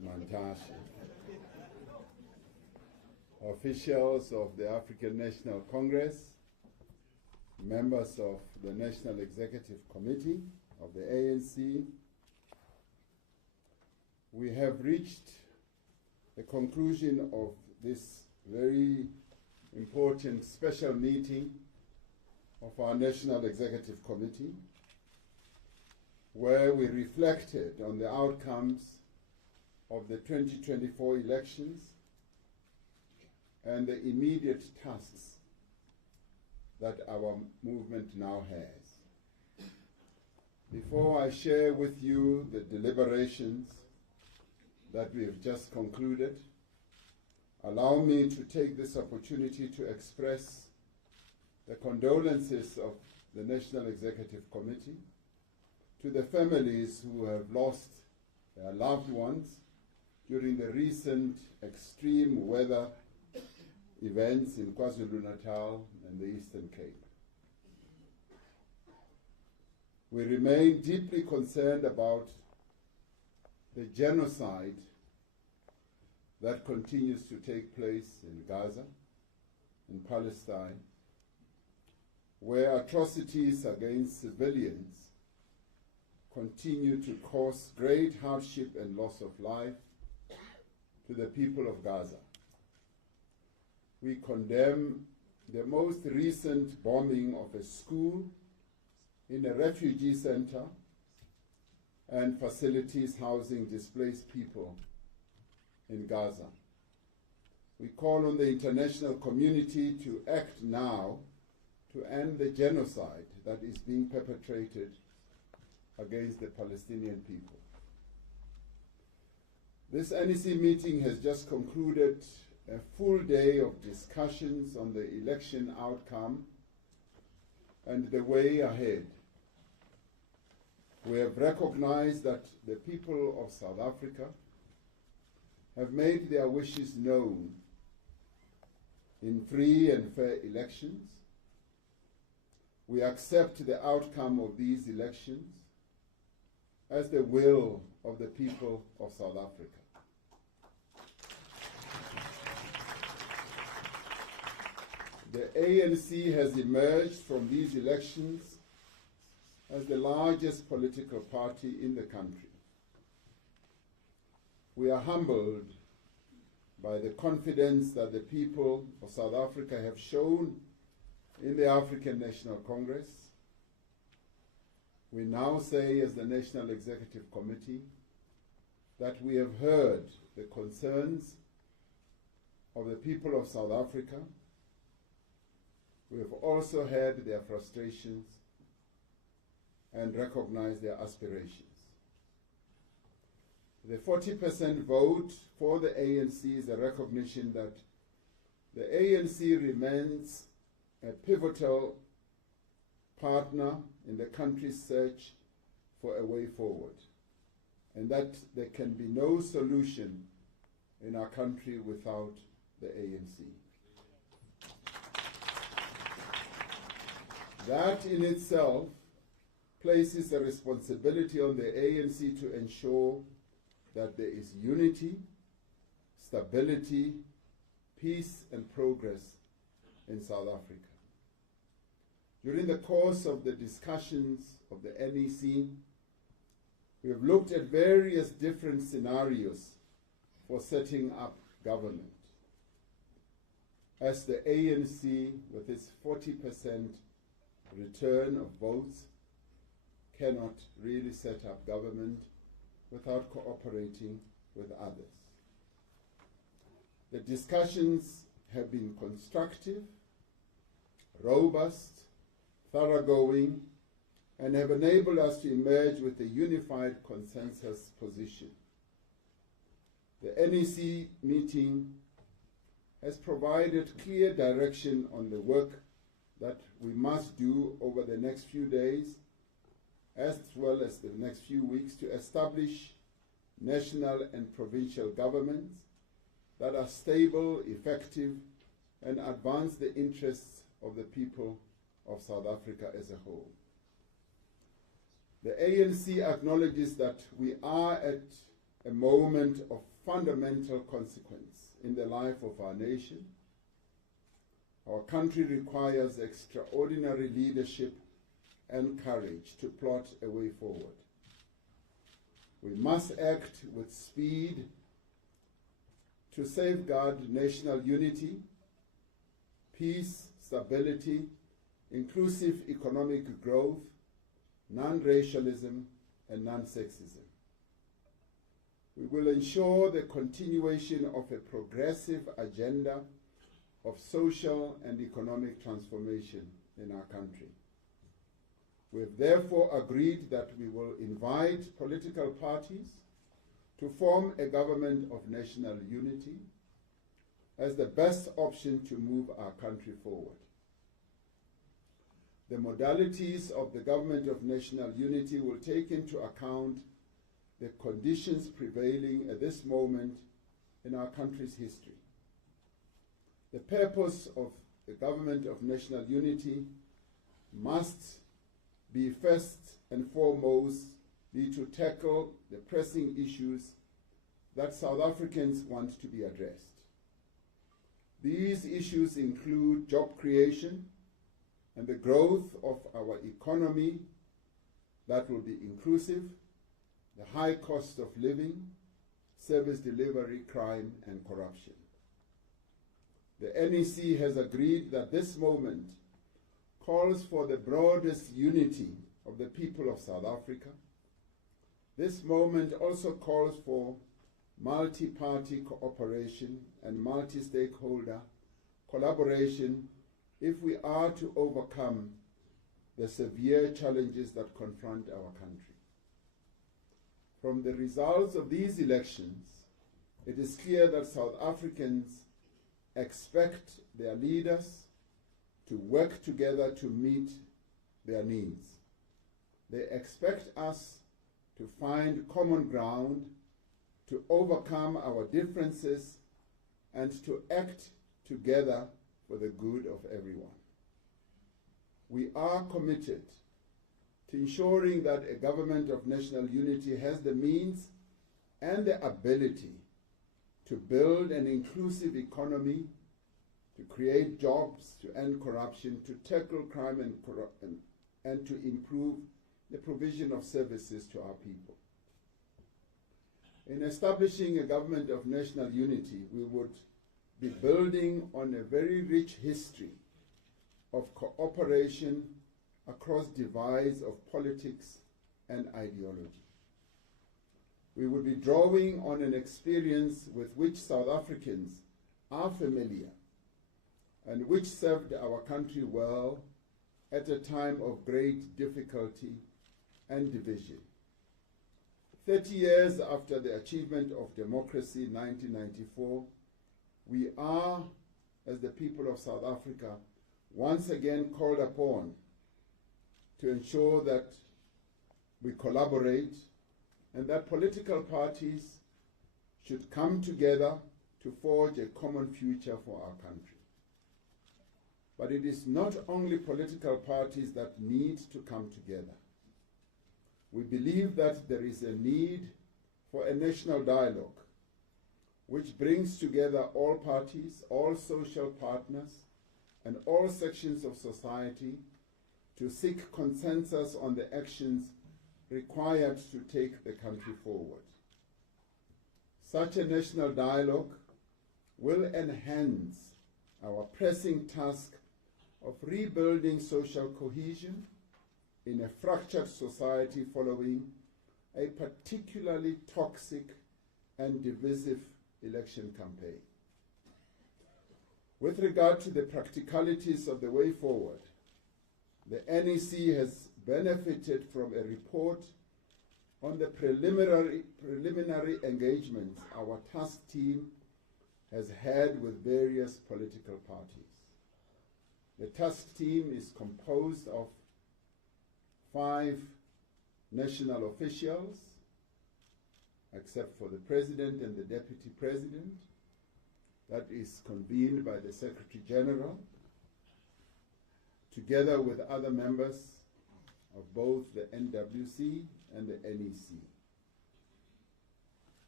Mantashe, officials of the African National Congress, members of the National Executive Committee of the ANC, we have reached the conclusion of this very important special meeting of our National Executive Committee, where we reflected on the outcomes of the 2024 elections and the immediate tasks that our movement now has. Before I share with you the deliberations that we have just concluded, allow me to take this opportunity to express the condolences of the National Executive Committee to the families who have lost their loved ones during the recent extreme weather events in KwaZulu-Natal and the Eastern Cape. We remain deeply concerned about the genocide that continues to take place in Gaza, in Palestine, where atrocities against civilians continue to cause great hardship and loss of life to the people of Gaza. We condemn the most recent bombing of a school in a refugee center and facilities housing displaced people in Gaza. We call on the international community to act now to end the genocide that is being perpetrated against the Palestinian people. This NEC meeting has just concluded a full day of discussions on the election outcome and the way ahead. We have recognized that the people of South Africa have made their wishes known in free and fair elections. We accept the outcome of these elections as the will of the people of South Africa. The ANC has emerged from these elections as the largest political party in the country. We are humbled by the confidence that the people of South Africa have shown in the African National Congress. We now say, as the National Executive Committee, that we have heard the concerns of the people of South Africa. We have also heard their frustrations and recognized their aspirations. The 40% vote for the ANC is a recognition that the ANC remains a pivotal partner in the country's search for a way forward, and that there can be no solution in our country without the ANC. That in itself places a responsibility on the ANC to ensure that there is unity, stability, peace, and progress in South Africa. During the course of the discussions of the NEC, we have looked at various different scenarios for setting up government. As the ANC, with its 40% return of votes, cannot really set up government without cooperating with others. The discussions have been constructive, robust, thoroughgoing, and have enabled us to emerge with a unified consensus position. The NEC meeting has provided clear direction on the work that we must do over the next few days, as well as the next few weeks, to establish national and provincial governments that are stable, effective, and advance the interests of the people of South Africa as a whole. The ANC acknowledges that we are at a moment of fundamental consequence in the life of our nation. Our country requires extraordinary leadership and courage to plot a way forward. We must act with speed to safeguard national unity, peace, stability, inclusive economic growth, non-racialism, and non-sexism. We will ensure the continuation of a progressive agenda of social and economic transformation in our country. We have therefore agreed that we will invite political parties to form a government of national unity as the best option to move our country forward. The modalities of the government of national unity will take into account the conditions prevailing at this moment in our country's history. The purpose of the government of national unity must be first and foremost to tackle the pressing issues that South Africans want to be addressed. These issues include job creation and the growth of our economy that will be inclusive, the high cost of living, service delivery, crime, and corruption. The NEC has agreed that this moment calls for the broadest unity of the people of South Africa. This moment also calls for multi-party cooperation and multi-stakeholder collaboration if we are to overcome the severe challenges that confront our country. From the results of these elections, it is clear that South Africans expect their leaders to work together to meet their needs. They expect us to find common ground, to overcome our differences, and to act together for the good of everyone. We are committed to ensuring that a government of national unity has the means and the ability to build an inclusive economy, to create jobs, to end corruption, to tackle crime and to improve the provision of services to our people. In establishing a government of national unity, we would be building on a very rich history of cooperation across divides of politics and ideology. We would be drawing on an experience with which South Africans are familiar and which served our country well at a time of great difficulty and division. 30 years after the achievement of democracy in 1994, we are, as the people of South Africa, once again called upon to ensure that we collaborate and that political parties should come together to forge a common future for our country. But it is not only political parties that need to come together. We believe that there is a need for a national dialogue which brings together all parties, all social partners, and all sections of society to seek consensus on the actions required to take the country forward. Such a national dialogue will enhance our pressing task of rebuilding social cohesion in a fractured society following a particularly toxic and divisive election campaign. With regard to the practicalities of the way forward, the NEC has benefited from a report on the preliminary engagements our task team has had with various political parties. The task team is composed of 5 national officials, except for the President and the Deputy President. That is convened by the Secretary General, together with other members of both the NWC and the NEC.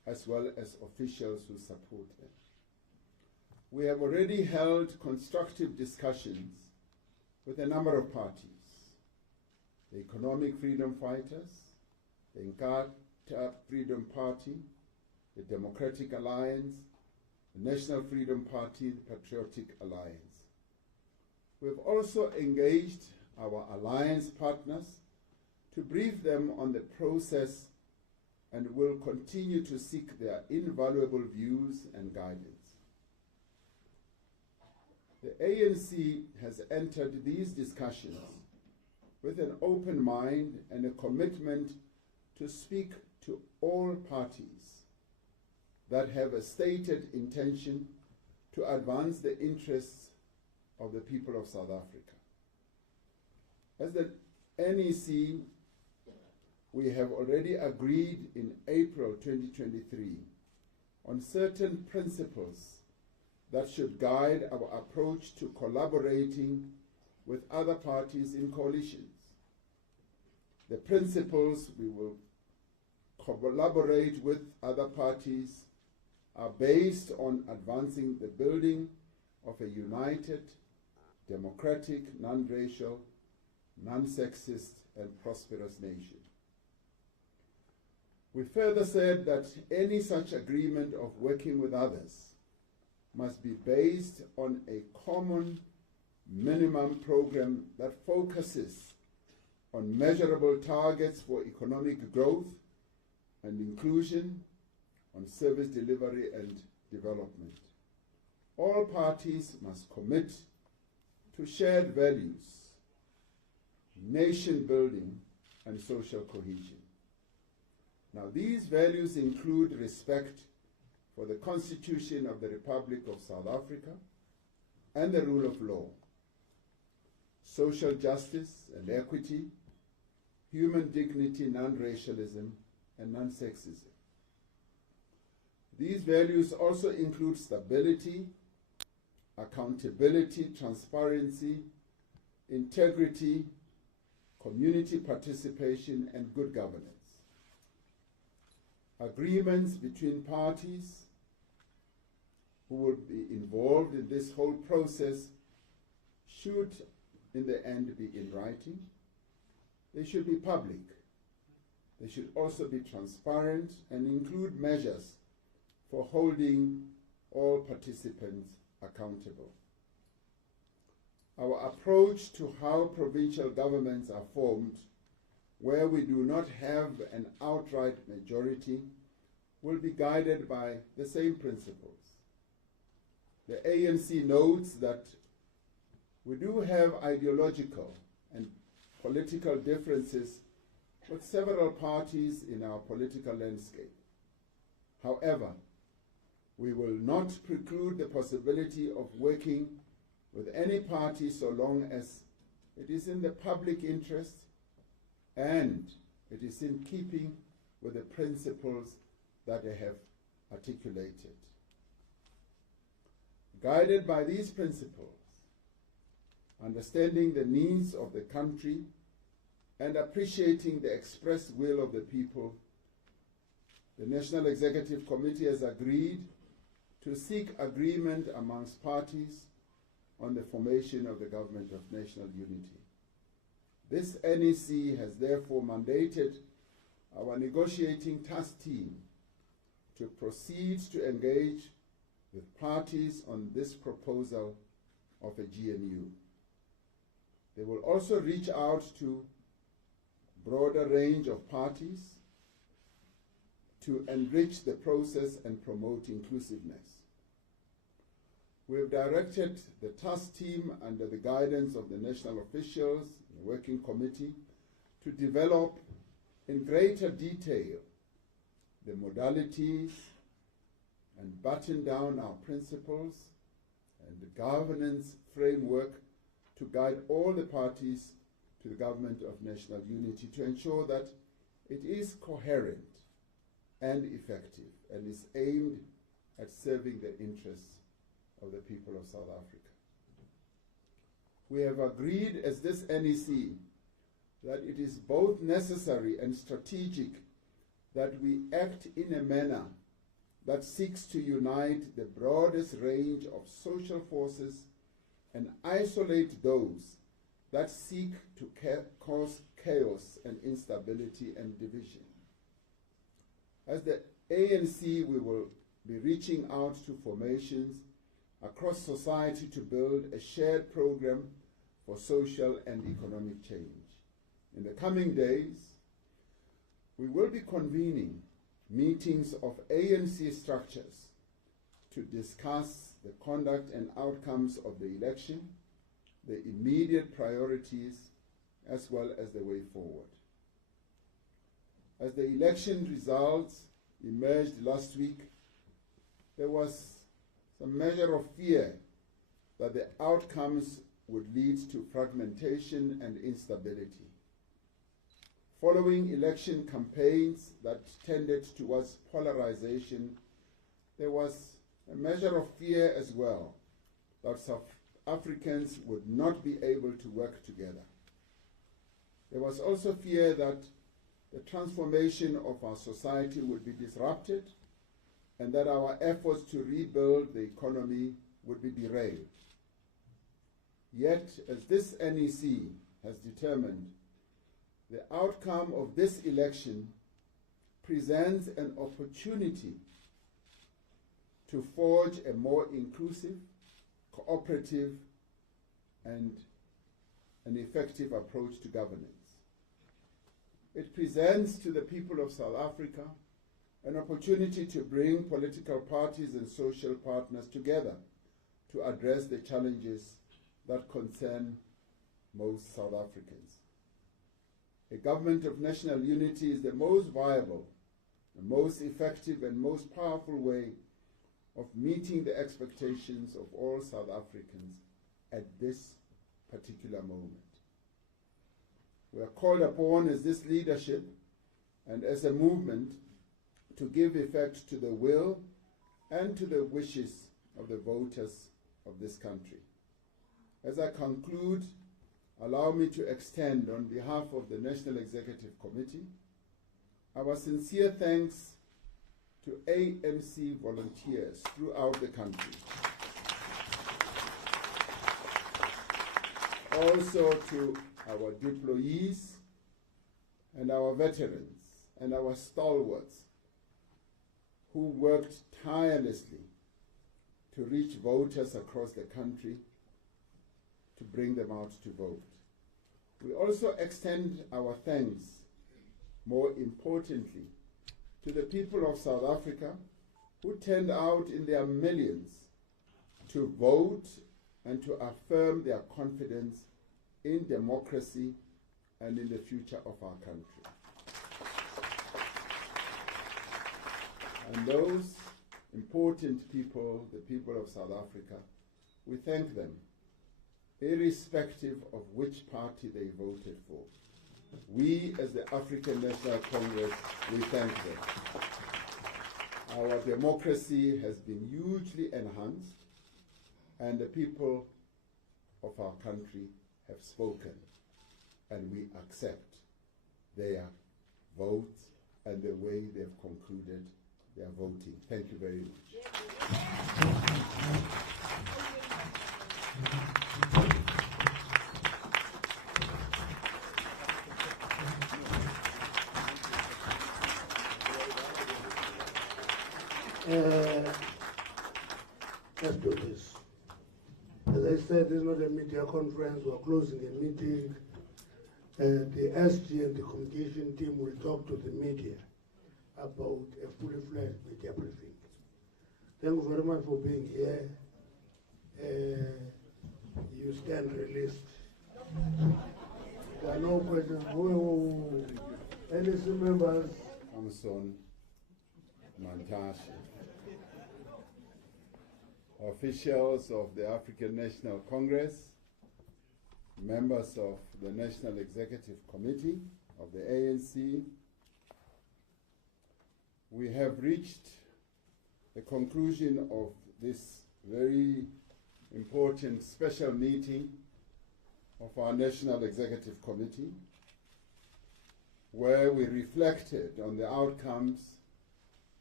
as well as officials who support them. We have already held constructive discussions with a number of parties: the Economic Freedom Fighters, the Inkatha Freedom Party, the Democratic Alliance, the National Freedom Party, the Patriotic Alliance. We have also engaged our alliance partners to brief them on the process and will continue to seek their invaluable views and guidance. The ANC has entered these discussions with an open mind and a commitment to speak to all parties that have a stated intention to advance the interests of the people of South Africa. As the NEC, we have already agreed in April 2023 on certain principles that should guide our approach to collaborating with other parties in coalitions. The principles we will collaborate with other parties are based on advancing the building of a united, democratic, non-racial, non-sexist, and prosperous nation. We further said that any such agreement of working with others must be based on a common minimum program that focuses on measurable targets for economic growth and inclusion, on service delivery and development. All parties must commit to shared values, nation building, and social cohesion. Now, these values include respect for the Constitution of the Republic of South Africa and the rule of law, social justice and equity, human dignity, non-racialism, and non-sexism. These values also include stability, accountability, transparency, integrity, community participation, and good governance. Agreements between parties who will be involved in this whole process should, in the end, be in writing. They should be public. They should also be transparent and include measures for holding all participants accountable. Our approach to how provincial governments are formed, where we do not have an outright majority, will be guided by the same principles. The ANC notes that we do have ideological and political differences with several parties in our political landscape. However, we will not preclude the possibility of working with any party so long as it is in the public interest and it is in keeping with the principles that I have articulated. Guided by these principles, understanding the needs of the country and appreciating the expressed will of the people, the National Executive Committee has agreed to seek agreement amongst parties on the formation of the Government of National Unity. This NEC has therefore mandated our negotiating task team to proceed to engage with parties on this proposal of a GNU. They will also reach out to a broader range of parties to enrich the process and promote inclusiveness. We have directed the task team under the guidance of the national officials, the working committee, to develop in greater detail the modalities and button down our principles and the governance framework to guide all the parties to the Government of National Unity to ensure that it is coherent and effective and is aimed at serving the interests of the people of South Africa. We have agreed as this NEC that it is both necessary and strategic that we act in a manner that seeks to unite the broadest range of social forces and isolate those that seek to cause chaos and instability and division. As the ANC, we will be reaching out to formations across society to build a shared program for social and economic change. In the coming days, we will be convening meetings of ANC structures to discuss the conduct and outcomes of the election, the immediate priorities, as well as the way forward. As the election results emerged last week, there was some measure of fear that the outcomes would lead to fragmentation and instability. Following election campaigns that tended towards polarization, there was a measure of fear as well that South Africans would not be able to work together. There was also fear that the transformation of our society would be disrupted and that our efforts to rebuild the economy would be derailed. Yet, as this NEC has determined, the outcome of this election presents an opportunity to forge a more inclusive, cooperative, and an effective approach to governance. It presents to the people of South Africa an opportunity to bring political parties and social partners together to address the challenges that concern most South Africans. A government of national unity is the most viable, the most effective, and most powerful way of meeting the expectations of all South Africans at this particular moment. We are called upon as this leadership and as a movement to give effect to the will and to the wishes of the voters of this country. As I conclude, allow me to extend on behalf of the National Executive Committee our sincere thanks to ANC volunteers throughout the country. Also to our deployees and our veterans and our stalwarts who worked tirelessly to reach voters across the country to bring them out to vote. We also extend our thanks, more importantly, to the people of South Africa who turned out in their millions to vote and to affirm their confidence in democracy and in the future of our country. And those important people, the people of South Africa, we thank them, irrespective of which party they voted for. We, as the African National Congress, we thank them. Our democracy has been hugely enhanced, and the people of our country have spoken, and we accept their votes and the way they've concluded their voting. Thank you very much. Let's do this. As I said, this is not a media conference. We're closing a meeting. The SG and the communication team will talk to the media about a fully fledged media briefing. Thank you very much for being here. You stand released. There are no questions. NEC members. Amson Mantashe. Officials of the African National Congress, members of the National Executive Committee of the ANC, we have reached the conclusion of this very important special meeting of our National Executive Committee, where we reflected on the outcomes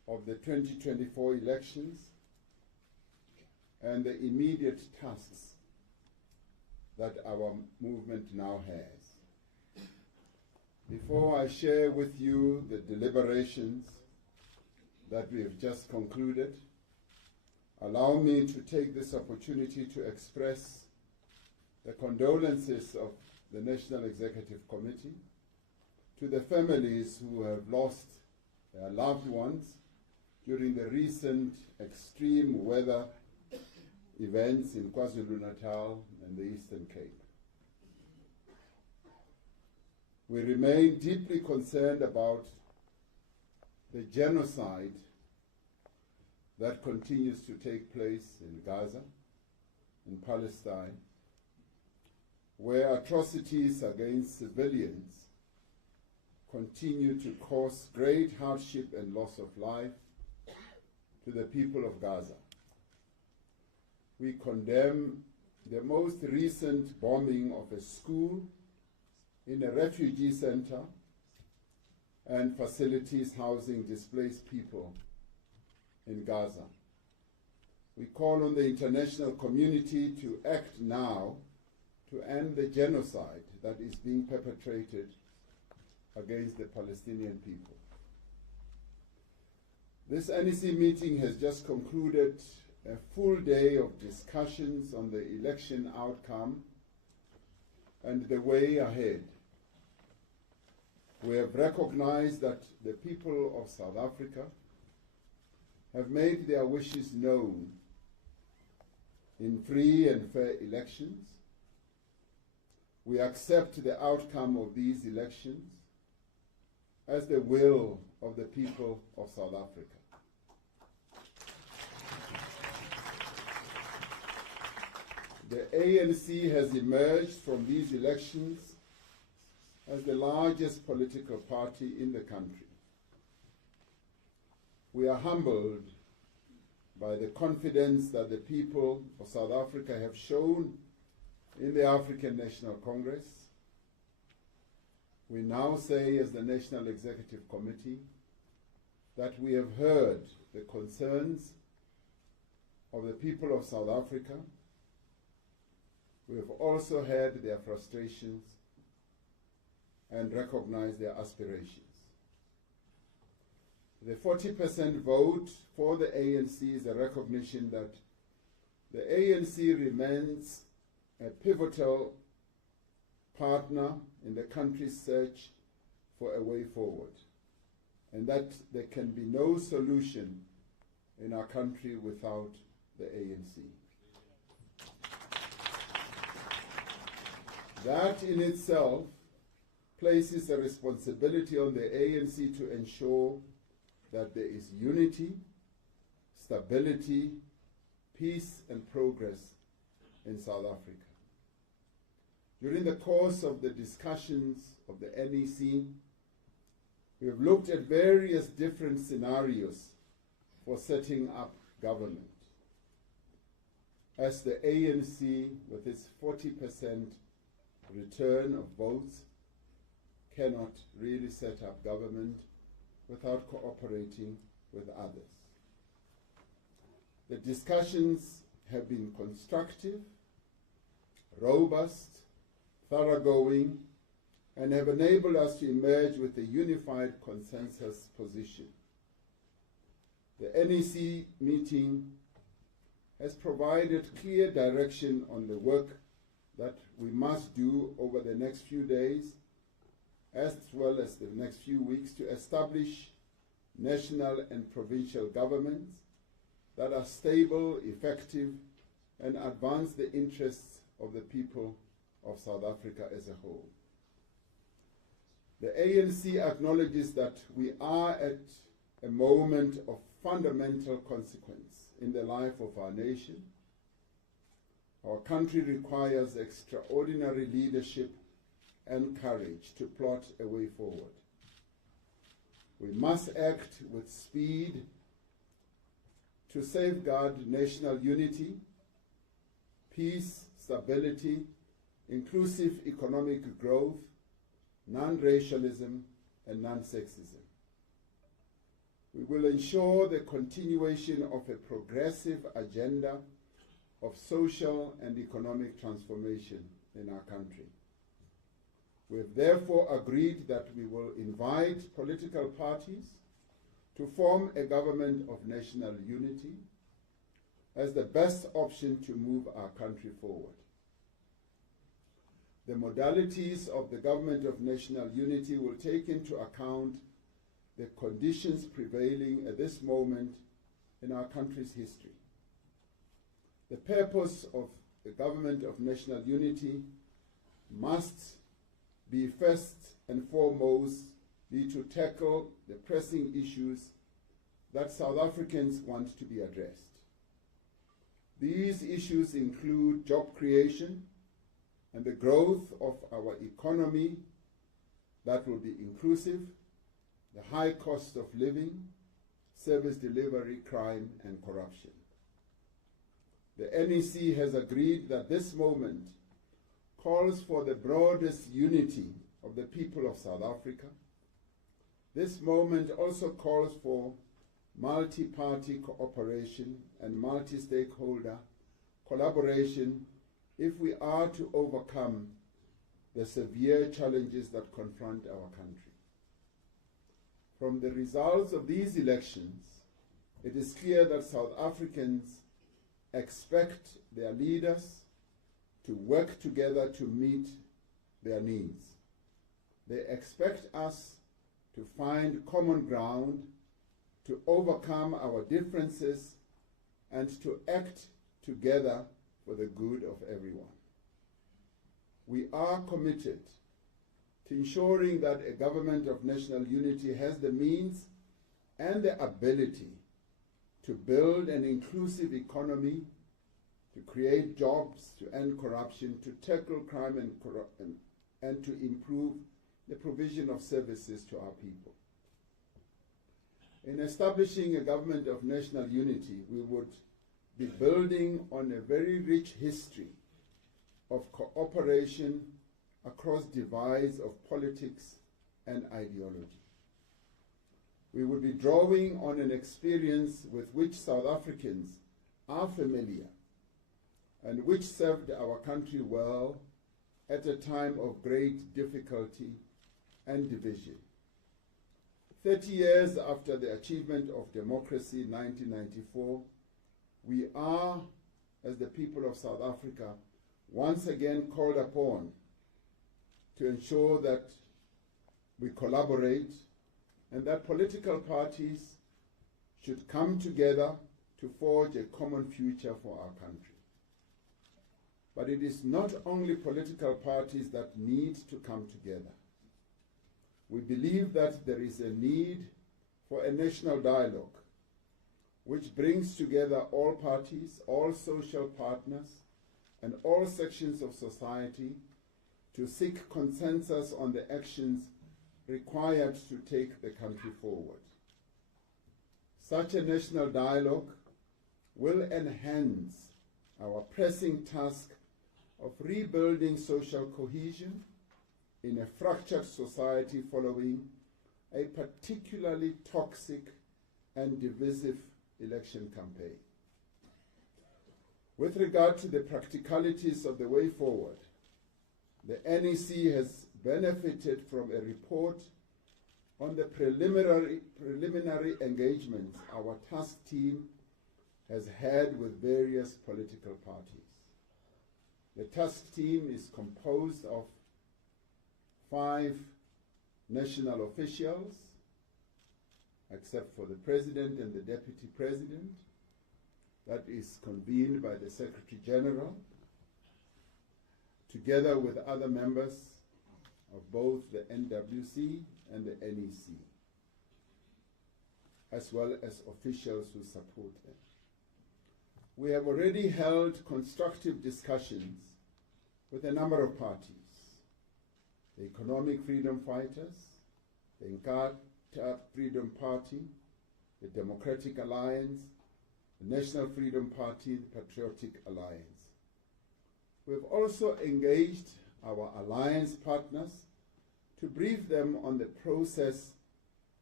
of the 2024 elections and the immediate tasks that our movement now has. Before I share with you the deliberations that we have just concluded, allow me to take this opportunity to express the condolences of the National Executive Committee to the families who have lost their loved ones during the recent extreme weather events in KwaZulu-Natal and the Eastern Cape. We remain deeply concerned about the genocide that continues to take place in Gaza, in Palestine, where atrocities against civilians continue to cause great hardship and loss of life to the people of Gaza. We condemn the most recent bombing of a school in a refugee center and facilities housing displaced people in Gaza. We call on the international community to act now to end the genocide that is being perpetrated against the Palestinian people. This NEC meeting has just concluded a full day of discussions on the election outcome and the way ahead. We have recognized that the people of South Africa have made their wishes known in free and fair elections. We accept the outcome of these elections as the will of the people of South Africa. The ANC has emerged from these elections as the largest political party in the country. We are humbled by the confidence that the people of South Africa have shown in the African National Congress. We now say, as the National Executive Committee, that we have heard the concerns of the people of South Africa. We have also heard their frustrations and recognized their aspirations. The 40% vote for the ANC is a recognition that the ANC remains a pivotal partner in the country's search for a way forward, and that there can be no solution in our country without the ANC. That in itself places a responsibility on the ANC to ensure that there is unity, stability, peace, and progress in South Africa. During the course of the discussions of the NEC, we have looked at various different scenarios for setting up government. As the ANC, with its 40% return of votes, cannot really set up government without cooperating with others. The discussions have been constructive, robust, thoroughgoing, and have enabled us to emerge with a unified consensus position. The NEC meeting has provided clear direction on the work that we must do over the next few days, as well as the next few weeks, to establish national and provincial governments that are stable, effective, and advance the interests of the people of South Africa as a whole. The ANC acknowledges that we are at a moment of fundamental consequence in the life of our nation. Our country requires extraordinary leadership and courage to plot a way forward. We must act with speed to safeguard national unity, peace, stability, inclusive economic growth, non-racialism, and non-sexism. We will ensure the continuation of a progressive agenda of social and economic transformation in our country. We have therefore agreed that we will invite political parties to form a government of national unity as the best option to move our country forward. The modalities of the government of national unity will take into account the conditions prevailing at this moment in our country's history. The purpose of the government of national unity must be first and foremost be to tackle the pressing issues that South Africans want to be addressed. These issues include job creation and the growth of our economy that will be inclusive, the high cost of living, service delivery, crime, and corruption. The NEC has agreed that this moment calls for the broadest unity of the people of South Africa. This moment also calls for multi-party cooperation and multi-stakeholder collaboration if we are to overcome the severe challenges that confront our country. From the results of these elections, it is clear that South Africans expect their leaders to work together to meet their needs. They expect us to find common ground, to overcome our differences, and to act together for the good of everyone. We are committed to ensuring that a government of national unity has the means and the ability to build an inclusive economy, to create jobs, to end corruption, to tackle crime and to improve the provision of services to our people. In establishing a government of national unity, we would be building on a very rich history of cooperation across divides of politics and ideology. We would be drawing on an experience with which South Africans are familiar and which served our country well at a time of great difficulty and division. 30 years after the achievement of democracy in 1994, we are, as the people of South Africa, once again called upon to ensure that we collaborate and that political parties should come together to forge a common future for our country. But it is not only political parties that need to come together. We believe that there is a need for a national dialogue which brings together all parties, all social partners, and all sections of society to seek consensus on the actions required to take the country forward. Such a national dialogue will enhance our pressing task of rebuilding social cohesion in a fractured society following a particularly toxic and divisive election campaign. With regard to the practicalities of the way forward, the NEC has benefited from a report on the preliminary engagements our task team has had with various political parties. The task team is composed of 5 national officials, except for the President and the Deputy President. That is convened by the Secretary General, together with other members of both the NWC and the NEC, as well as officials who support them. We have already held constructive discussions with a number of parties: the Economic Freedom Fighters, the Inkatha Freedom Party, the Democratic Alliance, the National Freedom Party, the Patriotic Alliance. We have also engaged our alliance partners to brief them on the process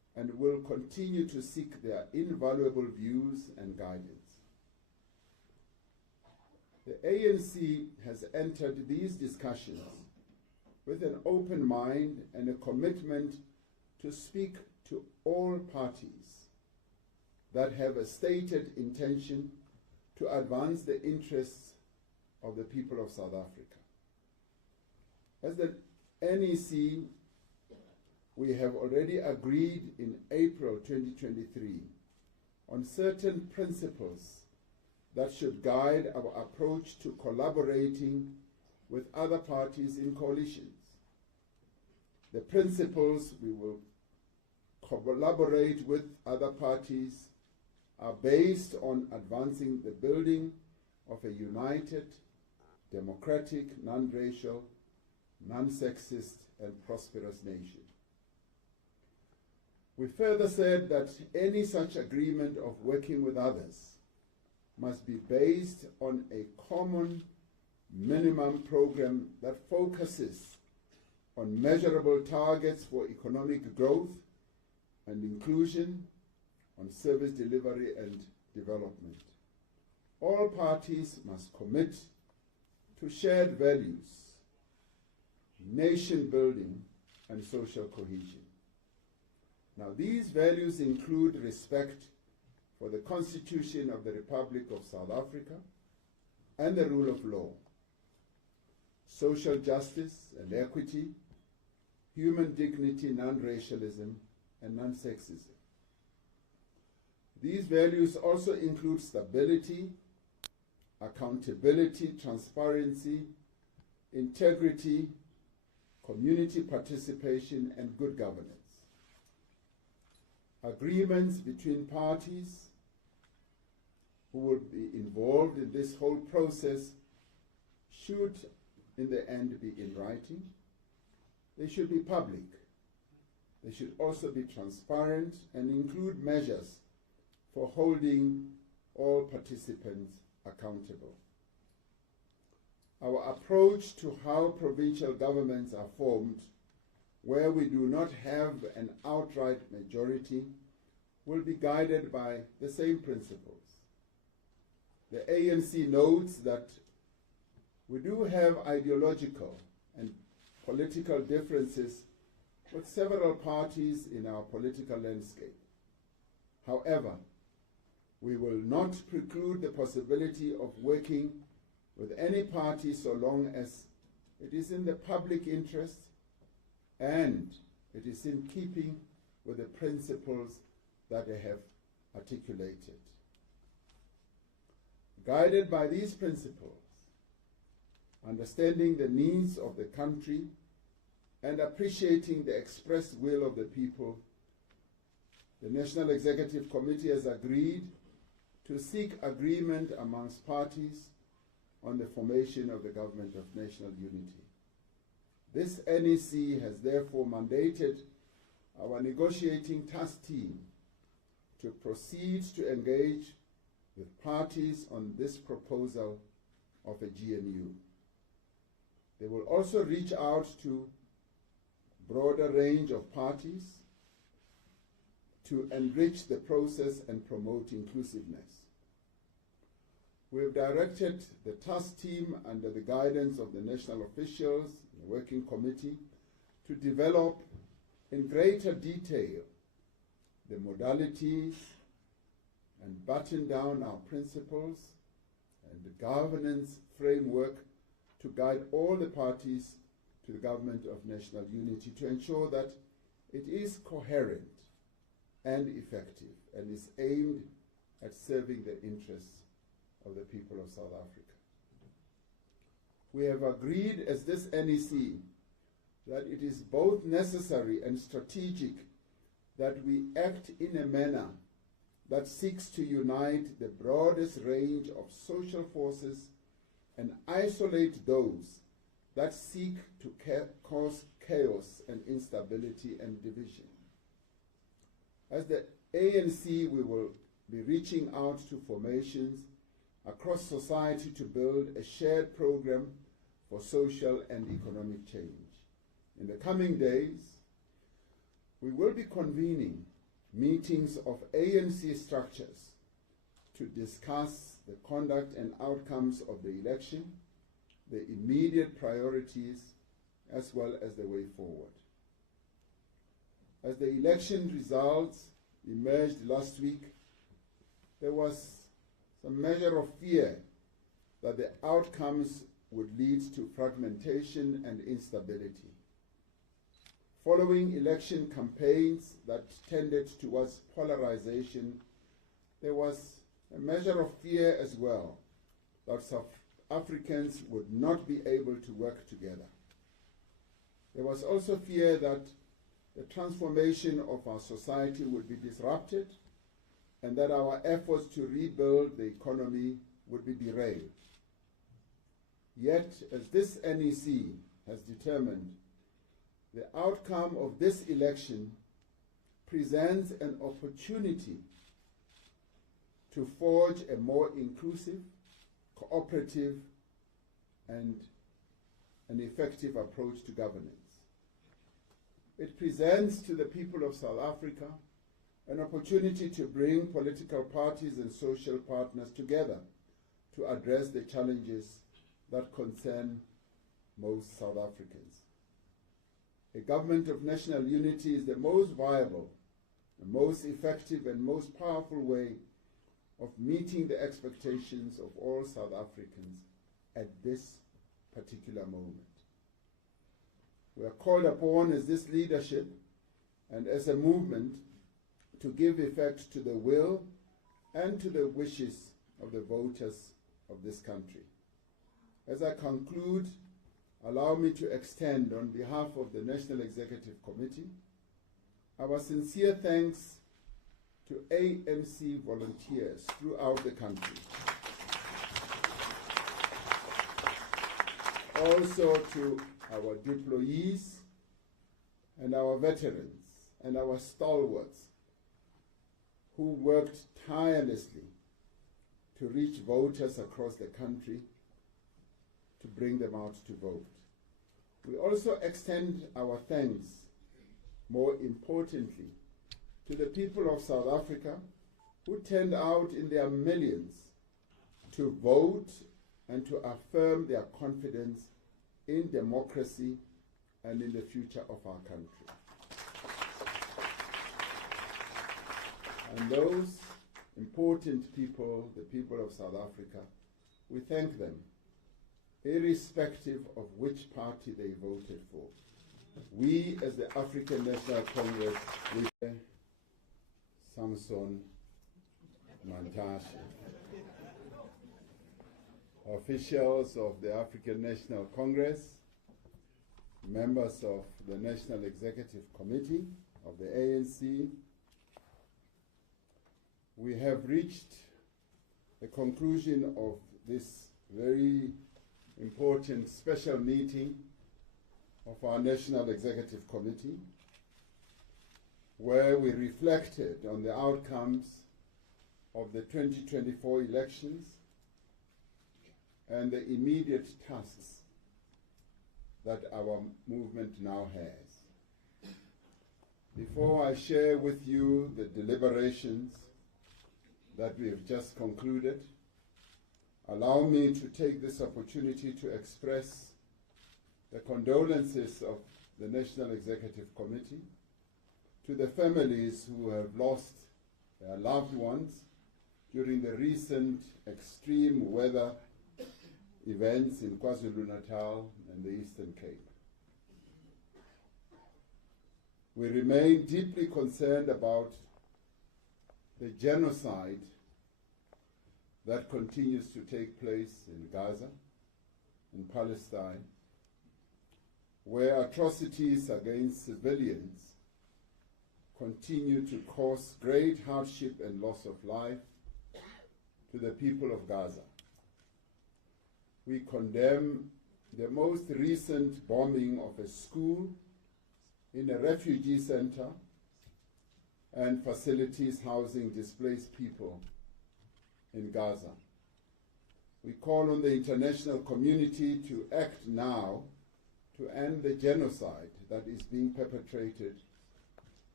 and will continue to seek their invaluable views and guidance. The ANC has entered these discussions with an open mind and a commitment to speak to all parties that have a stated intention to advance the interests of the people of South Africa. As the NEC, we have already agreed in April 2023 on certain principles that should guide our approach to collaborating with other parties in coalitions. The principles we will collaborate with other parties are based on advancing the building of a united, democratic, non-racial, non-sexist, and prosperous nation. We further said that any such agreement of working with others must be based on a common minimum program that focuses on measurable targets for economic growth and inclusion, on service delivery and development. All parties must commit to shared values, nation building, and social cohesion. Now, these values include respect for the Constitution of the Republic of South Africa and the rule of law, social justice and equity, human dignity, non-racialism, and non-sexism. These values also include stability, accountability, transparency, integrity, community participation, and good governance. Agreements between parties who will be involved in this whole process should, in the end, be in writing. They should be public. They should also be transparent and include measures for holding all participants accountable. Our approach to how provincial governments are formed, where we do not have an outright majority, will be guided by the same principles. The ANC notes that we do have ideological and political differences with several parties in our political landscape. However, we will not preclude the possibility of working with any party so long as it is in the public interest and it is in keeping with the principles that I have articulated. Guided by these principles, understanding the needs of the country and appreciating the expressed will of the people, the National Executive Committee has agreed to seek agreement amongst parties on the formation of the Government of National Unity. This NEC has therefore mandated our negotiating task team to proceed to engage with parties on this proposal of a GNU. They will also reach out to a broader range of parties to enrich the process and promote inclusiveness. We have directed the task team under the guidance of the national officials, the working committee, to develop in greater detail the modalities and button down our principles and the governance framework to guide all the parties to the Government of National Unity to ensure that it is coherent and effective and is aimed at serving the interests of the people of South Africa. We have agreed as this NEC that it is both necessary and strategic that we act in a manner that seeks to unite the broadest range of social forces and isolate those that seek to cause chaos and instability and division. As the ANC, we will be reaching out to formations across society to build a shared program for social and economic change. In the coming days, we will be convening meetings of ANC structures to discuss the conduct and outcomes of the election, the immediate priorities, as well as the way forward. As the election results emerged last week, there was some measure of fear that the outcomes would lead to fragmentation and instability. Following election campaigns that tended towards polarization, there was a measure of fear as well that South Africans would not be able to work together. There was also fear that the transformation of our society would be disrupted and that our efforts to rebuild the economy would be derailed. Yet, as this NEC has determined, the outcome of this election presents an opportunity to forge a more inclusive, cooperative, and an effective approach to governance. It presents to the people of South Africa an opportunity to bring political parties and social partners together to address the challenges that concern most South Africans. A government of national unity is the most viable, the most effective and most powerful way of meeting the expectations of all South Africans at this particular moment. We are called upon as this leadership and as a movement to give effect to the will and to the wishes of the voters of this country. As I conclude, allow me to extend on behalf of the National Executive Committee our sincere thanks to ANC volunteers throughout the country. Also to our deployees and our veterans and our stalwarts who worked tirelessly to reach voters across the country to bring them out to vote. We also extend our thanks, more importantly, to the people of South Africa who turned out in their millions to vote and to affirm their confidence in democracy and in the future of our country. And those important people, the people of South Africa, we thank them, irrespective of which party they voted for. We, as the African National Congress, we Samson Mantashe, officials of the African National Congress, members of the National Executive Committee of the ANC, we have reached the conclusion of this very important special meeting of our National Executive Committee, where we reflected on the outcomes of the 2024 elections and the immediate tasks that our movement now has. Before I share with you the deliberations that we have just concluded, allow me to take this opportunity to express the condolences of the National Executive Committee to the families who have lost their loved ones during the recent extreme weather events in KwaZulu-Natal and the Eastern Cape. We remain deeply concerned about the genocide that continues to take place in Gaza, in Palestine, where atrocities against civilians continue to cause great hardship and loss of life to the people of Gaza. We condemn the most recent bombing of a school in a refugee center and facilities housing displaced people in Gaza. We call on the international community to act now to end the genocide that is being perpetrated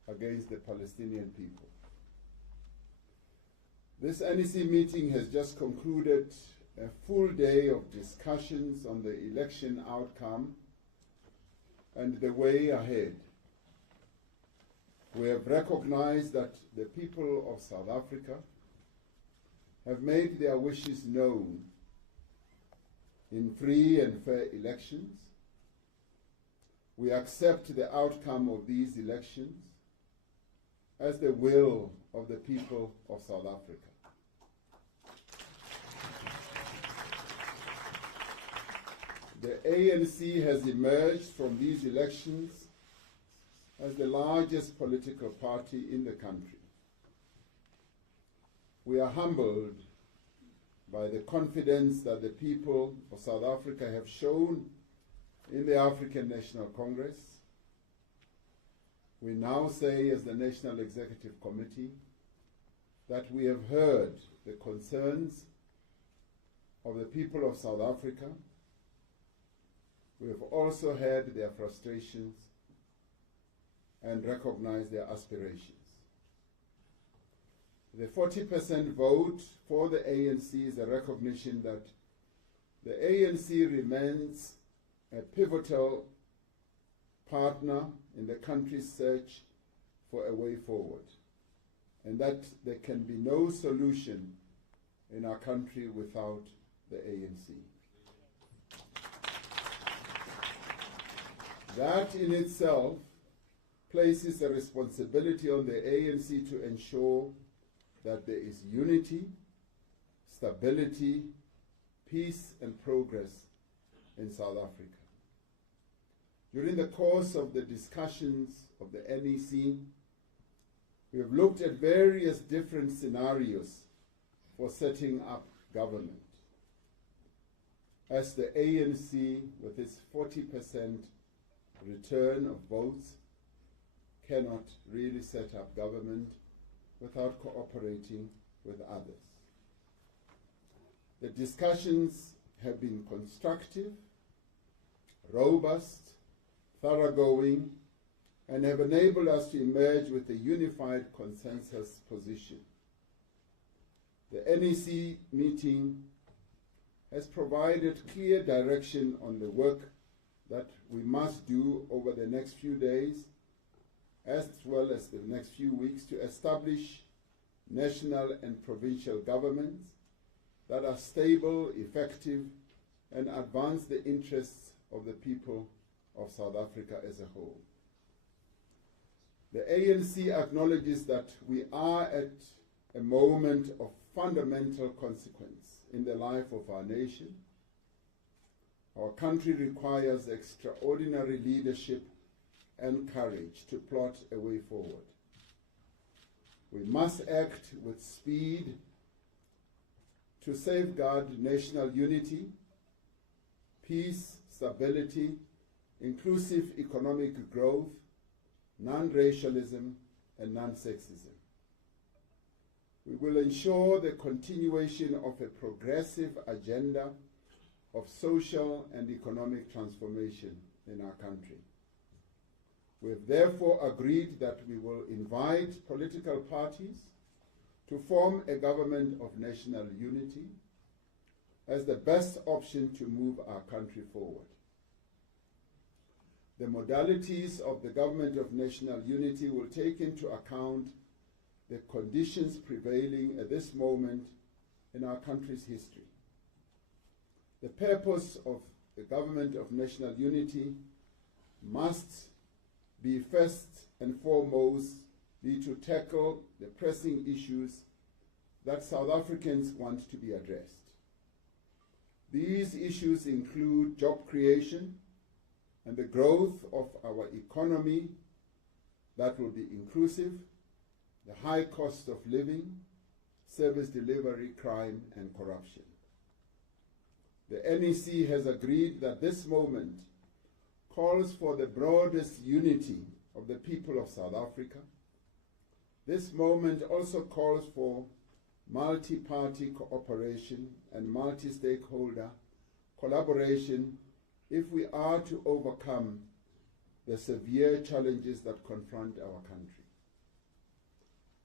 against the Palestinian people. This NEC meeting has just concluded a full day of discussions on the election outcome and the way ahead. We have recognized that the people of South Africa have made their wishes known in free and fair elections. We accept the outcome of these elections as the will of the people of South Africa. The ANC has emerged from these elections as the largest political party in the country. We are humbled by the confidence that the people of South Africa have shown in the African National Congress. We now say, as the National Executive Committee, that we have heard the concerns of the people of South Africa. We have also heard their frustrations and recognized their aspirations. The 40% vote for the ANC is a recognition that the ANC remains a pivotal partner in the country's search for a way forward, and that there can be no solution in our country without the ANC. That in itself places a responsibility on the ANC to ensure that there is unity, stability, peace, and progress in South Africa. During the course of the discussions of the NEC, we have looked at various different scenarios for setting up government. As the ANC, with its 40% return of votes, cannot really set up government without cooperating with others. The discussions have been constructive, robust, thoroughgoing, and have enabled us to emerge with a unified consensus position. The NEC meeting has provided clear direction on the work that we must do over the next few days, as well as the next few weeks, to establish national and provincial governments that are stable, effective, and advance the interests of the people of South Africa as a whole. The ANC acknowledges that we are at a moment of fundamental consequence in the life of our nation. Our country requires extraordinary leadership and courage to plot a way forward. We must act with speed to safeguard national unity, peace, stability, inclusive economic growth, non-racialism, and non-sexism. We will ensure the continuation of a progressive agenda of social and economic transformation in our country. We have therefore agreed that we will invite political parties to form a government of national unity as the best option to move our country forward. The modalities of the government of national unity will take into account the conditions prevailing at this moment in our country's history. The purpose of the government of national unity must be first and foremost be to tackle the pressing issues that South Africans want to be addressed. These issues include job creation and the growth of our economy that will be inclusive, the high cost of living, service delivery, crime, and corruption. The NEC has agreed that this moment calls for the broadest unity of the people of South Africa. This moment also calls for multi-party cooperation and multi-stakeholder collaboration if we are to overcome the severe challenges that confront our country.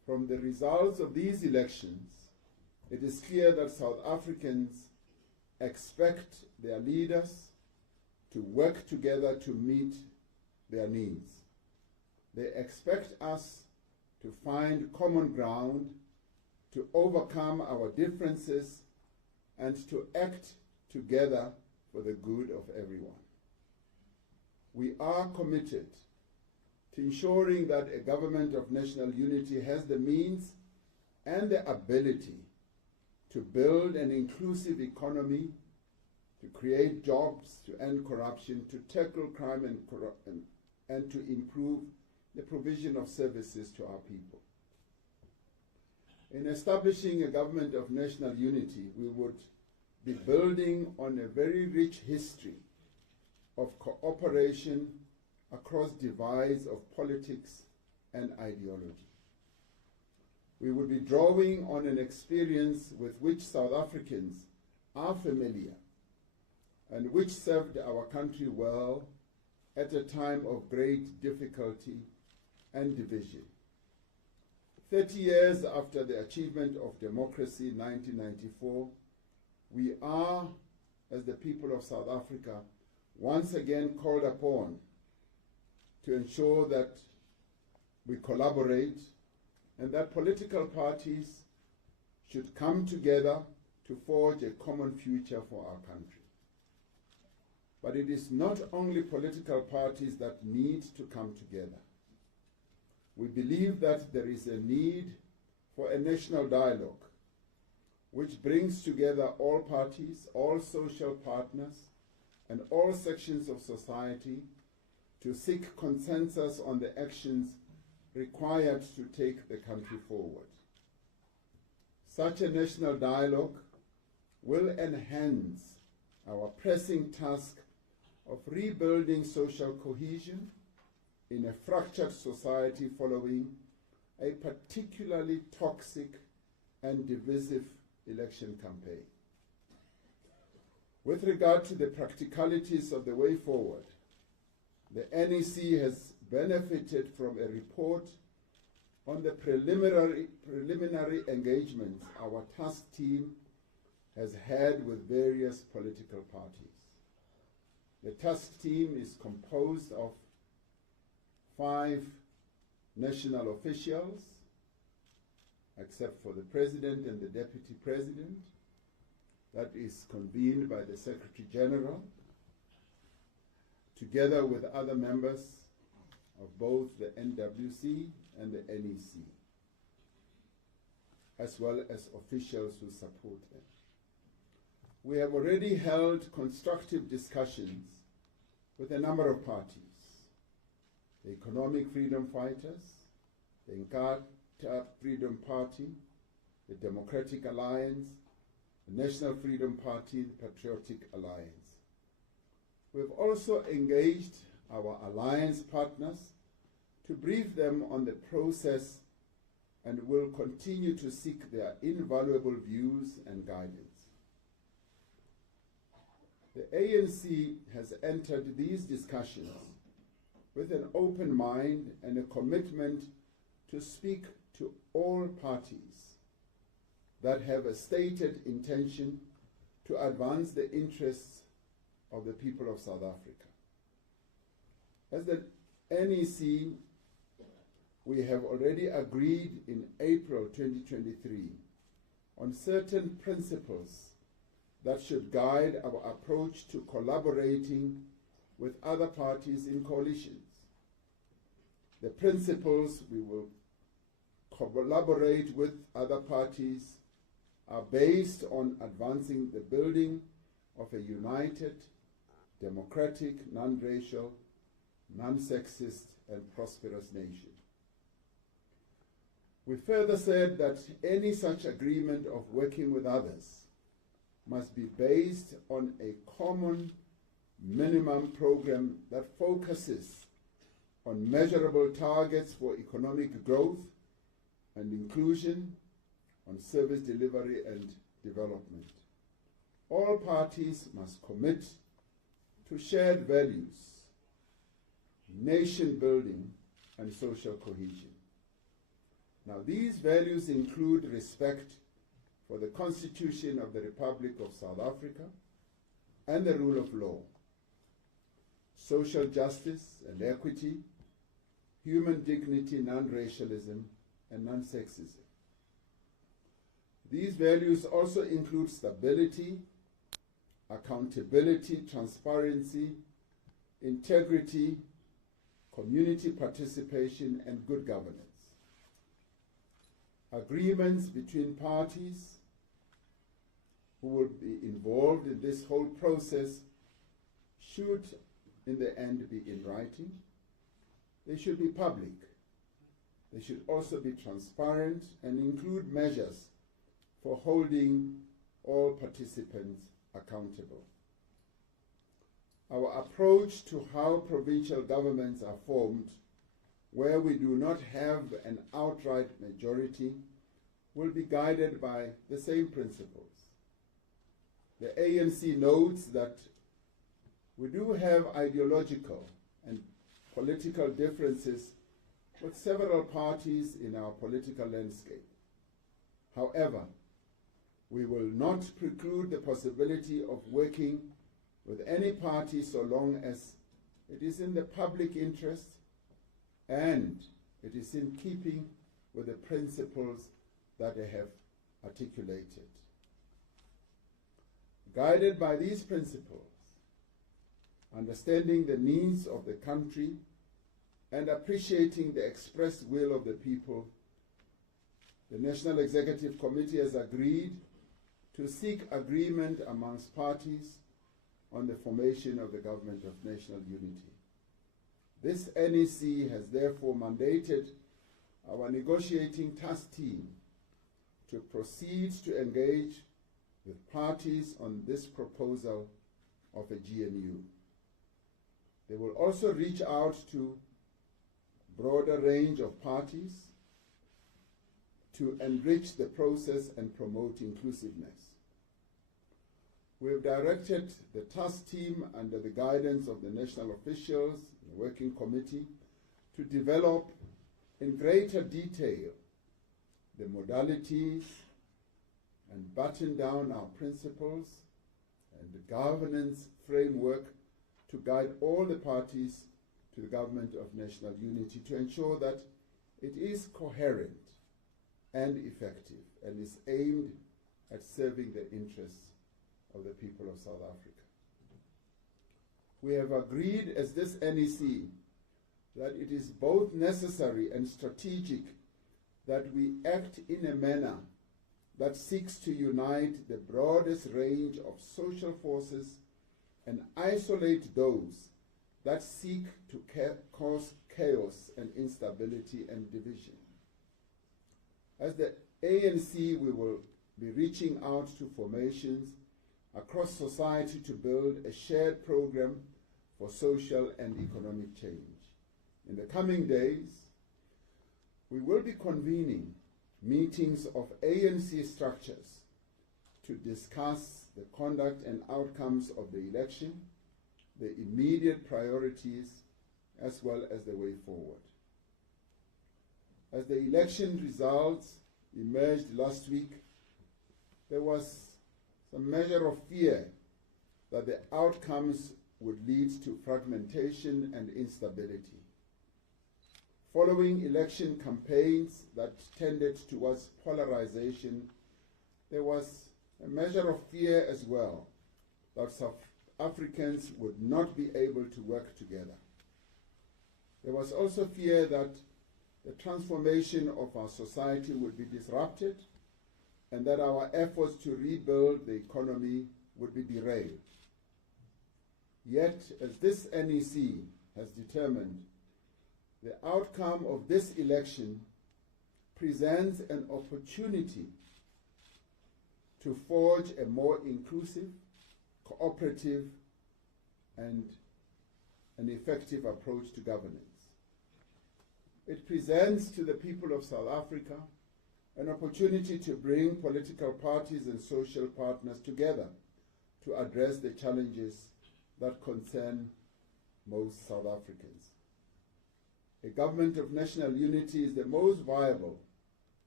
From the results of these elections, it is clear that South Africans expect their leaders to work together to meet their needs. They expect us to find common ground, to overcome our differences, and to act together for the good of everyone. We are committed to ensuring that a government of national unity has the means and the ability to build an inclusive economy, to create jobs, to end corruption, to tackle crime and to improve the provision of services to our people. In establishing a government of national unity, we would be building on a very rich history of cooperation across divides of politics and ideology. We would be drawing on an experience with which South Africans are familiar and which served our country well at a time of great difficulty and division. 30 years after the achievement of democracy in 1994, we are, as the people of South Africa, once again called upon to ensure that we collaborate and that political parties should come together to forge a common future for our country. But it is not only political parties that need to come together. We believe that there is a need for a national dialogue which brings together all parties, all social partners, and all sections of society to seek consensus on the actions required to take the country forward. Such a national dialogue will enhance our pressing task of rebuilding social cohesion in a fractured society following a particularly toxic and divisive election campaign. With regard to the practicalities of the way forward, the NEC has benefited from a report on the preliminary engagements our task team has had with various political parties. The task team is composed of 5 national officials, except for the President and the Deputy President, that is convened by the Secretary General, together with other members of both the NWC and the NEC, as well as officials who support them. We have already held constructive discussions with a number of parties: the Economic Freedom Fighters, the Inkatha Freedom Party, the Democratic Alliance, the National Freedom Party, the Patriotic Alliance. We have also engaged our alliance partners to brief them on the process and will continue to seek their invaluable views and guidance. The ANC has entered these discussions with an open mind and a commitment to speak to all parties that have a stated intention to advance the interests of the people of South Africa. As the NEC, we have already agreed in April 2023 on certain principles that should guide our approach to collaborating with other parties in coalitions. The principles we will collaborate with other parties are based on advancing the building of a united, democratic, non-racial, non-sexist, and prosperous nation. We further said that any such agreement of working with others must be based on a common minimum program that focuses on measurable targets for economic growth and inclusion, on service delivery and development. All parties must commit to shared values, nation building, and social cohesion. Now, these values include respect for the Constitution of the Republic of South Africa and the rule of law, social justice and equity, human dignity, non-racialism, and non-sexism. These values also include stability, accountability, transparency, integrity, community participation, and good governance. Agreements between parties who will be involved in this whole process should, in the end, be in writing. They should be public. They should also be transparent and include measures for holding all participants accountable. Our approach to how provincial governments are formed, where we do not have an outright majority, will be guided by the same principles. The ANC notes that we do have ideological and political differences with several parties in our political landscape. However, we will not preclude the possibility of working with any party so long as it is in the public interest and it is in keeping with the principles that I have articulated. Guided by these principles, understanding the needs of the country and appreciating the expressed will of the people, the National Executive Committee has agreed to seek agreement amongst parties on the formation of the Government of National Unity. This NEC has therefore mandated our negotiating task team to proceed to engage with parties on this proposal of a GNU. They will also reach out to a broader range of parties to enrich the process and promote inclusiveness. We have directed the task team under the guidance of the national officials, the working committee, to develop in greater detail the modalities and button down our principles and the governance framework to guide all the parties to the Government of National Unity to ensure that it is coherent and effective and is aimed at serving the interests of the people of South Africa. We have agreed as this NEC that it is both necessary and strategic that we act in a manner that seeks to unite the broadest range of social forces and isolate those that seek to cause chaos and instability and division. As the ANC, we will be reaching out to formations across society to build a shared program for social and economic change. In the coming days, we will be convening meetings of ANC structures to discuss the conduct and outcomes of the election, the immediate priorities, as well as the way forward. As the election results emerged last week, there was some measure of fear that the outcomes would lead to fragmentation and instability. Following election campaigns that tended towards polarization, there was a measure of fear as well that South Africans would not be able to work together. There was also fear that the transformation of our society would be disrupted and that our efforts to rebuild the economy would be derailed. Yet, as this NEC has determined, the outcome of this election presents an opportunity to forge a more inclusive, cooperative, and an effective approach to governance. It presents to the people of South Africa an opportunity to bring political parties and social partners together to address the challenges that concern most South Africans. A government of national unity is the most viable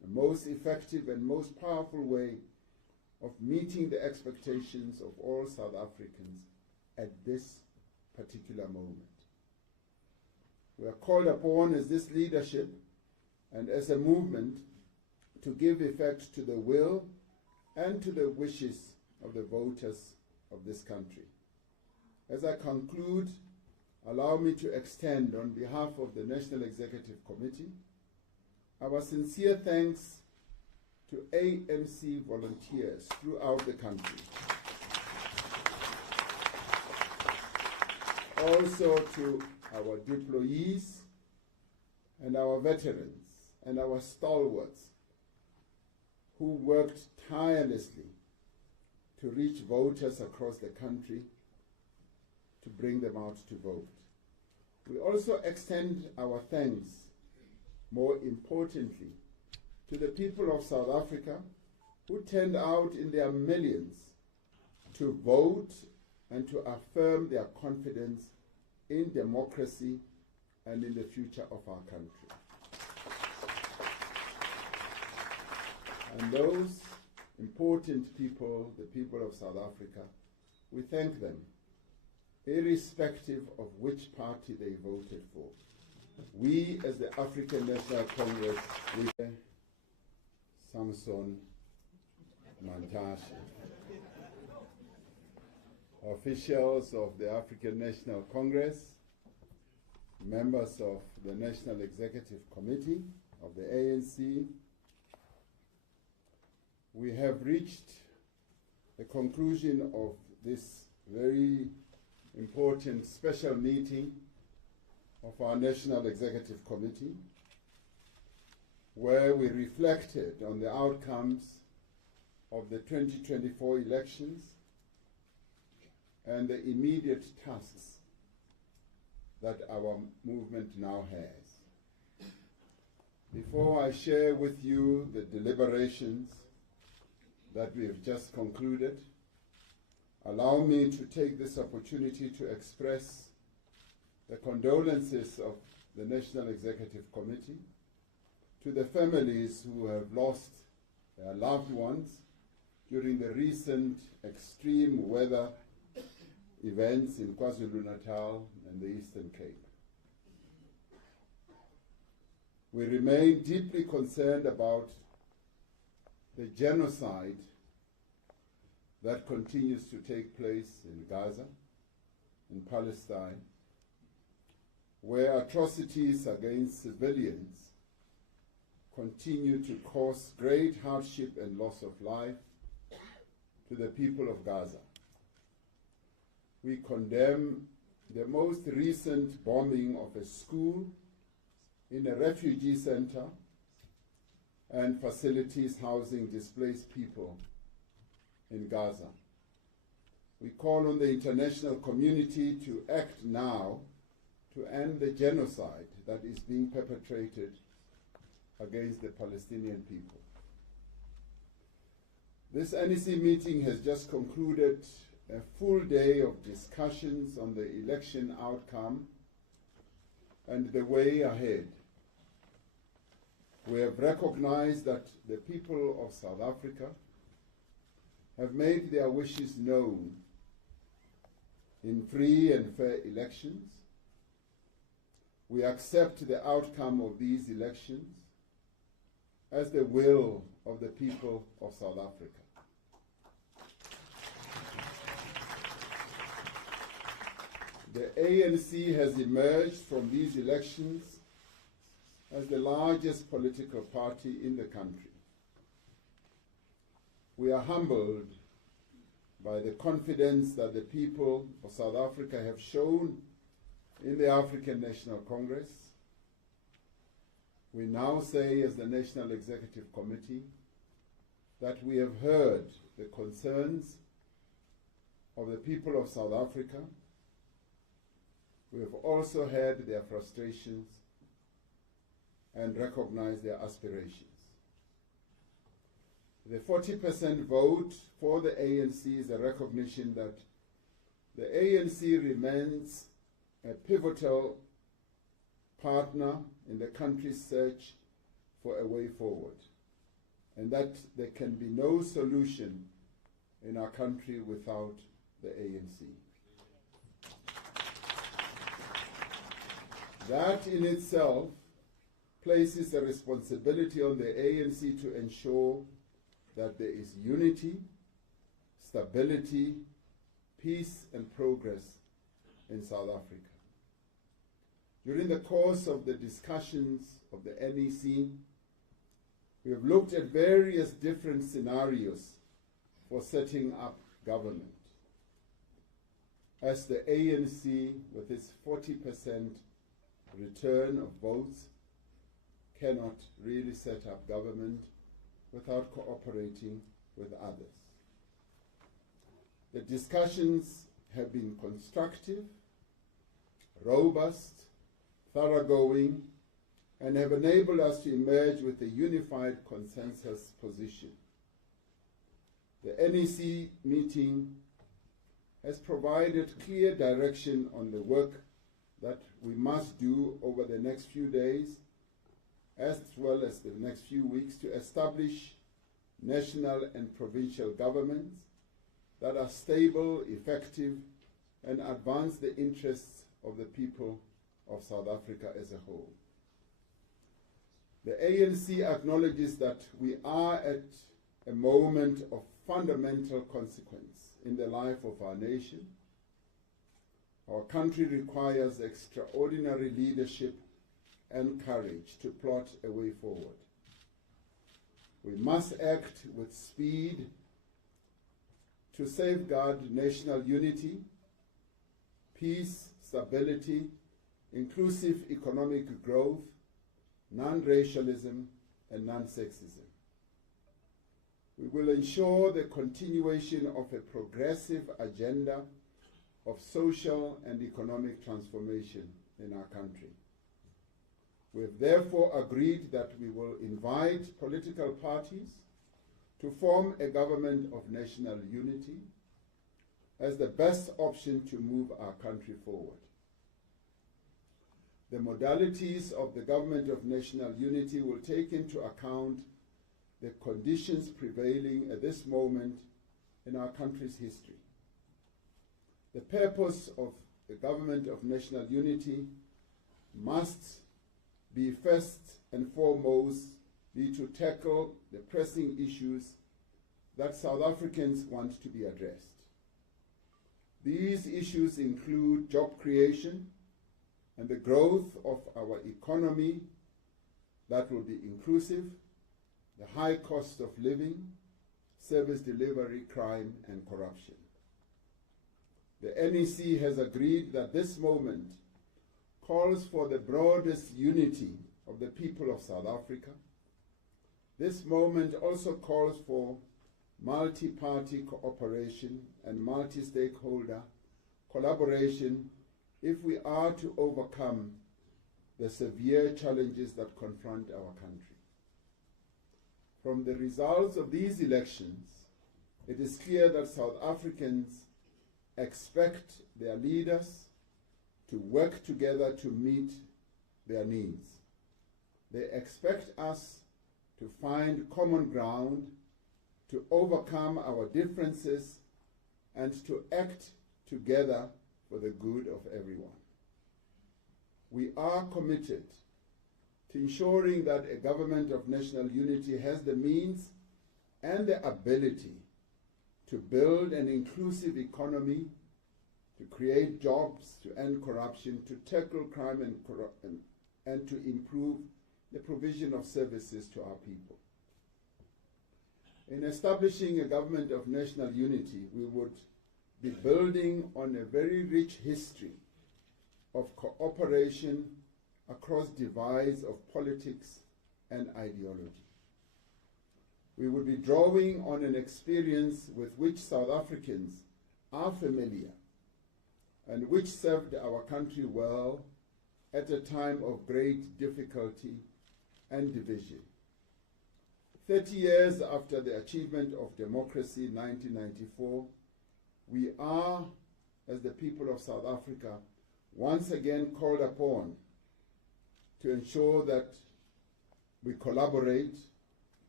the most effective and most powerful way of meeting the expectations of all South Africans at this particular moment. We are called upon as this leadership and as a movement to give effect to the will and to the wishes of the voters of this country. As I conclude, allow me to extend on behalf of the National Executive Committee our sincere thanks to ANC volunteers throughout the country. Also to our deployees and our veterans and our stalwarts who worked tirelessly to reach voters across the country to bring them out to vote. We also extend our thanks, more importantly, to the people of South Africa who turned out in their millions to vote and to affirm their confidence in democracy and in the future of our country. And those important people, the people of South Africa, we thank them, irrespective of which party they voted for. We, as the African National Congress, we Samson Mantashe, officials of the African National Congress, members of the National Executive Committee of the ANC, we have reached the conclusion of this very important special meeting of our National Executive Committee, where we reflected on the outcomes of the 2024 elections and the immediate tasks that our movement now has. Before I share with you the deliberations that we have just concluded, allow me to take this opportunity to express the condolences of the National Executive Committee to the families who have lost their loved ones during the recent extreme weather events in KwaZulu-Natal and the Eastern Cape. We remain deeply concerned about the genocide that continues to take place in Gaza, in Palestine, where atrocities against civilians continue to cause great hardship and loss of life to the people of Gaza. We condemn the most recent bombing of a school in a refugee center and facilities housing displaced people in Gaza. We call on the international community to act now to end the genocide that is being perpetrated against the Palestinian people. This NEC meeting has just concluded a full day of discussions on the election outcome and the way ahead. We have recognized that the people of South Africa have made their wishes known in free and fair elections. We accept the outcome of these elections as the will of the people of South Africa. The ANC has emerged from these elections as the largest political party in the country. We are humbled by the confidence that the people of South Africa have shown in the African National Congress. We now say, as the National Executive Committee, that we have heard the concerns of the people of South Africa. We have also heard their frustrations and recognized their aspirations. The 40% vote for the ANC is a recognition that the ANC remains a pivotal partner in the country's search for a way forward. and that there can be no solution in our country without the ANC. That in itself places a responsibility on the ANC to ensure that there is unity, stability, peace and progress in South Africa. During the course of the discussions of the NEC, we have looked at various different scenarios for setting up government. As the ANC, with its 40% return of votes, cannot really set up government without cooperating with others. The discussions have been constructive, robust, thoroughgoing, and have enabled us to emerge with a unified consensus position. The NEC meeting has provided clear direction on the work that we must do over the next few days, as well as the next few weeks, to establish national and provincial governments that are stable, effective, and advance the interests of the people of South Africa as a whole. The ANC acknowledges that we are at a moment of fundamental consequence in the life of our nation. Our country requires extraordinary leadership and courage to plot a way forward. We must act with speed to safeguard national unity, peace, stability, inclusive economic growth, non-racialism, and non-sexism. We will ensure the continuation of a progressive agenda of social and economic transformation in our country. We have therefore agreed that we will invite political parties to form a government of national unity as the best option to move our country forward. The modalities of the government of national unity will take into account the conditions prevailing at this moment in our country's history. The purpose of the government of national unity must be first and foremost be to tackle the pressing issues that South Africans want to be addressed. These issues include job creation and the growth of our economy that will be inclusive, the high cost of living, service delivery, crime, and corruption. The NEC has agreed that this moment calls for the broadest unity of the people of South Africa. This moment also calls for multi-party cooperation and multi-stakeholder collaboration if we are to overcome the severe challenges that confront our country. From the results of these elections, it is clear that South Africans expect their leaders to work together to meet their needs. They expect us to find common ground, to overcome our differences, and to act together for the good of everyone. We are committed to ensuring that a government of national unity has the means and the ability to build an inclusive economy, to create jobs, to end corruption, to tackle crime and to improve the provision of services to our people. In establishing a government of national unity, we would be building on a very rich history of cooperation across divides of politics and ideology. We would be drawing on an experience with which South Africans are familiar and which served our country well at a time of great difficulty and division. 30 years after the achievement of democracy in 1994, we are, as the people of South Africa, once again called upon to ensure that we collaborate,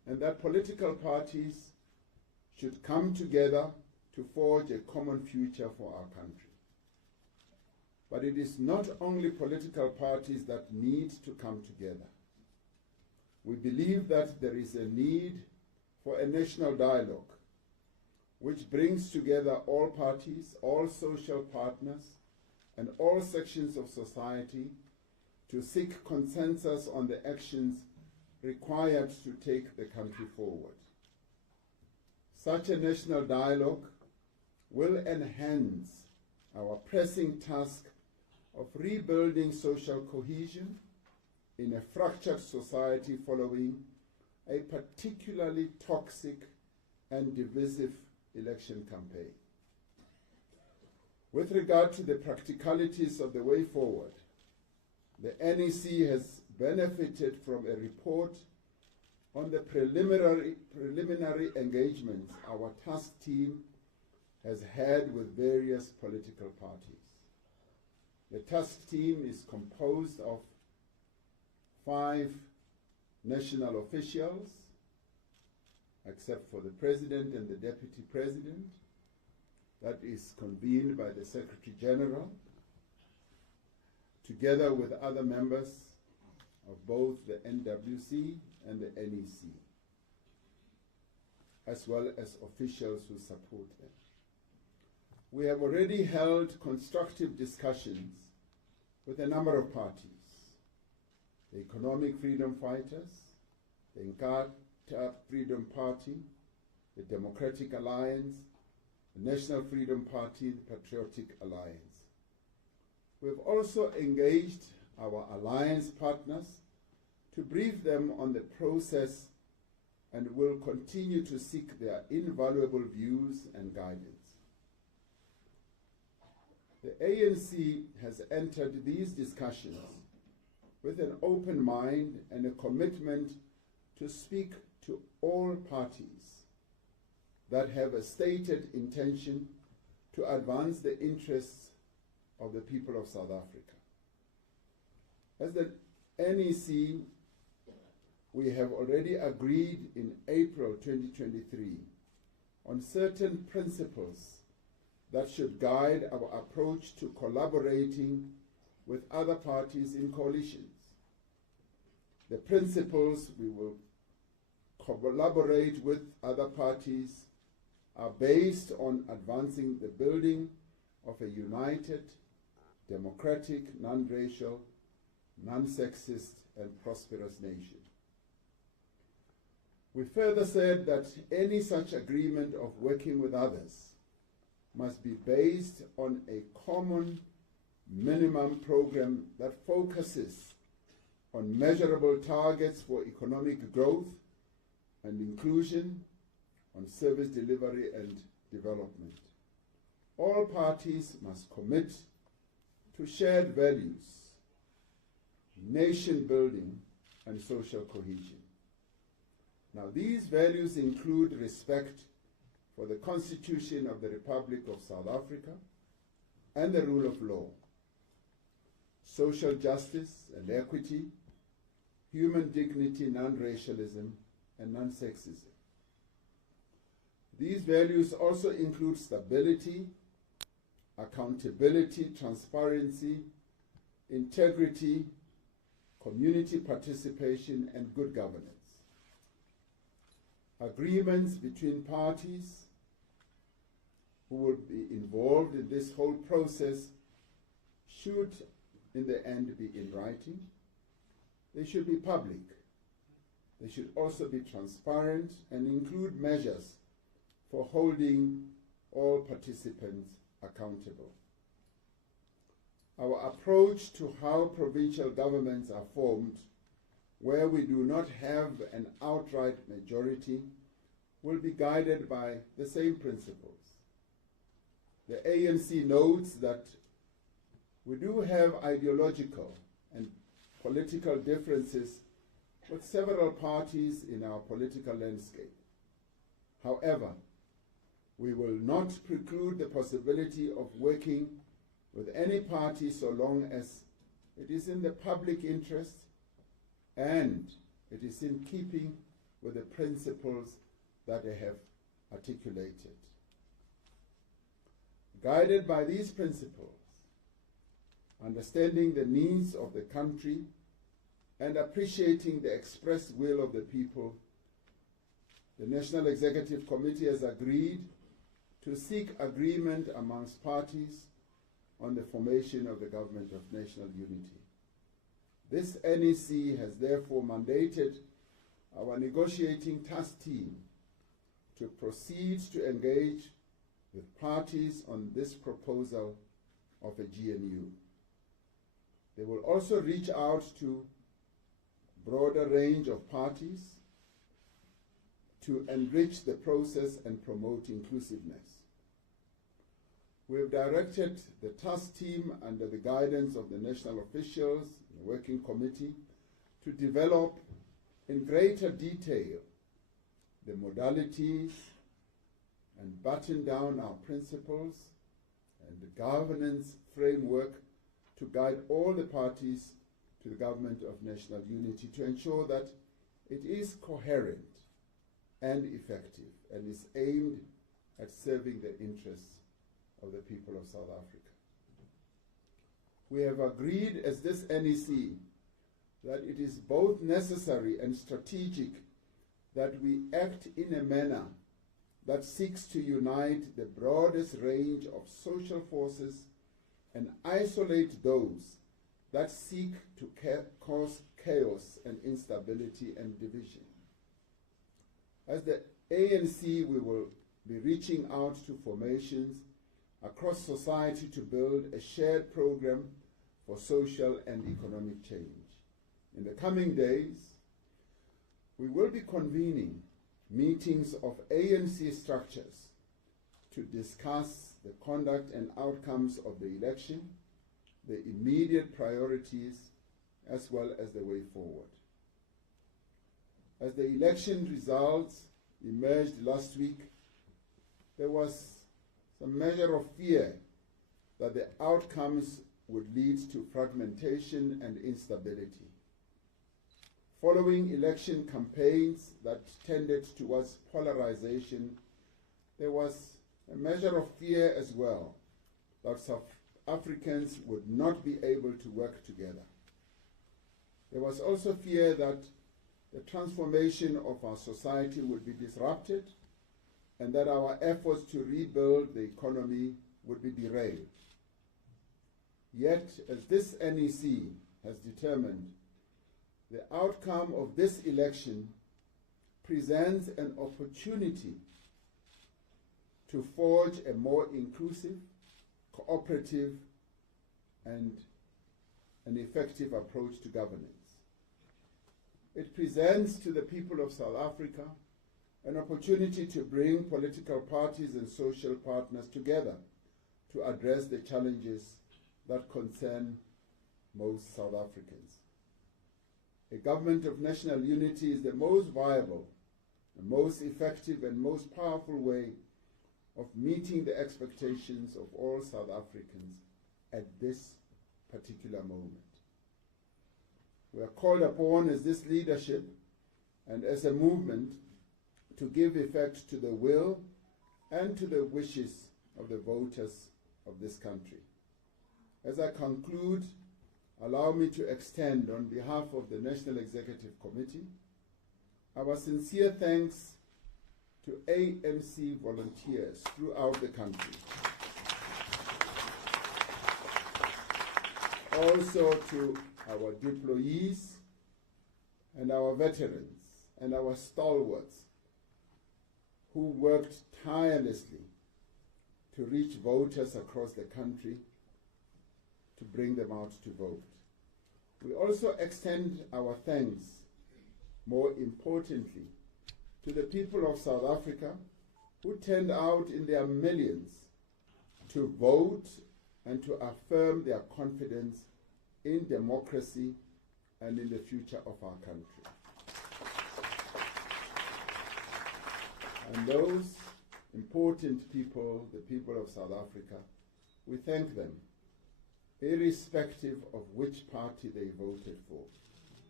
and that political parties should come together to forge a common future for our country. But it is not only political parties that need to come together. We believe that there is a need for a national dialogue which brings together all parties, all social partners, and all sections of society to seek consensus on the actions required to take the country forward. Such a national dialogue will enhance our pressing task of rebuilding social cohesion in a fractured society following a particularly toxic and divisive election campaign. With regard to the practicalities of the way forward, the NEC has benefited from a report on the preliminary engagements our task team has had with various political parties. The task team is composed of 5 national officials, except for the President and the Deputy President, that is convened by the Secretary General, together with other members of both the NWC and the NEC, as well as officials who support them. We have already held constructive discussions with a number of parties: the Economic Freedom Fighters, the Inkatha Freedom Party, the Democratic Alliance, the National Freedom Party, the Patriotic Alliance. We have also engaged our alliance partners to brief them on the process and will continue to seek their invaluable views and guidance. The ANC has entered these discussions with an open mind and a commitment to speak to all parties that have a stated intention to advance the interests of the people of South Africa. As the NEC, we have already agreed in April 2023 on certain principles that should guide our approach to collaborating with other parties in coalitions. The principles we will collaborate with other parties are based on advancing the building of a united, democratic, non-racial, non-sexist, and prosperous nation. We further said that any such agreement of working with others must be based on a common minimum program that focuses on measurable targets for economic growth and inclusion, on service delivery and development. All parties must commit to shared values, nation building, and social cohesion. Now, these values include respect for the Constitution of the Republic of South Africa and the rule of law, social justice and equity, human dignity, non-racialism, and non-sexism. These values also include stability, accountability, transparency, integrity, community participation, and good governance. Agreements between parties who will be involved in this whole process should, in the end, be in writing. They should be public. They should also be transparent and include measures for holding all participants accountable. Our approach to how provincial governments are formed, where we do not have an outright majority, will be guided by the same principles. The ANC notes that we do have ideological and political differences with several parties in our political landscape. However, we will not preclude the possibility of working with any party so long as it is in the public interest and it is in keeping with the principles that they have articulated. Guided by these principles, understanding the needs of the country and appreciating the expressed will of the people, the National Executive Committee has agreed to seek agreement amongst parties on the formation of the Government of National Unity. This NEC has therefore mandated our negotiating task team to proceed to engage with parties on this proposal of a GNU. They will also reach out to a broader range of parties to enrich the process and promote inclusiveness. We have directed the task team under the guidance of the national officials, the working committee, to develop in greater detail the modalities and button down our principles and the governance framework to guide all the parties to the Government of National Unity to ensure that it is coherent and effective and is aimed at serving the interests of the people of South Africa. We have agreed as this NEC that it is both necessary and strategic that we act in a manner that seeks to unite the broadest range of social forces and isolate those that seek to cause chaos and instability and division. As the ANC, we will be reaching out to formations across society to build a shared program for social and economic change. In the coming days, we will be convening meetings of ANC structures to discuss the conduct and outcomes of the election, the immediate priorities, as well as the way forward. As the election results emerged last week, there was some measure of fear that the outcomes would lead to fragmentation and instability. Following election campaigns that tended towards polarization, there was a measure of fear as well that South Africans would not be able to work together. There was also fear that the transformation of our society would be disrupted and that our efforts to rebuild the economy would be derailed. Yet, as this NEC has determined, the outcome of this election presents an opportunity to forge a more inclusive, cooperative, and an effective approach to governance. It presents to the people of South Africa an opportunity to bring political parties and social partners together to address the challenges that concern most South Africans. A government of national unity is the most viable, the most effective and most powerful way of meeting the expectations of all South Africans at this particular moment. We are called upon as this leadership and as a movement to give effect to the will and to the wishes of the voters of this country. As I conclude, allow me to extend on behalf of the National Executive Committee our sincere thanks to ANC volunteers throughout the country. Also to our deployees and our veterans and our stalwarts who worked tirelessly to reach voters across the country to bring them out to vote. We also extend our thanks, more importantly, to the people of South Africa who turned out in their millions to vote and to affirm their confidence in democracy and in the future of our country. And those important people, the people of South Africa, we thank them, irrespective of which party they voted for.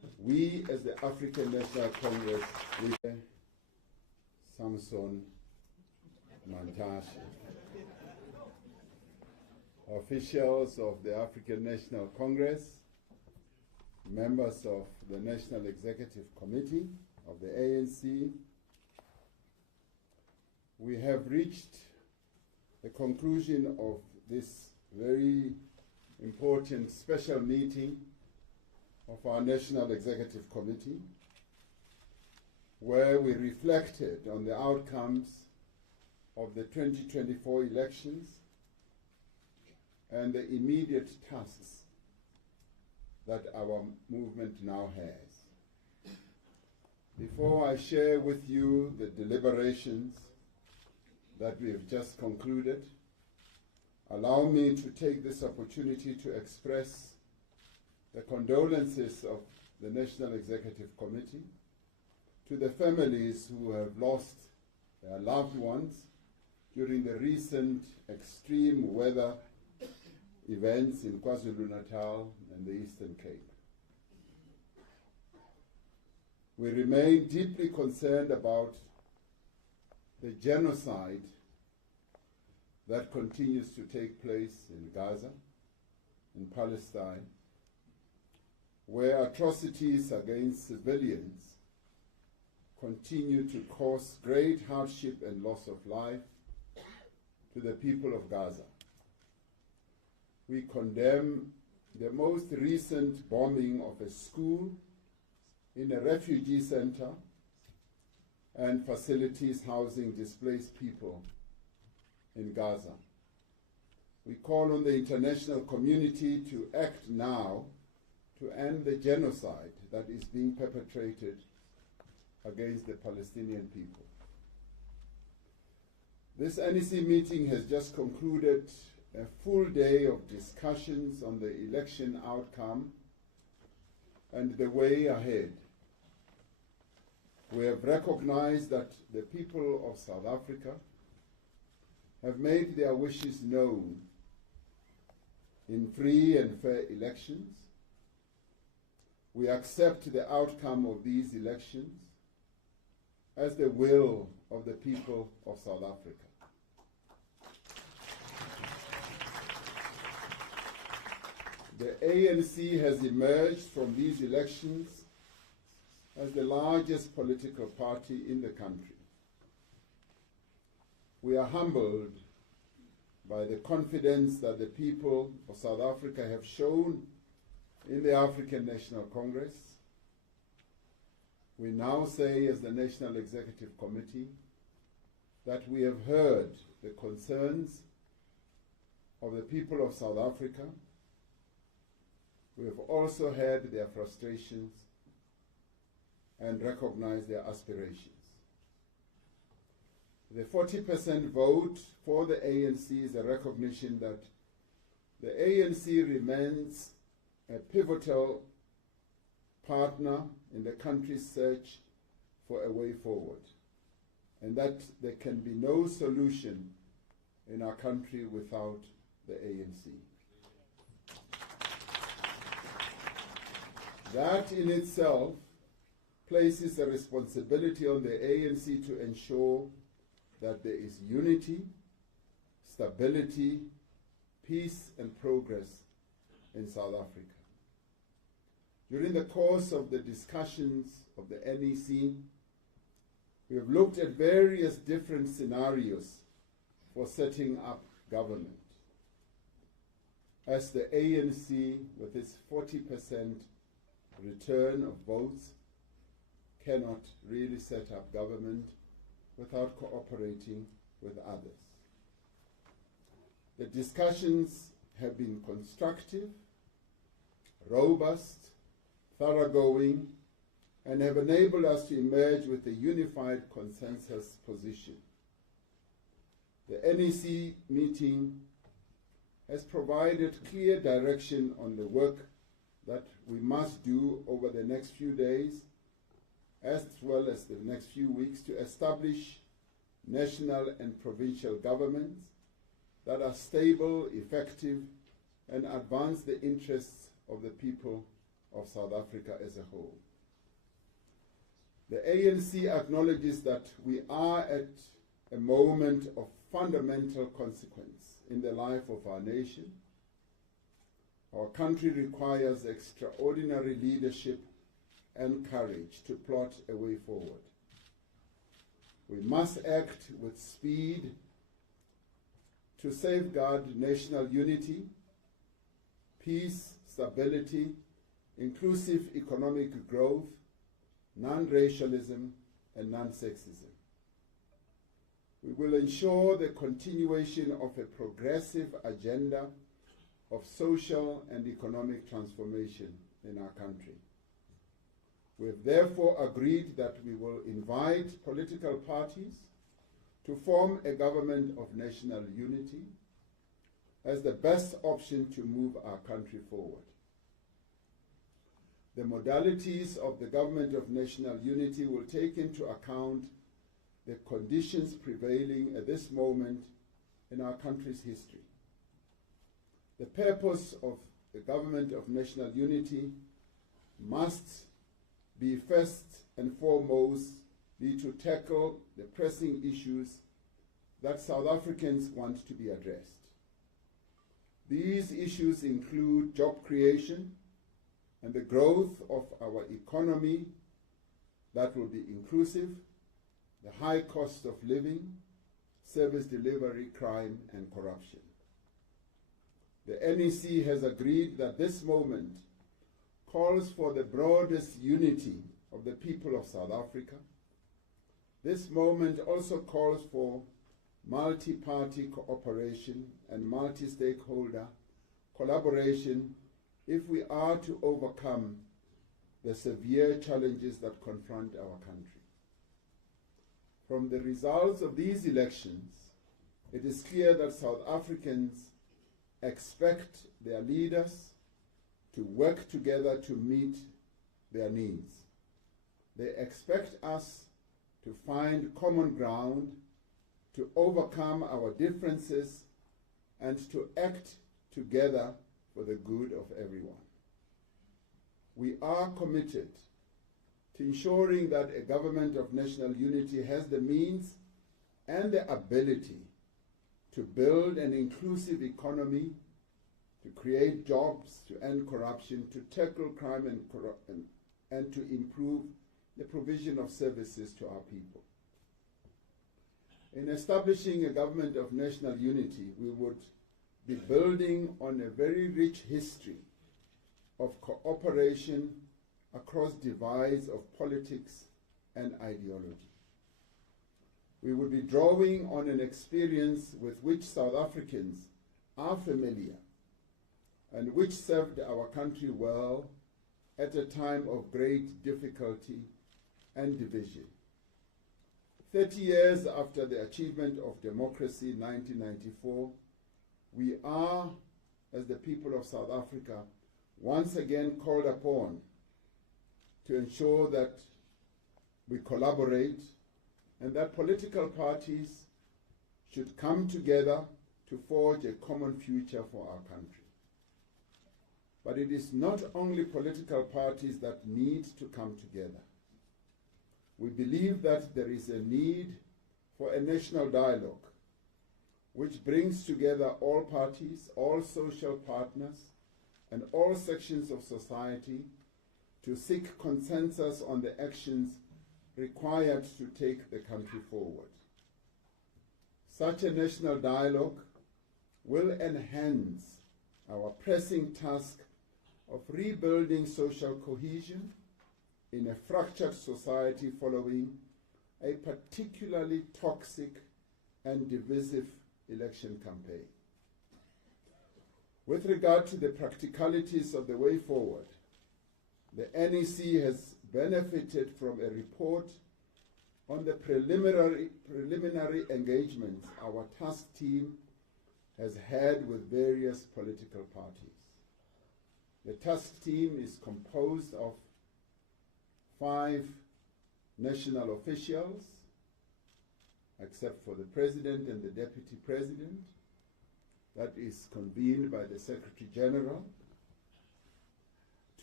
we as the African National Congress, we Samson Mantashe, officials of the African National Congress, members of the National Executive Committee of the ANC, we have reached the conclusion of this very important special meeting of our National Executive Committee, where we reflected on the outcomes of the 2024 elections and the immediate tasks that our movement now has. Before I share with you the deliberations that we have just concluded, allow me to take this opportunity to express the condolences of the National Executive Committee to the families who have lost their loved ones during the recent extreme weather events in KwaZulu-Natal and the Eastern Cape. We remain deeply concerned about the genocide that continues to take place in Gaza, in Palestine, where atrocities against civilians continue to cause great hardship and loss of life to the people of Gaza. We condemn the most recent bombing of a school in a refugee center and facilities housing displaced people in Gaza. We call on the international community to act now to end the genocide that is being perpetrated against the Palestinian people. This NEC meeting has just concluded a full day of discussions on the election outcome and the way ahead. We have recognized that the people of South Africa have made their wishes known in free and fair elections. We accept the outcome of these elections as the will of the people of South Africa. The ANC has emerged from these elections as the largest political party in the country. We are humbled by the confidence that the people of South Africa have shown in the African National Congress. We now say, as the National Executive Committee, that we have heard the concerns of the people of South Africa. We have also heard their frustrations and recognized their aspirations. The 40% vote for the ANC is a recognition that the ANC remains a pivotal partner in the country's search for a way forward, and that there can be no solution in our country without the ANC. That in itself places a responsibility on the ANC to ensure that there is unity, stability, peace and progress in South Africa. During the course of the discussions of the NEC, we have looked at various different scenarios for setting up government. As the ANC, with its 40% return of votes, cannot really set up government without cooperating with others. The discussions have been constructive, robust, thoroughgoing, and have enabled us to emerge with a unified consensus position. The NEC meeting has provided clear direction on the work that we must do over the next few days, as well as the next few weeks, to establish national and provincial governments that are stable, effective, and advance the interests of the people of South Africa as a whole. The ANC acknowledges that we are at a moment of fundamental consequence in the life of our nation. Our country requires extraordinary leadership and courage to plot a way forward. We must act with speed to safeguard national unity, peace, stability, inclusive economic growth, non-racialism, and non-sexism. We will ensure the continuation of a progressive agenda of social and economic transformation in our country. We have therefore agreed that we will invite political parties to form a government of national unity as the best option to move our country forward. The modalities of the government of national unity will take into account the conditions prevailing at this moment in our country's history. The purpose of the government of national unity must be first and foremost be to tackle the pressing issues that South Africans want to be addressed. These issues include job creation and the growth of our economy that will be inclusive, the high cost of living, service delivery, crime, and corruption. The NEC has agreed that this moment calls for the broadest unity of the people of South Africa. This moment also calls for multi-party cooperation and multi-stakeholder collaboration if we are to overcome the severe challenges that confront our country. From the results of these elections, it is clear that South Africans expect their leaders to work together to meet their needs. They expect us to find common ground, to overcome our differences, and to act together for the good of everyone. We are committed to ensuring that a government of national unity has the means and the ability to build an inclusive economy, to create jobs, to end corruption, to tackle crime and to improve the provision of services to our people. In establishing a government of national unity, we would be building on a very rich history of cooperation across divides of politics and ideology. We would be drawing on an experience with which South Africans are familiar and which served our country well at a time of great difficulty and division. 30 years after the achievement of democracy in 1994, we are, as the people of South Africa, once again called upon to ensure that we collaborate and that political parties should come together to forge a common future for our country. But it is not only political parties that need to come together. We believe that there is a need for a national dialogue which brings together all parties, all social partners, and all sections of society to seek consensus on the actions required to take the country forward. Such a national dialogue will enhance our pressing task of rebuilding social cohesion in a fractured society following a particularly toxic and divisive election campaign. With regard to the practicalities of the way forward, the NEC has benefited from a report on the preliminary engagements our task team has had with various political parties. The task team is composed of 5 national officials, except for the President and the Deputy President, that is convened by the Secretary General,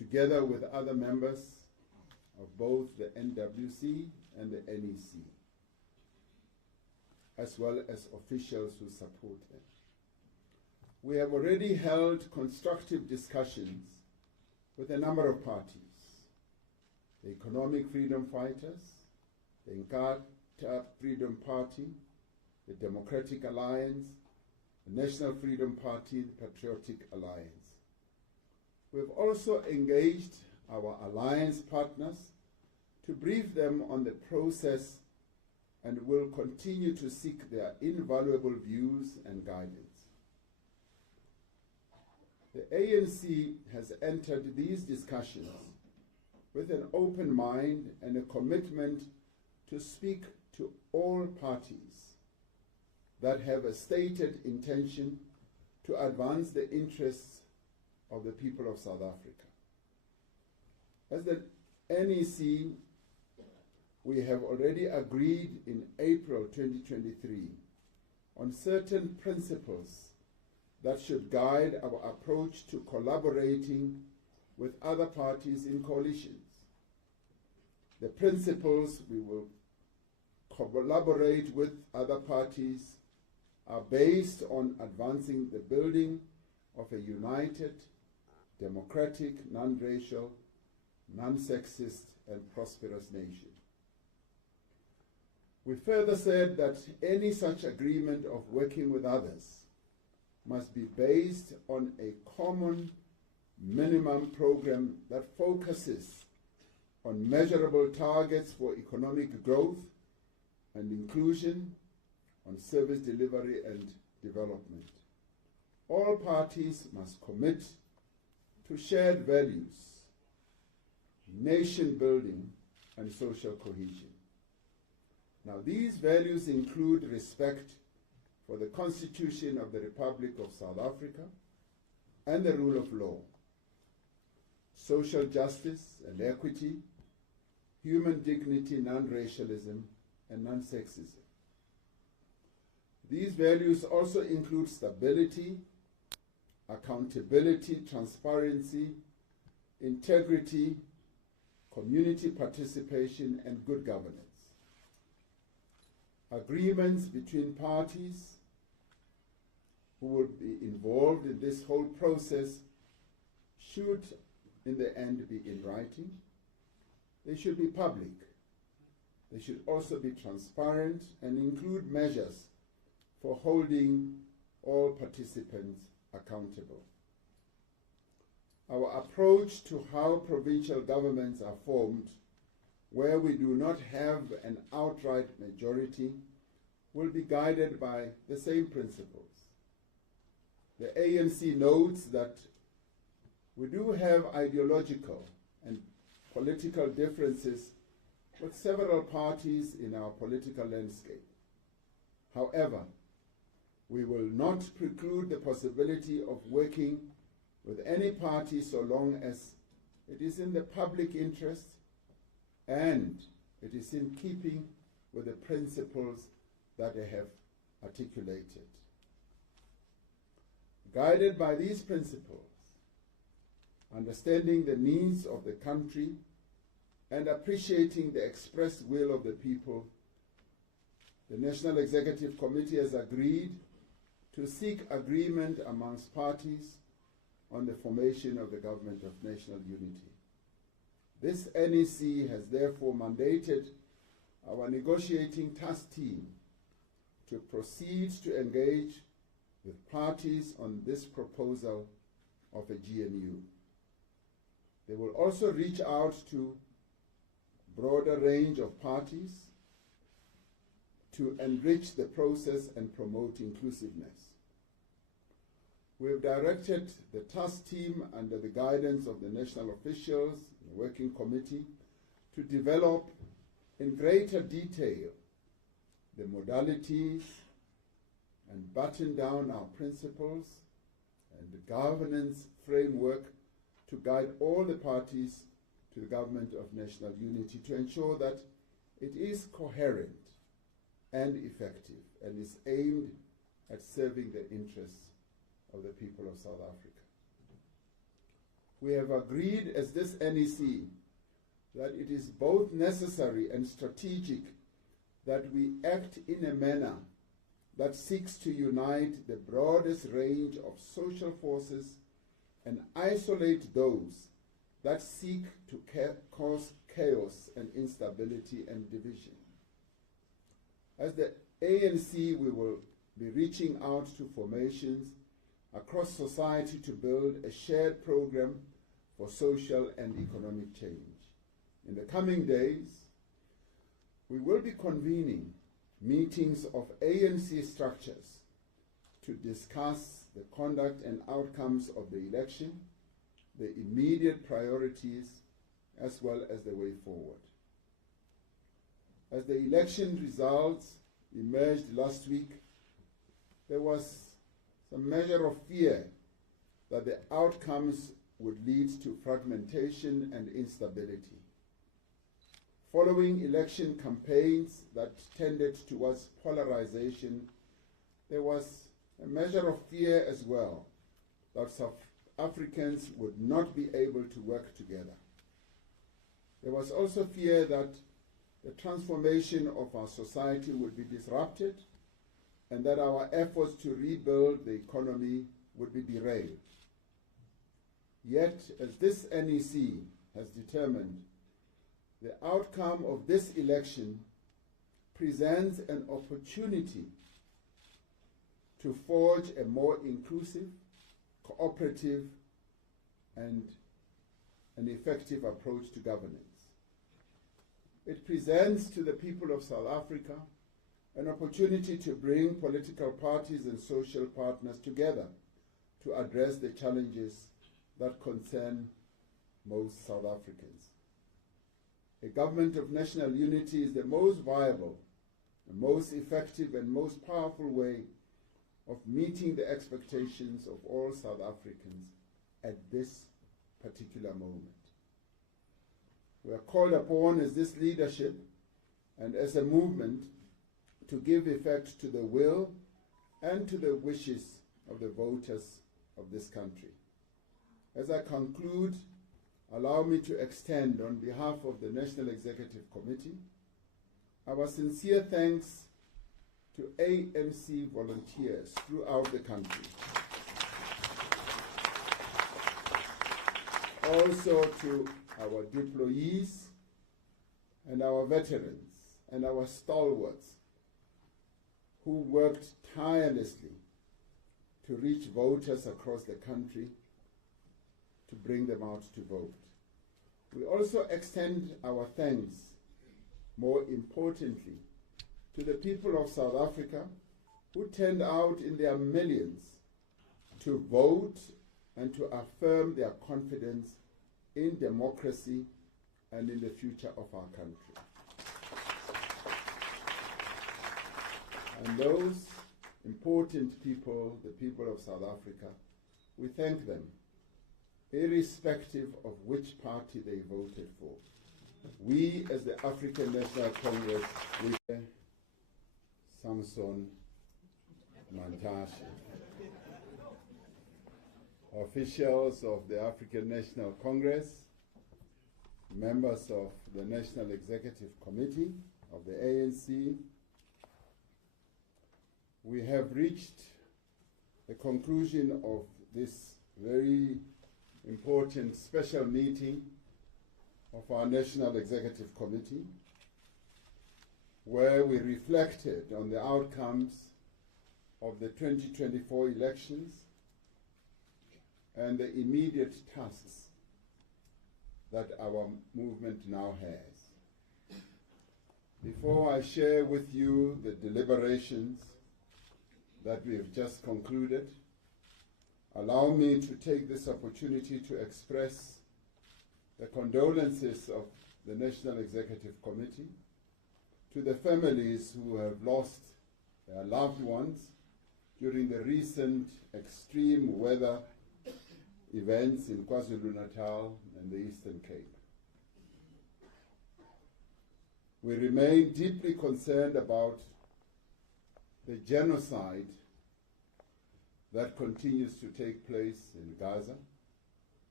together with other members of both the NWC and the NEC, as well as officials who support them. We have already held constructive discussions with a number of parties: the Economic Freedom Fighters, the Inkatha Freedom Party, the Democratic Alliance, the National Freedom Party, the Patriotic Alliance. We have also engaged our alliance partners to brief them on the process and will continue to seek their invaluable views and guidance. The ANC has entered these discussions with an open mind and a commitment to speak to all parties that have a stated intention to advance the interests of the people of South Africa. As the NEC, we have already agreed in April 2023 on certain principles that should guide our approach to collaborating with other parties in coalitions. The principles we will collaborate with other parties are based on advancing the building of a united, democratic, non-racial, non-sexist, and prosperous nation. We further said that any such agreement of working with others must be based on a common minimum program that focuses on measurable targets for economic growth and inclusion, on service delivery and development. All parties must commit to shared values, nation building, and social cohesion. Now, these values include respect for the Constitution of the Republic of South Africa and the rule of law, social justice and equity, human dignity, non-racialism, and non-sexism. These values also include stability, accountability, transparency, integrity, community participation, and good governance. Agreements between parties who will be involved in this whole process should, in the end, be in writing. They should be public. They should also be transparent and include measures for holding all participants accountable. Our approach to how provincial governments are formed, where we do not have an outright majority, will be guided by the same principles. The ANC notes that we do have ideological and political differences with several parties in our political landscape. However, we will not preclude the possibility of working with any party so long as it is in the public interest and it is in keeping with the principles that I have articulated. Guided by these principles, understanding the needs of the country and appreciating the expressed will of the people, the National Executive Committee has agreed to seek agreement amongst parties on the formation of the Government of National Unity. This NEC has therefore mandated our negotiating task team to proceed to engage with parties on this proposal of a GNU. They will also reach out to a broader range of parties to enrich the process and promote inclusiveness. We have directed the task team under the guidance of the national officials, the working committee, to develop in greater detail the modalities and button down our principles and the governance framework to guide all the parties to the Government of National Unity to ensure that it is coherent and effective and is aimed at serving the interests of the people of South Africa. we have agreed as this NEC that it is both necessary and strategic that we act in a manner that seeks to unite the broadest range of social forces and isolate those that seek to cause chaos and instability and division. As the ANC, we will be reaching out to formations across society to build a shared program for social and economic change. In the coming days, we will be convening meetings of ANC structures to discuss the conduct and outcomes of the election, the immediate priorities, as well as the way forward. As the election results emerged last week, there was some measure of fear that the outcomes would lead to fragmentation and instability. Following election campaigns that tended towards polarization, there was a measure of fear as well that South Africans would not be able to work together. There was also fear that the transformation of our society would be disrupted and that our efforts to rebuild the economy would be derailed. Yet, as this NEC has determined, the outcome of this election presents an opportunity to forge a more inclusive, cooperative, and an effective approach to governance. It presents to the people of South Africa an opportunity to bring political parties and social partners together to address the challenges that concern most South Africans. A government of national unity is the most viable, the most effective, and most powerful way of meeting the expectations of all South Africans at this particular moment. We are called upon as this leadership and as a movement to give effect to the will and to the wishes of the voters of this country. As I conclude, allow me to extend on behalf of the National Executive Committee our sincere thanks to ANC volunteers throughout the country. Also to our deployees and our veterans and our stalwarts who worked tirelessly to reach voters across the country to bring them out to vote. We also extend our thanks, more importantly, to the people of South Africa who turned out in their millions to vote and to affirm their confidence in democracy and in the future of our country. And those important people, the people of South Africa, we thank them, irrespective of which party they voted for. We, as the African National Congress, we Samson Mantashe, officials of the African National Congress, members of the National Executive Committee of the ANC, we have reached the conclusion of this very important special meeting of our National Executive Committee, where we reflected on the outcomes of the 2024 elections and the immediate tasks that our movement now has. Before I share with you the deliberations that we have just concluded, allow me to take this opportunity to express the condolences of the National Executive Committee to the families who have lost their loved ones during the recent extreme weather events in KwaZulu-Natal and the Eastern Cape. We remain deeply concerned about the genocide that continues to take place in Gaza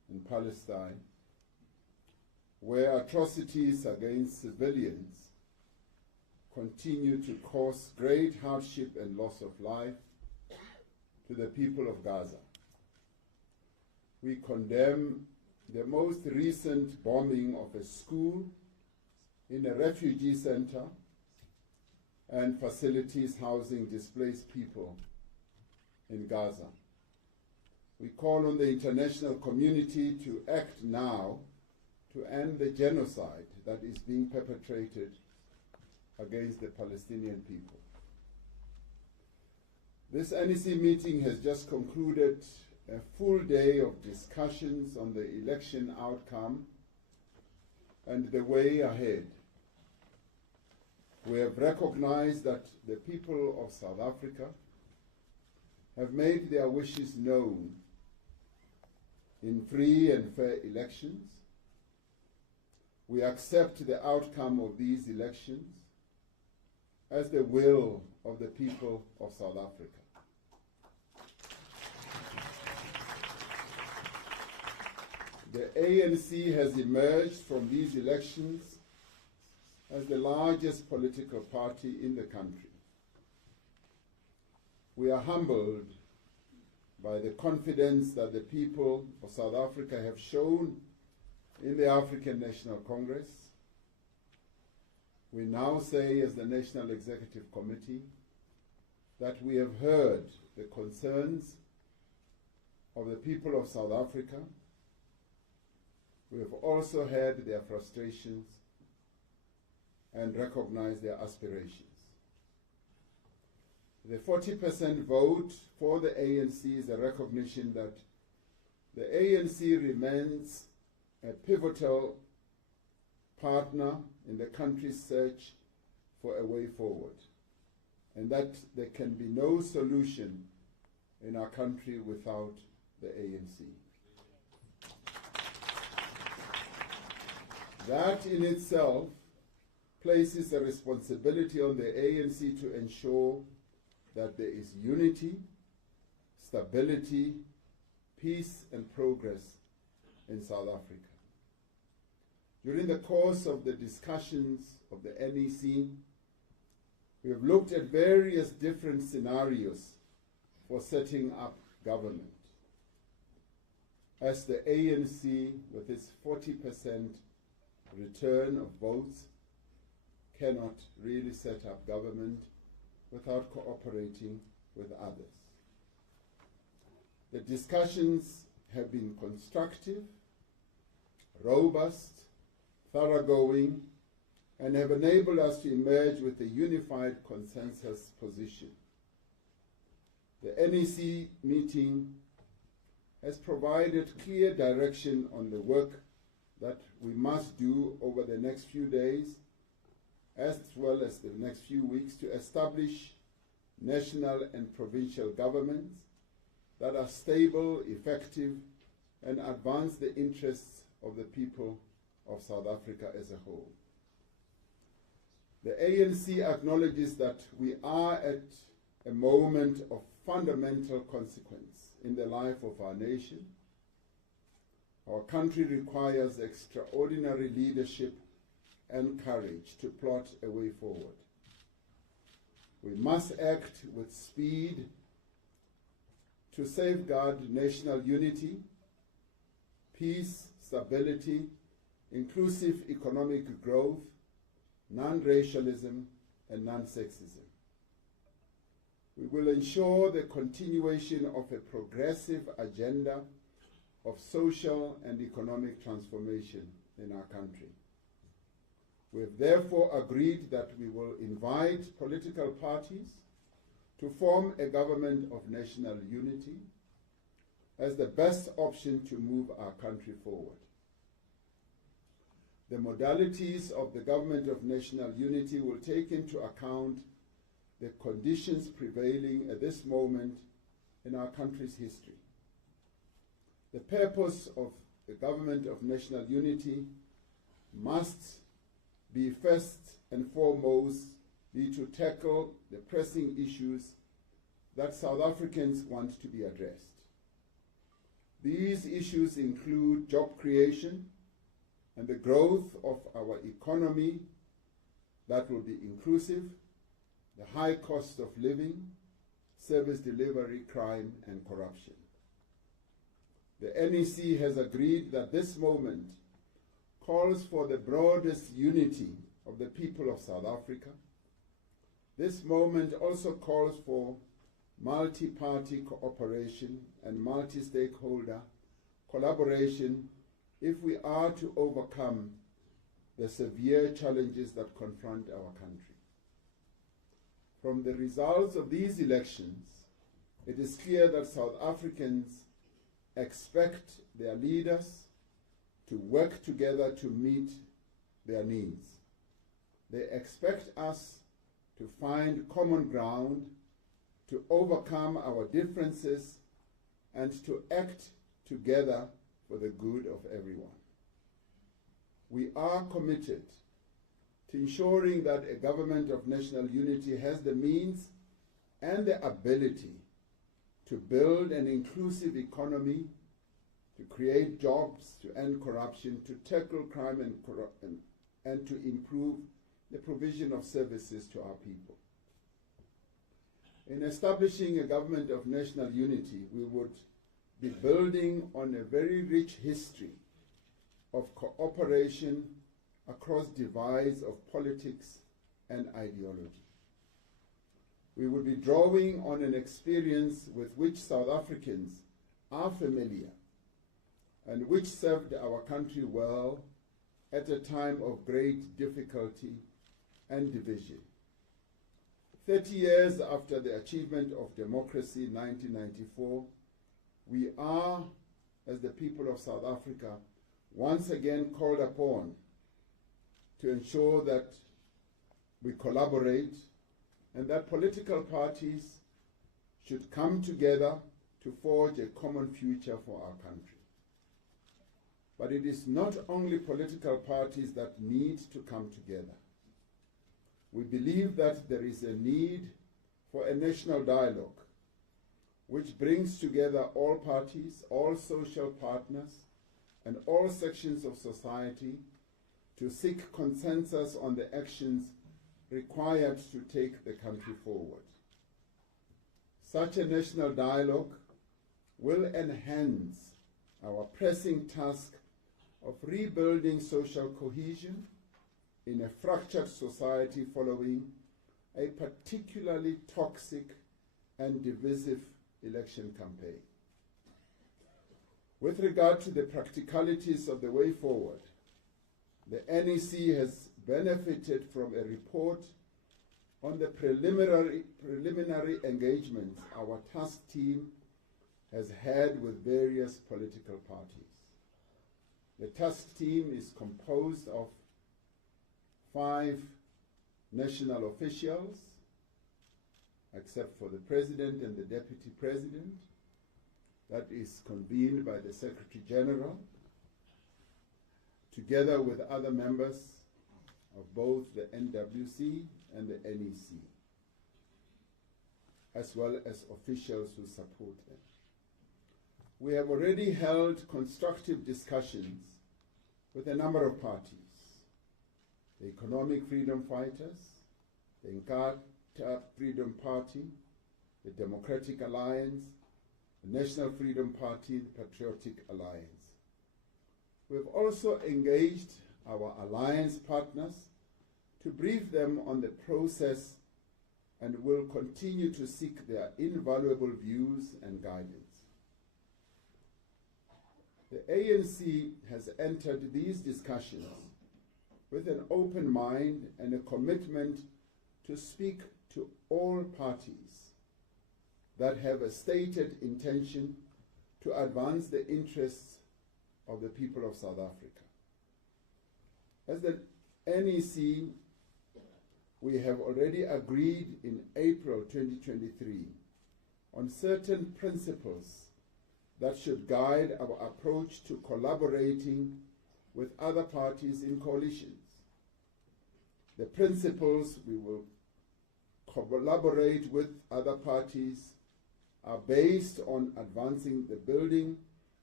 in Palestine, where atrocities against civilians continue to cause great hardship and loss of life to the people of Gaza. We condemn the most recent bombing of a school in a refugee center and facilities housing displaced people in Gaza. We call on the international community to act now to end the genocide that is being perpetrated against the Palestinian people. This NEC meeting has just concluded a full day of discussions on the election outcome and the way ahead. We have recognized that the people of South Africa have made their wishes known in free and fair elections. We accept the outcome of these elections as the will of the people of South Africa. The ANC has emerged from these elections as the largest political party in the country. We are humbled by the confidence that the people of South Africa have shown in the African National Congress. We now say, as the National Executive Committee, that we have heard the concerns of the people of South Africa. We have also heard their frustrations and recognized their aspirations. The 40% vote for the ANC is a recognition that the ANC remains a pivotal partner in the country's search for a way forward, and that there can be no solution in our country without the ANC. That in itself places a responsibility on the ANC to ensure that there is unity, stability, peace, and progress in South Africa. During the course of the discussions of the NEC, we have looked at various different scenarios for setting up government. As the ANC, with its 40% return of votes, cannot really set up government without cooperating with others. The discussions have been constructive, robust, thoroughgoing, and have enabled us to emerge with a unified consensus position. The NEC meeting has provided clear direction on the work that we must do over the next few days, as well as the next few weeks, to establish national and provincial governments that are stable, effective, and advance the interests of the people of South Africa as a whole. The ANC acknowledges that we are at a moment of fundamental consequence in the life of our nation. Our country requires extraordinary leadership and courage to plot a way forward. We must act with speed to safeguard national unity, peace, stability, inclusive economic growth, non-racialism, and non-sexism. We will ensure the continuation of a progressive agenda of social and economic transformation in our country. We have therefore agreed that we will invite political parties to form a government of national unity as the best option to move our country forward. The modalities of the government of national unity will take into account the conditions prevailing at this moment in our country's history. The purpose of the government of national unity must be first and foremost be to tackle the pressing issues that South Africans want to be addressed. These issues include job creation and the growth of our economy that will be inclusive, the high cost of living, service delivery, crime, and corruption. The NEC has agreed that this moment calls for the broadest unity of the people of South Africa. This moment also calls for multi-party cooperation and multi-stakeholder collaboration if we are to overcome the severe challenges that confront our country. From the results of these elections, it is clear that South Africans expect their leaders to work together to meet their needs. They expect us to find common ground, to overcome our differences, and to act together for the good of everyone. We are committed to ensuring that a government of national unity has the means and the ability to build an inclusive economy, to create jobs, to end corruption, to tackle crime and to improve the provision of services to our people. In establishing a government of national unity, we would be building on a very rich history of cooperation across divides of politics and ideology. We would be drawing on an experience with which South Africans are familiar and which served our country well at a time of great difficulty and division. 30 years after the achievement of democracy in 1994, we are, as the people of South Africa, once again called upon to ensure that we collaborate and that political parties should come together to forge a common future for our country. But it is not only political parties that need to come together. We believe that there is a need for a national dialogue which brings together all parties, all social partners, and all sections of society to seek consensus on the actions required to take the country forward. Such a national dialogue will enhance our pressing task of rebuilding social cohesion in a fractured society following a particularly toxic and divisive election campaign. With regard to the practicalities of the way forward, the NEC has benefited from a report on the preliminary engagements our task team has had with various political parties. The task team is composed of 5 national officials, except for the President and the Deputy President, that is convened by the Secretary General, together with other members of both the NWC and the NEC, as well as officials who support them. We have already held constructive discussions with a number of parties: the Economic Freedom Fighters, the Inkatha Freedom Party, the Democratic Alliance, the National Freedom Party, the Patriotic Alliance. We have also engaged our alliance partners to brief them on the process and will continue to seek their invaluable views and guidance. The ANC has entered these discussions with an open mind and a commitment to speak to all parties that have a stated intention to advance the interests of the people of South Africa. As the NEC, we have already agreed in April 2023 on certain principles that should guide our approach to collaborating with other parties in coalitions. The principles we will collaborate with other parties are based on advancing the building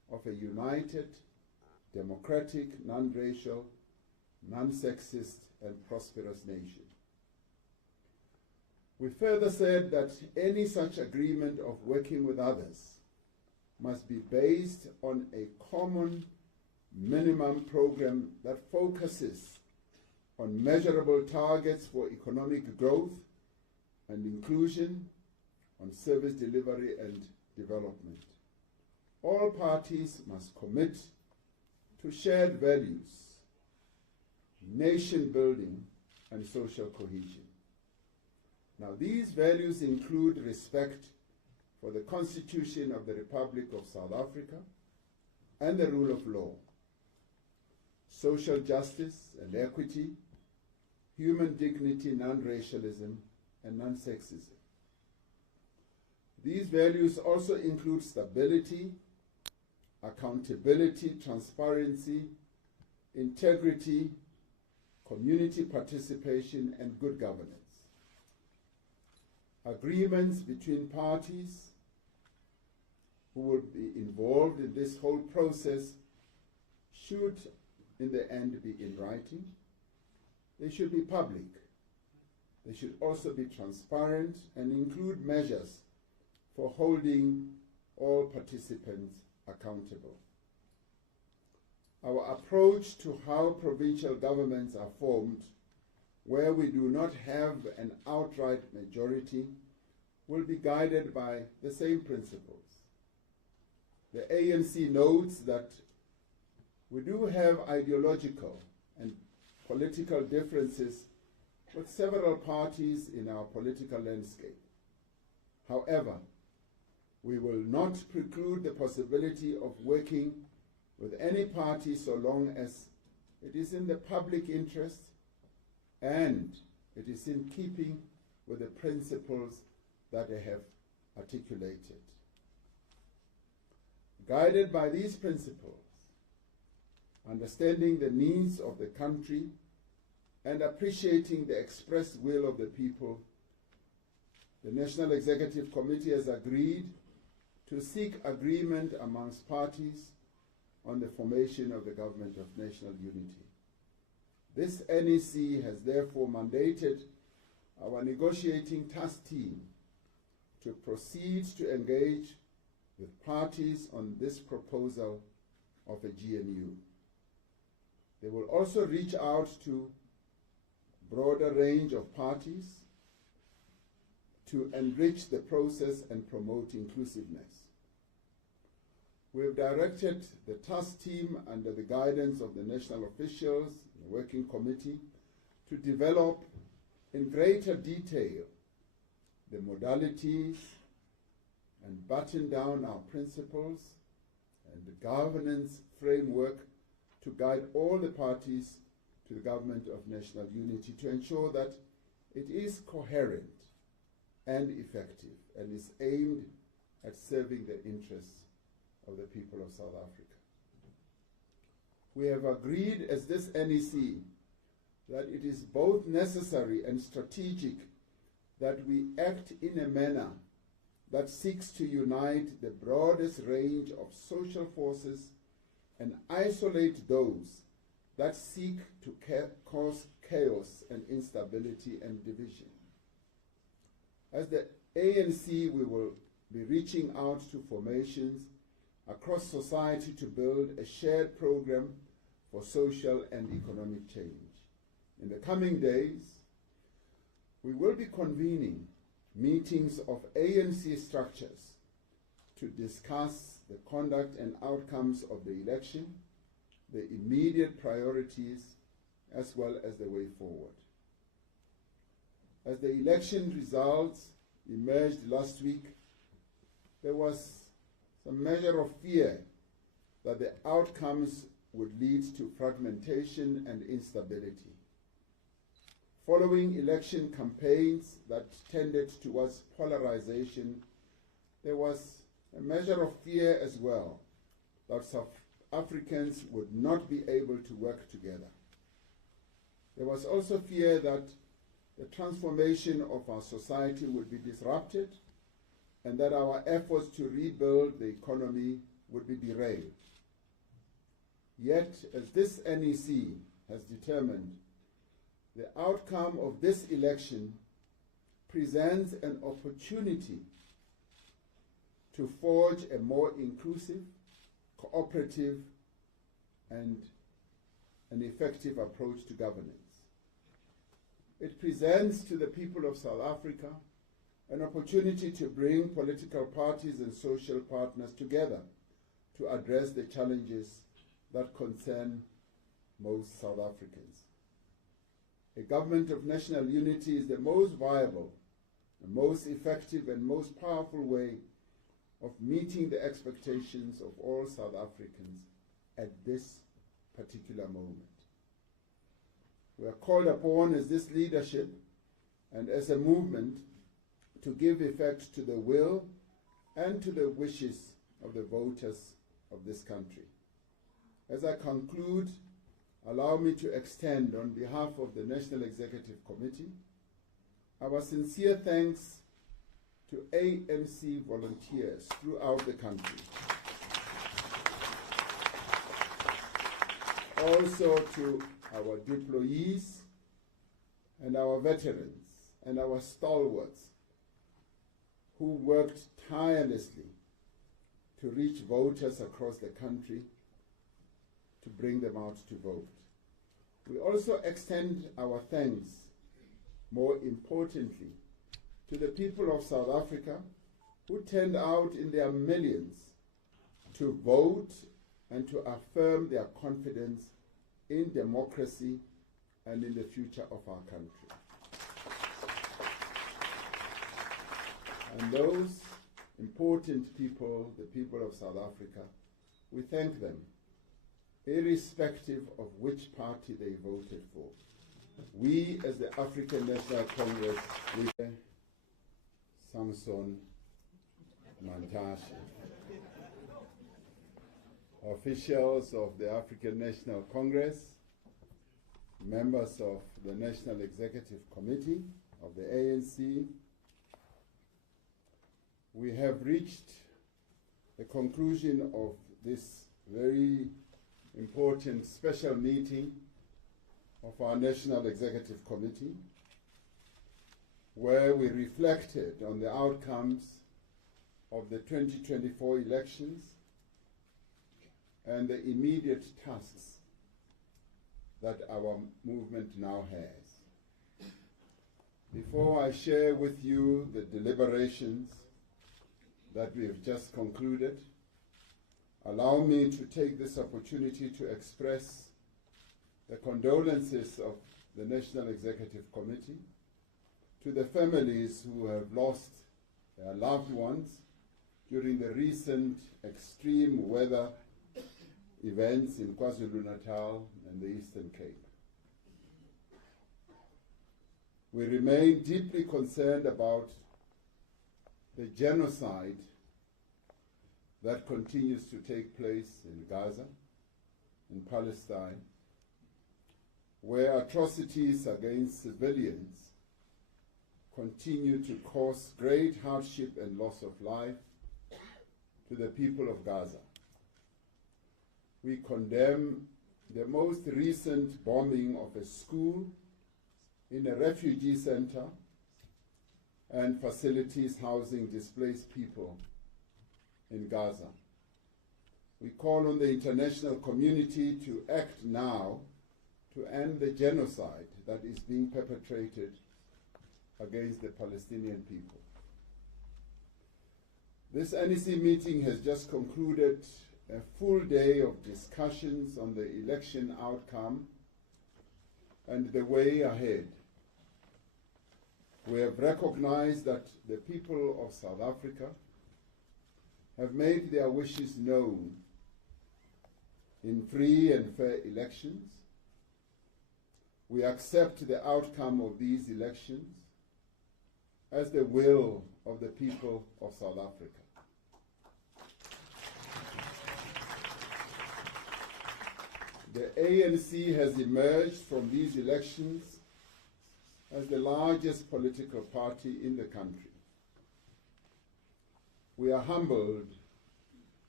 of a united, democratic, non-racial, non-sexist, and prosperous nation. We further said that any such agreement of working with others must be based on a common minimum program that focuses on measurable targets for economic growth and inclusion, on service delivery and development. All parties must commit to shared values, nation building, and social cohesion. Now, these values include respect for the Constitution of the Republic of South Africa and the rule of law, social justice and equity, human dignity, non-racialism, and non-sexism. These values also include stability, accountability, transparency, integrity, community participation, and good governance. Agreements between parties who will be involved in this whole process should, in the end, be in writing. They should be public. They should also be transparent and include measures for holding all participants accountable. Our approach to how provincial governments are formed, where we do not have an outright majority, will be guided by the same principles. The ANC notes that we do have ideological and political differences with several parties in our political landscape. However, we will not preclude the possibility of working with any party so long as it is in the public interest and it is in keeping with the principles that I have articulated. Guided by these principles, understanding the needs of the country and appreciating the expressed will of the people, the National Executive Committee has agreed to seek agreement amongst parties on the formation of the Government of National Unity. This NEC has therefore mandated our negotiating task team to proceed to engage with parties on this proposal of a GNU. They will also reach out to a broader range of parties to enrich the process and promote inclusiveness. We have directed the task team under the guidance of the national officials, the working committee, to develop in greater detail the modalities and button down our principles and the governance framework to guide all the parties to the Government of National Unity to ensure that it is coherent and effective and is aimed at serving the interests of the people of South Africa. We have agreed as this NEC that it is both necessary and strategic that we act in a manner that seeks to unite the broadest range of social forces and isolate those that seek to cause chaos and instability and division. As the ANC, we will be reaching out to formations across society to build a shared program for social and economic change. In the coming days, we will be convening meetings of ANC structures to discuss the conduct and outcomes of the election, the immediate priorities, as well as the way forward. As the election results emerged last week, there was some measure of fear that the outcomes would lead to fragmentation and instability. Following election campaigns that tended towards polarization, there was a measure of fear as well that South Africans would not be able to work together. There was also fear that the transformation of our society would be disrupted and that our efforts to rebuild the economy would be derailed. Yet, as this NEC has determined, the outcome of this election presents an opportunity to forge a more inclusive, cooperative, and an effective approach to governance. It presents to the people of South Africa an opportunity to bring political parties and social partners together to address the challenges that concern most South Africans. A government of national unity is the most viable, the most effective, and most powerful way of meeting the expectations of all South Africans at this particular moment. We are called upon as this leadership and as a movement to give effect to the will and to the wishes of the voters of this country. As I conclude, allow me to extend on behalf of the National Executive Committee our sincere thanks to ANC volunteers throughout the country. Also to our deployees and our veterans and our stalwarts who worked tirelessly to reach voters across the country to bring them out to vote. We also extend our thanks, more importantly, to the people of South Africa who turned out in their millions to vote and to affirm their confidence in democracy and in the future of our country. And those important people, the people of South Africa, we thank them, irrespective of which party they voted for. We, as the African National Congress, we Samson Mantashe, officials of the African National Congress, members of the National Executive Committee of the ANC, we have reached the conclusion of this very important special meeting of our National Executive Committee, where we reflected on the outcomes of the 2024 elections and the immediate tasks that our movement now has. Before I share with you the deliberations that we have just concluded, allow me to take this opportunity to express the condolences of the National Executive Committee to the families who have lost their loved ones during the recent extreme weather events in KwaZulu-Natal and the Eastern Cape. We remain deeply concerned about the genocide that continues to take place in Gaza, in Palestine, where atrocities against civilians continue to cause great hardship and loss of life to the people of Gaza. We condemn the most recent bombing of a school in a refugee center and facilities housing displaced people in Gaza. We call on the international community to act now to end the genocide that is being perpetrated against the Palestinian people. This NEC meeting has just concluded a full day of discussions on the election outcome and the way ahead. We have recognized that the people of South Africa have made their wishes known in free and fair elections. We accept the outcome of these elections as the will of the people of South Africa. The ANC has emerged from these elections as the largest political party in the country. We are humbled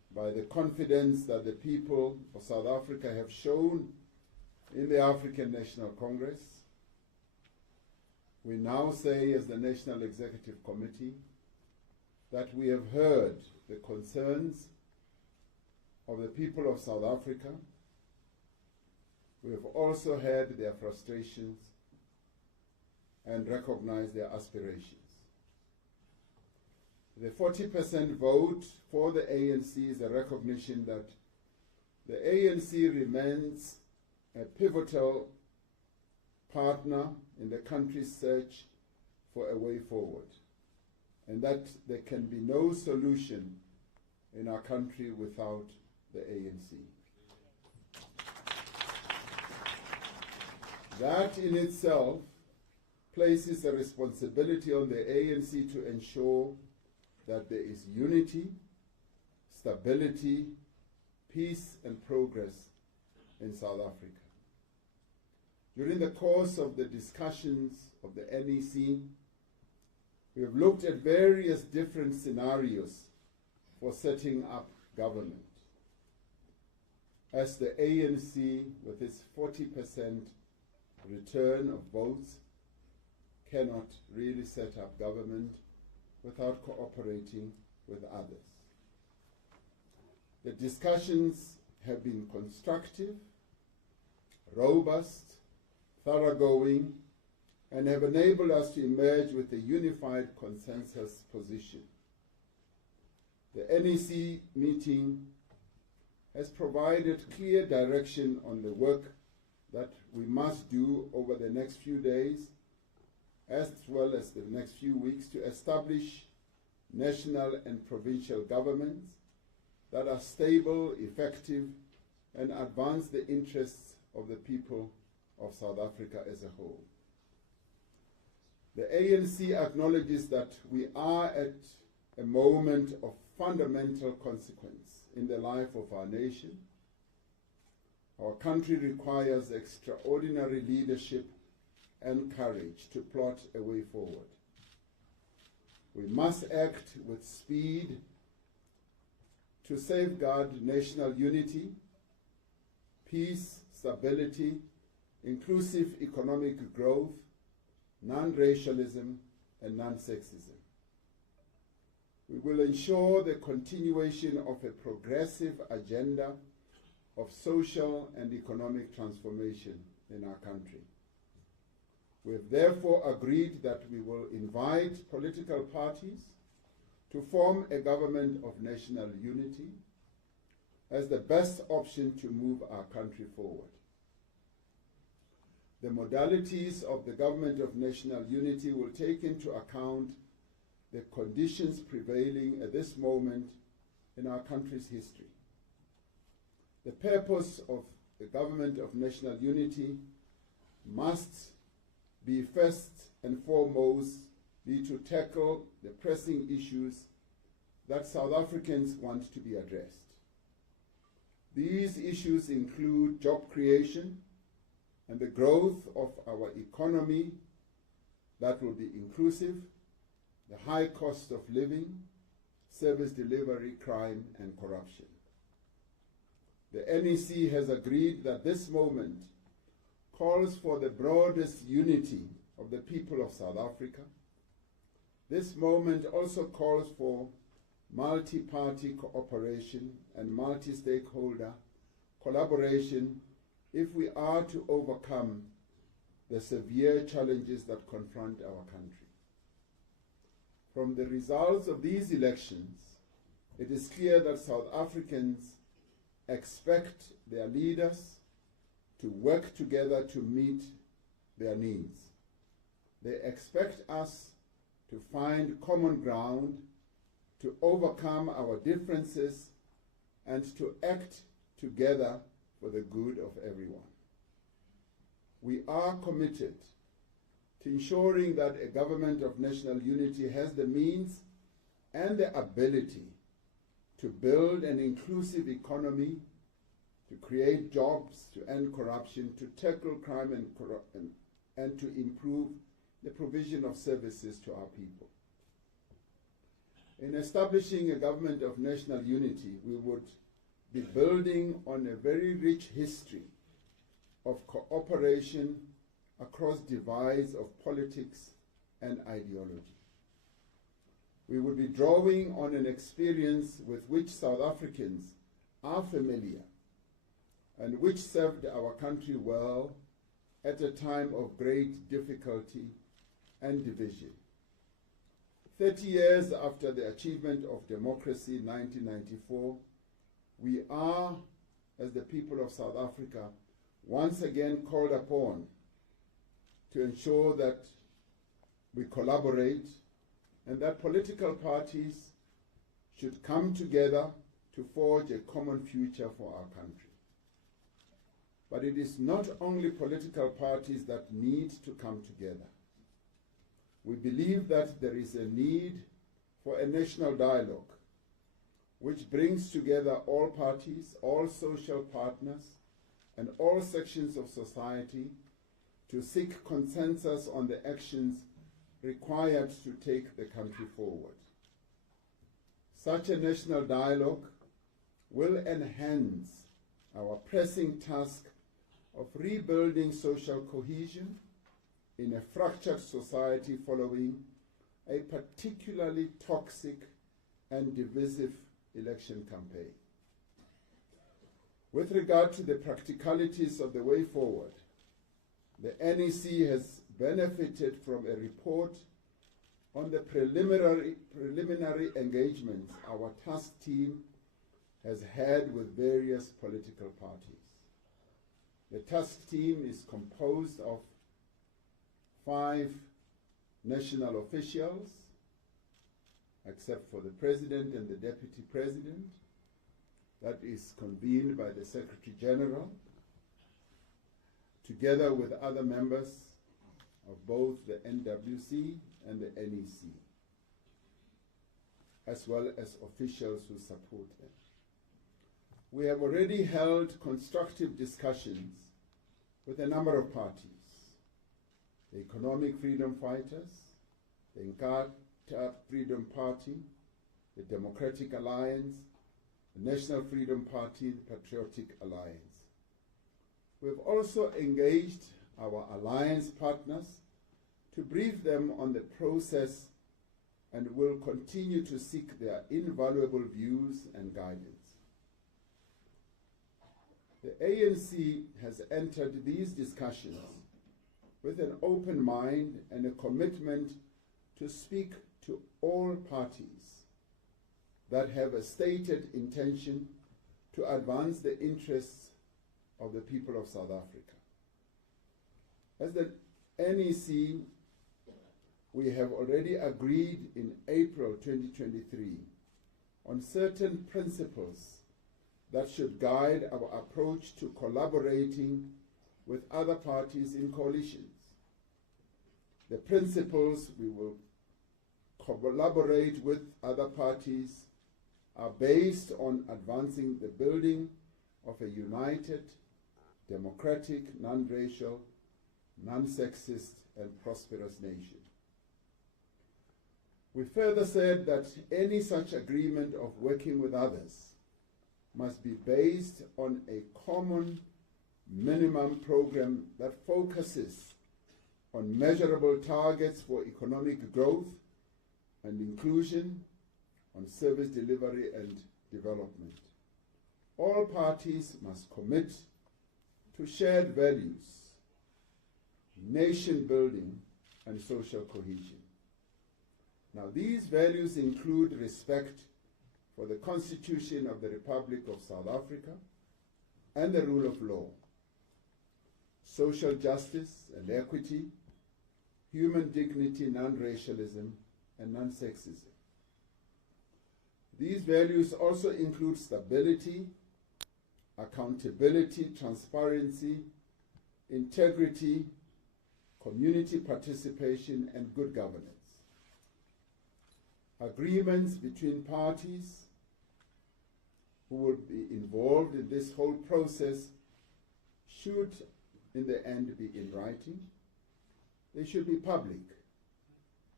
by the confidence that the people of South Africa have shown in the African National Congress, we now say as the National Executive Committee that we have heard the concerns of the people of South Africa. We have also heard their frustrations and recognized their aspirations. The 40% vote for the ANC is a recognition that the ANC remains a pivotal partner in the country's search for a way forward, and that there can be no solution in our country without the ANC. That in itself places a responsibility on the ANC to ensure that there is unity, stability, peace and progress in South Africa. During the course of the discussions of the NEC, we have looked at various different scenarios for setting up government. As the ANC, with its 40% return of votes, cannot really set up government without cooperating with others. The discussions have been constructive, robust, thoroughgoing, and have enabled us to emerge with a unified consensus position. The NEC meeting has provided clear direction on the work that we must do over the next few days, as well as the next few weeks, to establish national and provincial governments that are stable, effective, and advance the interests of the people of South Africa as a whole. The ANC acknowledges that we are at a moment of fundamental consequence in the life of our nation. Our country requires extraordinary leadership and courage to plot a way forward. We must act with speed to safeguard national unity, peace, stability, inclusive economic growth, non-racialism, and non-sexism. We will ensure the continuation of a progressive agenda of social and economic transformation in our country. We have therefore agreed that we will invite political parties to form a government of national unity as the best option to move our country forward. The modalities of the government of national unity will take into account the conditions prevailing at this moment in our country's history. The purpose of the government of national unity must be first and foremost be to tackle the pressing issues that South Africans want to be addressed. These issues include job creation and the growth of our economy that will be inclusive, the high cost of living, service delivery, crime, and corruption. The NEC has agreed that this moment calls for the broadest unity of the people of South Africa. This moment also calls for multi-party cooperation and multi-stakeholder collaboration if we are to overcome the severe challenges that confront our country. From the results of these elections, it is clear that South Africans expect their leaders to work together to meet their needs. They expect us to find common ground, to overcome our differences, and to act together for the good of everyone. We are committed to ensuring that a government of national unity has the means and the ability to build an inclusive economy, to create jobs, to end corruption, to tackle crime and to improve the provision of services to our people. In establishing a government of national unity, we would be building on a very rich history of cooperation across divides of politics and ideology. We would be drawing on an experience with which South Africans are familiar and which served our country well at a time of great difficulty and division. 30 years after the achievement of democracy in 1994, we are, as the people of South Africa, once again called upon to ensure that we collaborate and that political parties should come together to forge a common future for our country. But it is not only political parties that need to come together. We believe that there is a need for a national dialogue which brings together all parties, all social partners, and all sections of society to seek consensus on the actions required to take the country forward. Such a national dialogue will enhance our pressing task of rebuilding social cohesion in a fractured society following a particularly toxic and divisive election campaign. With regard to the practicalities of the way forward, the NEC has benefited from a report on the preliminary engagements our task team has had with various political parties. The task team is composed of 5 national officials, except for the President and the Deputy President, that is convened by the Secretary General, together with other members of both the NWC and the NEC, as well as officials who support them. We have already held constructive discussions with a number of parties: the Economic Freedom Fighters, the Inkatha Freedom Party, the Democratic Alliance, the National Freedom Party, the Patriotic Alliance. We have also engaged our alliance partners to brief them on the process and will continue to seek their invaluable views and guidance. The ANC has entered these discussions with an open mind and a commitment to speak to all parties that have a stated intention to advance the interests of the people of South Africa. As the NEC, we have already agreed in April 2023 on certain principles that should guide our approach to collaborating with other parties in coalitions. The principles we will collaborate with other parties are based on advancing the building of a united, democratic, non-racial, non-sexist, and prosperous nation. We further said that any such agreement of working with others must be based on a common minimum program that focuses on measurable targets for economic growth and inclusion, on service delivery and development. All parties must commit to shared values, nation building, and social cohesion. Now, these values include respect for the Constitution of the Republic of South Africa and the rule of law, social justice and equity, human dignity, non-racialism, and non-sexism. These values also include stability, accountability, transparency, integrity, community participation, and good governance. Agreements between parties who will be involved in this whole process should, in the end, be in writing. They should be public.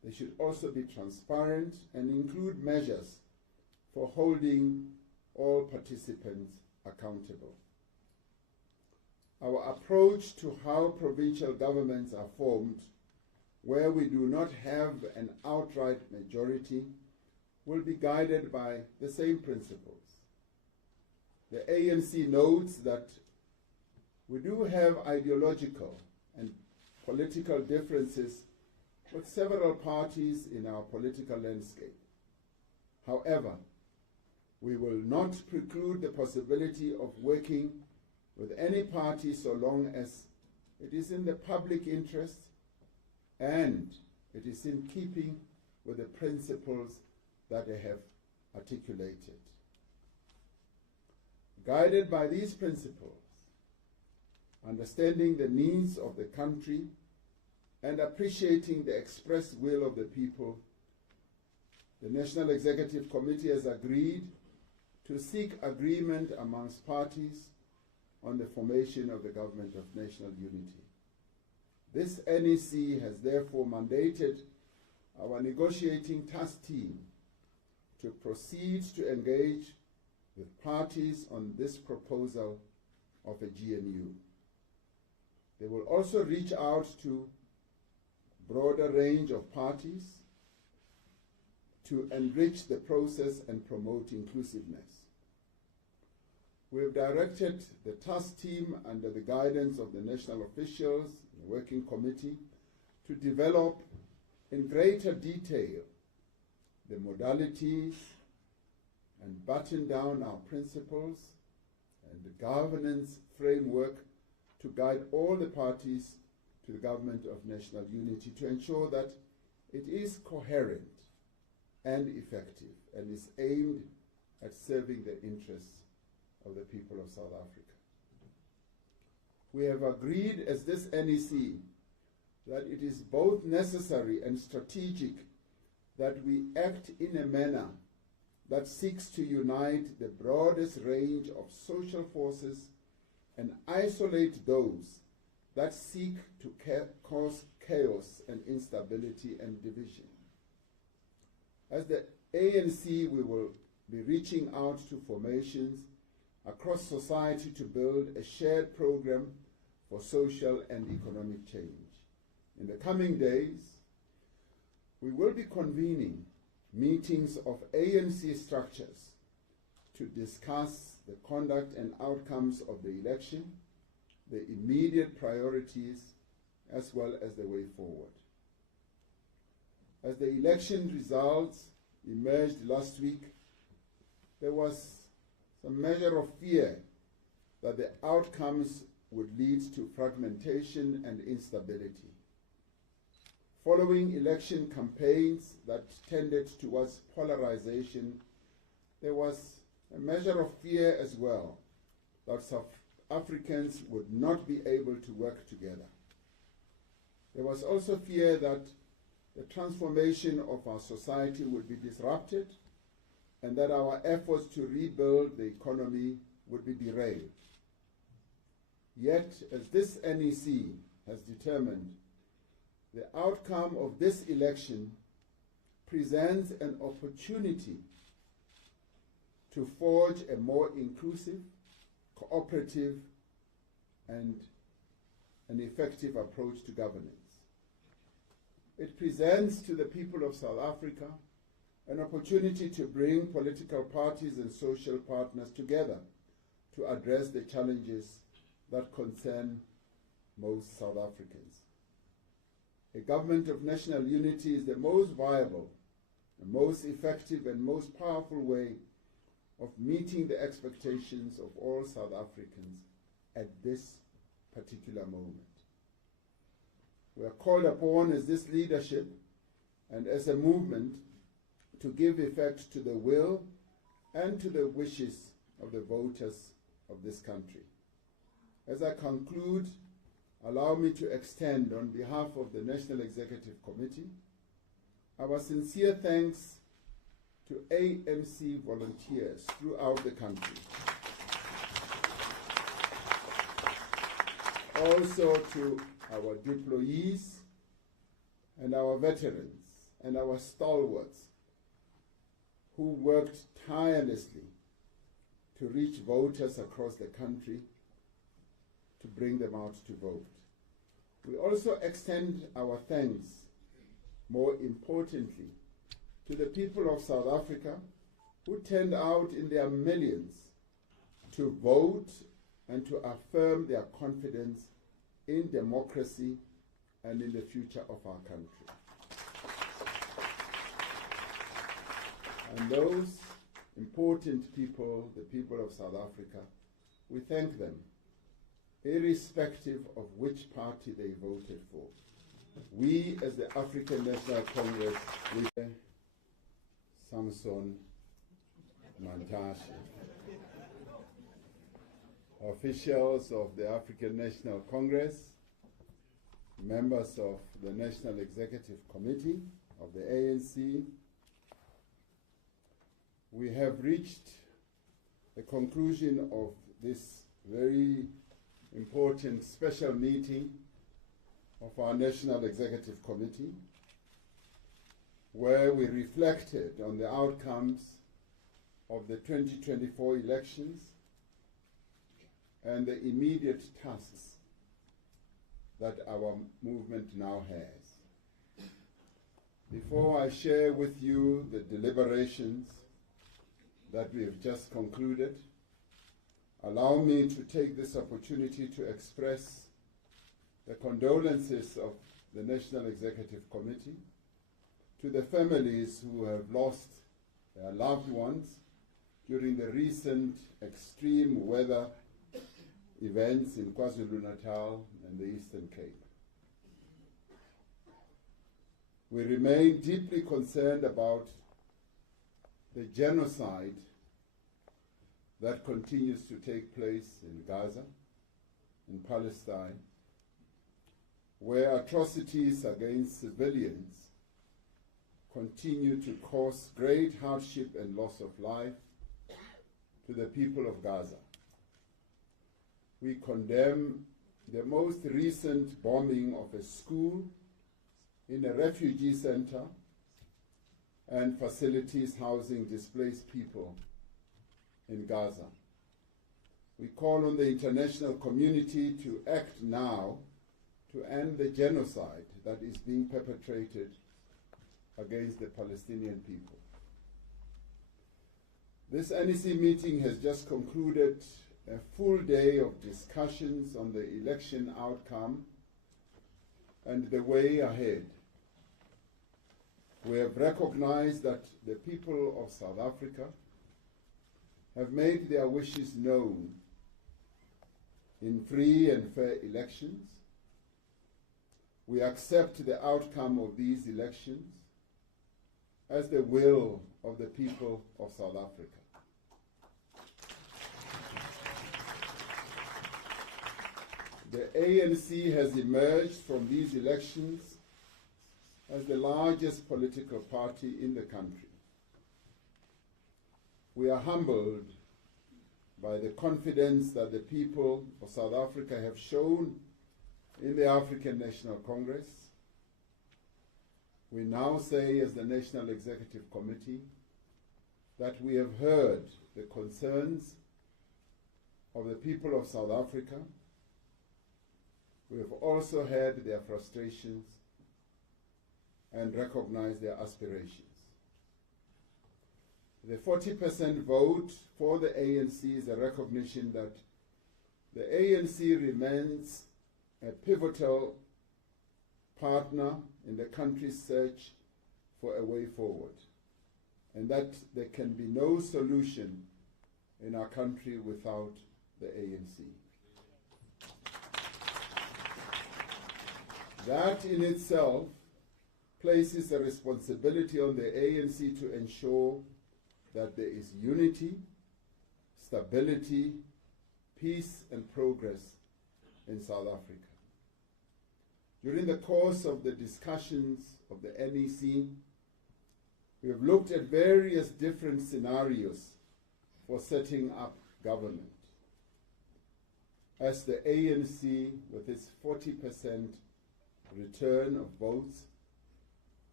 They should also be transparent and include measures for holding all participants accountable. Our approach to how provincial governments are formed, where we do not have an outright majority, will be guided by the same principles. The ANC notes that we do have ideological and political differences with several parties in our political landscape. However, we will not preclude the possibility of working with any party so long as it is in the public interest and it is in keeping with the principles that I have articulated. Guided by these principles, understanding the needs of the country and appreciating the expressed will of the people, the National Executive Committee has agreed to seek agreement amongst parties on the formation of the Government of National Unity. This NEC has therefore mandated our negotiating task team to proceed to engage with parties on this proposal of a GNU. They will also reach out to a broader range of parties to enrich the process and promote inclusiveness. We have directed the task team under the guidance of the national officials, the working committee, to develop in greater detail the modalities and button down our principles and the governance framework to guide all the parties to the Government of National Unity to ensure that it is coherent and effective and is aimed at serving the interests of the people of South Africa. We have agreed as this NEC that it is both necessary and strategic that we act in a manner that seeks to unite the broadest range of social forces and isolate those that seek to cause chaos and instability and division. As the ANC, we will be reaching out to formations across society to build a shared program for social and economic change. In the coming days, we will be convening meetings of ANC structures to discuss the conduct and outcomes of the election, the immediate priorities, as well as the way forward. As the election results emerged last week, there was some measure of fear that the outcomes would lead to fragmentation and instability. Following election campaigns that tended towards polarization, there was a measure of fear as well that South Africans would not be able to work together. There was also fear that the transformation of our society would be disrupted and that our efforts to rebuild the economy would be derailed. Yet, as this NEC has determined, the outcome of this election presents an opportunity to forge a more inclusive, cooperative, and an effective approach to governance. It presents to the people of South Africa an opportunity to bring political parties and social partners together to address the challenges that concern most South Africans. A government of national unity is the most viable, the most effective and most powerful way of meeting the expectations of all South Africans at this particular moment. We are called upon as this leadership and as a movement to give effect to the will and to the wishes of the voters of this country. As I conclude, allow me to extend on behalf of the National Executive Committee our sincere thanks to ANC volunteers throughout the country. Also to our deployees and our veterans and our stalwarts who worked tirelessly to reach voters across the country to bring them out to vote. We also extend our thanks, more importantly, to the people of South Africa who turned out in their millions to vote and to affirm their confidence in democracy and in the future of our country. And those important people, the people of South Africa, we thank them, irrespective of which party they voted for. We, as the African National Congress, we Samson Mantashe, officials of the African National Congress, members of the National Executive Committee of the ANC, we have reached the conclusion of this very important special meeting of our National Executive Committee, where we reflected on the outcomes of the 2024 elections and the immediate tasks that our movement now has. Before I share with you the deliberations that we have just concluded, allow me to take this opportunity to express the condolences of the National Executive Committee to the families who have lost their loved ones during the recent extreme weather events in KwaZulu-Natal and the Eastern Cape. We remain deeply concerned about the genocide that continues to take place in Gaza, in Palestine, where atrocities against civilians continue to cause great hardship and loss of life to the people of Gaza. We condemn the most recent bombing of a school in a refugee center and facilities housing displaced people in Gaza. We call on the international community to act now to end the genocide that is being perpetrated against the Palestinian people. This NEC meeting has just concluded a full day of discussions on the election outcome and the way ahead. We have recognized that the people of South Africa have made their wishes known in free and fair elections. We accept the outcome of these elections as the will of the people of South Africa. The ANC has emerged from these elections as the largest political party in the country. We are humbled by the confidence that the people of South Africa have shown in the African National Congress. We now say, as the National Executive Committee, that we have heard the concerns of the people of South Africa. We have also heard their frustrations and recognized their aspirations. The 40% vote for the ANC is a recognition that the ANC remains a pivotal partner in the country's search for a way forward, and that there can be no solution in our country without the ANC. That in itself places a responsibility on the ANC to ensure that there is unity, stability, peace, and progress in South Africa. During the course of the discussions of the NEC, we have looked at various different scenarios for setting up government. As the ANC, with its 40% return of votes,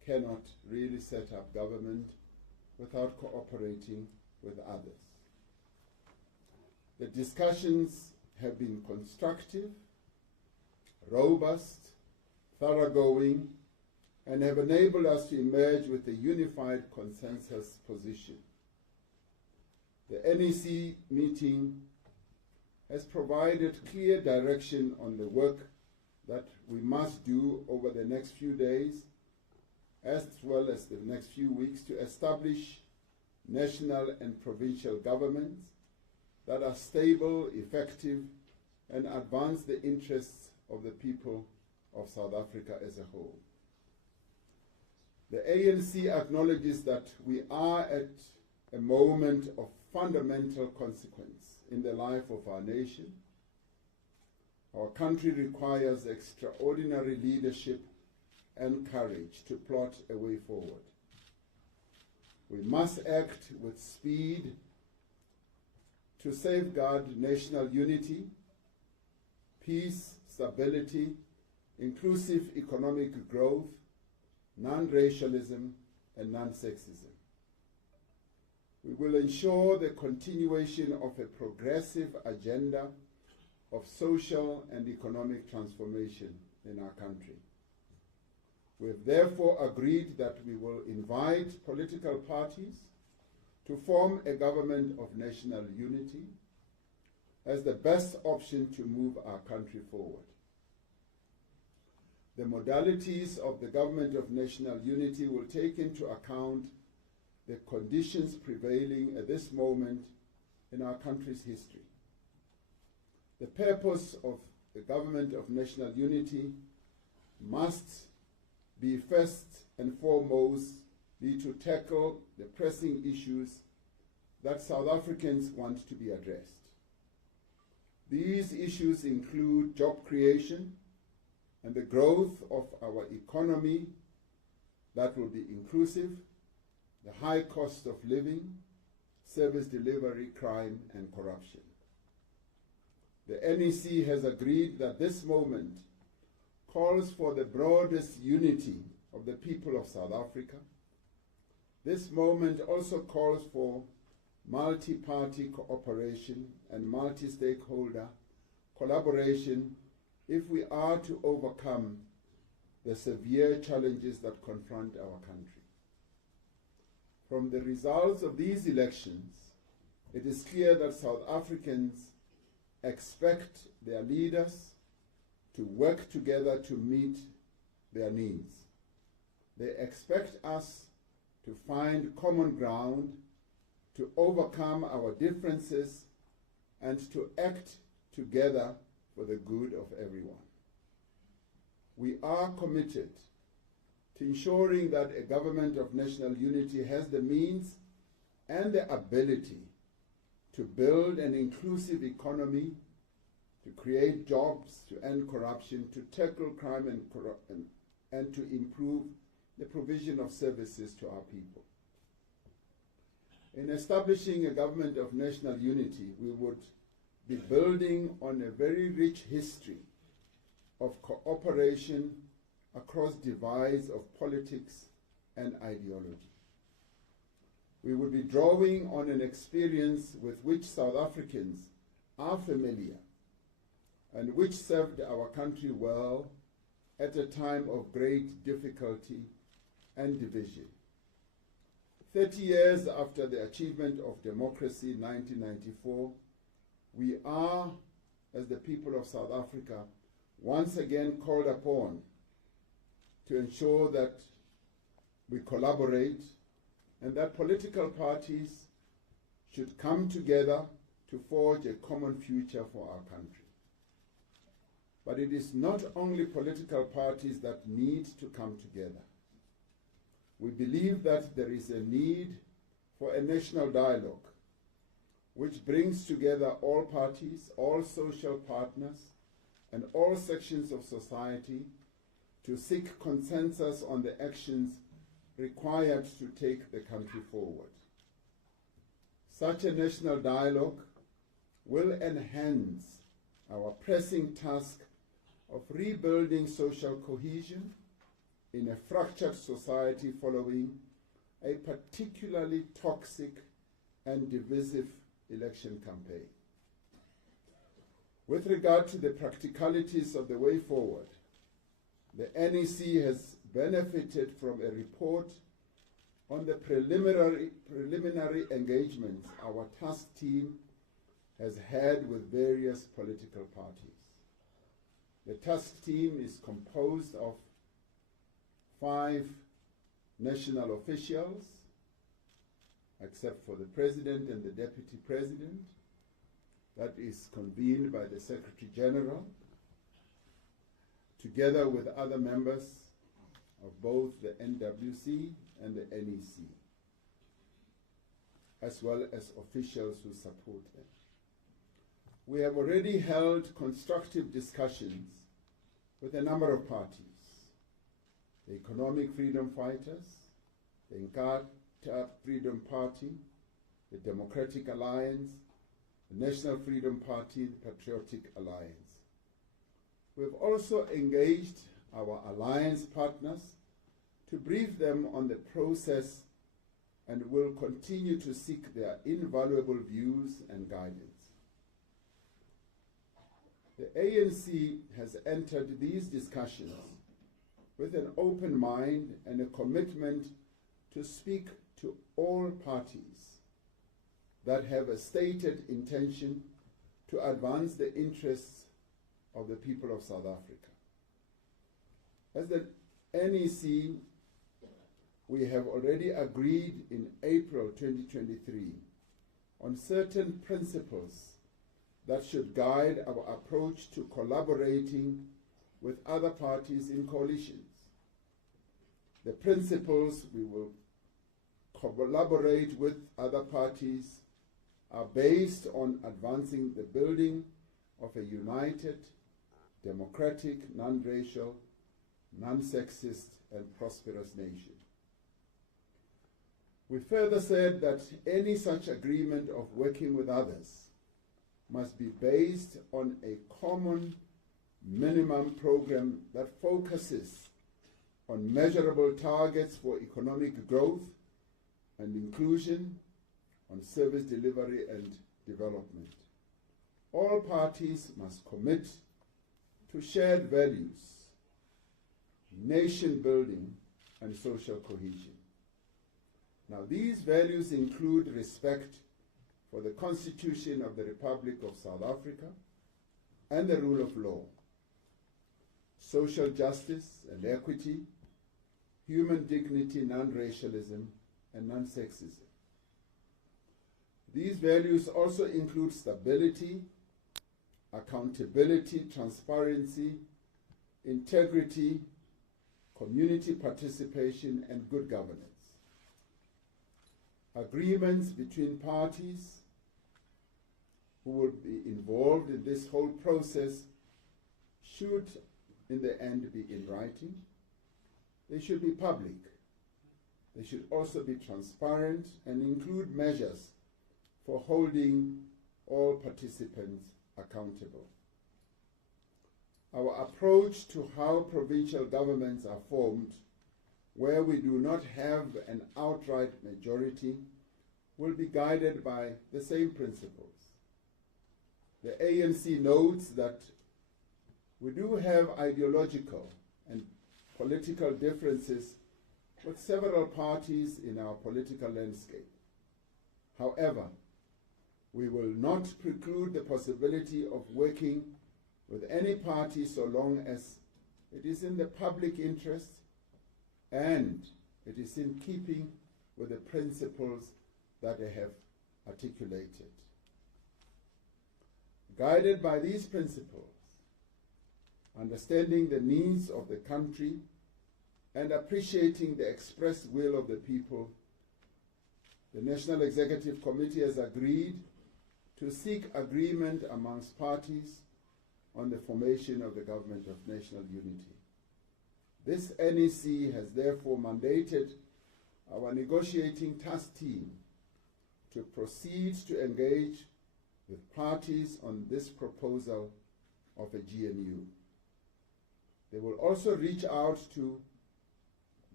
cannot really set up government without cooperating with others. The discussions have been constructive, robust, thoroughgoing, and have enabled us to emerge with a unified consensus position. The NEC meeting has provided clear direction on the work that we must do over the next few days, as well as the next few weeks, to establish national and provincial governments that are stable, effective, and advance the interests of the people of South Africa as a whole. The ANC acknowledges that we are at a moment of fundamental consequence in the life of our nation. Our country requires extraordinary leadership and courage to plot a way forward. We must act with speed to safeguard national unity, peace, stability, inclusive economic growth, non-racialism, and non-sexism. We will ensure the continuation of a progressive agenda of social and economic transformation in our country. We have therefore agreed that we will invite political parties to form a government of national unity as the best option to move our country forward. The modalities of the government of national unity will take into account the conditions prevailing at this moment in our country's history. The purpose of the government of national unity must be first and foremost be to tackle the pressing issues that South Africans want to be addressed. These issues include job creation and the growth of our economy that will be inclusive, the high cost of living, service delivery, crime, and corruption. The NEC has agreed that this moment calls for the broadest unity of the people of South Africa. This moment also calls for multi-party cooperation and multi-stakeholder collaboration if we are to overcome the severe challenges that confront our country. From the results of these elections, it is clear that South Africans expect their leaders to work together to meet their needs. They expect us to find common ground, to overcome our differences, and to act together for the good of everyone. We are committed to ensuring that a government of national unity has the means and the ability to build an inclusive economy, to create jobs, to end corruption, to tackle crime and to improve the provision of services to our people. In establishing a government of national unity, we would be building on a very rich history of cooperation across divides of politics and ideology. We would be drawing on an experience with which South Africans are familiar and which served our country well at a time of great difficulty and division. 30 years after the achievement of democracy in 1994, we are, as the people of South Africa, once again called upon to ensure that we collaborate and that political parties should come together to forge a common future for our country. But it is not only political parties that need to come together. We believe that there is a need for a national dialogue which brings together all parties, all social partners, and all sections of society to seek consensus on the actions required to take the country forward. Such a national dialogue will enhance our pressing task of rebuilding social cohesion, in a fractured society following a particularly toxic and divisive election campaign. With regard to the practicalities of the way forward, the NEC has benefited from a report on the preliminary engagements our task team has had with various political parties. The task team is composed of 5 national officials, except for the President and the Deputy President. That is convened by the Secretary General, together with other members of both the NWC and the NEC, as well as officials who support them. We have already held constructive discussions with a number of parties: the Economic Freedom Fighters, the Inkatha Freedom Party, the Democratic Alliance, the National Freedom Party, the Patriotic Alliance. We have also engaged our alliance partners to brief them on the process and will continue to seek their invaluable views and guidance. The ANC has entered these discussions with an open mind and a commitment to speak to all parties that have a stated intention to advance the interests of the people of South Africa. As the NEC, we have already agreed in April 2023 on certain principles that should guide our approach to collaborating with other parties in coalitions. The principles we will collaborate with other parties are based on advancing the building of a united, democratic, non-racial, non-sexist, and prosperous nation. We further said that any such agreement of working with others must be based on a common minimum program that focuses on measurable targets for economic growth and inclusion, on service delivery and development. All parties must commit to shared values, nation building, and social cohesion. Now, these values include respect for the Constitution of the Republic of South Africa and the rule of law, social justice and equity, human dignity, non-racialism, and non-sexism. These values also include stability, accountability, transparency, integrity, community participation, and good governance. Agreements between parties who will be involved in this whole process should, in the end, be in writing. They should be public. They should also be transparent and include measures for holding all participants accountable. Our approach to how provincial governments are formed, where we do not have an outright majority, will be guided by the same principles. The ANC notes that we do have ideological and political differences with several parties in our political landscape. However, we will not preclude the possibility of working with any party so long as it is in the public interest and it is in keeping with the principles that I have articulated. Guided by these principles, understanding the needs of the country and appreciating the expressed will of the people, the National Executive Committee has agreed to seek agreement amongst parties on the formation of the Government of National Unity. This NEC has therefore mandated our negotiating task team to proceed to engage with parties on this proposal of a GNU. They will also reach out to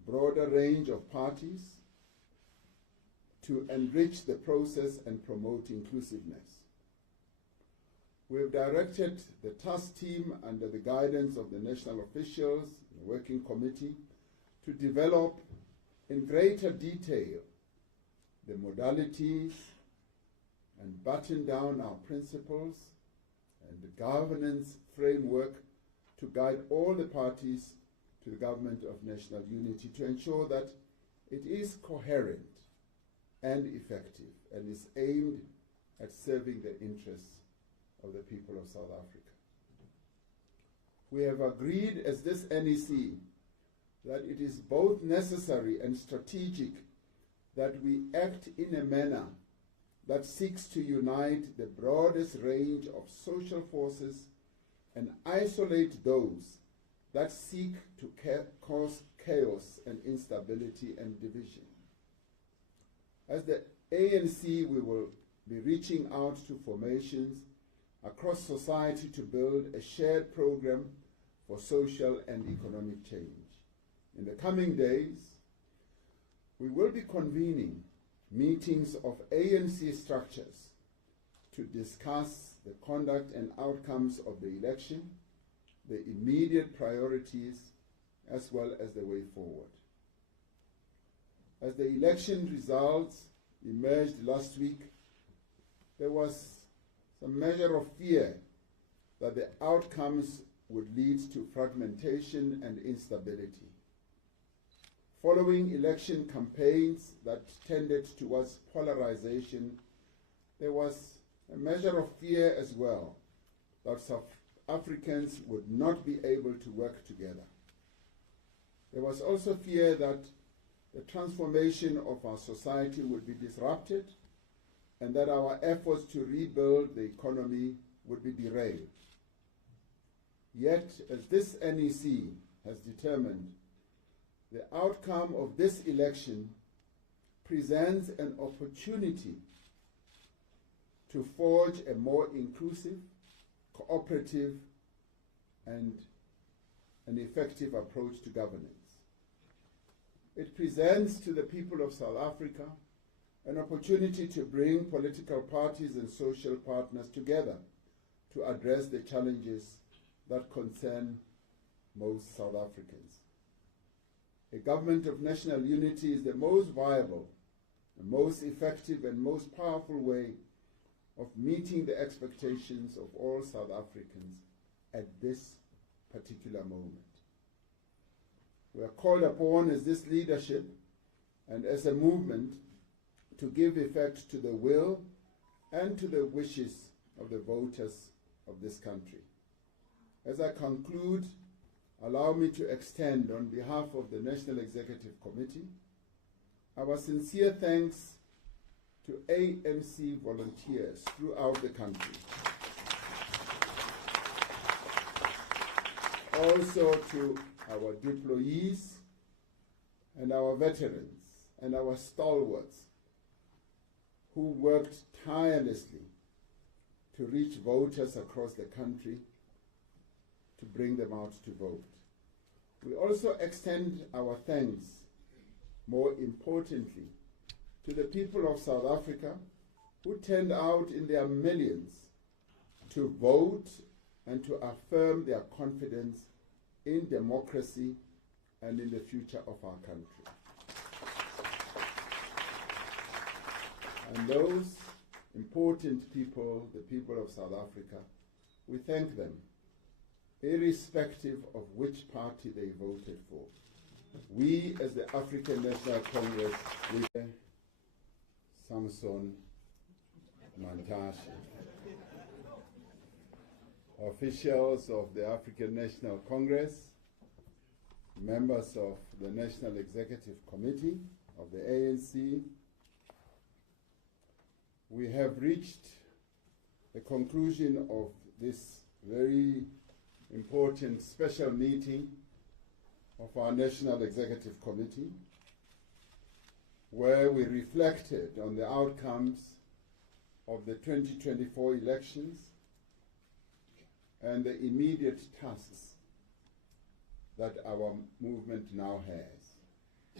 broader range of parties to enrich the process and promote inclusiveness. We have directed the task team under the guidance of the national officials, the working committee, to develop in greater detail the modalities and button down our principles and the governance framework to guide all the parties to the government of national unity to ensure that it is coherent and effective and is aimed at serving the interests of the people of South Africa. We have agreed as this NEC that it is both necessary and strategic that we act in a manner that seeks to unite the broadest range of social forces and isolate those that seek to cause chaos and instability and division. As the ANC, we will be reaching out to formations across society to build a shared program for social and economic change. In the coming days, we will be convening meetings of ANC structures to discuss the conduct and outcomes of the election, the immediate priorities, as well as the way forward. As the election results emerged last week, there was some measure of fear that the outcomes would lead to fragmentation and instability. Following election campaigns that tended towards polarization, there was a measure of fear as well that South Africans would not be able to work together. There was also fear that the transformation of our society would be disrupted and that our efforts to rebuild the economy would be derailed. Yet, as this NEC has determined, the outcome of this election presents an opportunity to forge a more inclusive, cooperative, and an effective approach to governance. It presents to the people of South Africa an opportunity to bring political parties and social partners together to address the challenges that concern most South Africans. A government of national unity is the most viable, the most effective and most powerful way of meeting the expectations of all South Africans at this particular moment. We are called upon as this leadership and as a movement to give effect to the will and to the wishes of the voters of this country. As I conclude, allow me to extend on behalf of the National Executive Committee our sincere thanks to ANC volunteers throughout the country. Also to our deployees and our veterans and our stalwarts who worked tirelessly to reach voters across the country to bring them out to vote. We also extend our thanks, more importantly, to the people of South Africa who turned out in their millions to vote and to affirm their confidence in democracy and in the future of our country. And those important people, the people of South Africa, we thank them, irrespective of which party they voted for. We, as the African National Congress, we Samson Mantashe, officials of the African National Congress, members of the National Executive Committee of the ANC, we have reached the conclusion of this very important special meeting of our National Executive Committee, where we reflected on the outcomes of the 2024 elections and the immediate tasks that our movement now has.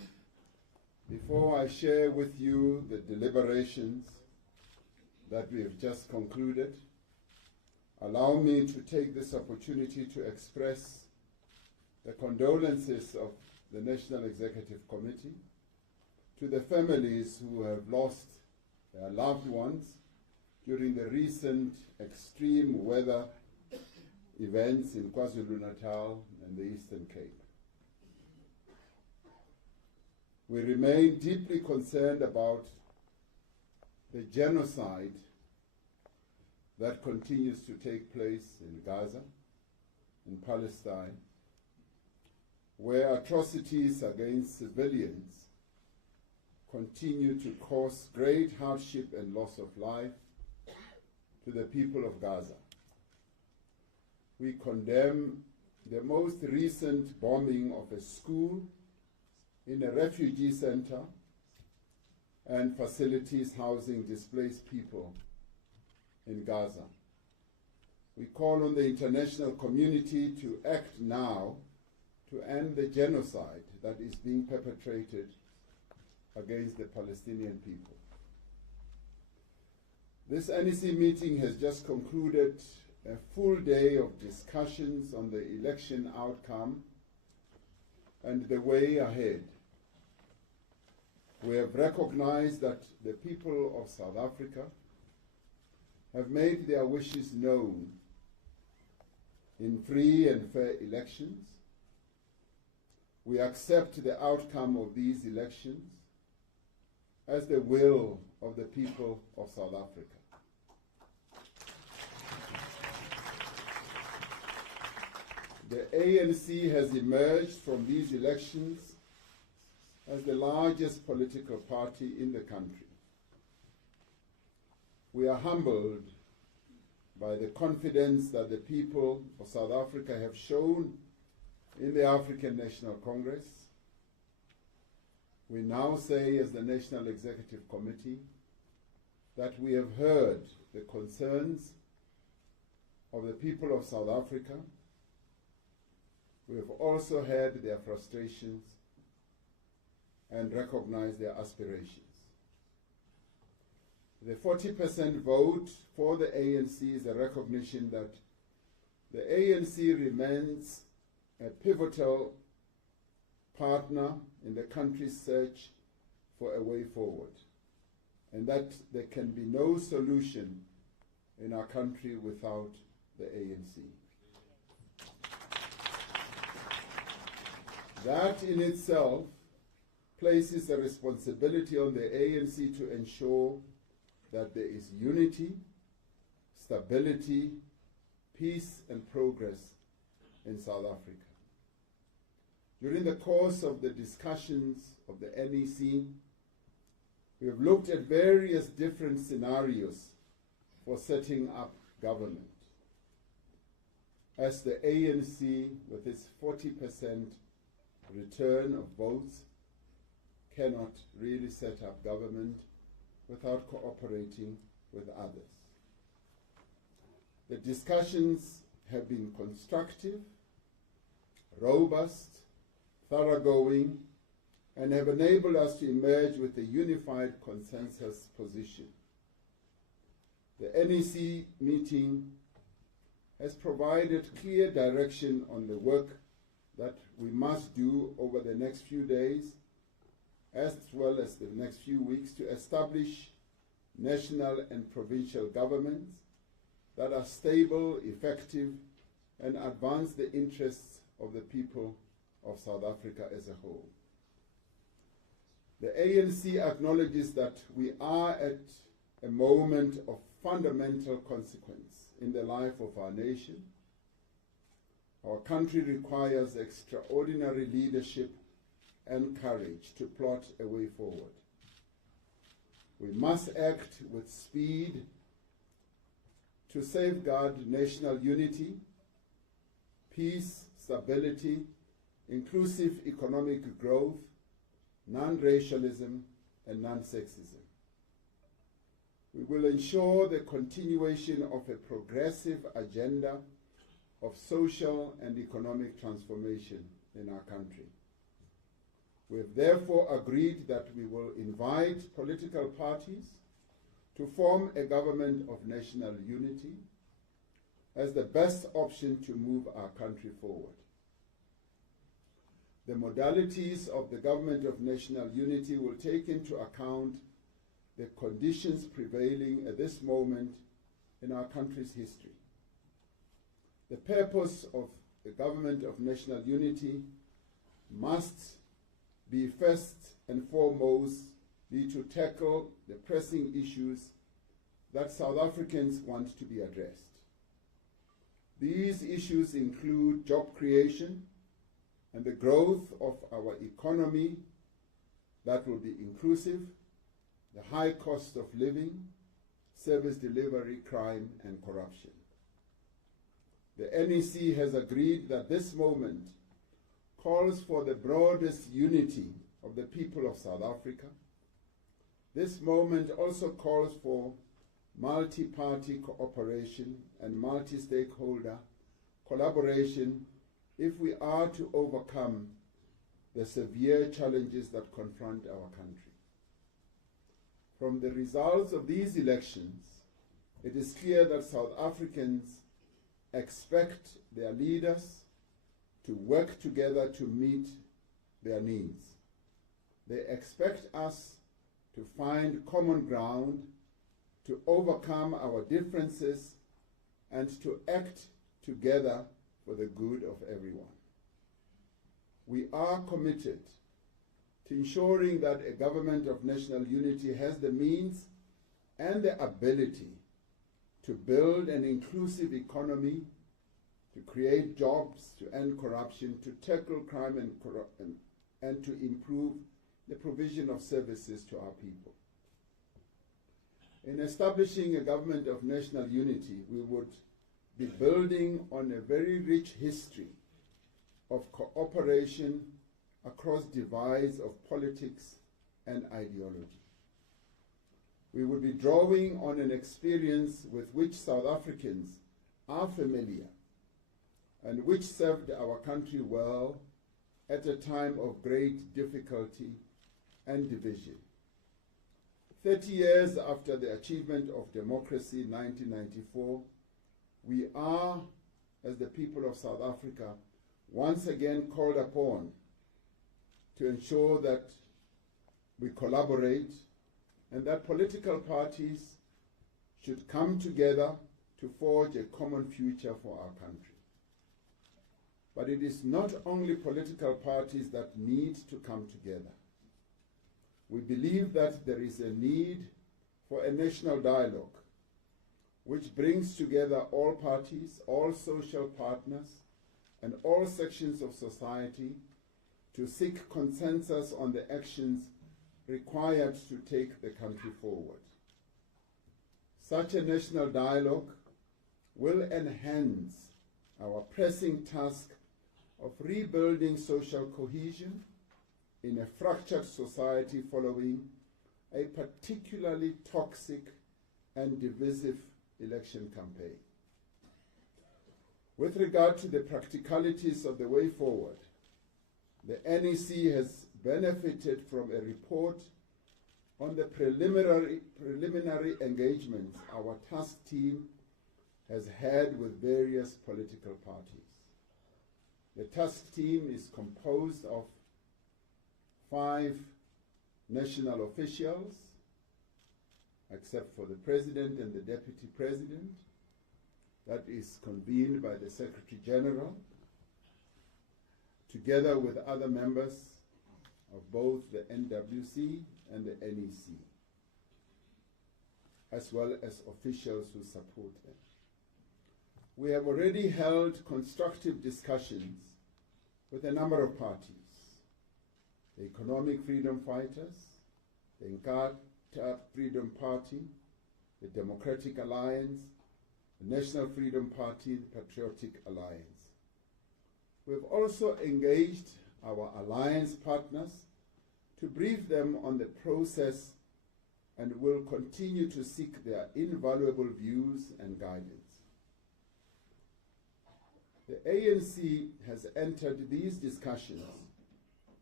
Before I share with you the deliberations that we have just concluded, allow me to take this opportunity to express the condolences of the National Executive Committee to the families who have lost their loved ones during the recent extreme weather events in KwaZulu-Natal and the Eastern Cape. We remain deeply concerned about the genocide that continues to take place in Gaza, in Palestine, where atrocities against civilians continue to cause great hardship and loss of life to the people of Gaza. We condemn the most recent bombing of a school in a refugee center and facilities housing displaced people in Gaza. We call on the international community to act now to end the genocide that is being perpetrated against the Palestinian people. This NEC meeting has just concluded a full day of discussions on the election outcome and the way ahead. We have recognized that the people of South Africa have made their wishes known in free and fair elections. We accept the outcome of these elections as the will of the people of South Africa. The ANC has emerged from these elections as the largest political party in the country. We are humbled by the confidence that the people of South Africa have shown in the African National Congress. We now say, as the National Executive Committee, that we have heard the concerns of the people of South Africa. We have also heard their frustrations and recognized their aspirations. The 40% vote for the ANC is a recognition that the ANC remains a pivotal partner in the country's search for a way forward, and that there can be no solution in our country without the ANC. That in itself places a responsibility on the ANC to ensure that there is unity, stability, peace and progress in South Africa. During the course of the discussions of the NEC, we have looked at various different scenarios for setting up government. As the ANC, with its 40% return of votes, cannot really set up government without cooperating with others. The discussions have been constructive, robust, thoroughgoing, and have enabled us to emerge with a unified consensus position. The NEC meeting has provided clear direction on the work that we must do over the next few days, as well as the next few weeks, to establish national and provincial governments that are stable, effective, and advance the interests of the people of South Africa as a whole. The ANC acknowledges that we are at a moment of fundamental consequence in the life of our nation. Our country requires extraordinary leadership and courage to plot a way forward. We must act with speed to safeguard national unity, peace, stability, inclusive economic growth, non-racialism, and non-sexism. We will ensure the continuation of a progressive agenda of social and economic transformation in our country. We have therefore agreed that we will invite political parties to form a government of national unity as the best option to move our country forward. The modalities of the government of national unity will take into account the conditions prevailing at this moment in our country's history. The purpose of the government of national unity must be first and foremost be to tackle the pressing issues that South Africans want to be addressed. These issues include job creation and the growth of our economy that will be inclusive, the high cost of living, service delivery, crime, and corruption. The NEC has agreed that this moment calls for the broadest unity of the people of South Africa. This moment also calls for multi-party cooperation and multi-stakeholder collaboration if we are to overcome the severe challenges that confront our country. From the results of these elections, it is clear that South Africans expect their leaders to work together to meet their needs. They expect us to find common ground, to overcome our differences, and to act together for the good of everyone. We are committed to ensuring that a government of national unity has the means and the ability to build an inclusive economy, to create jobs, to end corruption, to tackle crime and to improve the provision of services to our people. In establishing a government of national unity, we would be building on a very rich history of cooperation across divides of politics and ideology. We would be drawing on an experience with which South Africans are familiar and which served our country well at a time of great difficulty and division. 30 years after the achievement of democracy in 1994, we are, as the people of South Africa, once again called upon to ensure that we collaborate and that political parties should come together to forge a common future for our country. But it is not only political parties that need to come together. We believe that there is a need for a national dialogue which brings together all parties, all social partners, and all sections of society to seek consensus on the actions required to take the country forward. Such a national dialogue will enhance our pressing task of rebuilding social cohesion in a fractured society following a particularly toxic and divisive election campaign. With regard to the practicalities of the way forward, the NEC has benefited from a report on the preliminary engagements our task team has had with various political parties. The task team is composed of 5 national officials, except for the President and the Deputy President. That is convened by the Secretary General, together with other members of both the NWC and the NEC, as well as officials who support them. We have already held constructive discussions with a number of parties: the Economic Freedom Fighters, the Inkatha Freedom Party, the Democratic Alliance, the National Freedom Party, the Patriotic Alliance. We have also engaged our alliance partners to brief them on the process and will continue to seek their invaluable views and guidance. The ANC has entered these discussions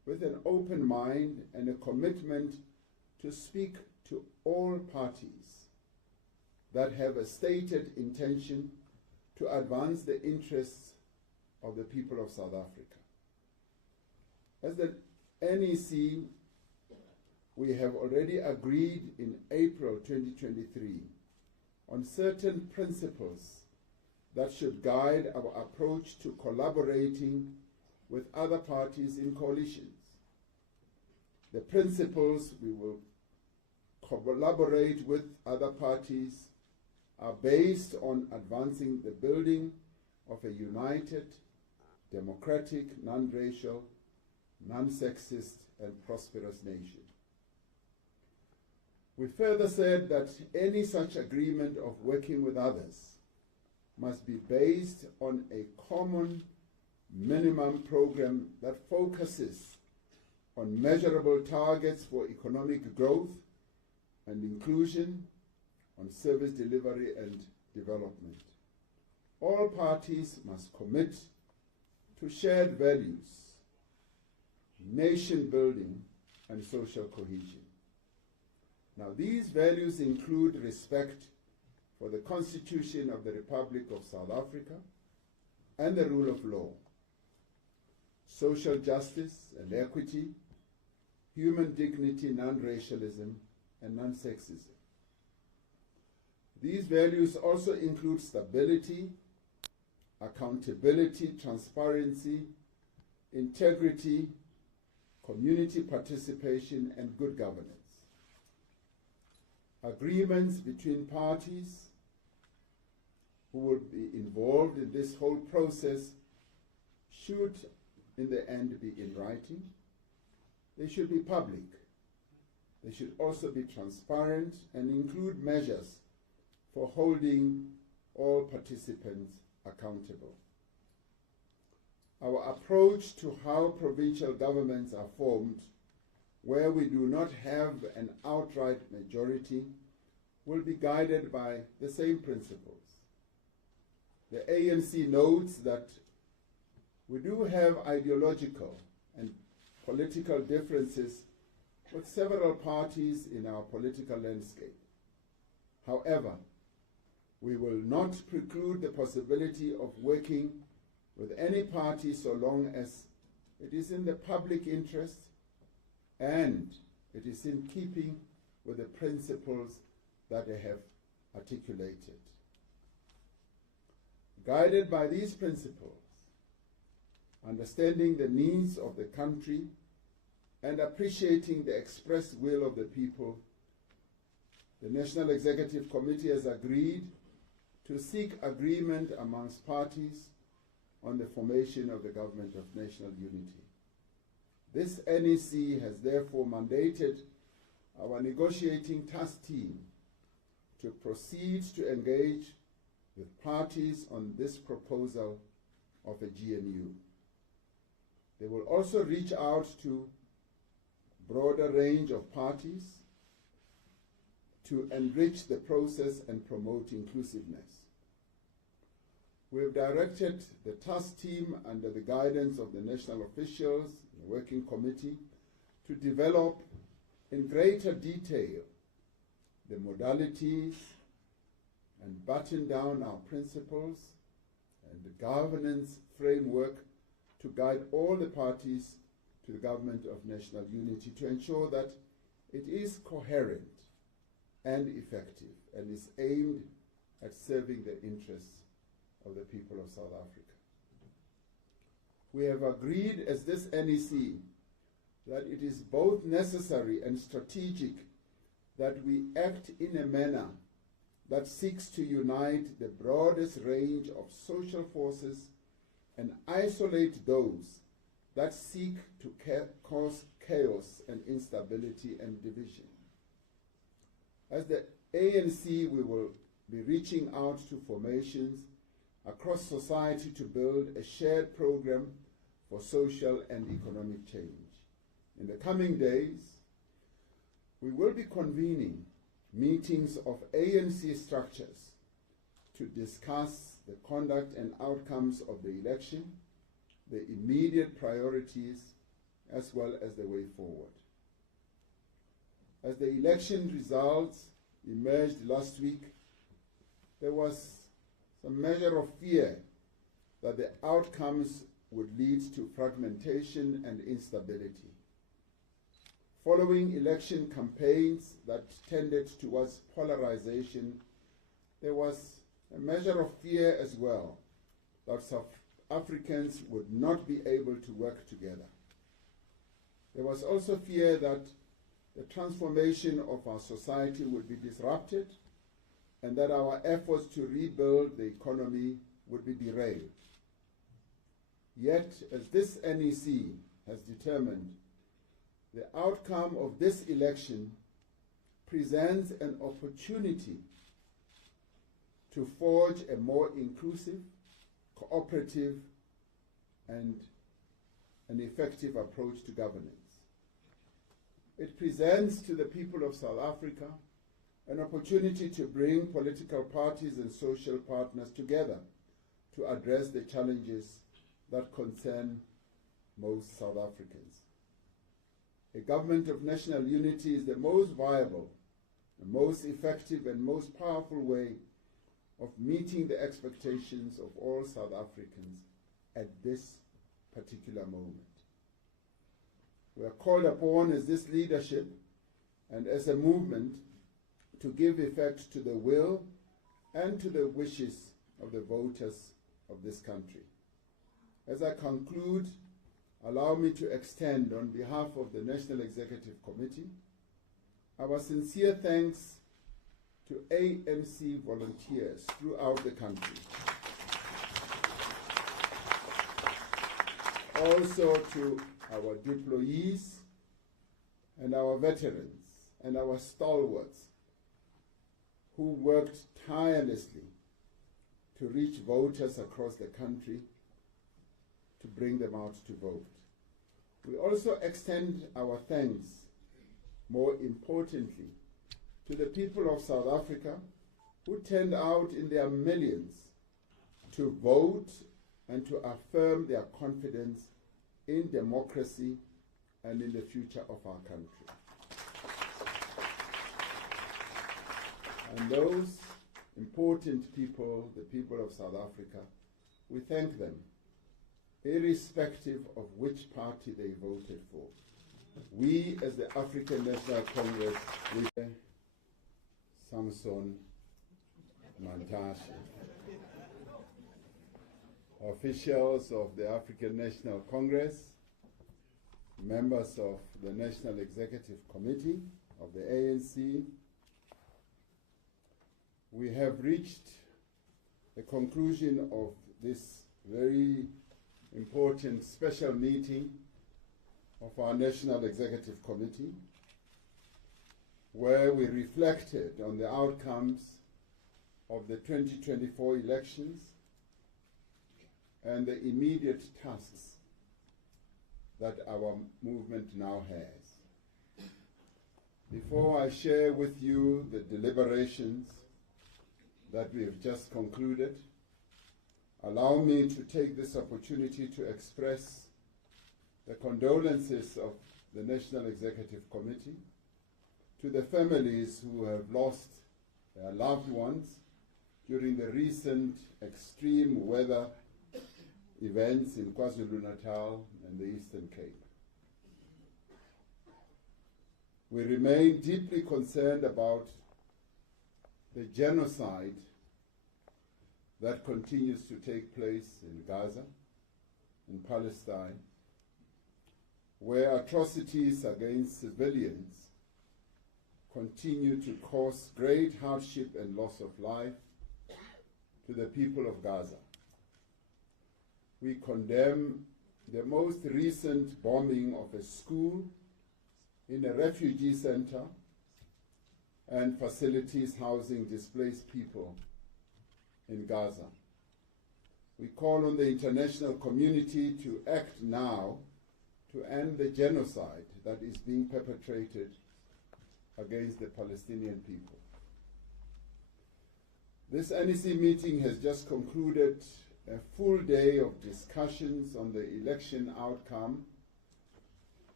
with an open mind and a commitment to speak to all parties that have a stated intention to advance the interests of the people of South Africa. As the NEC, we have already agreed in April 2023 on certain principles that should guide our approach to collaborating with other parties in coalitions. The principles we will collaborate with other parties are based on advancing the building of a united, democratic, non-racial, non-sexist, and prosperous nation. We further said that any such agreement of working with others must be based on a common minimum program that focuses on measurable targets for economic growth and inclusion, on service delivery and development. All parties must commit to shared values, nation building, and social cohesion. Now, these values include respect for the Constitution of the Republic of South Africa and the rule of law, social justice and equity, human dignity, non-racialism, and non-sexism. These values also include stability, accountability, transparency, integrity, community participation, and good governance. Agreements between parties who will be involved in this whole process should, in the end, be in writing. They should be public. They should also be transparent and include measures for holding all participants accountable. Our approach to how provincial governments are formed, where we do not have an outright majority, will be guided by the same principles. The ANC notes that we do have ideological and political differences with several parties in our political landscape. However, we will not preclude the possibility of working with any party so long as it is in the public interest and it is in keeping with the principles that I have articulated. Guided by these principles, understanding the needs of the country and appreciating the expressed will of the people, the National Executive Committee has agreed to seek agreement amongst parties on the formation of the Government of National Unity. This NEC has therefore mandated our negotiating task team to proceed to engage with parties on this proposal of a GNU. They will also reach out to a broader range of parties to enrich the process and promote inclusiveness. We have directed the task team under the guidance of the national officials, the working committee, to develop in greater detail the modalities and button down our principles and the governance framework to guide all the parties to the Government of National Unity to ensure that it is coherent and effective and is aimed at serving the interests of the people of South Africa. We have agreed as this NEC that it is both necessary and strategic that we act in a manner that seeks to unite the broadest range of social forces and isolate those that seek to cause chaos and instability and division. As the ANC, we will be reaching out to formations across society to build a shared program for social and economic change. In the coming days, we will be convening meetings of ANC structures to discuss the conduct and outcomes of the election, the immediate priorities, as well as the way forward. As the election results emerged last week, there was some measure of fear that the outcomes would lead to fragmentation and instability. Following election campaigns that tended towards polarization, there was a measure of fear as well that South Africans would not be able to work together. There was also fear that the transformation of our society would be disrupted and that our efforts to rebuild the economy would be derailed. Yet, as this NEC has determined, the outcome of this election presents an opportunity to forge a more inclusive, cooperative, and an effective approach to governance. It presents to the people of South Africa an opportunity to bring political parties and social partners together to address the challenges that concern most South Africans. A government of national unity is the most viable, the most effective and most powerful way of meeting the expectations of all South Africans at this particular moment. We are called upon as this leadership and as a movement to give effect to the will and to the wishes of the voters of this country. As I conclude, allow me to extend on behalf of the National Executive Committee our sincere thanks to ANC volunteers throughout the country. Also to our deployees and our veterans and our stalwarts who worked tirelessly to reach voters across the country to bring them out to vote. We also extend our thanks, more importantly, to the people of South Africa who turned out in their millions to vote and to affirm their confidence in democracy and in the future of our country. And those important people, the people of South Africa, we thank them, irrespective of which party they voted for. We, as the African National Congress, we Samson Mantashe, officials of the African National Congress, members of the National Executive Committee of the ANC, we have reached the conclusion of this very important special meeting of our National Executive Committee, where we reflected on the outcomes of the 2024 elections and the immediate tasks that our movement now has. Before I share with you the deliberations that we have just concluded, allow me to take this opportunity to express the condolences of the National Executive Committee to the families who have lost their loved ones during the recent extreme weather events in KwaZulu-Natal and the Eastern Cape. We remain deeply concerned about the genocide that continues to take place in Gaza, in Palestine, where atrocities against civilians continue to cause great hardship and loss of life to the people of Gaza. We condemn the most recent bombing of a school in a refugee center and facilities housing displaced people in Gaza. We call on the international community to act now to end the genocide that is being perpetrated against the Palestinian people. This NEC meeting has just concluded a full day of discussions on the election outcome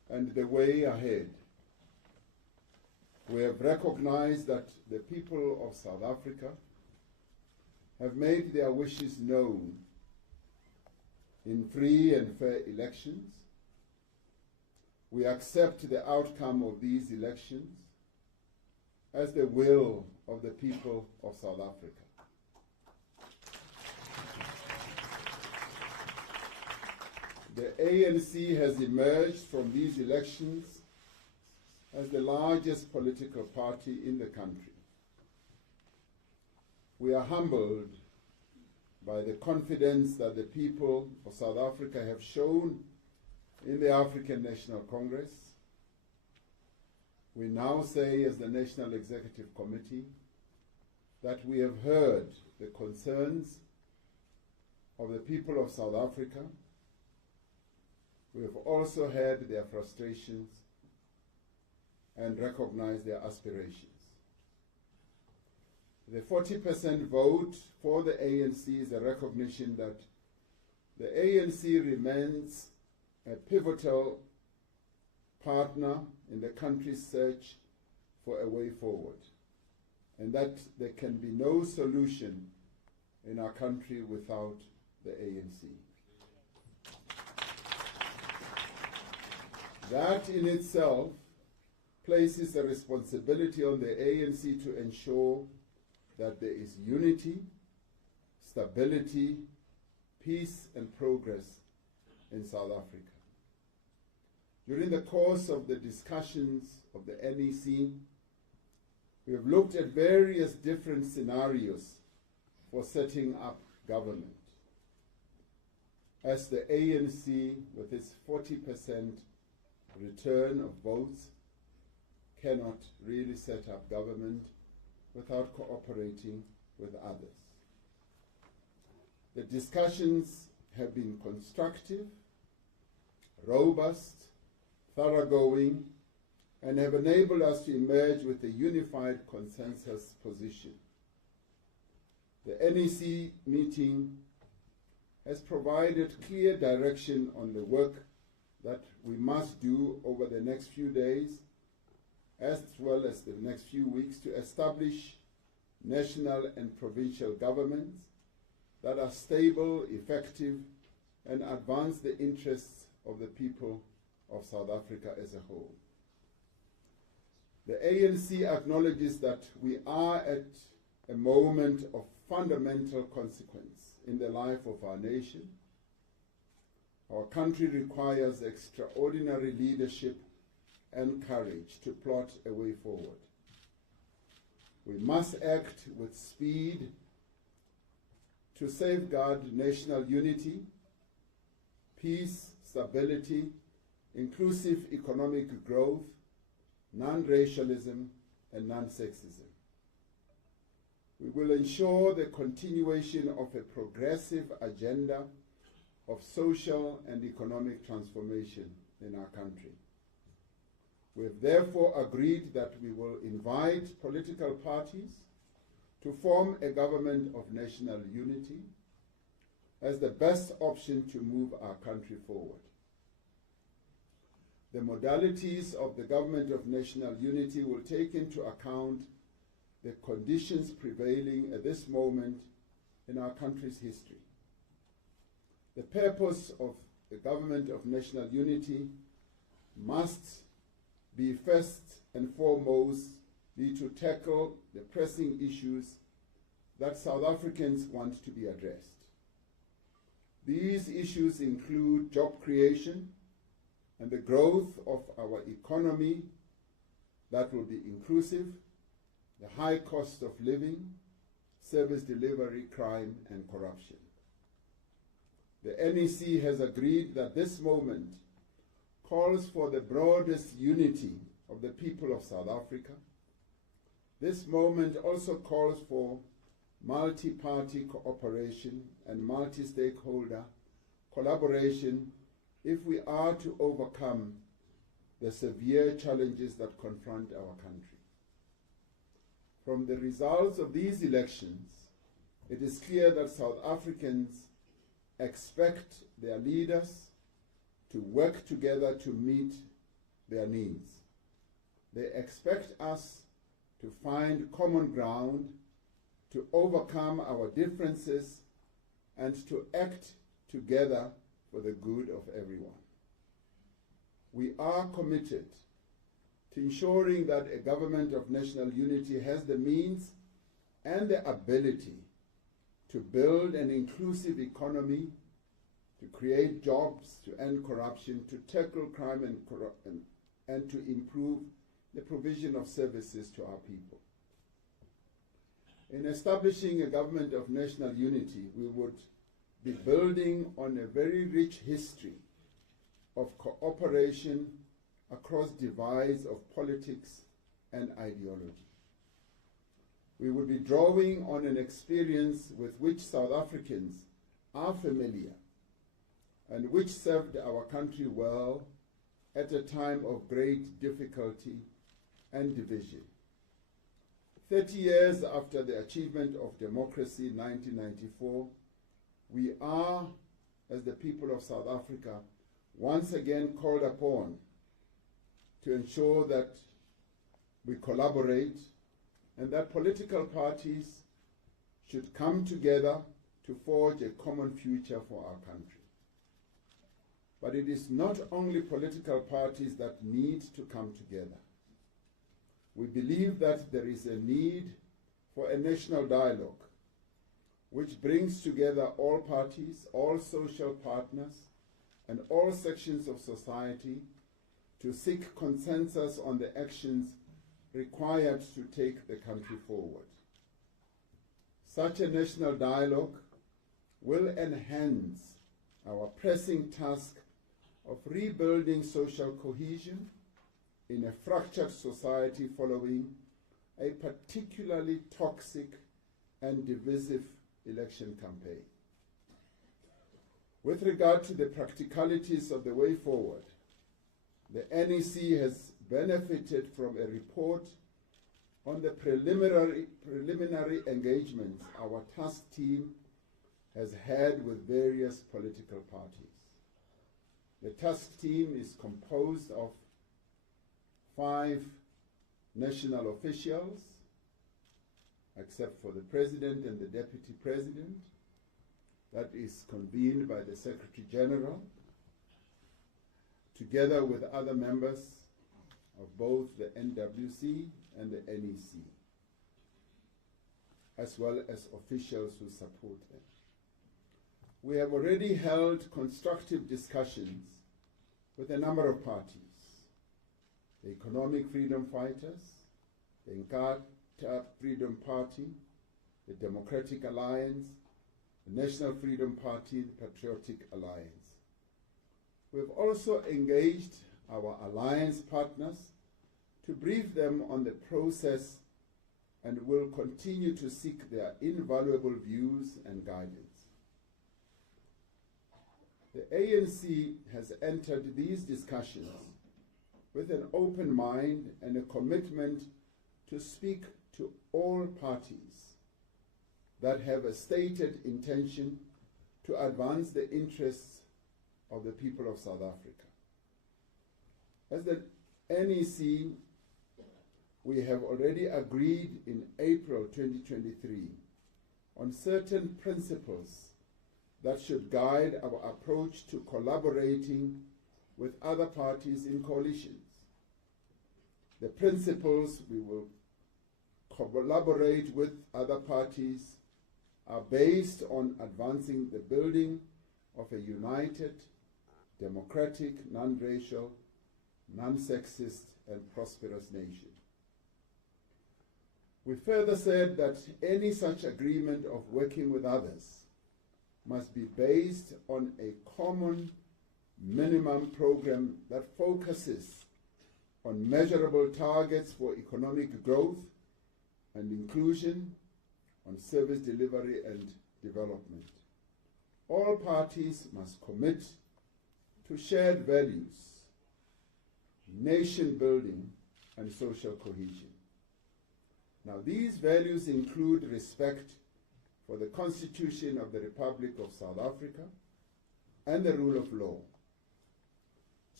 and the way ahead. We have recognized that the people of South Africa have made their wishes known in free and fair elections. We accept the outcome of these elections as the will of the people of South Africa. The ANC has emerged from these elections as the largest political party in the country. We are humbled by the confidence that the people of South Africa have shown in the African National Congress. We now say, as the National Executive Committee, that we have heard the concerns of the people of South Africa. We have also heard their frustrations and recognized their aspirations. The 40% vote for the ANC is a recognition that the ANC remains a pivotal partner in the country's search for a way forward, and that there can be no solution in our country without the ANC. That in itself places a responsibility on the ANC to ensure that there is unity, stability, peace, and progress in South Africa. During the course of the discussions of the NEC, we have looked at various different scenarios for setting up government. As the ANC, with its 40% return of votes, cannot really set up government without cooperating with others. The discussions have been constructive, robust, thoroughgoing, and have enabled us to emerge with a unified consensus position. The NEC meeting has provided clear direction on the work that we must do over the next few days, as well as the next few weeks, to establish national and provincial governments that are stable, effective, and advance the interests of the people of South Africa as a whole. The ANC acknowledges that we are at a moment of fundamental consequence in the life of our nation. Our country requires extraordinary leadership and courage to plot a way forward. We must act with speed to safeguard national unity, peace, stability, inclusive economic growth, non-racialism, and non-sexism. We will ensure the continuation of a progressive agenda of social and economic transformation in our country. We have therefore agreed that we will invite political parties to form a government of national unity as the best option to move our country forward. The modalities of the government of national unity will take into account the conditions prevailing at this moment in our country's history. The purpose of the government of national unity must be first and foremost to tackle the pressing issues that South Africans want to be addressed. These issues include job creation and the growth of our economy that will be inclusive, the high cost of living, service delivery, crime, and corruption. The NEC has agreed that this moment calls for the broadest unity of the people of South Africa. This moment also calls for multi-party cooperation and multi-stakeholder collaboration if we are to overcome the severe challenges that confront our country. From the results of these elections, it is clear that South Africans expect their leaders to work together to meet their needs. They expect us to find common ground, to overcome our differences, and to act together for the good of everyone. We are committed to ensuring that a government of national unity has the means and the ability to build an inclusive economy, to create jobs, to end corruption, to tackle crime and to improve the provision of services to our people. In establishing a government of national unity, we would be building on a very rich history of cooperation across divides of politics and ideology. We would be drawing on an experience with which South Africans are familiar and which served our country well at a time of great difficulty and division. 30 years after the achievement of democracy in 1994, we are, as the people of South Africa, once again called upon to ensure that we collaborate and that political parties should come together to forge a common future for our country. But it is not only political parties that need to come together. We believe that there is a need for a national dialogue which brings together all parties, all social partners, and all sections of society to seek consensus on the actions required to take the country forward. Such a national dialogue will enhance our pressing task of rebuilding social cohesion in a fractured society following a particularly toxic and divisive election campaign. With regard to the practicalities of the way forward, the NEC has benefited from a report on the preliminary engagements our task team has had with various political parties. The task team is composed of 5 national officials, except for the President and the Deputy President. That is convened by the Secretary General, together with other members of both the NWC and the NEC, as well as officials who support them. We have already held constructive discussions with a number of parties: the Economic Freedom Fighters, the Inkatha Freedom Party, the Democratic Alliance, the National Freedom Party, the Patriotic Alliance. We have also engaged our alliance partners to brief them on the process and will continue to seek their invaluable views and guidance. The ANC has entered these discussions with an open mind and a commitment to speak to all parties that have a stated intention to advance the interests of the people of South Africa. As the NEC, we have already agreed in April 2023 on certain principles that should guide our approach to collaborating with other parties in coalitions. The principles we will collaborate with other parties are based on advancing the building of a united, democratic, non-racial, non-sexist, and prosperous nation. We further said that any such agreement of working with others must be based on a common minimum program that focuses on measurable targets for economic growth and inclusion, on service delivery and development. All parties must commit to shared values, nation building, and social cohesion. Now, these values include respect for the Constitution of the Republic of South Africa and the rule of law,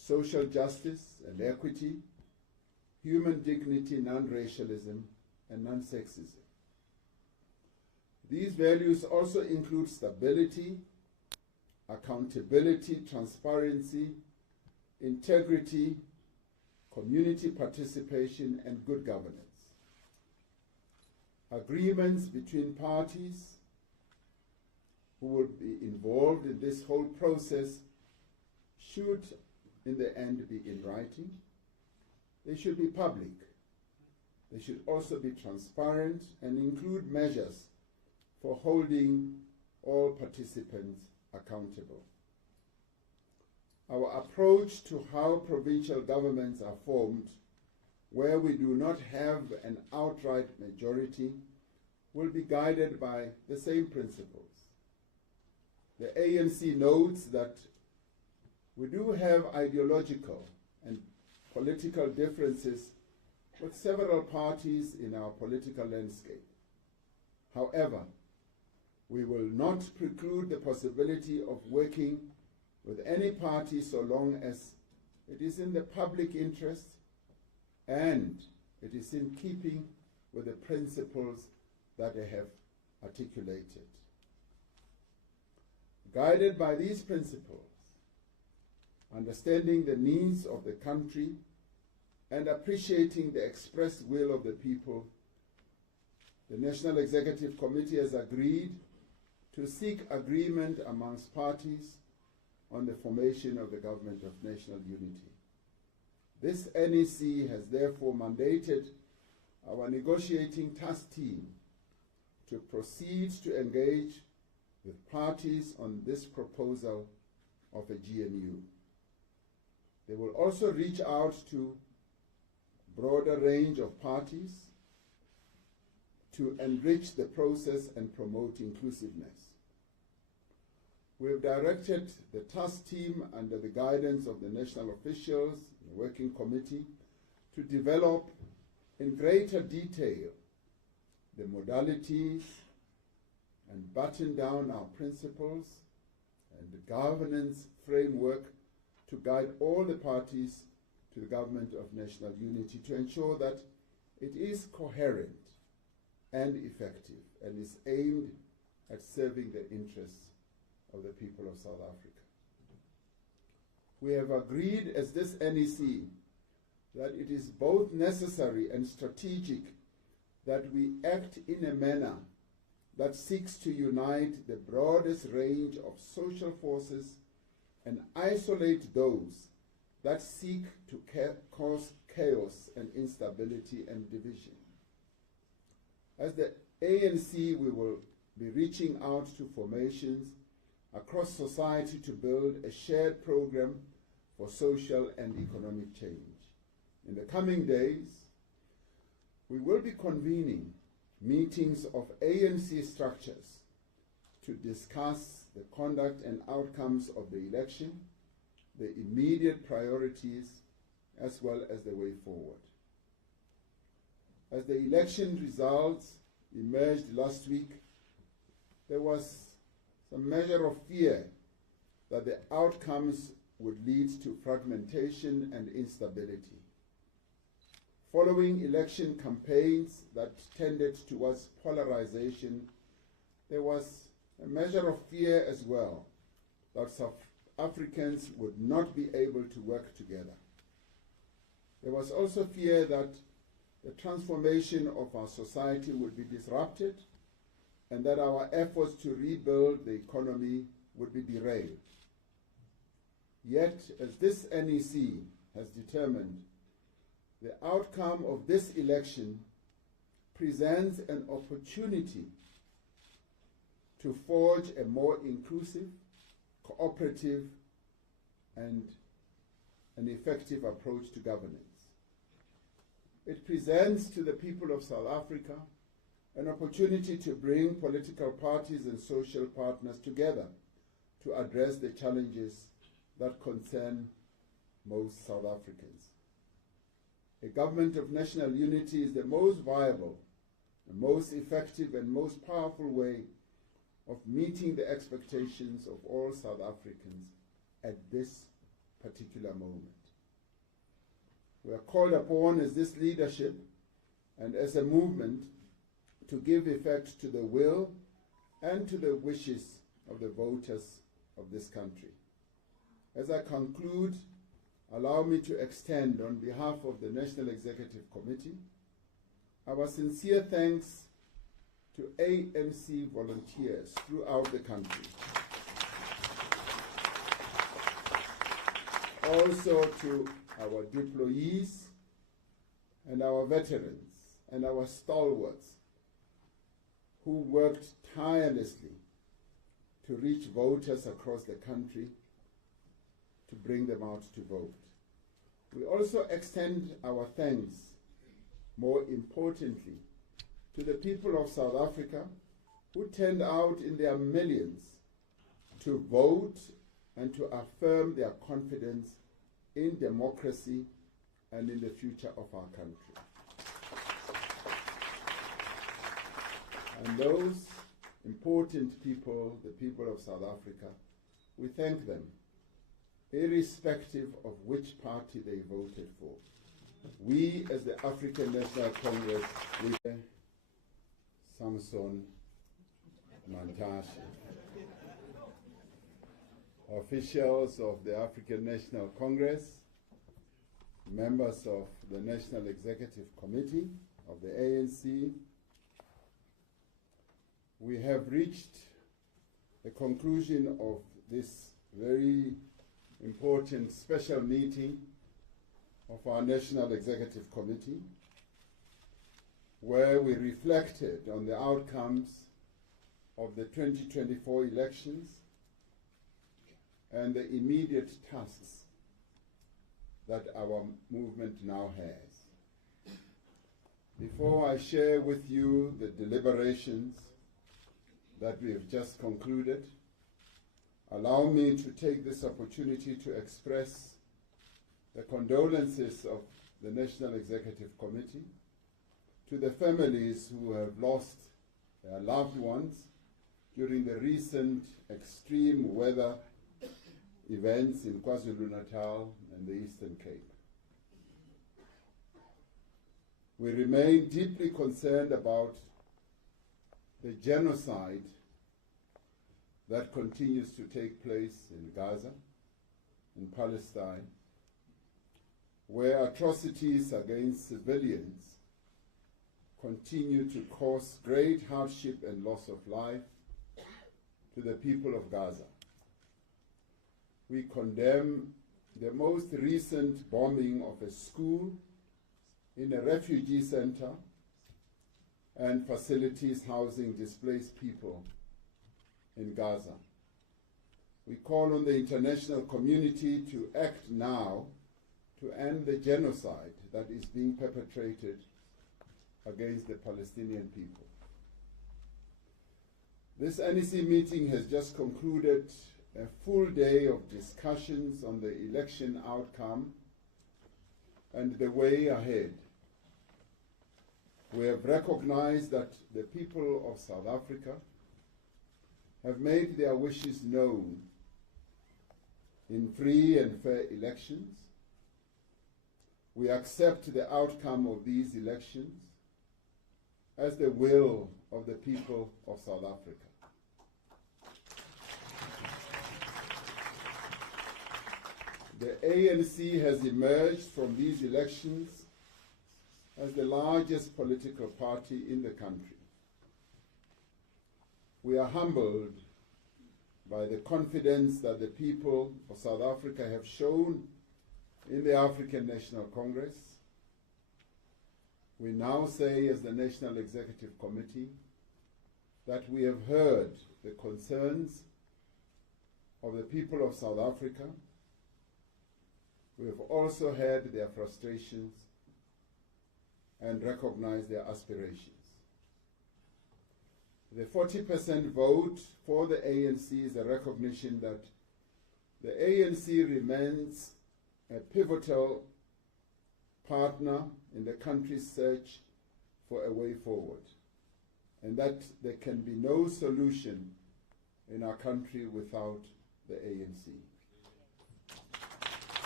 social justice and equity, human dignity, non-racialism, and non-sexism. These values also include stability, accountability, transparency, integrity, community participation, and good governance. Agreements between parties who will be involved in this whole process should, in the end, be in writing. They should be public. They should also be transparent and include measures for holding all participants accountable. Our approach to how provincial governments are formed, where we do not have an outright majority, will be guided by the same principles. The ANC notes that we do have ideological and political differences with several parties in our political landscape. However, we will not preclude the possibility of working with any party so long as it is in the public interest and it is in keeping with the principles that I have articulated. Guided by these principles, understanding the needs of the country and appreciating the expressed will of the people, the National Executive Committee has agreed to seek agreement amongst parties on the formation of the Government of National Unity. This NEC has therefore mandated our negotiating task team to proceed to engage with parties on this proposal of a GNU. They will also reach out to a broader range of parties to enrich the process and promote inclusiveness. We have directed the task team under the guidance of the national officials, the working committee, to develop in greater detail the modalities and button down our principles and the governance framework to guide all the parties to the Government of National Unity to ensure that it is coherent and effective and is aimed at serving the interests of the people of South Africa. We have agreed as this NEC that it is both necessary and strategic that we act in a manner that seeks to unite the broadest range of social forces and isolate those that seek to cause chaos and instability and division. As the ANC, we will be reaching out to formations across society to build a shared program for social and economic change. In the coming days, we will be convening meetings of ANC structures to discuss the conduct and outcomes of the election, the immediate priorities, as well as the way forward. As the election results emerged last week, there was some measure of fear that the outcomes would lead to fragmentation and instability. Following election campaigns that tended towards polarization, there was a measure of fear as well that South Africans would not be able to work together. There was also fear that the transformation of our society would be disrupted and that our efforts to rebuild the economy would be derailed. Yet, as this NEC has determined, the outcome of this election presents an opportunity to forge a more inclusive, cooperative, and an effective approach to governance. It presents to the people of South Africa an opportunity to bring political parties and social partners together to address the challenges that concern most South Africans. A government of national unity is the most viable, the most effective and most powerful way of meeting the expectations of all South Africans at this particular moment. We are called upon as this leadership and as a movement to give effect to the will and to the wishes of the voters of this country. As I conclude, allow me to extend on behalf of the National Executive Committee our sincere thanks to ANC volunteers throughout the country. Also to our deployees and our veterans and our stalwarts who worked tirelessly to reach voters across the country to bring them out to vote. We also extend our thanks, more importantly, to the people of South Africa who turned out in their millions to vote and to affirm their confidence in democracy and in the future of our country. And those important people, the people of South Africa, we thank them, irrespective of which party they voted for. We, as the African National Congress, we Samson Mantashe, officials of the African National Congress, members of the National Executive Committee of the ANC, we have reached the conclusion of this very important special meeting of our National Executive Committee, where we reflected on the outcomes of the 2024 elections and the immediate tasks that our movement now has. Before I share with you the deliberations that we have just concluded, allow me to take this opportunity to express the condolences of the National Executive Committee to the families who have lost their loved ones during the recent extreme weather events in KwaZulu-Natal and the Eastern Cape. We remain deeply concerned about the genocide that continues to take place in Gaza, in Palestine, where atrocities against civilians continue to cause great hardship and loss of life to the people of Gaza. We condemn the most recent bombing of a school in a refugee center and facilities housing displaced people in Gaza. We call on the international community to act now to end the genocide that is being perpetrated against the Palestinian people. This NEC meeting has just concluded a full day of discussions on the election outcome and the way ahead. We have recognized that the people of South Africa have made their wishes known in free and fair elections. We accept the outcome of these elections as the will of the people of South Africa. The ANC has emerged from these elections as the largest political party in the country. We are humbled by the confidence that the people of South Africa have shown in the African National Congress. We now say, as the National Executive Committee, that we have heard the concerns of the people of South Africa. We have also heard their frustrations and recognized their aspirations. The 40% vote for the ANC is a recognition that the ANC remains a pivotal partner in the country's search for a way forward, and that there can be no solution in our country without the ANC.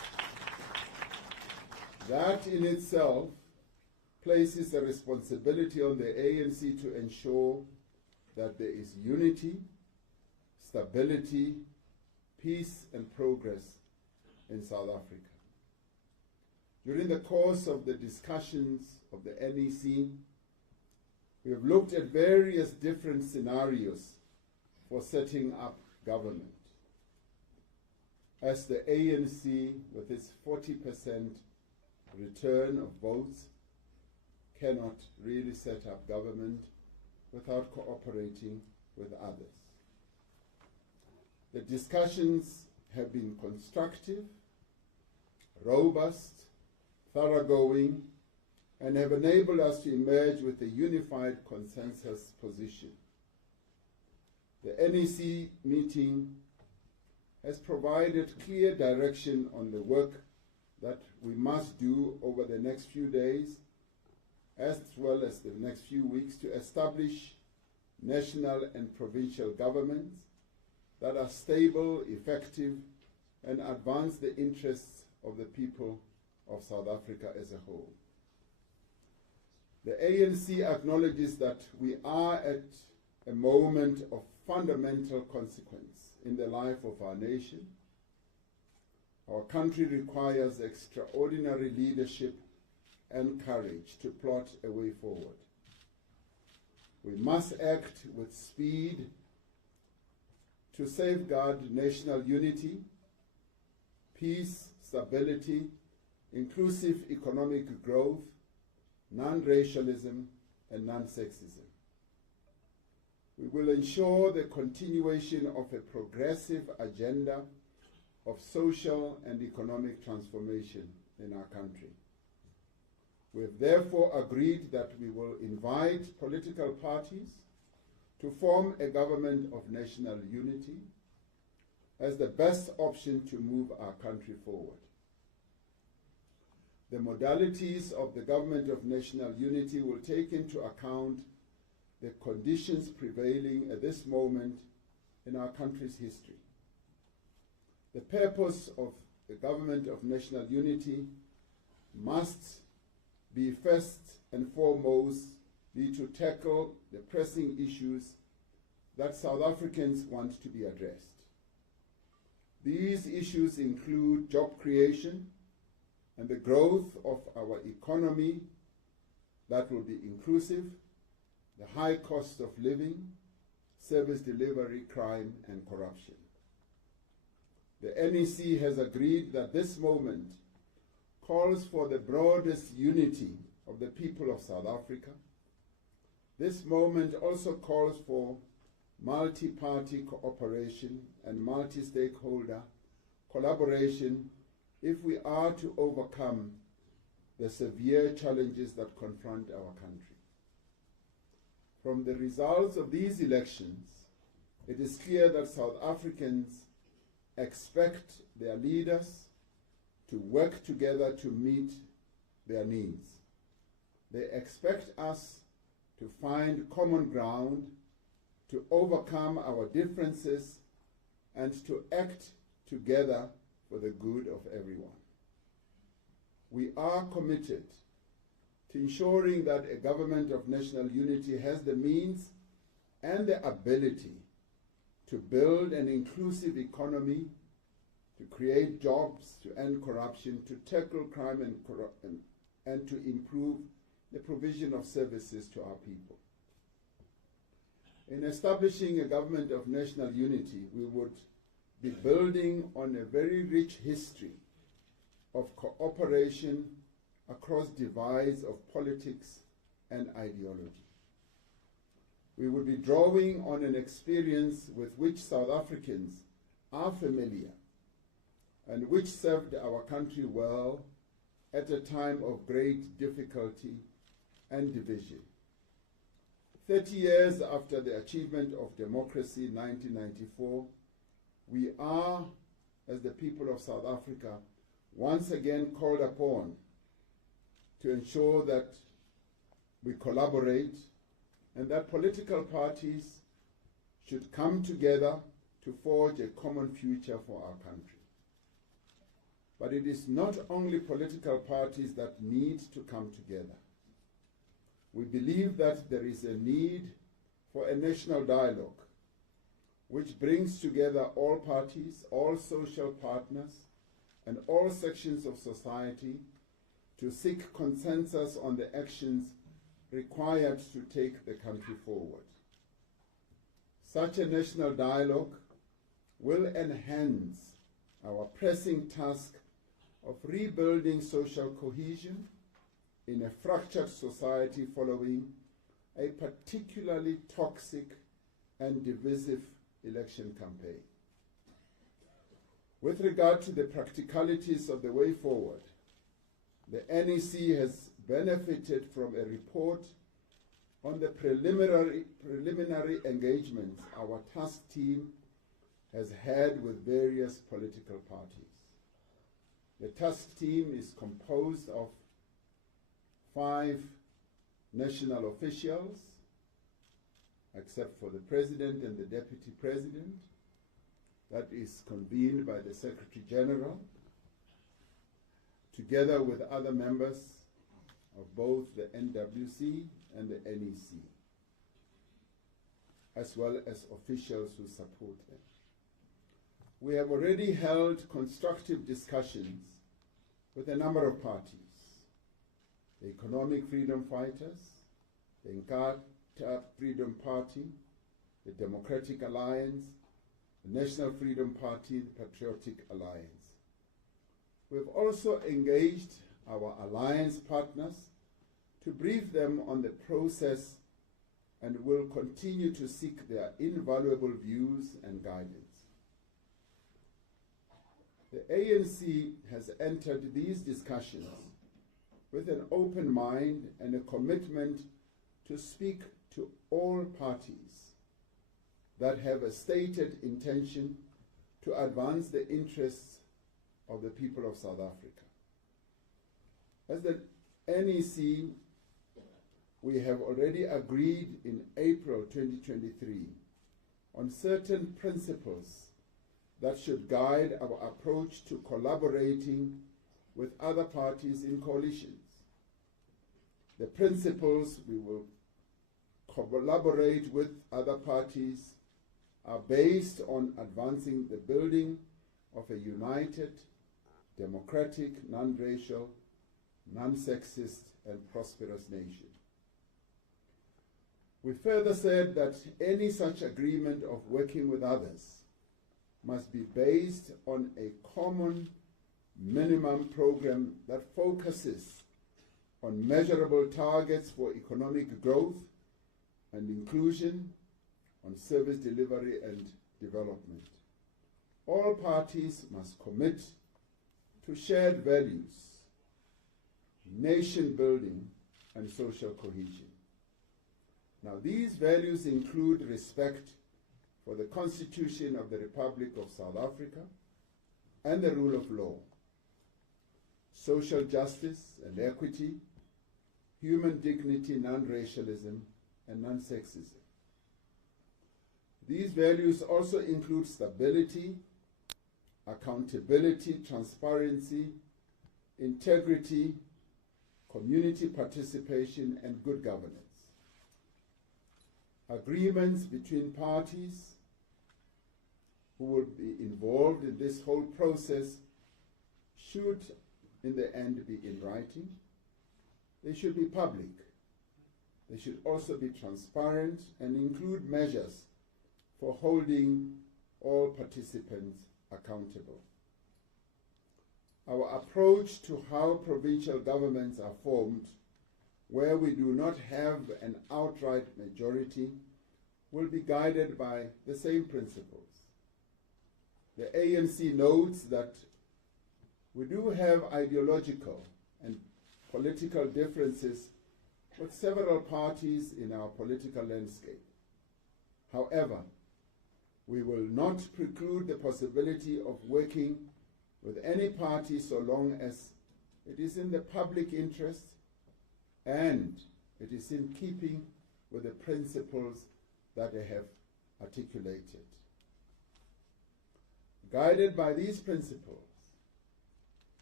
That in itself places a responsibility on the ANC to ensure that there is unity, stability, peace and progress in South Africa. During the course of the discussions of the NEC, we have looked at various different scenarios for setting up government. As the ANC, with its 40% return of votes, cannot really set up government without cooperating with others. The discussions have been constructive, robust, thoroughgoing, and have enabled us to emerge with a unified consensus position. The NEC meeting has provided clear direction on the work that we must do over the next few days, as well as the next few weeks, to establish national and provincial governments that are stable, effective, and advance the interests of the people of South Africa as a whole. The ANC acknowledges that we are at a moment of fundamental consequence in the life of our nation. Our country requires extraordinary leadership and courage to plot a way forward. We must act with speed to safeguard national unity, peace, stability, inclusive economic growth, non-racialism, and non-sexism. We will ensure the continuation of a progressive agenda of social and economic transformation in our country. We have therefore agreed that we will invite political parties to form a government of national unity as the best option to move our country forward. The modalities of the government of national unity will take into account the conditions prevailing at this moment in our country's history. The purpose of the government of national unity must be first and foremost be to tackle the pressing issues that South Africans want to be addressed. These issues include job creation and the growth of our economy that will be inclusive, the high cost of living, service delivery, crime, and corruption. The NEC has agreed that this moment calls for the broadest unity of the people of South Africa. This moment also calls for multi-party cooperation and multi-stakeholder collaboration if we are to overcome the severe challenges that confront our country. From the results of these elections, it is clear that South Africans expect their leaders to work together to meet their needs. They expect us to find common ground, to overcome our differences, and to act together for the good of everyone. We are committed to ensuring that a government of national unity has the means and the ability to build an inclusive economy, to create jobs, to end corruption, to tackle crime and to improve the provision of services to our people. In establishing a government of national unity, we would be building on a very rich history of cooperation across divides of politics and ideology. We would be drawing on an experience with which South Africans are familiar and which served our country well at a time of great difficulty and division. 30 years after the achievement of democracy in 1994, we are, as the people of South Africa, once again called upon to ensure that we collaborate and that political parties should come together to forge a common future for our country. But it is not only political parties that need to come together. We believe that there is a need for a national dialogue which brings together all parties, all social partners, and all sections of society to seek consensus on the actions required to take the country forward. Such a national dialogue will enhance our pressing task of rebuilding social cohesion in a fractured society following a particularly toxic and divisive election campaign. With regard to the practicalities of the way forward, the NEC has benefited from a report on the preliminary engagements our task team has had with various political parties. The task team is composed of 5 national officials, except for the President and the Deputy President. That is convened by the Secretary General, together with other members of both the NWC and the NEC, as well as officials who support them. We have already held constructive discussions with a number of parties: the Economic Freedom Fighters, the Inkatha Freedom Party, the Democratic Alliance, the National Freedom Party, the Patriotic Alliance. We have also engaged our alliance partners to brief them on the process and will continue to seek their invaluable views and guidance. The ANC has entered these discussions with an open mind and a commitment to speak to all parties that have a stated intention to advance the interests of the people of South Africa. As the NEC, we have already agreed in April 2023 on certain principles that should guide our approach to collaborating with other parties in coalitions. The principles we will collaborate with other parties are based on advancing the building of a united, democratic, non-racial, non-sexist, and prosperous nation. We further said that any such agreement of working with others must be based on a common minimum program that focuses on measurable targets for economic growth and inclusion, on service delivery and development. All parties must commit to shared values, nation building, and social cohesion. Now, these values include respect for the Constitution of the Republic of South Africa and the rule of law, social justice and equity, human dignity, non-racialism, and non-sexism. These values also include stability, accountability, transparency, integrity, community participation, and good governance. Agreements between parties who will be involved in this whole process should, in the end, be in writing. They should be public. They should also be transparent and include measures for holding all participants accountable. Our approach to how provincial governments are formed, where we do not have an outright majority, will be guided by the same principles. The ANC notes that we do have ideological and political differences with several parties in our political landscape. However, we will not preclude the possibility of working with any party so long as it is in the public interest and it is in keeping with the principles that I have articulated. Guided by these principles,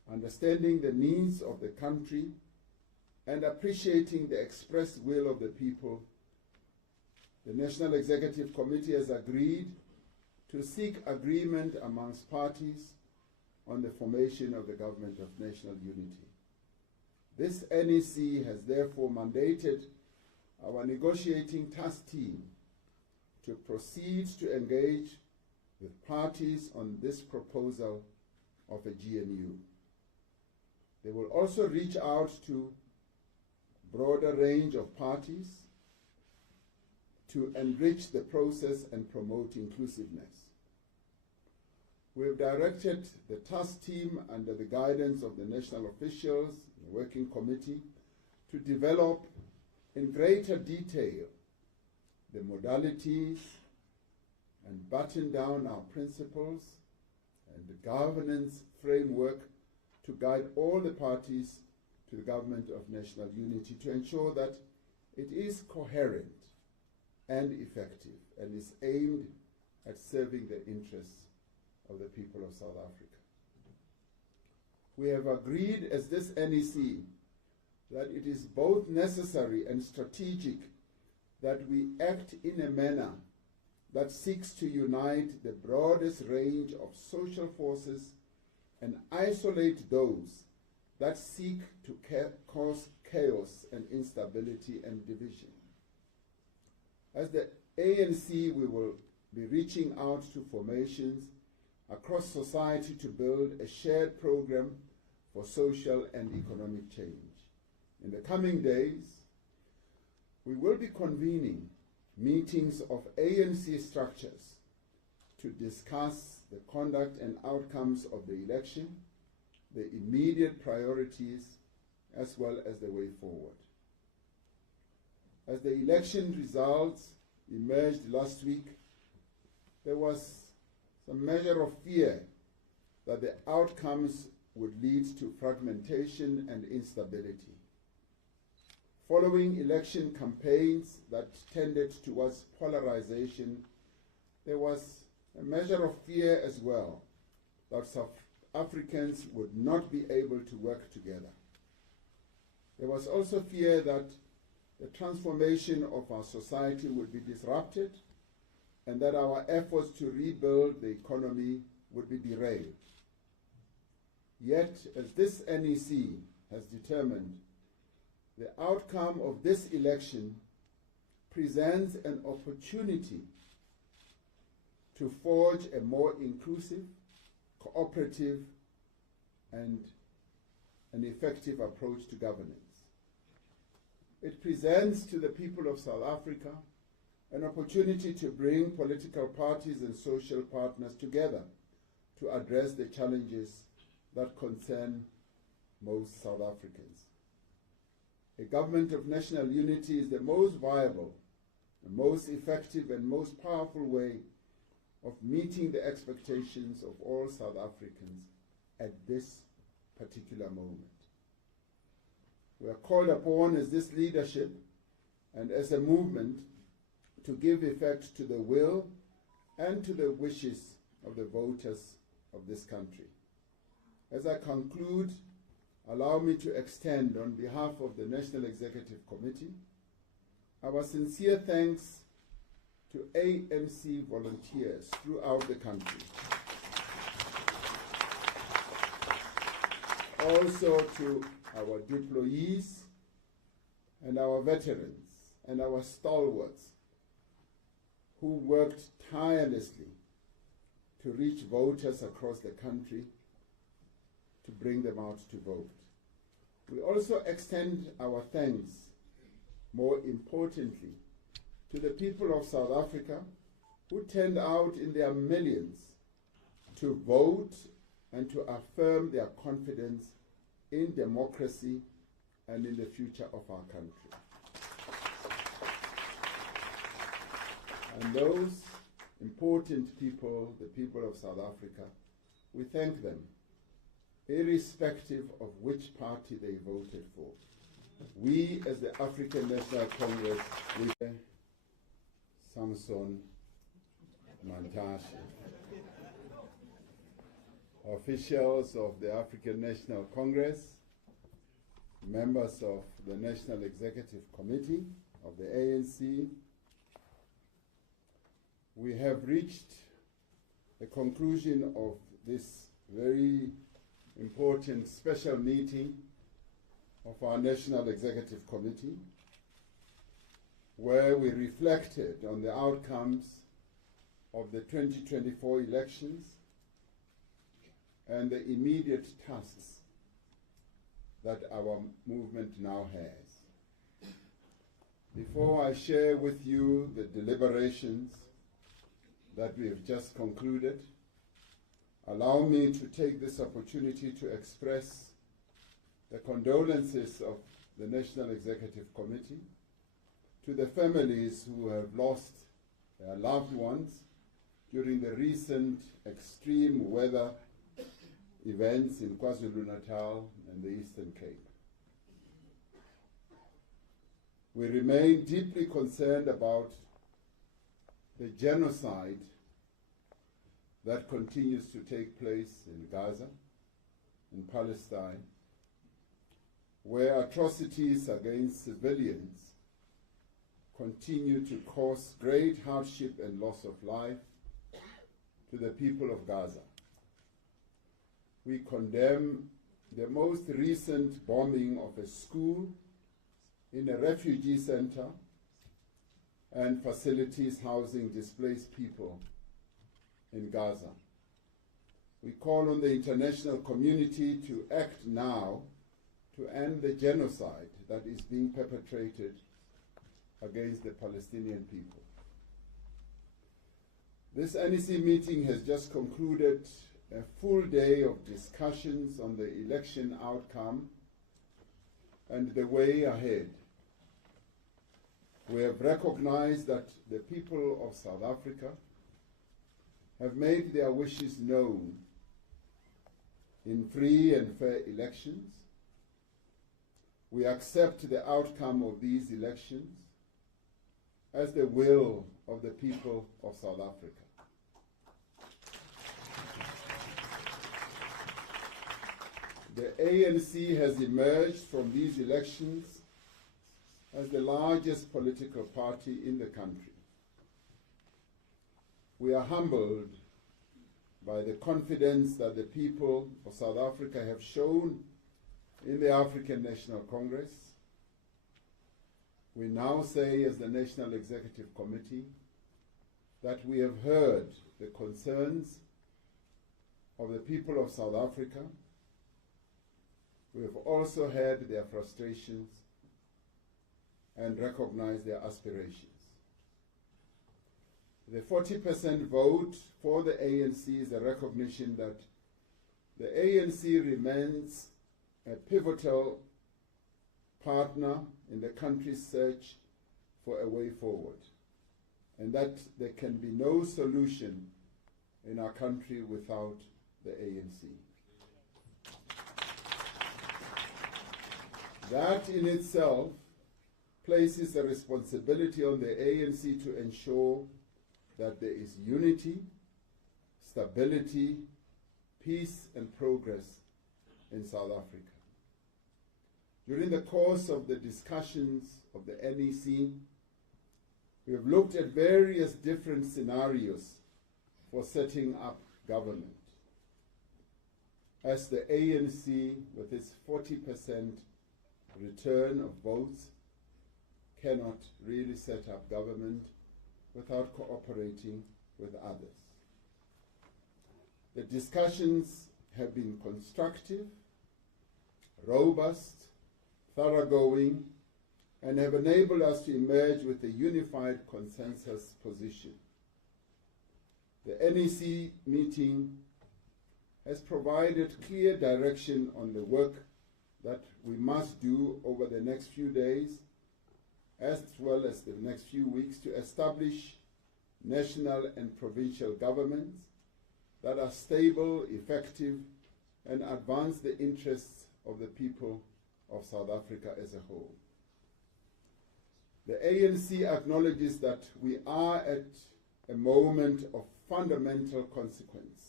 understanding the needs of the country and appreciating the expressed will of the people, the National Executive Committee has agreed to seek agreement amongst parties on the formation of the Government of National Unity. This NEC has therefore mandated our negotiating task team to proceed to engage with parties on this proposal of a GNU. They will also reach out to a broader range of parties to enrich the process and promote inclusiveness. We have directed the task team under the guidance of the national officials, the working committee, to develop in greater detail the modalities and button down our principles and the governance framework to guide all the parties to the Government of National Unity to ensure that it is coherent and effective and is aimed at serving the interests of the people of South Africa. We have agreed as this NEC that it is both necessary and strategic that we act in a manner that seeks to unite the broadest range of social forces and isolate those that seek to cause chaos and instability and division. As the ANC, we will be reaching out to formations across society to build a shared program for social and economic change. In the coming days, we will be convening meetings of ANC structures to discuss the conduct and outcomes of the election, the immediate priorities, as well as the way forward. As the election results emerged last week, there was some measure of fear that the outcomes would lead to fragmentation and instability. Following election campaigns that tended towards polarization, there was a measure of fear as well that South Africans would not be able to work together. There was also fear that the transformation of our society would be disrupted and that our efforts to rebuild the economy would be derailed. Yet, as this NEC has determined, the outcome of this election presents an opportunity to forge a more inclusive, cooperative, and an effective approach to governance. It presents to the people of South Africa an opportunity to bring political parties and social partners together to address the challenges that concern most South Africans. A government of national unity is the most viable, the most effective and most powerful way of meeting the expectations of all South Africans at this particular moment. We are called upon as this leadership and as a movement to give effect to the will and to the wishes of the voters of this country. As I conclude, allow me to extend on behalf of the National Executive Committee our sincere thanks to ANC volunteers throughout the country. Also to our deployees and our veterans and our stalwarts who worked tirelessly to reach voters across the country to bring them out to vote. We also extend our thanks, more importantly, to the people of South Africa who turned out in their millions to vote and to affirm their confidence in democracy and in the future of our country. And those important people, the people of South Africa, we thank them, irrespective of which party they voted for. We, as the African National Congress, we Samson Mantashe. officials of the African National Congress, members of the National Executive Committee of the ANC, we have reached the conclusion of this very important special meeting of our National Executive Committee, where we reflected on the outcomes of the 2024 elections and the immediate tasks that our movement now has. Before I share with you the deliberations that we have just concluded, allow me to take this opportunity to express the condolences of the National Executive Committee to the families who have lost their loved ones during the recent extreme weather events in KwaZulu-Natal and the Eastern Cape. We remain deeply concerned about the genocide that continues to take place in Gaza, in Palestine, where atrocities against civilians continue to cause great hardship and loss of life to the people of Gaza. We condemn the most recent bombing of a school in a refugee center and facilities housing displaced people in Gaza. We call on the international community to act now to end the genocide that is being perpetrated against the Palestinian people. This NEC meeting has just concluded a full day of discussions on the election outcome and the way ahead. We have recognized that the people of South Africa have made their wishes known in free and fair elections. We accept the outcome of these elections as the will of the people of South Africa. The ANC has emerged from these elections as the largest political party in the country. We are humbled by the confidence that the people of South Africa have shown in the African National Congress. We now say, as the National Executive Committee, that we have heard the concerns of the people of South Africa. We have also heard their frustrations and recognized their aspirations. The 40% vote for the ANC is a recognition that the ANC remains a pivotal partner in the country's search for a way forward, and that there can be no solution in our country without the ANC. That in itself places a responsibility on the ANC to ensure that there is unity, stability, peace, and progress in South Africa. During the course of the discussions of the NEC, we have looked at various different scenarios for setting up government. As the ANC, with its 40% return of votes, cannot really set up government without cooperating with others. The discussions have been constructive, robust, thoroughgoing, and have enabled us to emerge with a unified consensus position. The NEC meeting has provided clear direction on the work that we must do over the next few days, as well as the next few weeks, to establish national and provincial governments that are stable, effective, and advance the interests of the people of South Africa as a whole. The ANC acknowledges that we are at a moment of fundamental consequence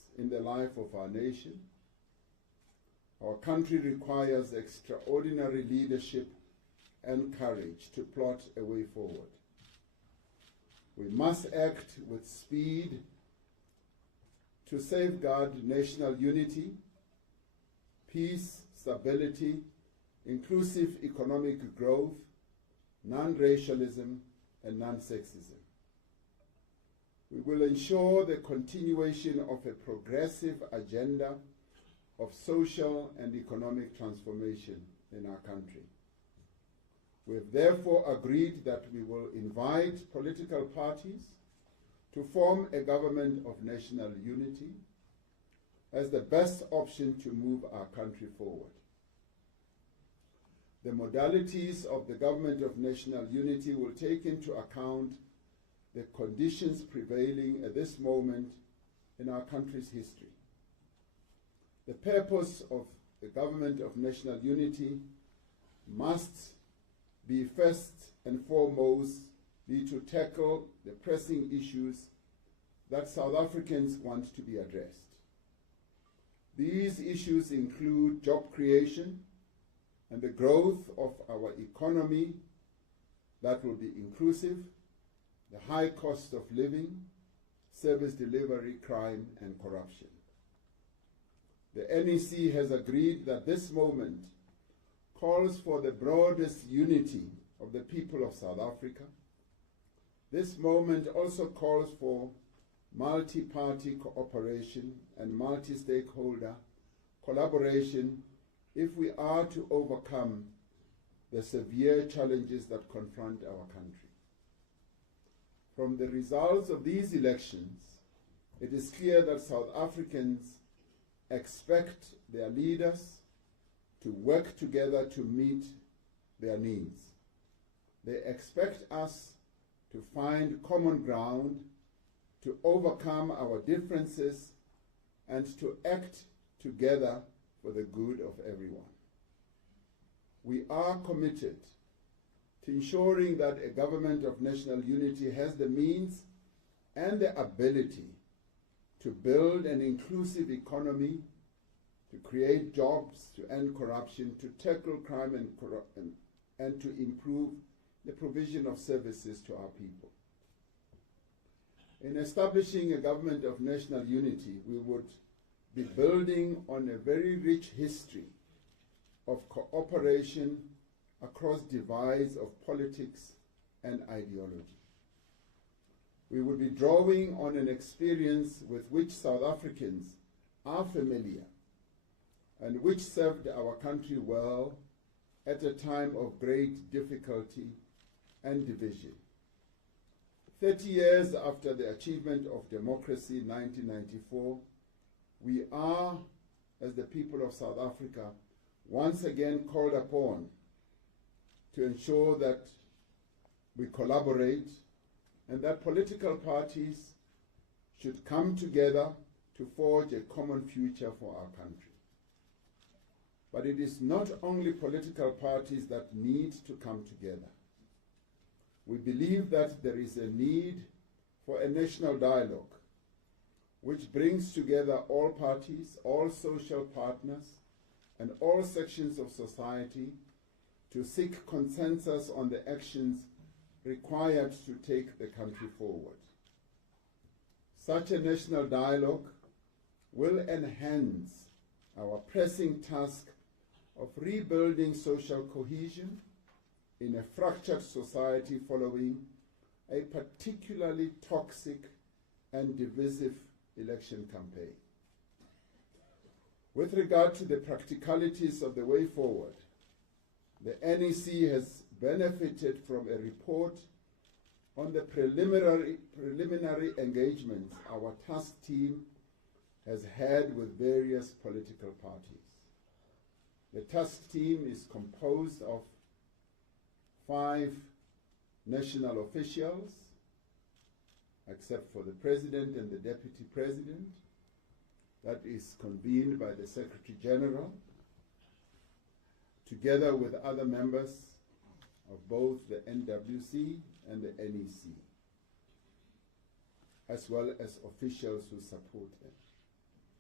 in the life of our nation. Our country requires extraordinary leadership and courage to plot a way forward. We must act with speed to safeguard national unity, peace, stability, inclusive economic growth, non-racialism, and non-sexism. We will ensure the continuation of a progressive agenda of social and economic transformation in our country. We have therefore agreed that we will invite political parties to form a government of national unity as the best option to move our country forward. The modalities of the government of national unity will take into account the conditions prevailing at this moment in our country's history. The purpose of the government of national unity must be first and foremost be to tackle the pressing issues that South Africans want to be addressed. These issues include job creation and the growth of our economy that will be inclusive, the high cost of living, service delivery, crime, and corruption. The NEC has agreed that this moment calls for the broadest unity of the people of South Africa. This moment also calls for multi-party cooperation and multi-stakeholder collaboration if we are to overcome the severe challenges that confront our country. From the results of these elections, it is clear that South Africans expect their leaders to work together to meet their needs. They expect us to find common ground, to overcome our differences, and to act together for the good of everyone. We are committed to ensuring that a government of national unity has the means and the ability to build an inclusive economy, to create jobs, to end corruption, to tackle crime and to improve the provision of services to our people. In establishing a government of national unity, we would be building on a very rich history of cooperation across divides of politics and ideology. We would be drawing on an experience with which South Africans are familiar and which served our country well at a time of great difficulty and division. 30 years after the achievement of democracy in 1994, we are, as the people of South Africa, once again called upon to ensure that we collaborate and that political parties should come together to forge a common future for our country. But it is not only political parties that need to come together. We believe that there is a need for a national dialogue which brings together all parties, all social partners, and all sections of society to seek consensus on the actions required to take the country forward. Such a national dialogue will enhance our pressing task of rebuilding social cohesion in a fractured society following a particularly toxic and divisive election campaign. With regard to the practicalities of the way forward, the NEC has benefited from a report on the preliminary engagements our task team has had with various political parties. The task team is composed of 5 national officials, except for the President and the Deputy President, that is convened by the Secretary General, together with other members of both the NWC and the NEC, as well as officials who support them.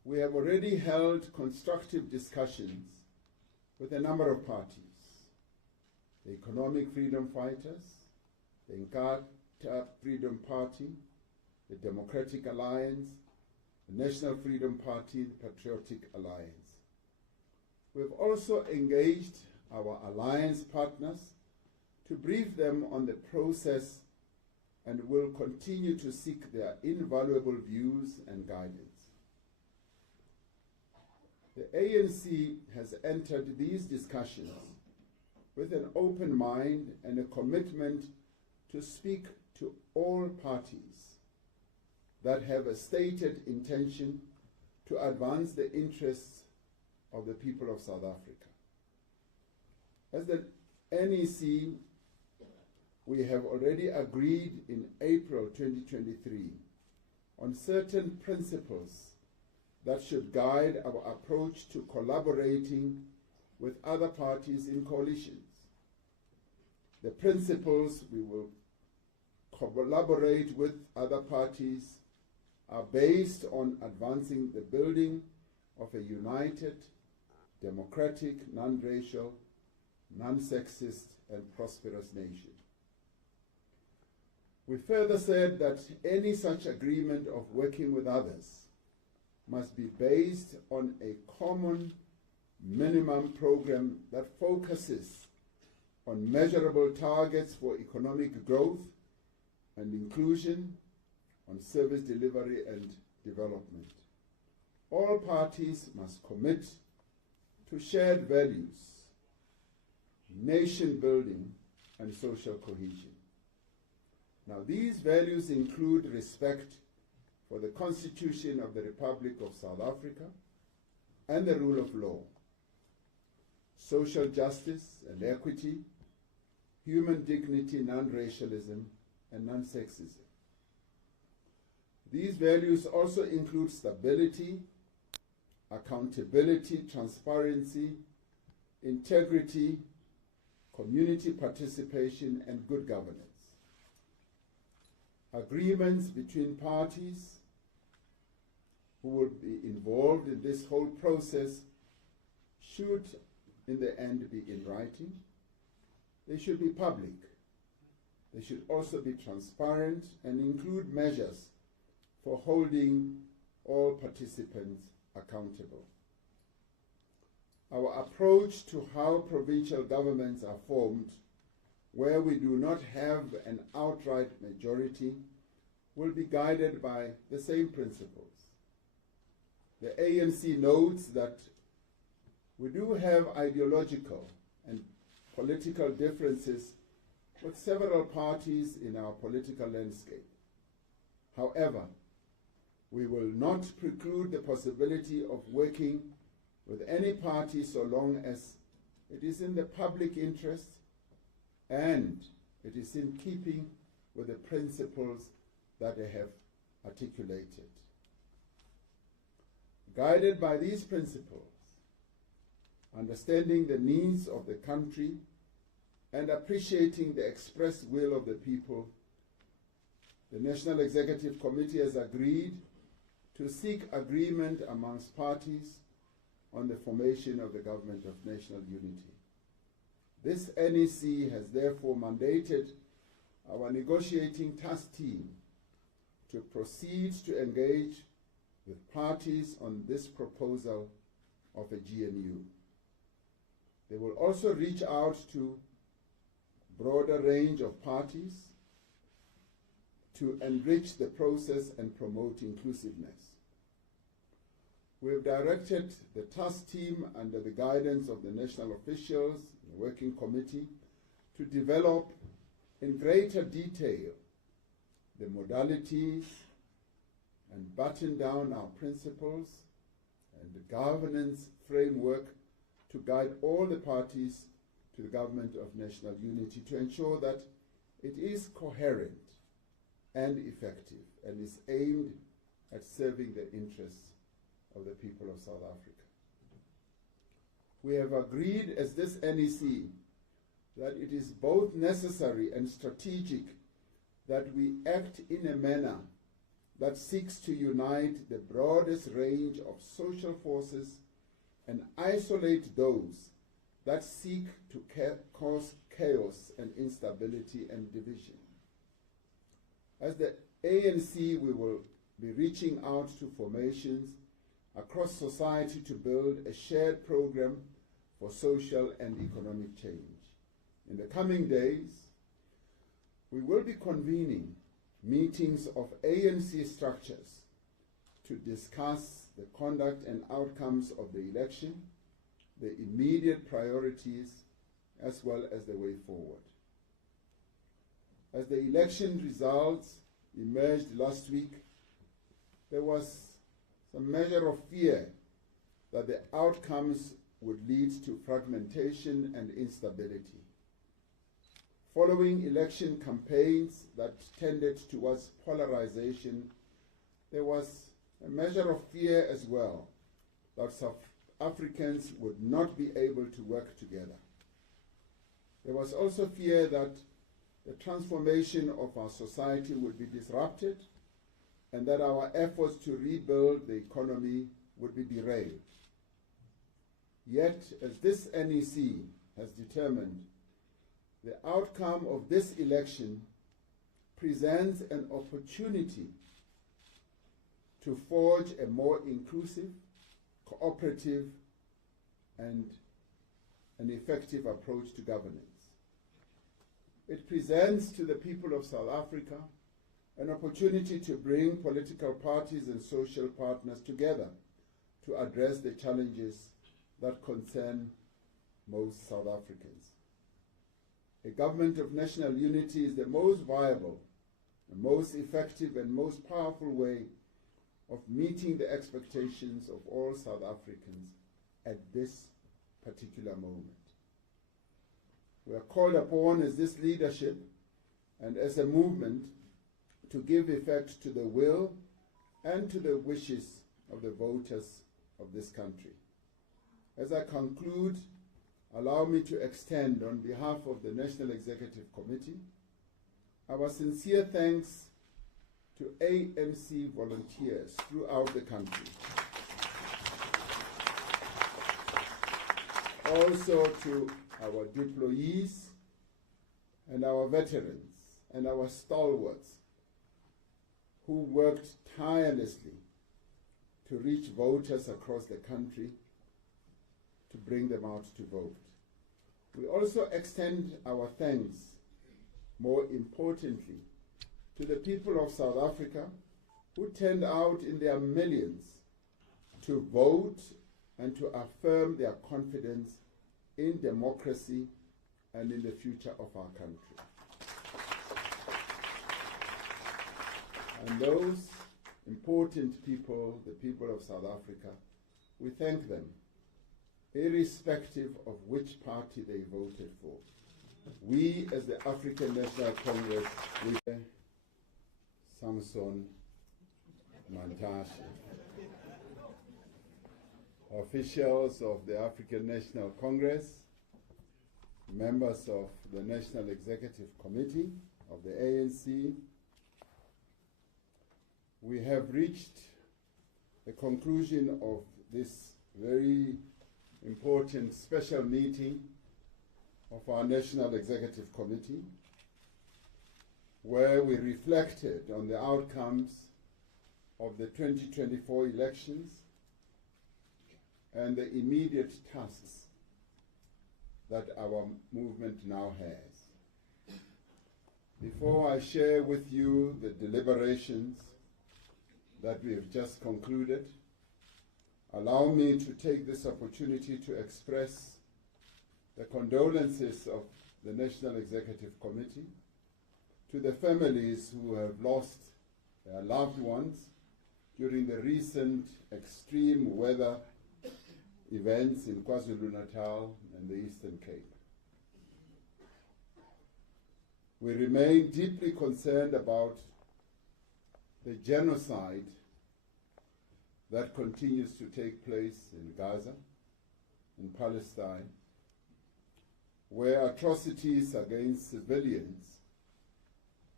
we have already held constructive discussions with a number of parties: the Economic Freedom Fighters, the Inkatha Freedom Party, the Democratic Alliance, the National Freedom Party, the Patriotic Alliance. We have also engaged our alliance partners to brief them on the process and will continue to seek their invaluable views and guidance. The ANC has entered these discussions with an open mind and a commitment to speak to all parties that have a stated intention to advance the interests of the people of South Africa. As the NEC, we have already agreed in April 2023 on certain principles that should guide our approach to collaborating with other parties in coalitions. The principles we will collaborate with other parties are based on advancing the building of a united, democratic, non-racial, non-sexist, and prosperous nation. We further said that any such agreement of working with others must be based on a common minimum program that focuses on measurable targets for economic growth and inclusion, on service delivery and development. All parties must commit to shared values, nation building, and social cohesion. Now, these values include respect for the Constitution of the Republic of South Africa and the rule of law, social justice and equity, human dignity, non-racialism, and non-sexism. These values also include stability, accountability, transparency, integrity, community participation, and good governance. Agreements between parties who will be involved in this whole process should, in the end, be in writing. They should be public. They should also be transparent and include measures for holding all participants accountable. Our approach to how provincial governments are formed, where we do not have an outright majority, will be guided by the same principles. The ANC notes that we do have ideological and political differences with several parties in our political landscape. However, we will not preclude the possibility of working with any party so long as it is in the public interest and it is in keeping with the principles that I have articulated. Guided by these principles, understanding the needs of the country and appreciating the expressed will of the people, the National Executive Committee has agreed to seek agreement amongst parties on the formation of the Government of National Unity. This NEC has therefore mandated our negotiating task team to proceed to engage with parties on this proposal of a GNU. They will also reach out to a broader range of parties to enrich the process and promote inclusiveness. We have directed the task team under the guidance of the national officials, the working committee, to develop in greater detail the modalities and button down our principles and the governance framework to guide all the parties to the Government of National Unity to ensure that it is coherent and effective and is aimed at serving the interests of the people of South Africa. We have agreed as this NEC that it is both necessary and strategic that we act in a manner that seeks to unite the broadest range of social forces and isolate those that seek to cause chaos and instability and division. As the ANC, we will be reaching out to formations across society to build a shared program for social and economic change. In the coming days, we will be convening meetings of ANC structures to discuss the conduct and outcomes of the election, the immediate priorities, as well as the way forward. As the election results emerged last week, there was some measure of fear that the outcomes would lead to fragmentation and instability. Following election campaigns that tended towards polarization, there was a measure of fear as well that South Africans would not be able to work together. There was also fear that the transformation of our society would be disrupted and that our efforts to rebuild the economy would be derailed. Yet, as this NEC has determined, the outcome of this election presents an opportunity to forge a more inclusive, cooperative, and an effective approach to governance. It presents to the people of South Africa an opportunity to bring political parties and social partners together to address the challenges that concern most South Africans. A government of national unity is the most viable, the most effective and most powerful way of meeting the expectations of all South Africans at this particular moment. We are called upon as this leadership and as a movement to give effect to the will and to the wishes of the voters of this country. As I conclude, allow me to extend on behalf of the National Executive Committee our sincere thanks to ANC volunteers throughout the country. Also to our deployees and our veterans and our stalwarts who worked tirelessly to reach voters across the country to bring them out to vote. We also extend our thanks, more importantly, to the people of South Africa who turned out in their millions to vote and to affirm their confidence in democracy and in the future of our country. And those important people, the people of South Africa, we thank them, irrespective of which party they voted for. We, as the African National Congress, we Samson Mantashe, officials of the African National Congress, members of the National Executive Committee of the ANC, we have reached the conclusion of this very important special meeting of our National Executive Committee, where we reflected on the outcomes of the 2024 elections and the immediate tasks that our movement now has. Before I share with you the deliberations that we have just concluded, allow me to take this opportunity to express the condolences of the National Executive Committee to the families who have lost their loved ones during the recent extreme weather events in KwaZulu-Natal and the Eastern Cape. We remain deeply concerned about the genocide that continues to take place in Gaza, in Palestine, where atrocities against civilians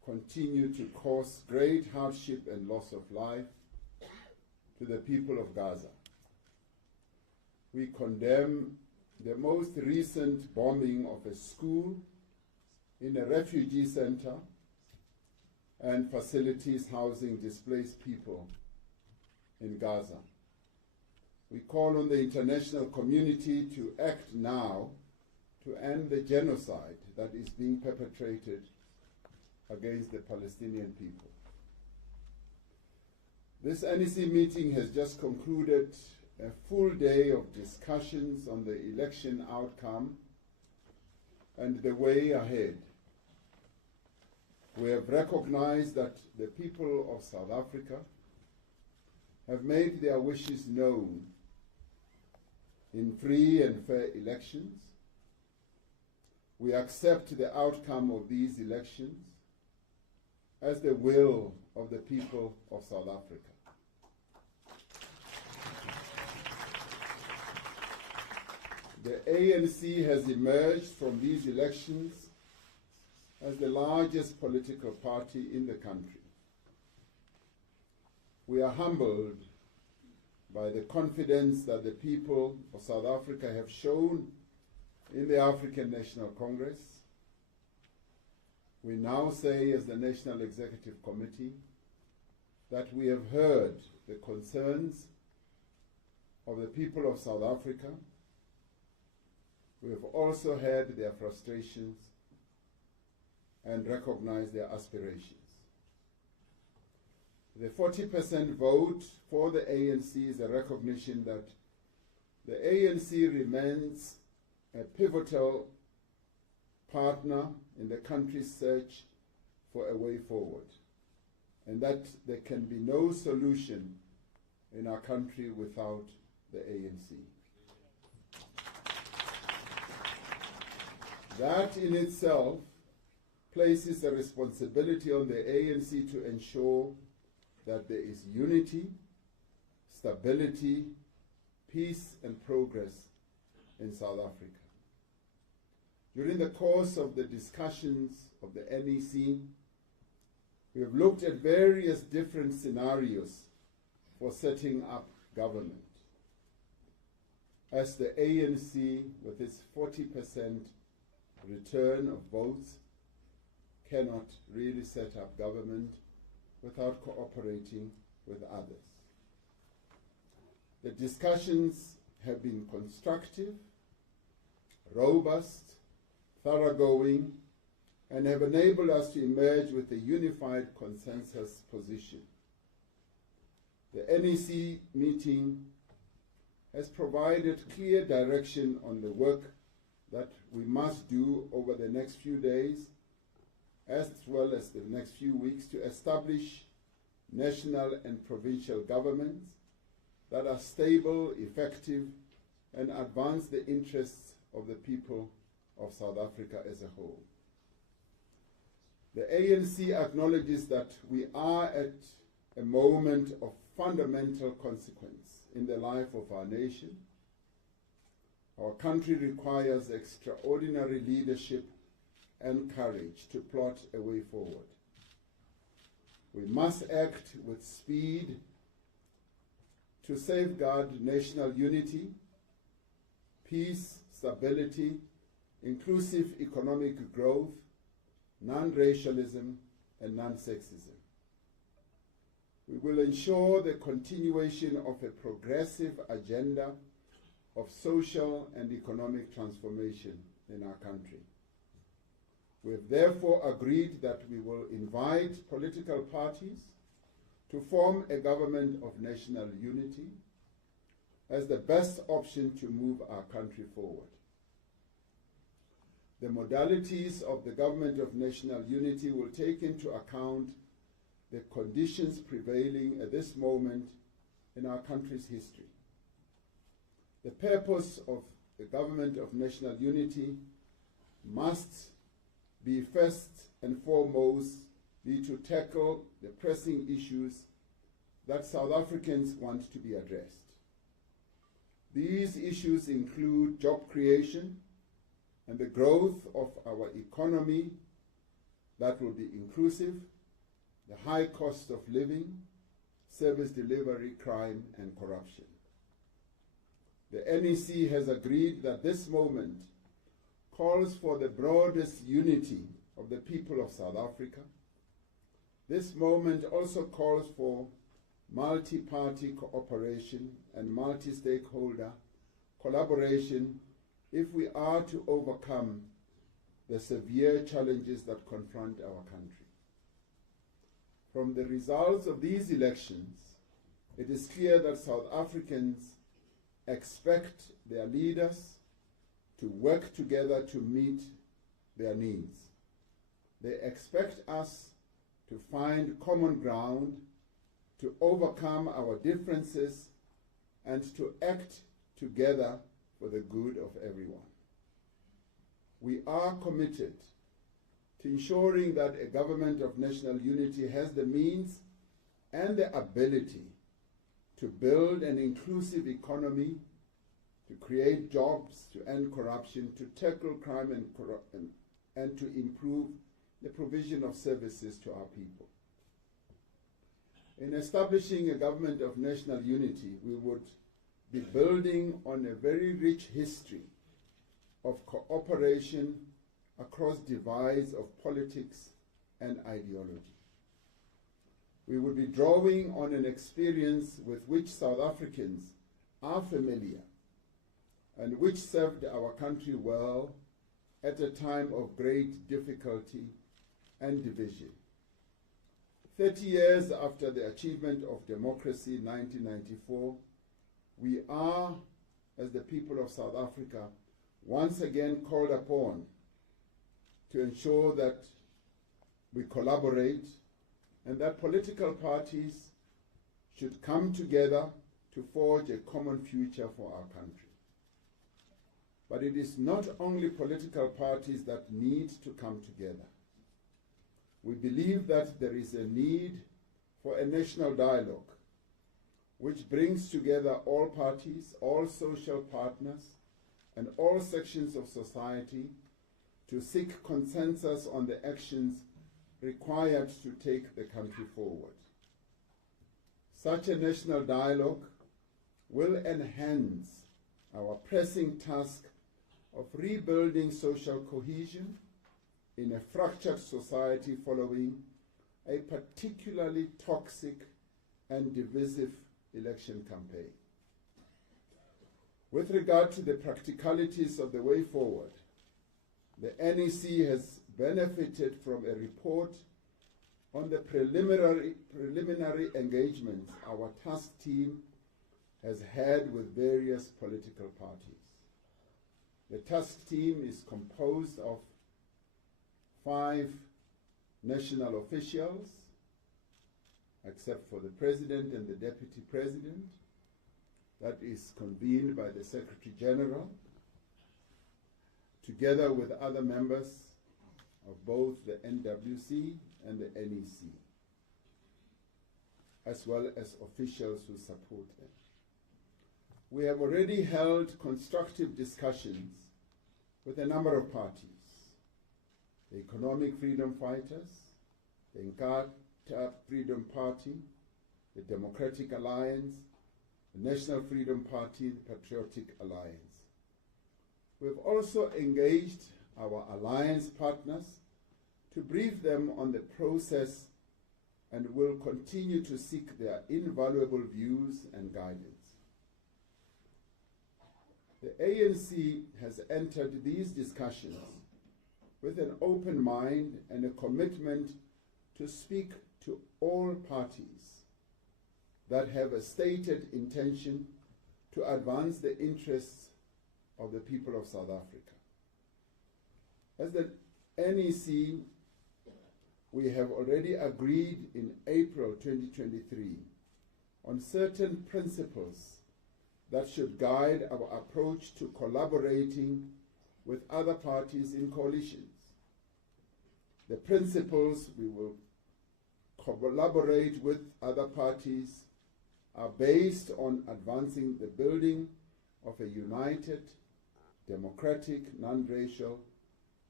continue to cause great hardship and loss of life to the people of Gaza. We condemn the most recent bombing of a school in a refugee center and facilities housing displaced people in Gaza. We call on the international community to act now to end the genocide that is being perpetrated against the Palestinian people. This NEC meeting has just concluded a full day of discussions on the election outcome and the way ahead. We have recognized that the people of South Africa have made their wishes known in free and fair elections. We accept the outcome of these elections as the will of the people of South Africa. The ANC has emerged from these elections as the largest political party in the country. We are humbled by the confidence that the people of South Africa have shown in the African National Congress. We now say, as the National Executive Committee, that we have heard the concerns of the people of South Africa. We have also heard their frustrations and recognized their aspirations. The 40% vote for the ANC is a recognition that the ANC remains a pivotal partner in the country's search for a way forward, and that there can be no solution in our country without the ANC. That in itself places a responsibility on the ANC to ensure that there is unity, stability, peace, and progress in South Africa. During the course of the discussions of the NEC, we have looked at various different scenarios for setting up government. As the ANC, with its 40% return of votes, cannot really set up government without cooperating with others. The discussions have been constructive, robust, thoroughgoing, and have enabled us to emerge with a unified consensus position. The NEC meeting has provided clear direction on the work that we must do over the next few days, as well as the next few weeks, to establish national and provincial governments that are stable, effective, and advance the interests of the people of South Africa as a whole. The ANC acknowledges that we are at a moment of fundamental consequence in the life of our nation. Our country requires extraordinary leadership and courage to plot a way forward. We must act with speed to safeguard national unity, peace, stability, inclusive economic growth, non-racialism, and non-sexism. We will ensure the continuation of a progressive agenda of social and economic transformation in our country. We have therefore agreed that we will invite political parties to form a government of national unity as the best option to move our country forward. The modalities of the government of national unity will take into account the conditions prevailing at this moment in our country's history. The purpose of the government of national unity must be first and foremost to tackle the pressing issues that South Africans want to be addressed. These issues include job creation and the growth of our economy, that will be inclusive, the high cost of living, service delivery, crime, and corruption. The NEC has agreed that this moment calls for the broadest unity of the people of South Africa. This moment also calls for multi-party cooperation and multi-stakeholder collaboration if we are to overcome the severe challenges that confront our country. From the results of these elections, it is clear that South Africans expect their leaders to work together to meet their needs. They expect us to find common ground, to overcome our differences, and to act together for the good of everyone. We are committed to ensuring that a government of national unity has the means and the ability to build an inclusive economy, to create jobs, to end corruption, to tackle crime and to improve the provision of services to our people. In establishing a government of national unity, we would be building on a very rich history of cooperation across divides of politics and ideology. We would be drawing on an experience with which South Africans are familiar and which served our country well at a time of great difficulty and division. 30 years after the achievement of democracy in 1994, we are, as the people of South Africa, once again called upon to ensure that we collaborate and that political parties should come together to forge a common future for our country. But it is not only political parties that need to come together. We believe that there is a need for a national dialogue which brings together all parties, all social partners, and all sections of society to seek consensus on the actions required to take the country forward. Such a national dialogue will enhance our pressing task of rebuilding social cohesion in a fractured society following a particularly toxic and divisive election campaign. With regard to the practicalities of the way forward, the NEC has benefited from a report on the preliminary engagements our task team has had with various political parties. The task team is composed of 5 national officials, except for the President and the Deputy President. That is convened by the Secretary General, together with other members of both the NWC and the NEC, as well as officials who support them. We have already held constructive discussions with a number of parties: the Economic Freedom Fighters, the Inkatha Freedom Party, the Democratic Alliance, the National Freedom Party, the Patriotic Alliance. We have also engaged our alliance partners to brief them on the process and will continue to seek their invaluable views and guidance. The ANC has entered these discussions with an open mind and a commitment to speak to all parties that have a stated intention to advance the interests of the people of South Africa. As the NEC, we have already agreed in April 2023 on certain principles that should guide our approach to collaborating with other parties in coalitions. The principles we will collaborate with other parties are based on advancing the building of a united, democratic, non-racial,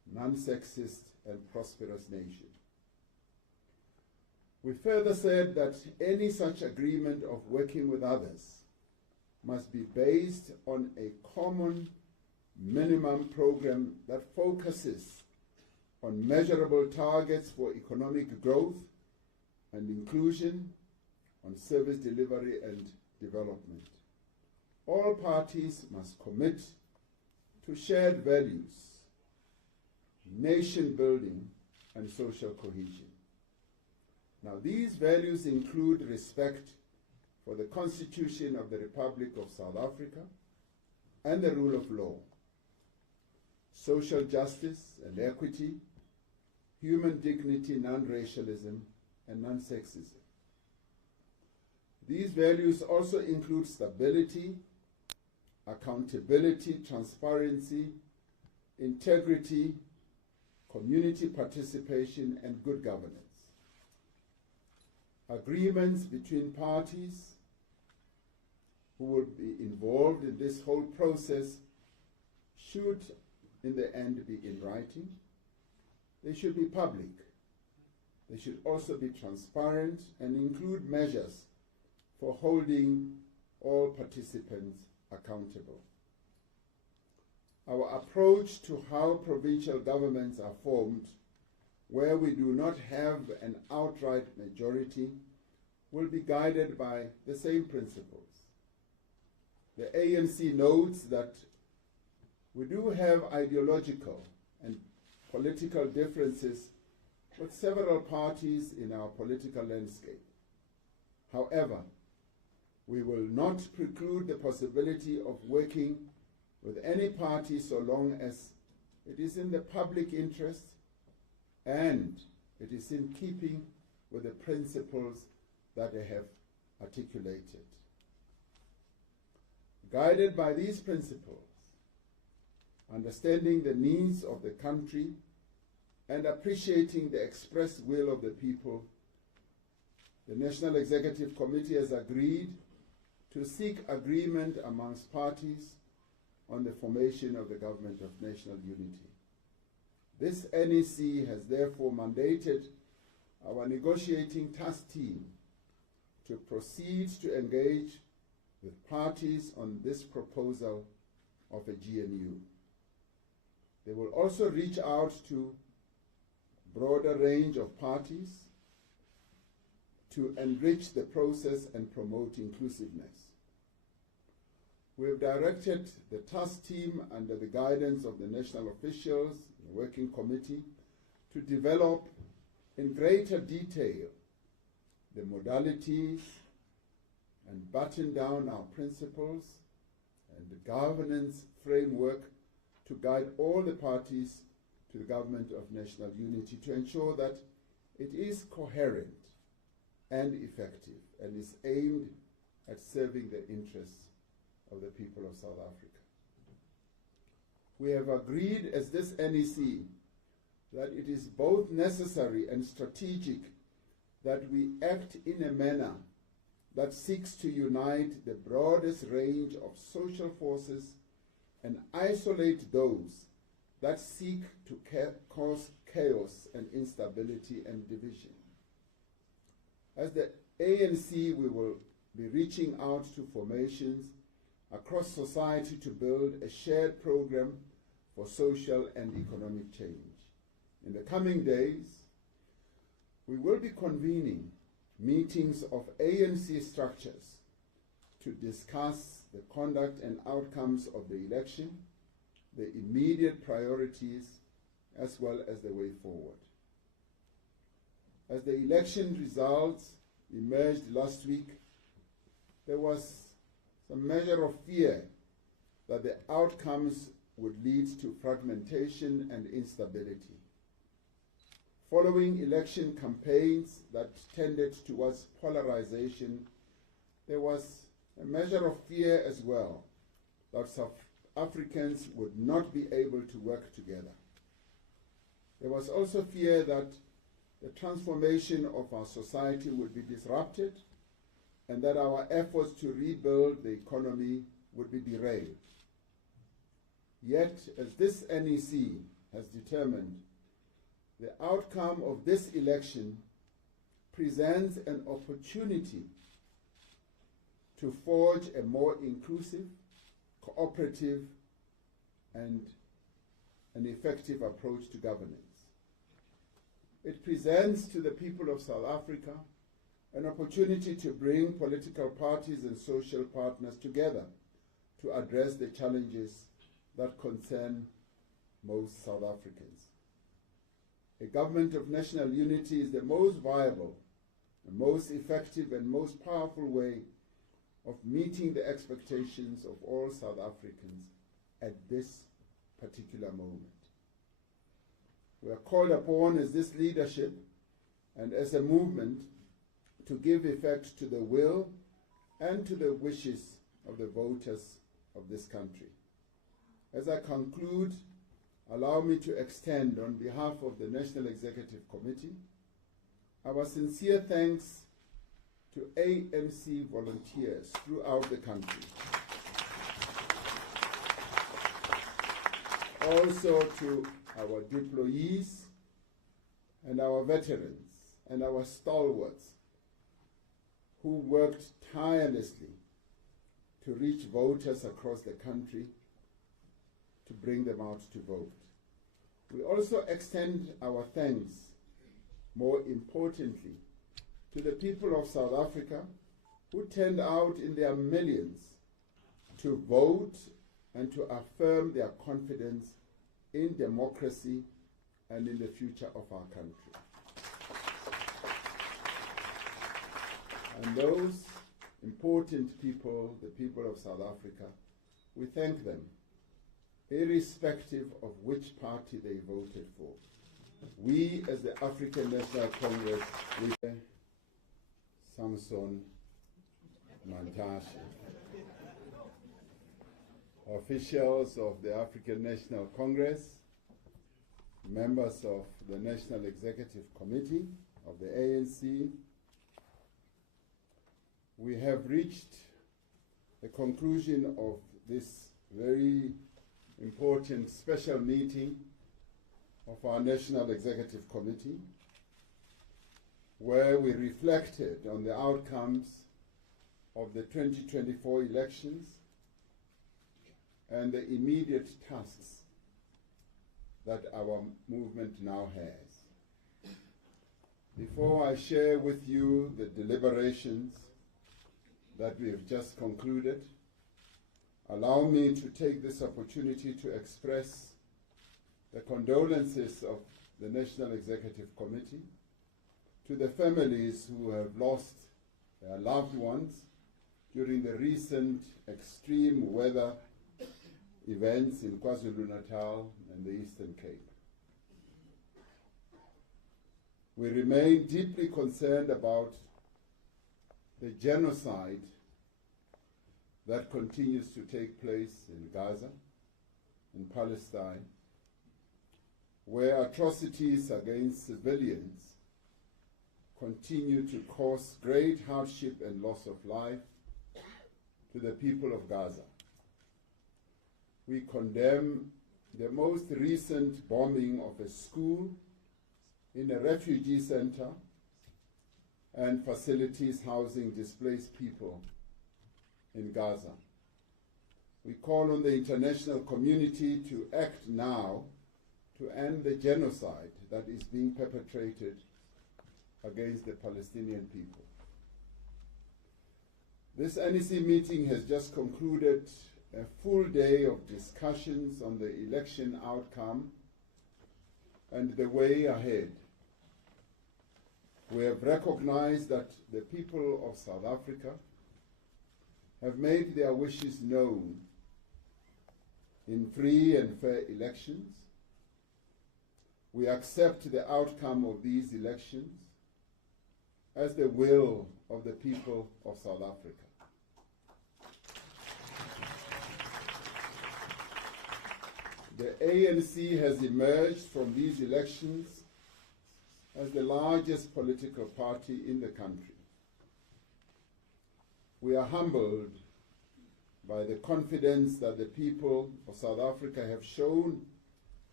non-sexist, and prosperous nation. We further said that any such agreement of working with others must be based on a common minimum program that focuses on measurable targets for economic growth and inclusion, on service delivery and development. All parties must commit to shared values, nation building, and social cohesion. Now, these values include respect for the Constitution of the Republic of South Africa and the rule of law, social justice and equity, human dignity, non-racialism, and non-sexism. These values also include stability, accountability, transparency, integrity, community participation, and good governance. Agreements between parties who will be involved in this whole process should, in the end, be in writing. They should be public. They should also be transparent and include measures for holding all participants accountable. Our approach to how provincial governments are formed, where we do not have an outright majority, will be guided by the same principles. The ANC notes that we do have ideological and political differences with several parties in our political landscape. However, we will not preclude the possibility of working with any party so long as it is in the public interest and it is in keeping with the principles that I have articulated. Guided by these principles, understanding the needs of the country and appreciating the expressed will of the people, the National Executive Committee has agreed to seek agreement amongst parties on the formation of the Government of National Unity. This NEC has therefore mandated our negotiating task team to proceed to engage with parties on this proposal of a GNU. They will also reach out to a broader range of parties to enrich the process and promote inclusiveness. We have directed the task team under the guidance of the national officials, the working committee, to develop in greater detail the modalities and button down our principles and the governance framework to guide all the parties to the Government of National Unity to ensure that it is coherent and effective and is aimed at serving the interests of the people of South Africa. We have agreed as this NEC that it is both necessary and strategic that we act in a manner that seeks to unite the broadest range of social forces and isolate those that seek to cause chaos and instability and division. As the ANC, we will be reaching out to formations across society to build a shared program for social and economic change. In the coming days, we will be convening meetings of ANC structures to discuss the conduct and outcomes of the election, the immediate priorities, as well as the way forward. As the election results emerged last week, there was some measure of fear that the outcomes would lead to fragmentation and instability. Following election campaigns that tended towards polarization, there was a measure of fear as well that South Africans would not be able to work together. There was also fear that the transformation of our society would be disrupted and that our efforts to rebuild the economy would be derailed. Yet, as this NEC, has determined, the outcome of this election presents an opportunity to forge a more inclusive, cooperative, and an effective approach to governance. It presents to the people of South Africa an opportunity to bring political parties and social partners together to address the challenges that concern most South Africans. A government of national unity is the most viable, the most effective and most powerful way of meeting the expectations of all South Africans at this particular moment. We are called upon as this leadership and as a movement to give effect to the will and to the wishes of the voters of this country. As I conclude, allow me to extend on behalf of the National Executive Committee our sincere thanks to ANC volunteers throughout the country. Also to our deployees and our veterans and our stalwarts who worked tirelessly to reach voters across the country to bring them out to vote. We also extend our thanks, more importantly, to the people of South Africa who turned out in their millions to vote and to affirm their confidence in democracy and in the future of our country. And those important people, the people of South Africa, we thank them, irrespective of which party they voted for. We, as the African National Congress, we Samson Mantashe, officials of the African National Congress, members of the National Executive Committee of the ANC, we have reached the conclusion of this very important special meeting of our National Executive Committee, where we reflected on the outcomes of the 2024 elections and the immediate tasks that our movement now has. Before I share with you the deliberations that we have just concluded, allow me to take this opportunity to express the condolences of the National Executive Committee to the families who have lost their loved ones during the recent extreme weather events in KwaZulu-Natal and the Eastern Cape. We remain deeply concerned about the genocide that continues to take place in Gaza, in Palestine, where atrocities against civilians continue to cause great hardship and loss of life to the people of Gaza. We condemn the most recent bombing of a school in a refugee center and facilities housing displaced people in Gaza. We call on the international community to act now to end the genocide that is being perpetrated against the Palestinian people. This NEC meeting has just concluded a full day of discussions on the election outcome and the way ahead. We have recognized that the people of South Africa have made their wishes known in free and fair elections. We accept the outcome of these elections as the will of the people of South Africa. The ANC has emerged from these elections as the largest political party in the country. We are humbled by the confidence that the people of South Africa have shown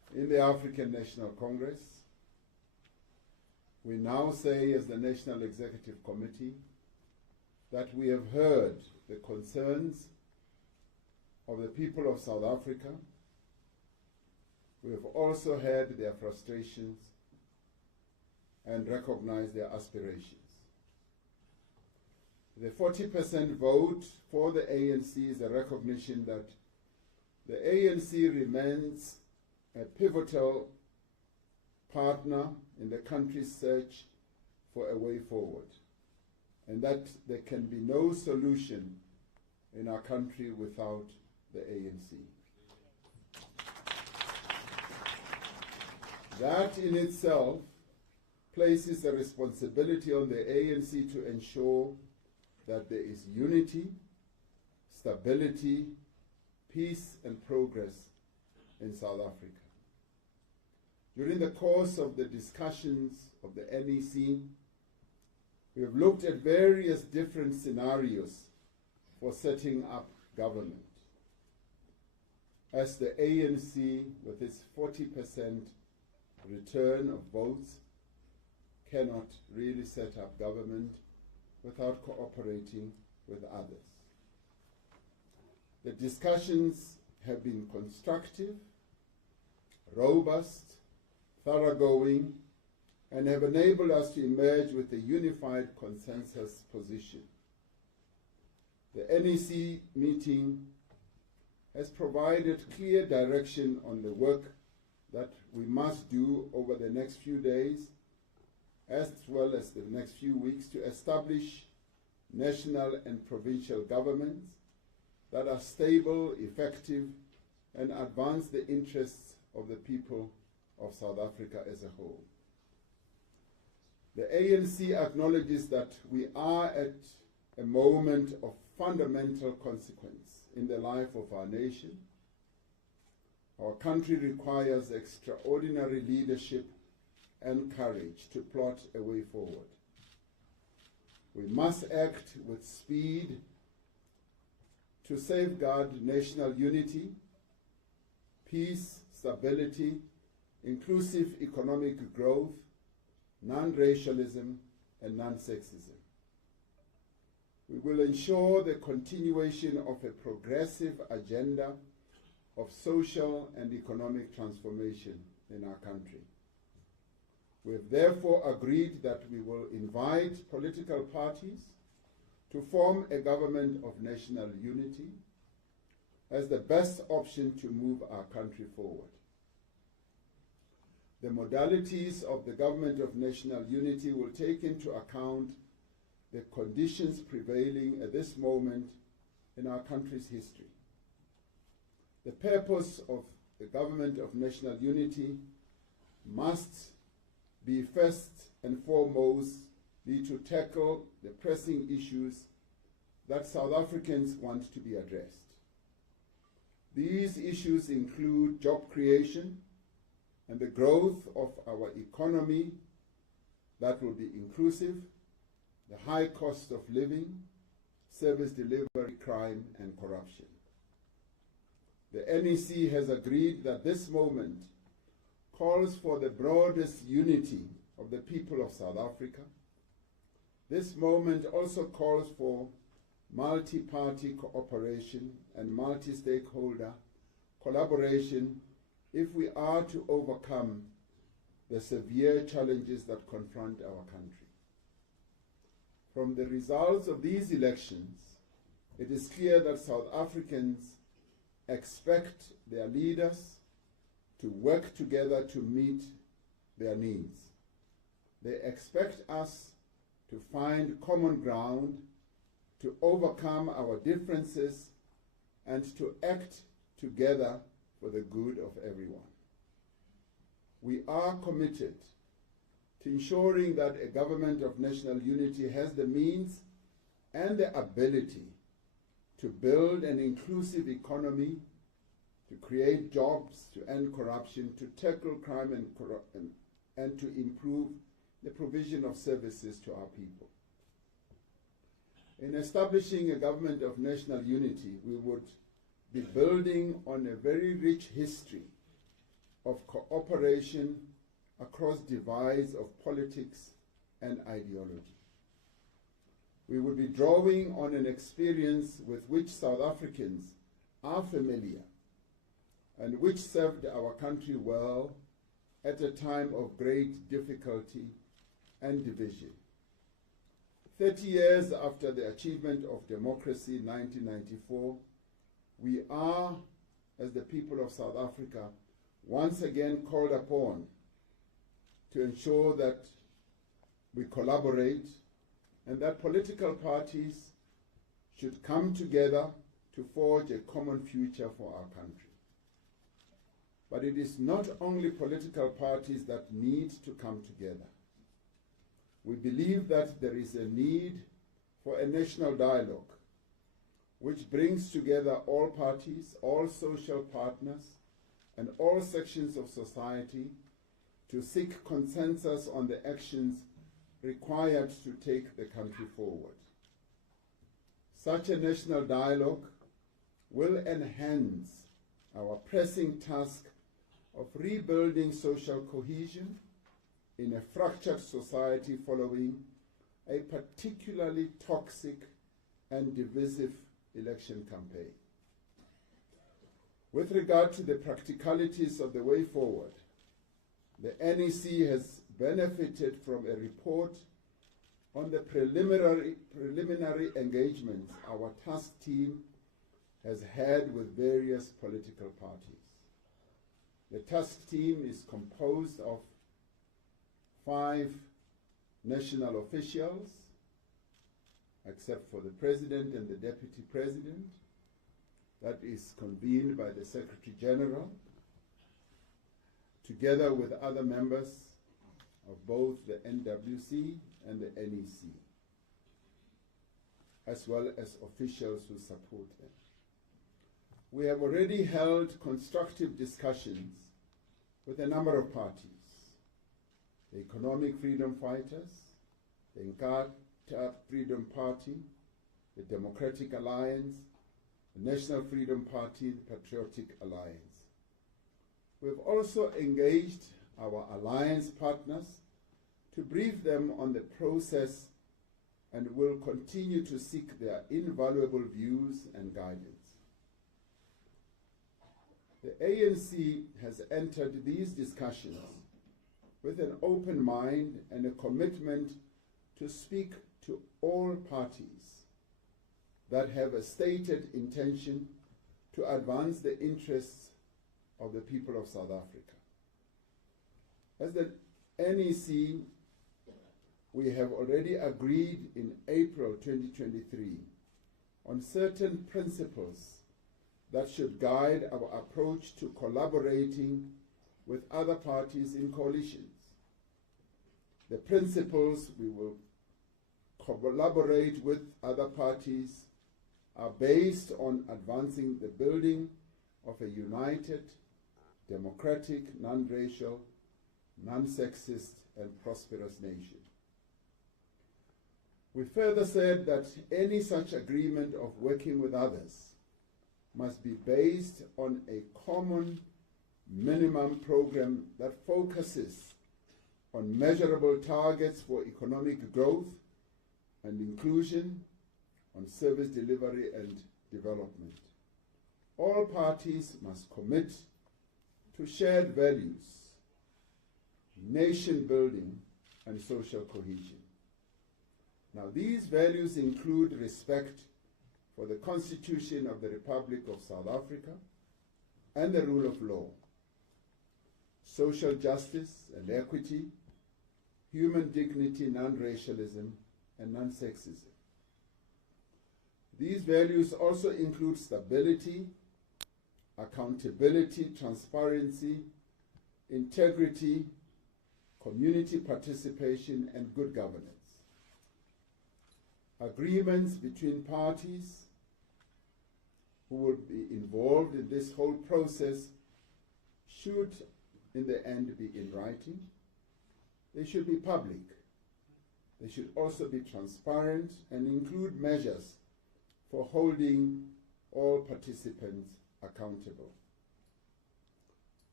in the African National Congress, we now say as the National Executive Committee that we have heard the concerns of the people of South Africa. We have also heard their frustrations and recognized their aspirations. The 40% vote for the ANC is a recognition that the ANC remains a pivotal partner in the country's search for a way forward, and that there can be no solution in our country without the ANC. That in itself places a responsibility on the ANC to ensure that there is unity, stability, peace and progress in South Africa. During the course of the discussions of the NEC, we have looked at various different scenarios for setting up government. As the ANC, with its 40% return of votes, cannot really set up government without cooperating with others. The discussions have been constructive, robust, thoroughgoing, and have enabled us to emerge with a unified consensus position. The NEC meeting has provided clear direction on the work that we must do over the next few days, as well as the next few weeks, to establish national and provincial governments that are stable, effective, and advance the interests of the people of South Africa as a whole. The ANC acknowledges that we are at a moment of fundamental consequence in the life of our nation. Our country requires extraordinary leadership and courage to plot a way forward. We must act with speed to safeguard national unity, peace, stability, inclusive economic growth, non-racialism, and non-sexism. We will ensure the continuation of a progressive agenda of social and economic transformation in our country. We have therefore agreed that we will invite political parties to form a government of national unity as the best option to move our country forward. The modalities of the government of national unity will take into account the conditions prevailing at this moment in our country's history. The purpose of the government of national unity must be first and foremost be to tackle the pressing issues that South Africans want to be addressed. These issues include job creation and the growth of our economy that will be inclusive, the high cost of living, service delivery, crime, and corruption. The NEC has agreed that this moment calls for the broadest unity of the people of South Africa. This moment also calls for multi-party cooperation and multi-stakeholder collaboration if we are to overcome the severe challenges that confront our country. From the results of these elections, it is clear that South Africans expect their leaders to work together to meet their needs. They expect us to find common ground, to overcome our differences, and to act together for the good of everyone. We are committed to ensuring that a government of national unity has the means and the ability to build an inclusive economy, to create jobs, to end corruption, to tackle crime and to improve the provision of services to our people. In establishing a government of national unity, we would be building on a very rich history of cooperation across divides of politics and ideology. We will be drawing on an experience with which South Africans are familiar and which served our country well at a time of great difficulty and division. 30 years after the achievement of democracy in 1994, we are, as the people of South Africa, once again called upon to ensure that we collaborate and that political parties should come together to forge a common future for our country. But it is not only political parties that need to come together. We believe that there is a need for a national dialogue which brings together all parties, all social partners, and all sections of society to seek consensus on the actions required to take the country forward. Such a national dialogue will enhance our pressing task of rebuilding social cohesion in a fractured society following a particularly toxic and divisive election campaign. With regard to the practicalities of the way forward, the NEC has benefited from a report on the preliminary engagements our task team has had with various political parties. The task team is composed of 5 national officials, except for the President and the Deputy President. That is convened by the Secretary General, together with other members of both the NWC and the NEC, as well as officials who support them. We have already held constructive discussions with a number of parties: the Economic Freedom Fighters, the Inkatha Freedom Party, the Democratic Alliance, the National Freedom Party, the Patriotic Alliance. We have also engaged our alliance partners to brief them on the process and will continue to seek their invaluable views and guidance. The ANC has entered these discussions with an open mind and a commitment to speak to all parties that have a stated intention to advance the interests of the people of South Africa. As the NEC, we have already agreed in April 2023 on certain principles that should guide our approach to collaborating with other parties in coalitions. The principles we will collaborate with other parties are based on advancing the building of a united, democratic, non-racial, non-sexist, and prosperous nation. We further said that any such agreement of working with others must be based on a common minimum program that focuses on measurable targets for economic growth and inclusion, on service delivery and development. All parties must commit to shared values, nation building, and social cohesion. Now, these values include respect for the Constitution of the Republic of South Africa and the rule of law, social justice and equity, human dignity, non-racialism, and non-sexism. These values also include stability, accountability, transparency, integrity, community participation, and good governance. Agreements between parties who will be involved in this whole process should, in the end, be in writing. They should be public. They should also be transparent and include measures for holding all participants accountable.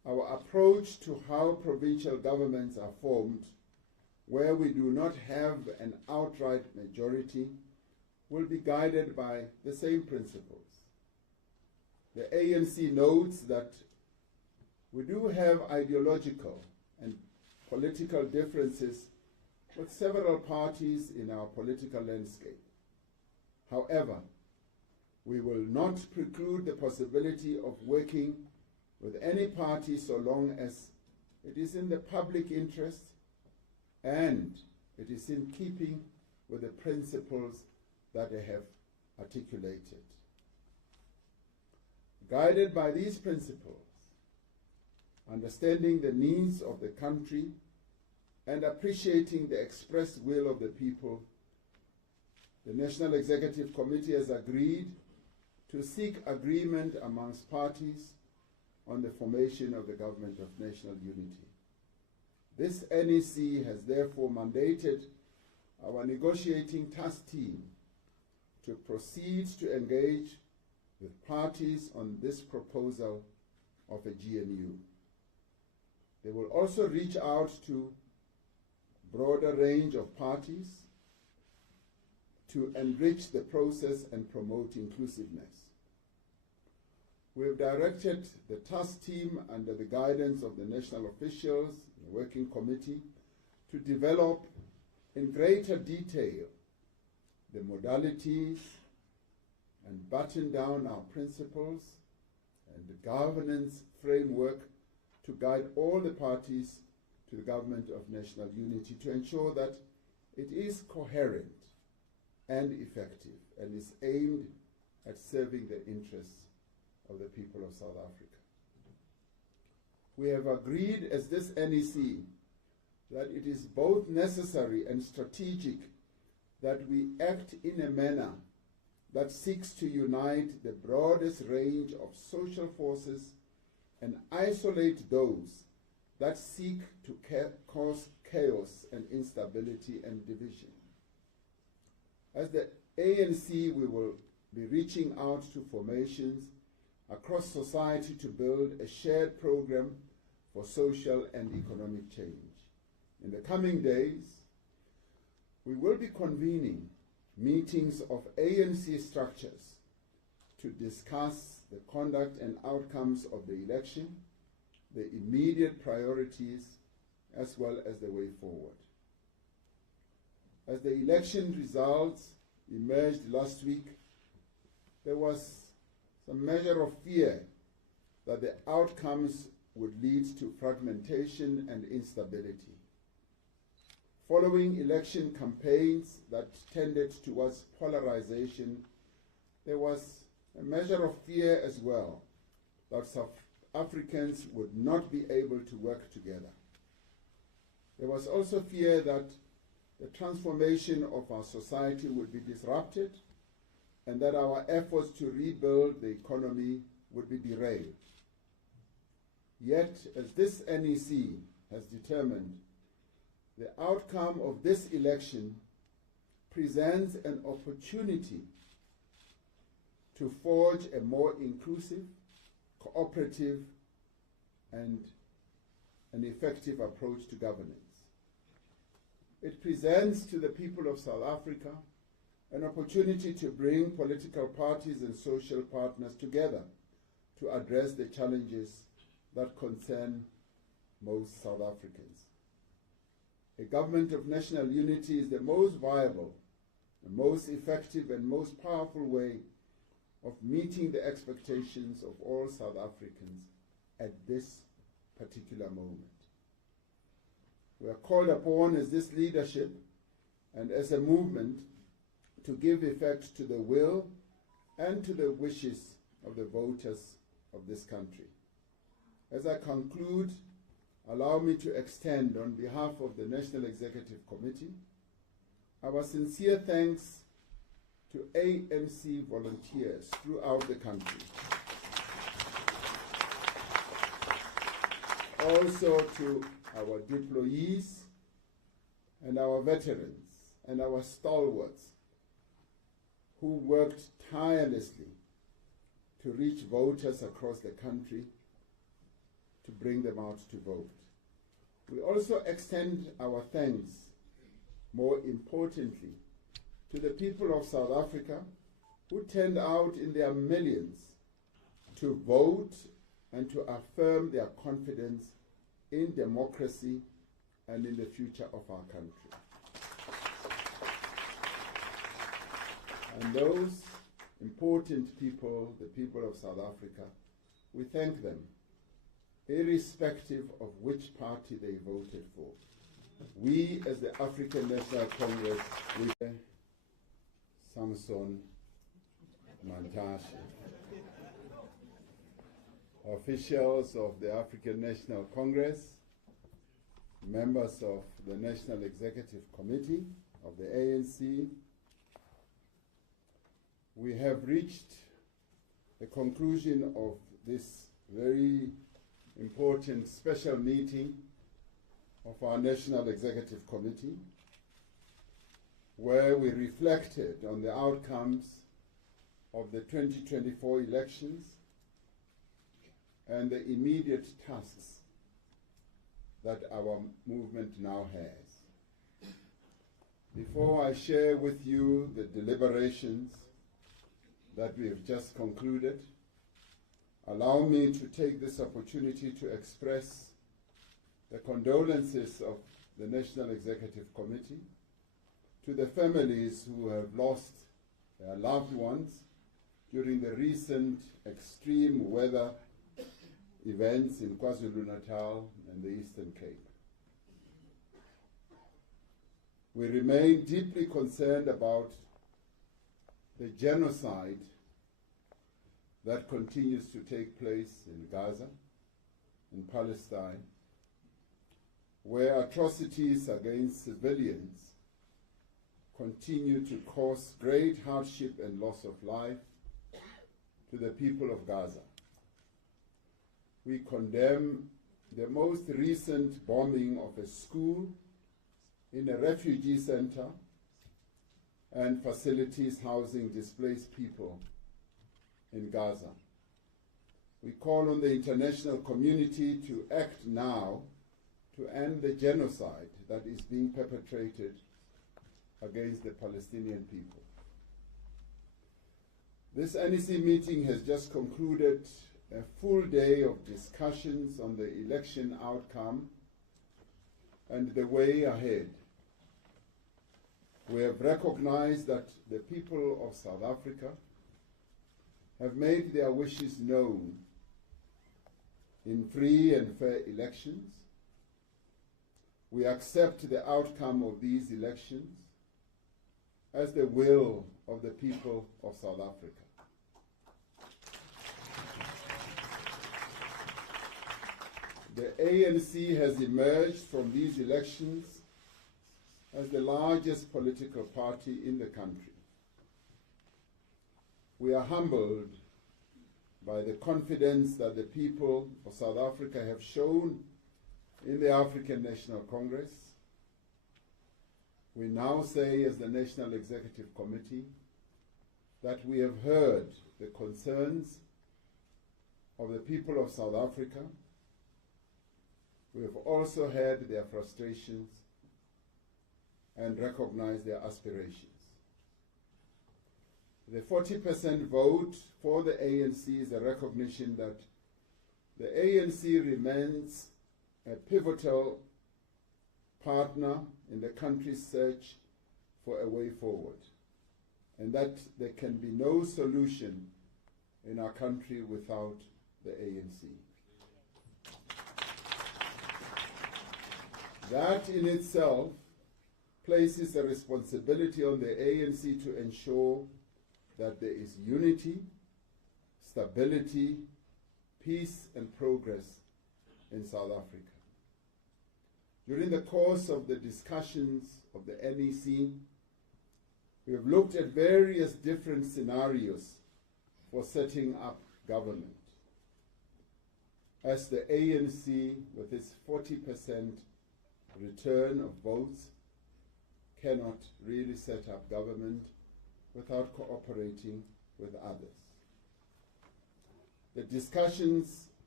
our approach to how provincial governments are formed, where we do not have an outright majority, will be guided by the same principles. The ANC notes that we do have ideological and political differences with several parties in our political landscape. However, we will not preclude the possibility of working with any party so long as it is in the public interest and it is in keeping with the principles that I have articulated. Guided by these principles, understanding the needs of the country and appreciating the expressed will of the people, the National Executive Committee has agreed to seek agreement amongst parties on the formation of the Government of National Unity. This NEC has therefore mandated our negotiating task team to proceed to engage with parties on this proposal of a GNU. They will also reach out to a broader range of parties to enrich the process and promote inclusiveness. We have directed the task team under the guidance of the national officials, the working committee, to develop in greater detail the modalities and button down our principles and the governance framework to guide all the parties to the Government of National Unity to ensure that it is coherent and effective and is aimed at serving the interests of the people of South Africa. We have agreed as this NEC that it is both necessary and strategic that we act in a manner that seeks to unite the broadest range of social forces and isolate those that seek to cause chaos and instability and division. As the ANC, we will be reaching out to formations across society to build a shared program for social and economic change. In the coming days, we will be convening meetings of ANC structures to discuss the conduct and outcomes of the election, the immediate priorities, as well as the way forward. As the election results emerged last week, there was some measure of fear that the outcomes would lead to fragmentation and instability. Following election campaigns that tended towards polarization, there was a measure of fear as well that South Africans would not be able to work together. There was also fear that the transformation of our society would be disrupted and that our efforts to rebuild the economy would be derailed. Yet, as this NEC has determined, the outcome of this election presents an opportunity to forge a more inclusive, cooperative, and an effective approach to governance. It presents to the people of South Africa an opportunity to bring political parties and social partners together to address the challenges that concern most South Africans. A government of national unity is the most viable, the most effective and most powerful way of meeting the expectations of all South Africans at this particular moment. We are called upon as this leadership and as a movement to give effect to the will and to the wishes of the voters of this country. As I conclude, allow me to extend on behalf of the National Executive Committee our sincere thanks to ANC volunteers throughout the country. Also to our deployees and our veterans and our stalwarts who worked tirelessly to reach voters across the country to bring them out to vote. We also extend our thanks, more importantly, to the people of South Africa who turned out in their millions to vote and to affirm their confidence in democracy and in the future of our country. And those important people, the people of South Africa, we thank them, irrespective of which party they voted for. We, as the African National Congress, we Samson Mantashe, officials of the African National Congress, members of the National Executive Committee of the ANC, we have reached the conclusion of this very important special meeting of our National Executive Committee, where we reflected on the outcomes of the 2024 elections and the immediate tasks that our movement now has. Before I share with you the deliberations that we have just concluded, allow me to take this opportunity to express the condolences of the National Executive Committee to the families who have lost their loved ones during the recent extreme weather events in KwaZulu-Natal and the Eastern Cape. We remain deeply concerned about the genocide that continues to take place in Gaza, in Palestine, where atrocities against civilians continue to cause great hardship and loss of life to the people of Gaza. We condemn the most recent bombing of a school in a refugee center and facilities housing displaced people in Gaza. We call on the international community to act now to end the genocide that is being perpetrated against the Palestinian people. This NEC meeting has just concluded a full day of discussions on the election outcome and the way ahead. We have recognized that the people of South Africa have made their wishes known in free and fair elections. We accept the outcome of these elections as the will of the people of South Africa. The ANC has emerged from these elections as the largest political party in the country. We are humbled by the confidence that the people of South Africa have shown in the African National Congress. We now say, as the National Executive Committee, that we have heard the concerns of the people of South Africa. We have also heard their frustrations and recognized their aspirations. The 40% vote for the ANC is a recognition that the ANC remains a pivotal partner in the country's search for a way forward, and that there can be no solution in our country without the ANC. That in itself places a responsibility on the ANC to ensure that there is unity, stability, peace, and progress in South Africa. During the course of the discussions of the NEC, we have looked at various different scenarios for setting up government. As the ANC, with its 40% return of votes, cannot really set up government without cooperating with others. The discussions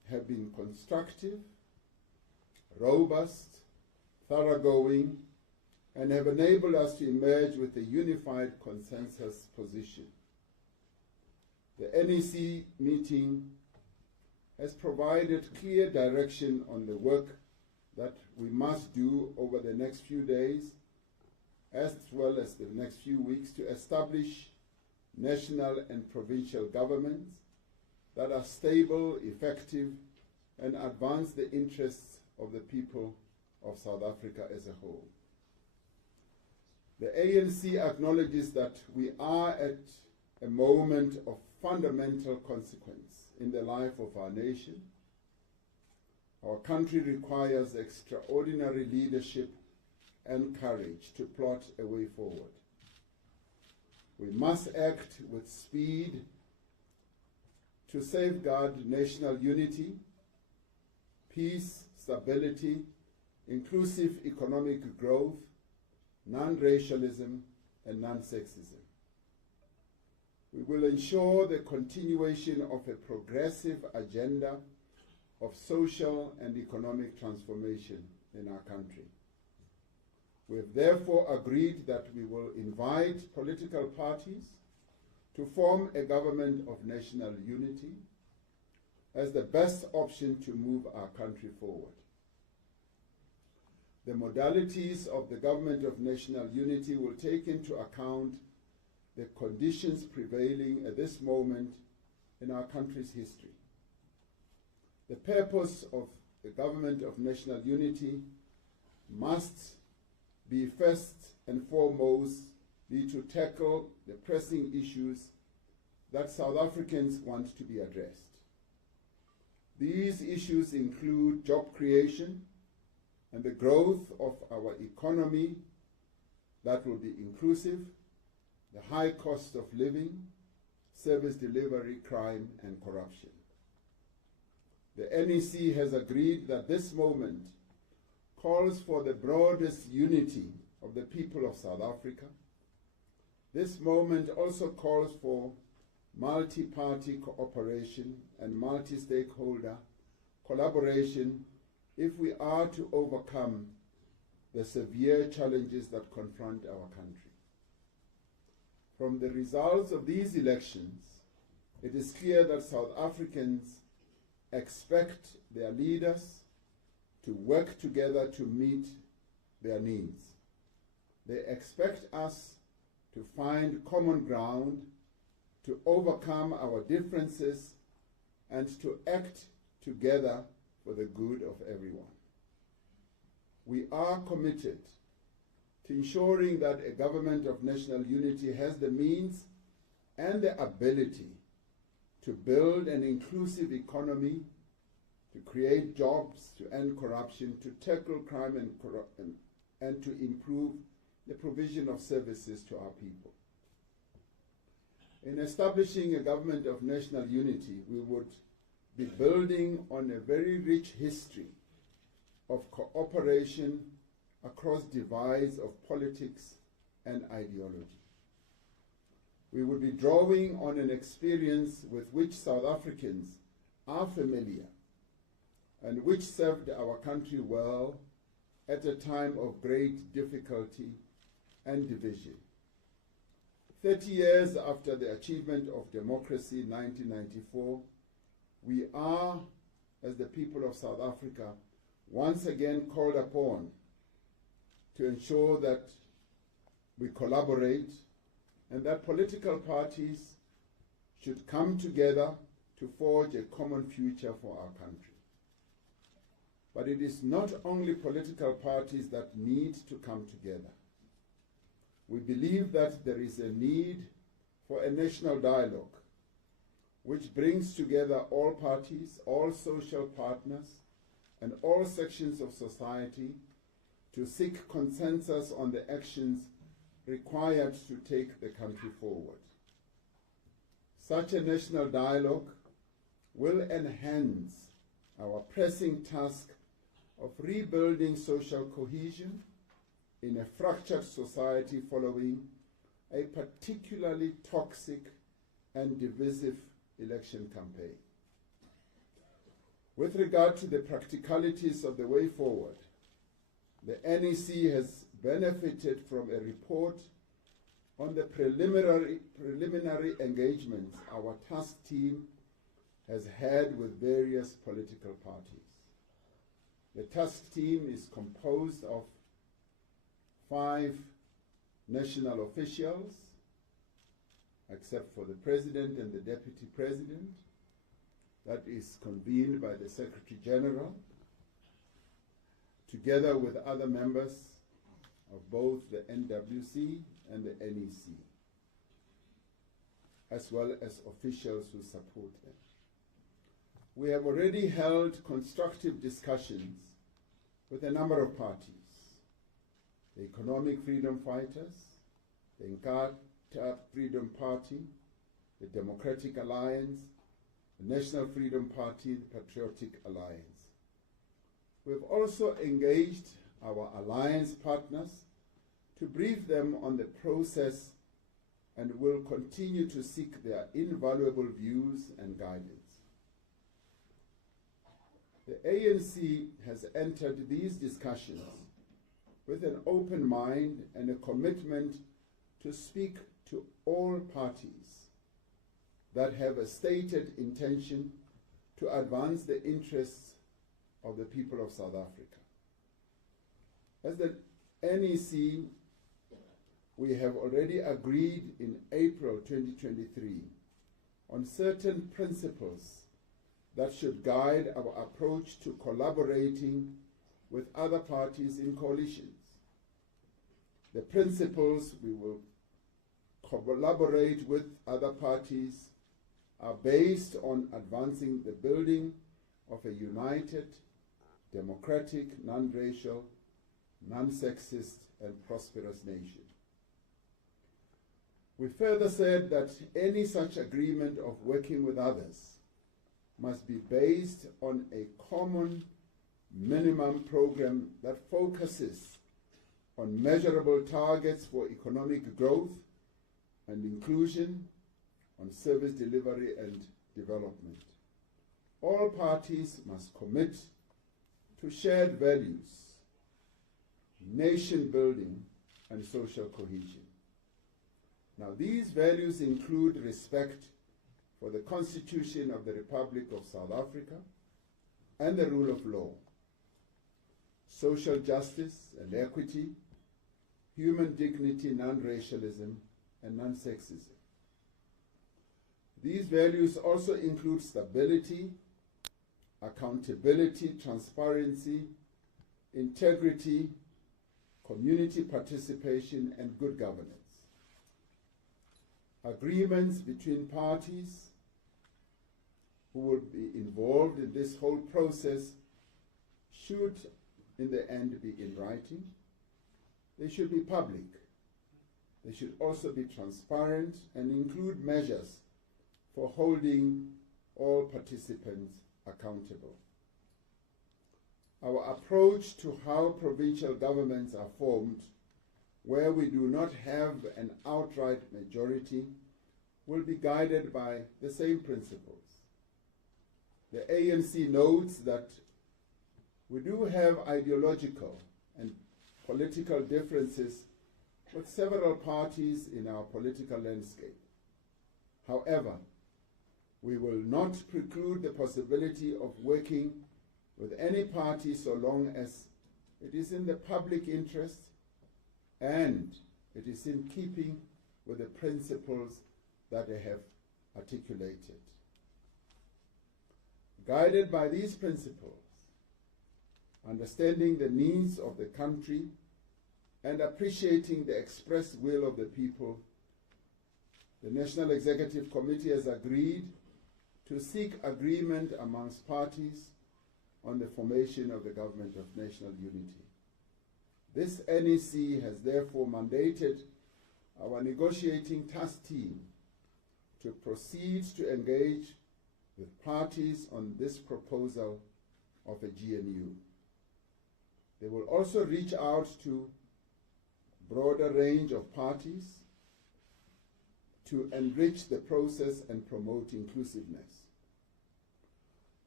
have been constructive, robust, thoroughgoing, and have enabled us to emerge with a unified consensus position. The NEC meeting has provided clear direction on the work that we must do over the next few days, as well as the next few weeks, to establish national and provincial governments that are stable, effective, and advance the interests of the people of South Africa as a whole. The ANC acknowledges that we are at a moment of fundamental consequence in the life of our nation. Our country requires extraordinary leadership and courage to plot a way forward. We must act with speed to safeguard national unity, peace, stability, inclusive economic growth, non-racialism, and non-sexism. We will ensure the continuation of a progressive agenda of social and economic transformation in our country. We have therefore agreed that we will invite political parties to form a government of national unity as the best option to move our country forward. The modalities of the government of national unity will take into account the conditions prevailing at this moment in our country's history. The purpose of the government of national unity must be first and foremost to tackle the pressing issues that South Africans want to be addressed. These issues include job creation and the growth of our economy that will be inclusive, the high cost of living, service delivery, crime, and corruption. The NEC has agreed that this moment calls for the broadest unity of the people of South Africa. This moment also calls for multi-party cooperation and multi-stakeholder collaboration if we are to overcome the severe challenges that confront our country. From the results of these elections, it is clear that South Africans expect their leaders to work together to meet their needs. They expect us to find common ground, to overcome our differences, and to act together for the good of everyone. We are committed to ensuring that a government of national unity has the means and the ability to build an inclusive economy, to create jobs, to end corruption, to tackle crime and to improve the provision of services to our people. In establishing a government of national unity, we would be building on a very rich history of cooperation across divides of politics and ideology. We would be drawing on an experience with which South Africans are familiar and which served our country well at a time of great difficulty and division. 30 years after the achievement of democracy in 1994, we are, as the people of South Africa, once again called upon to ensure that we collaborate and that political parties should come together to forge a common future for our country. But it is not only political parties that need to come together. We believe that there is a need for a national dialogue which brings together all parties, all social partners, and all sections of society to seek consensus on the actions required to take the country forward. Such a national dialogue will enhance our pressing task of rebuilding social cohesion in a fractured society following a particularly toxic and divisive election campaign. With regard to the practicalities of the way forward, the NEC has benefited from a report on the preliminary engagements our task team has had with various political parties. The task team is composed of 5 national officials, except for the President and the Deputy President. That is convened by the Secretary General, together with other members of both the NWC and the NEC, as well as officials who support them. We have already held constructive discussions with a number of parties: the Economic Freedom Fighters, the Inkatha Freedom Party, the Democratic Alliance, the National Freedom Party, the Patriotic Alliance. We have also engaged our alliance partners to brief them on the process and will continue to seek their invaluable views and guidance. The ANC has entered these discussions with an open mind and a commitment to speak to all parties that have a stated intention to advance the interests of the people of South Africa. As the NEC, we have already agreed in April 2023 on certain principles that should guide our approach to collaborating with other parties in coalitions. The principles we will collaborate with other parties are based on advancing the building of a united, democratic, non-racial, non-sexist, and prosperous nation. We further said that any such agreement of working with others must be based on a common minimum program that focuses on measurable targets for economic growth and inclusion, on service delivery and development. All parties must commit to shared values, nation building, and social cohesion. Now, these values include respect for the Constitution of the Republic of South Africa and the rule of law, social justice and equity, human dignity, non-racialism, and non-sexism. These values also include stability, accountability, transparency, integrity, community participation, and good governance. Agreements between parties who will be involved in this whole process should, in the end, be in writing. They should be public. They should also be transparent and include measures for holding all participants accountable. Our approach to how provincial governments are formed, where we do not have an outright majority, will be guided by the same principles. The ANC notes that we do have ideological and political differences with several parties in our political landscape. However, we will not preclude the possibility of working with any party so long as it is in the public interest and it is in keeping with the principles that I have articulated. Guided by these principles, understanding the needs of the country and appreciating the expressed will of the people, the National Executive Committee has agreed to seek agreement amongst parties on the formation of the Government of National Unity. This NEC has therefore mandated our negotiating task team to proceed to engage with parties on this proposal of a GNU. They will also reach out to a broader range of parties to enrich the process and promote inclusiveness.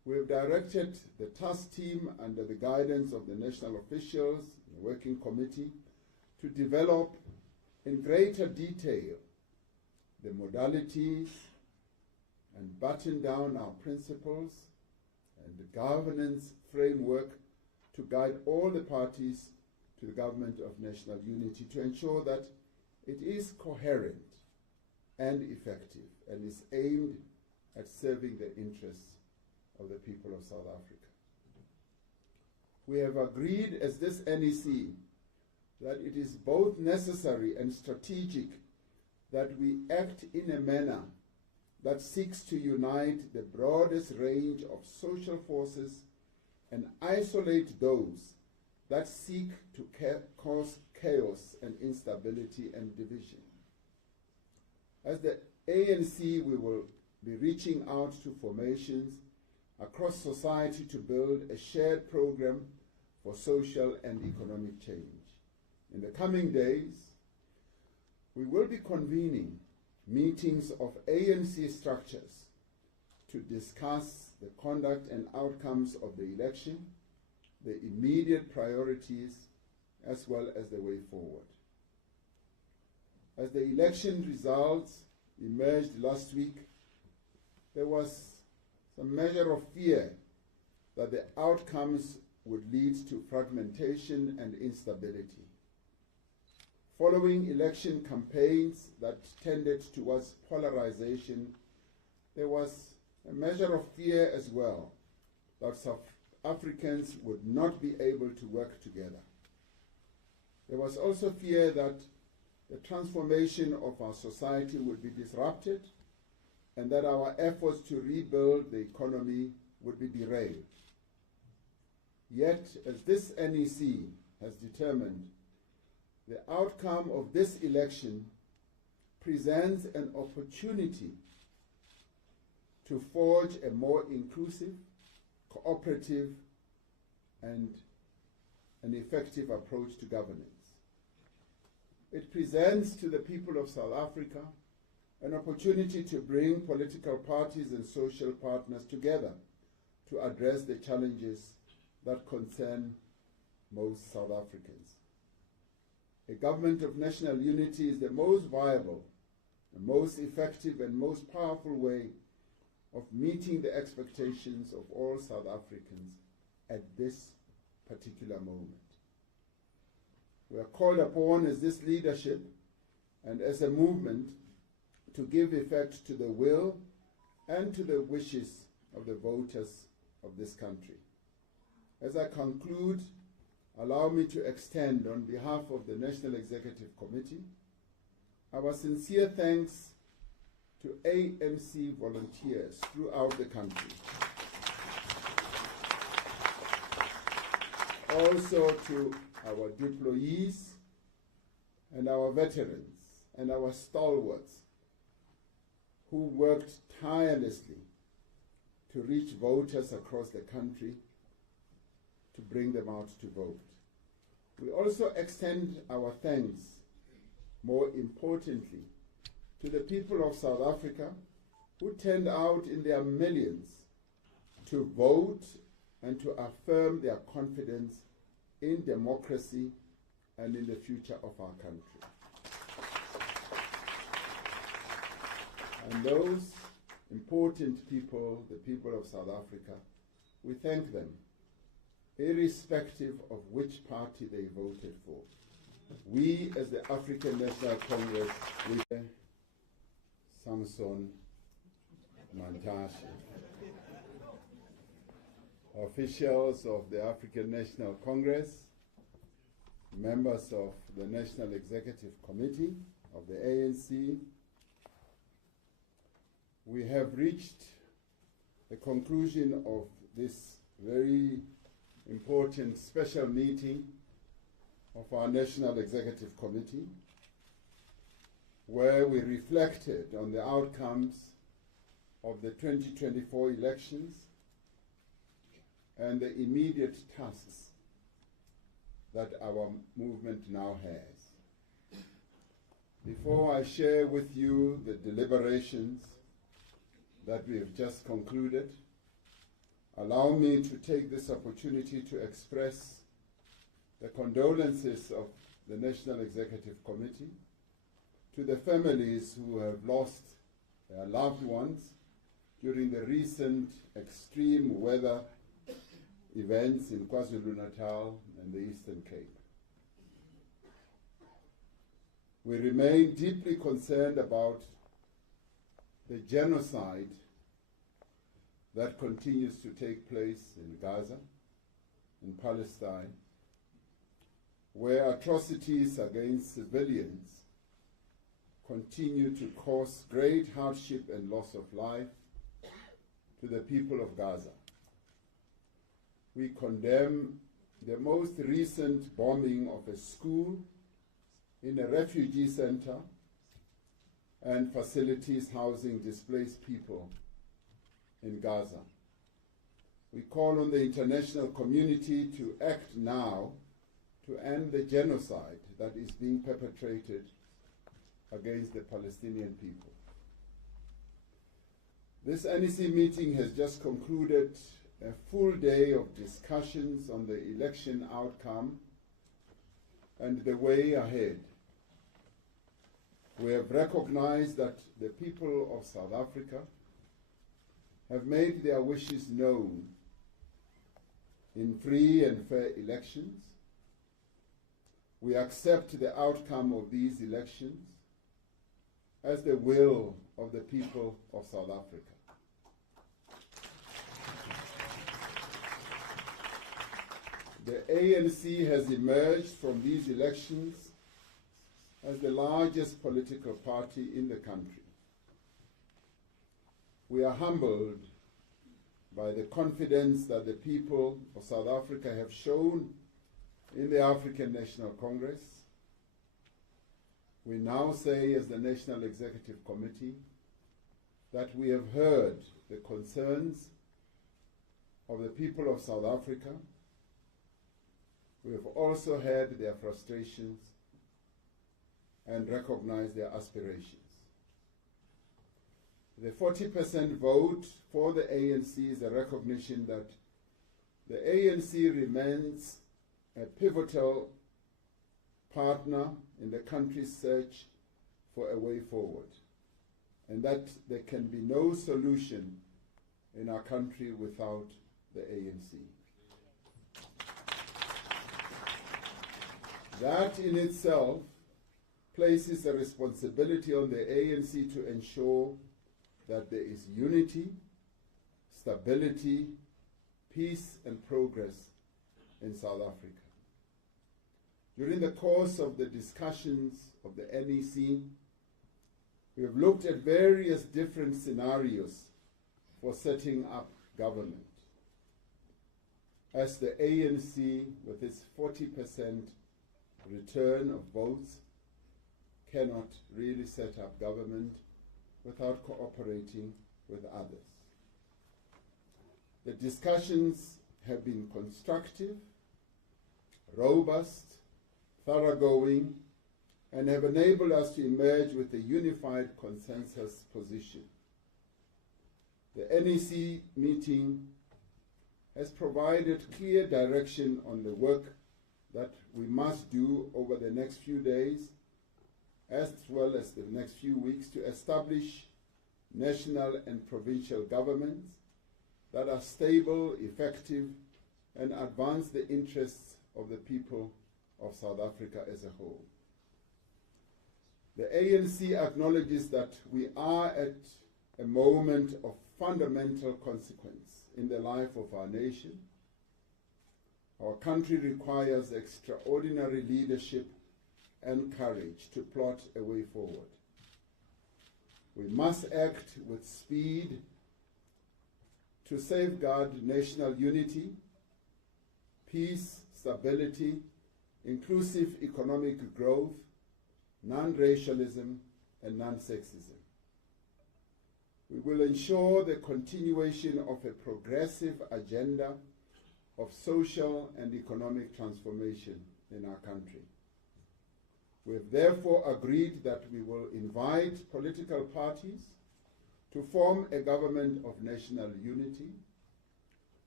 We have directed the task team under the guidance of the national officials, the working committee, to develop in greater detail the modalities and button down our principles and the governance framework to guide all the parties to the government of national unity to ensure that it is coherent and effective and is aimed at serving the interests of the people of South Africa. We have agreed as this NEC that it is both necessary and strategic that we act in a manner that seeks to unite the broadest range of social forces and isolate those that seek to cause chaos and instability and division. As the ANC, we will be reaching out to formations across society to build a shared program for social and economic change. In the coming days, we will be convening meetings of ANC structures to discuss the conduct and outcomes of the election, the immediate priorities, as well as the way forward. As the election results emerged last week, there was some measure of fear that the outcomes would lead to fragmentation and instability. Following election campaigns that tended towards polarization, there was a measure of fear as well that South Africans would not be able to work together. There was also fear that the transformation of our society would be disrupted and that our efforts to rebuild the economy would be derailed. Yet, as this NEC has determined, the outcome of this election presents an opportunity to forge a more inclusive, cooperative, and an effective approach to governance. It presents to the people of South Africa an opportunity to bring political parties and social partners together to address the challenges that concern most South Africans. A government of national unity is the most viable, the most effective and most powerful way of meeting the expectations of all South Africans at this particular moment. We are called upon as this leadership and as a movement to give effect to the will and to the wishes of the voters of this country. As I conclude, allow me to extend on behalf of the National Executive Committee our sincere thanks to ANC volunteers throughout the country. Also to our deployees and our veterans and our stalwarts who worked tirelessly to reach voters across the country to bring them out to vote. We also extend our thanks, more importantly, to the people of South Africa who turned out in their millions to vote and to affirm their confidence in democracy and in the future of our country. And those important people, the people of South Africa, we thank them, irrespective of which party they voted for. We, as the African National Congress, we Samson Mantashe, officials of the African National Congress, members of the National Executive Committee of the ANC, we have reached the conclusion of this very important special meeting of our National Executive Committee, where we reflected on the outcomes of the 2024 elections and the immediate tasks that our movement now has. Before I share with you the deliberations that we have just concluded, Allow me to take this opportunity to express the condolences of the National Executive Committee to the families who have lost their loved ones during the recent extreme weather events in KwaZulu-Natal and the Eastern Cape. We remain deeply concerned about the genocide that continues to take place in Gaza, in Palestine, where atrocities against civilians continue to cause great hardship and loss of life to the people of Gaza. We condemn the most recent bombing of a school in a refugee center and facilities housing displaced people in Gaza. We call on the international community to act now to end the genocide that is being perpetrated against the Palestinian people. This NEC meeting has just concluded a full day of discussions on the election outcome and the way ahead. We have recognized that the people of South Africa have made their wishes known in free and fair elections. We accept the outcome of these elections as the will of the people of South Africa. The ANC has emerged from these elections as the largest political party in the country. We are humbled by the confidence that the people of South Africa have shown in the African National Congress. We now say, as the National Executive Committee, that we have heard the concerns of the people of South Africa. We have also heard their frustrations and recognized their aspirations. The 40% vote for the ANC is a recognition that the ANC remains a pivotal partner in the country's search for a way forward, and that there can be no solution in our country without the ANC. That in itself places a responsibility on the ANC to ensure that there is unity, stability, peace and progress in South Africa. During the course of the discussions of the NEC, we have looked at various different scenarios for setting up government. As the ANC, with its 40% return of votes, cannot really set up government without cooperating with others. The discussions have been constructive, robust, thoroughgoing, and have enabled us to emerge with a unified consensus position. The NEC meeting has provided clear direction on the work that we must do over the next few days, as well as the next few weeks, to establish national and provincial governments that are stable, effective, and advance the interests of the people of South Africa as a whole. The ANC acknowledges that we are at a moment of fundamental consequence in the life of our nation. Our country requires extraordinary leadership and courage to plot a way forward. We must act with speed to safeguard national unity, peace, stability, inclusive economic growth, non-racialism, and non-sexism. We will ensure the continuation of a progressive agenda of social and economic transformation in our country. We have therefore agreed that we will invite political parties to form a government of national unity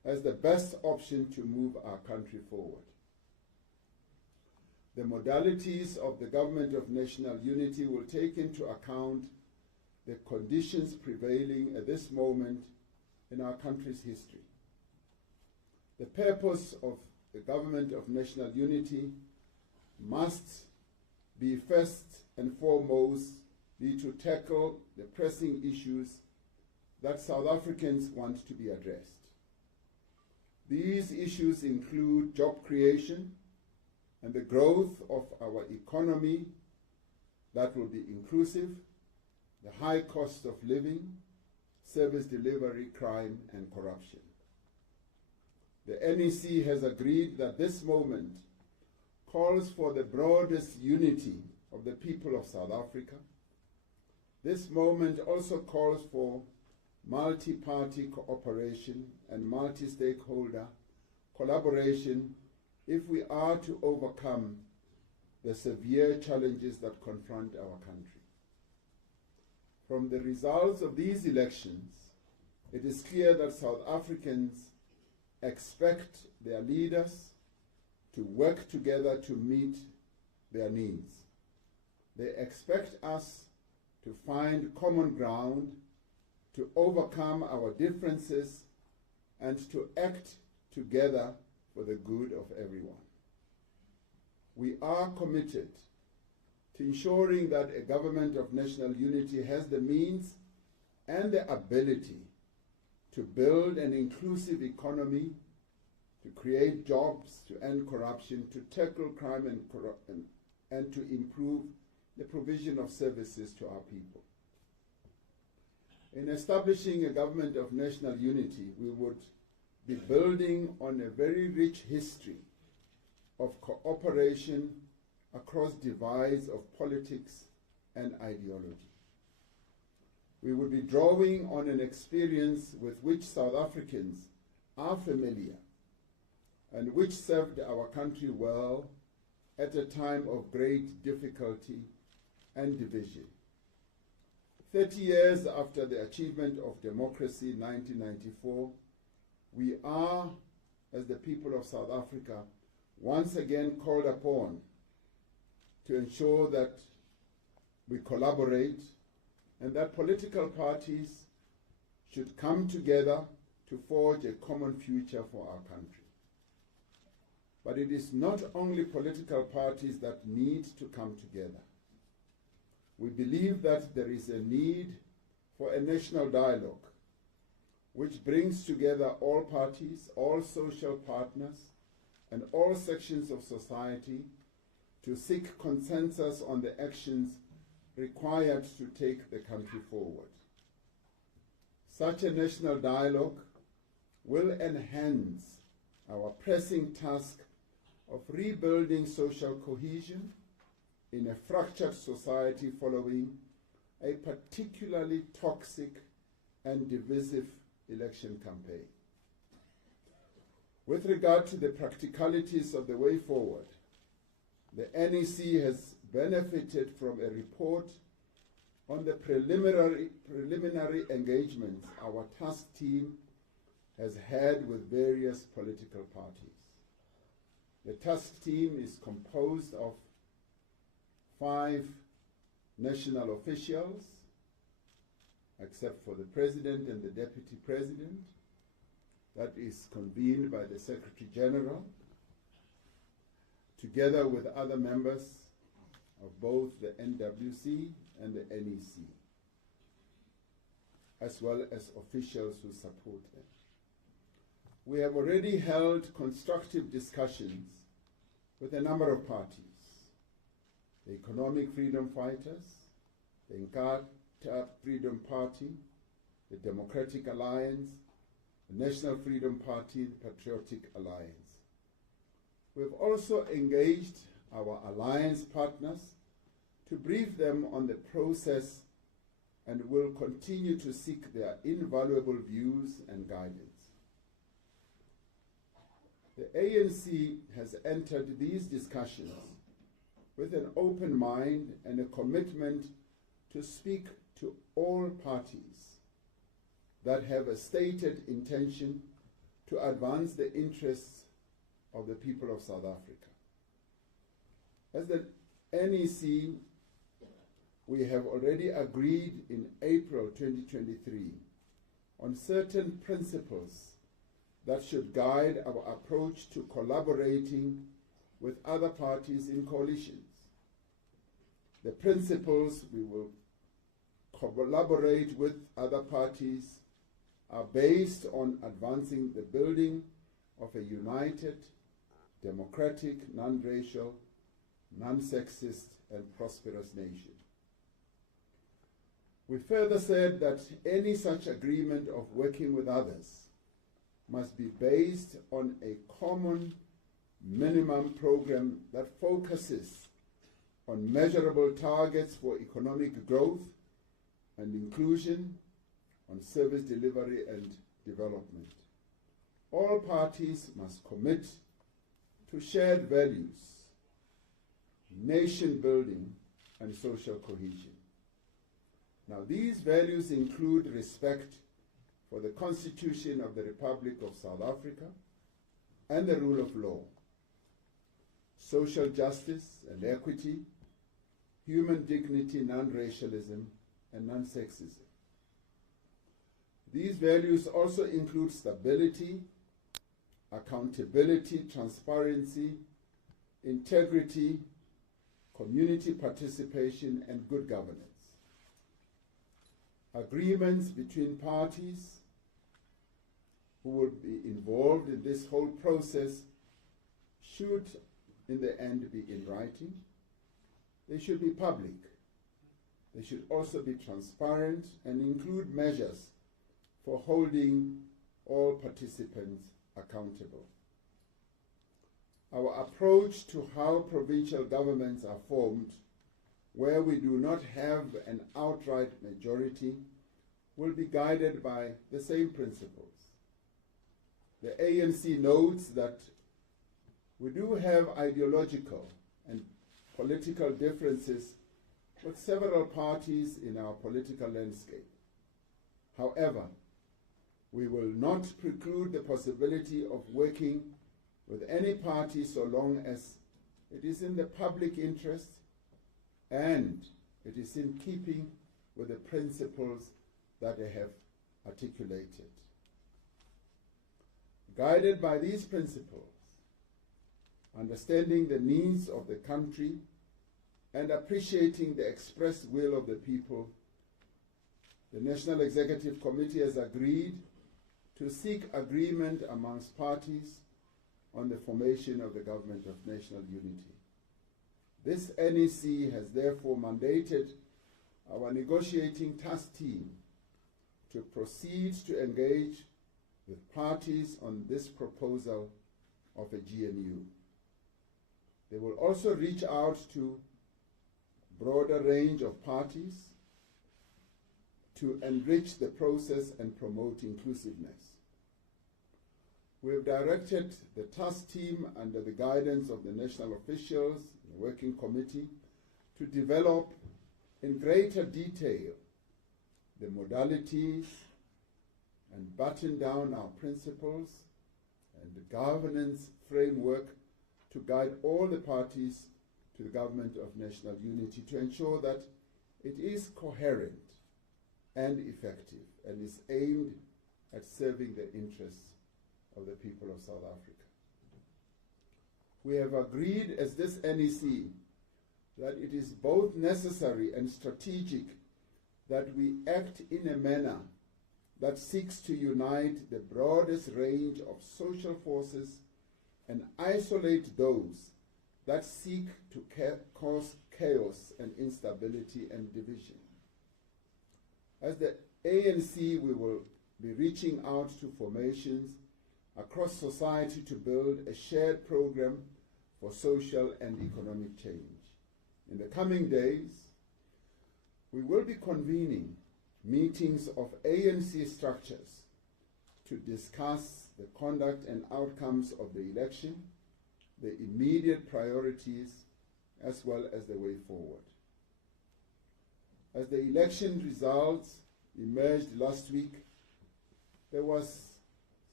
as the best option to move our country forward. The modalities of the Government of National Unity will take into account the conditions prevailing at this moment in our country's history. The purpose of the Government of National Unity must be first and foremost be to tackle the pressing issues that South Africans want to be addressed. These issues include job creation and the growth of our economy that will be inclusive, the high cost of living, service delivery, crime, and corruption. The NEC has agreed that this moment calls for the broadest unity of the people of South Africa. This moment also calls for multi-party cooperation and multi-stakeholder collaboration if we are to overcome the severe challenges that confront our country. From the results of these elections, it is clear that South Africans expect their leaders to work together to meet their needs. They expect us to find common ground, to overcome our differences, and to act together for the good of everyone. We are committed to ensuring that a government of national unity has the means and the ability to build an inclusive economy, to create jobs, to end corruption, to tackle crime and to improve the provision of services to our people. In establishing a government of national unity, we would be building on a very rich history of cooperation across divides of politics and ideology. We would be drawing on an experience with which South Africans are familiar and which served our country well at a time of great difficulty and division. 30 years after the achievement of democracy in 1994, we are, as the people of South Africa, once again called upon to ensure that we collaborate and that political parties should come together to forge a common future for our country. But it is not only political parties that need to come together. We believe that there is a need for a national dialogue which brings together all parties, all social partners, and all sections of society to seek consensus on the actions required to take the country forward. Such a national dialogue will enhance our pressing task of rebuilding social cohesion in a fractured society following a particularly toxic and divisive election campaign. With regard to the practicalities of the way forward, the NEC has benefited from a report on the preliminary engagements our task team has had with various political parties. The task team is composed of 5 national officials, except for the President and the Deputy President. That is convened by the Secretary General, together with other members of both the NWC and the NEC, as well as officials who support them. We have already held constructive discussions with a number of parties: the Economic Freedom Fighters, the Inkatha Freedom Party, the Democratic Alliance, the National Freedom Party, the Patriotic Alliance. We have also engaged our alliance partners to brief them on the process and will continue to seek their invaluable views and guidance. The ANC has entered these discussions with an open mind and a commitment to speak to all parties that have a stated intention to advance the interests of the people of South Africa. As the NEC, we have already agreed in April 2023 on certain principles that should guide our approach to collaborating with other parties in coalitions. The principles we will collaborate with other parties are based on advancing the building of a united, democratic, non-racial, non-sexist, and prosperous nation. We further said that any such agreement of working with others must be based on a common minimum program that focuses on measurable targets for economic growth and inclusion, on service delivery and development. All parties must commit to shared values, nation building, and social cohesion. Now, these values include respect for the Constitution of the Republic of South Africa and the rule of law, social justice and equity, human dignity, non-racialism, and non-sexism. These values also include stability, accountability, transparency, integrity, community participation, and good governance. Agreements between parties who will be involved in this whole process should, in the end, be in writing. They should be public. They should also be transparent and include measures for holding all participants accountable. Our approach to how provincial governments are formed, where we do not have an outright majority, will be guided by the same principles. The ANC notes that we do have ideological and political differences with several parties in our political landscape. However, we will not preclude the possibility of working with any party so long as it is in the public interest and it is in keeping with the principles that I have articulated. Guided by these principles, understanding the needs of the country and appreciating the expressed will of the people, the National Executive Committee has agreed to seek agreement amongst parties on the formation of the Government of National Unity. This NEC has therefore mandated our negotiating task team to proceed to engage with parties on this proposal of a GNU. They will also reach out to a broader range of parties to enrich the process and promote inclusiveness. We have directed the task team under the guidance of the national officials, the working committee, to develop in greater detail the modalities and button down our principles and the governance framework to guide all the parties to the Government of National Unity to ensure that it is coherent and effective and is aimed at serving the interests of the people of South Africa. We have agreed as this NEC that it is both necessary and strategic that we act in a manner that seeks to unite the broadest range of social forces and isolate those that seek to cause chaos and instability and division. As the ANC, we will be reaching out to formations across society to build a shared program for social and economic change. In the coming days, we will be convening meetings of ANC structures to discuss the conduct and outcomes of the election, the immediate priorities, as well as the way forward. As the election results emerged last week, there was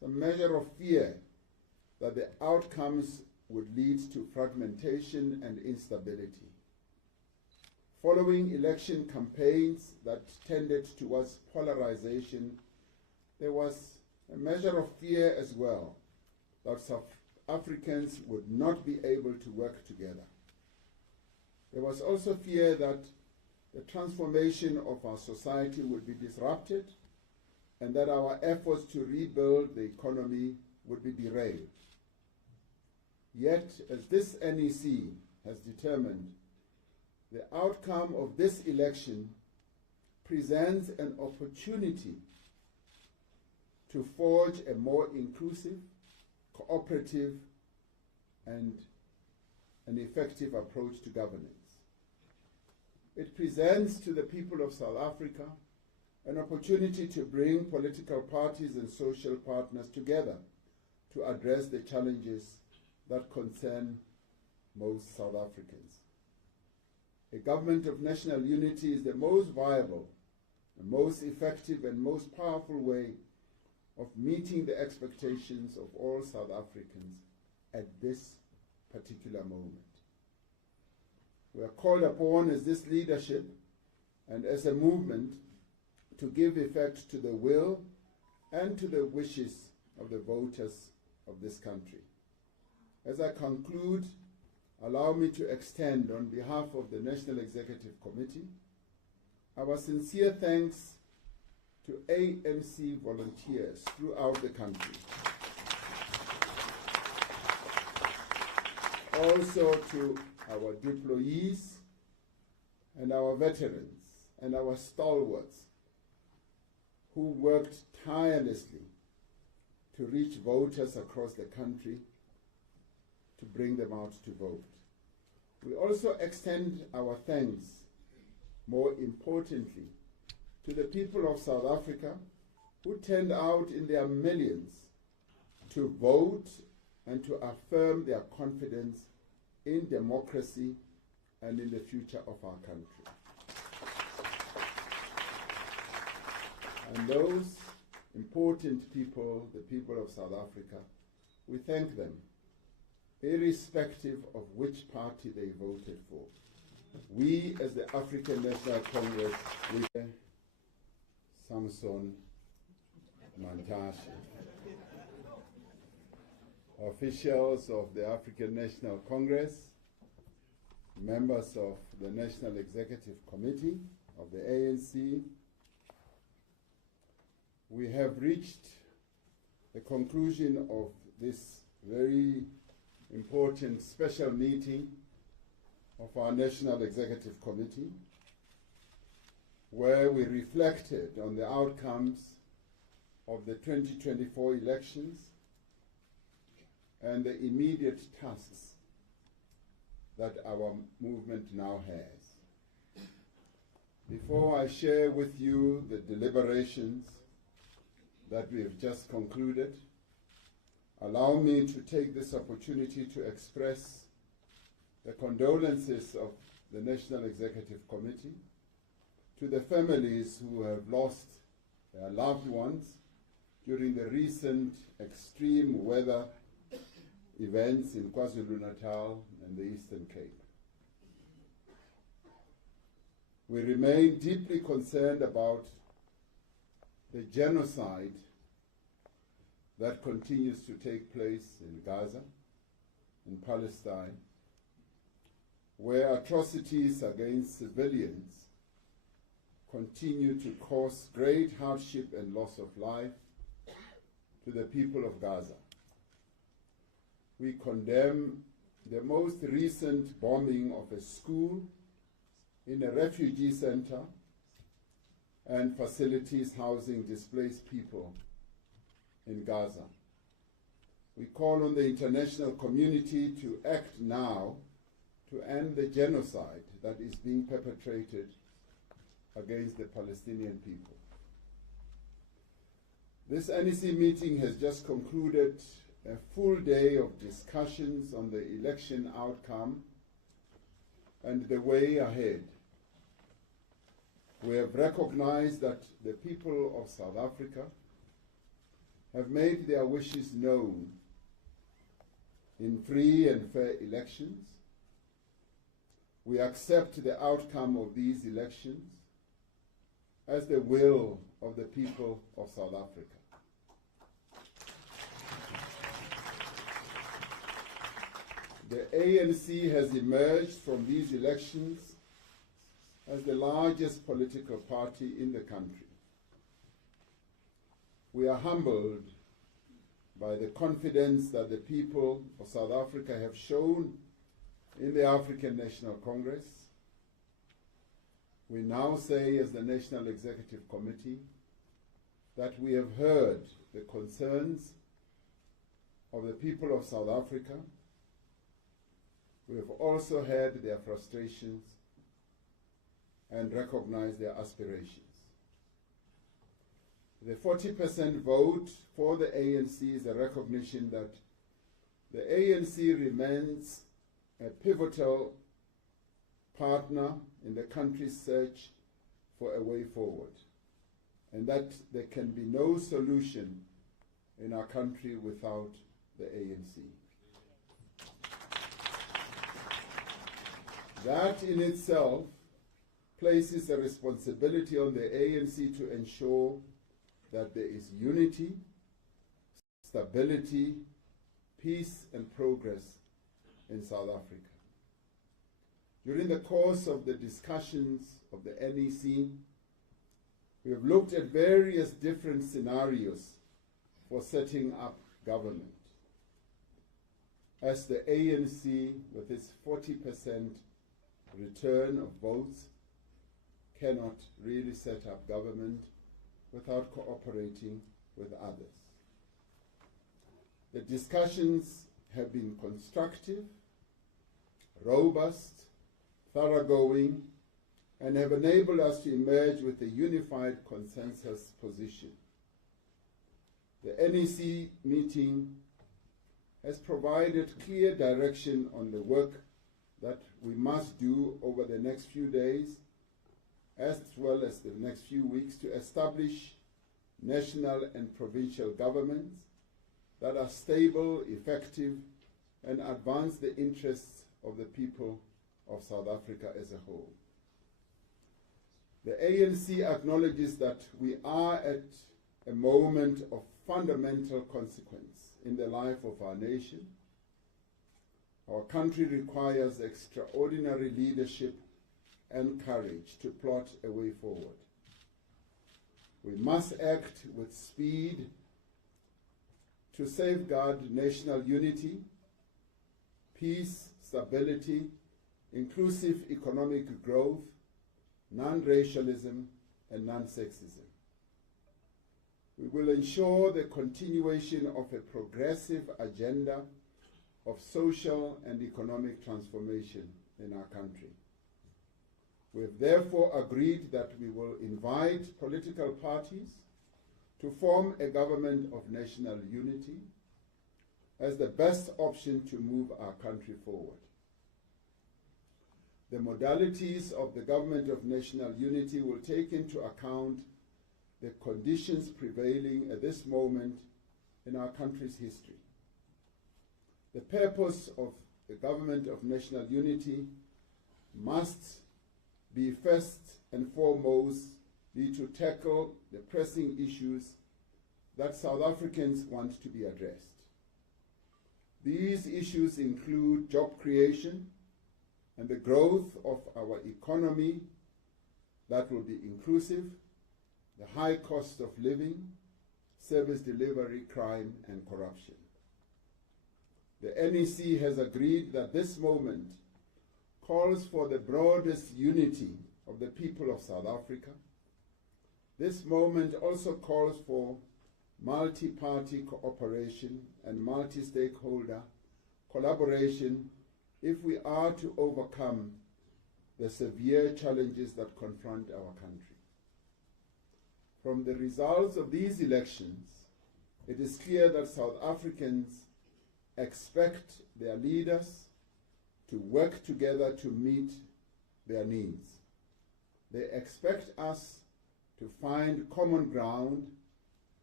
a measure of fear that the outcomes would lead to fragmentation and instability. Following election campaigns that tended towards polarization, there was a measure of fear as well that South Africans would not be able to work together. There was also fear that the transformation of our society would be disrupted and that our efforts to rebuild the economy would be derailed. Yet, as this NEC has determined, the outcome of this election presents an opportunity to forge a more inclusive, cooperative, and an effective approach to governance. It presents to the people of South Africa an opportunity to bring political parties and social partners together to address the challenges that concern most South Africans. A government of national unity is the most viable, the most effective and most powerful way of meeting the expectations of all South Africans at this particular moment. We are called upon as this leadership and as a movement to give effect to the will and to the wishes of the voters of this country. As I conclude, allow me to extend on behalf of the National Executive Committee our sincere thanks to ANC volunteers throughout the country. Also to our deployees and our veterans and our stalwarts who worked tirelessly to reach voters across the country to bring them out to vote. We also extend our thanks, more importantly, to the people of South Africa who turned out in their millions to vote and to affirm their confidence in democracy and in the future of our country. And those important people, the people of South Africa, we thank them, irrespective of which party they voted for. We, as the African National Congress, we Samson Mantashe, officials of the African National Congress, members of the National Executive Committee of the ANC, we have reached the conclusion of this very important special meeting of our National Executive Committee, where we reflected on the outcomes of the 2024 elections and the immediate tasks that our movement now has. Before I share with you the deliberations that we have just concluded, allow me to take this opportunity to express the condolences of the National Executive Committee to the families who have lost their loved ones during the recent extreme weather events in KwaZulu-Natal and the Eastern Cape. We remain deeply concerned about the genocide that continues to take place in Gaza, in Palestine, where atrocities against civilians continue to cause great hardship and loss of life to the people of Gaza. We condemn the most recent bombing of a school in a refugee center and facilities housing displaced people in Gaza. We call on the international community to act now to end the genocide that is being perpetrated against the Palestinian people. This NEC meeting has just concluded a full day of discussions on the election outcome and the way ahead. We have recognized that the people of South Africa have made their wishes known in free and fair elections. We accept the outcome of these elections as the will of the people of South Africa. The ANC has emerged from these elections as the largest political party in the country. We are humbled by the confidence that the people of South Africa have shown in the African National Congress. We now say, as the National Executive Committee, that we have heard the concerns of the people of South Africa. We have also heard their frustrations and recognized their aspirations. The 40% vote for the ANC is a recognition that the ANC remains a pivotal partner in the country's search for a way forward, and that there can be no solution in our country without the ANC. That in itself places a responsibility on the ANC to ensure that there is unity, stability, peace and progress in South Africa. During the course of the discussions of the NEC, we have looked at various different scenarios for setting up government. As the ANC, with its 40% return of votes, cannot really set up government without cooperating with others. The discussions have been constructive, robust, thoroughgoing, and have enabled us to emerge with a unified consensus position. The NEC meeting has provided clear direction on the work that we must do over the next few days, as well as the next few weeks, to establish national and provincial governments that are stable, effective, and advance the interests of the people of South Africa as a whole. The ANC acknowledges that we are at a moment of fundamental consequence in the life of our nation. Our country requires extraordinary leadership and courage to plot a way forward. We must act with speed to safeguard national unity, peace, stability, inclusive economic growth, non-racialism, and non-sexism. We will ensure the continuation of a progressive agenda of social and economic transformation in our country. We have therefore agreed that we will invite political parties to form a government of national unity as the best option to move our country forward. The modalities of the government of national unity will take into account the conditions prevailing at this moment in our country's history. The purpose of the government of national unity must be first and foremost to tackle the pressing issues that South Africans want to be addressed. These issues include job creation and the growth of our economy that will be inclusive, the high cost of living, service delivery, crime, and corruption. The NEC has agreed that this moment calls for the broadest unity of the people of South Africa. This moment also calls for multi-party cooperation and multi-stakeholder collaboration if we are to overcome the severe challenges that confront our country. From the results of these elections, it is clear that South Africans expect their leaders to work together to meet their needs. They expect us to find common ground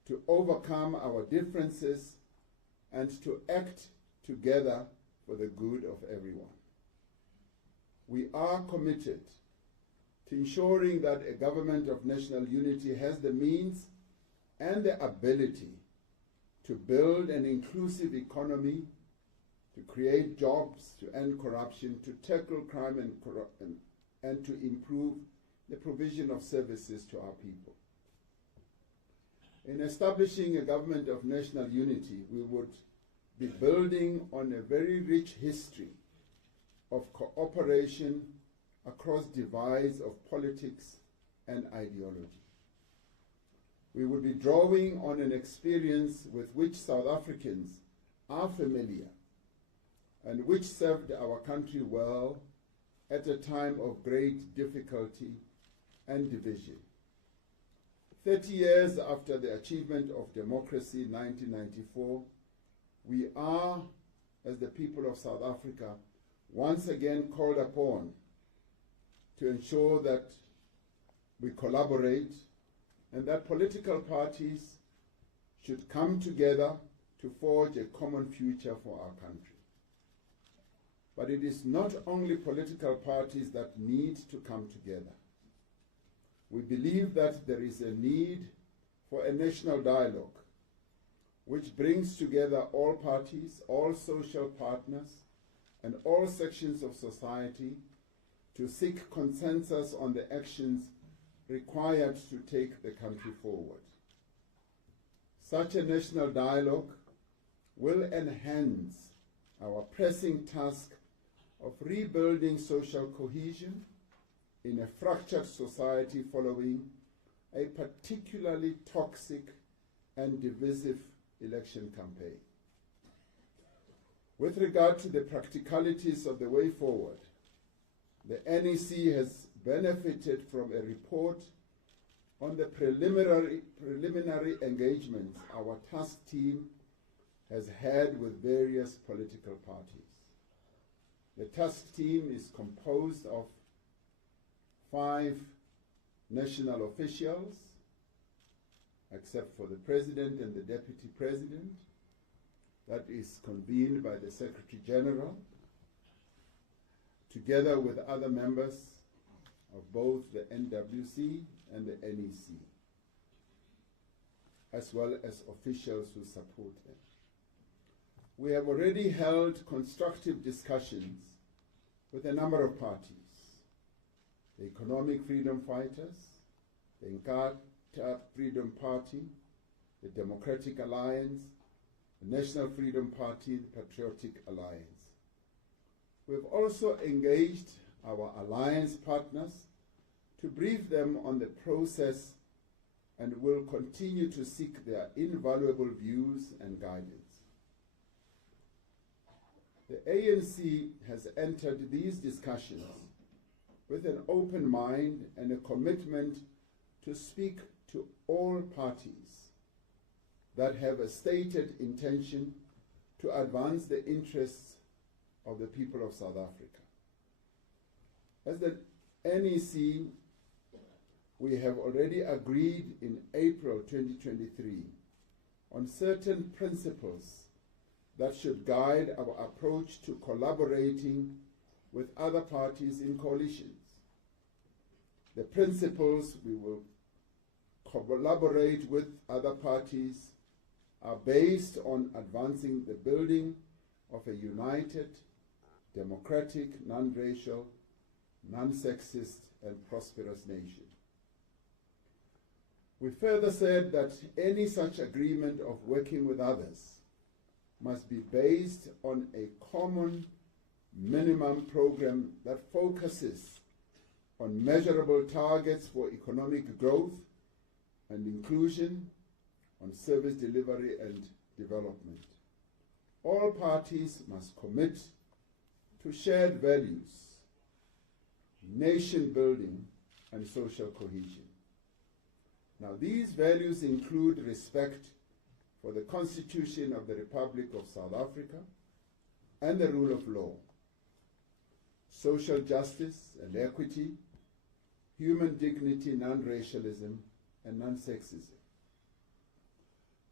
to overcome our differences and to act together for the good of everyone. We are committed to ensuring that a government of national unity has the means and the ability to build an inclusive economy, to create jobs, to end corruption, to tackle crime and to improve the provision of services to our people. In establishing a government of national unity, we would be building on a very rich history of cooperation across divides of politics and ideology. We would be drawing on an experience with which South Africans are familiar and which served our country well at a time of great difficulty and division. 30 years after the achievement of democracy in 1994, we are, as the people of South Africa, once again called upon to ensure that we collaborate and that political parties should come together to forge a common future for our country. But it is not only political parties that need to come together. We believe that there is a need for a national dialogue which brings together all parties, all social partners, and all sections of society to seek consensus on the actions required to take the country forward. Such a national dialogue will enhance our pressing task of rebuilding social cohesion in a fractured society following a particularly toxic and divisive election campaign. With regard to the practicalities of the way forward, the NEC has benefited from a report on the preliminary engagements our task team has had with various political parties. The task team is composed of 5 national officials, except for the President and the Deputy President, that is convened by the Secretary General, together with other members of both the NWC and the NEC, as well as officials who support them. We have already held constructive discussions with a number of parties: the Economic Freedom Fighters, the Inkatha Freedom Party, the Democratic Alliance, the National Freedom Party, the Patriotic Alliance. We have also engaged our alliance partners to brief them on the process and will continue to seek their invaluable views and guidance. The ANC has entered these discussions with an open mind and a commitment to speak to all parties that have a stated intention to advance the interests of the people of South Africa. As the NEC, we have already agreed in April 2023 on certain principles that should guide our approach to collaborating with other parties in coalitions. The principles we will collaborate with other parties are based on advancing the building of a united, democratic, non-racial, non-sexist, and prosperous nation. We further said that any such agreement of working with others must be based on a common minimum program that focuses on measurable targets for economic growth and inclusion, on service delivery and development. All parties must commit to shared values, nation building, and social cohesion. Now, these values include respect for the Constitution of the Republic of South Africa and the rule of law, social justice and equity, human dignity, non-racialism, and non-sexism.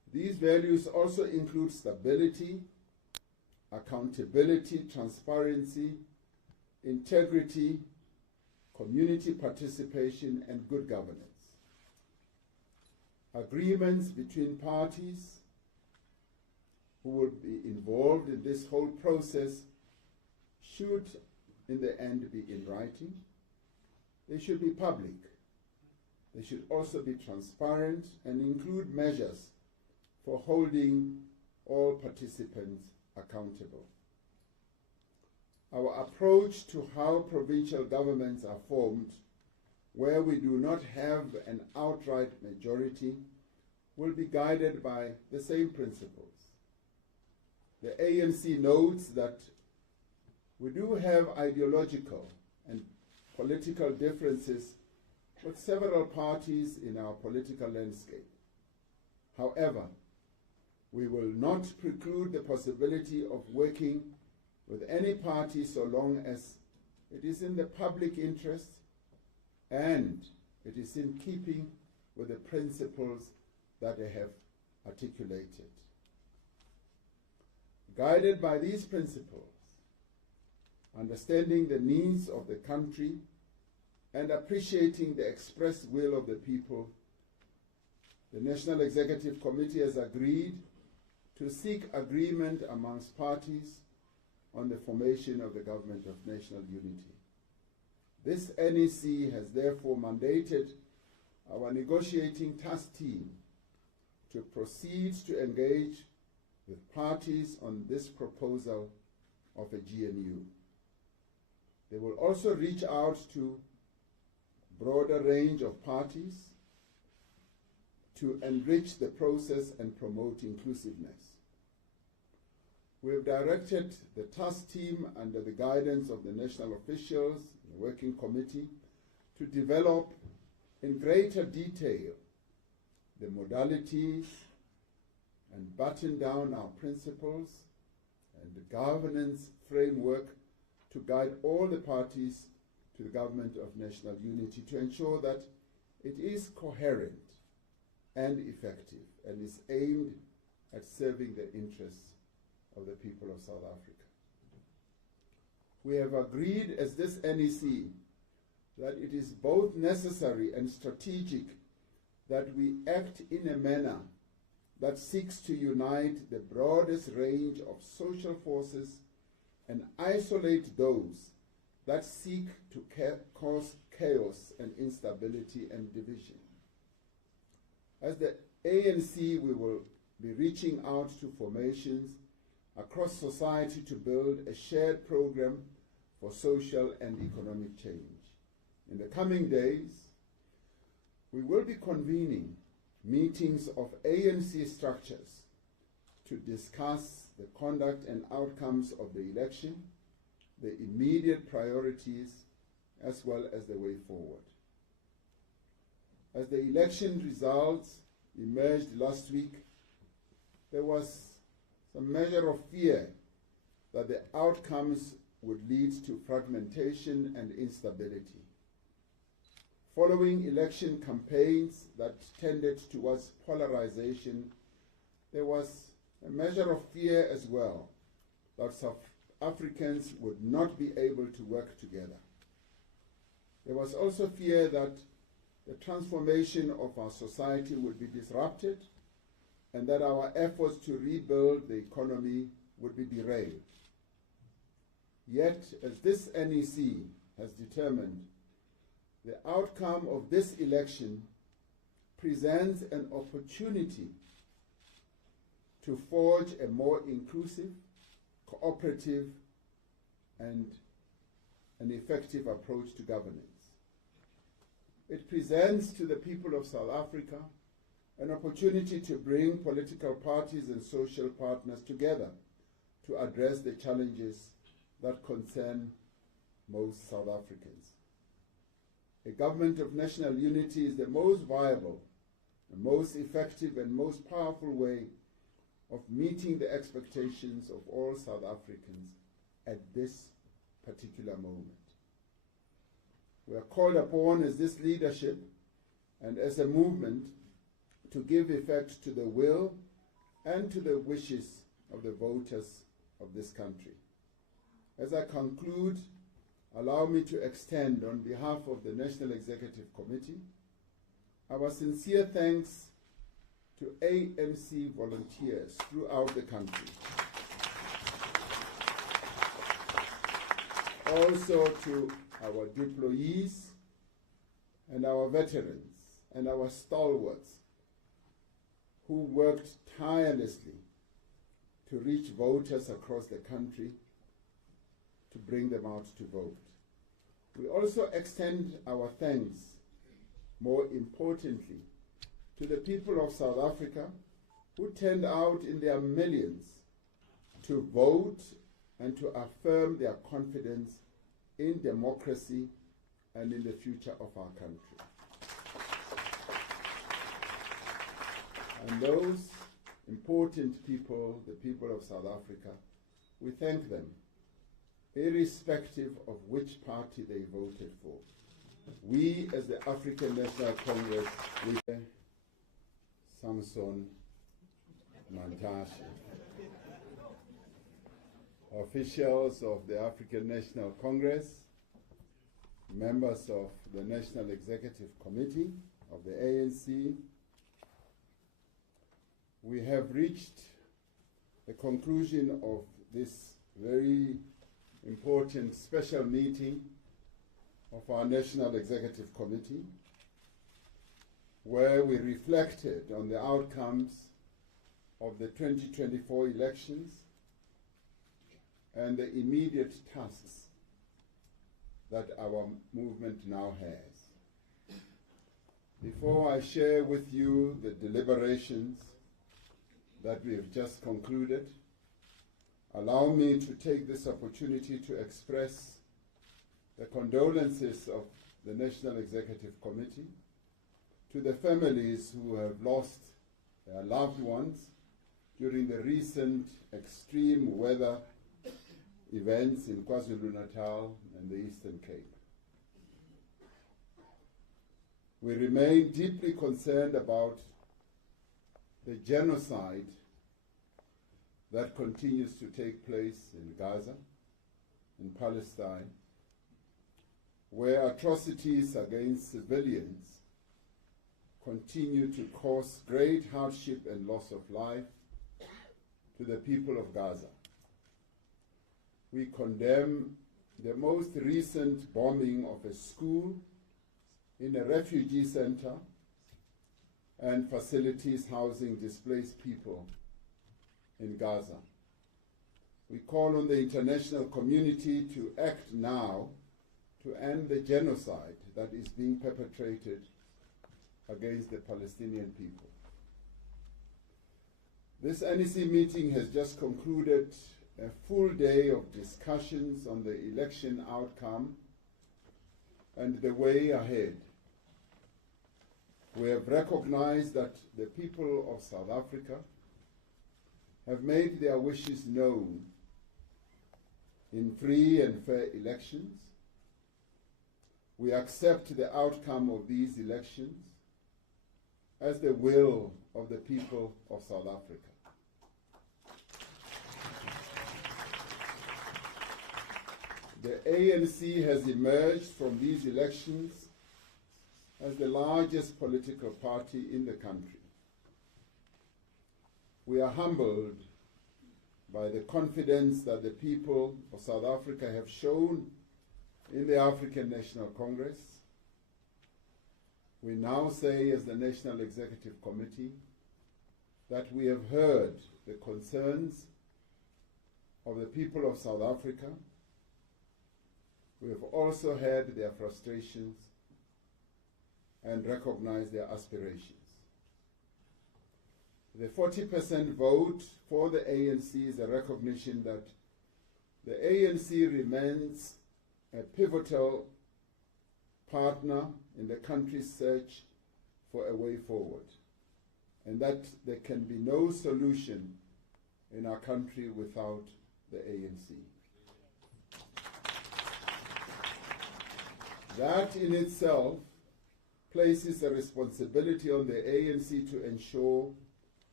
These values also include stability, accountability, transparency, integrity, community participation, and good governance. Agreements between parties who will be involved in this whole process should, in the end, be in writing. They should be public. They should also be transparent and include measures for holding all participants accountable. Our approach to how provincial governments are formed, where we do not have an outright majority, will be guided by the same principles. The ANC notes that we do have ideological and political differences with several parties in our political landscape. However, we will not preclude the possibility of working with any party so long as it is in the public interest and it is in keeping with the principles that I have articulated. Guided by these principles, understanding the needs of the country and appreciating the expressed will of the people, the National Executive Committee has agreed to seek agreement amongst parties on the formation of the Government of National Unity. This NEC has therefore mandated our negotiating task team to proceed to engage with parties on this proposal of a GNU. They will also reach out to a broader range of parties to enrich the process and promote inclusiveness. We have directed the task team under the guidance of the national officials, the working committee, to develop in greater detail the modalities and button down our principles and the governance framework to guide all the parties to the Government of National Unity to ensure that it is coherent and effective and is aimed at serving the interests of the people of South Africa. We have agreed as this NEC that it is both necessary and strategic that we act in a manner that seeks to unite the broadest range of social forces and isolate those that seek to cause chaos and instability and division. As the ANC, we will be reaching out to formations across society to build a shared program for social and economic change. In the coming days, we will be convening meetings of ANC structures to discuss the conduct and outcomes of the election, the immediate priorities, as well as the way forward. As the election results emerged last week, there was some measure of fear that the outcomes would lead to fragmentation and instability. Following election campaigns that tended towards polarization, there was a measure of fear as well that South Africans would not be able to work together. There was also fear that the transformation of our society would be disrupted and that our efforts to rebuild the economy would be derailed. Yet, as this NEC has determined, the outcome of this election presents an opportunity to forge a more inclusive, cooperative, and an effective approach to governance. It presents to the people of South Africa an opportunity to bring political parties and social partners together to address the challenges that concern most South Africans. A government of national unity is the most viable, the most effective and most powerful way of meeting the expectations of all South Africans at this particular moment. We are called upon as this leadership and as a movement to give effect to the will and to the wishes of the voters of this country. As I conclude, allow me to extend on behalf of the National Executive Committee our sincere thanks to ANC volunteers throughout the country. Also to our deployees and our veterans and our stalwarts who worked tirelessly to reach voters across the country to bring them out to vote. We also extend our thanks, more importantly, to the people of South Africa who turned out in their millions to vote and to affirm their confidence in democracy and in the future of our country. And those important people, the people of South Africa, we thank them, irrespective of which party they voted for. We, as the African National Congress, we Samson Mantashe, officials of the African National Congress, members of the National Executive Committee of the ANC, we have reached the conclusion of this very important special meeting of our National Executive Committee, where we reflected on the outcomes of the 2024 elections and the immediate tasks that our movement now has. Before I share with you the deliberations that we have just concluded, allow me to take this opportunity to express the condolences of the National Executive Committee to the families who have lost their loved ones during the recent extreme weather events in KwaZulu-Natal and the Eastern Cape. We remain deeply concerned about the genocide that continues to take place in Gaza, in Palestine, where atrocities against civilians continue to cause great hardship and loss of life to the people of Gaza. We condemn the most recent bombing of a school in a refugee center and facilities housing displaced people in Gaza. We call on the international community to act now to end the genocide that is being perpetrated against the Palestinian people. This NEC meeting has just concluded a full day of discussions on the election outcome and the way ahead. We have recognized that the people of South Africa have made their wishes known in free and fair elections. We accept the outcome of these elections as the will of the people of South Africa. The ANC has emerged from these elections as the largest political party in the country. We are humbled by the confidence that the people of South Africa have shown in the African National Congress. We now say, as the National Executive Committee, that we have heard the concerns of the people of South Africa. We have also heard their frustrations and recognized their aspirations. The 40% vote for the ANC is a recognition that the ANC remains a pivotal partner in the country's search for a way forward, and that there can be no solution in our country without the ANC. That in itself places a responsibility on the ANC to ensure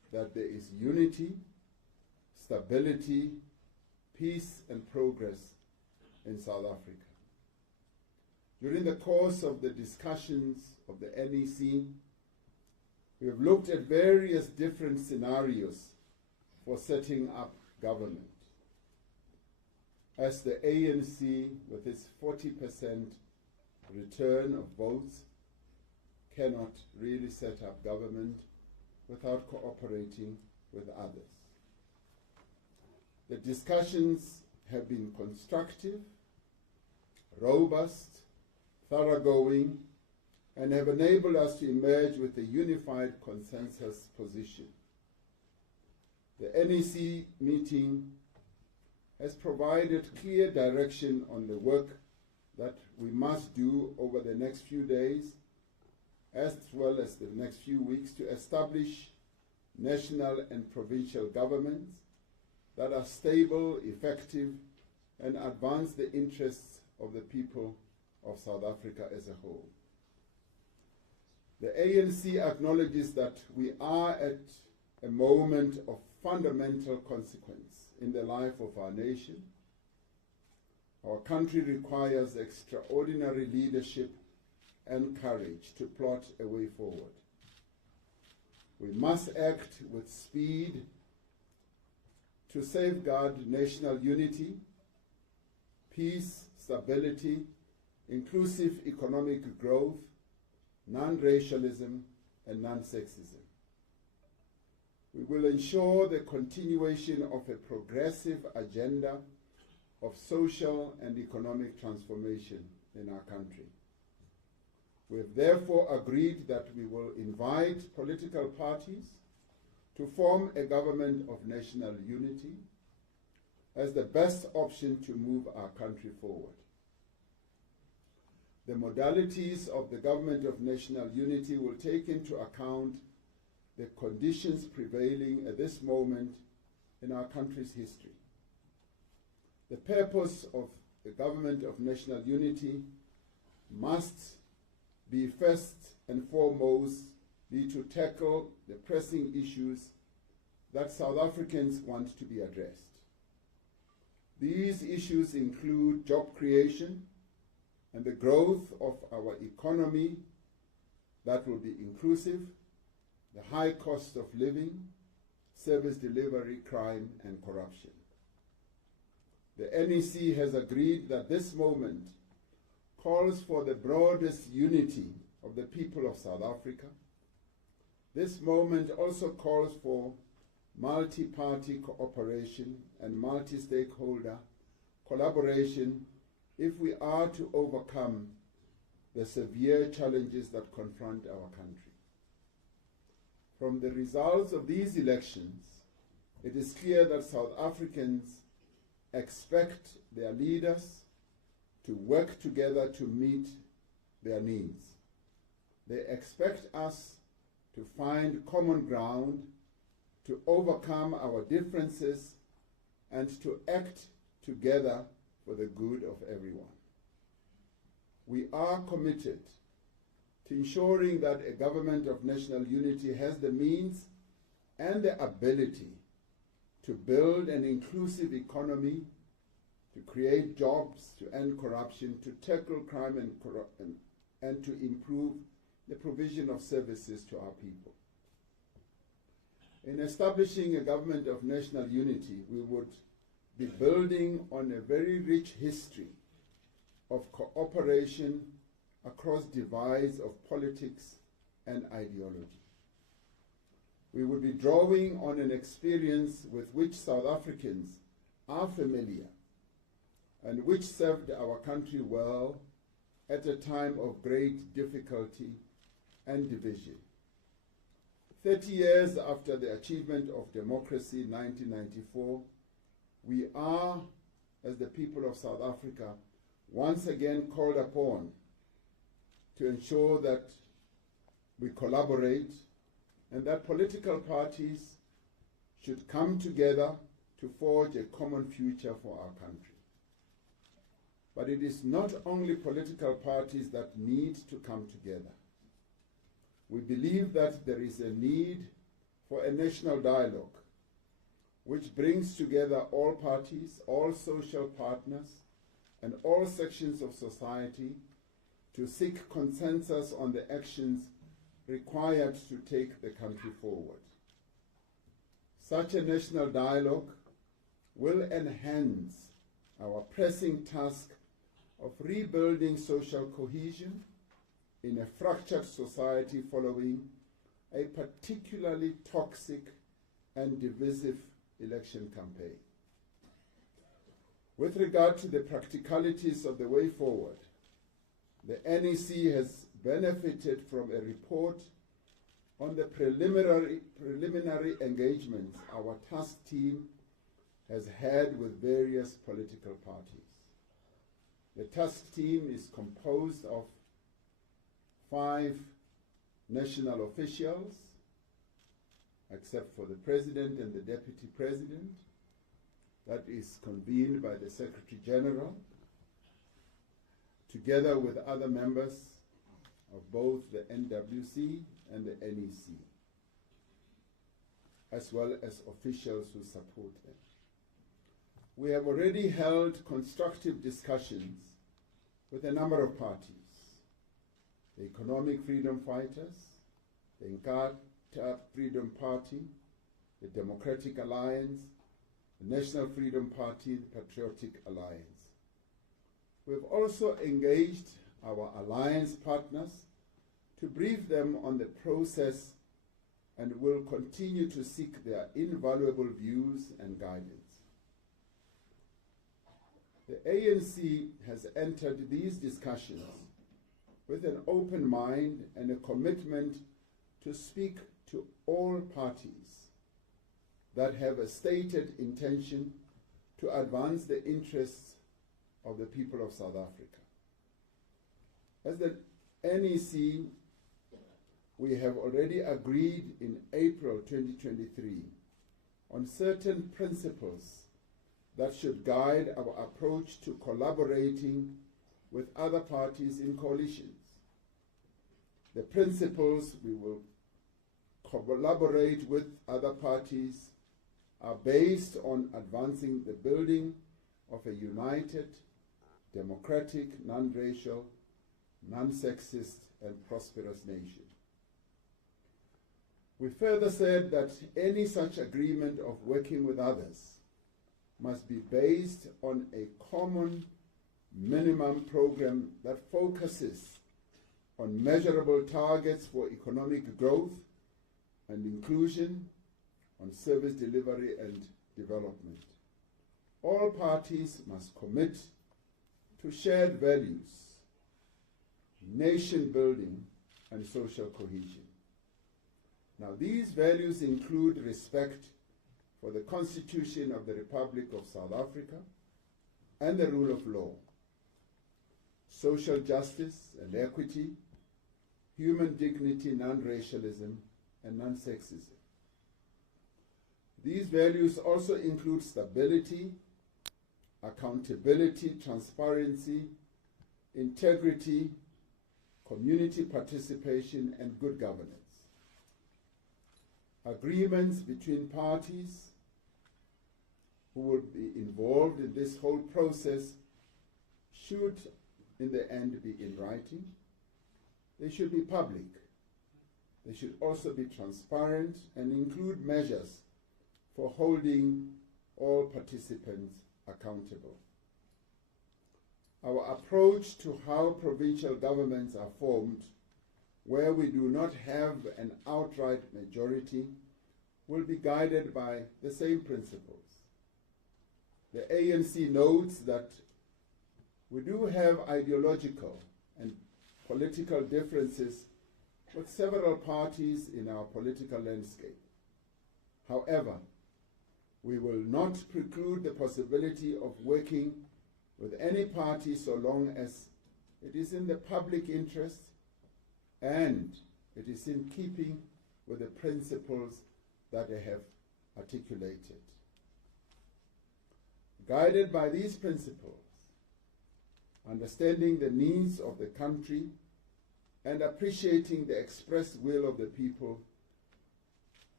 that there is unity, stability, peace and progress in South Africa. During the course of the discussions of the NEC, we have looked at various different scenarios for setting up government. As the ANC, with its 40% return of votes, cannot really set up government without cooperating with others. The discussions have been constructive, robust, thoroughgoing, and have enabled us to emerge with a unified consensus position. The NEC meeting has provided clear direction on the work that we must do over the next few days, as well as the next few weeks, to establish national and provincial governments that are stable, effective, and advance the interests of the people of South Africa as a whole. The ANC acknowledges that we are at a moment of fundamental consequence in the life of our nation. Our country requires extraordinary leadership and courage to plot a way forward. We must act with speed to safeguard national unity, peace, stability, inclusive economic growth, non-racialism, and non-sexism. We will ensure the continuation of a progressive agenda of social and economic transformation in our country. We have therefore agreed that we will invite political parties to form a government of national unity as the best option to move our country forward. The modalities of the government of national unity will take into account the conditions prevailing at this moment in our country's history. The purpose of the government of national unity must be first and foremost be to tackle the pressing issues that South Africans want to be addressed. These issues include job creation and the growth of our economy that will be inclusive, the high cost of living, service delivery, crime, and corruption. The NEC has agreed that this moment calls for the broadest unity of the people of South Africa. This moment also calls for multi-party cooperation and multi-stakeholder collaboration if we are to overcome the severe challenges that confront our country. From the results of these elections, it is clear that South Africans expect their leaders to work together to meet their needs. They expect us to find common ground, to overcome our differences, and to act together for the good of everyone. We are committed to ensuring that a government of national unity has the means and the ability to build an inclusive economy, to create jobs, to end corruption, to tackle crime and to improve the provision of services to our people. In establishing a government of national unity, we would be building on a very rich history of cooperation across divides of politics and ideology. We would be drawing on an experience with which South Africans are familiar and which served our country well at a time of great difficulty and division. 30 years after the achievement of democracy in 1994, we are, as the people of South Africa, once again called upon to ensure that we collaborate and that political parties should come together to forge a common future for our country. But it is not only political parties that need to come together. We believe that there is a need for a national dialogue which brings together all parties, all social partners, and all sections of society to seek consensus on the actions required to take the country forward. Such a national dialogue will enhance our pressing task of rebuilding social cohesion in a fractured society following a particularly toxic and divisive election campaign. With regard to the practicalities of the way forward, the NEC has benefited from a report on the preliminary engagements our task team has had with various political parties. The task team is composed of 5 national officials, except for the President and the Deputy President. That is convened by the Secretary General, together with other members of both the NWC and the NEC, as well as officials who support them. We have already held constructive discussions with a number of parties: the Economic Freedom Fighters, the Inkatha Freedom Party, the Democratic Alliance, the National Freedom Party, the Patriotic Alliance. We have also engaged our alliance partners to brief them on the process and will continue to seek their invaluable views and guidance. The ANC has entered these discussions with an open mind and a commitment to speak to all parties that have a stated intention to advance the interests of the people of South Africa. As the NEC, we have already agreed in April 2023 on certain principles that should guide our approach to collaborating with other parties in coalitions. The principles we will collaborate with other parties are based on advancing the building of a united, democratic, non-racial, non-sexist, and prosperous nation. We further said that any such agreement of working with others must be based on a common minimum program that focuses on measurable targets for economic growth and inclusion, on service delivery and development. All parties must commit to shared values, nation building, and social cohesion. Now, these values include respect for the Constitution of the Republic of South Africa and the rule of law, social justice and equity, human dignity, non-racialism, and non-sexism. These values also include stability, accountability, transparency, integrity, community participation, and good governance. Agreements between parties who will be involved in this whole process should, in the end, be in writing. They should be public. They should also be transparent and include measures for holding all participants accountable. Our approach to how provincial governments are formed, where we do not have an outright majority, will be guided by the same principles. The ANC notes that we do have ideological and political differences with several parties in our political landscape. However, we will not preclude the possibility of working with any party so long as it is in the public interest and it is in keeping with the principles that I have articulated. Guided by these principles, understanding the needs of the country and appreciating the expressed will of the people,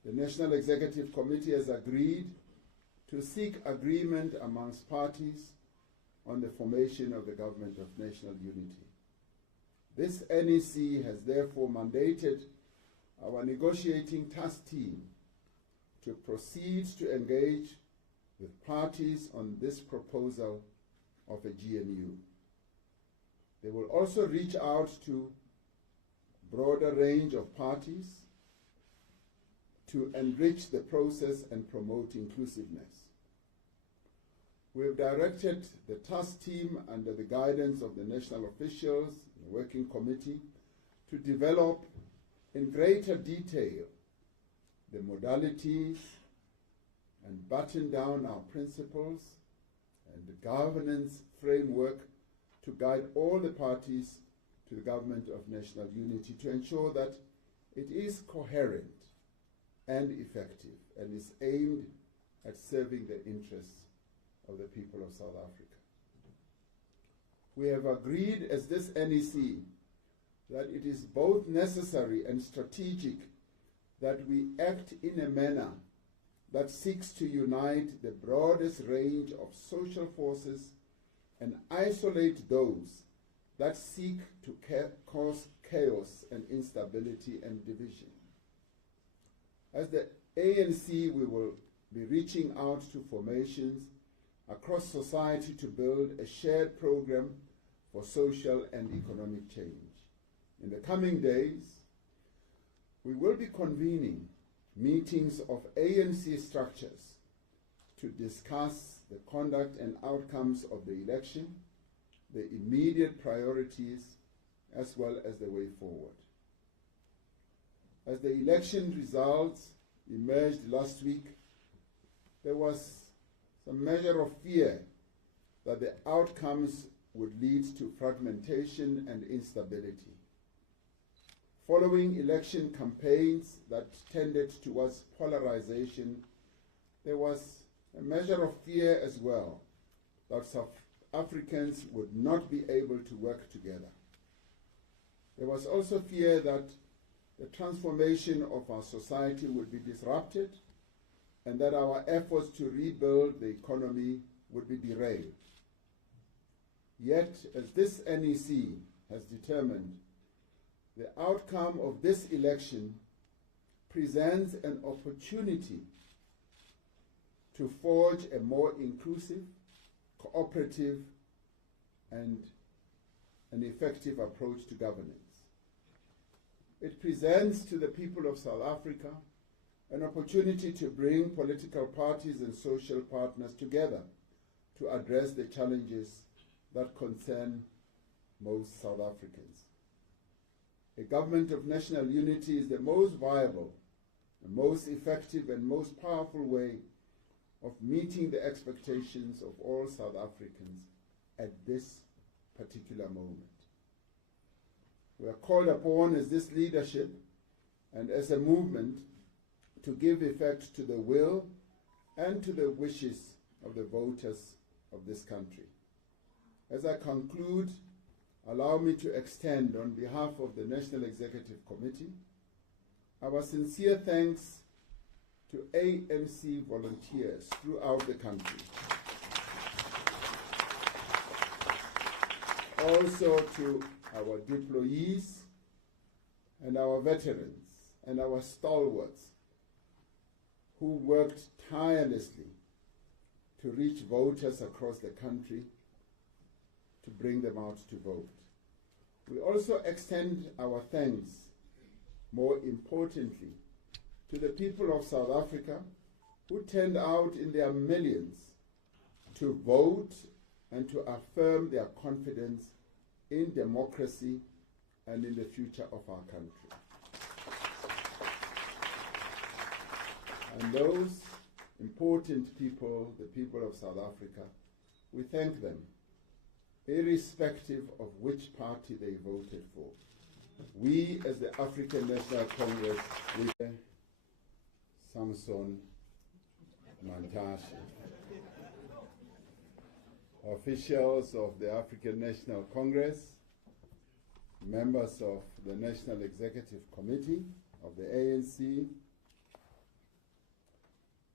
the National Executive Committee has agreed to seek agreement amongst parties on the formation of the Government of National Unity. This NEC has therefore mandated our negotiating task team to proceed to engage with parties on this proposal of a GNU. They will also reach out to a broader range of parties to enrich the process and promote inclusiveness. We have directed the task team under the guidance of the national officials, the working committee, to develop in greater detail the modalities and button down our principles and the governance framework to guide all the parties to the Government of National Unity to ensure that it is coherent and effective and is aimed at serving the interests of the people of South Africa. We have agreed as this NEC that it is both necessary and strategic that we act in a manner that seeks to unite the broadest range of social forces and isolate those that seek to cause chaos and instability and division. As the ANC, we will be reaching out to formations across society to build a shared program for social and economic change. In the coming days, we will be convening meetings of ANC structures to discuss the conduct and outcomes of the election, the immediate priorities, as well as the way forward. As the election results emerged last week, there was some measure of fear that the outcomes would lead to fragmentation and instability. Following election campaigns that tended towards polarization, there was a measure of fear as well that South Africans would not be able to work together. There was also fear that the transformation of our society would be disrupted and that our efforts to rebuild the economy would be derailed. Yet, as this NEC has determined, the outcome of this election presents an opportunity to forge a more inclusive, cooperative, and an effective approach to governance. It presents to the people of South Africa an opportunity to bring political parties and social partners together to address the challenges that concern most South Africans. A government of national unity is the most viable, the most effective and most powerful way of meeting the expectations of all South Africans at this particular moment. We are called upon as this leadership and as a movement to give effect to the will and to the wishes of the voters of this country. As I conclude, allow me to extend on behalf of the National Executive Committee our sincere thanks to ANC volunteers throughout the country. Also to our deployees and our veterans and our stalwarts who worked tirelessly to reach voters across the country to bring them out to vote. We also extend our thanks, more importantly, to the people of South Africa who turned out in their millions to vote and to affirm their confidence in democracy and in the future of our country. And those important people, the people of South Africa, we thank them, irrespective of which party they voted for. We, as the African National Congress, we Samson Mantashe, officials of the African National Congress, members of the National Executive Committee of the ANC,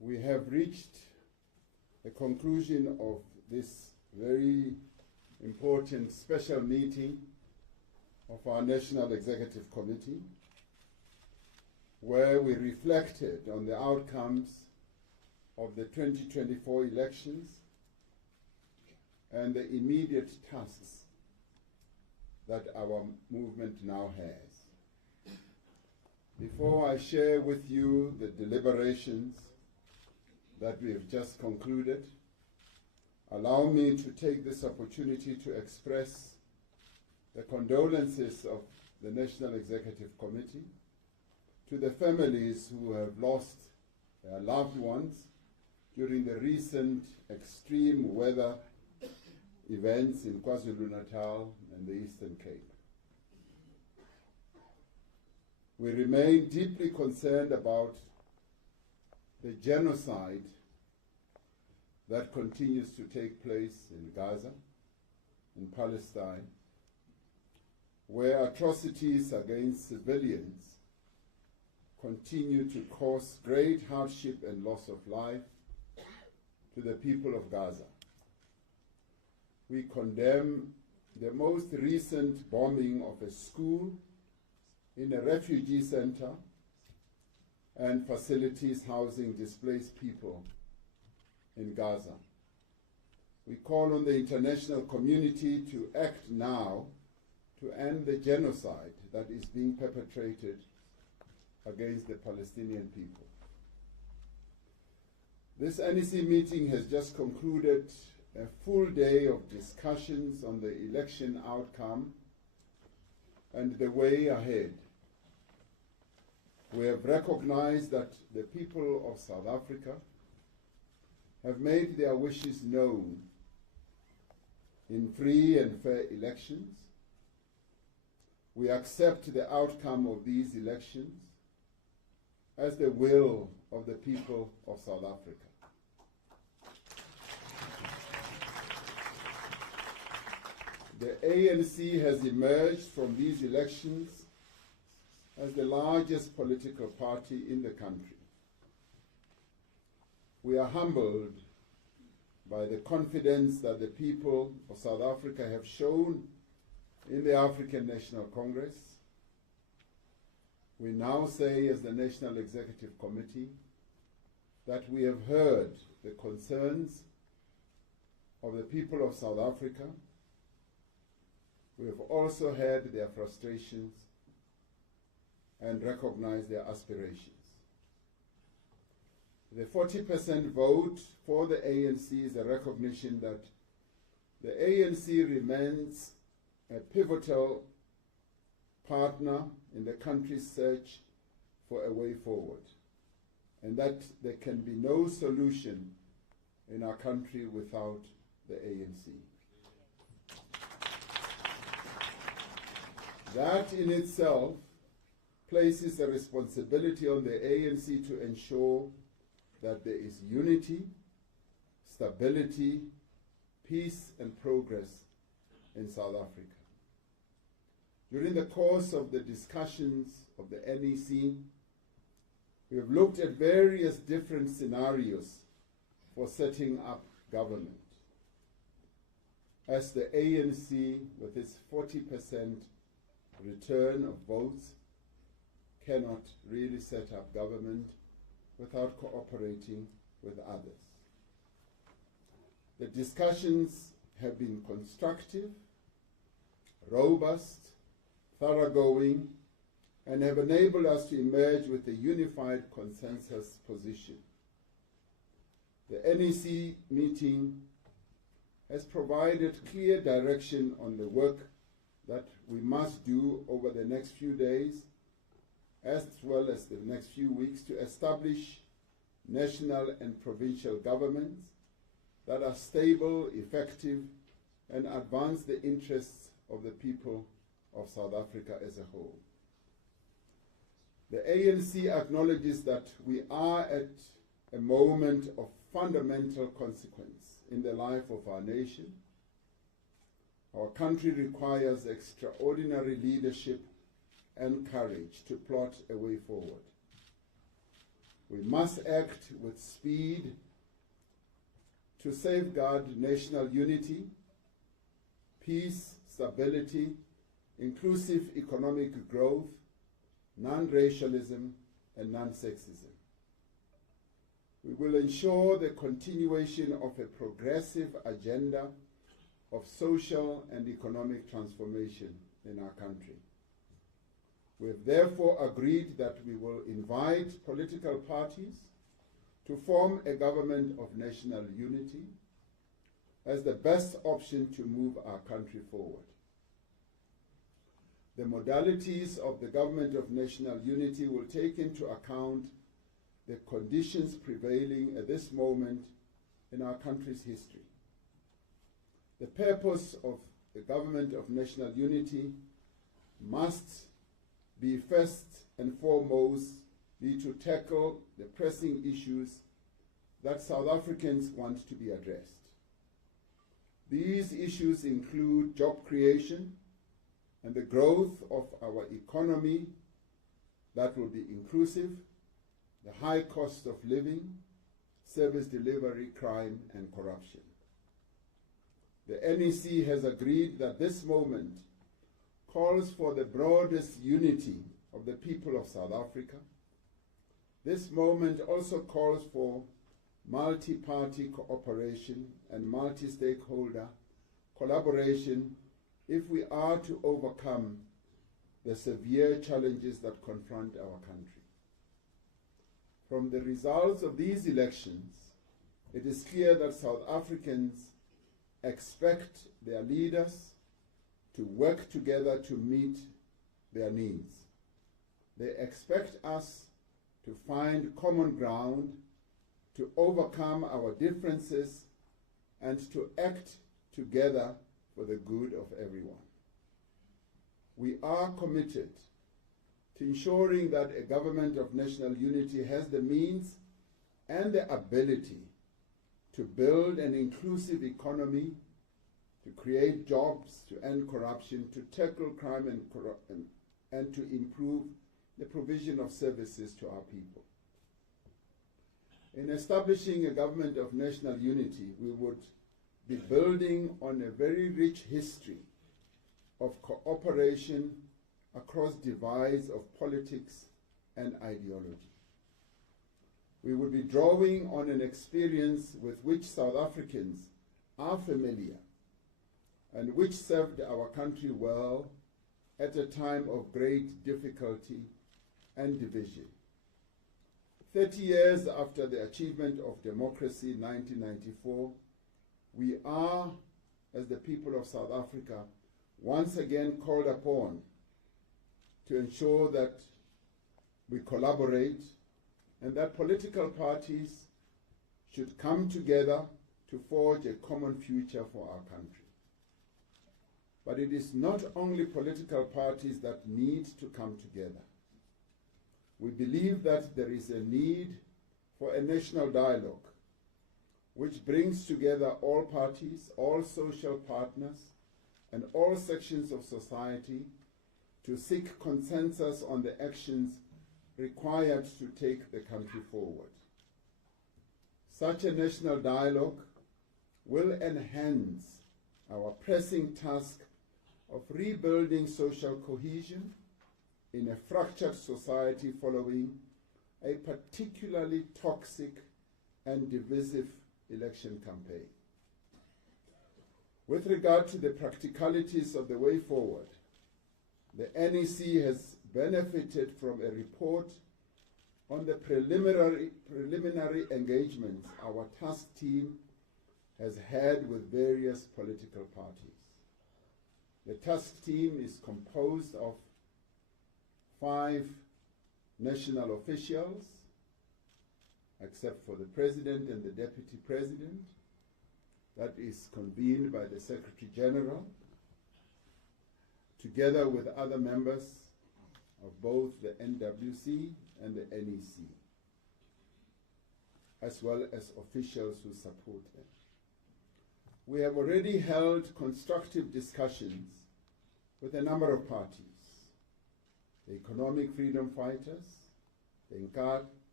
We have reached the conclusion of this very important special meeting of our National Executive Committee, where we reflected on the outcomes of the 2024 elections and the immediate tasks that our movement now has. Before I share with you the deliberations that we have just concluded, allow me to take this opportunity to express the condolences of the National Executive Committee to the families who have lost their loved ones during the recent extreme weather events in KwaZulu-Natal and the Eastern Cape. We remain deeply concerned about the genocide that continues to take place in Gaza, in Palestine, where atrocities against civilians continue to cause great hardship and loss of life to the people of Gaza. We condemn the most recent bombing of a school in a refugee center and facilities housing displaced people in Gaza. We call on the international community to act now to end the genocide that is being perpetrated against the Palestinian people. This NEC meeting has just concluded a full day of discussions on the election outcome and the way ahead. We have recognized that the people of South Africa have made their wishes known in free and fair elections. We accept the outcome of these elections as the will of the people of South Africa. The ANC has emerged from these elections as the largest political party in the country. We are humbled by the confidence that the people of South Africa have shown in the African National Congress. We now say, as the National Executive Committee, that we have heard the concerns of the people of South Africa. We have also heard their frustrations and recognized their aspirations. The 40% vote for the ANC is a recognition that the ANC remains a pivotal partner in the country's search for a way forward, and that there can be no solution in our country without the ANC. That in itself places a responsibility on the ANC to ensure that there is unity, stability, peace, and progress in South Africa. During the course of the discussions of the NEC, we have looked at various different scenarios for setting up government. As the ANC, with its 40% return of votes, cannot really set up government without cooperating with others. The discussions have been constructive, robust, thoroughgoing, and have enabled us to emerge with a unified consensus position. The NEC meeting has provided clear direction on the work that we must do over the next few days, as well as the next few weeks, to establish national and provincial governments that are stable, effective, and advance the interests of the people of South Africa as a whole. The ANC acknowledges that we are at a moment of fundamental consequence in the life of our nation. Our country requires extraordinary leadership and courage to plot a way forward. We must act with speed to safeguard national unity, peace, stability, inclusive economic growth, non-racialism, and non-sexism. We will ensure the continuation of a progressive agenda of social and economic transformation in our country. We have therefore agreed that we will invite political parties to form a government of national unity as the best option to move our country forward. The modalities of the government of national unity will take into account the conditions prevailing at this moment in our country's history. The purpose of the government of national unity must be first and foremost to tackle the pressing issues that South Africans want to be addressed. These issues include job creation and the growth of our economy that will be inclusive, the high cost of living, service delivery, crime, and corruption. The NEC has agreed that this moment calls for the broadest unity of the people of South Africa. This moment also calls for multi-party cooperation and multi-stakeholder collaboration if we are to overcome the severe challenges that confront our country. From the results of these elections, it is clear that South Africans expect their leaders to work together to meet their needs. They expect us to find common ground, to overcome our differences, and to act together for the good of everyone. We are committed to ensuring that a government of national unity has the means and the ability to build an inclusive economy, to create jobs, to end corruption, to tackle crime and to improve the provision of services to our people. In establishing a government of national unity, we would be building on a very rich history of cooperation across divides of politics and ideology. We would be drawing on an experience with which South Africans are familiar and which served our country well at a time of great difficulty and division. 30 years after the achievement of democracy in 1994, we are, as the people of South Africa, once again called upon to ensure that we collaborate and that political parties should come together to forge a common future for our country. But it is not only political parties that need to come together. We believe that there is a need for a national dialogue which brings together all parties, all social partners, and all sections of society to seek consensus on the actions required to take the country forward. Such a national dialogue will enhance our pressing task of rebuilding social cohesion in a fractured society following a particularly toxic and divisive election campaign. With regard to the practicalities of the way forward, the NEC has benefited from a report on the preliminary engagements our task team has had with various political parties. The task team is composed of 5 national officials, except for the President and the Deputy President, that is convened by the Secretary General, together with other members of both the NWC and the NEC, as well as officials who support them. We have already held constructive discussions with a number of parties: the Economic Freedom Fighters, the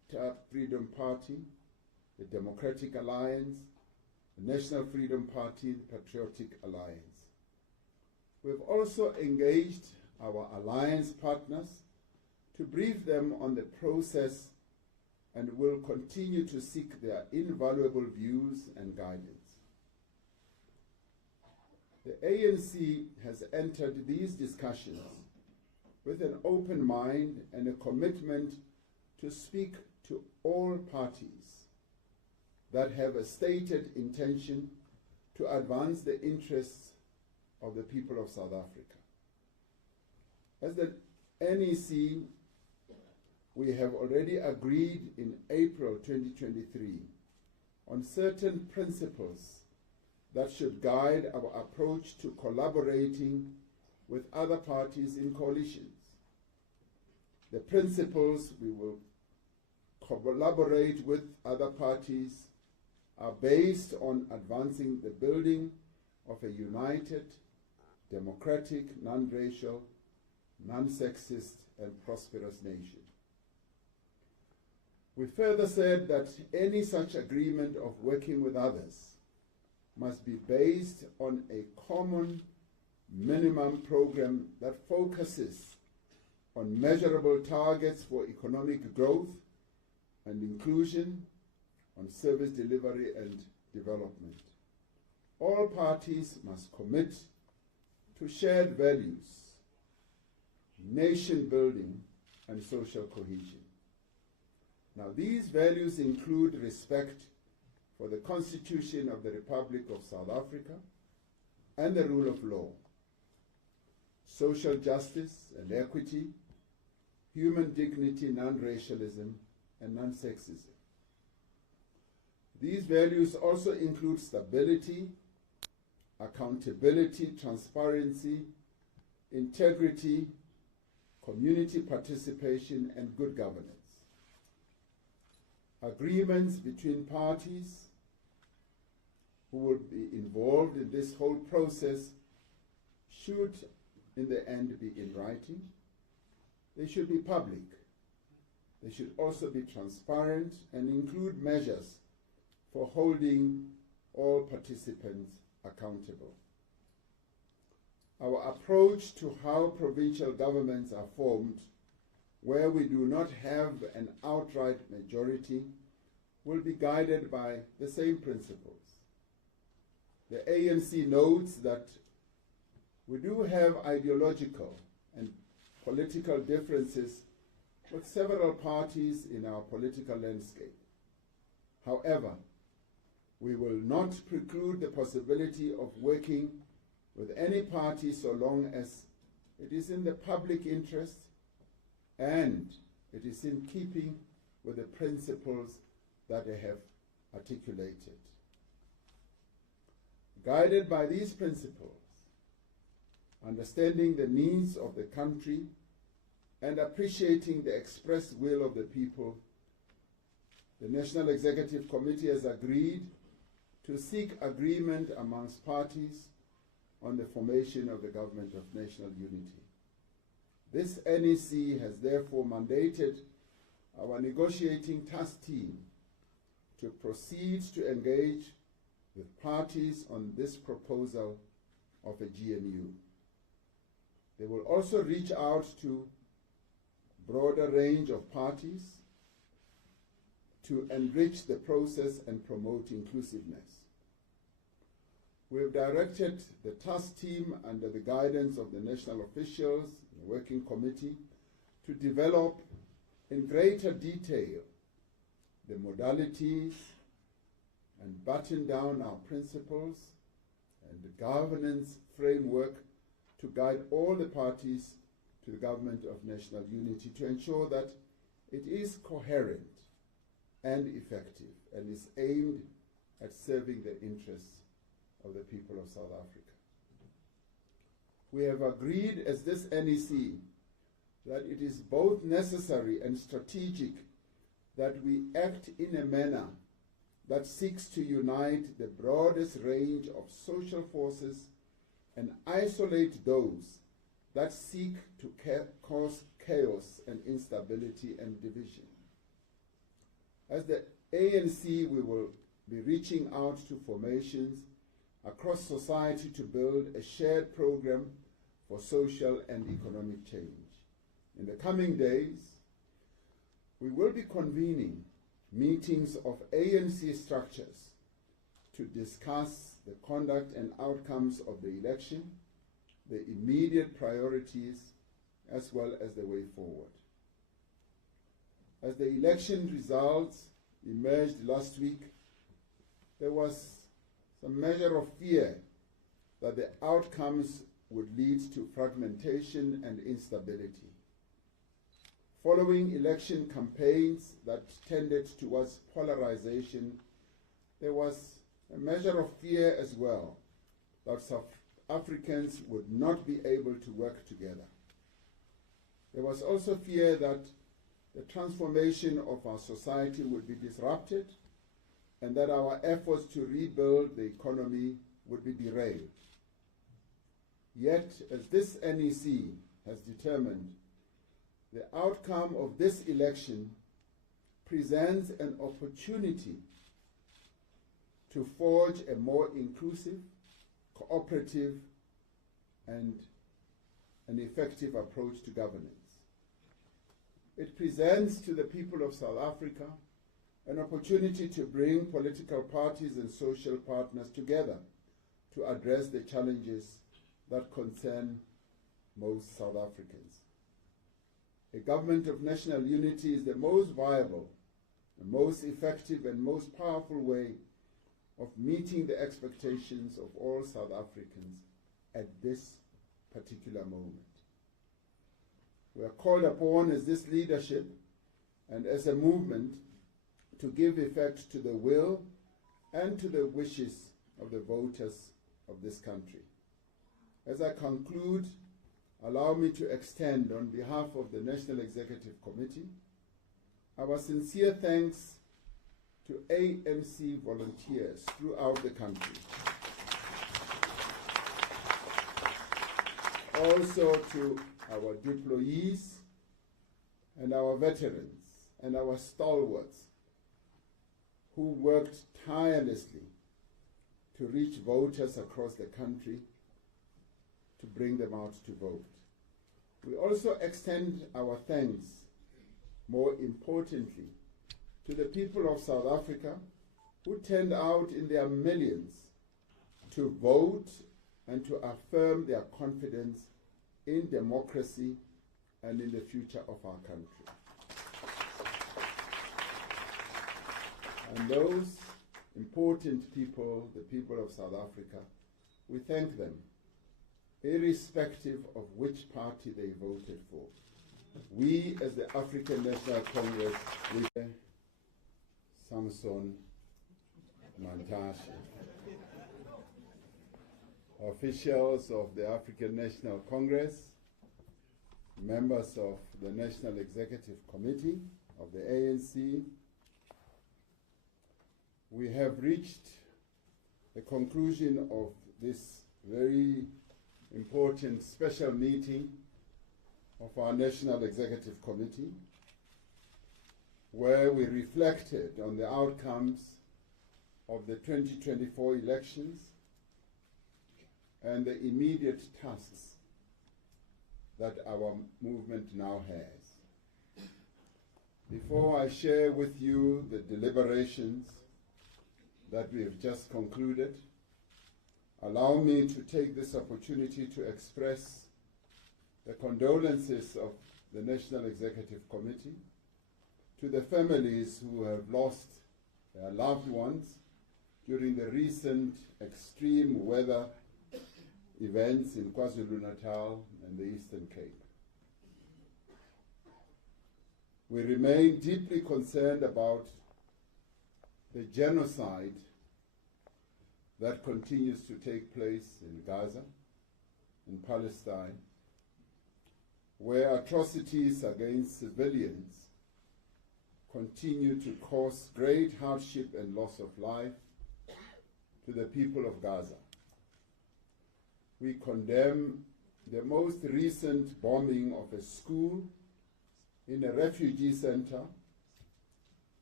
Freedom Party, the Democratic Alliance, the National Freedom Party, the Patriotic Alliance. We've also engaged our alliance partners to brief them on the process and will continue to seek their invaluable views and guidance. The ANC has entered these discussions with an open mind and a commitment to speak to all parties that have a stated intention to advance the interests of the people of South Africa. As the NEC, we have already agreed in April 2023 on certain principles that should guide our approach to collaborating with other parties in coalitions. The principles we will collaborate with other parties are based on advancing the building of a united, democratic, non-racial, non-sexist, and prosperous nation. We further said that any such agreement of working with others must be based on a common minimum program that focuses on measurable targets for economic growth and inclusion, on service delivery and development. All parties must commit to shared values, nation building, and social cohesion. Now, these values include respect for the Constitution of the Republic of South Africa and the rule of law, social justice and equity, human dignity, non-racialism, and non-sexism. These values also include stability, accountability, transparency, integrity, community participation, and good governance. Agreements between parties who will be involved in this whole process should, in the end, be in writing. They should be public. They should also be transparent and include measures for holding all participants accountable. Our approach to how provincial governments are formed, where we do not have an outright majority, will be guided by the same principles. The ANC notes that we do have ideological and political differences with several parties in our political landscape. However, we will not preclude the possibility of working with any party so long as it is in the public interest and it is in keeping with the principles that I have articulated. Guided by these principles, understanding the needs of the country and appreciating the expressed will of the people, the National Executive Committee has agreed to seek agreement amongst parties on the formation of the Government of National Unity. This NEC has therefore mandated our negotiating task team to proceed to engage with parties on this proposal of a GNU. They will also reach out to a broader range of parties to enrich the process and promote inclusiveness. We have directed the task team under the guidance of the national officials, the working committee, to develop in greater detail the modalities and button down our principles and the governance framework to guide all the parties to the Government of National Unity to ensure that it is coherent and effective and is aimed at serving the interests of the people of South Africa. We have agreed as this NEC that it is both necessary and strategic that we act in a manner that seeks to unite the broadest range of social forces and isolate those that seek to cause chaos and instability and division. As the ANC, we will be reaching out to formations across society to build a shared program for social and economic change. In the coming days, we will be convening meetings of ANC structures to discuss the conduct and outcomes of the election, the immediate priorities, as well as the way forward. As the election results emerged last week, there was some measure of fear that the outcomes would lead to fragmentation and instability. Following election campaigns that tended towards polarization, there was a measure of fear as well that South Africans would not be able to work together. There was also fear that the transformation of our society would be disrupted and that our efforts to rebuild the economy would be derailed. Yet, as this NEC has determined, the outcome of this election presents an opportunity to forge a more inclusive, cooperative, and an effective approach to governance. It presents to the people of South Africa an opportunity to bring political parties and social partners together to address the challenges that concern most South Africans. A government of national unity is the most viable, the most effective and most powerful way of meeting the expectations of all South Africans at this particular moment. We are called upon as this leadership and as a movement to give effect to the will and to the wishes of the voters of this country. As I conclude, allow me to extend on behalf of the National Executive Committee our sincere thanks to ANC volunteers throughout the country. Also to our deployees and our veterans and our stalwarts who worked tirelessly to reach voters across the country to bring them out to vote. We also extend our thanks, more importantly, to the people of South Africa who turned out in their millions to vote and to affirm their confidence in democracy and in the future of our country. And those important people, the people of South Africa, we thank them, irrespective of which party they voted for. We, as the African National Congress, we Samson Mantashe, officials of the African National Congress, members of the National Executive Committee of the ANC, we have reached the conclusion of this very important special meeting of our National Executive Committee, where we reflected on the outcomes of the 2024 elections and the immediate tasks that our movement now has. Before I share with you the deliberations that we have just concluded, allow me to take this opportunity to express the condolences of the National Executive Committee to the families who have lost their loved ones during the recent extreme weather events in KwaZulu-Natal and the Eastern Cape. We remain deeply concerned about the genocide that continues to take place in Gaza, in Palestine, where atrocities against civilians continue to cause great hardship and loss of life to the people of Gaza. We condemn the most recent bombing of a school in a refugee center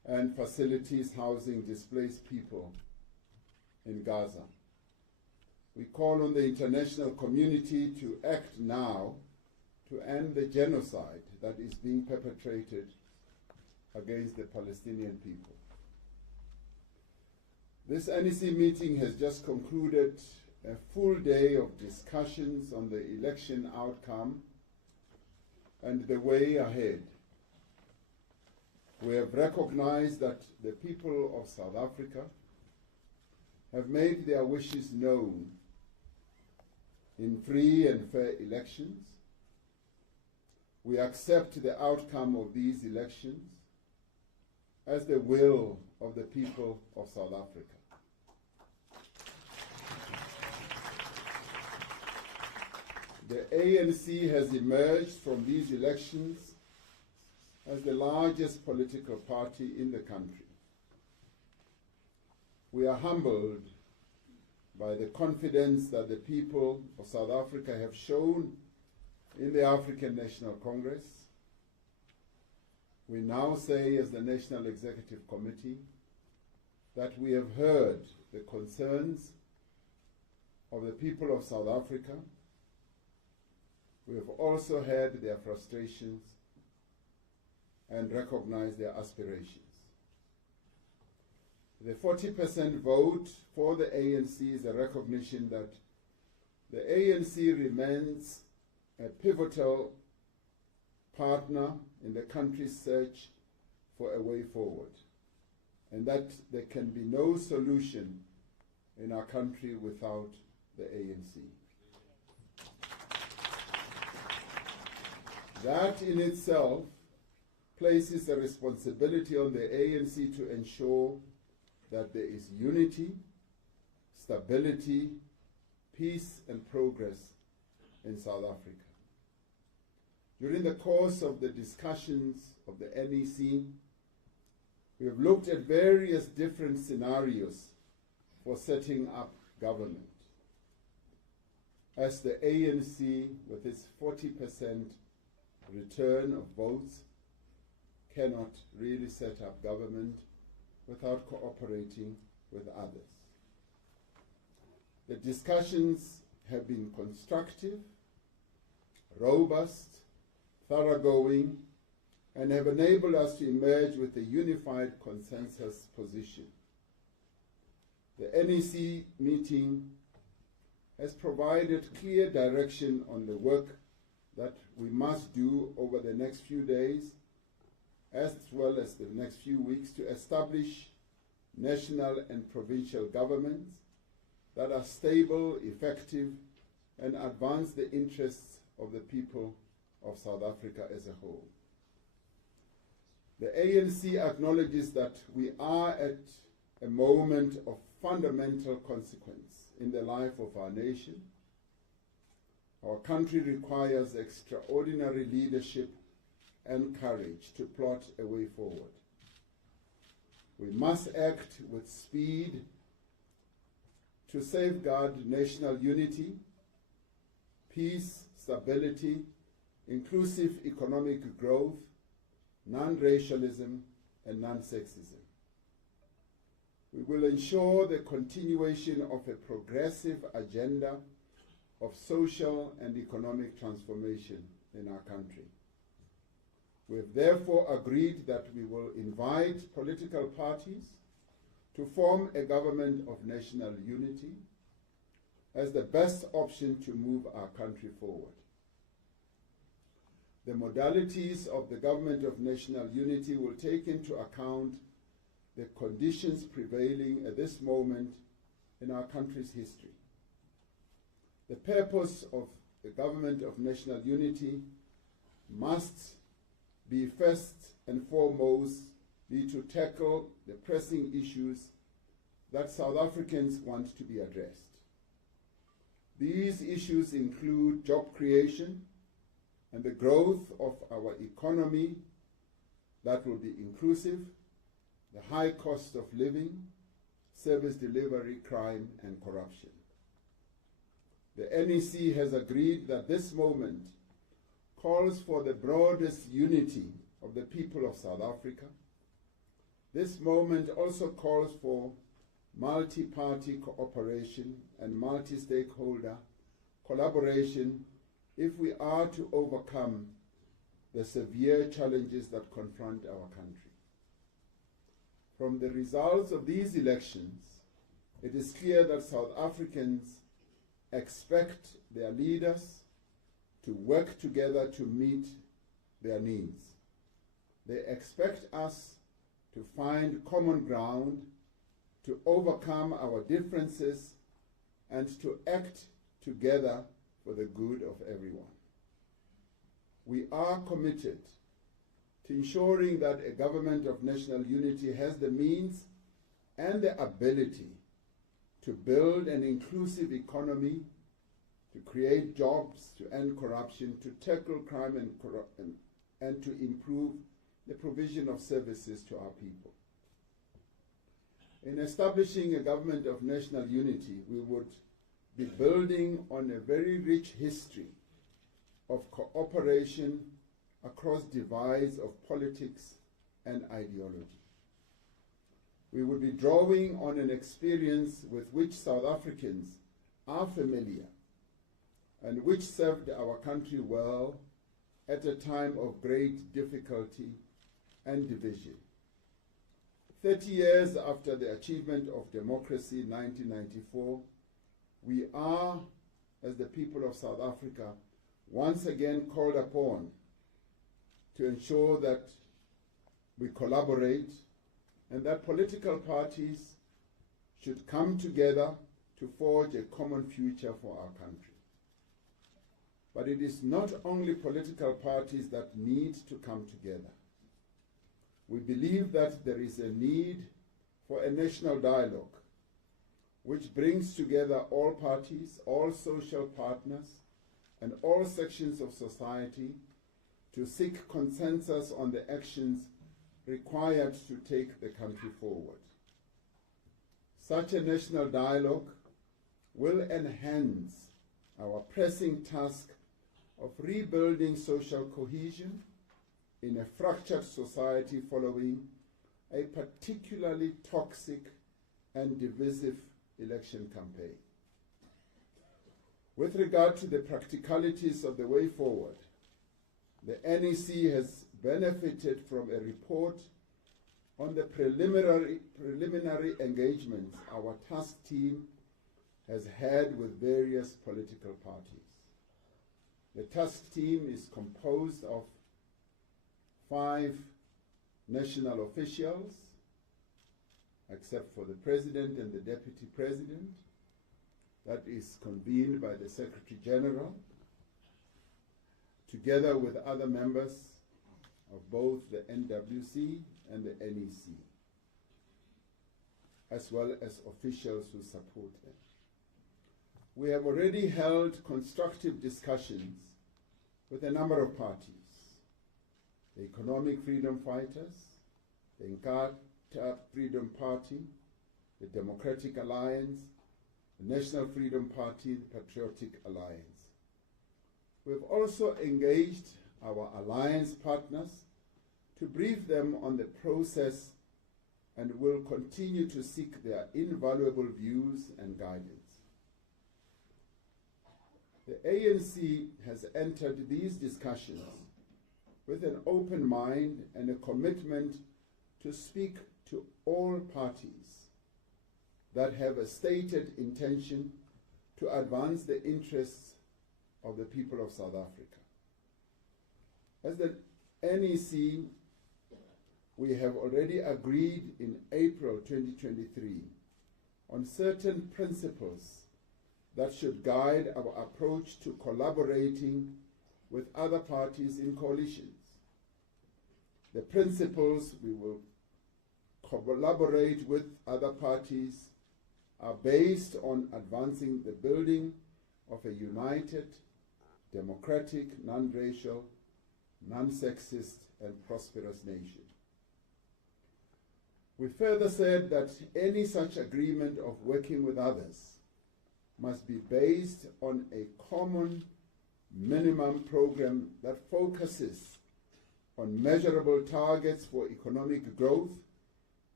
and facilities housing displaced people in Gaza. We call on the international community to act now to end the genocide that is being perpetrated against the Palestinian people. This NEC meeting has just concluded a full day of discussions on the election outcome and the way ahead. We have recognized that the people of South Africa have made their wishes known in free and fair elections. We accept the outcome of these elections as the will of the people of South Africa. The ANC has emerged from these elections as the largest political party in the country. We are humbled by the confidence that the people of South Africa have shown in the African National Congress. We now say, as the National Executive Committee, that we have heard the concerns of the people of South Africa. We have also heard their frustrations and recognized their aspirations. The 40% vote for the ANC is a recognition that the ANC remains a pivotal partner in the country's search for a way forward, and that there can be no solution in our country without the ANC. That in itself places a responsibility on the ANC to ensure that there is unity, stability, peace and progress in South Africa. During the course of the discussions of the NEC, we have looked at various different scenarios for setting up government. As the ANC, with its 40% return of votes, cannot really set up government without cooperating with others. The discussions have been constructive, robust, thoroughgoing, and have enabled us to emerge with a unified consensus position. The NEC meeting has provided clear direction on the work that we must do over the next few days, as well as the next few weeks, to establish national and provincial governments that are stable, effective, and advance the interests of the people of South Africa as a whole. The ANC acknowledges that we are at a moment of fundamental consequence in the life of our nation. Our country requires extraordinary leadership and courage to plot a way forward. We must act with speed to safeguard national unity, peace, stability, inclusive economic growth, non-racialism, and non-sexism. We will ensure the continuation of a progressive agenda of social and economic transformation in our country. We have therefore agreed that we will invite political parties to form a government of national unity as the best option to move our country forward. The modalities of the government of national unity will take into account the conditions prevailing at this moment in our country's history. The purpose of the government of national unity must be first and foremost be to tackle the pressing issues that South Africans want to be addressed. These issues include job creation and the growth of our economy that will be inclusive, the high cost of living, service delivery, crime, and corruption. The NEC has agreed that this moment calls for the broadest unity of the people of South Africa, This moment also calls for multi-party cooperation and multi-stakeholder collaboration if we are to overcome the severe challenges that confront our country. From the results of these elections, it is clear that South Africans expect their leaders to work together to meet their needs. They expect us to find common ground, to overcome our differences, and to act together for the good of everyone. We are committed to ensuring that a government of national unity has the means and the ability to build an inclusive economy, to create jobs, to end corruption, to tackle crime and to improve the provision of services to our people. In establishing a government of national unity, we would be building on a very rich history of cooperation across divides of politics and ideology. We would be drawing on an experience with which South Africans are familiar and which served our country well at a time of great difficulty and division. 30 years after the achievement of democracy in 1994, we are, as the people of South Africa, once again called upon to ensure that we collaborate and that political parties should come together to forge a common future for our country. But it is not only political parties that need to come together. We believe that there is a need for a national dialogue which brings together all parties, all social partners, and all sections of society to seek consensus on the actions required to take the country forward. Such a national dialogue will enhance our pressing task of rebuilding social cohesion in a fractured society following a particularly toxic and divisive election campaign. With regard to the practicalities of the way forward, the NEC has benefited from a report on the preliminary engagements our task team has had with various political parties. The task team is composed of 5 national officials, except for the President and the Deputy President. That is convened by the Secretary General, together with other members of both the NWC and the NEC, as well as officials who support them. We have already held constructive discussions with a number of parties: the Economic Freedom Fighters, the Inkatha Freedom Party, the Democratic Alliance, the National Freedom Party, the Patriotic Alliance. We have also engaged our alliance partners to brief them on the process and will continue to seek their invaluable views and guidance. The ANC has entered these discussions with an open mind and a commitment to speak to all parties that have a stated intention to advance the interests of the people of South Africa. As the NEC, we have already agreed in April 2023 on certain principles that should guide our approach to collaborating with other parties in coalitions. The principles we will collaborate with other parties are based on advancing the building of a united, democratic, non-racial, non-sexist, and prosperous nation. We further said that any such agreement of working with others must be based on a common minimum program that focuses on measurable targets for economic growth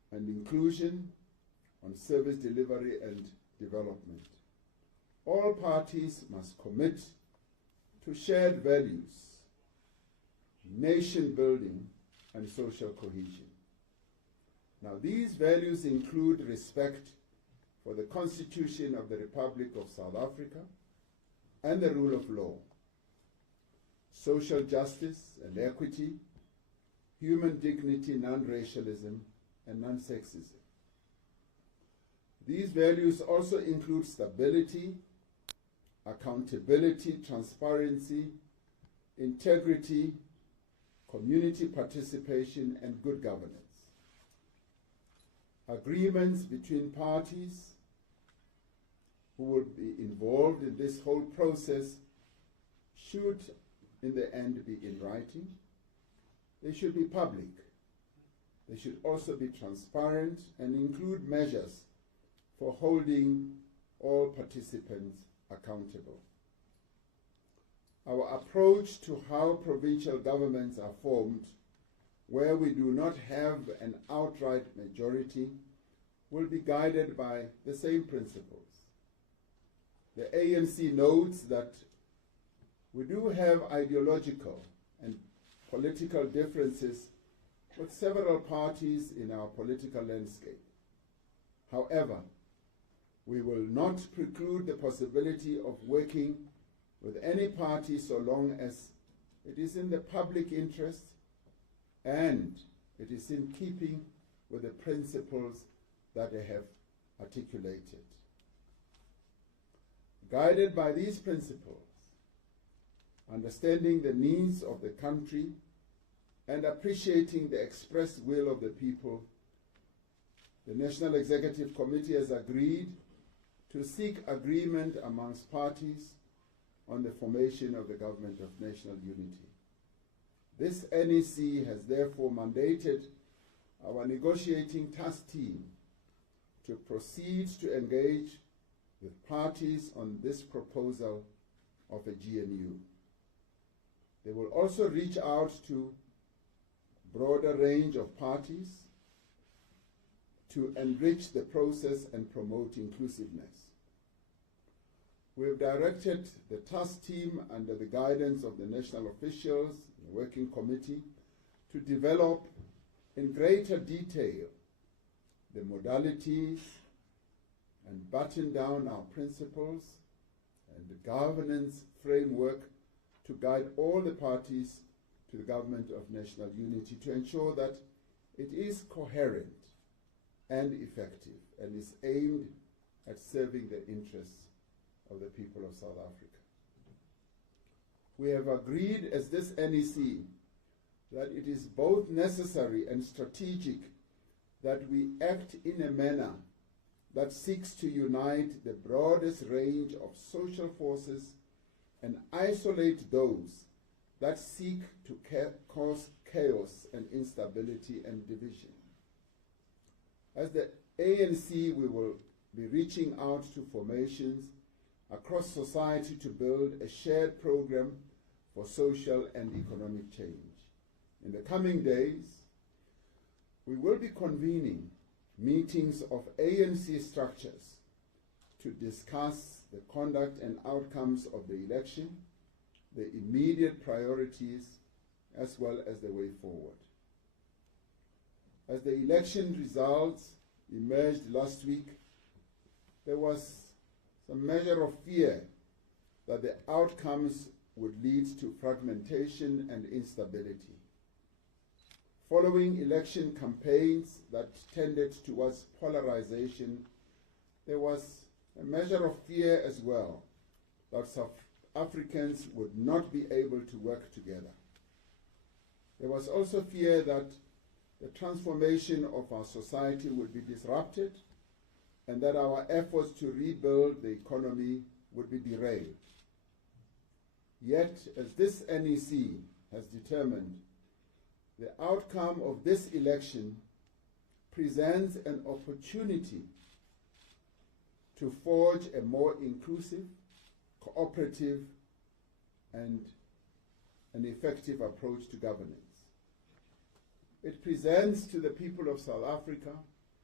and inclusion, on service delivery and development. All parties must commit to shared values, nation building, and social cohesion. Now, these values include respect for the Constitution of the Republic of South Africa and the rule of law, social justice and equity, human dignity, non-racialism, and non-sexism. These values also include stability, accountability, transparency, integrity, community participation, and good governance. Agreements between parties who will be involved in this whole process should, in the end, be in writing. They should be public. They should also be transparent and include measures for holding all participants accountable. Our approach to how provincial governments are formed, where we do not have an outright majority, will be guided by the same principles. The ANC notes that we do have ideological and political differences with several parties in our political landscape. However, we will not preclude the possibility of working with any party so long as it is in the public interest and it is in keeping with the principles that I have articulated. Guided by these principles, understanding the needs of the country and appreciating the expressed will of the people, the National Executive Committee has agreed to seek agreement amongst parties on the formation of the Government of National Unity. This NEC has therefore mandated our negotiating task team to proceed to engage with parties on this proposal of a GNU. They will also reach out to a broader range of parties to enrich the process and promote inclusiveness. We have directed the task team under the guidance of the national officials, the working committee, to develop in greater detail the modalities and button down our principles and the governance framework to guide all the parties to the Government of National Unity to ensure that it is coherent and effective and is aimed at serving the interests of the people of South Africa. We have agreed as this NEC that it is both necessary and strategic that we act in a manner that seeks to unite the broadest range of social forces and isolate those that seek to cause chaos and instability and division. As the ANC, we will be reaching out to formations across society to build a shared program for social and economic change. In the coming days, we will be convening meetings of ANC structures to discuss the conduct and outcomes of the election, the immediate priorities, as well as the way forward. As the election results emerged last week, there was some measure of fear that the outcomes would lead to fragmentation and instability. Following election campaigns that tended towards polarization, there was a measure of fear as well that South Africans would not be able to work together. There was also fear that the transformation of our society would be disrupted and that our efforts to rebuild the economy would be derailed. Yet, as this NEC has determined, the outcome of this election presents an opportunity to forge a more inclusive, cooperative, and an effective approach to governance. It presents to the people of South Africa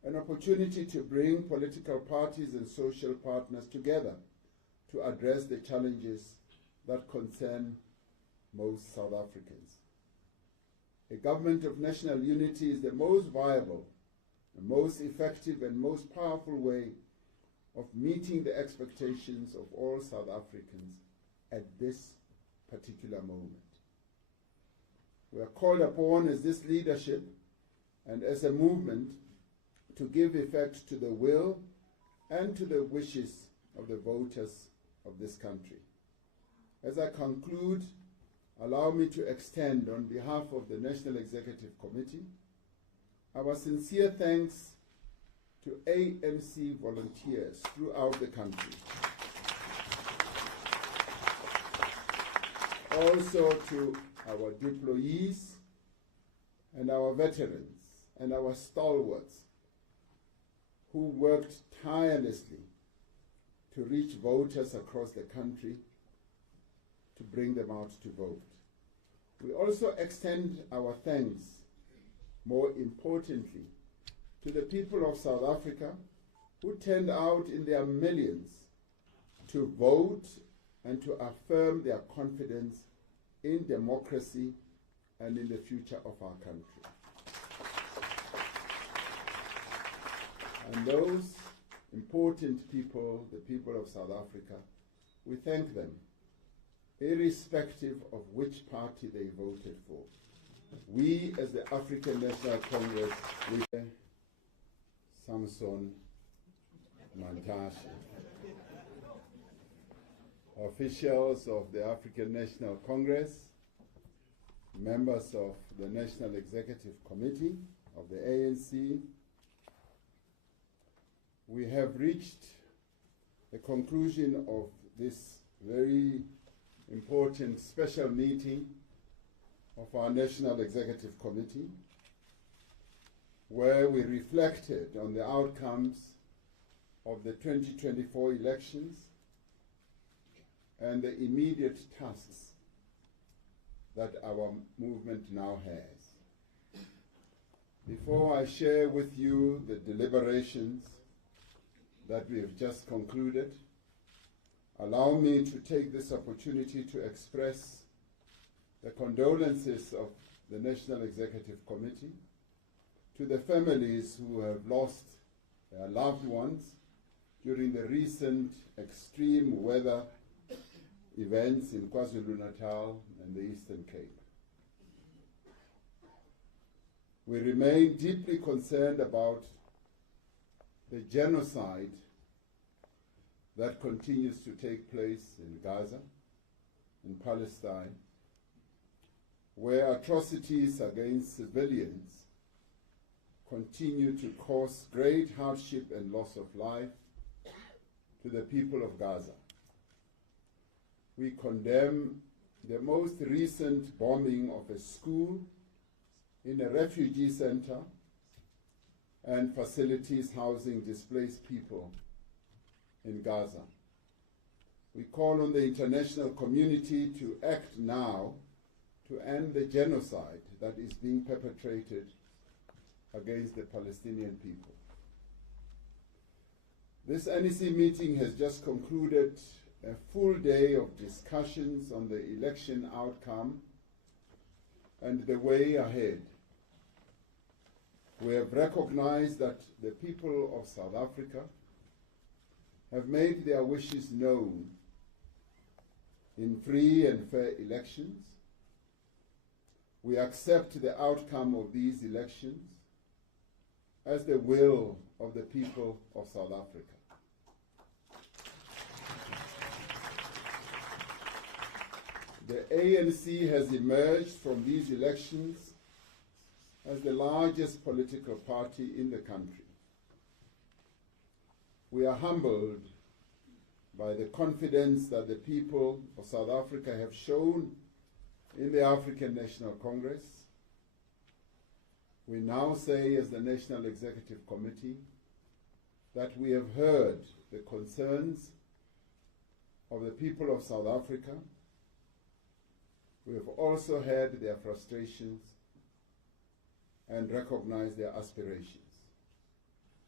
an opportunity to bring political parties and social partners together to address the challenges that concern most South Africans. A government of national unity is the most viable, the most effective and most powerful way of meeting the expectations of all South Africans at this particular moment. We are called upon as this leadership and as a movement to give effect to the will and to the wishes of the voters of this country. As I conclude, allow me to extend on behalf of the National Executive Committee our sincere thanks to ANC volunteers throughout the country. Also to our deployees and our veterans and our stalwarts who worked tirelessly to reach voters across the country to bring them out to vote. We also extend our thanks, more importantly, to the people of South Africa who turned out in their millions to vote and to affirm their confidence in democracy and in the future of our country. And those important people, the people of South Africa, we thank them, irrespective of which party they voted for. We, as the African National Congress, we Samson Mantashe, officials of the African National Congress, members of the National Executive Committee of the ANC, we have reached the conclusion of this very important special meeting of our National Executive Committee, where we reflected on the outcomes of the 2024 elections and the immediate tasks that our movement now has. Before I share with you the deliberations that we have just concluded, allow me to take this opportunity to express the condolences of the National Executive Committee to the families who have lost their loved ones during the recent extreme weather events in KwaZulu-Natal and the Eastern Cape. We remain deeply concerned about the genocide that continues to take place in Gaza, in Palestine, where atrocities against civilians continue to cause great hardship and loss of life to the people of Gaza. We condemn the most recent bombing of a school in a refugee center and facilities housing displaced people in Gaza. We call on the international community to act now to end the genocide that is being perpetrated against the Palestinian people. This NEC meeting has just concluded a full day of discussions on the election outcome and the way ahead. We have recognized that the people of South Africa have made their wishes known in free and fair elections. We accept the outcome of these elections as the will of the people of South Africa. The ANC has emerged from these elections as the largest political party in the country. We are humbled by the confidence that the people of South Africa have shown in the African National Congress. We now say, as the National Executive Committee, that we have heard the concerns of the people of South Africa. We have also heard their frustrations and recognized their aspirations.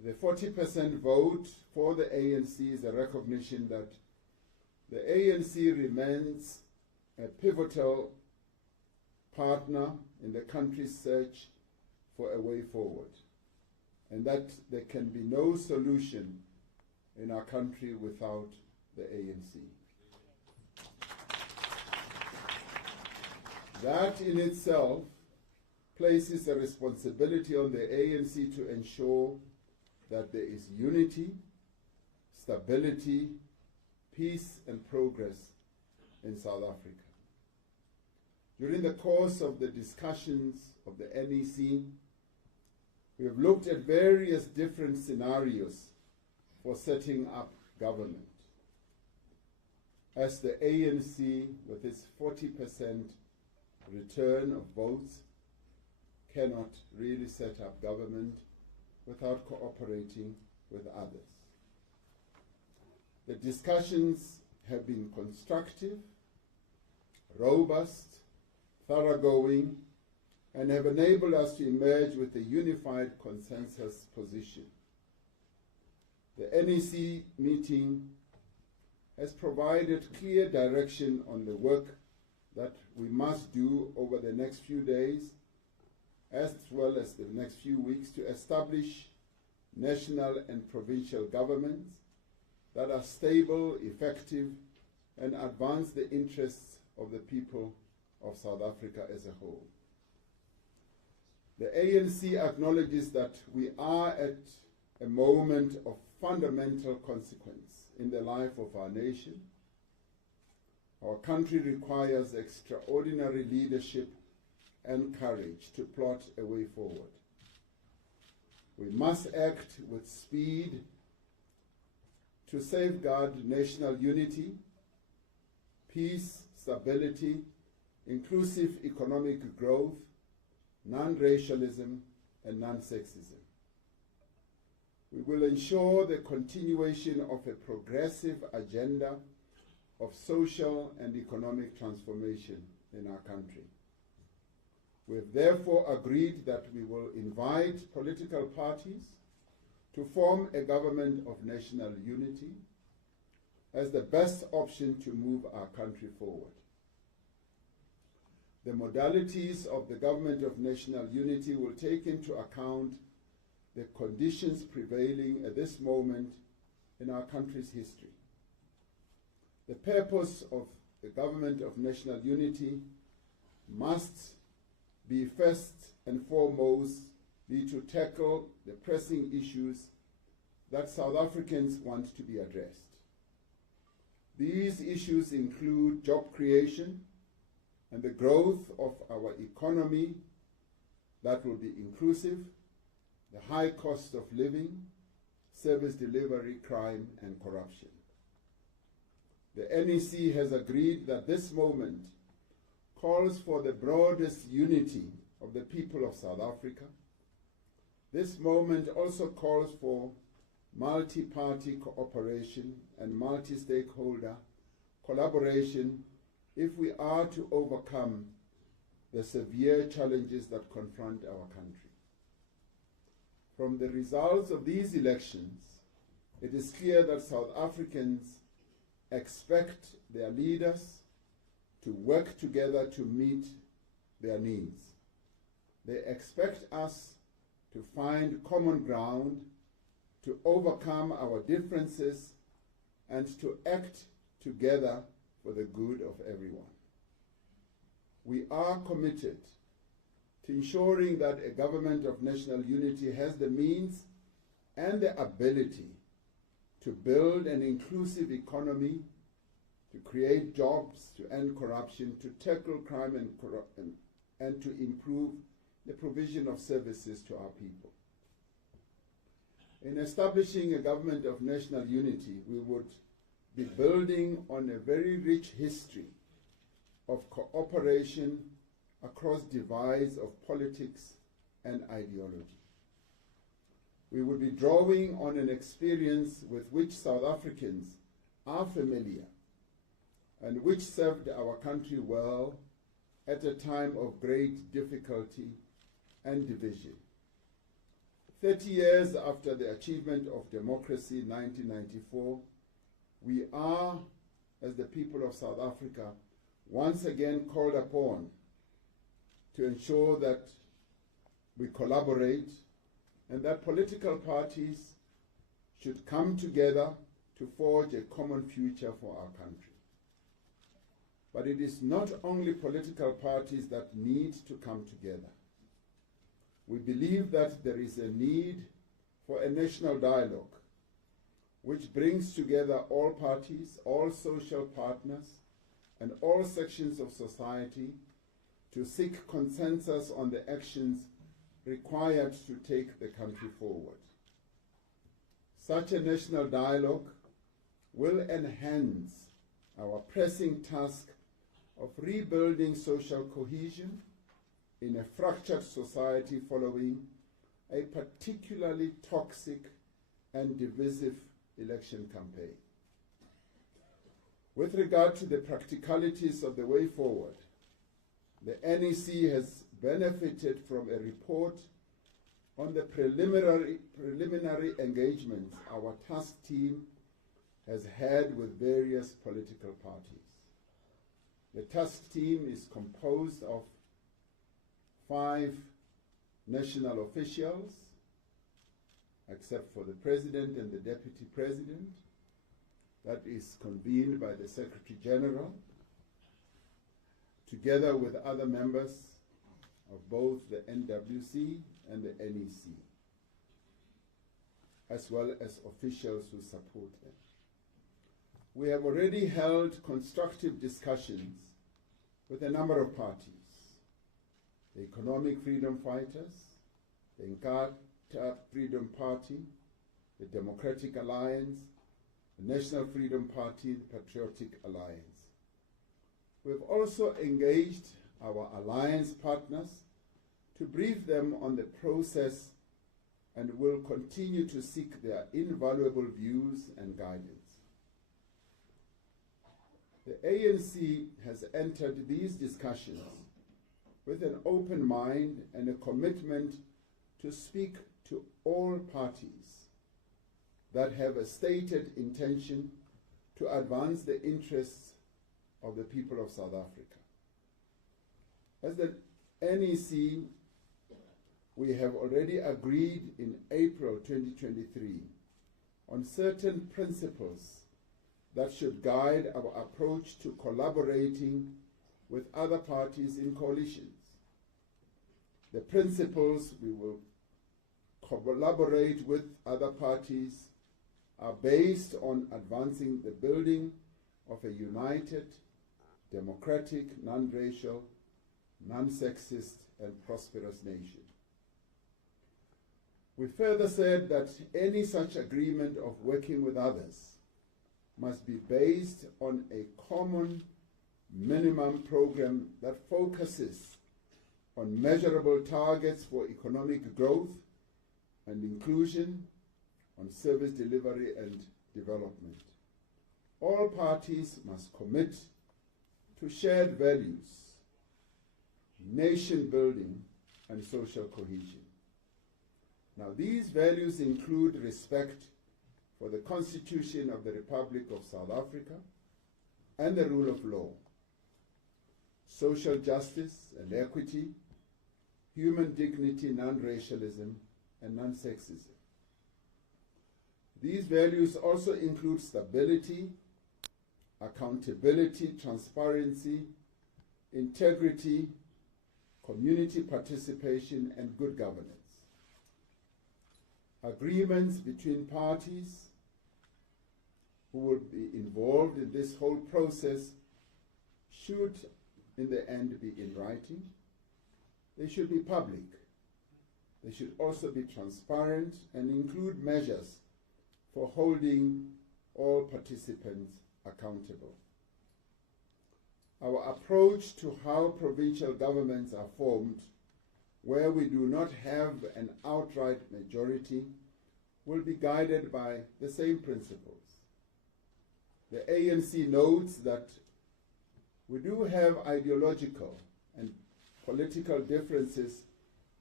The 40% vote for the ANC is a recognition that the ANC remains a pivotal partner in the country's search for a way forward, and that there can be no solution in our country without the ANC. That in itself places a responsibility on the ANC to ensure that there is unity, stability, peace and progress in South Africa. During the course of the discussions of the NEC, we have looked at various different scenarios for setting up government. As the ANC, with its 40% return of votes, cannot really set up government without cooperating with others. The discussions have been constructive, robust, thoroughgoing, and have enabled us to emerge with a unified consensus position. The NEC meeting has provided clear direction on the work that we must do over the next few days, as well as the next few weeks, to establish national and provincial governments that are stable, effective, and advance the interests of the people of South Africa as a whole. The ANC acknowledges that we are at a moment of fundamental consequence in the life of our nation. Our country requires extraordinary leadership and courage to plot a way forward. We must act with speed to safeguard national unity, peace, stability, inclusive economic growth, non-racialism, and non-sexism. We will ensure the continuation of a progressive agenda of social and economic transformation in our country. We have therefore agreed that we will invite political parties to form a government of national unity as the best option to move our country forward. The modalities of the government of national unity will take into account the conditions prevailing at this moment in our country's history. The purpose of the government of national unity must be first and foremost be to tackle the pressing issues that South Africans want to be addressed. These issues include job creation and the growth of our economy that will be inclusive, the high cost of living, service delivery, crime, and corruption. The NEC has agreed that this moment calls for the broadest unity of the people of South Africa. This moment also calls for multi-party cooperation and multi-stakeholder collaboration if we are to overcome the severe challenges that confront our country. From the results of these elections, it is clear that South Africans expect their leaders to work together to meet their needs. They expect us to find common ground, to overcome our differences, and to act together for the good of everyone. We are committed to ensuring that a government of national unity has the means and the ability to build an inclusive economy, to create jobs, to end corruption, to tackle crime and to improve the provision of services to our people. In establishing a government of national unity, we would be building on a very rich history of cooperation across divides of politics and ideology. We would be drawing on an experience with which South Africans are familiar and which served our country well at a time of great difficulty and division. 30 years after the achievement of democracy in 1994, we are, as the people of South Africa, once again called upon to ensure that we collaborate and that political parties should come together to forge a common future for our country. But it is not only political parties that need to come together. We believe that there is a need for a national dialogue which brings together all parties, all social partners, and all sections of society to seek consensus on the actions required to take the country forward. Such a national dialogue will enhance our pressing task of rebuilding social cohesion in a fractured society following a particularly toxic and divisive election campaign. With regard to the practicalities of the way forward, the NEC has benefited from a report on the preliminary engagements our task team has had with various political parties. The task team is composed of 5 national officials, except for the President and the Deputy President. That is convened by the Secretary General, together with other members of both the NWC and the NEC, as well as officials who support them. We have already held constructive discussions with a number of parties: the Economic Freedom Fighters, the Inkatha Freedom Party, the Democratic Alliance, the National Freedom Party, the Patriotic Alliance. We have also engaged our alliance partners to brief them on the process and will continue to seek their invaluable views and guidance. The ANC has entered these discussions with an open mind and a commitment to speak to all parties that have a stated intention to advance the interests of the people of South Africa. As the NEC, we have already agreed in April 2023 on certain principles that should guide our approach to collaborating with other parties in coalitions. The principles we will collaborate with other parties are based on advancing the building of a united, democratic, non-racial, non-sexist, and prosperous nation. We further said that any such agreement of working with others must be based on a common minimum program that focuses on measurable targets for economic growth and inclusion, on service delivery and development. All parties must commit to shared values, nation building, and social cohesion. Now, these values include respect for the Constitution of the Republic of South Africa and the rule of law, social justice and equity, human dignity, non-racialism, and non-sexism. These values also include stability, accountability, transparency, integrity, community participation, and good governance. Agreements between parties who will be involved in this whole process should, in the end, be in writing. They should be public. They should also be transparent and include measures for holding all participants accountable. Our approach to how provincial governments are formed, where we do not have an outright majority, will be guided by the same principles. The ANC notes that we do have ideological and political differences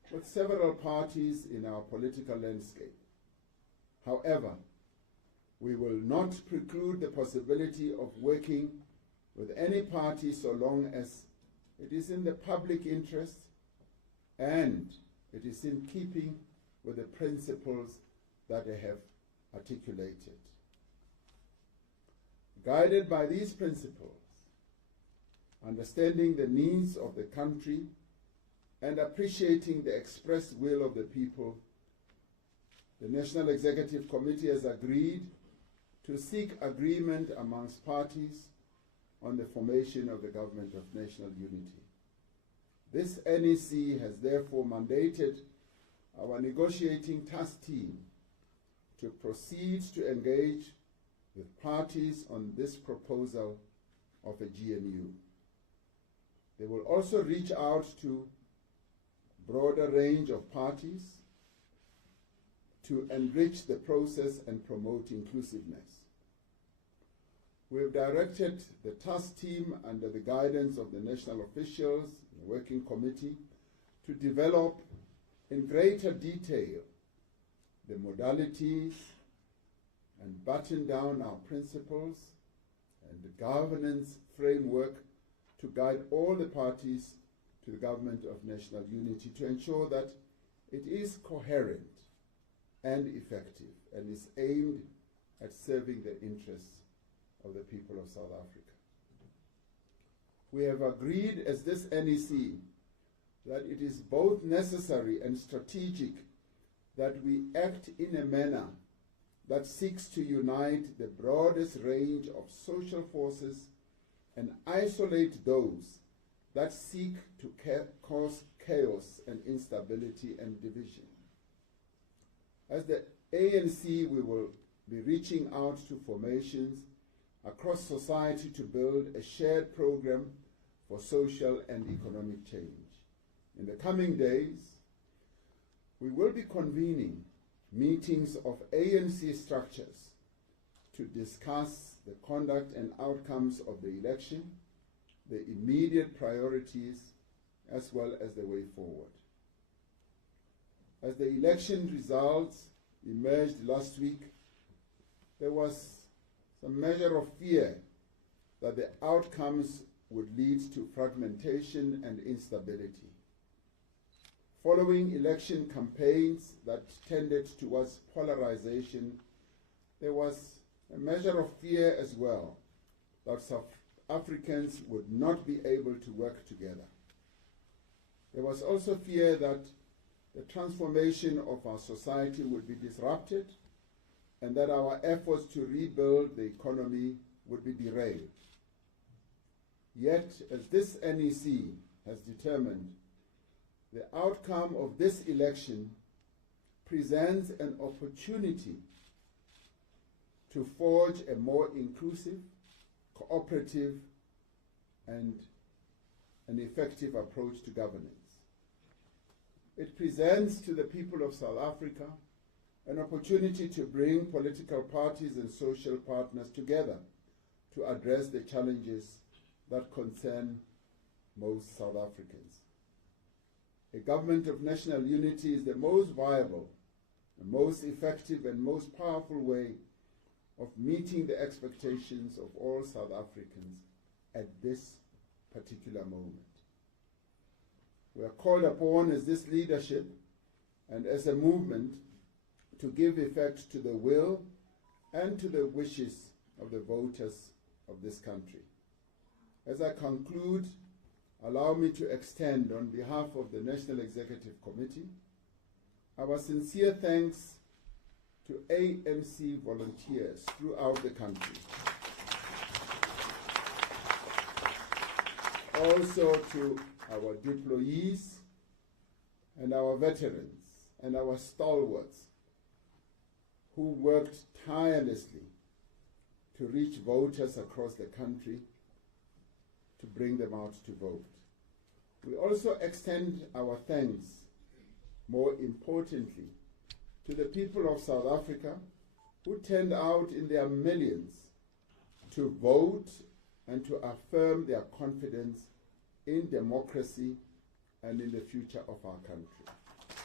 with several parties in our political landscape. However, we will not preclude the possibility of working with any party so long as it is in the public interest and it is in keeping with the principles that I have articulated. Guided by these principles, understanding the needs of the country and appreciating the expressed will of the people, the National Executive Committee has agreed to seek agreement amongst parties on the formation of the Government of National Unity. This NEC has therefore mandated our negotiating task team to proceed to engage with parties on this proposal of a GNU. They will also reach out to a broader range of parties to enrich the process and promote inclusiveness. We have directed the task team under the guidance of the national officials, the working committee, to develop in greater detail the modalities and button down our principles and the governance framework to guide all the parties to the Government of National Unity to ensure that it is coherent and effective and is aimed at serving the interests of the people of South Africa. We have agreed as this NEC that it is both necessary and strategic that we act in a manner that seeks to unite the broadest range of social forces and isolate those that seek to cause chaos and instability and division. As the ANC, we will be reaching out to formations across society to build a shared program for social and economic change. In the coming days, we will be convening meetings of ANC structures to discuss the conduct and outcomes of the election, the immediate priorities, as well as the way forward. As the election results emerged last week, there was some measure of fear that the outcomes would lead to fragmentation and instability. Following election campaigns that tended towards polarization, there was a measure of fear as well that South Africans would not be able to work together. There was also fear that the transformation of our society would be disrupted and that our efforts to rebuild the economy would be derailed. Yet, as this NEC has determined, the outcome of this election presents an opportunity to forge a more inclusive, cooperative, and an effective approach to governance. It presents to the people of South Africa an opportunity to bring political parties and social partners together to address the challenges that concern most South Africans. A government of national unity is the most viable, the most effective and most powerful way of meeting the expectations of all South Africans at this particular moment. We are called upon as this leadership and as a movement to give effect to the will and to the wishes of the voters of this country. As I conclude, allow me to extend on behalf of the National Executive Committee our sincere thanks to ANC volunteers throughout the country. Also to our deployees and our veterans and our stalwarts who worked tirelessly to reach voters across the country to bring them out to vote. We also extend our thanks, more importantly, to the people of South Africa who turned out in their millions to vote and to affirm their confidence in democracy and in the future of our country.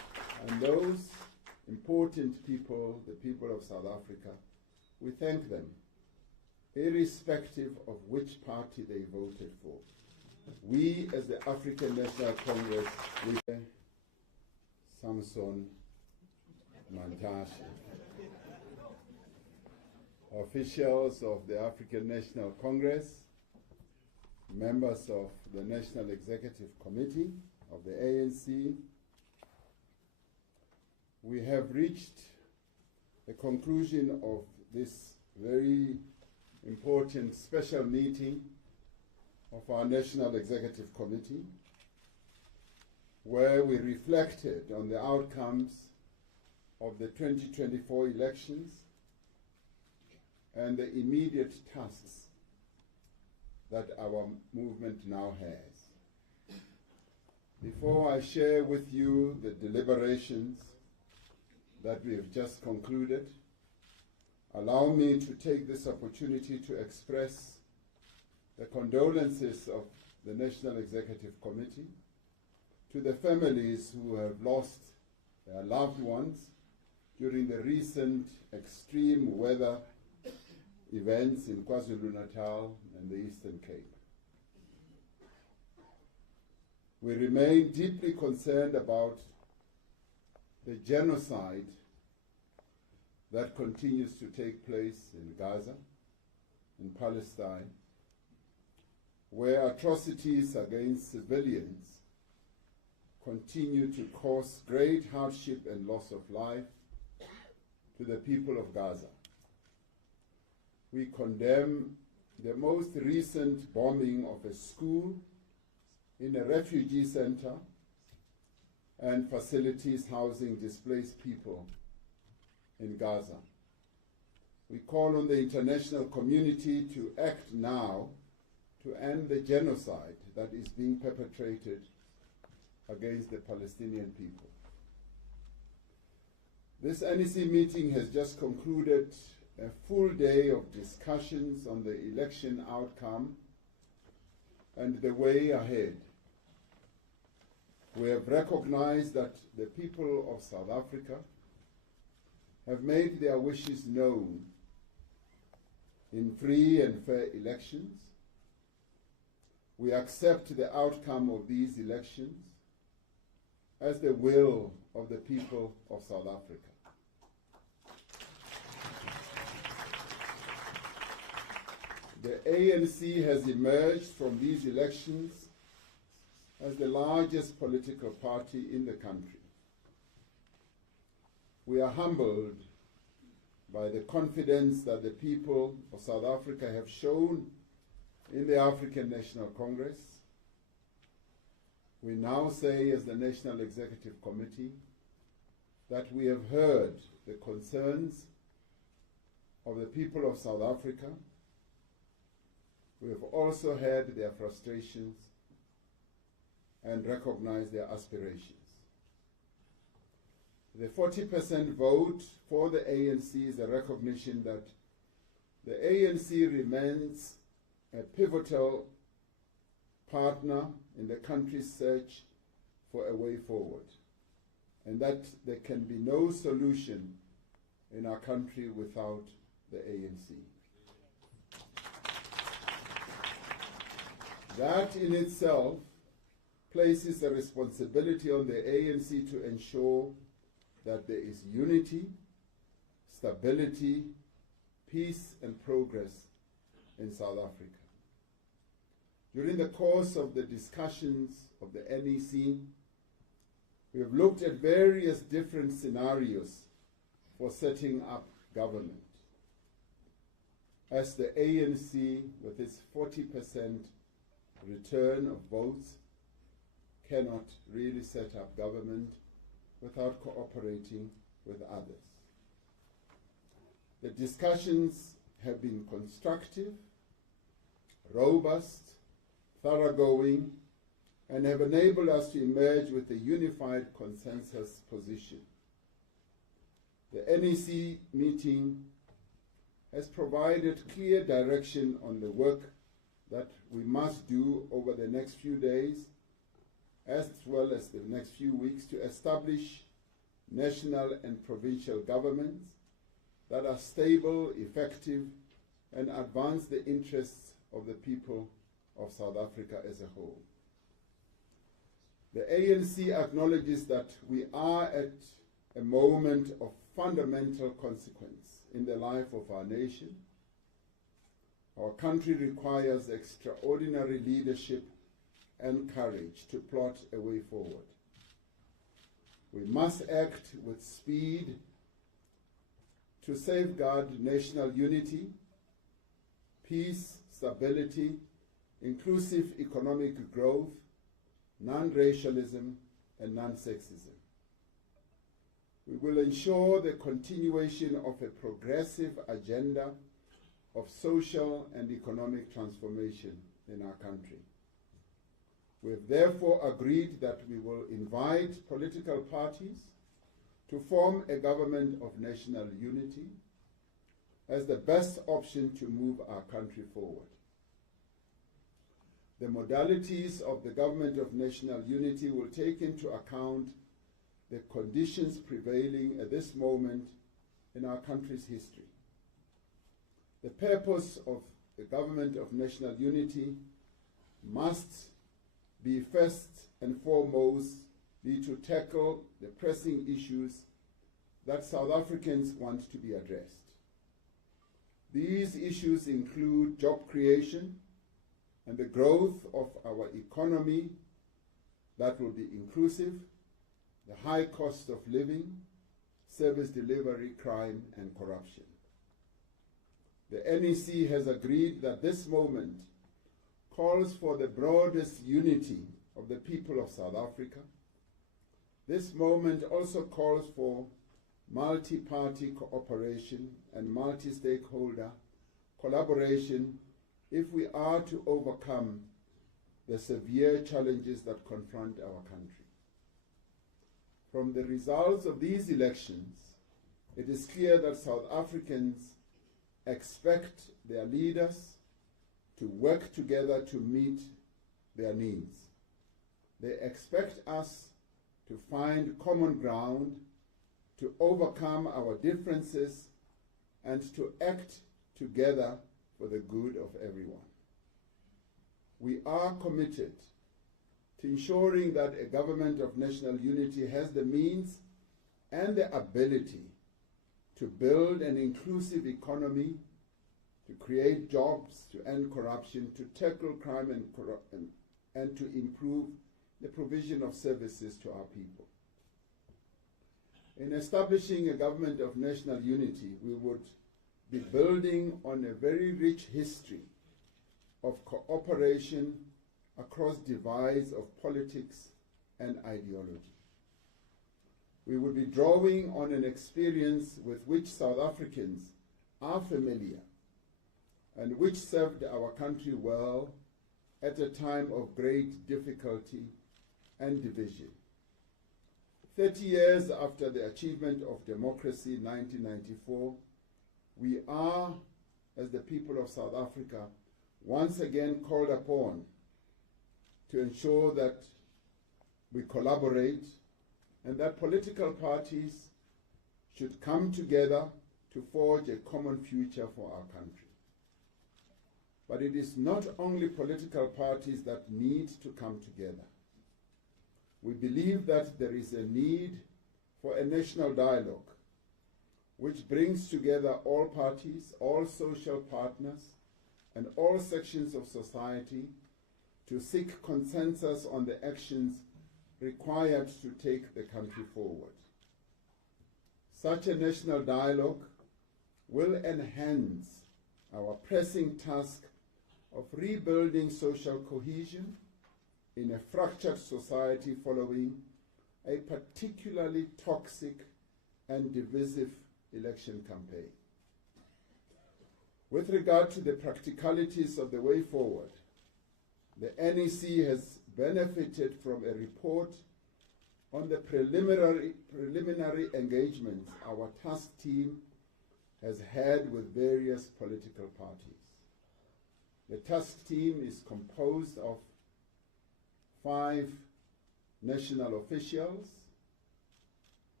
And those important people, the people of South Africa, we thank them, irrespective of which party they voted for. We, as the African National Congress, we Samson Mantashe, officials of the African National Congress, members of the National Executive Committee of the ANC, we have reached the conclusion of this very important special meeting of our National Executive Committee, where we reflected on the outcomes of the 2024 elections and the immediate tasks that our movement now has. Before I share with you the deliberations that we have just concluded, allow me to take this opportunity to express the condolences of the National Executive Committee to the families who have lost their loved ones during the recent extreme weather events in KwaZulu-Natal and the Eastern Cape. We remain deeply concerned about the genocide that continues to take place in Gaza, in Palestine, where atrocities against civilians continue to cause great hardship and loss of life to the people of Gaza. We condemn the most recent bombing of a school in a refugee center and facilities housing displaced people in Gaza. We call on the international community to act now to end the genocide that is being perpetrated against the Palestinian people. This NEC meeting has just concluded a full day of discussions on the election outcome and the way ahead. We have recognized that the people of South Africa have made their wishes known in free and fair elections. We accept the outcome of these elections as the will of the people of South Africa. The ANC has emerged from these elections as the largest political party in the country. We are humbled by the confidence that the people of South Africa have shown in the African National Congress. We now say, as the National Executive Committee, that we have heard the concerns of the people of South Africa. We have also heard their frustrations and recognized their aspirations. The 40% vote for the ANC is a recognition that the ANC remains a pivotal partner in the country's search for a way forward, and that there can be no solution in our country without the ANC. That in itself places a responsibility on the ANC to ensure that there is unity, stability, peace, and progress in South Africa. During the course of the discussions of the NEC, we have looked at various different scenarios for setting up government. As the ANC, with its 40% return of votes, cannot really set up government without cooperating with others. The discussions have been constructive, robust, thoroughgoing, and have enabled us to emerge with a unified consensus position. The NEC meeting has provided clear direction on the work that we must do over the next few days, as well as the next few weeks, to establish national and provincial governments that are stable, effective, and advance the interests of the people of South Africa as a whole. The ANC acknowledges that we are at a moment of fundamental consequence in the life of our nation. Our country requires extraordinary leadership and courage to plot a way forward. We must act with speed to safeguard national unity, peace, stability, inclusive economic growth, non-racialism, and non-sexism. We will ensure the continuation of a progressive agenda of social and economic transformation in our country. We have therefore agreed that we will invite political parties to form a government of national unity as the best option to move our country forward. The modalities of the government of national unity will take into account the conditions prevailing at this moment in our country's history. The purpose of the government of national unity must be first and foremost to tackle the pressing issues that South Africans want to be addressed. These issues include job creation and the growth of our economy that will be inclusive, the high cost of living, service delivery, crime, and corruption. The NEC has agreed that this moment calls for the broadest unity of the people of South Africa. This moment also calls for multi-party cooperation and multi-stakeholder collaboration if we are to overcome the severe challenges that confront our country. From the results of these elections, it is clear that South Africans expect their leaders to work together to meet their needs. They expect us to find common ground, to overcome our differences, and to act together for the good of everyone. We are committed to ensuring that a government of national unity has the means and the ability to build an inclusive economy, to create jobs, to end corruption, to tackle crime and to improve the provision of services to our people. In establishing a government of national unity, we would be building on a very rich history of cooperation across divides of politics and ideology. We would be drawing on an experience with which South Africans are familiar and which served our country well at a time of great difficulty and division. 30 years after the achievement of democracy in 1994, we are, as the people of South Africa, once again called upon to ensure that we collaborate and that political parties should come together to forge a common future for our country. But it is not only political parties that need to come together. We believe that there is a need for a national dialogue which brings together all parties, all social partners, and all sections of society to seek consensus on the actions required to take the country forward. Such a national dialogue will enhance our pressing task of rebuilding social cohesion in a fractured society following a particularly toxic and divisive election campaign. With regard to the practicalities of the way forward, the NEC has benefited from a report on the preliminary engagements our task team has had with various political parties. The task team is composed of 5 national officials,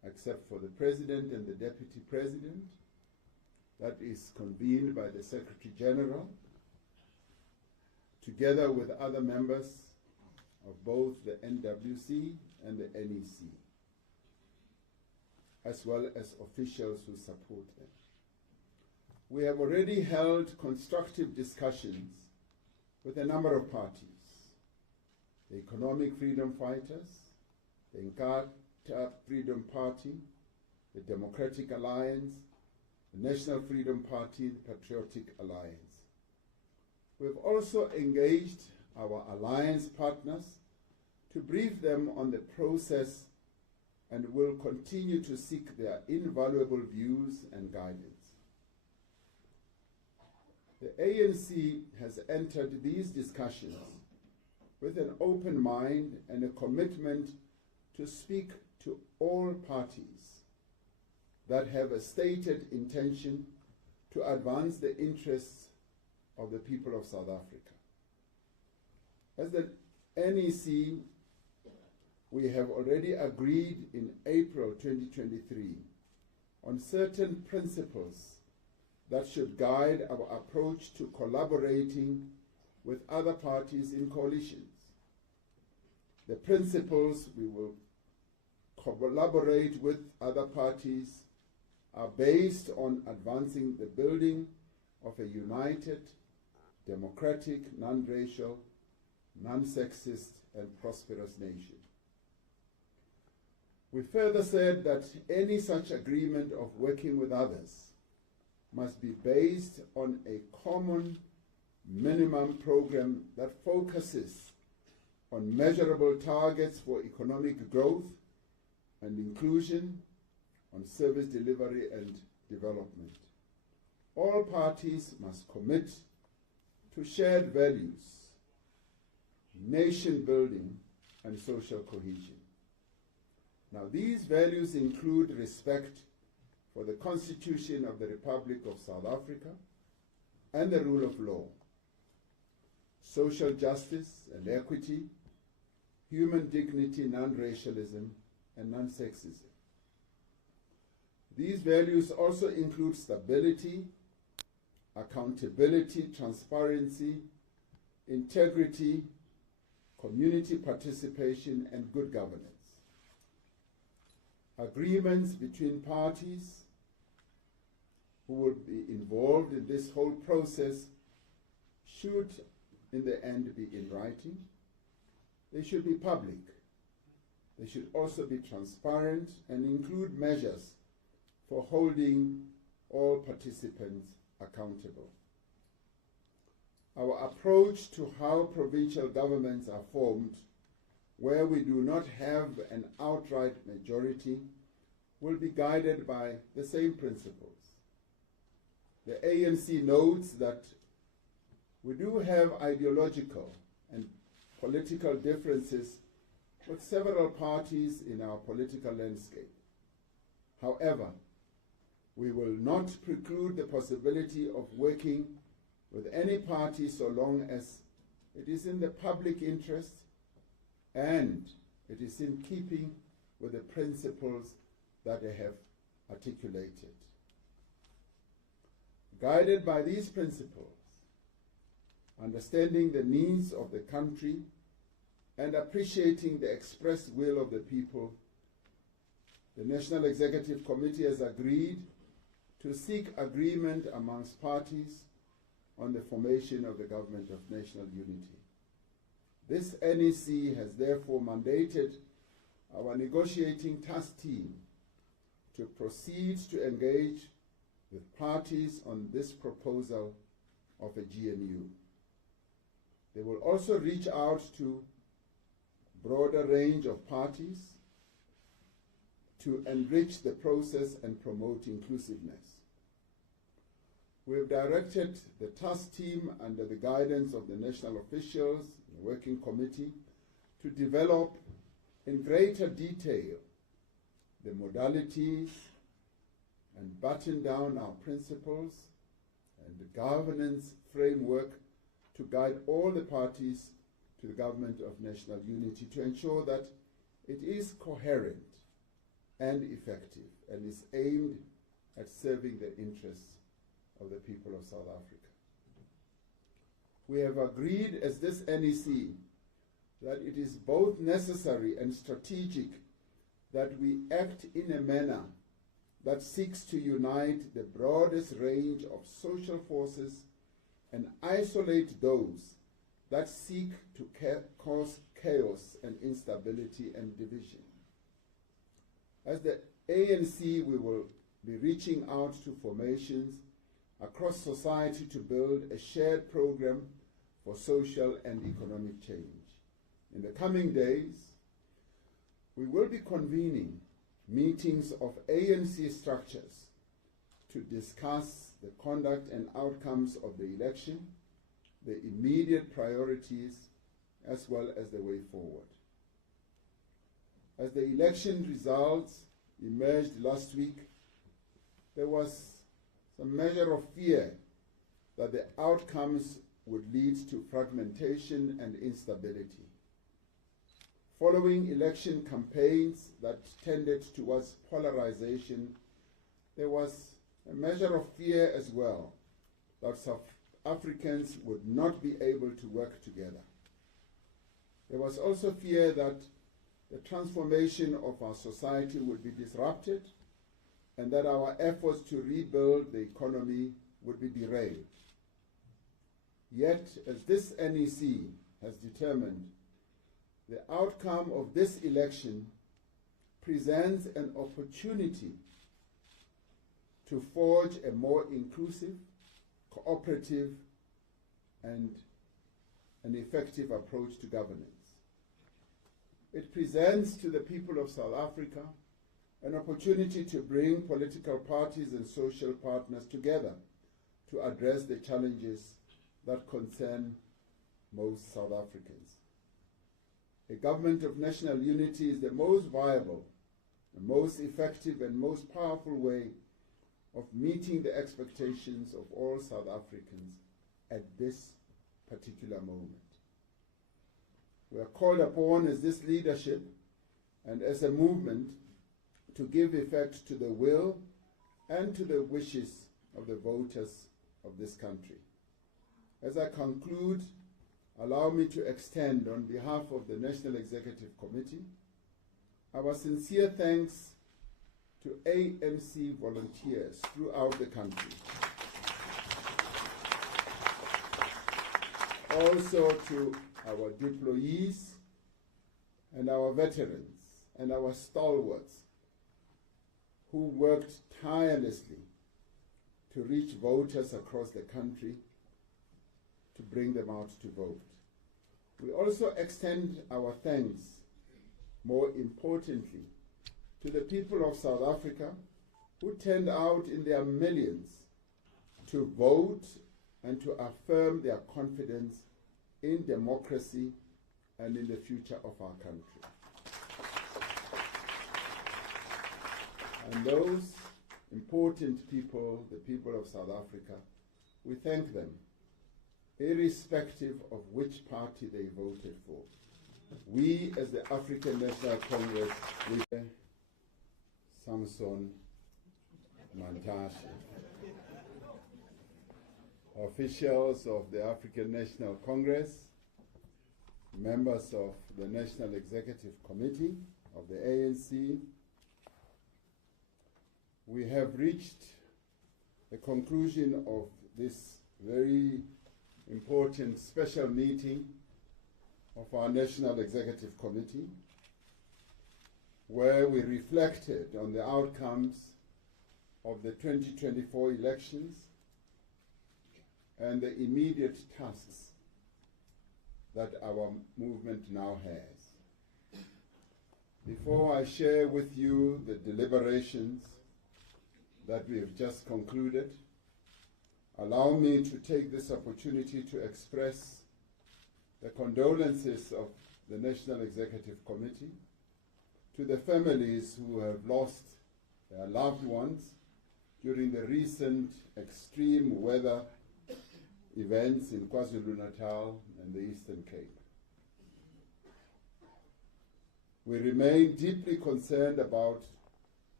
except for the President and the Deputy President. That is convened by the Secretary General, together with other members of both the NWC and the NEC, as well as officials who support them. We have already held constructive discussions with a number of parties: the Economic Freedom Fighters, the Inkatha Freedom Party, the Democratic Alliance, the National Freedom Party, the Patriotic Alliance. We've also engaged our alliance partners to brief them on the process and will continue to seek their invaluable views and guidance. The ANC has entered these discussions with an open mind and a commitment to speak to all parties that have a stated intention to advance the interests of the people of South Africa. As the NEC, we have already agreed in April 2023 on certain principles that should guide our approach to collaborating with other parties in coalitions. The principles we will collaborate with other parties are based on advancing the building of a united, democratic, non-racial, non-sexist, and prosperous nation. We further said that any such agreement of working with others must be based on a common minimum program that focuses on measurable targets for economic growth and inclusion, on service delivery and development. All parties must commit to shared values, nation building, and social cohesion. Now, these values include respect for the Constitution of the Republic of South Africa and the rule of law, social justice and equity, human dignity, non-racialism, and non-sexism. These values also include stability, accountability, transparency, integrity, community participation, and good governance. Agreements between parties who will be involved in this whole process should, in the end, be in writing. They should be public. They should also be transparent and include measures for holding all participants accountable. Our approach to how provincial governments are formed, where we do not have an outright majority, will be guided by the same principles. The ANC notes that we do have ideological and political differences with several parties in our political landscape. However, we will not preclude the possibility of working with any party so long as it is in the public interest and it is in keeping with the principles that I have articulated. Guided by these principles, understanding the needs of the country and appreciating the expressed will of the people, the National Executive Committee has agreed to seek agreement amongst parties on the formation of the Government of National Unity. This NEC has therefore mandated our negotiating task team to proceed to engage with parties on this proposal of a GNU. They will also reach out to a broader range of parties to enrich the process and promote inclusiveness. We have directed the task team under the guidance of the national officials, the working committee, to develop in greater detail the modalities and button down our principles and the governance framework to guide all the parties to the Government of National Unity to ensure that it is coherent and effective, and is aimed at serving the interests of the people of South Africa. We have agreed as this NEC that it is both necessary and strategic that we act in a manner that seeks to unite the broadest range of social forces and isolate those that seek to cause chaos and instability and division. As the ANC, we will be reaching out to formations across society to build a shared program for social and economic change. In the coming days, we will be convening meetings of ANC structures to discuss the conduct and outcomes of the election, the immediate priorities, as well as the way forward. As the election results emerged last week, there was some measure of fear that the outcomes would lead to fragmentation and instability. Following election campaigns that tended towards polarization, there was a measure of fear as well that South Africans would not be able to work together. There was also fear that the transformation of our society would be disrupted and that our efforts to rebuild the economy would be derailed. Yet, as this NEC has determined, the outcome of this election presents an opportunity to forge a more inclusive, cooperative, and an effective approach to governance. It presents to the people of South Africa an opportunity to bring political parties and social partners together to address the challenges that concern most South Africans. A government of national unity is the most viable, the most effective and most powerful way of meeting the expectations of all South Africans at this particular moment. We are called upon as this leadership and as a movement to give effect to the will and to the wishes of the voters of this country. As I conclude, allow me to extend on behalf of the National Executive Committee our sincere thanks to ANC volunteers throughout the country. Also to our deployees and our veterans and our stalwarts who worked tirelessly to reach voters across the country to bring them out to vote. We also extend our thanks, more importantly, to the people of South Africa who turned out in their millions to vote and to affirm their confidence in democracy and in the future of our country. And those important people, the people of South Africa, we thank them, irrespective of which party they voted for. We, as the African National Congress, we Samson Mantashe, officials of the African National Congress, members of the National Executive Committee of the ANC, we have reached the conclusion of this very important special meeting of our National Executive Committee, where we reflected on the outcomes of the 2024 elections and the immediate tasks that our movement now has. Before I share with you the deliberations that we have just concluded, allow me to take this opportunity to express the condolences of the National Executive Committee to the families who have lost their loved ones during the recent extreme weather events in KwaZulu-Natal and the Eastern Cape. We remain deeply concerned about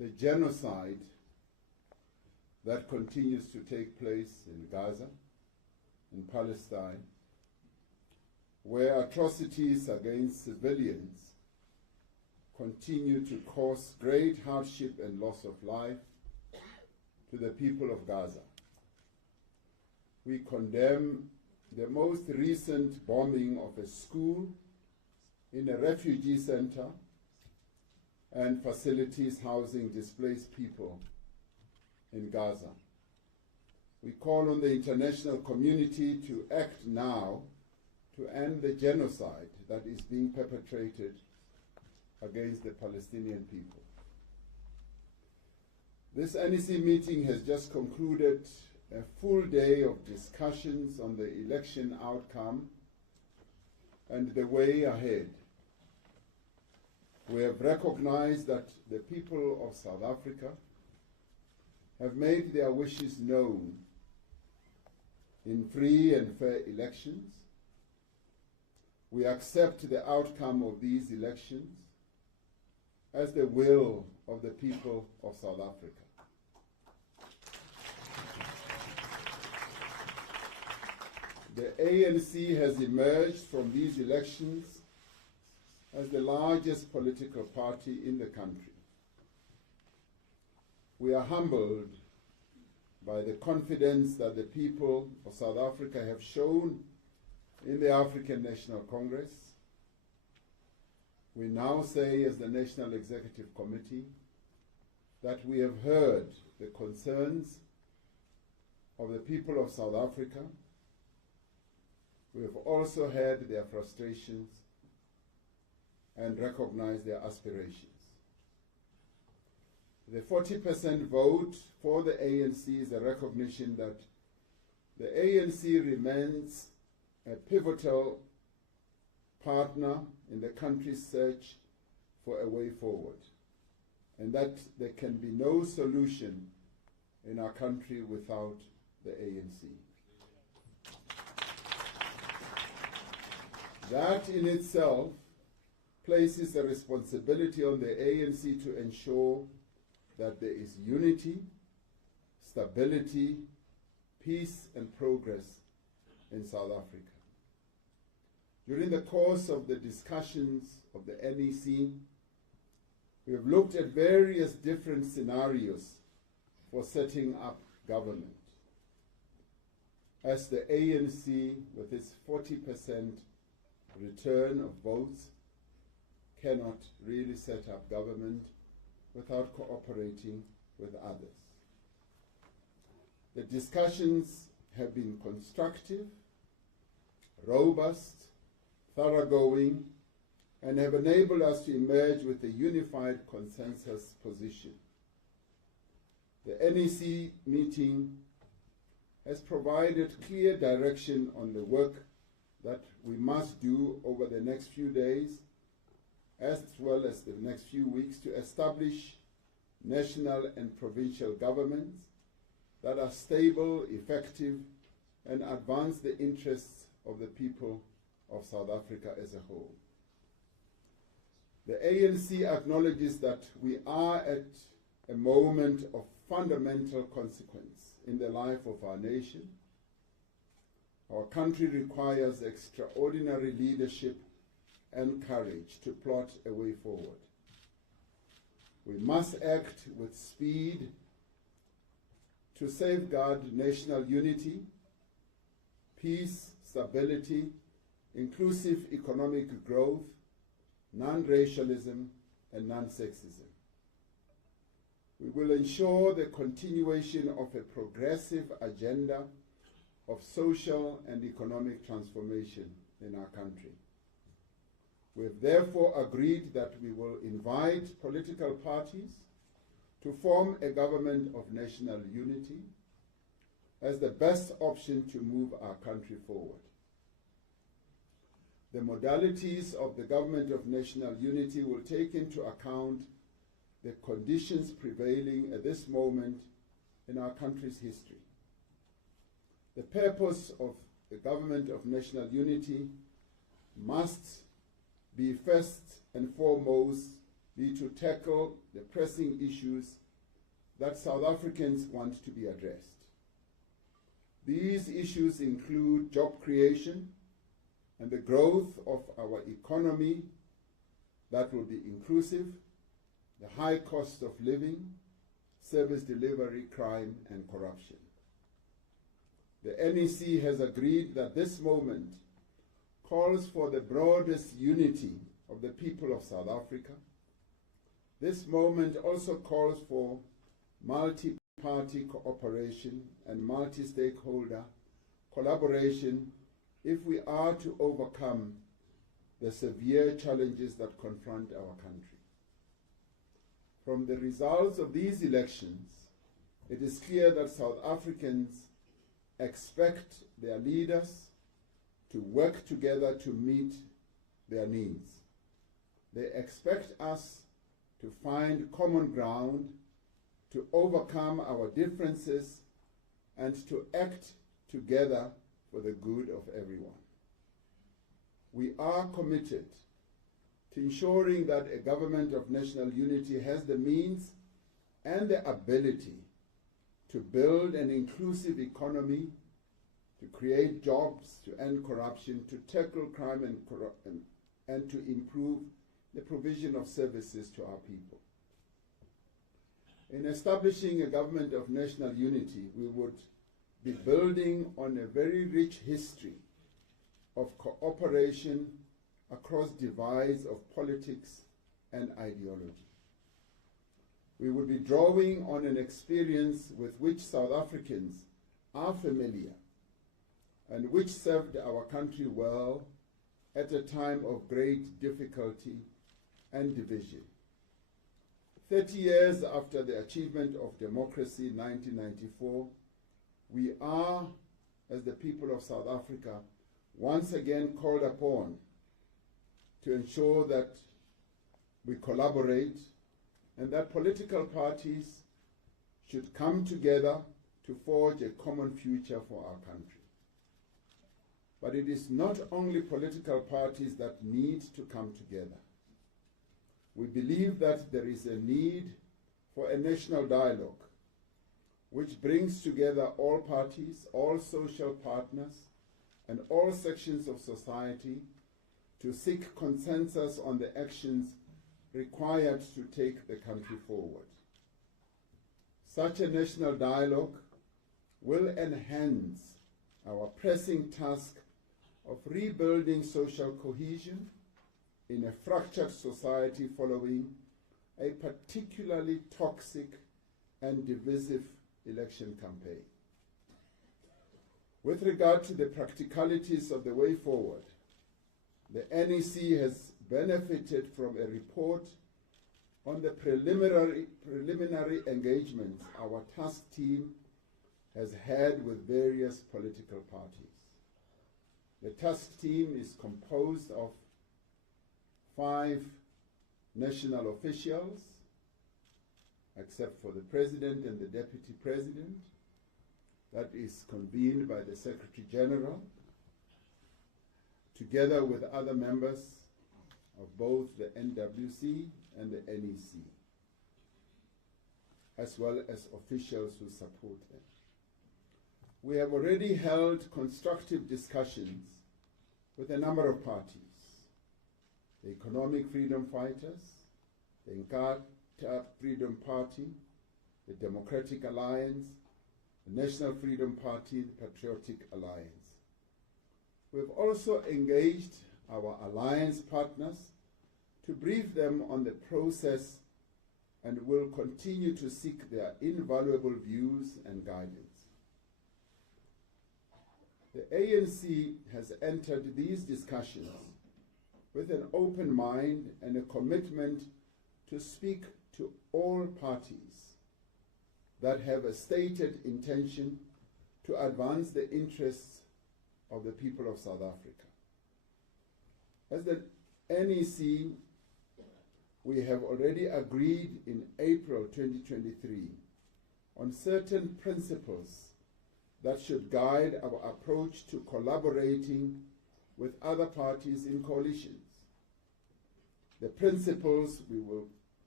the genocide that continues to take place in Gaza, in Palestine, where atrocities against civilians continue to cause great hardship and loss of life to the people of Gaza. We condemn the most recent bombing of a school in a refugee center and facilities housing displaced people in Gaza. We call on the international community to act now to end the genocide that is being perpetrated against the Palestinian people. This NEC meeting has just concluded a full day of discussions on the election outcome and the way ahead. We have recognized that the people of South Africa have made their wishes known in free and fair elections. We accept the outcome of these elections as the will of the people of South Africa. The ANC has emerged from these elections as the largest political party in the country. We are humbled by the confidence that the people of South Africa have shown in the African National Congress. We now say, as the National Executive Committee, that we have heard the concerns of the people of South Africa. We have also heard their frustrations and recognized their aspirations. The 40% vote for the ANC is a recognition that the ANC remains a pivotal partner in the country's search for a way forward, and that there can be no solution in our country without the ANC. That in itself places a responsibility on the ANC to ensure that there is unity, stability, peace, and progress in South Africa. During the course of the discussions of the NEC, we have looked at various different scenarios for setting up government. As the ANC, with its 40% return of votes, cannot really set up government without cooperating with others. The discussions have been constructive, robust, thoroughgoing, and have enabled us to emerge with a unified consensus position. The NEC meeting has provided clear direction on the work that we must do over the next few days, as well as the next few weeks, to establish national and provincial governments that are stable, effective, and advance the interests of the people of South Africa as a whole. The ANC acknowledges that we are at a moment of fundamental consequence in the life of our nation. Our country requires extraordinary leadership and courage to plot a way forward. We must act with speed to safeguard national unity, peace, stability, inclusive economic growth, non-racialism, and non-sexism. We will ensure the continuation of a progressive agenda of social and economic transformation in our country. We have therefore agreed that we will invite political parties to form a government of national unity as the best option to move our country forward. The modalities of the government of national unity will take into account the conditions prevailing at this moment in our country's history. The purpose of the government of national unity must be first and foremost be to tackle the pressing issues that South Africans want to be addressed. These issues include job creation and the growth of our economy that will be inclusive, the high cost of living, service delivery, crime, and corruption. The NEC has agreed that this moment calls for the broadest unity of the people of South Africa. This moment also calls for multi-party cooperation and multi-stakeholder collaboration if we are to overcome the severe challenges that confront our country. From the results of these elections, it is clear that South Africans expect their leaders to work together to meet their needs. They expect us to find common ground, to overcome our differences, and to act together for the good of everyone. We are committed to ensuring that a government of national unity has the means and the ability to build an inclusive economy, to create jobs, to end corruption, to tackle crime and to improve the provision of services to our people. In establishing a government of national unity, we would be building on a very rich history of cooperation across divides of politics and ideology. We would be drawing on an experience with which South Africans are familiar and which served our country well at a time of great difficulty and division. 30 years after the achievement of democracy in 1994, we are, as the people of South Africa, once again called upon to ensure that we collaborate and that political parties should come together to forge a common future for our country. But it is not only political parties that need to come together. We believe that there is a need for a national dialogue which brings together all parties, all social partners, and all sections of society to seek consensus on the actions required to take the country forward. Such a national dialogue will enhance our pressing task of rebuilding social cohesion in a fractured society following a particularly toxic and divisive election campaign. With regard to the practicalities of the way forward, the NEC has benefited from a report on the preliminary engagements our task team has had with various political parties. The task team is composed of 5 national officials, except for the President and the Deputy President. That is convened by the Secretary General, together with other members of both the NWC and the NEC, as well as officials who support them. We have already held constructive discussions with a number of parties: the Economic Freedom Fighters, the Inkatha Freedom Party, the Democratic Alliance, the National Freedom Party, the Patriotic Alliance. We have also engaged our alliance partners to brief them on the process and will continue to seek their invaluable views and guidance. The ANC has entered these discussions with an open mind and a commitment to speak to all parties that have a stated intention to advance the interests of the people of South Africa. As the NEC, we have already agreed in April 2023 on certain principles that should guide our approach to collaborating with other parties in coalitions. The principles we will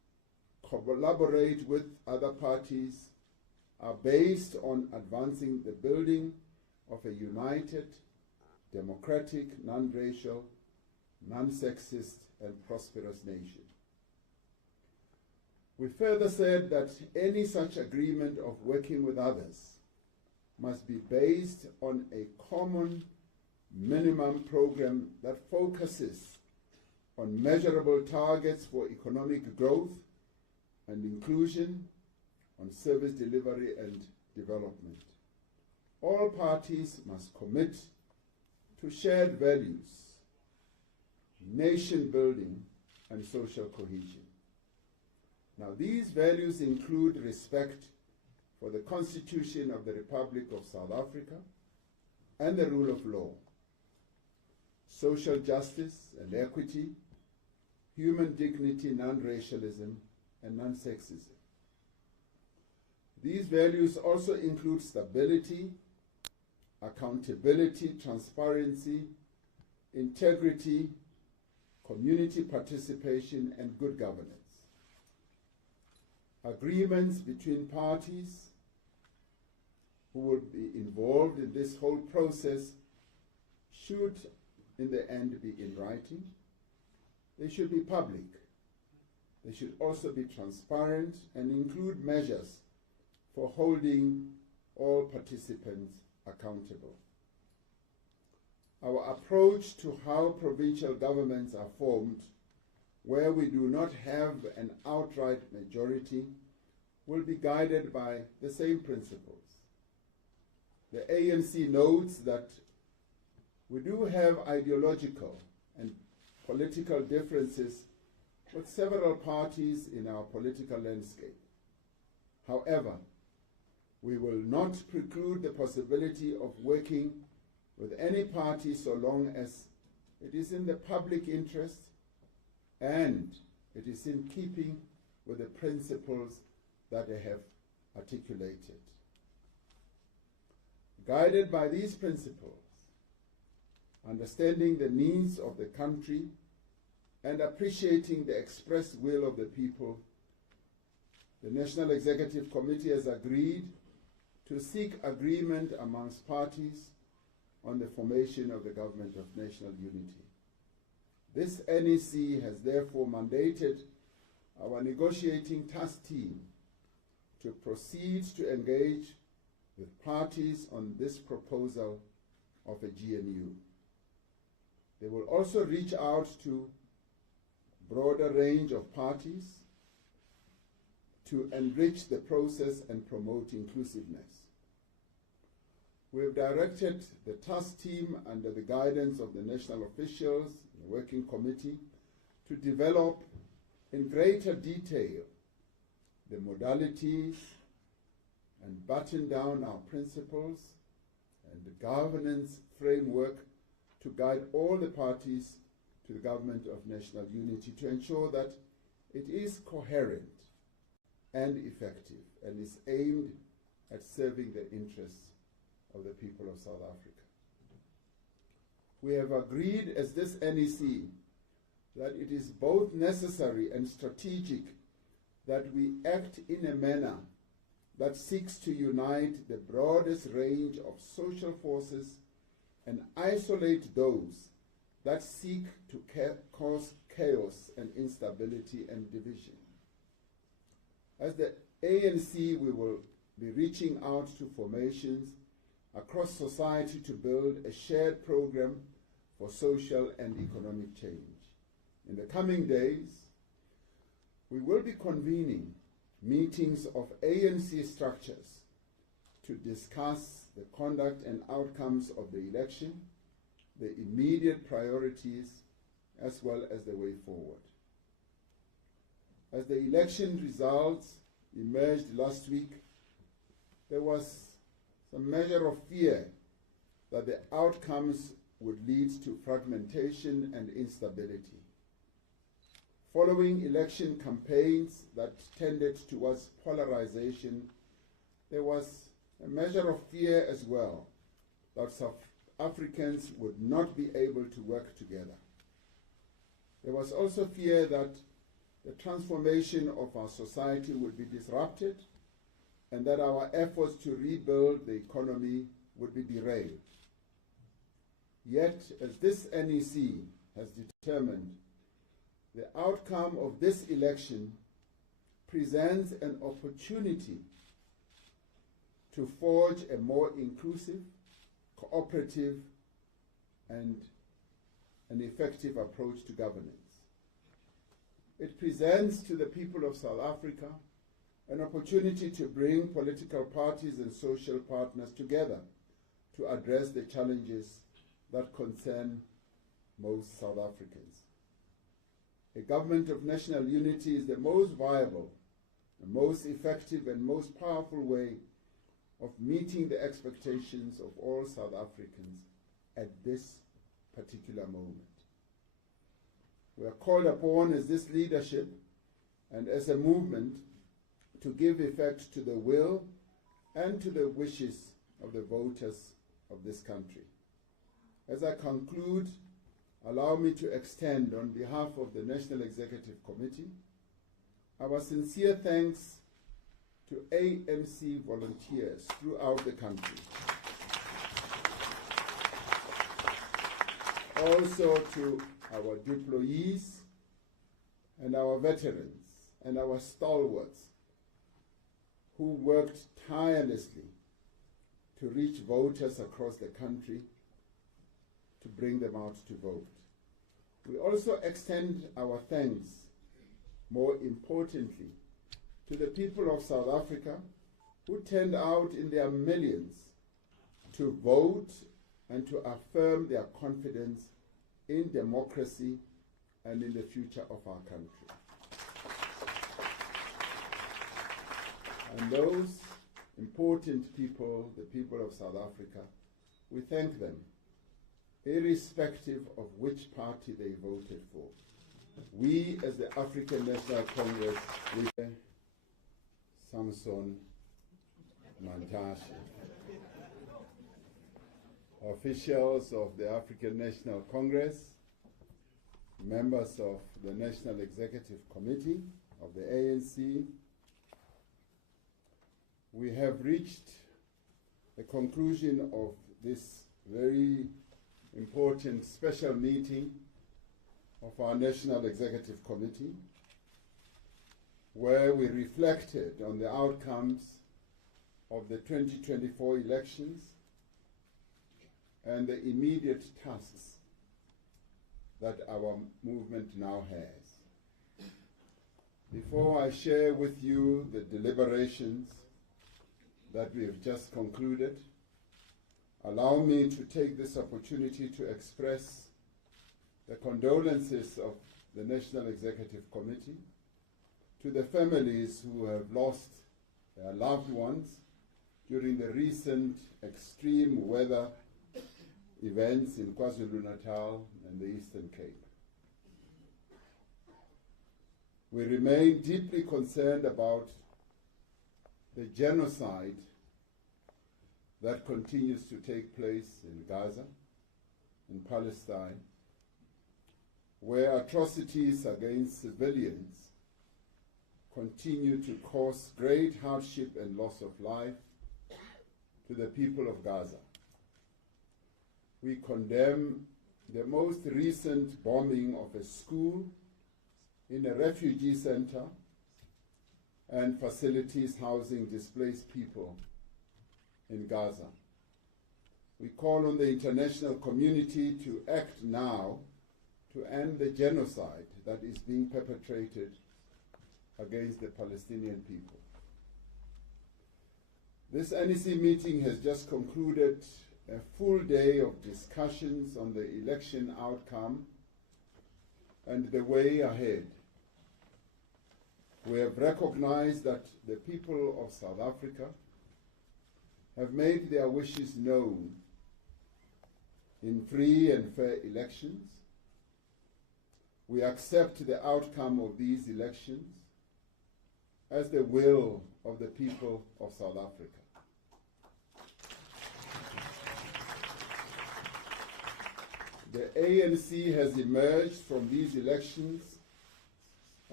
collaborate with other parties are based on advancing the building of a united, democratic, non-racial, non-sexist, and prosperous nation. We further said that any such agreement of working with others must be based on a common minimum program that focuses on measurable targets for economic growth and inclusion, on service delivery and development. All parties must commit to shared values, nation building, and social cohesion. Now, these values include respect for the Constitution of the Republic of South Africa and the rule of law, social justice and equity, human dignity, non-racialism, and non-sexism. These values also include stability, accountability, transparency, integrity, community participation, and good governance. Agreements between parties who will be involved in this whole process should, in the end, be in writing. They should be public. They should also be transparent and include measures for holding all participants accountable. Our approach to how provincial governments are formed, where we do not have an outright majority, will be guided by the same principles. The ANC notes that we do have ideological and political differences with several parties in our political landscape. However, we will not preclude the possibility of working with any party so long as it is in the public interest and it is in keeping with the principles that I have articulated. Guided by these principles, understanding the needs of the country and appreciating the expressed will of the people, the National Executive Committee has agreed to seek agreement amongst parties on the formation of the Government of National Unity. This NEC has therefore mandated our negotiating task team to proceed to engage with parties on this proposal of a GNU. They will also reach out to a broader range of parties to enrich the process and promote inclusiveness. We have directed the task team under the guidance of the national officials, the working committee, to develop in greater detail the modalities and button down our principles and the governance framework to guide all the parties to the Government of National Unity to ensure that it is coherent and effective and is aimed at serving the interests of the people of South Africa. We have agreed as this NEC that it is both necessary and strategic that we act in a manner that seeks to unite the broadest range of social forces and isolate those that seek to cause chaos and instability and division. As the ANC, we will be reaching out to formations across society to build a shared program for social and economic change. In the coming days, we will be convening meetings of ANC structures to discuss the conduct and outcomes of the election, the immediate priorities, as well as the way forward. As the election results emerged last week, there was some measure of fear that the outcomes would lead to fragmentation and instability. Following election campaigns that tended towards polarization, there was a measure of fear as well that South Africans would not be able to work together. There was also fear that the transformation of our society would be disrupted and that our efforts to rebuild the economy would be derailed. Yet, as this NEC has determined, the outcome of this election presents an opportunity to forge a more inclusive, cooperative, and an effective approach to governance. It presents to the people of South Africa an opportunity to bring political parties and social partners together to address the challenges that concern most South Africans. A government of national unity is the most viable, the most effective and most powerful way of meeting the expectations of all South Africans at this particular moment. We are called upon as this leadership and as a movement to give effect to the will and to the wishes of the voters of this country. As I conclude, allow me to extend on behalf of the National Executive Committee our sincere thanks to ANC volunteers throughout the country. Also to our deployees and our veterans and our stalwarts who worked tirelessly to reach voters across the country to bring them out to vote. We also extend our thanks, more importantly, to the people of South Africa who turned out in their millions to vote and to affirm their confidence in democracy and in the future of our country. And those important people, the people of South Africa, we thank them, irrespective of which party they voted for. We, as the African National Congress, we Samson Mantashe, officials of the African National Congress, members of the National Executive Committee of the ANC, we have reached the conclusion of this very important special meeting of our National Executive Committee, where we reflected on the outcomes of the 2024 elections and the immediate tasks that our movement now has. Before I share with you the deliberations that we have just concluded, allow me to take this opportunity to express the condolences of the National Executive Committee to the families who have lost their loved ones during the recent extreme weather events in KwaZulu-Natal and the Eastern Cape. We remain deeply concerned about the genocide that continues to take place in Gaza, in Palestine, where atrocities against civilians continue to cause great hardship and loss of life to the people of Gaza. We condemn the most recent bombing of a school in a refugee center and facilities housing displaced people in Gaza. We call on the international community to act now to end the genocide that is being perpetrated against the Palestinian people. This NEC meeting has just concluded a full day of discussions on the election outcome and the way ahead. We have recognized that the people of South Africa have made their wishes known in free and fair elections. We accept the outcome of these elections as the will of the people of South Africa. The ANC has emerged from these elections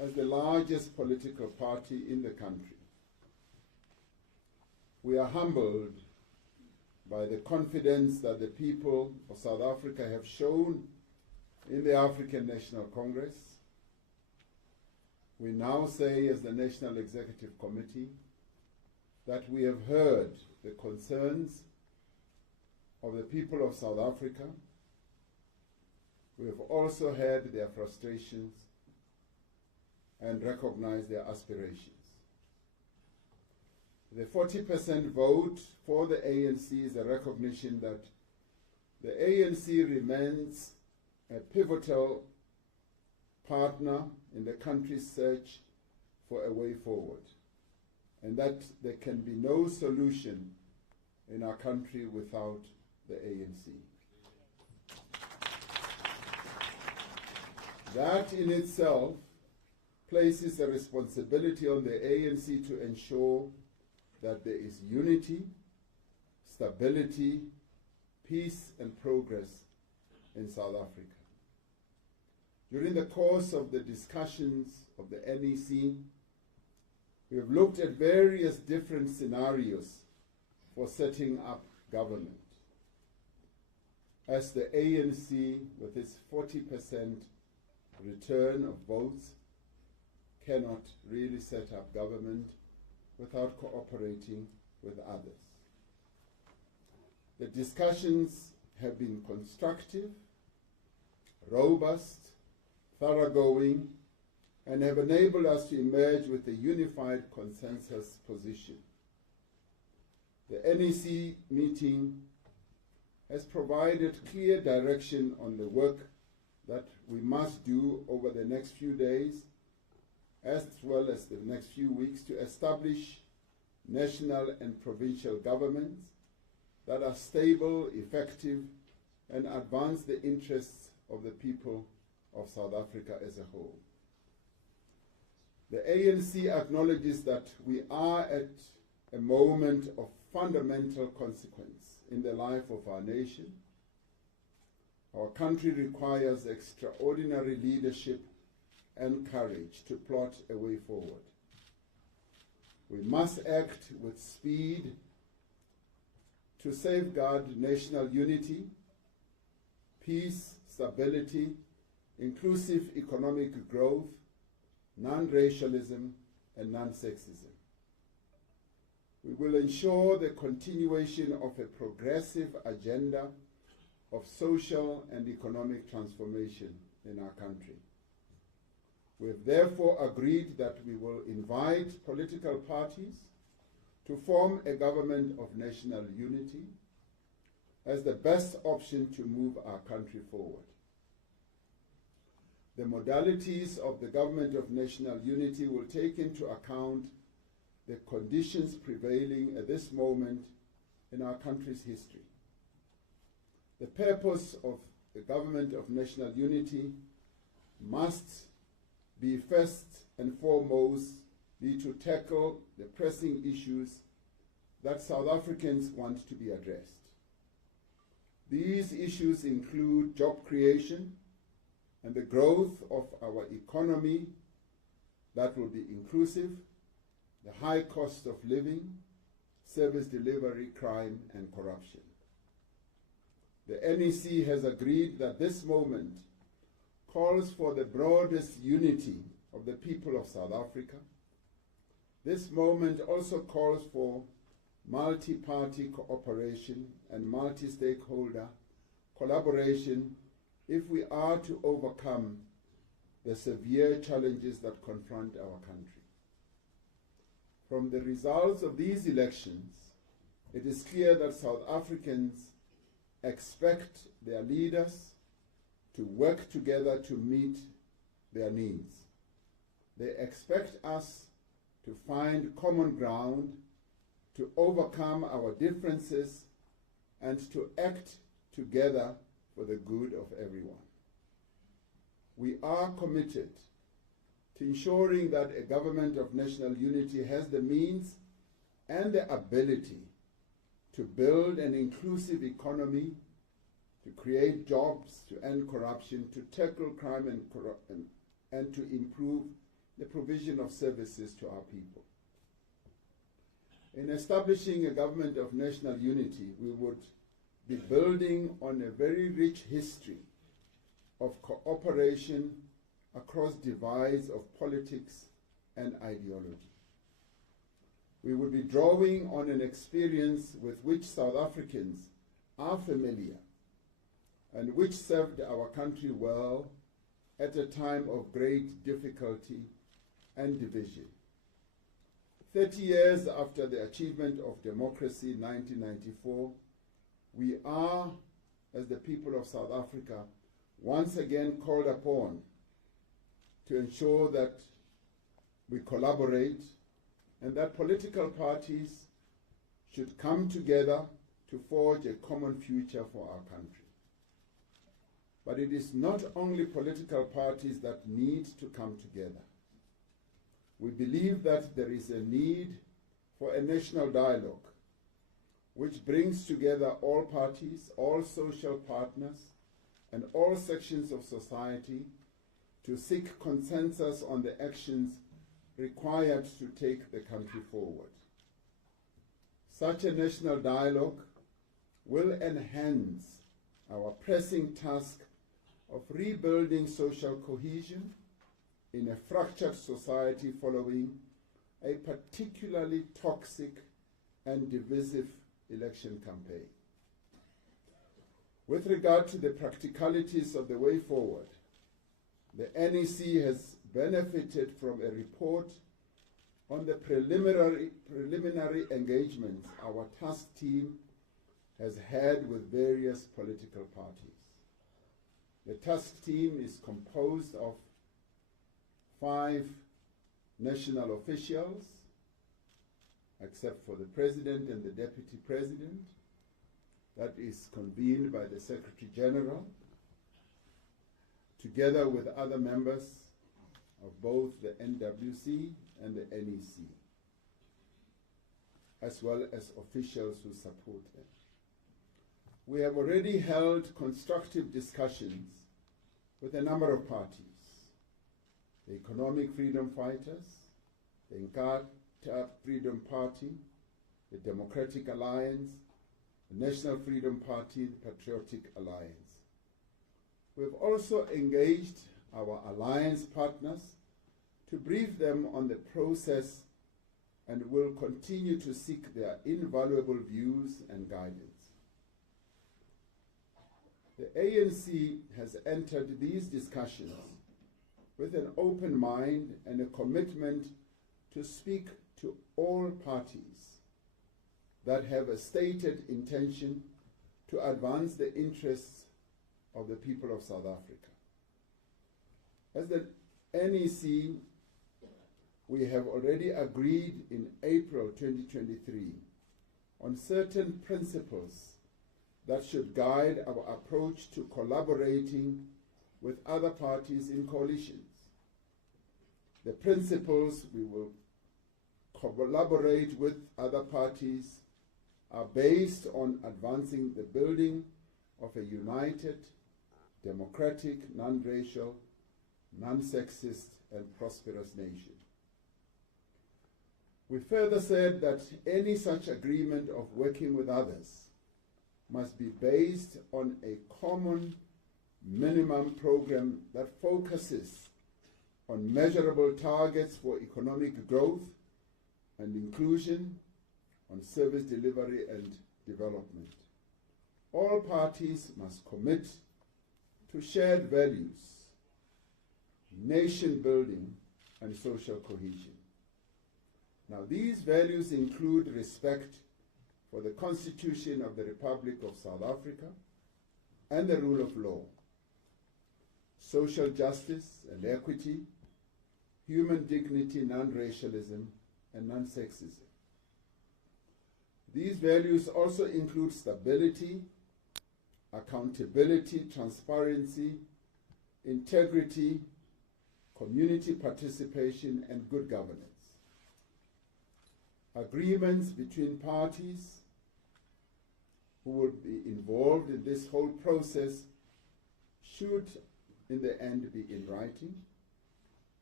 as the largest political party in the country, we are humbled by the confidence that the people of South Africa have shown in the African National Congress. We now say, as the National Executive Committee, that we have heard the concerns of the people of South Africa. We have also heard their frustrations and recognized their aspirations. The 40% vote for the ANC is a recognition that the ANC remains a pivotal partner in the country's search for a way forward, and that there can be no solution in our country without the ANC. That in itself places a responsibility on the ANC to ensure that there is unity, stability, peace, and progress in South Africa. During the course of the discussions of the NEC, we have looked at various different scenarios for setting up government. As the ANC, with its 40% return of votes, cannot really set up government without cooperating with others. The discussions have been constructive, robust, thoroughgoing, and have enabled us to emerge with a unified consensus position. The NEC meeting has provided clear direction on the work that we must do over the next few days, as well as the next few weeks, to establish national and provincial governments that are stable, effective, and advance the interests of the people of South Africa as a whole. The ANC acknowledges that we are at a moment of fundamental consequence in the life of our nation. Our country requires extraordinary leadership and courage to plot a way forward. We must act with speed to safeguard national unity, peace, stability, inclusive economic growth, non-racialism, and non-sexism. We will ensure the continuation of a progressive agenda of social and economic transformation in our country. We have therefore agreed that we will invite political parties to form a government of national unity as the best option to move our country forward. The modalities of the government of national unity will take into account the conditions prevailing at this moment in our country's history. The purpose of the government of national unity must be first and foremost to tackle the pressing issues that South Africans want to be addressed. These issues include job creation and the growth of our economy that will be inclusive, the high cost of living, service delivery, crime, and corruption. The NEC has agreed that this moment calls for the broadest unity of the people of South Africa. This moment also calls for multi-party cooperation and multi-stakeholder collaboration if we are to overcome the severe challenges that confront our country. From the results of these elections, it is clear that South Africans expect their leaders to work together to meet their needs. They expect us to find common ground, to overcome our differences, and to act together for the good of everyone. We are committed to ensuring that a government of national unity has the means and the ability to build an inclusive economy, to create jobs, to end corruption, to tackle crime and to improve the provision of services to our people. In establishing a government of national unity, we would be building on a very rich history of cooperation across divides of politics and ideology. We would be drawing on an experience with which South Africans are familiar and which served our country well at a time of great difficulty and division. 30 years after the achievement of democracy in 1994, we are, as the people of South Africa, once again called upon to ensure that we collaborate and that political parties should come together to forge a common future for our country. But it is not only political parties that need to come together. We believe that there is a need for a national dialogue which brings together all parties, all social partners, and all sections of society to seek consensus on the actions required to take the country forward. Such a national dialogue will enhance our pressing task of rebuilding social cohesion in a fractured society following a particularly toxic and divisive election campaign. With regard to the practicalities of the way forward, the NEC has benefited from a report on the preliminary engagements our task team has had with various political parties. The task team is composed of 5 national officials, except for the President and the Deputy President. That is convened by the Secretary General, together with other members of both the NWC and the NEC, as well as officials who support them. We have already held constructive discussions with a number of parties: the Economic Freedom Fighters, the Inkatha Freedom Party, the Democratic Alliance, the National Freedom Party, the Patriotic Alliance. We have also engaged our alliance partners to brief them on the process and will continue to seek their invaluable views and guidance. The ANC has entered these discussions with an open mind and a commitment to speak to all parties that have a stated intention to advance the interests of the people of South Africa. As the NEC, we have already agreed in April 2023 on certain principles that should guide our approach to collaborating with other parties in coalitions. The principles we will collaborate with other parties are based on advancing the building of a united, democratic, non-racial, non-sexist, and prosperous nation. We further said that any such agreement of working with others must be based on a common minimum program that focuses on measurable targets for economic growth and inclusion, on service delivery and development. All parties must commit to shared values, nation building, and social cohesion. Now, these values include respect for the Constitution of the Republic of South Africa and the rule of law, social justice and equity, human dignity, non-racialism, and non-sexism. These values also include stability, accountability, transparency, integrity, community participation, and good governance. Agreements between parties who will be involved in this whole process should, in the end, be in writing.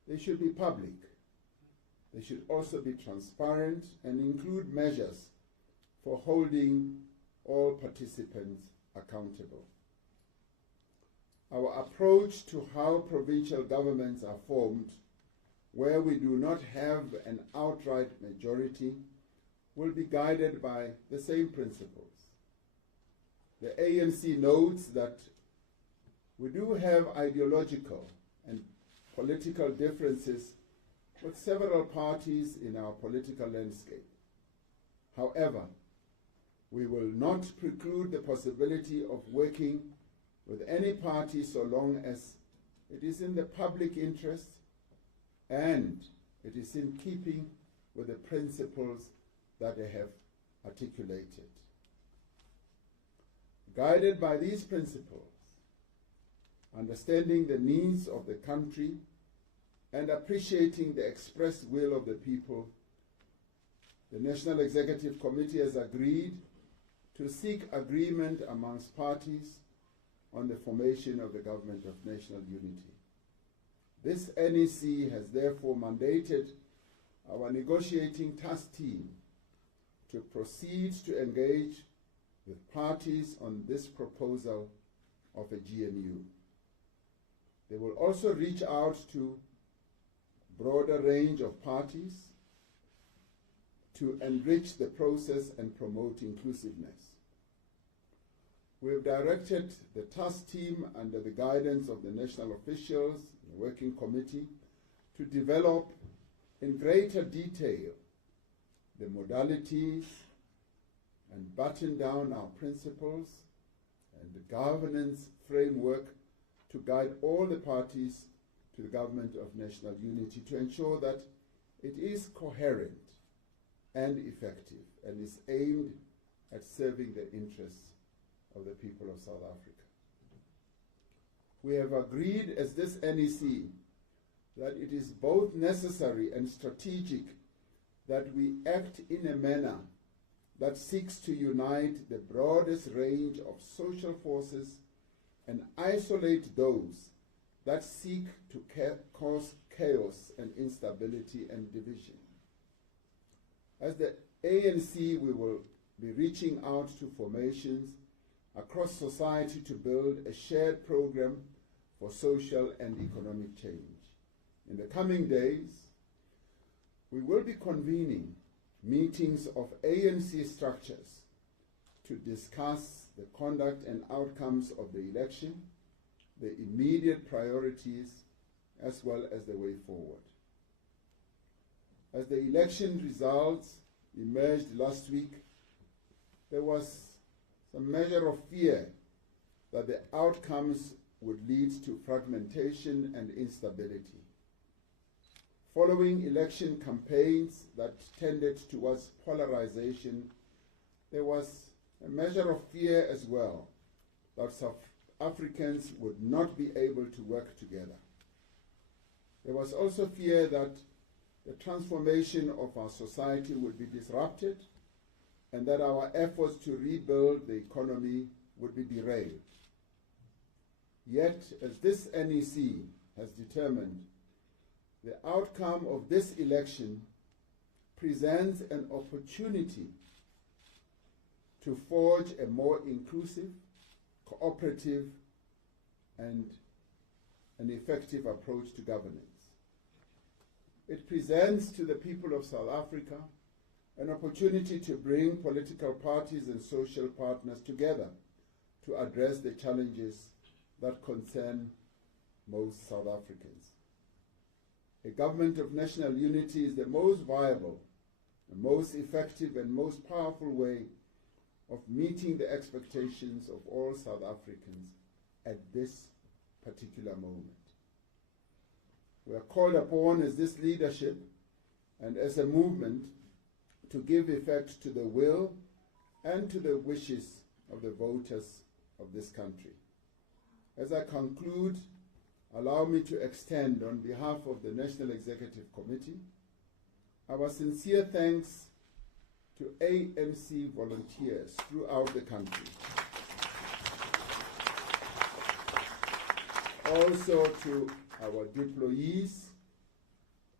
They should be public. They should also be transparent and include measures for holding all participants accountable. Our approach to how provincial governments are formed, where we do not have an outright majority, will be guided by the same principles. The ANC notes that we do have ideological and political differences with several parties in our political landscape. However, we will not preclude the possibility of working with any party so long as it is in the public interest and it is in keeping with the principles that I have articulated. Guided by these principles, understanding the needs of the country and appreciating the expressed will of the people, the National Executive Committee has agreed to seek agreement amongst parties on the formation of the Government of National Unity. This NEC has therefore mandated our negotiating task team to proceed to engage with parties on this proposal of a GNU. They will also reach out to a broader range of parties to enrich the process and promote inclusiveness. We have directed the task team under the guidance of the national officials, the working committee, to develop in greater detail the modalities and button down our principles and the governance framework to guide all the parties to the Government of National Unity to ensure that it is coherent and effective and is aimed at serving the interests of the people of South Africa. We have agreed as this NEC that it is both necessary and strategic that we act in a manner that seeks to unite the broadest range of social forces and isolate those that seek to cause chaos and instability and division. As the ANC, we will be reaching out to formations across society to build a shared program for social and economic change. In the coming days, we will be convening meetings of ANC structures to discuss the conduct and outcomes of the election, the immediate priorities, as well as the way forward. As the election results emerged last week, there was some measure of fear that the outcomes would lead to fragmentation and instability. Following election campaigns that tended towards polarization, there was a measure of fear as well that South Africans would not be able to work together. There was also fear that the transformation of our society would be disrupted and that our efforts to rebuild the economy would be derailed. Yet, as this NEC has determined, the outcome of this election presents an opportunity to forge a more inclusive, cooperative, and an effective approach to governance. It presents to the people of South Africa an opportunity to bring political parties and social partners together to address the challenges that concern most South Africans. A government of national unity is the most viable, the most effective and most powerful way of meeting the expectations of all South Africans at this particular moment. We are called upon as this leadership and as a movement to give effect to the will and to the wishes of the voters of this country. As I conclude, allow me to extend on behalf of the National Executive Committee our sincere thanks to ANC volunteers throughout the country. Also to our deployees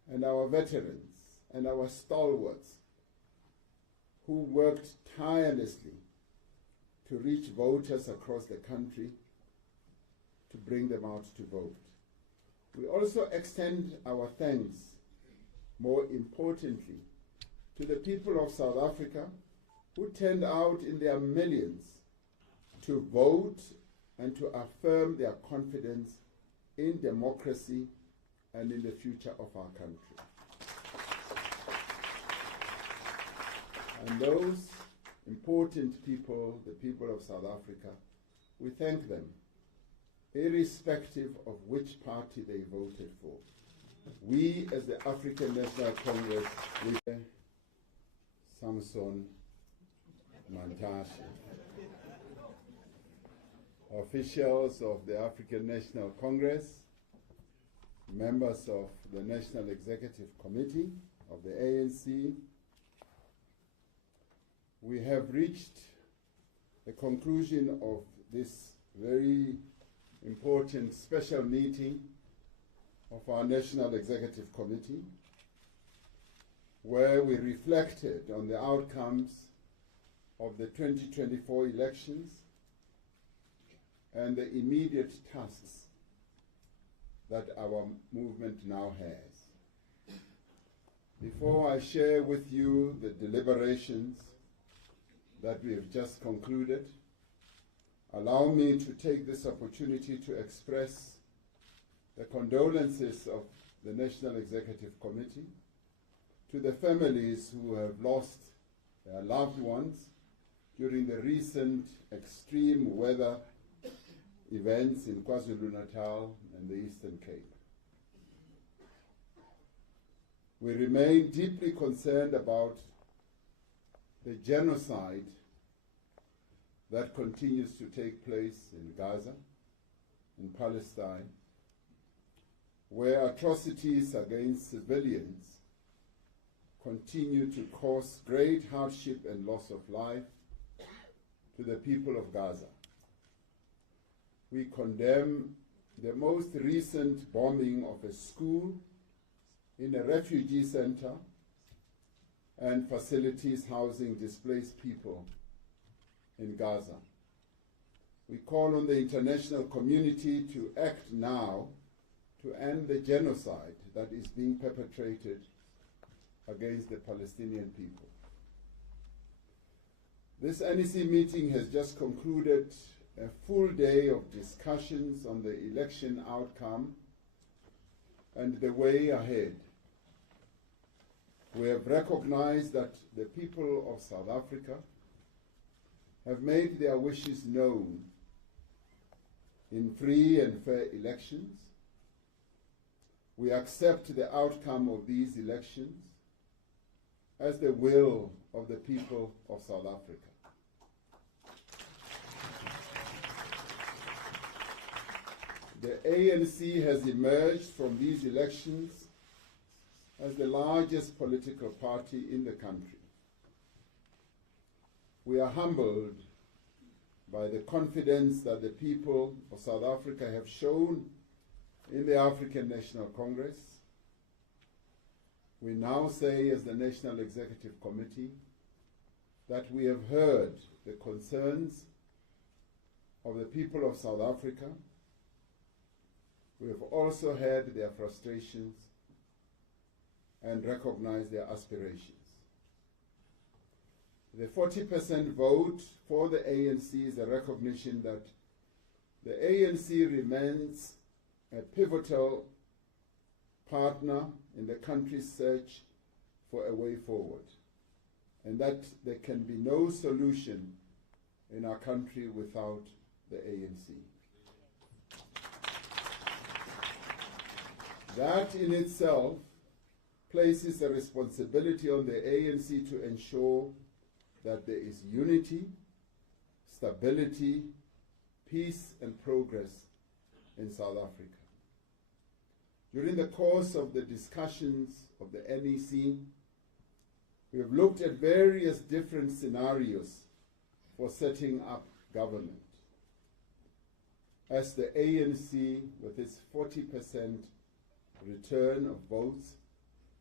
and our veterans and our stalwarts who worked tirelessly to reach voters across the country to bring them out to vote. We also extend our thanks, more importantly, to the people of South Africa who turned out in their millions to vote and to affirm their confidence in democracy and in the future of our country. And those important people, the people of South Africa, we thank them, irrespective of which party they voted for. We, as the African National Congress, we Samson Mantashe, officials of the African National Congress, members of the National Executive Committee of the ANC, we have reached the conclusion of this very important special meeting of our National Executive Committee, where we reflected on the outcomes of the 2024 elections and the immediate tasks that our movement now has. Before I share with you the deliberations that we have just concluded, allow me to take this opportunity to express the condolences of the National Executive Committee to the families who have lost their loved ones during the recent extreme weather events in KwaZulu-Natal and the Eastern Cape. We remain deeply concerned about the genocide that continues to take place in Gaza, in Palestine, where atrocities against civilians continue to cause great hardship and loss of life to the people of Gaza. We condemn the most recent bombing of a school in a refugee center and facilities housing displaced people in Gaza. We call on the international community to act now to end the genocide that is being perpetrated against the Palestinian people. This NEC meeting has just concluded a full day of discussions on the election outcome and the way ahead. We have recognized that the people of South Africa have made their wishes known in free and fair elections. We accept the outcome of these elections as the will of the people of South Africa. The ANC has emerged from these elections as the largest political party in the country. We are humbled by the confidence that the people of South Africa have shown in the African National Congress. We now say, as the National Executive Committee, that we have heard the concerns of the people of South Africa. We have also heard their frustrations and recognized their aspirations. The 40% vote for the ANC is a recognition that the ANC remains a pivotal partner in the country's search for a way forward, and that there can be no solution in our country without the ANC. That in itself places a responsibility on the ANC to ensure that there is unity, stability, peace and progress in South Africa. During the course of the discussions of the NEC, we have looked at various different scenarios for setting up government. As the ANC, with its 40% return of votes,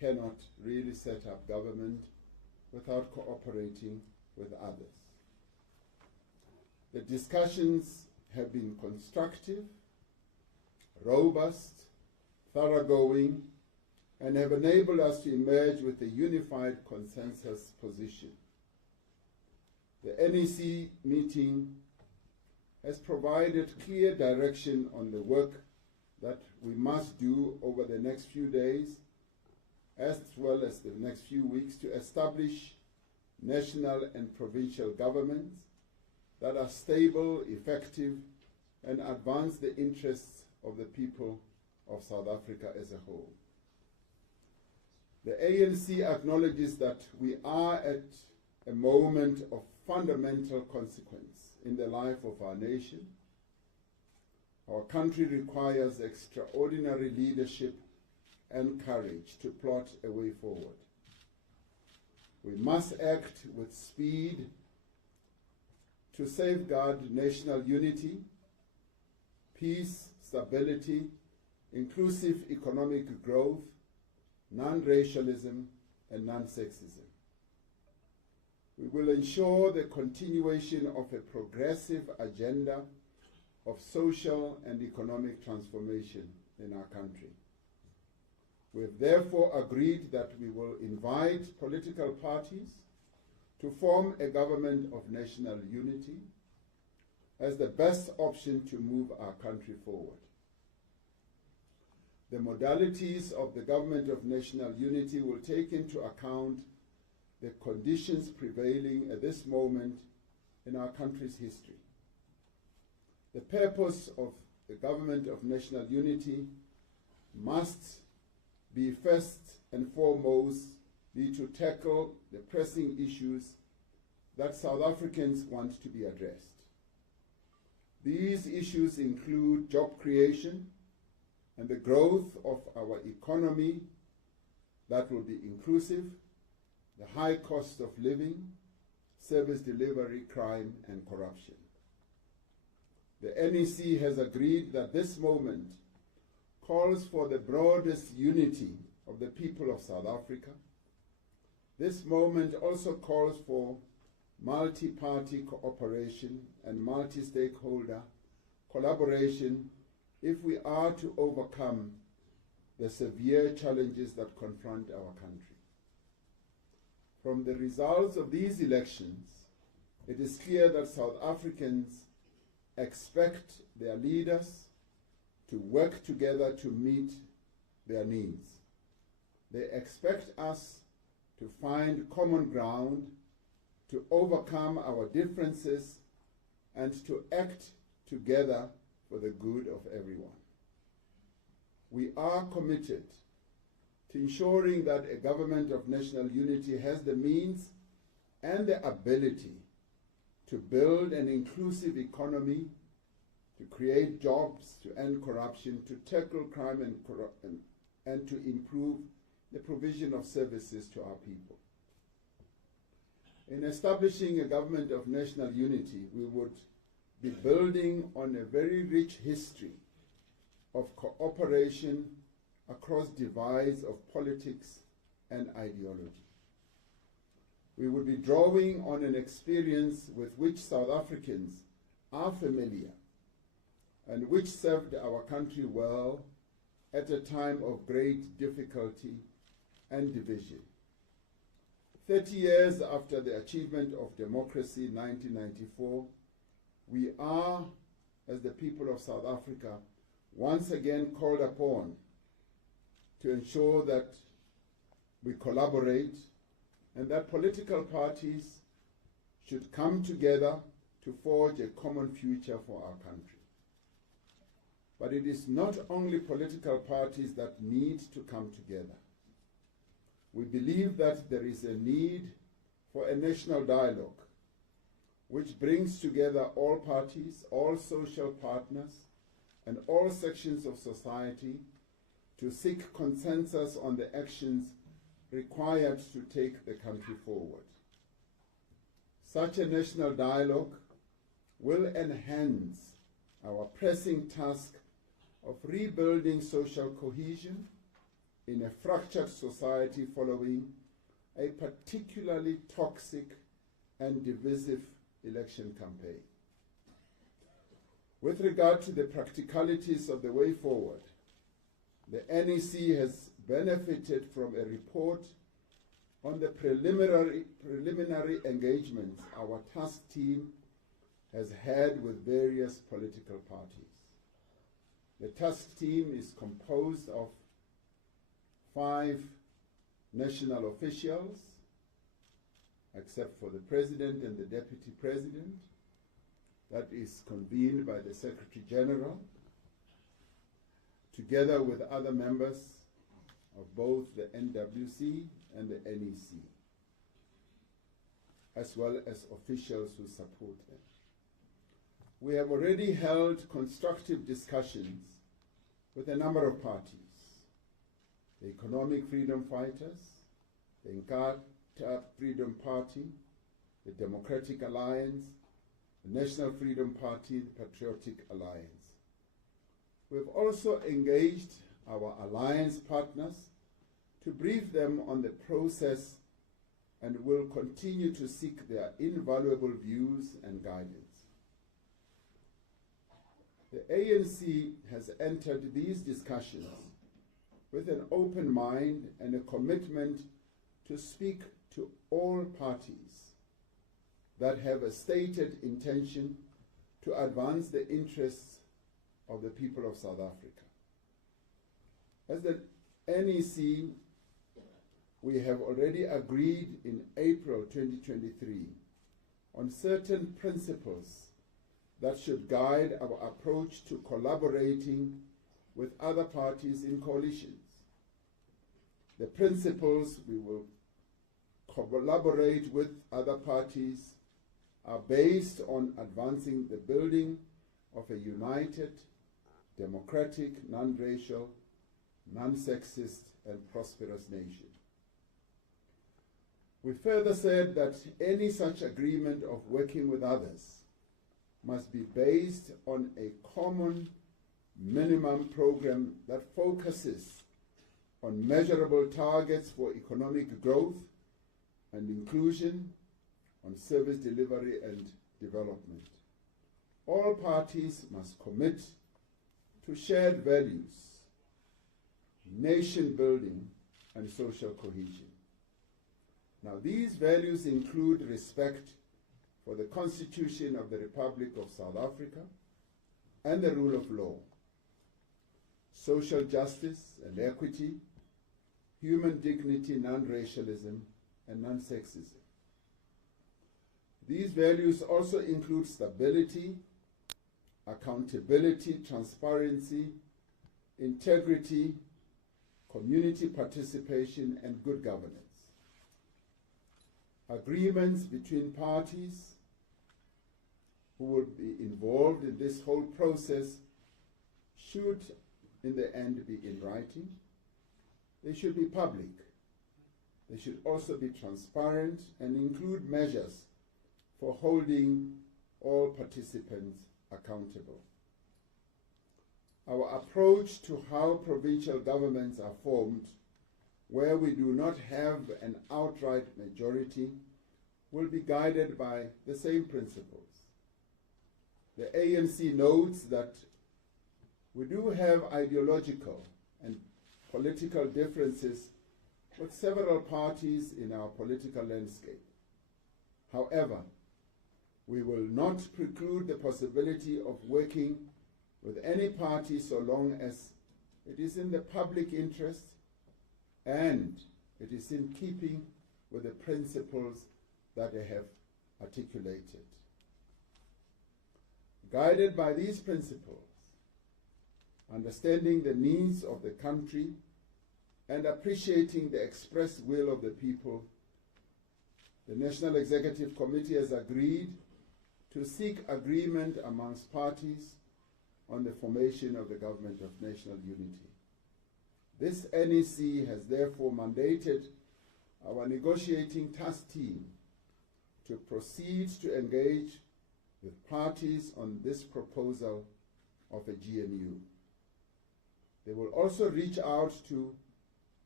cannot really set up government without cooperating with others. The discussions have been constructive, robust, thoroughgoing, and have enabled us to emerge with a unified consensus position. The NEC meeting has provided clear direction on the work that we must do over the next few days, as well as the next few weeks, to establish national and provincial governments that are stable, effective, and advance the interests of the people of South Africa as a whole. The ANC acknowledges that we are at a moment of fundamental consequence in the life of our nation. Our country requires extraordinary leadership and courage to plot a way forward. We must act with speed to safeguard national unity, peace, stability, inclusive economic growth, non-racialism, and non-sexism. We will ensure the continuation of a progressive agenda of social and economic transformation in our country. We have therefore agreed that we will invite political parties to form a government of national unity as the best option to move our country forward. The modalities of the government of national unity will take into account the conditions prevailing at this moment in our country's history. The purpose of the government of national unity must be first and foremost be to tackle the pressing issues that South Africans want to be addressed. These issues include job creation and the growth of our economy that will be inclusive, the high cost of living, service delivery, crime, and corruption. The NEC has agreed that this moment calls for the broadest unity of the people of South Africa. This moment also calls for multi-party cooperation and multi-stakeholder collaboration if we are to overcome the severe challenges that confront our country. From the results of these elections, it is clear that South Africans expect their leaders to work together to meet their needs. They expect us to find common ground, to overcome our differences, and to act together for the good of everyone. We are committed to ensuring that a government of national unity has the means and the ability to build an inclusive economy, to create jobs, to end corruption, to tackle crime and to improve the provision of services to our people. In establishing a government of national unity, we would be building on a very rich history of cooperation across divides of politics and ideology. We would be drawing on an experience with which South Africans are familiar and which served our country well at a time of great difficulty and division. 30 years after the achievement of democracy in 1994, we are, as the people of South Africa, once again called upon to ensure that we collaborate and that political parties should come together to forge a common future for our country. But it is not only political parties that need to come together. We believe that there is a need for a national dialogue which brings together all parties, all social partners, and all sections of society to seek consensus on the actions required to take the country forward. Such a national dialogue will enhance our pressing task of rebuilding social cohesion in a fractured society following a particularly toxic and divisive election campaign. With regard to the practicalities of the way forward, the NEC has benefited from a report on the preliminary engagements our task team has had with various political parties. The task team is composed of 5 national officials, except for the President and the Deputy President. That is convened by the Secretary General, together with other members of both the NWC and the NEC, as well as officials who support them. We have already held constructive discussions with a number of parties: the Economic Freedom Fighters, the Inkatha Freedom Party, the Democratic Alliance, the National Freedom Party, the Patriotic Alliance. We have also engaged our alliance partners to brief them on the process and will continue to seek their invaluable views and guidance. The ANC has entered these discussions with an open mind and a commitment to speak to all parties that have a stated intention to advance the interests of the people of South Africa. As the NEC, we have already agreed in April 2023 on certain principles that should guide our approach to collaborating with other parties in coalitions. The principles we will collaborate with other parties are based on advancing the building of a united, democratic, non-racial, non-sexist, and prosperous nation. We further said that any such agreement of working with others must be based on a common minimum program that focuses on measurable targets for economic growth and inclusion, on service delivery and development. All parties must commit to shared values, nation building, and social cohesion. Now, these values include respect for the Constitution of the Republic of South Africa and the rule of law, social justice and equity, human dignity, non-racialism, and non-sexism. These values also include stability, accountability, transparency, integrity, community participation, and good governance. Agreements between parties who will be involved in this whole process should, in the end, be in writing. They should be public. They should also be transparent and include measures for holding all participants accountable. Our approach to how provincial governments are formed, where we do not have an outright majority, will be guided by the same principles. The ANC notes that we do have ideological and political differences with several parties in our political landscape. However, we will not preclude the possibility of working with any party so long as it is in the public interest and it is in keeping with the principles that I have articulated. Guided by these principles, understanding the needs of the country and appreciating the expressed will of the people, the National Executive Committee has agreed to seek agreement amongst parties on the formation of the Government of National Unity. This NEC has therefore mandated our negotiating task team to proceed to engage with parties on this proposal of a GNU. They will also reach out to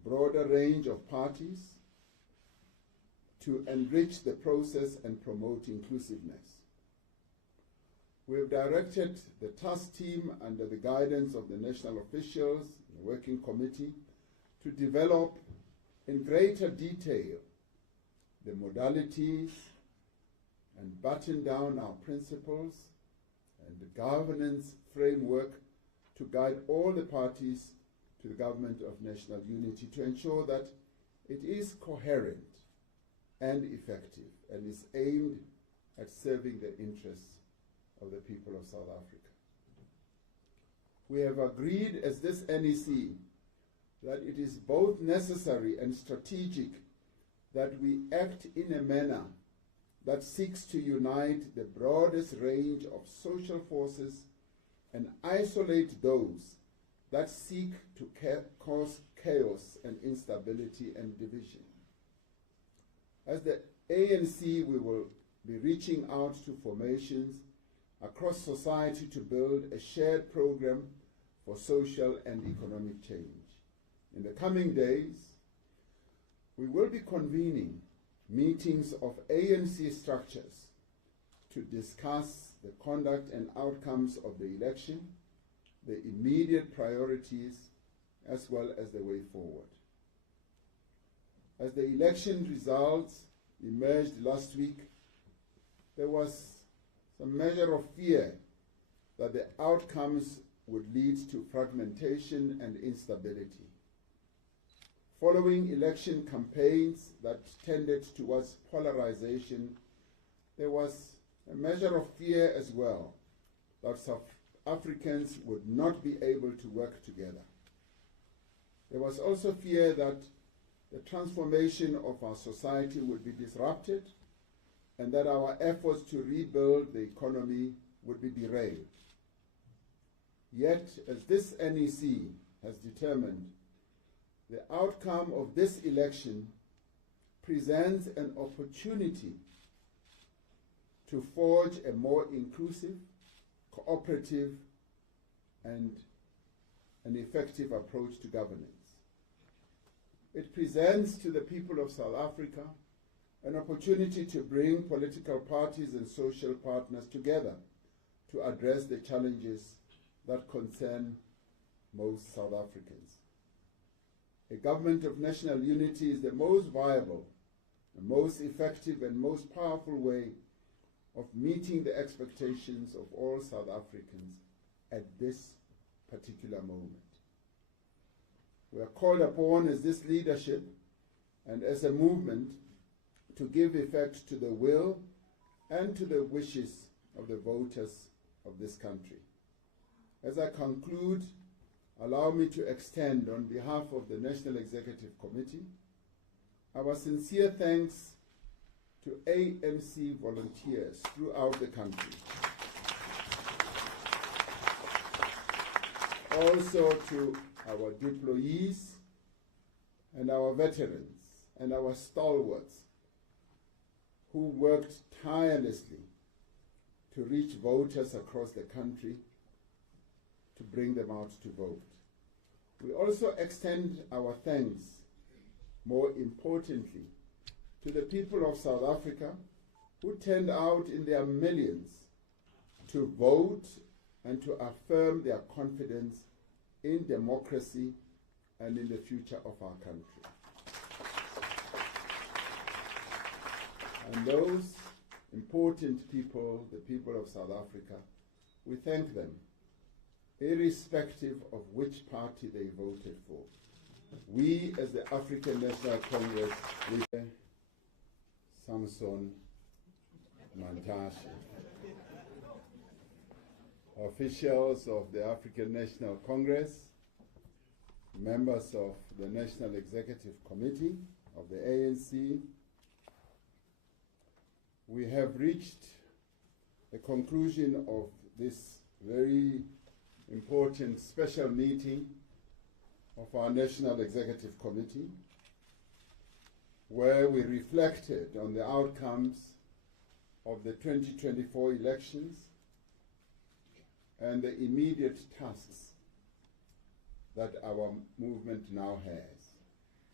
broader range of parties to enrich the process and promote inclusiveness. We have directed the task team under the guidance of the national officials, the working committee, to develop in greater detail the modalities and button down our principles and the governance framework to guide all the parties to the government of national unity to ensure that it is coherent and effective and is aimed at serving the interests of the people of South Africa. We have agreed as this NEC that it is both necessary and strategic that we act in a manner that seeks to unite the broadest range of social forces and isolate those that seek to cause chaos and instability and division. As the ANC, we will be reaching out to formations across society to build a shared program for social and economic change. In the coming days, we will be convening meetings of ANC structures to discuss the conduct and outcomes of the election, the immediate priorities, as well as the way forward. As the election results emerged last week, there was some measure of fear that the outcomes would lead to fragmentation and instability. Following election campaigns that tended towards polarization, there was a measure of fear as well that South Africans would not be able to work together. There was also fear that the transformation of our society would be disrupted and that our efforts to rebuild the economy would be derailed. Yet, as this NEC has determined, the outcome of this election presents an opportunity to forge a more inclusive, cooperative, and an effective approach to governance. It presents to the people of South Africa an opportunity to bring political parties and social partners together to address the challenges that concern most South Africans. A government of national unity is the most viable, the most effective, and most powerful way of meeting the expectations of all South Africans at this particular moment. We are called upon as this leadership and as a movement to give effect to the will and to the wishes of the voters of this country. As I conclude, allow me to extend on behalf of the National Executive Committee our sincere thanks to ANC volunteers throughout the country. Also to our deployees and our veterans and our stalwarts who worked tirelessly to reach voters across the country to bring them out to vote. We also extend our thanks, more importantly, to the people of South Africa who turned out in their millions to vote and to affirm their confidence in democracy and in the future of our country. And those important people, the people of South Africa, we thank them, irrespective of which party they voted for. We, as the African National Congress, we Samson Mantashe, officials of the African National Congress, members of the National Executive Committee of the ANC, we have reached the conclusion of this very important special meeting of our National Executive Committee, where we reflected on the outcomes of the 2024 elections and the immediate tasks that our movement now has.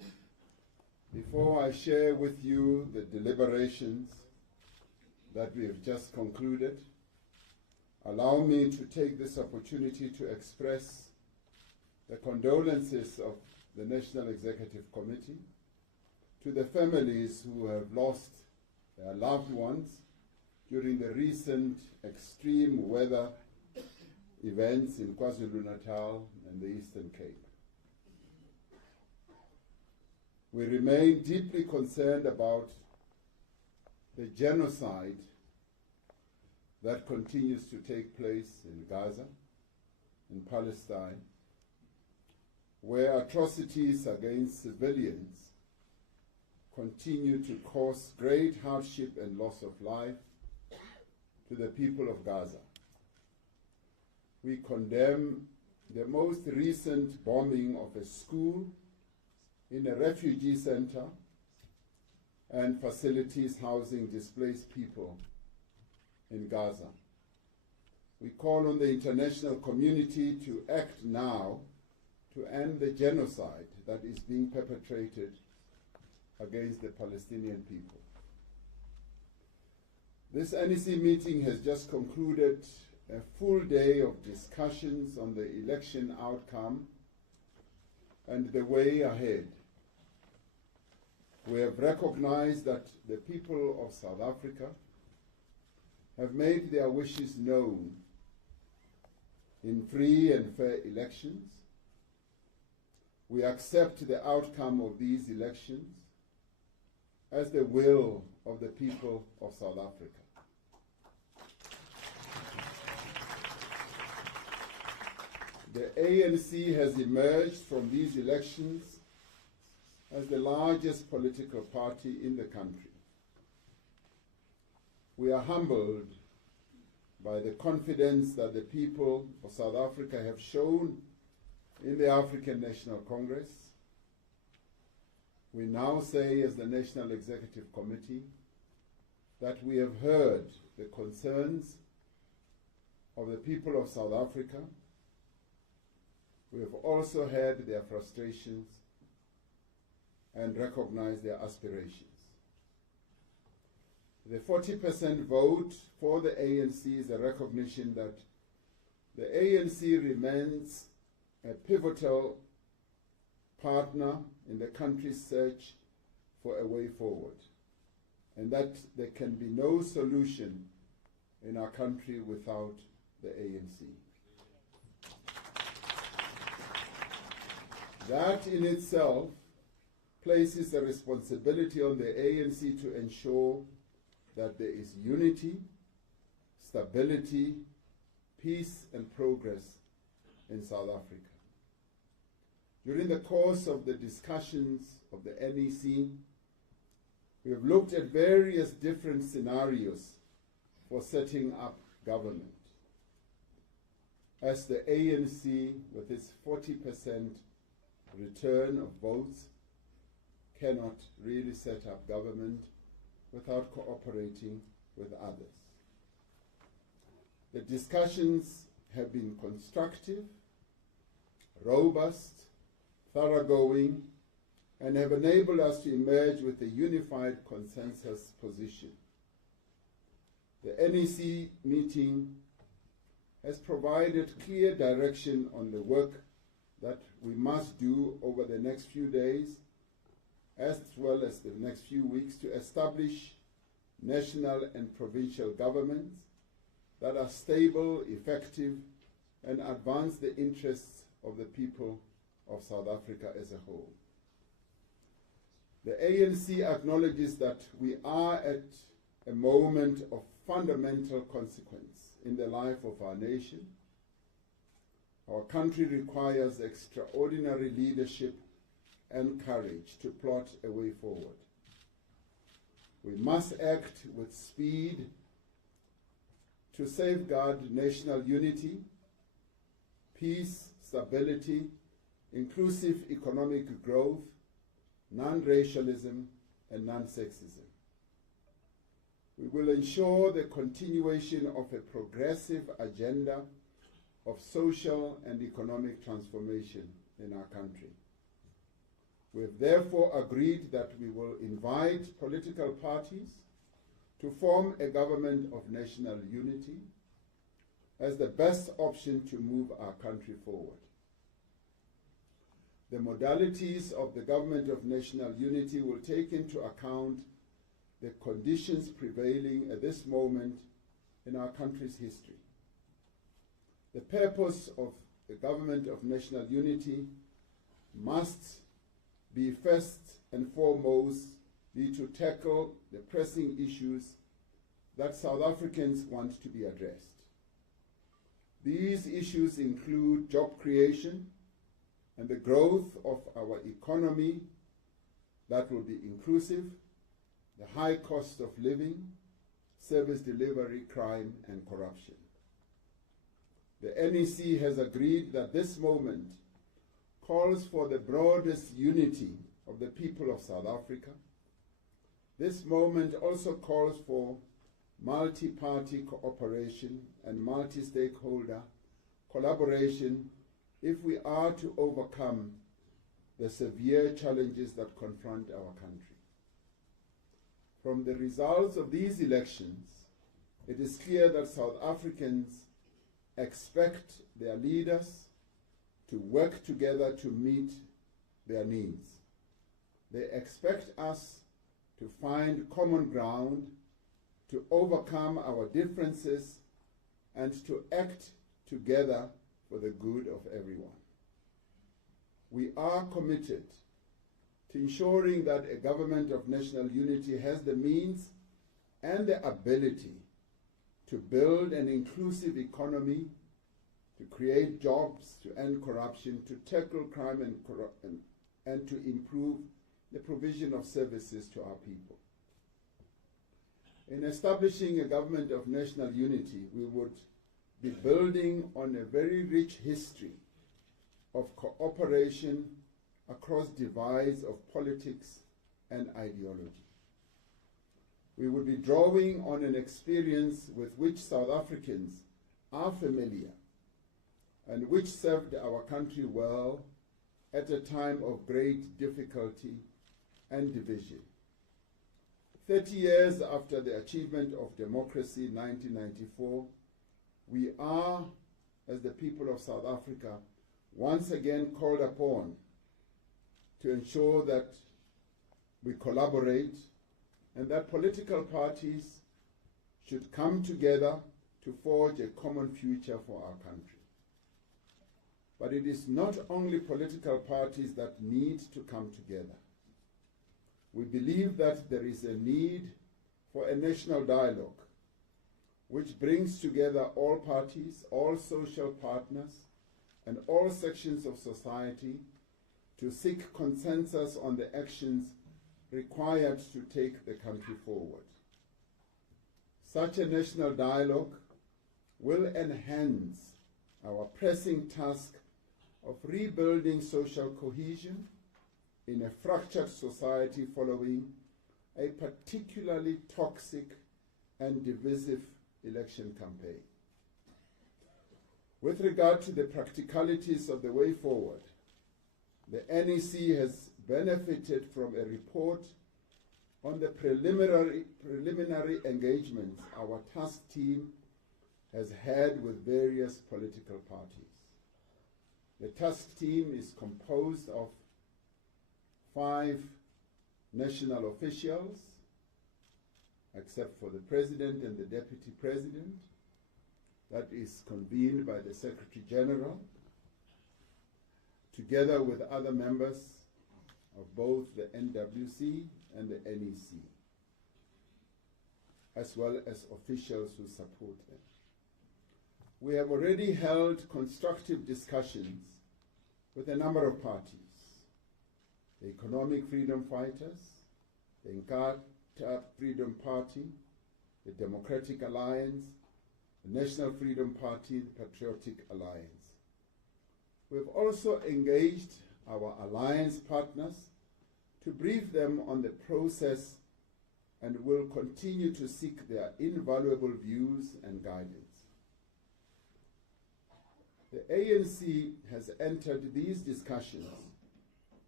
Before I share with you the deliberations that we have just concluded, allow me to take this opportunity to express the condolences of the National Executive Committee to the families who have lost their loved ones during the recent extreme weather events in KwaZulu-Natal and the Eastern Cape. We remain deeply concerned about the genocide that continues to take place in Gaza, in Palestine, where atrocities against civilians continue to cause great hardship and loss of life to the people of Gaza. We condemn the most recent bombing of a school in a refugee center and facilities housing displaced people in Gaza. We call on the international community to act now to end the genocide that is being perpetrated against the Palestinian people. This NEC meeting has just concluded a full day of discussions on the election outcome and the way ahead. We have recognized that the people of South Africa have made their wishes known in free and fair elections. We accept the outcome of these elections as the will of the people of South Africa. The ANC has emerged from these elections as the largest political party in the country. We are humbled by the confidence that the people of South Africa have shown in the African National Congress. We now say, as the National Executive Committee, that we have heard the concerns of the people of South Africa. We have also heard their frustrations and recognized their aspirations. The 40% vote for the ANC is a recognition that the ANC remains a pivotal partner in the country's search for a way forward, and that there can be no solution in our country without the ANC. That in itself places a responsibility on the ANC to ensure that there is unity, stability, peace, and progress in South Africa. During the course of the discussions of the NEC, we have looked at various different scenarios for setting up government. As the ANC, with its 40% return of votes, cannot really set up government without cooperating with others. The discussions have been constructive, robust, thoroughgoing, and have enabled us to emerge with a unified consensus position. The NEC meeting has provided clear direction on the work that we must do over the next few days, as well as the next few weeks, to establish national and provincial governments that are stable, effective, and advance the interests of the people of South Africa as a whole. The ANC acknowledges that we are at a moment of fundamental consequence in the life of our nation. Our country requires extraordinary leadership and courage to plot a way forward. We must act with speed to safeguard national unity, peace, stability, inclusive economic growth, non-racialism, and non-sexism. We will ensure the continuation of a progressive agenda of social and economic transformation in our country. We have therefore agreed that we will invite political parties to form a government of national unity as the best option to move our country forward. The modalities of the government of national unity will take into account the conditions prevailing at this moment in our country's history. The purpose of the government of national unity must be first and foremost be to tackle the pressing issues that South Africans want to be addressed. These issues include job creation and the growth of our economy that will be inclusive, the high cost of living, service delivery, crime, and corruption. The NEC has agreed that this moment calls for the broadest unity of the people of South Africa. This moment also calls for multi-party cooperation and multi-stakeholder collaboration if we are to overcome the severe challenges that confront our country. From the results of these elections, it is clear that South Africans expect their leaders to work together to meet their needs. They expect us to find common ground, to overcome our differences, and to act together for the good of everyone. We are committed to ensuring that a government of national unity has the means and the ability to build an inclusive economy, to create jobs, to end corruption, to tackle crime and to improve the provision of services to our people. In establishing a government of national unity, we would be building on a very rich history of cooperation across divides of politics and ideology. We would be drawing on an experience with which South Africans are familiar and which served our country well at a time of great difficulty and division. 30 years after the achievement of democracy in 1994, we are, as the people of South Africa, once again called upon to ensure that we collaborate and that political parties should come together to forge a common future for our country. But it is not only political parties that need to come together. We believe that there is a need for a national dialogue which brings together all parties, all social partners, and all sections of society to seek consensus on the actions required to take the country forward. Such a national dialogue will enhance our pressing task of rebuilding social cohesion in a fractured society following a particularly toxic and divisive election campaign. With regard to the practicalities of the way forward, the NEC has benefited from a report on the preliminary engagements our task team has had with various political parties. The task team is composed of 5 national officials, except for the President and the Deputy President, that is convened by the Secretary General, together with other members of both the NWC and the NEC, as well as officials who support them. We have already held constructive discussions with a number of parties: the Economic Freedom Fighters, the Inkatha Freedom Party, the Democratic Alliance, the National Freedom Party, the Patriotic Alliance. We have also engaged our alliance partners to brief them on the process and will continue to seek their invaluable views and guidance. The ANC has entered these discussions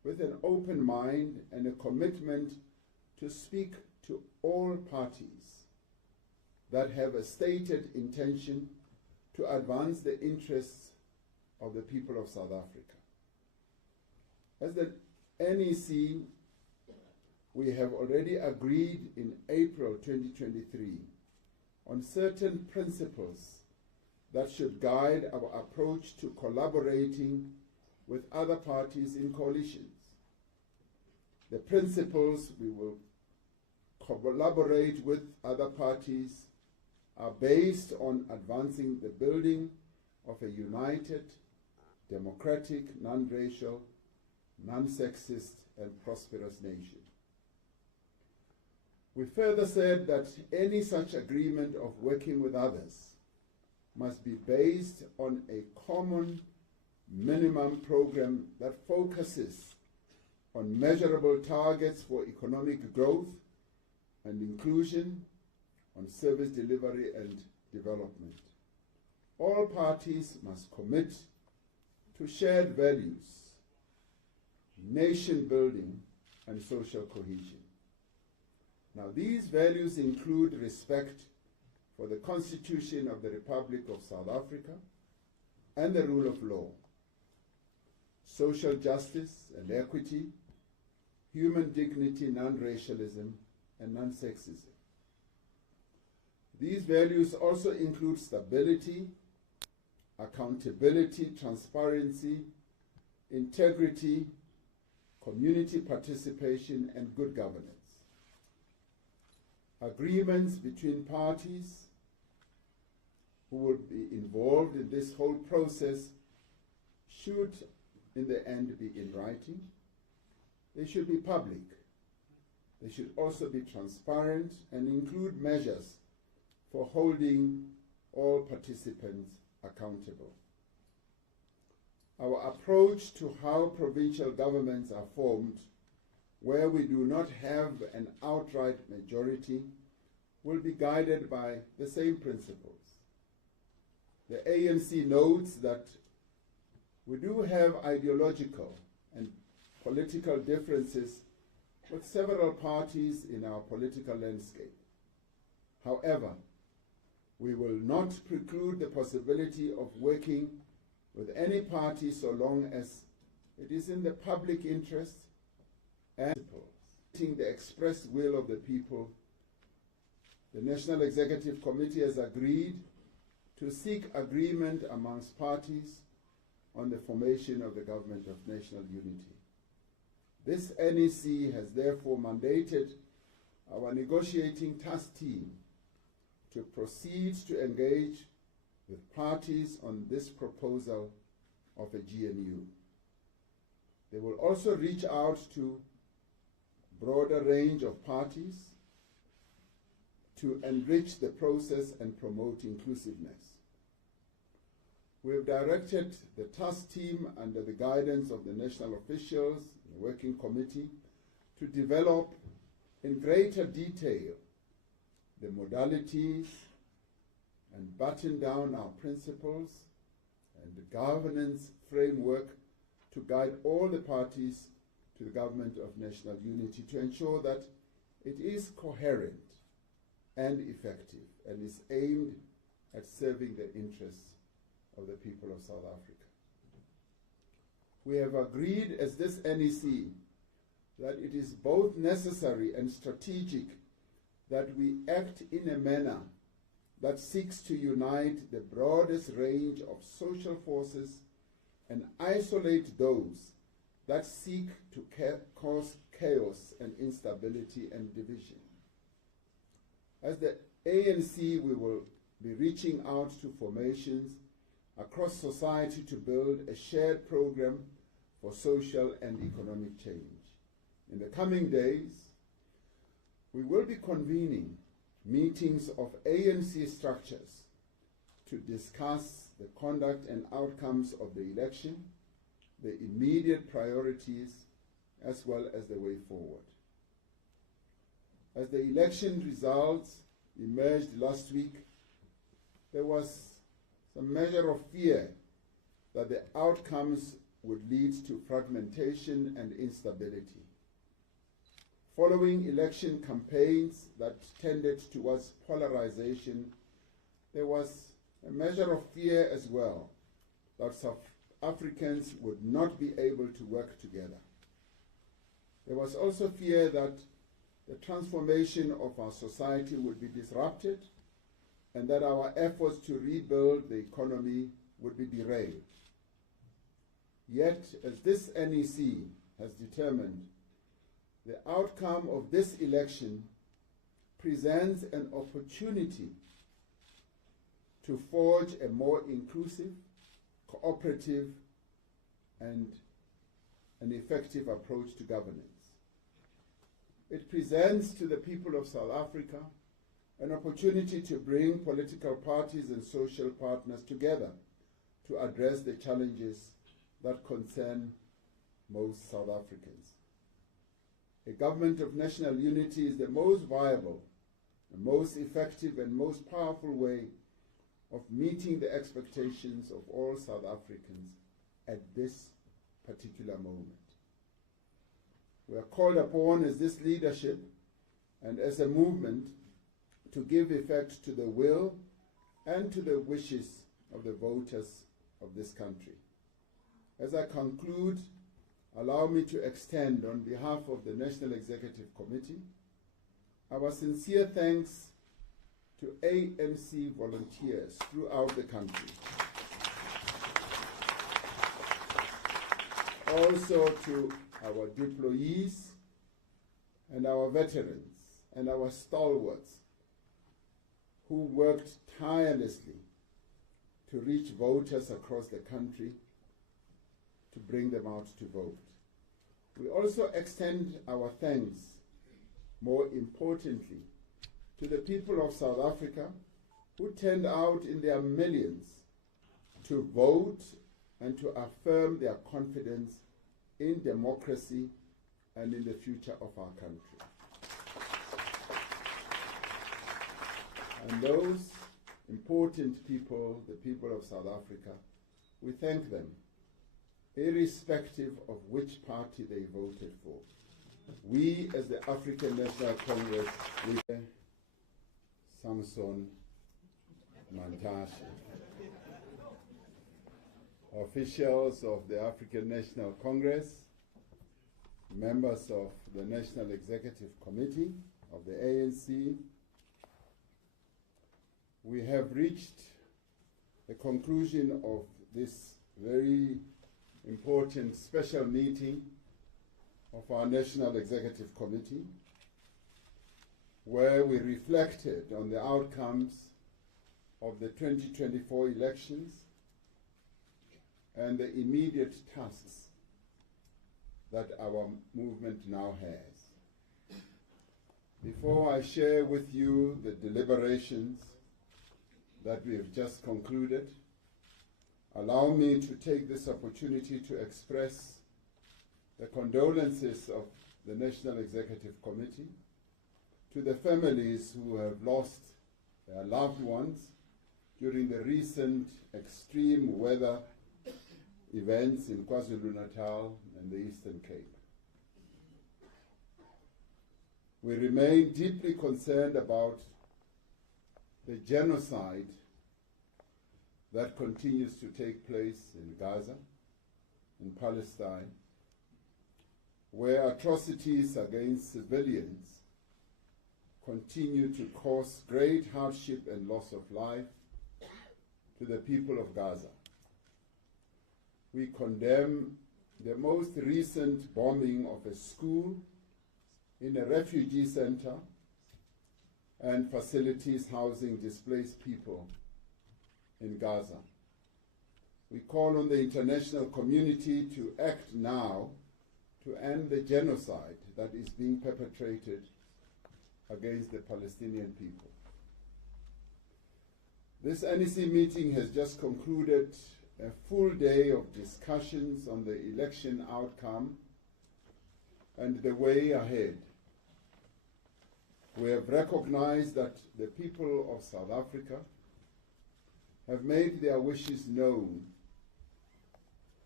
with an open mind and a commitment to speak to all parties that have a stated intention to advance the interests of the people of South Africa. As the NEC, we have already agreed in April 2023 on certain principles that should guide our approach to collaborating with other parties in coalitions. The principles we will collaborate with other parties are based on advancing the building of a united, democratic, non-racial, non-sexist, and prosperous nation. We further said that any such agreement of working with others must be based on a common minimum program that focuses on measurable targets for economic growth and inclusion, on service delivery and development. All parties must commit to shared values, nation building, and social cohesion. Now, these values include respect for the Constitution of the Republic of South Africa and the rule of law, social justice and equity, human dignity, non-racialism, and non-sexism. These values also include stability, accountability, transparency, integrity, community participation, and good governance. Agreements between parties who will be involved in this whole process should, in the end, be in writing. They should be public. They should also be transparent and include measures for holding all participants accountable. Our approach to how provincial governments are formed, where we do not have an outright majority, will be guided by the same principles. The ANC notes that we do have ideological and political differences with several parties in our political landscape. However, we will not preclude the possibility of working with any party so long as it is in the public interest and the expressed will of the people. The National Executive Committee has agreed to seek agreement amongst parties on the formation of the Government of National Unity. This NEC has therefore mandated our negotiating task team to proceed to engage with parties on this proposal of a GNU. They will also reach out to a broader range of parties to enrich the process and promote inclusiveness. We have directed the task team under the guidance of the national officials, the working committee, to develop in greater detail the modalities and button down our principles and the governance framework to guide all the parties to the Government of National Unity to ensure that it is coherent and effective and is aimed at serving the interests of the people of South Africa. We have agreed as this NEC that it is both necessary and strategic that we act in a manner that seeks to unite the broadest range of social forces and isolate those that seek to cause chaos and instability and division. As the ANC, we will be reaching out to formations across society to build a shared program for social and economic change. In the coming days, we will be convening meetings of ANC structures to discuss the conduct and outcomes of the election, the immediate priorities, as well as the way forward. As the election results emerged last week, there was some measure of fear that the outcomes would lead to fragmentation and instability. Following election campaigns that tended towards polarization, there was a measure of fear as well that South Africans would not be able to work together. There was also fear that the transformation of our society would be disrupted and that our efforts to rebuild the economy would be derailed. Yet, as this NEC has determined, the outcome of this election presents an opportunity to forge a more inclusive, cooperative, and an effective approach to governance. It presents to the people of South Africa an opportunity to bring political parties and social partners together to address the challenges that concern most South Africans. A government of national unity is the most viable, the most effective and most powerful way of meeting the expectations of all South Africans at this particular moment. We are called upon as this leadership and as a movement to give effect to the will and to the wishes of the voters of this country. As I conclude, allow me to extend on behalf of the National Executive Committee our sincere thanks to ANC volunteers throughout the country. Also to our deployees and our veterans and our stalwarts who worked tirelessly to reach voters across the country to bring them out to vote. We also extend our thanks, more importantly, to the people of South Africa who turned out in their millions to vote and to affirm their confidence in democracy and in the future of our country. And those important people, the people of South Africa, we thank them, irrespective of which party they voted for. We, as the African National Congress, we Samson Mantashe, officials of the African National Congress, members of the National Executive Committee of the ANC, we have reached the conclusion of this very important special meeting of our National Executive Committee, where we reflected on the outcomes of the 2024 elections and the immediate tasks that our movement now has. Before I share with you the deliberations that we have just concluded, allow me to take this opportunity to express the condolences of the National Executive Committee to the families who have lost their loved ones during the recent extreme weather events in KwaZulu-Natal and the Eastern Cape. We remain deeply concerned about the genocide that continues to take place in Gaza, in Palestine, where atrocities against civilians continue to cause great hardship and loss of life to the people of Gaza. We condemn the most recent bombing of a school in a refugee center and facilities housing displaced people in Gaza. We call on the international community to act now to end the genocide that is being perpetrated against the Palestinian people. This NEC meeting has just concluded a full day of discussions on the election outcome and the way ahead. We have recognized that the people of South Africa have made their wishes known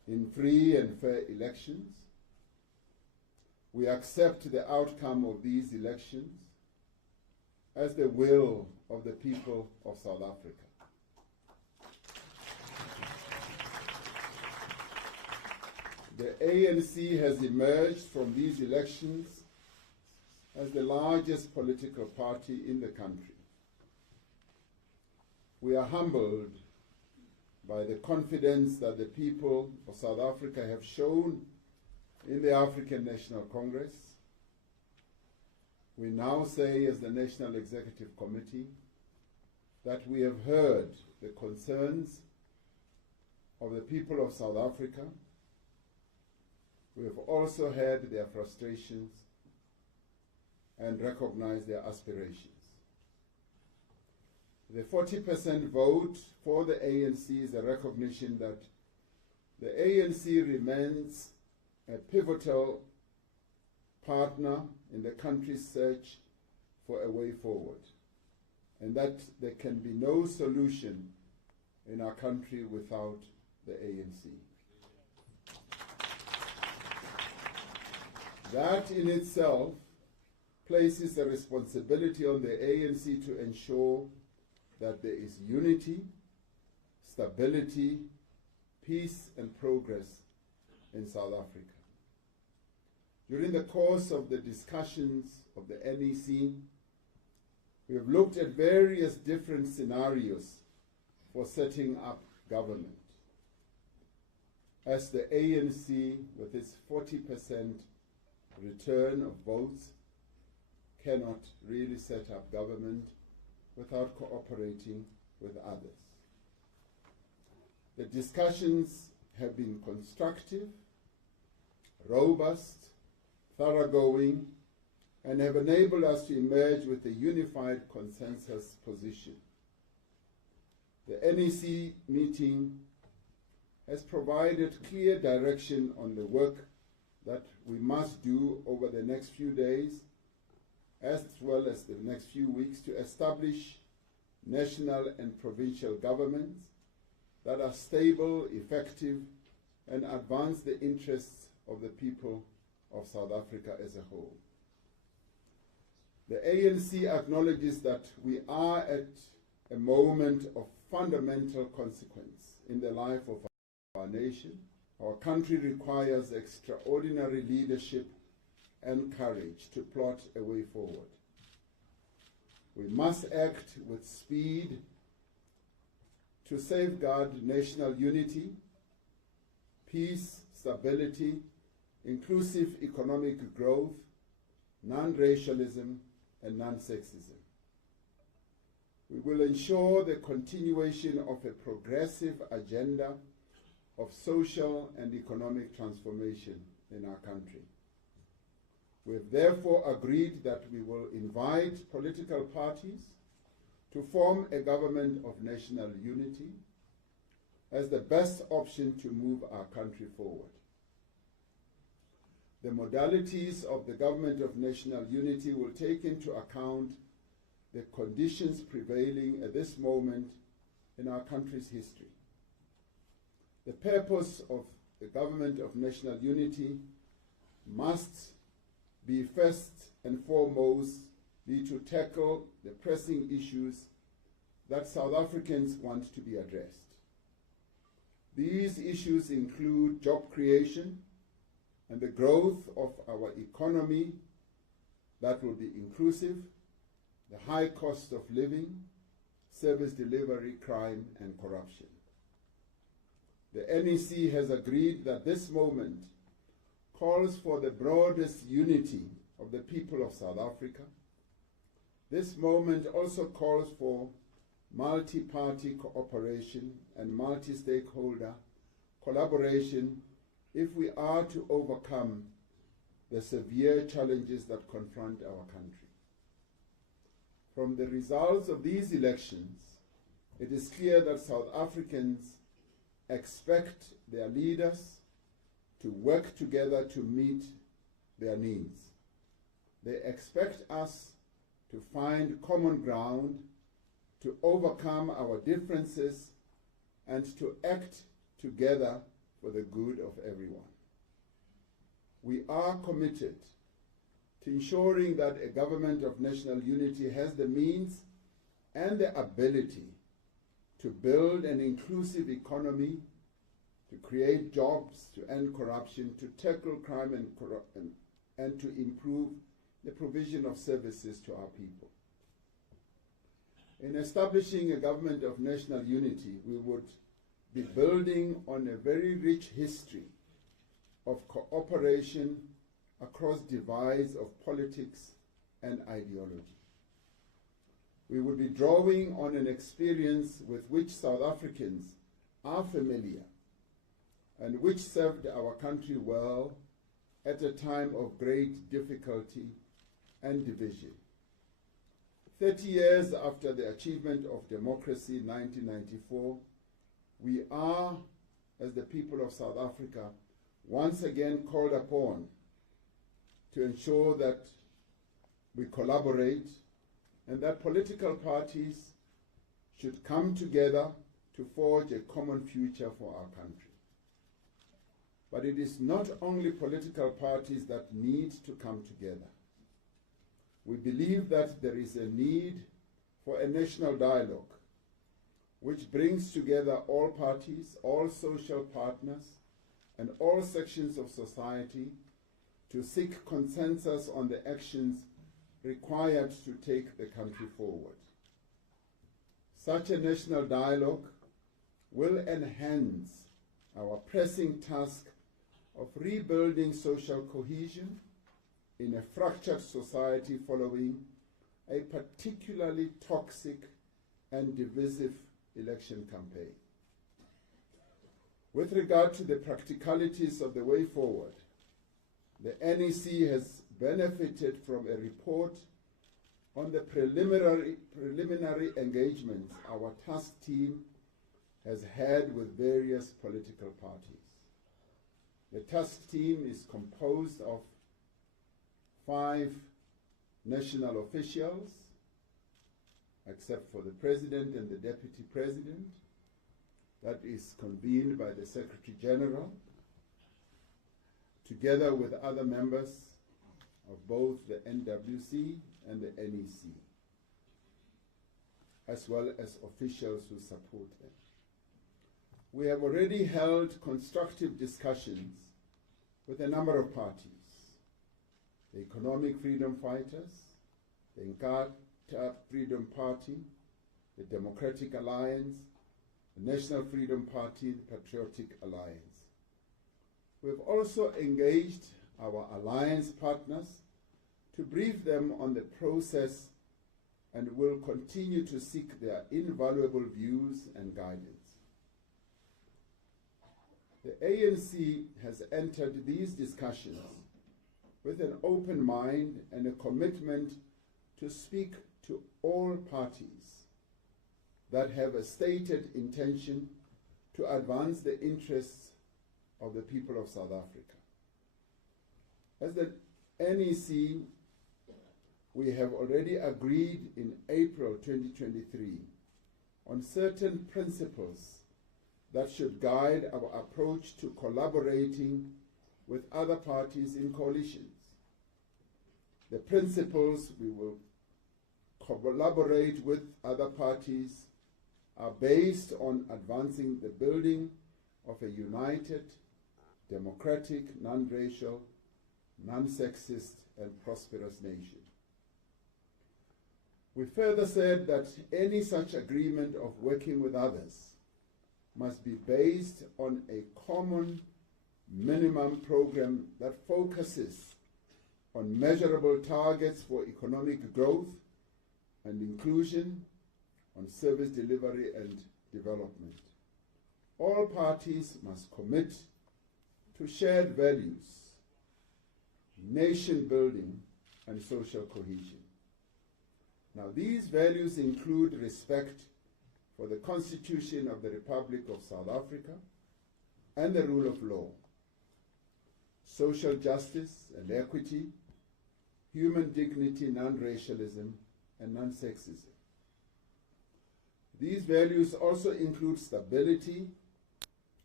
in free and fair elections. We accept the outcome of these elections as the will of the people of South Africa. The ANC has emerged from these elections as the largest political party in the country. We are humbled by the confidence that the people of South Africa have shown in the African National Congress. We now say, as the National Executive Committee, that we have heard the concerns of the people of South Africa. We have also heard their frustrations and recognized their aspirations. The 40% vote for the ANC is a recognition that the ANC remains a pivotal partner in the country's search for a way forward, and that there can be no solution in our country without the ANC. That in itself places a responsibility on the ANC to ensure that there is unity, stability, peace and progress in South Africa. During the course of the discussions of the NEC, we have looked at various different scenarios for setting up government. As the ANC, with its 40% return of votes, cannot really set up government without cooperating with others. The discussions have been constructive, robust, thoroughgoing, and have enabled us to emerge with a unified consensus position. The NEC meeting has provided clear direction on the work that we must do over the next few days, as well as the next few weeks, to establish national and provincial governments that are stable, effective, and advance the interests of the people of South Africa as a whole. The ANC acknowledges that we are at a moment of fundamental consequence in the life of our nation. Our country requires extraordinary leadership and courage to plot a way forward. We must act with speed to safeguard national unity, peace, stability, inclusive economic growth, non-racialism, and non-sexism. We will ensure the continuation of a progressive agenda of social and economic transformation in our country. We have therefore agreed that we will invite political parties to form a government of national unity as the best option to move our country forward. The modalities of the government of national unity will take into account the conditions prevailing at this moment in our country's history. The purpose of the government of national unity must be first and foremost be to tackle the pressing issues that South Africans want to be addressed. These issues include job creation and the growth of our economy that will be inclusive, the high cost of living, service delivery, crime, and corruption. The NEC has agreed that this moment calls for the broadest unity of the people of South Africa. This moment also calls for multi-party cooperation and multi-stakeholder collaboration if we are to overcome the severe challenges that confront our country. From the results of these elections, it is clear that South Africans expect their leaders to work together to meet their needs. They expect us to find common ground, to overcome our differences, and to act together for the good of everyone. We are committed to ensuring that a government of national unity has the means and the ability to build an inclusive economy, to create jobs, to end corruption, to tackle crime and to improve the provision of services to our people. In establishing a government of national unity, we would be building on a very rich history of cooperation across divides of politics and ideology. We would be drawing on an experience with which South Africans are familiar and which served our country well at a time of great difficulty and division. 30 years after the achievement of democracy in 1994, we are, as the people of South Africa, once again called upon to ensure that we collaborate and that political parties should come together to forge a common future for our country. But it is not only political parties that need to come together. We believe that there is a need for a national dialogue which brings together all parties, all social partners, and all sections of society to seek consensus on the actions required to take the country forward. Such a national dialogue will enhance our pressing task of rebuilding social cohesion in a fractured society following a particularly toxic and divisive election campaign. With regard to the practicalities of the way forward, the NEC has benefited from a report on the preliminary engagements our task team has had with various political parties. The task team is composed of 5 national officials, except for the President and the Deputy President, that is convened by the Secretary General, together with other members of both the NWC and the NEC, as well as officials who support them. We have already held constructive discussions with a number of parties: the Economic Freedom Fighters, the Inkatha Freedom Party, the Democratic Alliance, the National Freedom Party, the Patriotic Alliance. We have also engaged our alliance partners to brief them on the process and will continue to seek their invaluable views and guidance. The ANC has entered these discussions with an open mind and a commitment to speak to all parties that have a stated intention to advance the interests of the people of South Africa. As the NEC, we have already agreed in April 2023 on certain principles that should guide our approach to collaborating with other parties in coalitions. The principles we will collaborate with other parties are based on advancing the building of a united, democratic, non-racial, non-sexist, and prosperous nation. We further said that any such agreement of working with others must be based on a common minimum program that focuses on measurable targets for economic growth and inclusion, on service delivery and development. All parties must commit to shared values, nation building, and social cohesion. Now, these values include respect for the Constitution of the Republic of South Africa and the rule of law, social justice and equity, human dignity, non-racialism, and non-sexism. These values also include stability,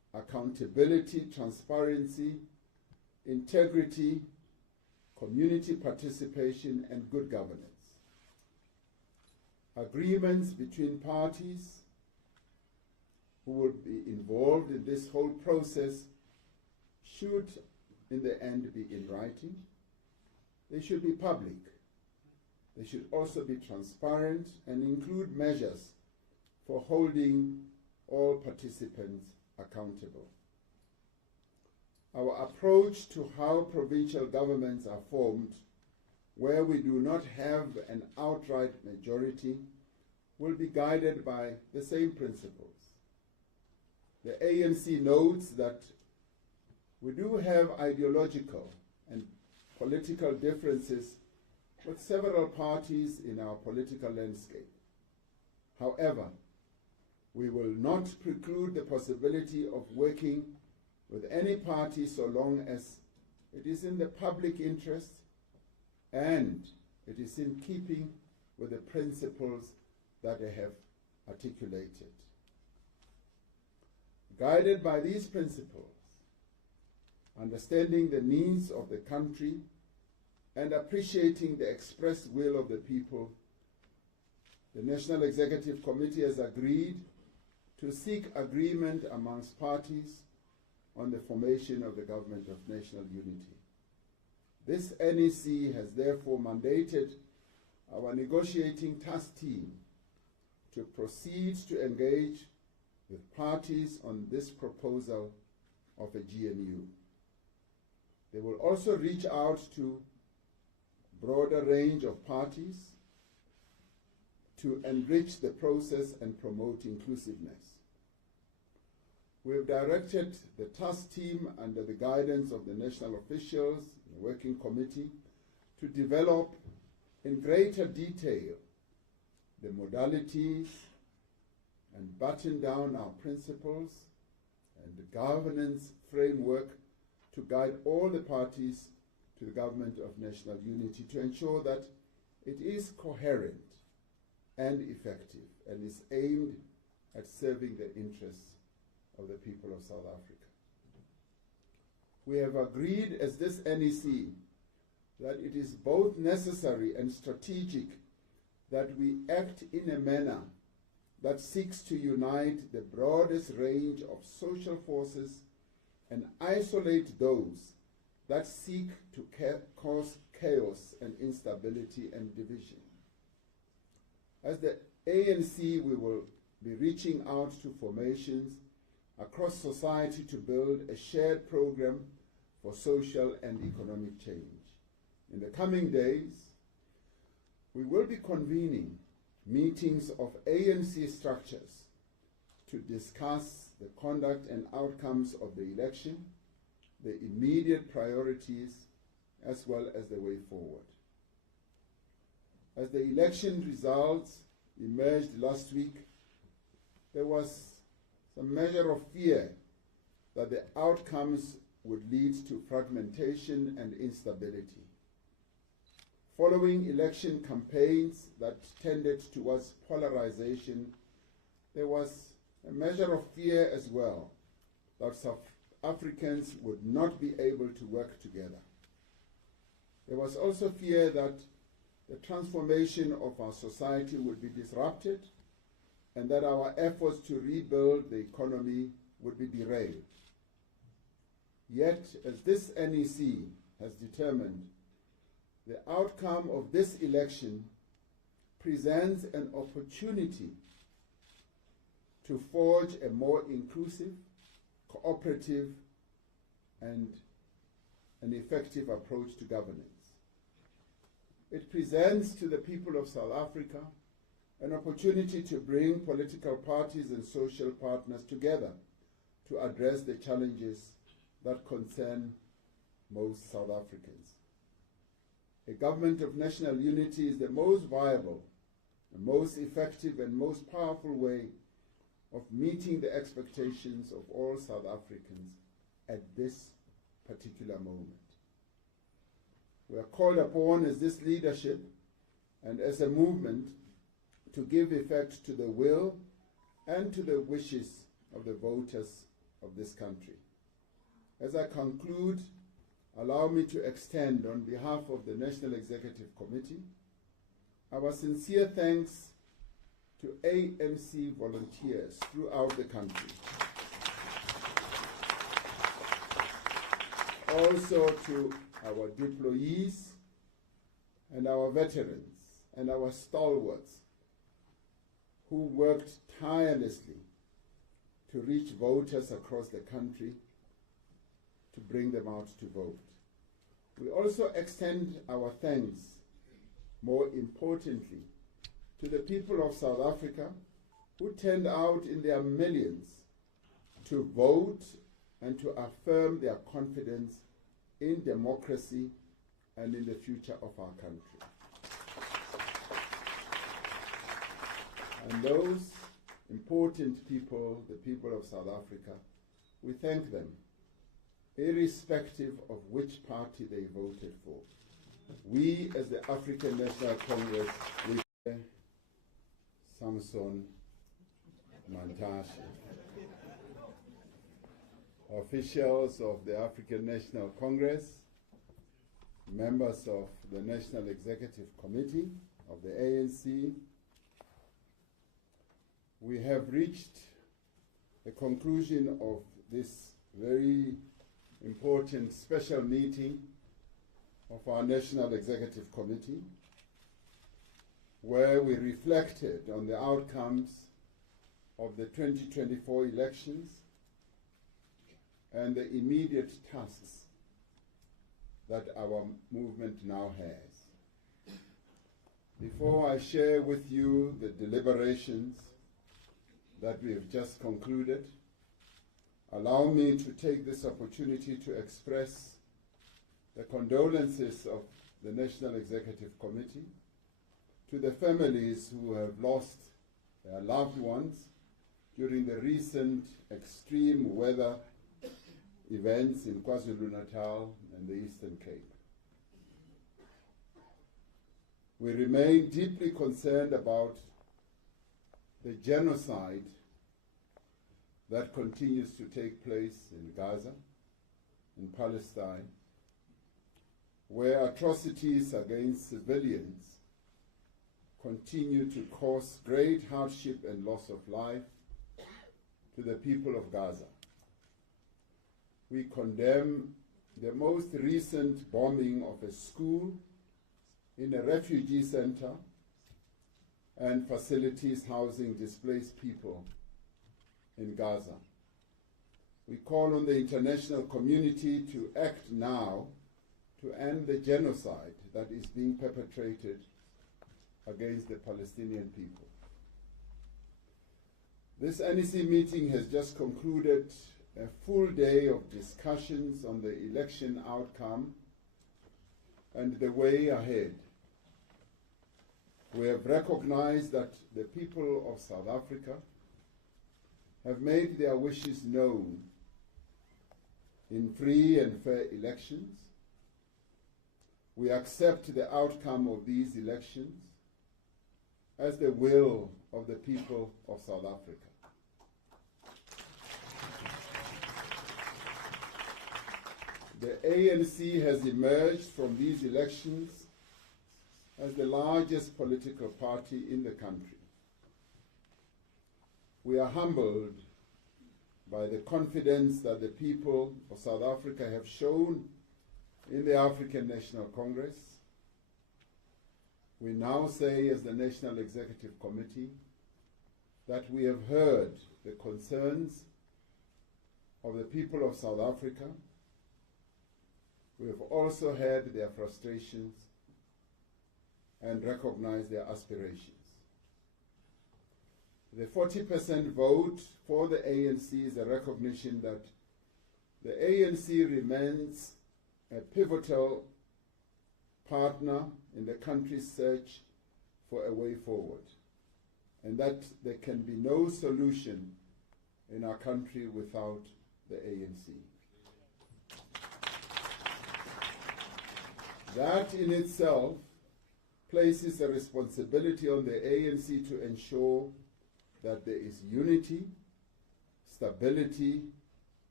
accountability, transparency, integrity, community participation, and good governance. Agreements between parties who will be involved in this whole process should, in the end, be in writing. They should be public. They should also be transparent and include measures for holding all participants accountable. Our approach to how provincial governments are formed, where we do not have an outright majority, will be guided by the same principles. The ANC notes that we do have ideological and political differences with several parties in our political landscape. However, we will not preclude the possibility of working with any party so long as it is in the public interest and it is in keeping with the principles that I have articulated. Guided by these principles, understanding the needs of the country and appreciating the expressed will of the people, the National Executive Committee has agreed to seek agreement amongst parties on the formation of the Government of National Unity. This NEC has therefore mandated our negotiating task team to proceed to engage with parties on this proposal of a GNU. They will also reach out to a broader range of parties to enrich the process and promote inclusiveness. We have directed the task team under the guidance of the national officials, the working committee, to develop in greater detail the modalities and button down our principles and the governance framework to guide all the parties to the Government of National Unity to ensure that it is coherent and effective and is aimed at serving the interests of the people of South Africa. We have agreed as this NEC that it is both necessary and strategic that we act in a manner that seeks to unite the broadest range of social forces and isolate those that seek to cause chaos and instability and division. As the ANC, we will be reaching out to formations across society to build a shared program for social and economic change. In the coming days, we will be convening meetings of ANC structures to discuss the conduct and outcomes of the election, the immediate priorities, as well as the way forward. As the election results emerged last week, there was some measure of fear that the outcomes would lead to fragmentation and instability. Following election campaigns that tended towards polarization, there was a measure of fear as well that South Africans would not be able to work together. There was also fear that the transformation of our society would be disrupted and that our efforts to rebuild the economy would be derailed. Yet, as this NEC has determined, the outcome of this election presents an opportunity to forge a more inclusive, cooperative, and an effective approach to governance. It presents to the people of South Africa an opportunity to bring political parties and social partners together to address the challenges that concern most South Africans. A government of national unity is the most viable, the most effective and most powerful way of meeting the expectations of all South Africans at this particular moment. We are called upon as this leadership and as a movement to give effect to the will and to the wishes of the voters of this country. As I conclude, allow me to extend, on behalf of the National Executive Committee, our sincere thanks to ANC volunteers throughout the country. Also to our deployees and our veterans and our stalwarts who worked tirelessly to reach voters across the country to bring them out to vote. We also extend our thanks, more importantly, to the people of South Africa who turned out in their millions to vote and to affirm their confidence in democracy and in the future of our country. And those important people, the people of South Africa, we thank them, irrespective of which party they voted for. We, as the African National Congress, we Samson Mantashe, officials of the African National Congress, members of the National Executive Committee of the ANC, we have reached the conclusion of this very important special meeting of our National Executive Committee, where we reflected on the outcomes of the 2024 elections and the immediate tasks that our movement now has. Before I share with you the deliberations that we have just concluded, allow me to take this opportunity to express the condolences of the National Executive Committee to the families who have lost their loved ones during the recent extreme weather events in KwaZulu-Natal and the Eastern Cape. We remain deeply concerned about the genocide that continues to take place in Gaza, in Palestine, where atrocities against civilians continue to cause great hardship and loss of life to the people of Gaza. We condemn the most recent bombing of a school in a refugee center and facilities housing displaced people in Gaza. We call on the international community to act now to end the genocide that is being perpetrated against the Palestinian people. This NEC meeting has just concluded a full day of discussions on the election outcome and the way ahead. We have recognized that the people of South Africa have made their wishes known in free and fair elections. We accept the outcome of these elections as the will of the people of South Africa. The ANC has emerged from these elections as the largest political party in the country. We are humbled by the confidence that the people of South Africa have shown in the African National Congress. We now say, as the National Executive Committee, that we have heard the concerns of the people of South Africa. We have also heard their frustrations and recognized their aspirations. The 40% vote for the ANC is a recognition that the ANC remains a pivotal partner in the country's search for a way forward, and that there can be no solution in our country without the ANC. That in itself places a responsibility on the ANC to ensure that there is unity, stability,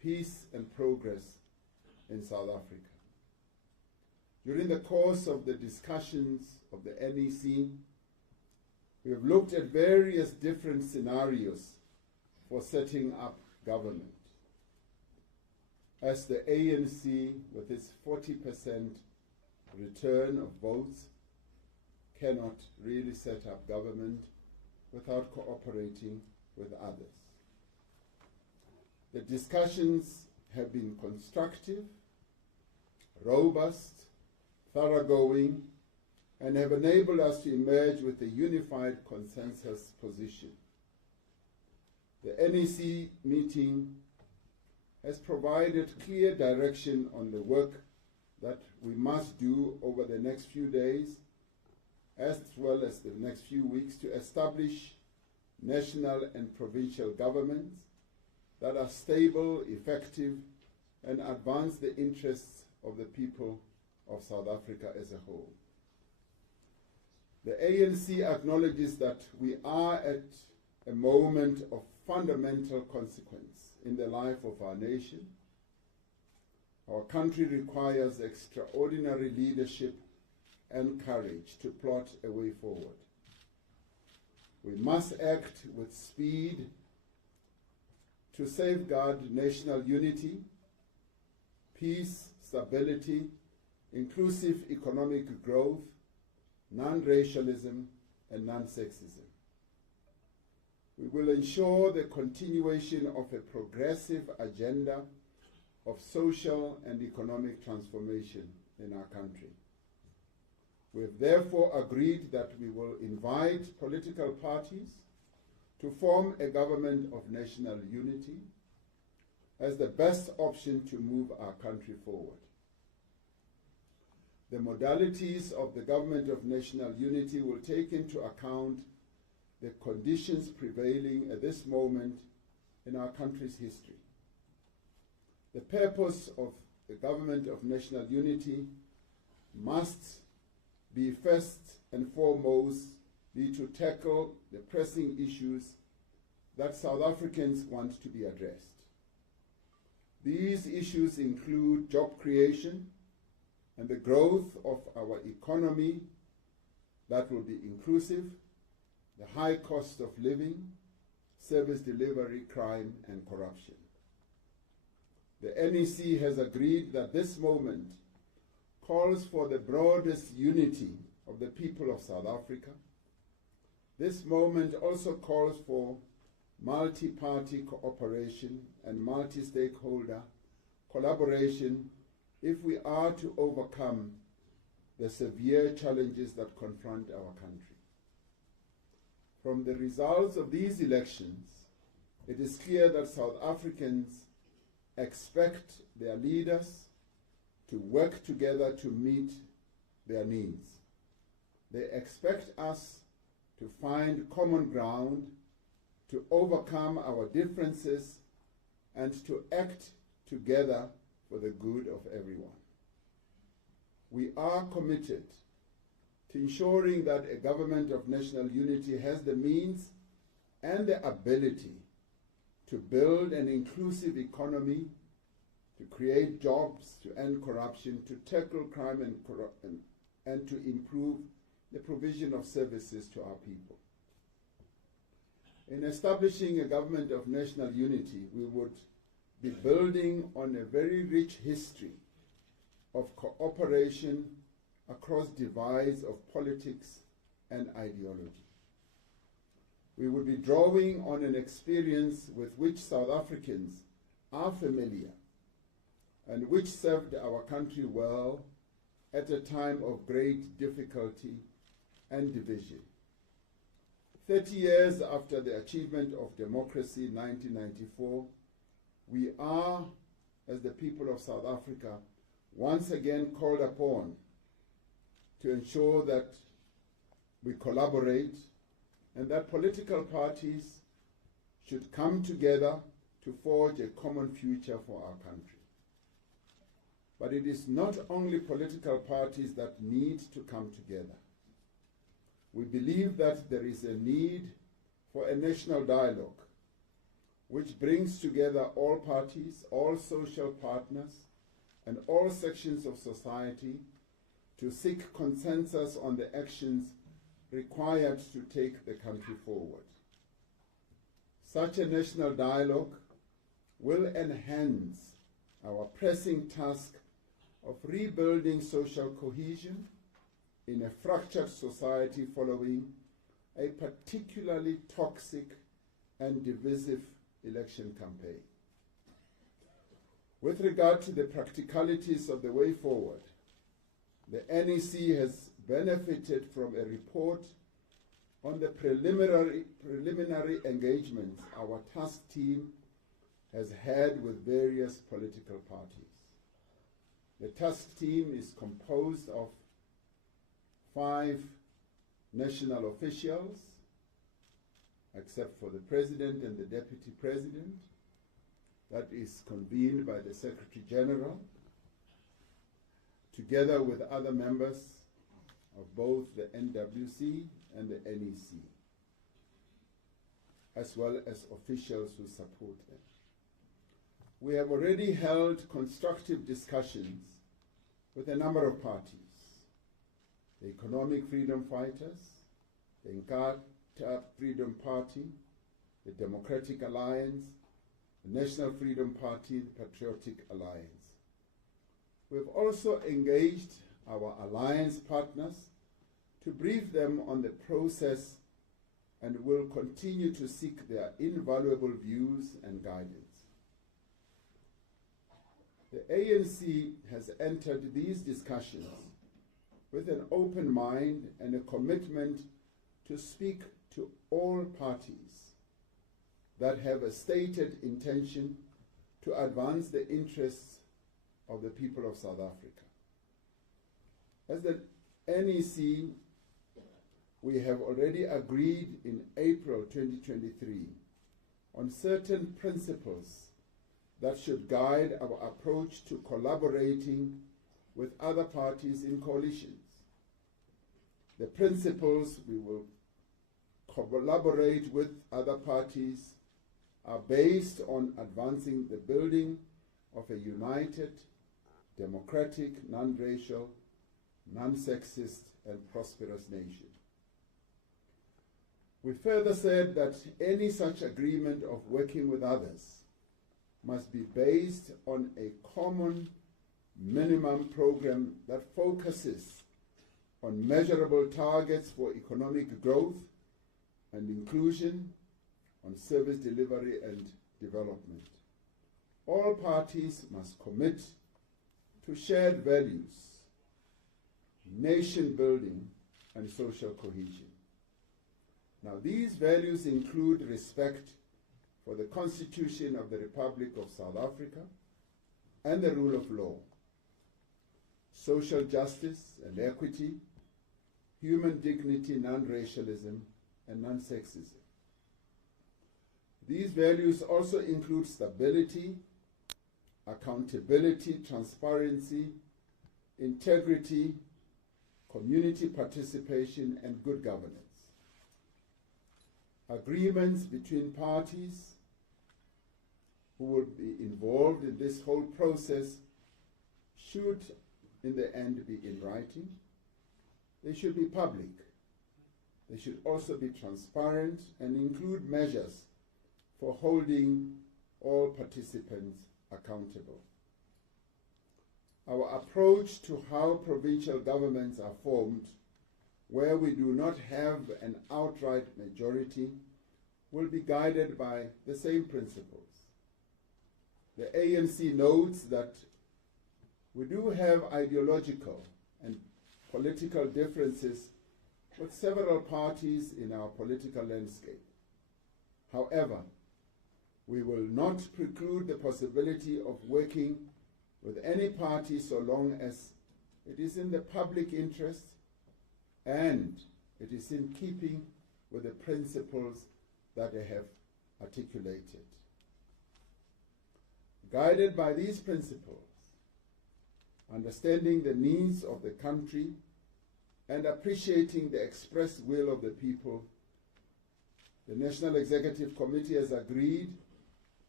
peace and progress in South Africa. During the course of the discussions of the NEC, we have looked at various different scenarios for setting up government. As the ANC, with its 40% return of votes, cannot really set up government without cooperating with others. The discussions have been constructive, robust, thoroughgoing, and have enabled us to emerge with a unified consensus position. The NEC meeting has provided clear direction on the work that we must do over the next few days, as well as the next few weeks, to establish national and provincial governments that are stable, effective, and advance the interests of the people of South Africa as a whole. The ANC acknowledges that we are at a moment of fundamental consequence in the life of our nation. Our country requires extraordinary leadership and courage to plot a way forward. We must act with speed to safeguard national unity, peace, stability, inclusive economic growth, non-racialism, and non-sexism. We will ensure the continuation of a progressive agenda of social and economic transformation in our country. We have therefore agreed that we will invite political parties to form a government of national unity as the best option to move our country forward. The modalities of the government of national unity will take into account the conditions prevailing at this moment in our country's history. The purpose of the government of national unity must be first and foremost be to tackle the pressing issues that South Africans want to be addressed. These issues include job creation and the growth of our economy that will be inclusive, the high cost of living, service delivery, crime, and corruption. The NEC has agreed that this moment calls for the broadest unity of the people of South Africa. This moment also calls for multi-party cooperation and multi-stakeholder collaboration if we are to overcome the severe challenges that confront our country. From the results of these elections, it is clear that South Africans expect their leaders to work together to meet their needs. They expect us to find common ground, to overcome our differences, and to act together for the good of everyone. We are committed to ensuring that a government of national unity has the means and the ability to build an inclusive economy, to create jobs, to end corruption, to tackle crime and to improve the provision of services to our people. In establishing a government of national unity, we would be building on a very rich history of cooperation across divides of politics and ideology. We would be drawing on an experience with which South Africans are familiar and which served our country well at a time of great difficulty and division. 30 years after the achievement of democracy in 1994, we are, as the people of South Africa, once again called upon to ensure that we collaborate and that political parties should come together to forge a common future for our country. But it is not only political parties that need to come together. We believe that there is a need for a national dialogue which brings together all parties, all social partners, and all sections of society to seek consensus on the actions required to take the country forward. Such a national dialogue will enhance our pressing task of rebuilding social cohesion in a fractured society following a particularly toxic and divisive election campaign. With regard to the practicalities of the way forward, the NEC has benefited from a report on the preliminary engagements our task team has had with various political parties. The task team is composed of 5 national officials, except for the President and the Deputy President. That is convened by the Secretary General, together with other members of both the NWC and the NEC, as well as officials who support them. We have already held constructive discussions with a number of parties: the Economic Freedom Fighters, the Inkatha Freedom Party, the Democratic Alliance, the National Freedom Party, the Patriotic Alliance. We have also engaged our alliance partners to brief them on the process and will continue to seek their invaluable views and guidance. The ANC has entered these discussions with an open mind and a commitment to speak to all parties that have a stated intention to advance the interests of the people of South Africa. As the NEC, we have already agreed in April 2023 on certain principles that should guide our approach to collaborating with other parties in coalitions. The principles we will collaborate with other parties are based on advancing the building of a united, democratic, non-racial, non-sexist, and prosperous nation. We further said that any such agreement of working with others must be based on a common minimum program that focuses on measurable targets for economic growth and inclusion, on service delivery and development. All parties must commit to shared values, nation building, and social cohesion. Now, these values include respect for the Constitution of the Republic of South Africa and the rule of law, social justice and equity, human dignity, non-racialism, and non-sexism. These values also include stability, accountability, transparency, integrity, community participation, and good governance. Agreements between parties who will be involved in this whole process should, in the end, be in writing. They should be public. They should also be transparent and include measures for holding all participants accountable. Our approach to how provincial governments are formed, where we do not have an outright majority, will be guided by the same principles. The ANC notes that we do have ideological and political differences with several parties in our political landscape. However, we will not preclude the possibility of working with any party so long as it is in the public interest and it is in keeping with the principles that I have articulated. Guided by these principles, understanding the needs of the country and appreciating the expressed will of the people, the National Executive Committee has agreed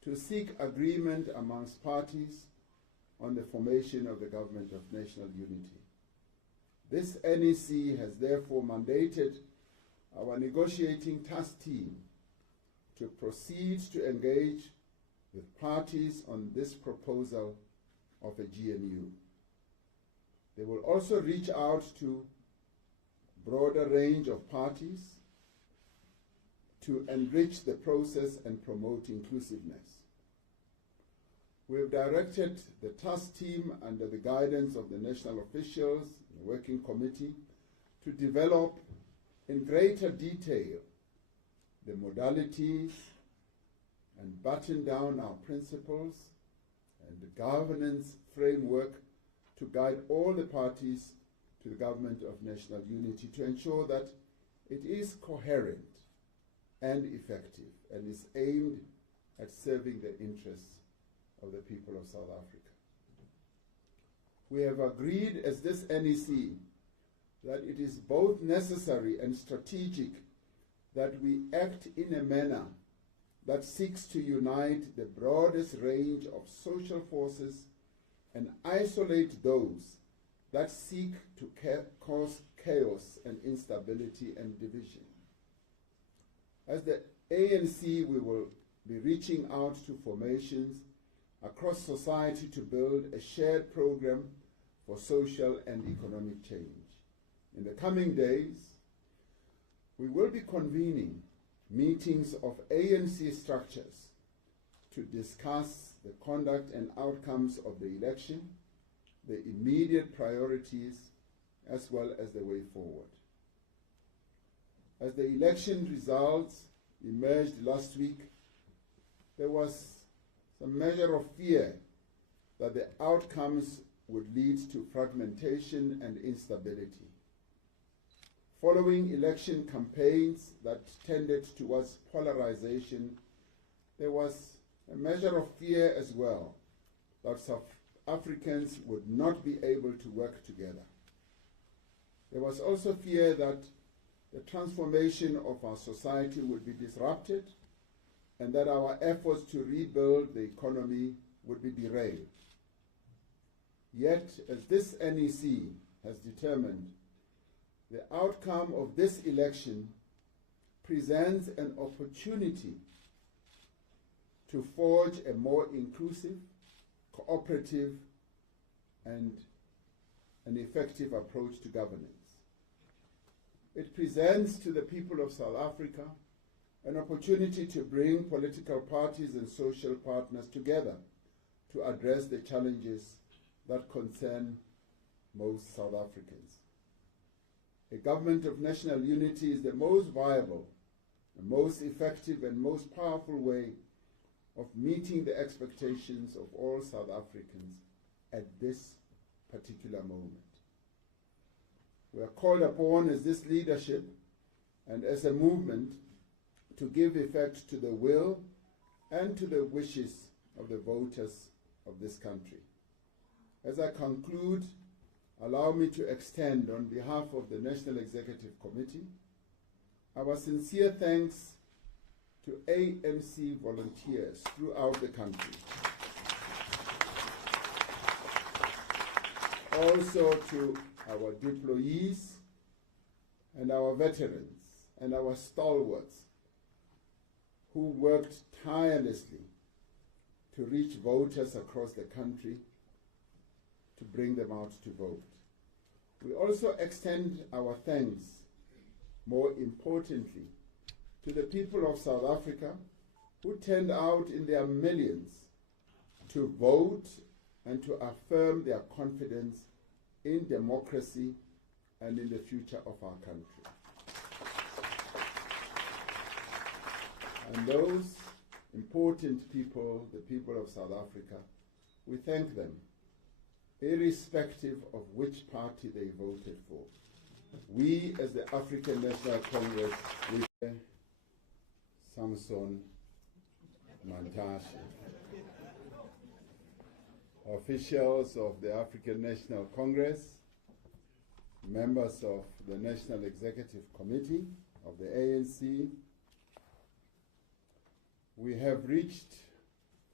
to seek agreement amongst parties on the formation of the Government of National Unity. This NEC has therefore mandated our negotiating task team to proceed to engage with parties on this proposal of a GNU. They will also reach out to a broader range of parties to enrich the process and promote inclusiveness. We have directed the task team under the guidance of the national officials, the working committee, to develop in greater detail the modalities and button down our principles and the governance framework to guide all the parties to the Government of National Unity to ensure that it is coherent and effective and is aimed at serving the interests of the people of South Africa. We have agreed as this NEC that it is both necessary and strategic that we act in a manner that seeks to unite the broadest range of social forces and isolate those that seek to cause chaos and instability and division. As the ANC, we will be reaching out to formations across society to build a shared program for social and economic change. In the coming days, we will be convening meetings of ANC structures to discuss the conduct and outcomes of the election, the immediate priorities, as well as the way forward. As the election results emerged last week, there was some measure of fear that the outcomes would lead to fragmentation and instability. Following election campaigns that tended towards polarization, there was a measure of fear as well that South Africans would not be able to work together. There was also fear that the transformation of our society would be disrupted and that our efforts to rebuild the economy would be derailed. Yet, as this NEC has determined, the outcome of this election presents an opportunity to forge a more inclusive, cooperative, and an effective approach to governance. It presents to the people of South Africa an opportunity to bring political parties and social partners together to address the challenges that concern most South Africans. A government of national unity is the most viable, the most effective, and most powerful way of meeting the expectations of all South Africans at this particular moment. We are called upon as this leadership and as a movement to give effect to the will and to the wishes of the voters of this country. As I conclude, allow me to extend on behalf of the National Executive Committee our sincere thanks to ANC volunteers throughout the country. Also to our deployees and our veterans and our stalwarts who worked tirelessly to reach voters across the country to bring them out to vote. We also extend our thanks, more importantly, to the people of South Africa who turned out in their millions to vote and to affirm their confidence in democracy and in the future of our country. And those important people, the people of South Africa, we thank them, irrespective of which party they voted for. We, as the African National Congress, we Samson Mantashe, officials of the African National Congress, members of the National Executive Committee of the ANC, we have reached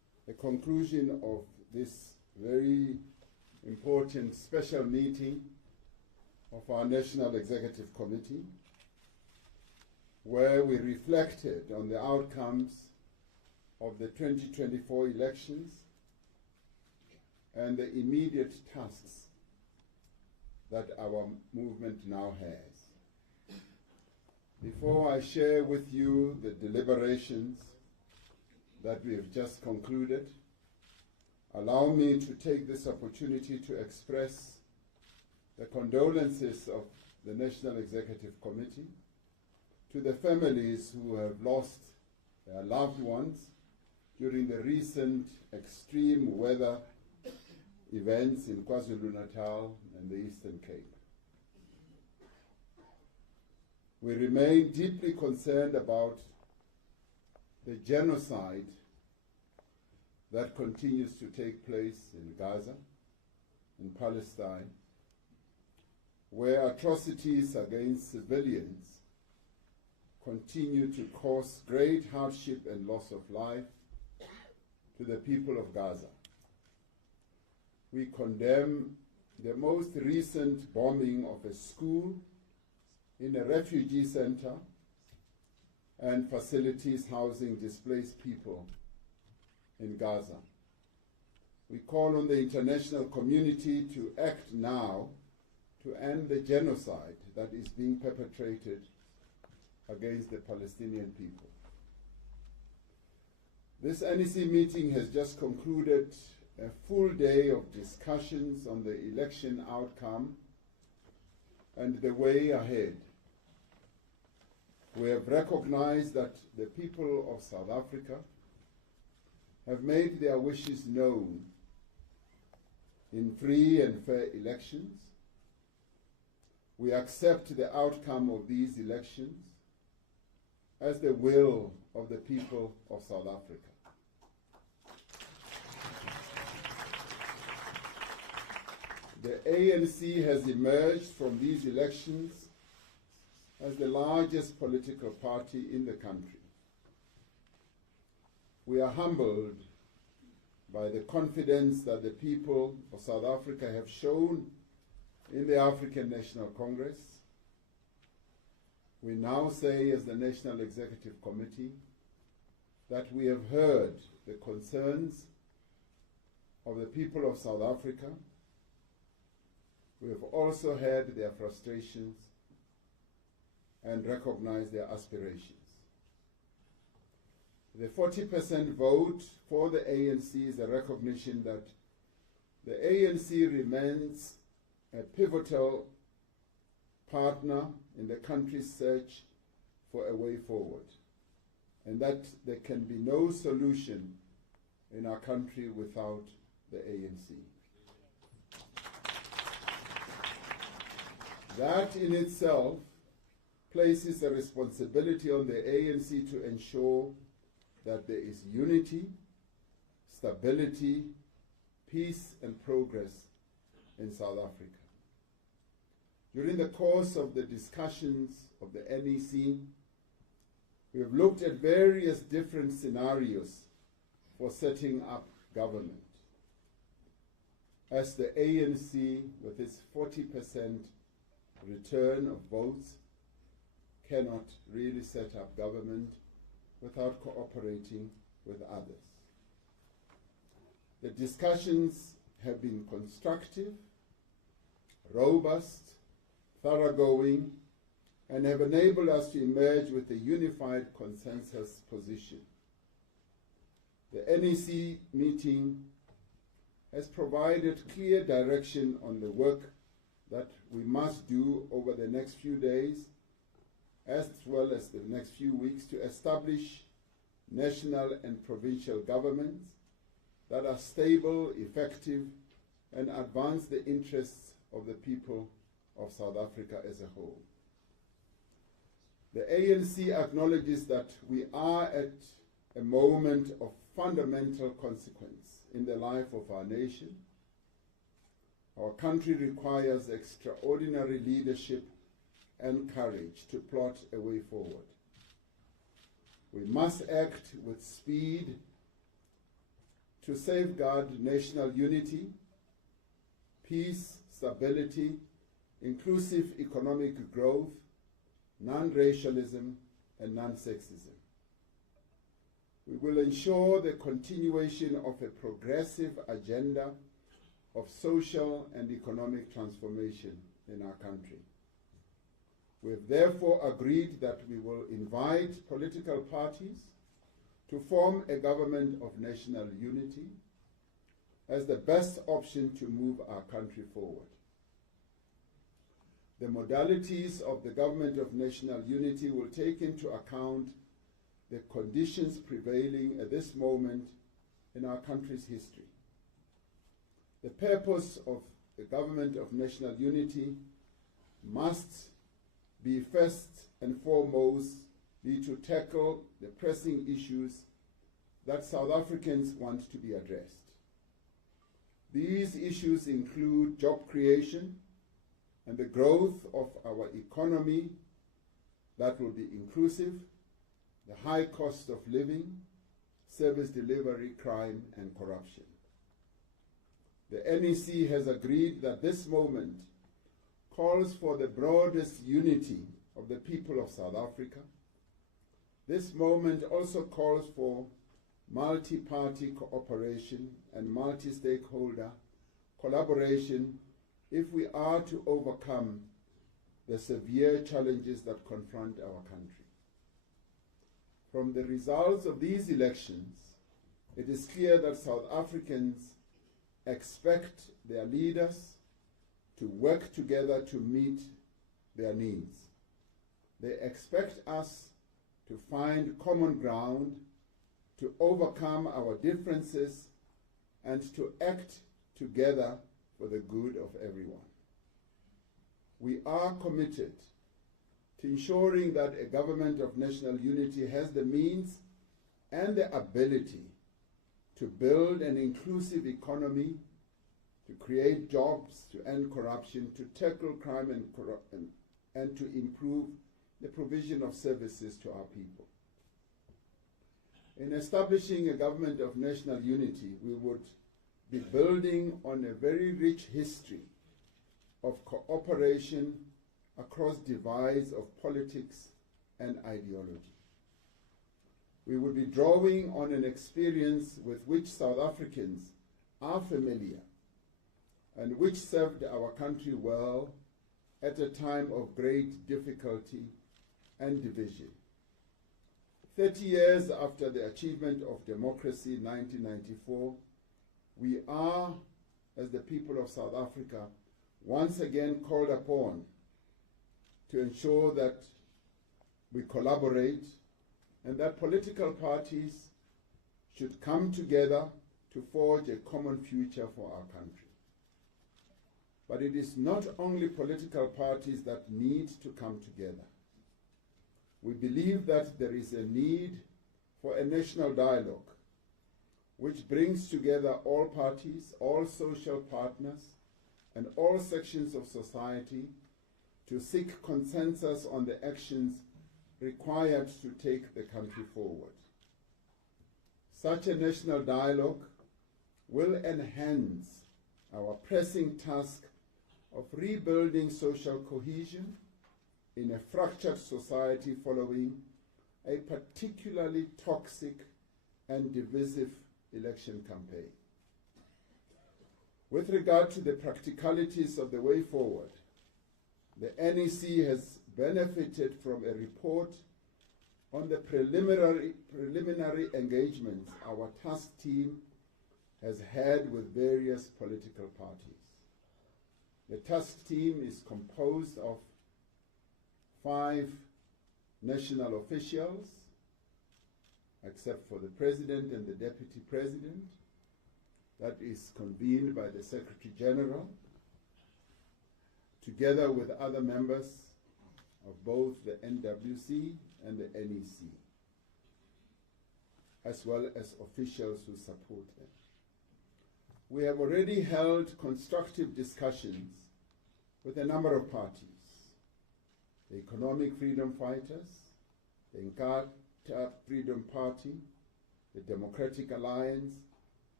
the conclusion of this very important special meeting of our National Executive Committee, where we reflected on the outcomes of the 2024 elections and the immediate tasks that our movement now has. Before I share with you the deliberations that we have just concluded, allow me to take this opportunity to express the condolences of the National Executive Committee to the families who have lost their loved ones during the recent extreme weather events in KwaZulu-Natal and the Eastern Cape. We remain deeply concerned about the genocide that continues to take place in Gaza, in Palestine, where atrocities against civilians continue to cause great hardship and loss of life to the people of Gaza. We condemn the most recent bombing of a school in a refugee center and facilities housing displaced people in Gaza. We call on the international community to act now to end the genocide that is being perpetrated against the Palestinian people. This NEC meeting has just concluded a full day of discussions on the election outcome and the way ahead. We have recognized that the people of South Africa have made their wishes known in free and fair elections. We accept the outcome of these elections as the will of the people of South Africa. The ANC has emerged from these elections as the largest political party in the country. We are humbled by the confidence that the people of South Africa have shown in the African National Congress. We now say, as the National Executive Committee, that we have heard the concerns of the people of South Africa. We have also heard their frustrations and recognized their aspirations. The 40% vote for the ANC is a recognition that the ANC remains a pivotal partner in the country's search for a way forward, and that there can be no solution in our country without the ANC. That in itself places a responsibility on the ANC to ensure that there is unity, stability, peace and progress in South Africa. During the course of the discussions of the NEC, we have looked at various different scenarios for setting up government. As the ANC, with its 40% return of votes, cannot really set up government without cooperating with others. The discussions have been constructive, robust, thoroughgoing, and have enabled us to emerge with a unified consensus position. The NEC meeting has provided clear direction on the work that we must do over the next few days, as well as the next few weeks, to establish national and provincial governments that are stable, effective, and advance the interests of the people of South Africa as a whole. The ANC acknowledges that we are at a moment of fundamental consequence in the life of our nation. Our country requires extraordinary leadership and courage to plot a way forward. We must act with speed to safeguard national unity, peace, stability, inclusive economic growth, non-racialism, and non-sexism. We will ensure the continuation of a progressive agenda of social and economic transformation in our country. We have therefore agreed that we will invite political parties to form a government of national unity as the best option to move our country forward. The modalities of the government of national unity will take into account the conditions prevailing at this moment in our country's history. The purpose of the government of national unity must be first and foremost be to tackle the pressing issues that South Africans want to be addressed. These issues include job creation and the growth of our economy that will be inclusive, the high cost of living, service delivery, crime, and corruption. The NEC has agreed that this moment calls for the broadest unity of the people of South Africa. This moment also calls for multi-party cooperation and multi-stakeholder collaboration if we are to overcome the severe challenges that confront our country. From the results of these elections, it is clear that South Africans expect their leaders to work together to meet their needs. They expect us to find common ground, to overcome our differences, and to act together for the good of everyone. We are committed to ensuring that a government of national unity has the means and the ability to build an inclusive economy, to create jobs, to end corruption, to tackle crime and to improve the provision of services to our people. In establishing a government of national unity, we would be building on a very rich history of cooperation across divides of politics and ideology. We would be drawing on an experience with which South Africans are familiar and which served our country well at a time of great difficulty and division. 30 years after the achievement of democracy in 1994, we are, as the people of South Africa, once again called upon to ensure that we collaborate and that political parties should come together to forge a common future for our country. But it is not only political parties that need to come together. We believe that there is a need for a national dialogue which brings together all parties, all social partners, and all sections of society to seek consensus on the actions required to take the country forward. Such a national dialogue will enhance our pressing task of rebuilding social cohesion in a fractured society following a particularly toxic and divisive election campaign. With regard to the practicalities of the way forward, the NEC has benefited from a report on the preliminary engagements our task team has had with various political parties. The task team is composed of 5 national officials, except for the President and the Deputy President. That is convened by the Secretary General, together with other members of both the NWC and the NEC, as well as officials who support them. We have already held constructive discussions with a number of parties: the Economic Freedom Fighters, the Inkatha Freedom Party, the Democratic Alliance,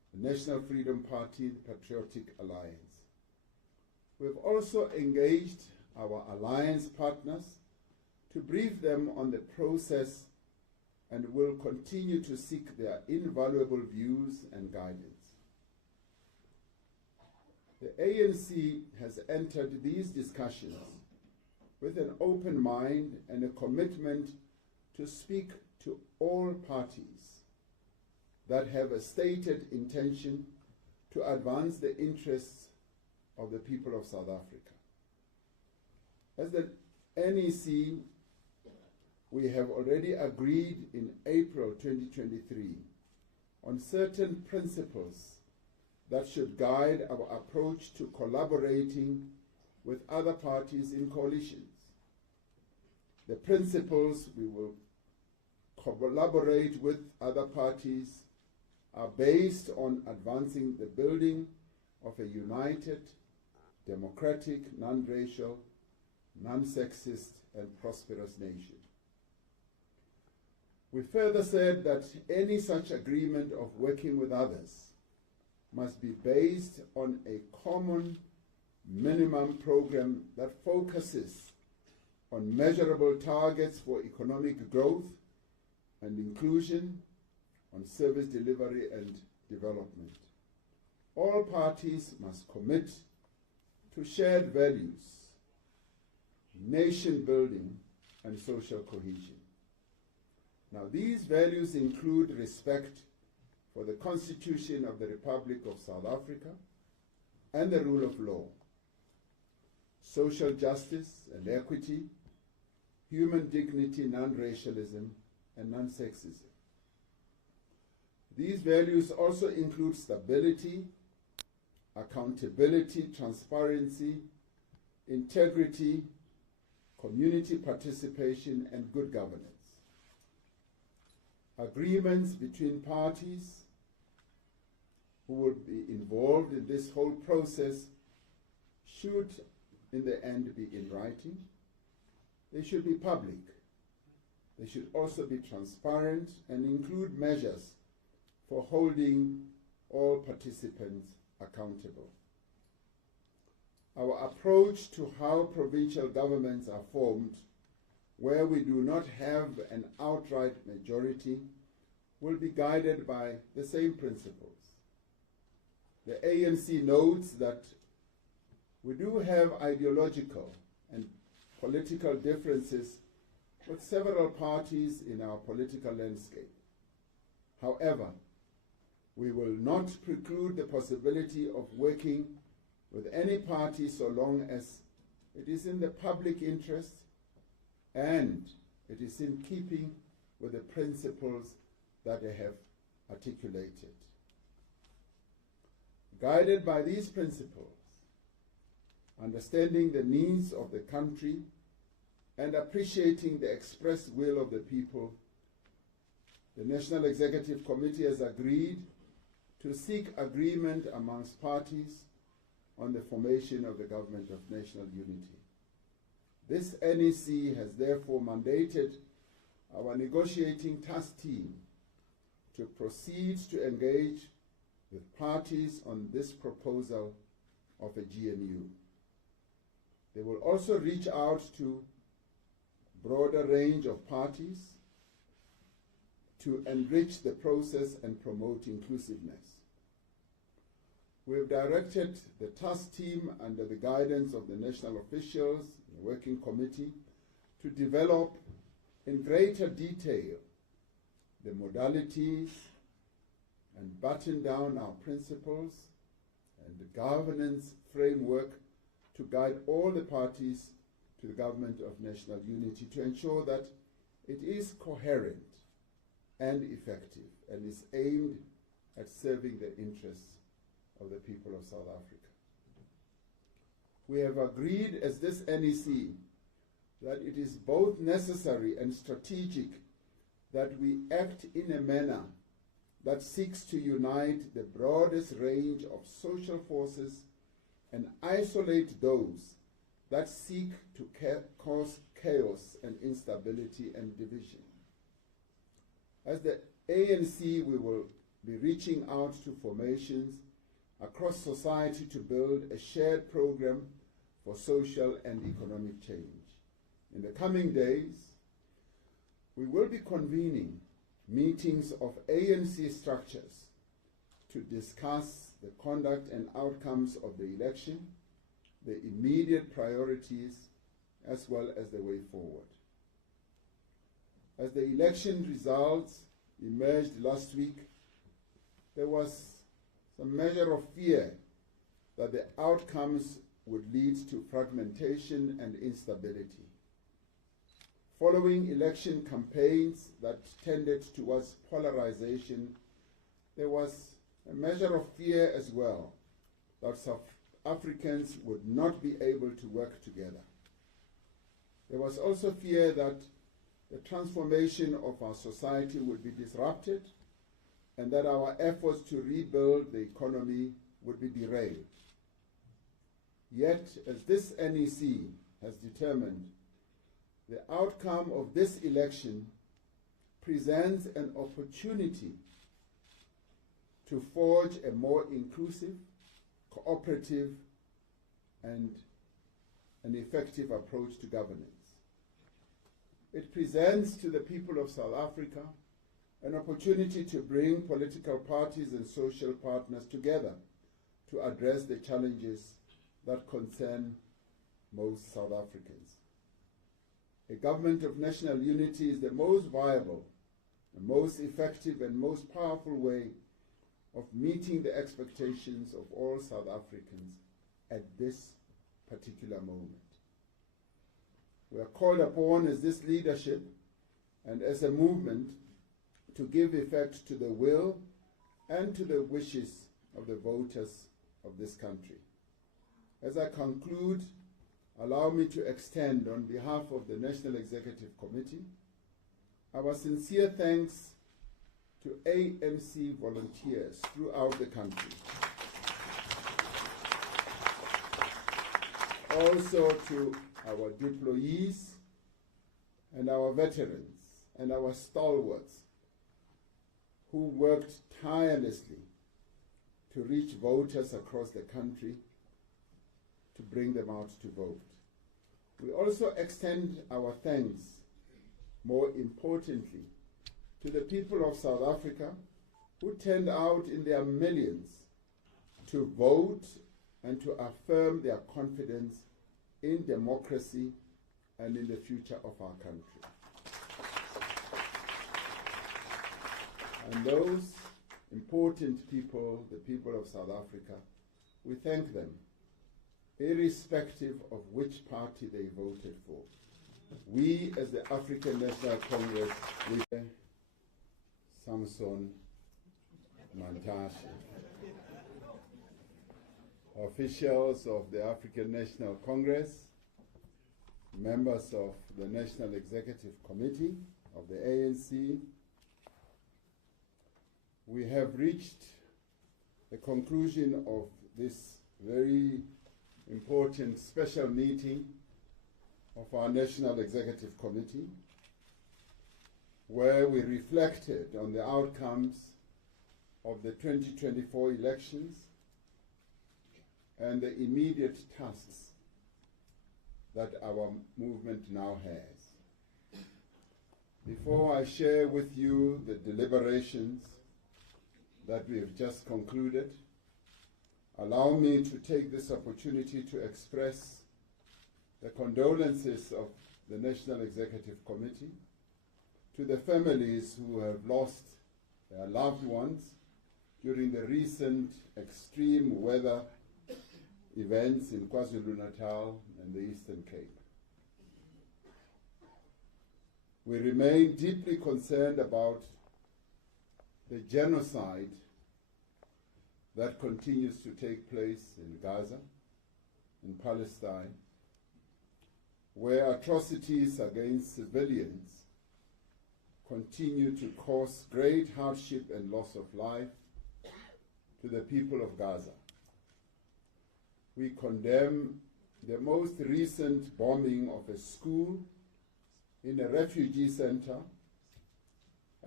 the National Freedom Party, the Patriotic Alliance. We have also engaged our alliance partners to brief them on the process and will continue to seek their invaluable views and guidance. The ANC has entered these discussions with an open mind and a commitment to speak to all parties that have a stated intention to advance the interests of the people of South Africa. As the NEC, we have already agreed in April 2023 on certain principles that should guide our approach to collaborating with other parties in coalitions. The principles we will collaborate with other parties are based on advancing the building of a united, democratic, non-racial, non-sexist, and prosperous nation. We further said that any such agreement of working with others must be based on a common minimum program that focuses on measurable targets for economic growth and inclusion, on service delivery and development. All parties must commit to shared values, nation building, and social cohesion. Now, these values include respect for the Constitution of the Republic of South Africa and the rule of law, social justice and equity, human dignity, non-racialism, and non-sexism. These values also include stability, accountability, transparency, integrity, community participation, and good governance. Agreements between parties who will be involved in this whole process should, in the end, be in writing. They should be public. They should also be transparent and include measures for holding all participants accountable. Our approach to how provincial governments are formed, where we do not have an outright majority, will be guided by the same principles. The ANC notes that we do have ideological and political differences with several parties in our political landscape. However, we will not preclude the possibility of working with any party so long as it is in the public interest and it is in keeping with the principles that I have articulated. Guided by these principles, understanding the needs of the country and appreciating the expressed will of the people, the National Executive Committee has agreed to seek agreement amongst parties on the formation of the Government of National Unity. This NEC has therefore mandated our negotiating task team to proceed to engage with parties on this proposal of a GNU. They will also reach out to a broader range of parties to enrich the process and promote inclusiveness. We have directed the task team under the guidance of the national officials, the working committee, to develop in greater detail the modalities and button down our principles and the governance framework to guide all the parties to the Government of National Unity to ensure that it is coherent and effective and is aimed at serving the interests of the people of South Africa. We have agreed as this NEC that it is both necessary and strategic that we act in a manner that seeks to unite the broadest range of social forces and isolate those that seek to cause chaos and instability and division. As the ANC, we will be reaching out to formations across society to build a shared program for social and economic change. In the coming days, we will be convening meetings of ANC structures to discuss the conduct and outcomes of the election, the immediate priorities, as well as the way forward. As the election results emerged last week, there was some measure of fear that the outcomes would lead to fragmentation and instability. Following election campaigns that tended towards polarization, there was a measure of fear as well that South Africans would not be able to work together. There was also fear that the transformation of our society would be disrupted and that our efforts to rebuild the economy would be derailed. Yet, as this NEC has determined, the outcome of this election presents an opportunity to forge a more inclusive, cooperative, and an effective approach to governance. It presents to the people of South Africa an opportunity to bring political parties and social partners together to address the challenges that concern most South Africans. A government of national unity is the most viable, the most effective and most powerful way of meeting the expectations of all South Africans at this particular moment. We are called upon as this leadership and as a movement to give effect to the will and to the wishes of the voters of this country. As I conclude, allow me to extend on behalf of the National Executive Committee our sincere thanks to ANC volunteers throughout the country. Also to our deployees and our veterans and our stalwarts who worked tirelessly to reach voters across the country to bring them out to vote. We also extend our thanks, more importantly, to the people of South Africa who turned out in their millions to vote and to affirm their confidence in democracy and in the future of our country. And those important people, the people of South Africa, we thank them, irrespective of which party they voted for. We, as the African National Congress, we Samson Mantashe, officials of the African National Congress, members of the National Executive Committee of the ANC, we have reached the conclusion of this very important special meeting of our National Executive Committee, where we reflected on the outcomes of the 2024 elections and the immediate tasks that our movement now has. Before I share with you the deliberations that we have just concluded, allow me to take this opportunity to express the condolences of the National Executive Committee to the families who have lost their loved ones during the recent extreme weather events in KwaZulu-Natal and the Eastern Cape. We remain deeply concerned about the genocide that continues to take place in Gaza, in Palestine, where atrocities against civilians continue to cause great hardship and loss of life to the people of Gaza. We condemn the most recent bombing of a school in a refugee center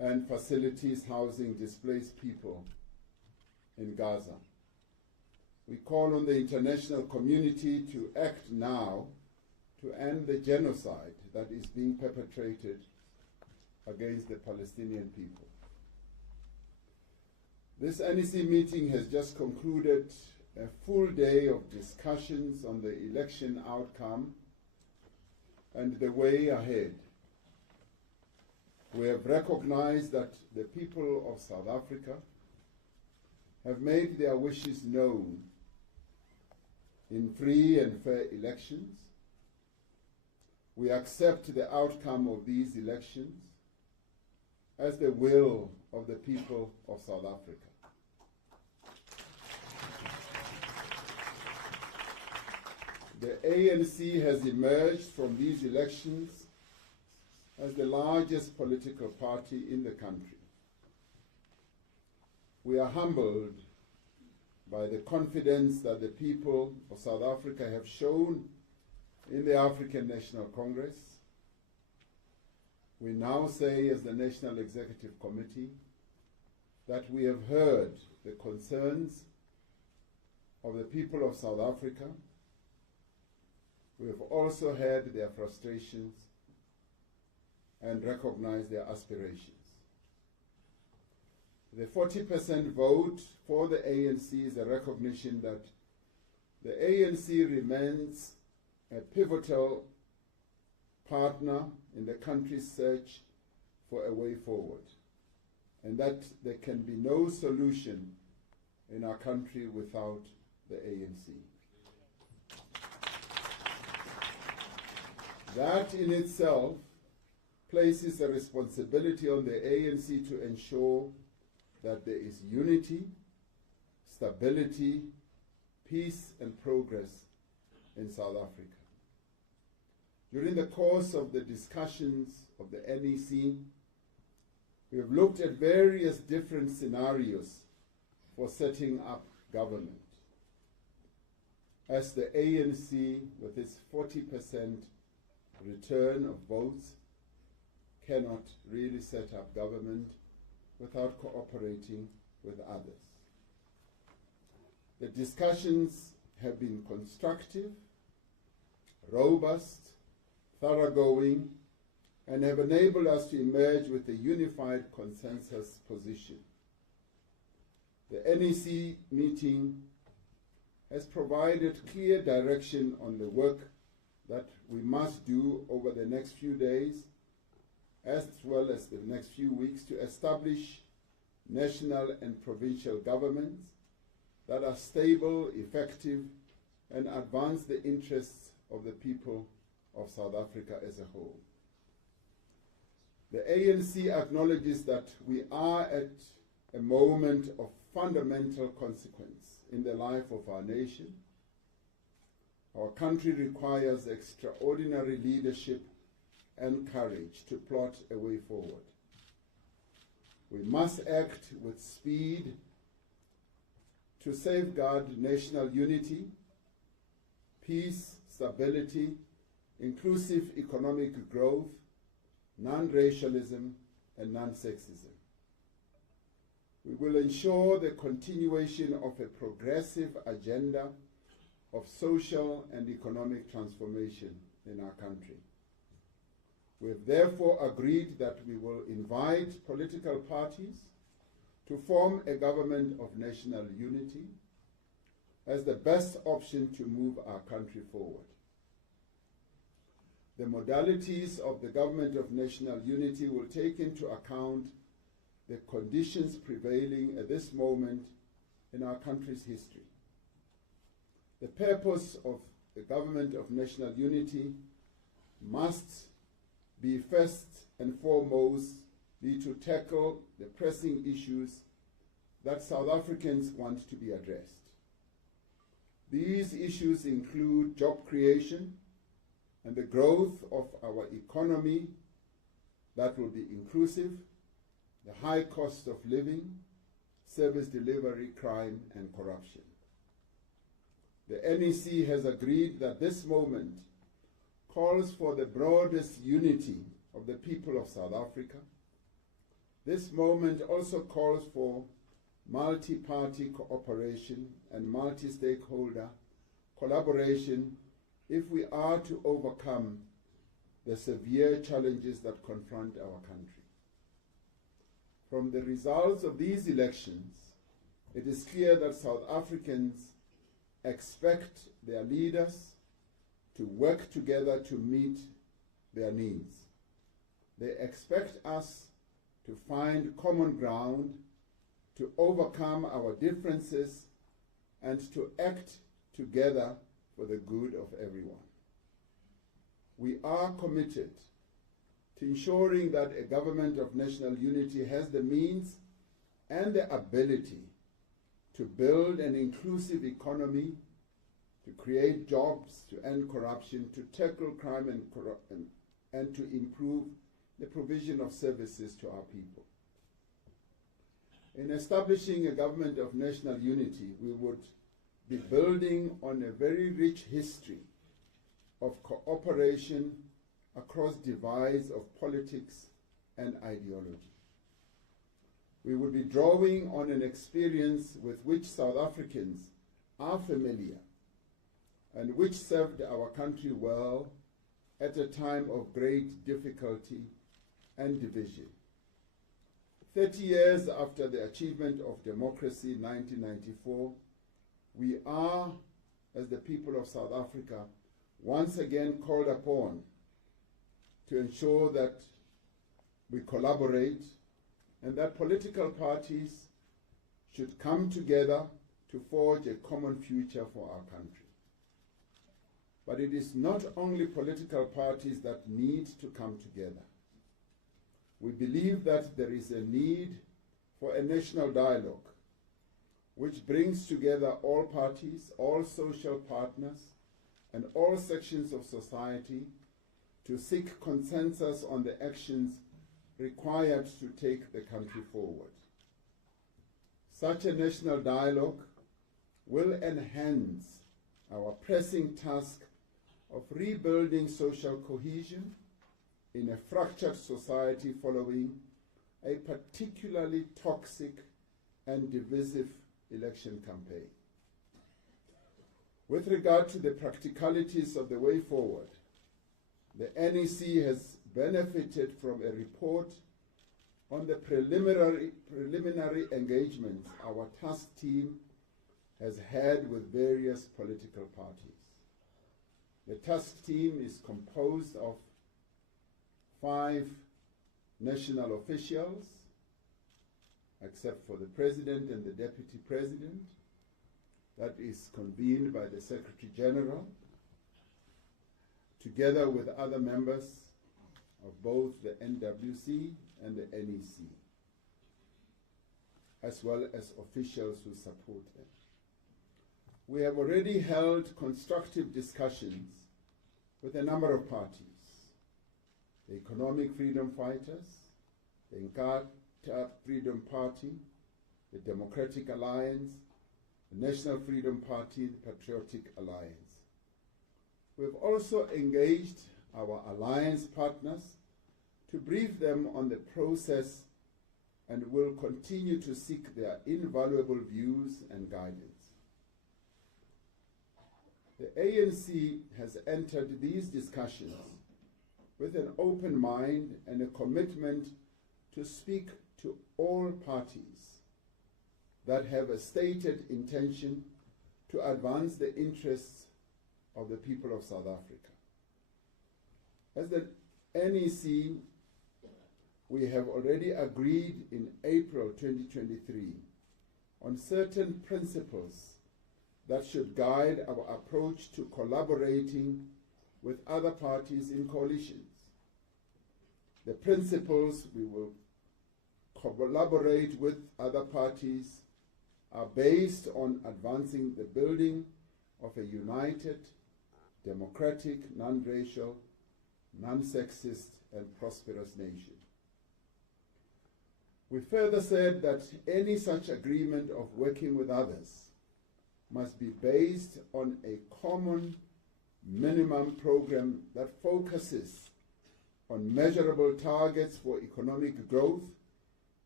and facilities housing displaced people in Gaza. We call on the international community to act now to end the genocide that is being perpetrated against the Palestinian people. This NEC meeting has just concluded a full day of discussions on the election outcome and the way ahead. We have recognized that the people of South Africa have made their wishes known in free and fair elections. We accept the outcome of these elections as the will of the people of South Africa. The ANC has emerged from these elections as the largest political party in the country. We are humbled by the confidence that the people of South Africa have shown in the African National Congress. We now say, as the National Executive Committee, that we have heard the concerns of the people of South Africa. We have also heard their frustrations and recognized their aspirations. The 40% vote for the ANC is a recognition that the ANC remains a pivotal partner in the country's search for a way forward, and that there can be no solution in our country without the ANC. That in itself places a responsibility on the ANC to ensure that there is unity, stability, peace, and progress in South Africa. During the course of the discussions of the NEC, we have looked at various different scenarios for setting up government. As the ANC, with its 40% return of votes, cannot really set up government without cooperating with others. The discussions have been constructive, robust, thoroughgoing, and have enabled us to emerge with a unified consensus position. The NEC meeting has provided clear direction on the work that we must do over the next few days, as well as the next few weeks, to establish national and provincial governments that are stable, effective, and advance the interests of the people of South Africa as a whole. The ANC acknowledges that we are at a moment of fundamental consequence in the life of our nation. Our country requires extraordinary leadership and courage to plot a way forward. We must act with speed to safeguard national unity, peace, stability, inclusive economic growth, non-racialism, and non-sexism. We will ensure the continuation of a progressive agenda of social and economic transformation in our country. We have therefore agreed that we will invite political parties to form a government of national unity as the best option to move our country forward. The modalities of the government of national unity will take into account the conditions prevailing at this moment in our country's history. The purpose of the government of national unity must be first and foremost be to tackle the pressing issues that South Africans want to be addressed. These issues include job creation and the growth of our economy that will be inclusive, the high cost of living, service delivery, crime, and corruption. The NEC has agreed that this moment calls for the broadest unity of the people of South Africa This moment also calls for multi-party cooperation and multi-stakeholder collaboration if we are to overcome the severe challenges that confront our country. From the results of these elections, it is clear that South Africans expect their leaders to work together to meet their needs. They expect us to find common ground, to overcome our differences, and to act together for the good of everyone. We are committed to ensuring that a government of national unity has the means and the ability to build an inclusive economy, to create jobs, to end corruption, to tackle crime and to improve the provision of services to our people. In establishing a government of national unity, we would be building on a very rich history of cooperation across divides of politics and ideology. We would be drawing on an experience with which South Africans are familiar and which served our country well at a time of great difficulty and division. 30 years after the achievement of democracy in 1994, we are, as the people of South Africa, once again called upon to ensure that we collaborate and that political parties should come together to forge a common future for our country. But it is not only political parties that need to come together. We believe that there is a need for a national dialogue which brings together all parties, all social partners, and all sections of society to seek consensus on the actions required to take the country forward. Such a national dialogue will enhance our pressing task of rebuilding social cohesion in a fractured society following a particularly toxic and divisive election campaign. With regard to the practicalities of the way forward, the NEC has benefited from a report on the preliminary engagements our task team has had with various political parties. The task team is composed of 5 national officials, except for the President and the Deputy President. That is convened by the Secretary General, together with other members of both the NWC and the NEC, as well as officials who support them. We have already held constructive discussions with a number of parties: the Economic Freedom Fighters, the Inkatha Freedom Party, the Democratic Alliance, the National Freedom Party, the Patriotic Alliance. We have also engaged our alliance partners to brief them on the process and will continue to seek their invaluable views and guidance. The ANC has entered these discussions with an open mind and a commitment to speak to all parties that have a stated intention to advance the interests of the people of South Africa. As the NEC, we have already agreed in April 2023 on certain principles that should guide our approach to collaborating with other parties in coalitions. The principles we will collaborate with other parties are based on advancing the building of a united, democratic, non-racial, non-sexist, and prosperous nation. We further said that any such agreement of working with others must be based on a common minimum program that focuses on measurable targets for economic growth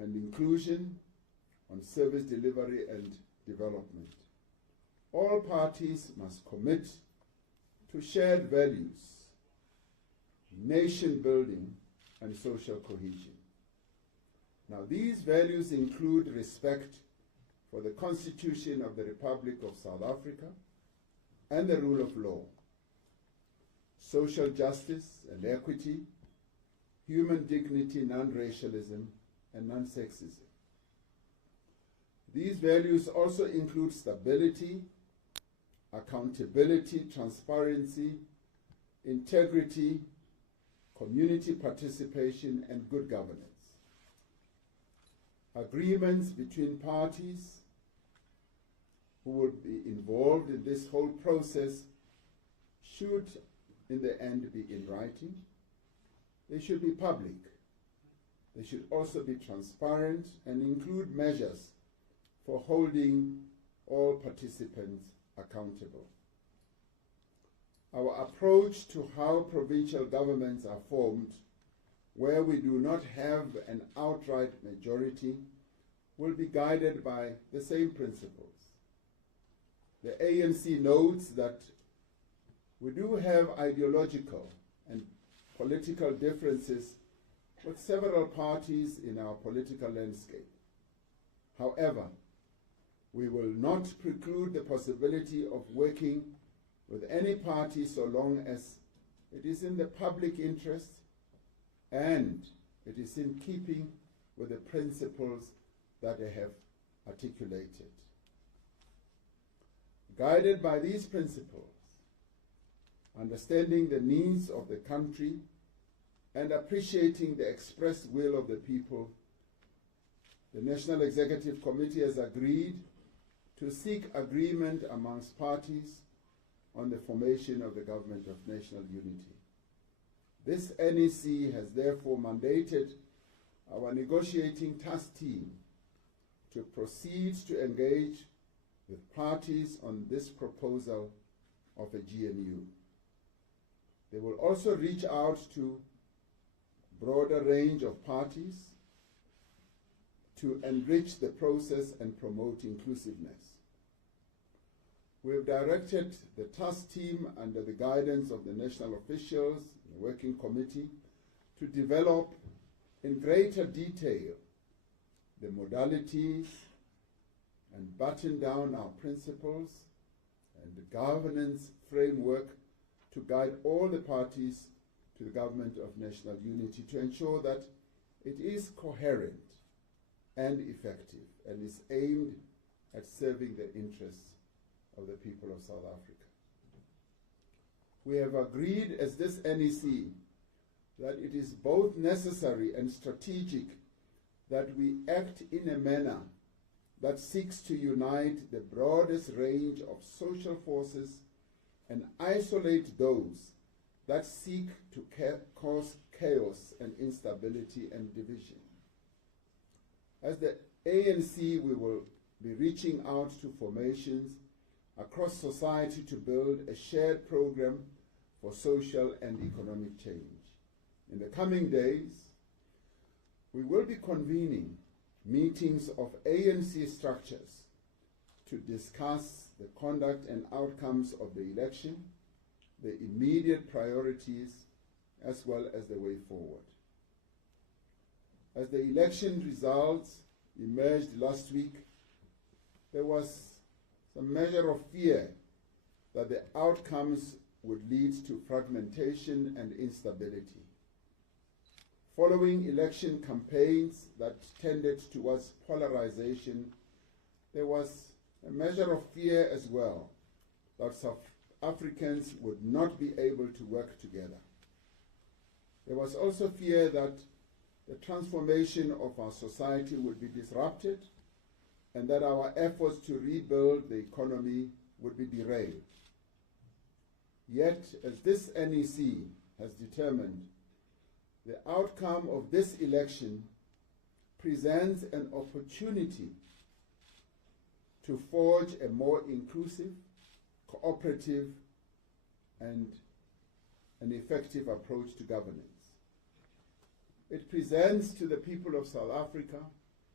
and inclusion, on service delivery and development. All parties must commit to shared values, nation building, and social cohesion. Now, these values include respect for the Constitution of the Republic of South Africa and the rule of law, social justice and equity, human dignity, non-racialism, and non-sexism. These values also include stability, accountability, transparency, integrity, community participation, and good governance. Agreements between parties who will be involved in this whole process should, in the end, be in writing. They should be public. They should also be transparent and include measures for holding all participants accountable. Our approach to how provincial governments are formed, where we do not have an outright majority, will be guided by the same principles. The ANC notes that we do have ideological and political differences with several parties in our political landscape. However, we will not preclude the possibility of working with any party so long as it is in the public interest and it is in keeping with the principles that I have articulated. Guided by these principles, understanding the needs of the country and appreciating the expressed will of the people, the National Executive Committee has agreed to seek agreement amongst parties on the formation of the Government of National Unity. This NEC has therefore mandated our negotiating task team to proceed to engage with parties on this proposal of a GNU. They will also reach out to a broader range of parties to enrich the process and promote inclusiveness. We have directed the task team under the guidance of the national officials, the working committee, to develop in greater detail the modalities and button down our principles and the governance framework to guide all the parties to the Government of National Unity to ensure that it is coherent and effective and is aimed at serving the interests of the people of South Africa. We have agreed as this NEC that it is both necessary and strategic that we act in a manner that seeks to unite the broadest range of social forces and isolate those that seek to cause chaos and instability and division. As the ANC, we will be reaching out to formations across society to build a shared program for social and economic change. In the coming days, we will be convening meetings of ANC structures to discuss the conduct and outcomes of the election, the immediate priorities, as well as the way forward. As the election results emerged last week, there was some measure of fear that the outcomes would lead to fragmentation and instability. Following election campaigns that tended towards polarization, there was a measure of fear as well that South Africans would not be able to work together. There was also fear that the transformation of our society would be disrupted and that our efforts to rebuild the economy would be derailed. Yet, as this NEC has determined, the outcome of this election presents an opportunity to forge a more inclusive, cooperative, and an effective approach to governance. It presents to the people of South Africa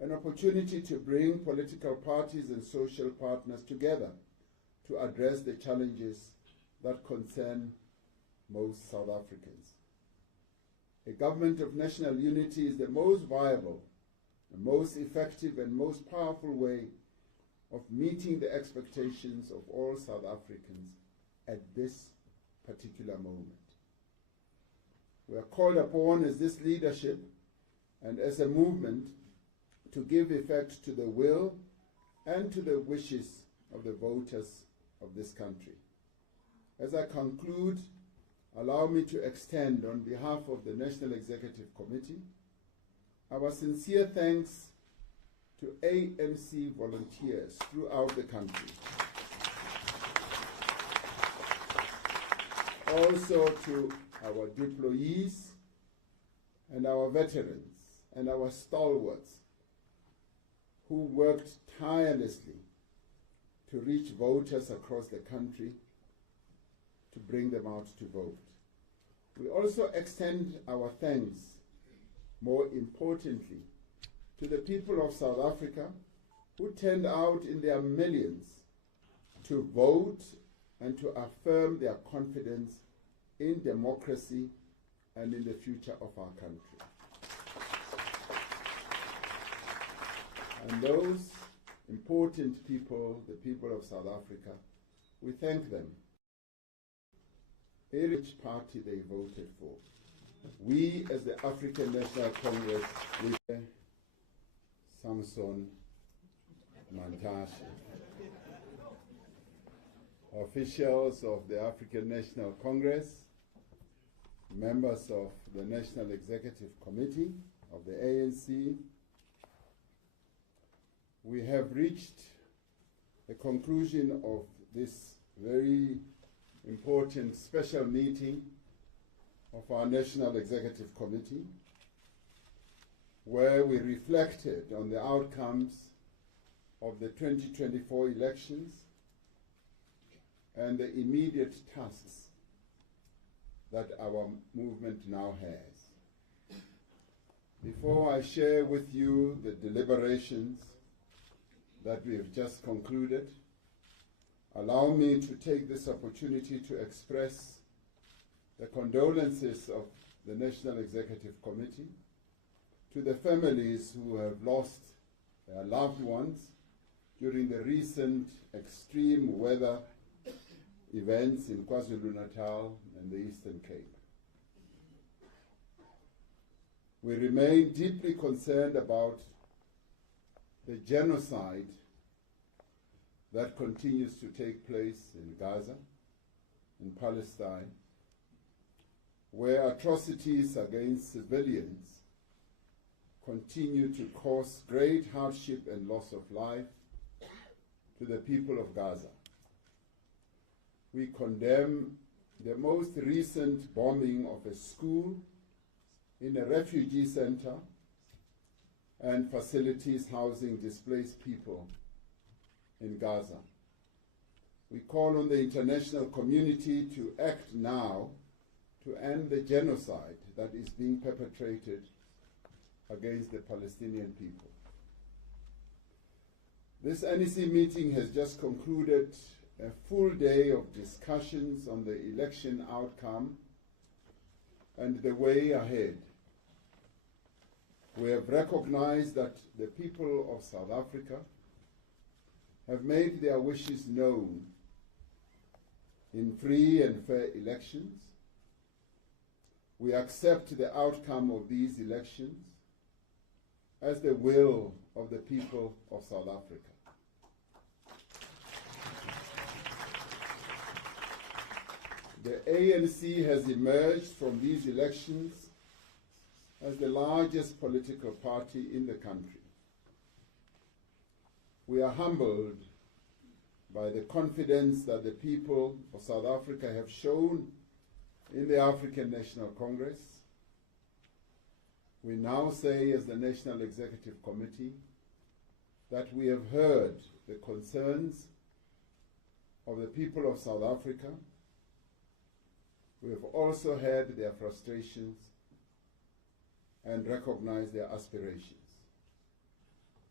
an opportunity to bring political parties and social partners together to address the challenges that concern most South Africans. A government of national unity is the most viable, the most effective and most powerful way of meeting the expectations of all South Africans at this particular moment. We are called upon as this leadership and as a movement to give effect to the will and to the wishes of the voters of this country. As I conclude, allow me to extend on behalf of the National Executive Committee our sincere thanks to ANC volunteers throughout the country. Also to our deployees and our veterans and our stalwarts who worked tirelessly to reach voters across the country to bring them out to vote. We also extend our thanks, more importantly, to the people of South Africa who turned out in their millions to vote and to affirm their confidence in democracy and in the future of our country. And those important people, the people of South Africa, we thank them. Which party they voted for. We, as the African National Congress, with Samson Mantashe, officials of the African National Congress, members of the National Executive Committee of the ANC, we have reached the conclusion of this very important special meeting of our National Executive Committee, where we reflected on the outcomes of the 2024 elections and the immediate tasks that our movement now has. Before I share with you the deliberations that we have just concluded, allow me to take this opportunity to express the condolences of the National Executive Committee to the families who have lost their loved ones during the recent extreme weather events in KwaZulu-Natal and the Eastern Cape. We remain deeply concerned about the genocide that continues to take place in Gaza, in Palestine, where atrocities against civilians continue to cause great hardship and loss of life to the people of Gaza. We condemn the most recent bombing of a school in a refugee center and facilities housing displaced people in Gaza. We call on the international community to act now to end the genocide that is being perpetrated against the Palestinian people. This NEC meeting has just concluded a full day of discussions on the election outcome and the way ahead. We have recognized that the people of South Africa have made their wishes known in free and fair elections. We accept the outcome of these elections as the will of the people of South Africa. The ANC has emerged from these elections as the largest political party in the country. We are humbled by the confidence that the people of South Africa have shown in the African National Congress. We now say, as the National Executive Committee, that we have heard the concerns of the people of South Africa. We have also heard their frustrations and recognized their aspirations.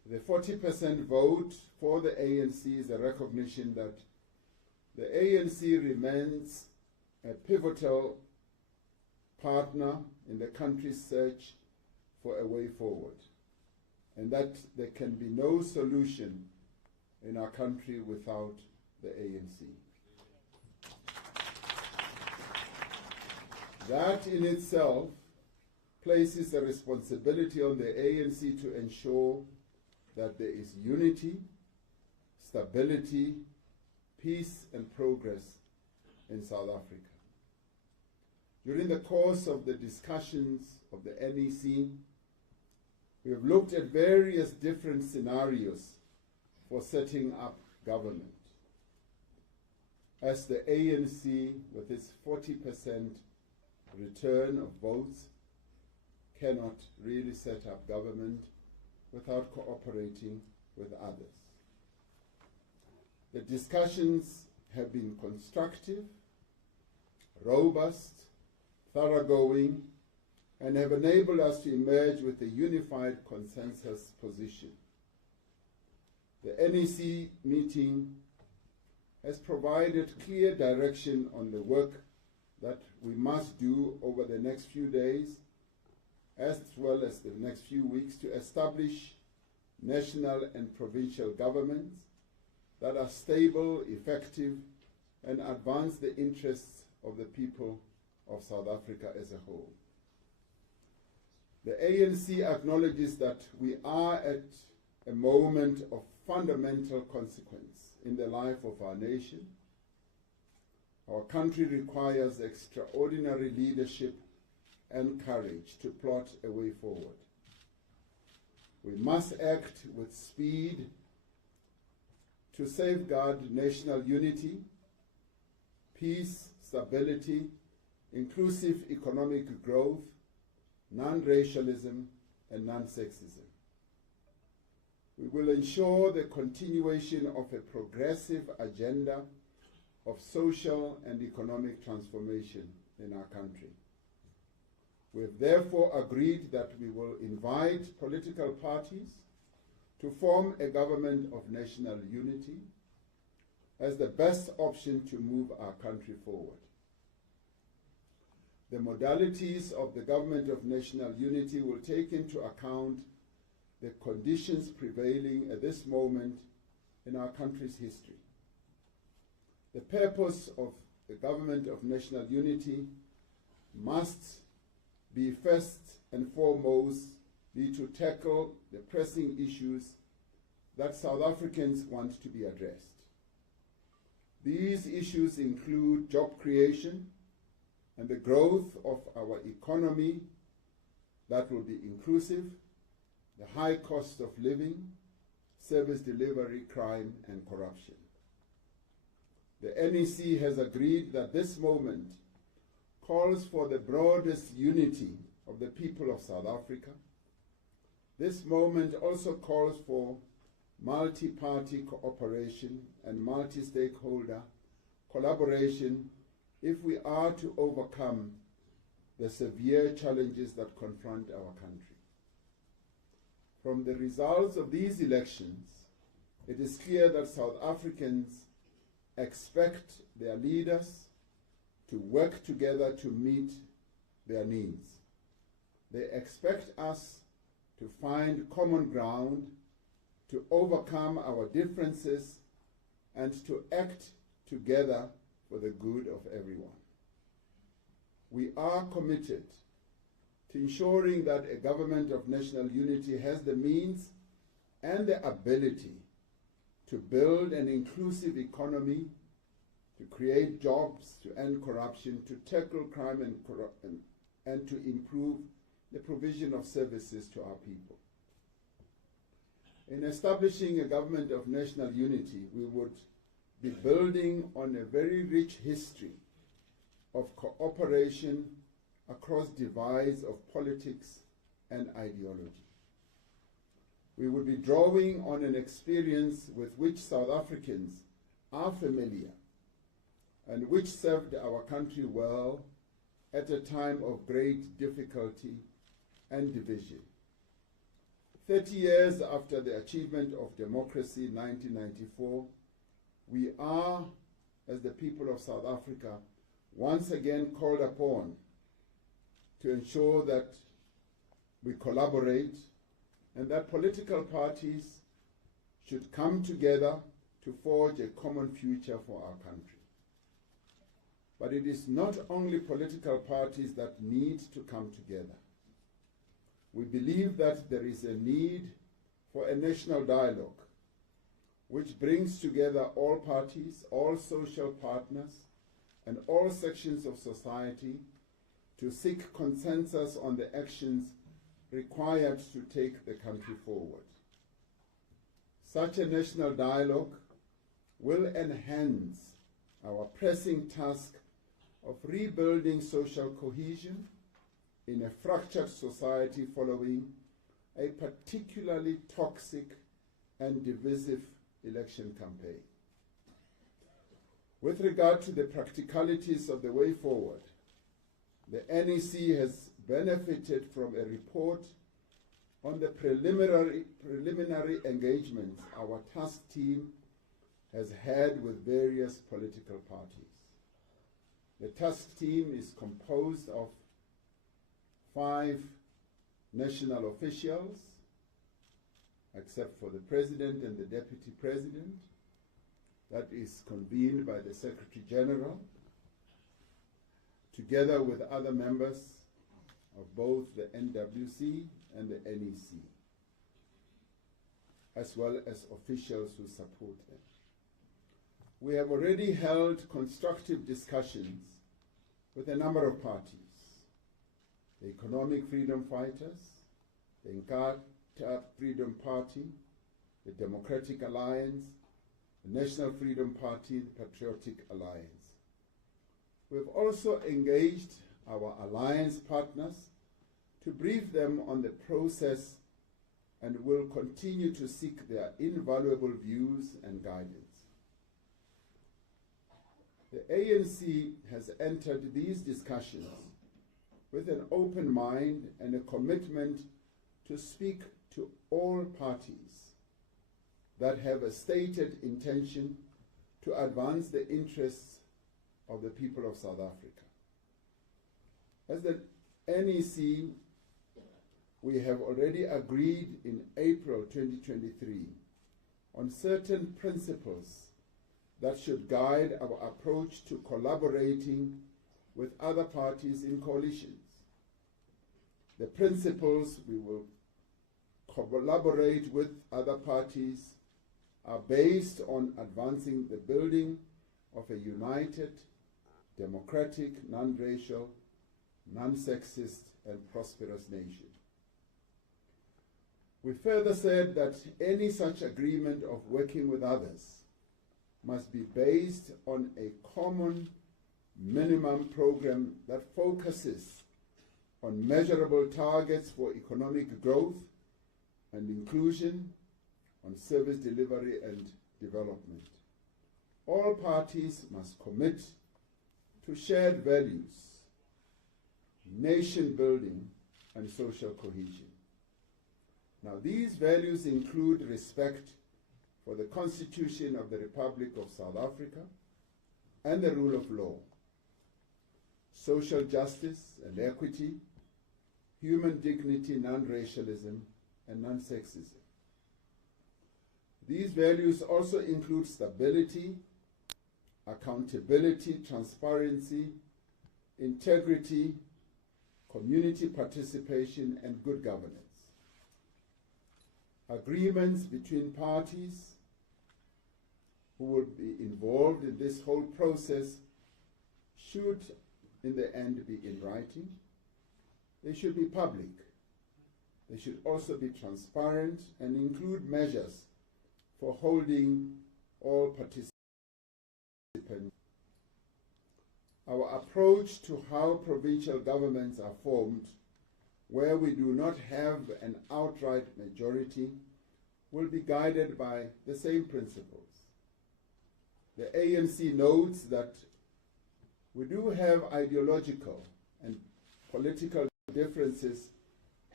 The 40% vote for the ANC is a recognition that the ANC remains a pivotal partner in the country's search for a way forward, and that there can be no solution in our country without the ANC. That in itself places a responsibility on the ANC to ensure that there is unity, stability, peace and progress in South Africa. During the course of the discussions of the NEC, we have looked at various different scenarios for setting up government. As the ANC, with its 40% return of votes, cannot really set up government without cooperating with others. The discussions have been constructive, robust, thoroughgoing, and have enabled us to emerge with a unified consensus position. The NEC meeting has provided clear direction on the work that we must do over the next few days, as well as the next few weeks, to establish national and provincial governments that are stable, effective, and advance the interests of the people of South Africa as a whole. The ANC acknowledges that we are at a moment of fundamental consequence in the life of our nation. Our country requires extraordinary leadership and courage to plot a way forward. We must act with speed to safeguard national unity, peace, stability, inclusive economic growth, non-racialism, and non-sexism. We will ensure the continuation of a progressive agenda of social and economic transformation in our country. We have therefore agreed that we will invite political parties to form a government of national unity as the best option to move our country forward. The modalities of the government of national unity will take into account the conditions prevailing at this moment in our country's history. The purpose of the government of national unity must be first and foremost be to tackle the pressing issues that South Africans want to be addressed. These issues include job creation and the growth of our economy that will be inclusive, the high cost of living, service delivery, crime, and corruption. The NEC has agreed that this moment calls for the broadest unity of the people of South Africa. This moment also calls for multi-party cooperation and multi-stakeholder collaboration if we are to overcome the severe challenges that confront our country. From the results of these elections, it is clear that South Africans expect their leaders to work together to meet their needs. They expect us to find common ground, to overcome our differences, and to act together for the good of everyone. We are committed to ensuring that a government of national unity has the means and the ability to build an inclusive economy, to create jobs, to end corruption, to tackle crime and to improve the provision of services to our people. In establishing a government of national unity, we would be building on a very rich history of cooperation across divides of politics and ideology. We would be drawing on an experience with which South Africans are familiar and which served our country well at a time of great difficulty and division. 30 years after the achievement of democracy in 1994, we are, as the people of South Africa, once again called upon to ensure that we collaborate and that political parties should come together to forge a common future for our country. But it is not only political parties that need to come together. We believe that there is a need for a national dialogue which brings together all parties, all social partners, and all sections of society to seek consensus on the actions required to take the country forward. Such a national dialogue will enhance our pressing task of rebuilding social cohesion in a fractured society following a particularly toxic and divisive election campaign. With regard to the practicalities of the way forward, the NEC has benefited from a report on the preliminary engagements our task team has had with various political parties. The task team is composed of 5 national officials, except for the President and the Deputy President. That is convened by the Secretary General, together with other members of both the NWC and the NEC, as well as officials who support them. We have already held constructive discussions with a number of parties: the Economic Freedom Fighters, the Inkatha Freedom Party, the Democratic Alliance, the National Freedom Party, the Patriotic Alliance. We have also engaged our alliance partners to brief them on the process and will continue to seek their invaluable views and guidance. The ANC has entered these discussions with an open mind and a commitment to speak to all parties that have a stated intention to advance the interests of the people of South Africa. As the NEC, we have already agreed in April 2023 on certain principles that should guide our approach to collaborating with other parties in coalitions. The principles we will collaborate with other parties are based on advancing the building of a united, democratic, non-racial, non-sexist, and prosperous nation. We further said that any such agreement of working with others must be based on a common minimum program that focuses on measurable targets for economic growth and inclusion, on service delivery and development. All parties must commit to shared values, nation building, and social cohesion. Now, these values include respect for the Constitution of the Republic of South Africa and the rule of law, social justice and equity, human dignity, non-racialism, and non-sexism. These values also include stability, accountability, transparency, integrity, community participation, and good governance. Agreements between parties who will be involved in this whole process should, in the end, be in writing. They should be public. They should also be transparent and include measures for holding all participants. Our approach to how provincial governments are formed, where we do not have an outright majority, will be guided by the same principles. The ANC notes that we do have ideological and political differences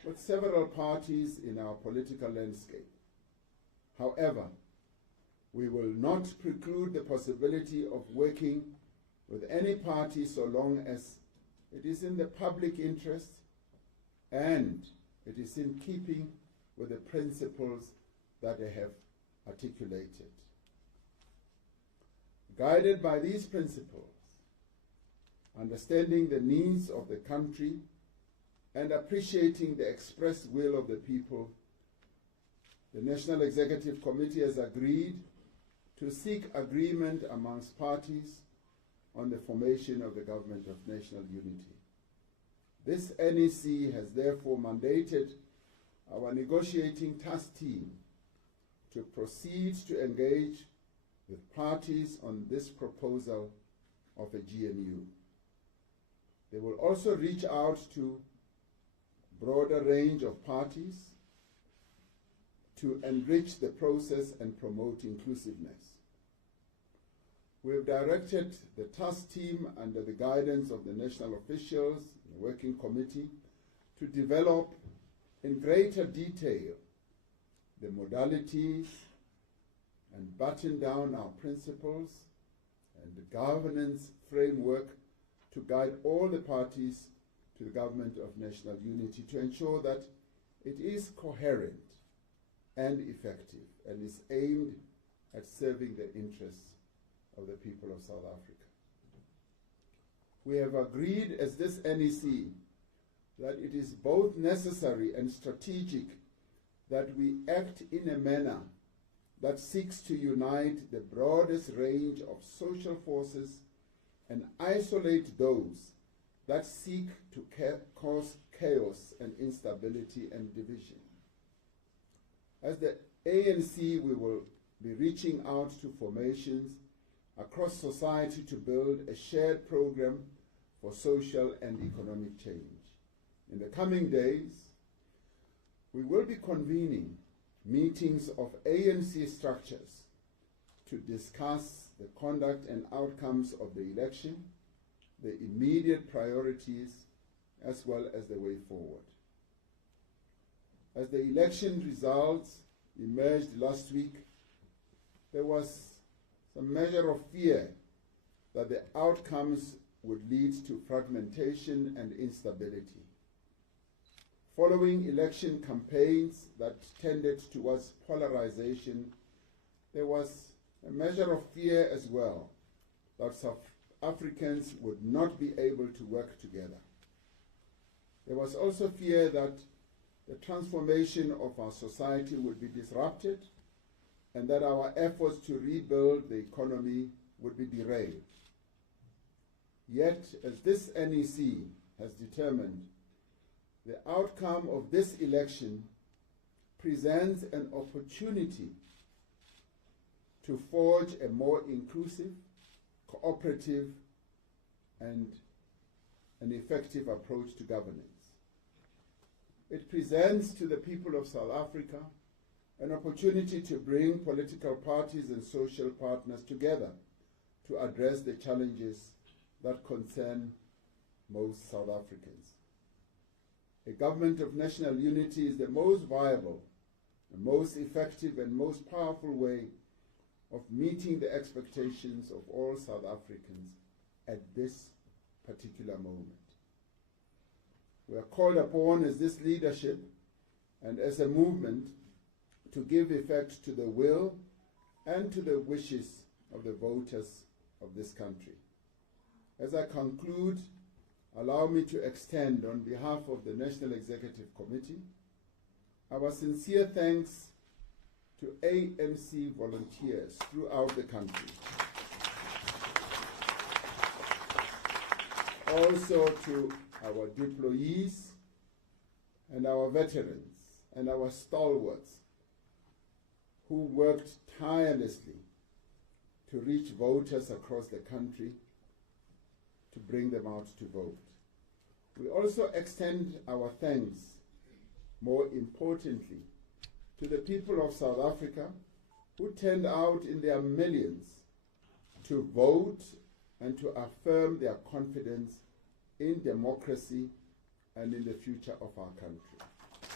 with several parties in our political landscape. However, we will not preclude the possibility of working with any party so long as it is in the public interest and it is in keeping with the principles that I have articulated. Guided by these principles, understanding the needs of the country and appreciating the expressed will of the people, the National Executive Committee has agreed to seek agreement amongst parties on the formation of the Government of National Unity. This NEC has therefore mandated our negotiating task team to proceed to engage with parties on this proposal of a GNU. They will also reach out to a broader range of parties to enrich the process and promote inclusiveness. We have directed the task team under the guidance of the national officials, the working committee, to develop in greater detail the modalities and button down our principles and the governance framework to guide all the parties to the Government of National Unity to ensure that it is coherent and effective and is aimed at serving the interests of the people of South Africa. We have agreed as this NEC that it is both necessary and strategic that we act in a manner that seeks to unite the broadest range of social forces and isolate those that seek to cause chaos and instability and division. As the ANC, we will be reaching out to formations across society to build a shared program for social and economic change. In the coming days, we will be convening meetings of ANC structures to discuss the conduct and outcomes of the election, the immediate priorities, as well as the way forward. As the election results emerged last week, there was some measure of fear that the outcomes would lead to fragmentation and instability. Following election campaigns that tended towards polarization, there was a measure of fear as well that South Africans would not be able to work together. There was also fear that the transformation of our society would be disrupted and that our efforts to rebuild the economy would be derailed. Yet, as this NEC has determined, the outcome of this election presents an opportunity to forge a more inclusive, cooperative, and an effective approach to governance. It presents to the people of South Africa an opportunity to bring political parties and social partners together to address the challenges that concern most South Africans. A government of national unity is the most viable, the most effective and most powerful way of meeting the expectations of all South Africans at this particular moment. We are called upon as this leadership and as a movement to give effect to the will and to the wishes of the voters of this country. As I conclude, allow me to extend on behalf of the National Executive Committee our sincere thanks to ANC volunteers throughout the country. Also to our deployees and our veterans and our stalwarts who worked tirelessly to reach voters across the country to bring them out to vote. We also extend our thanks, more importantly, to the people of South Africa who turned out in their millions to vote and to affirm their confidence in democracy and in the future of our country.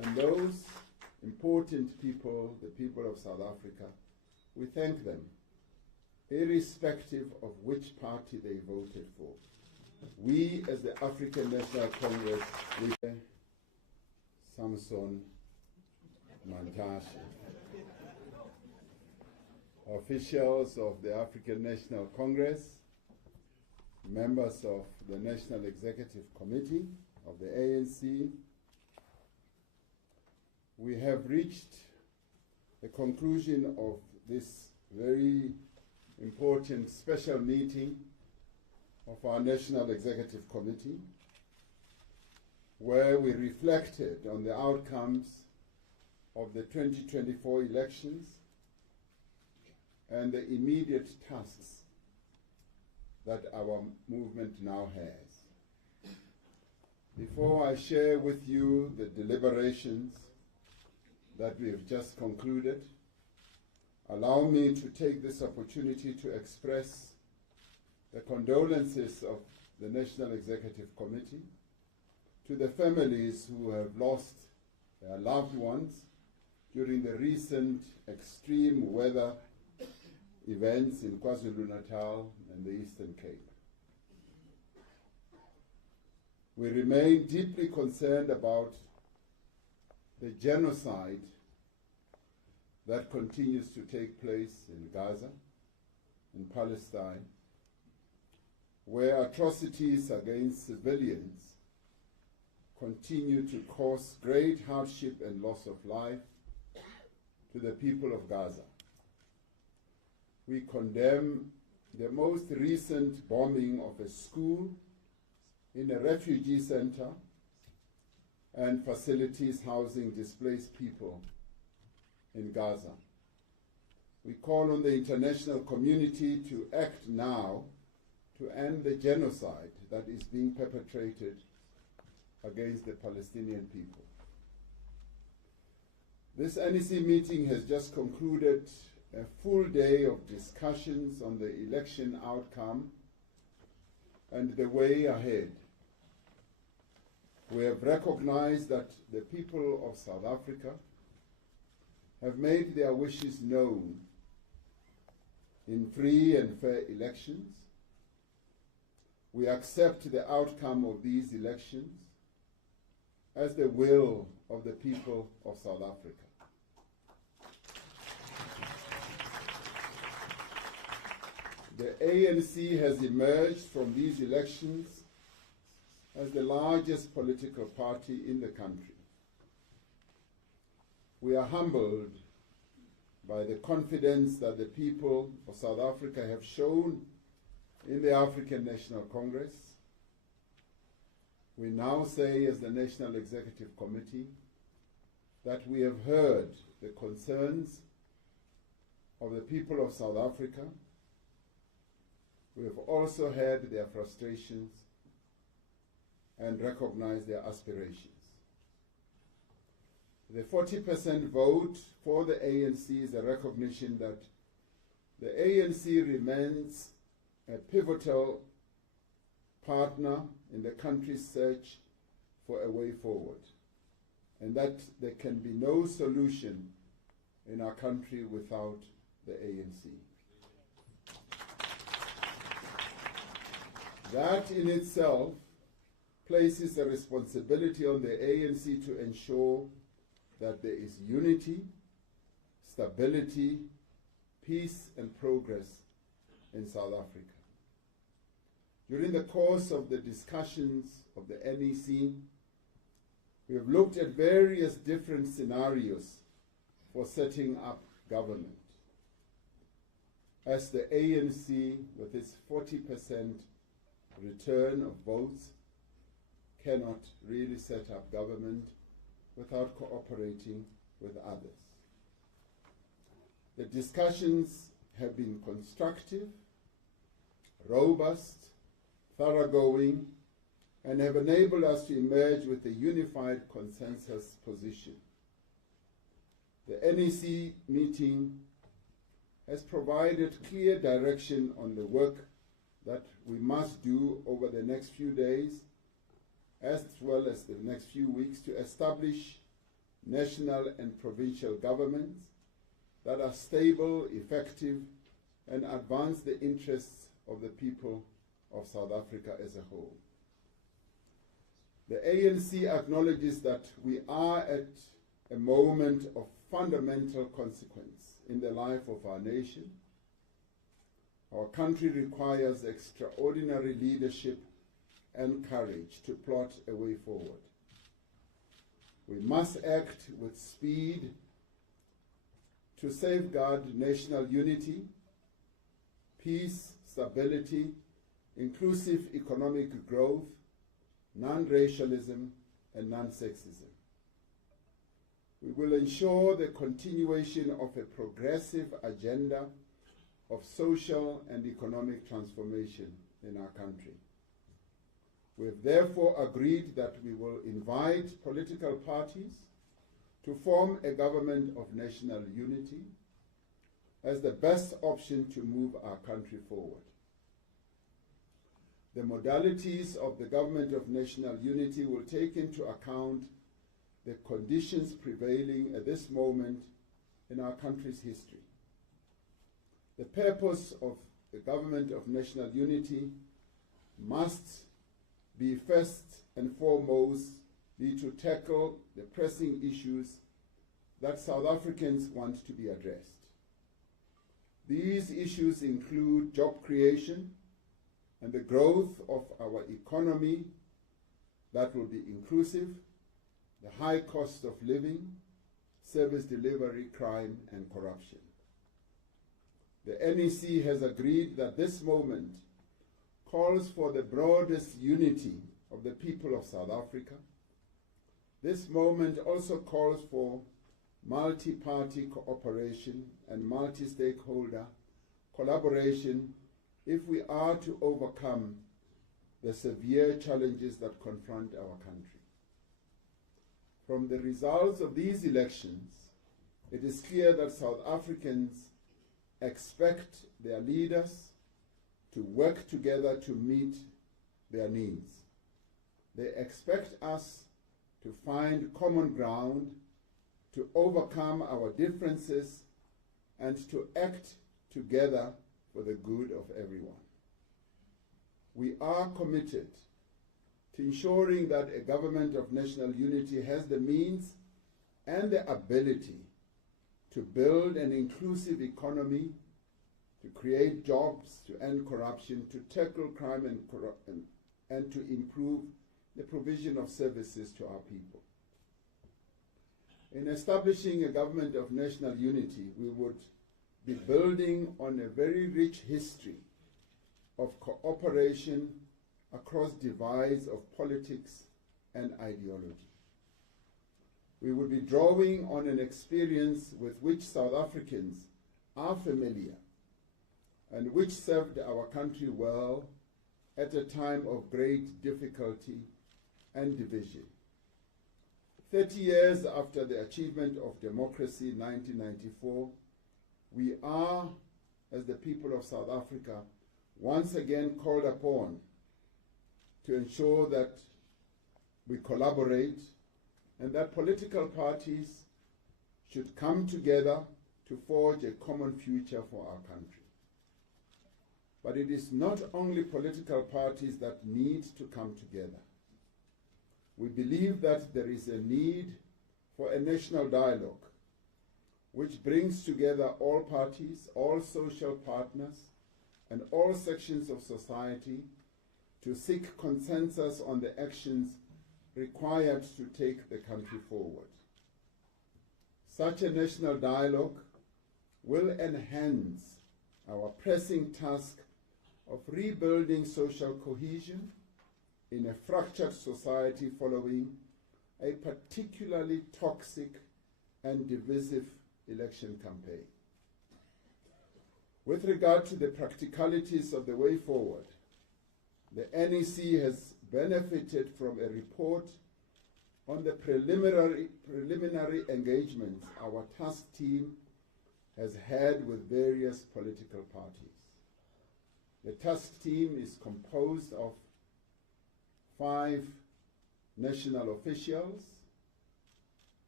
And those important people, the people of South Africa, we thank them, irrespective of which party they voted for. We, as the African National Congress, we Samson Mantashe, officials of the African National Congress, members of the National Executive Committee of the ANC, we have reached the conclusion of this very important special meeting of our National Executive Committee, where we reflected on the outcomes of the 2024 elections and the immediate tasks that our movement now has. Before I share with you the deliberations that we have just concluded, allow me to take this opportunity to express the condolences of the National Executive Committee to the families who have lost their loved ones during the recent extreme weather events in KwaZulu-Natal and the Eastern Cape. We remain deeply concerned about the genocide that continues to take place in Gaza, in Palestine, where atrocities against civilians continue to cause great hardship and loss of life to the people of Gaza. We condemn the most recent bombing of a school in a refugee center and facilities housing displaced people in Gaza. We call on the international community to act now to end the genocide that is being perpetrated against the Palestinian people. This NEC meeting has just concluded a full day of discussions on the election outcome and the way ahead. We have recognized that the people of South Africa have made their wishes known in free and fair elections. We accept the outcome of these elections as the will of the people of South Africa. The ANC has emerged from these elections as the largest political party in the country. We are humbled by the confidence that the people of South Africa have shown in the African National Congress. We now say, as the National Executive Committee, that we have heard the concerns of the people of South Africa. We have also heard their frustrations and recognized their aspirations. The 40% vote for the ANC is a recognition that the ANC remains a pivotal partner in the country's search for a way forward, and that there can be no solution in our country without the ANC. That in itself places a responsibility on the ANC to ensure that there is unity, stability, peace and progress in South Africa. During the course of the discussions of the NEC, we have looked at various different scenarios for setting up government. As the ANC, with its 40% return of votes, cannot really set up government without cooperating with others. The discussions have been constructive, robust, thoroughgoing, and have enabled us to emerge with a unified consensus position. The NEC meeting has provided clear direction on the work that we must do over the next few days, as well as the next few weeks, to establish national and provincial governments that are stable, effective, and advance the interests of the people of South Africa as a whole. The ANC acknowledges that we are at a moment of fundamental consequence in the life of our nation. Our country requires extraordinary leadership and courage to plot a way forward. We must act with speed to safeguard national unity, peace, stability, inclusive economic growth, non-racialism, and non-sexism. We will ensure the continuation of a progressive agenda of social and economic transformation in our country. We have therefore agreed that we will invite political parties to form a government of national unity as the best option to move our country forward. The modalities of the government of national unity will take into account the conditions prevailing at this moment in our country's history. The purpose of the government of national unity must be first and foremost be to tackle the pressing issues that South Africans want to be addressed. These issues include job creation and the growth of our economy that will be inclusive, the high cost of living, service delivery, crime, and corruption. The NEC has agreed that this moment calls for the broadest unity of the people of South Africa. This moment also calls for multi-party cooperation and multi-stakeholder collaboration if we are to overcome the severe challenges that confront our country. From the results of these elections, it is clear that South Africans expect their leaders to work together to meet their needs. They expect us to find common ground, to overcome our differences, and to act together for the good of everyone. We are committed to ensuring that a government of national unity has the means and the ability to build an inclusive economy, to create jobs, to end corruption, to tackle crime and to improve the provision of services to our people. In establishing a government of national unity, we would be building on a very rich history of cooperation across divides of politics and ideology. We would be drawing on an experience with which South Africans are familiar and which served our country well at a time of great difficulty and division. 30 years after the achievement of democracy in 1994, we are, as the people of South Africa, once again called upon to ensure that we collaborate and that political parties should come together to forge a common future for our country. But it is not only political parties that need to come together. We believe that there is a need for a national dialogue which brings together all parties, all social partners, and all sections of society to seek consensus on the actions required to take the country forward. Such a national dialogue will enhance our pressing task of rebuilding social cohesion in a fractured society following a particularly toxic and divisive election campaign. With regard to the practicalities of the way forward, the NEC has benefited from a report on the preliminary engagements our task team has had with various political parties. The task team is composed of 5 national officials,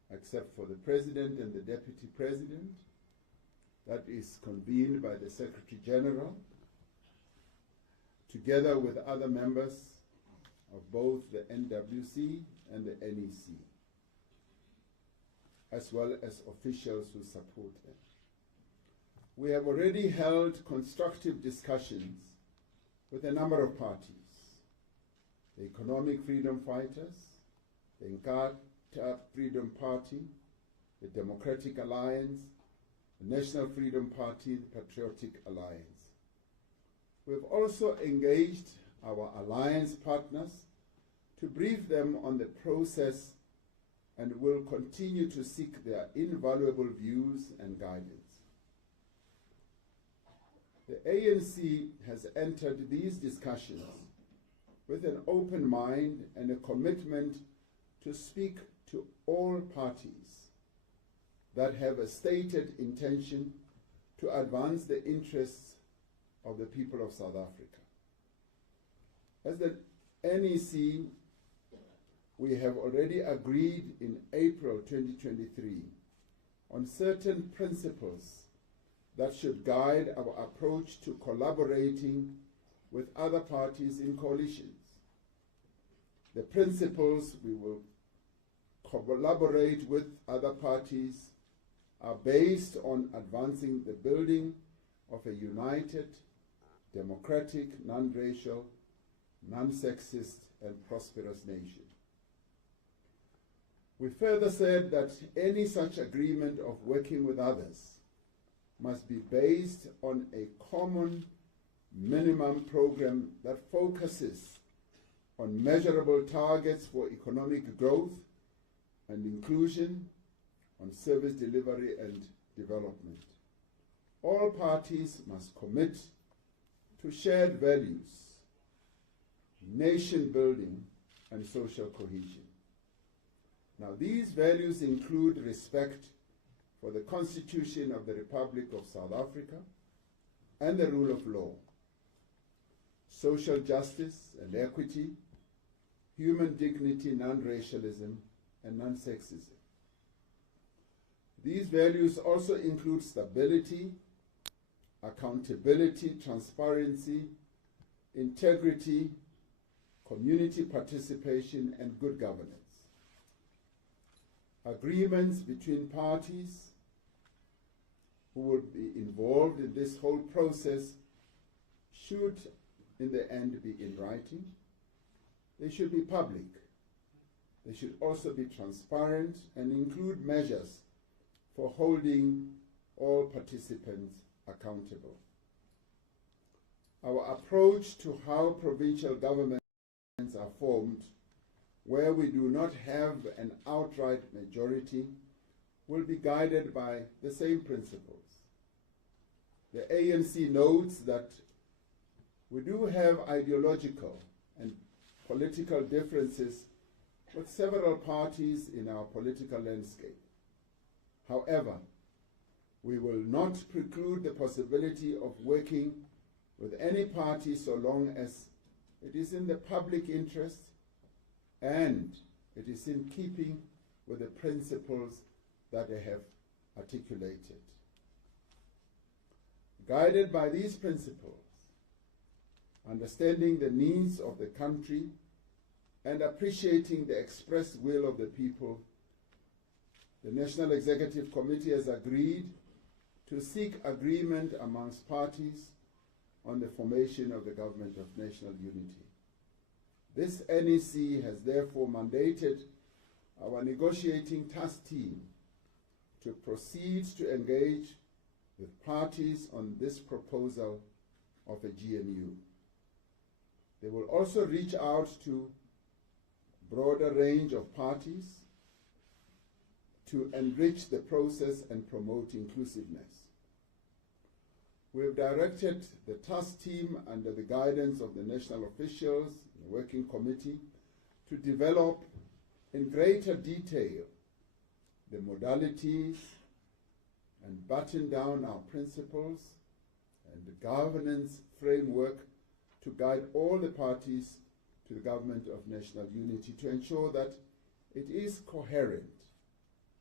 except for the President and the Deputy President. That is convened by the Secretary General, together with other members of both the NWC and the NEC, as well as officials who support them. We have already held constructive discussions with a number of parties: the Economic Freedom Fighters, the Inkatha Freedom Party, the Democratic Alliance, the National Freedom Party, the Patriotic Alliance. We have also engaged our alliance partners to brief them on the process and will continue to seek their invaluable views and guidance. The ANC has entered these discussions with an open mind and a commitment to speak to all parties that have a stated intention to advance the interests of the people of South Africa. As the NEC, we have already agreed in April 2023 on certain principles that should guide our approach to collaborating with other parties in coalitions. The principles we will collaborate with other parties are based on advancing the building of a united, democratic, non-racial, non-sexist, and prosperous nation. We further said that any such agreement of working with others must be based on a common minimum program that focuses on measurable targets for economic growth and inclusion, on service delivery and development. All parties must commit to shared values, nation building, and social cohesion. Now, these values include respect for the Constitution of the Republic of South Africa and the rule of law, social justice and equity, human dignity, non-racialism, and non-sexism. These values also include stability, accountability, transparency, integrity, community participation, and good governance. Agreements between parties who will be involved in this whole process should, in the end, be in writing. They should be public. They should also be transparent and include measures for holding all participants accountable. Our approach to how provincial governments are formed, where we do not have an outright majority, will be guided by the same principles. The ANC notes that we do have ideological and political differences with several parties in our political landscape. However, we will not preclude the possibility of working with any party so long as it is in the public interest and it is in keeping with the principles that I have articulated. Guided by these principles, understanding the needs of the country and appreciating the expressed will of the people, the National Executive Committee has agreed to seek agreement amongst parties on the formation of the Government of National Unity. This NEC has therefore mandated our negotiating task team to proceed to engage with parties on this proposal of a GNU. They will also reach out to a broader range of parties to enrich the process and promote inclusiveness. We have directed the task team under the guidance of the national officials, the working committee, to develop in greater detail the modalities and button down our principles and the governance framework to guide all the parties to the Government of National Unity to ensure that it is coherent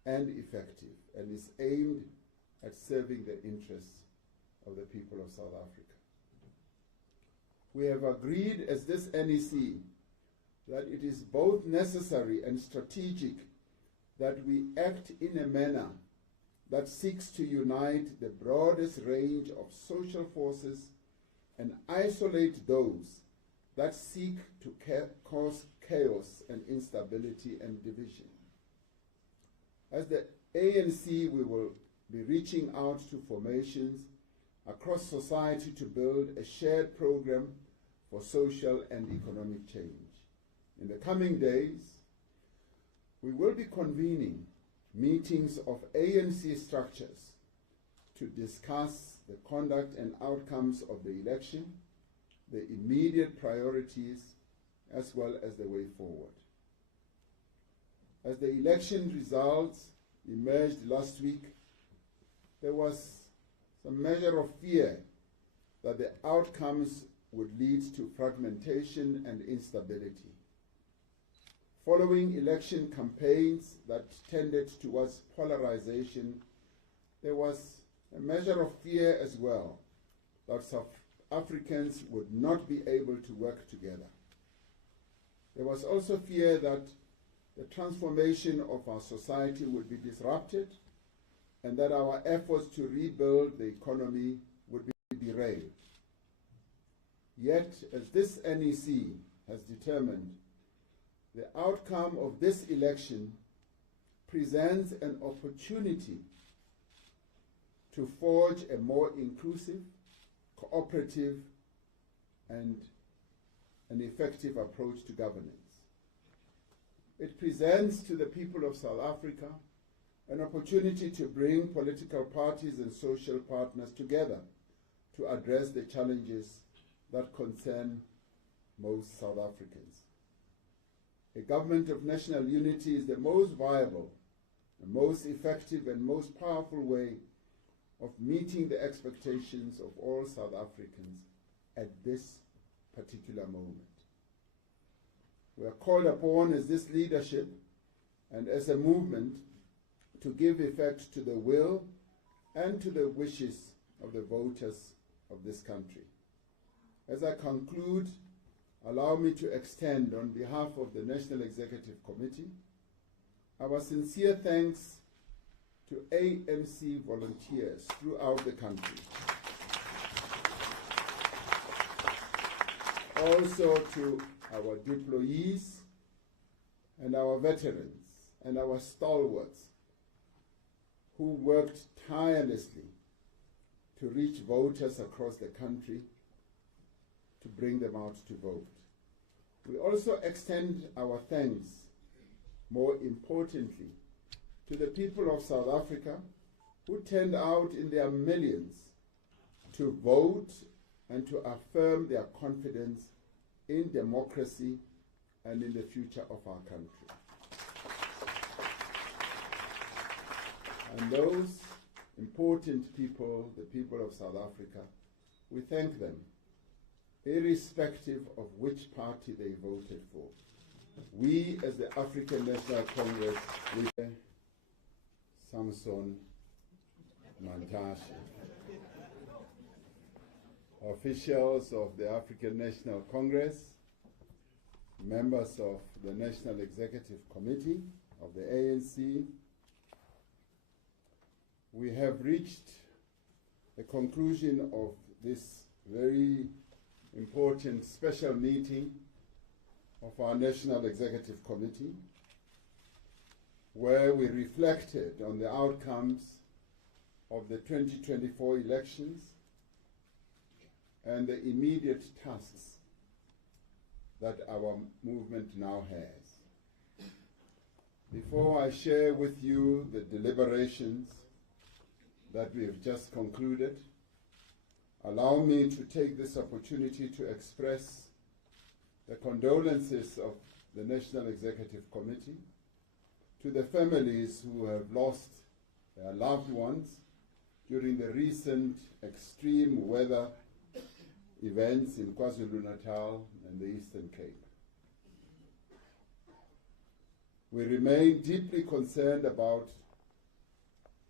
and effective, and is aimed at serving the interests of the people of South Africa. We have agreed as this NEC that it is both necessary and strategic that we act in a manner that seeks to unite the broadest range of social forces and isolate those that seek to cause chaos and instability and division. As the ANC, we will be reaching out to formations across society to build a shared program for social and economic change. In the coming days, we will be convening meetings of ANC structures to discuss the conduct and outcomes of the election, the immediate priorities, as well as the way forward. As the election results emerged last week, there was some measure of fear that the outcomes would lead to fragmentation and instability. Following election campaigns that tended towards polarization, there was a measure of fear as well that South Africans would not be able to work together. There was also fear that the transformation of our society would be disrupted and that our efforts to rebuild the economy would be derailed. Yet, as this NEC has determined, the outcome of this election presents an opportunity to forge a more inclusive, cooperative, and an effective approach to governance. It presents to the people of South Africa an opportunity to bring political parties and social partners together to address the challenges that concern most South Africans. A government of national unity is the most viable, the most effective, and most powerful way of meeting the expectations of all South Africans at this particular moment. We are called upon as this leadership and as a movement to give effect to the will and to the wishes of the voters of this country. As I conclude, allow me to extend on behalf of the National Executive Committee our sincere thanks to ANC volunteers throughout the country. Also to our deployees and our veterans and our stalwarts who worked tirelessly to reach voters across the country to bring them out to vote. We also extend our thanks, more importantly, to the people of South Africa who turned out in their millions to vote and to affirm their confidence in democracy and in the future of our country. And those important people, the people of South Africa, we thank them, irrespective of which party they voted for. We, as the African National Congress, we Samson Mantashe, officials of the African National Congress, members of the National Executive Committee of the ANC, we have reached the conclusion of this very important special meeting of our National Executive Committee, where we reflected on the outcomes of the 2024 elections and the immediate tasks that our movement now has. Before I share with you the deliberations that we have just concluded, allow me to take this opportunity to express the condolences of the National Executive Committee to the families who have lost their loved ones during the recent extreme weather events in KwaZulu-Natal and the Eastern Cape. We remain deeply concerned about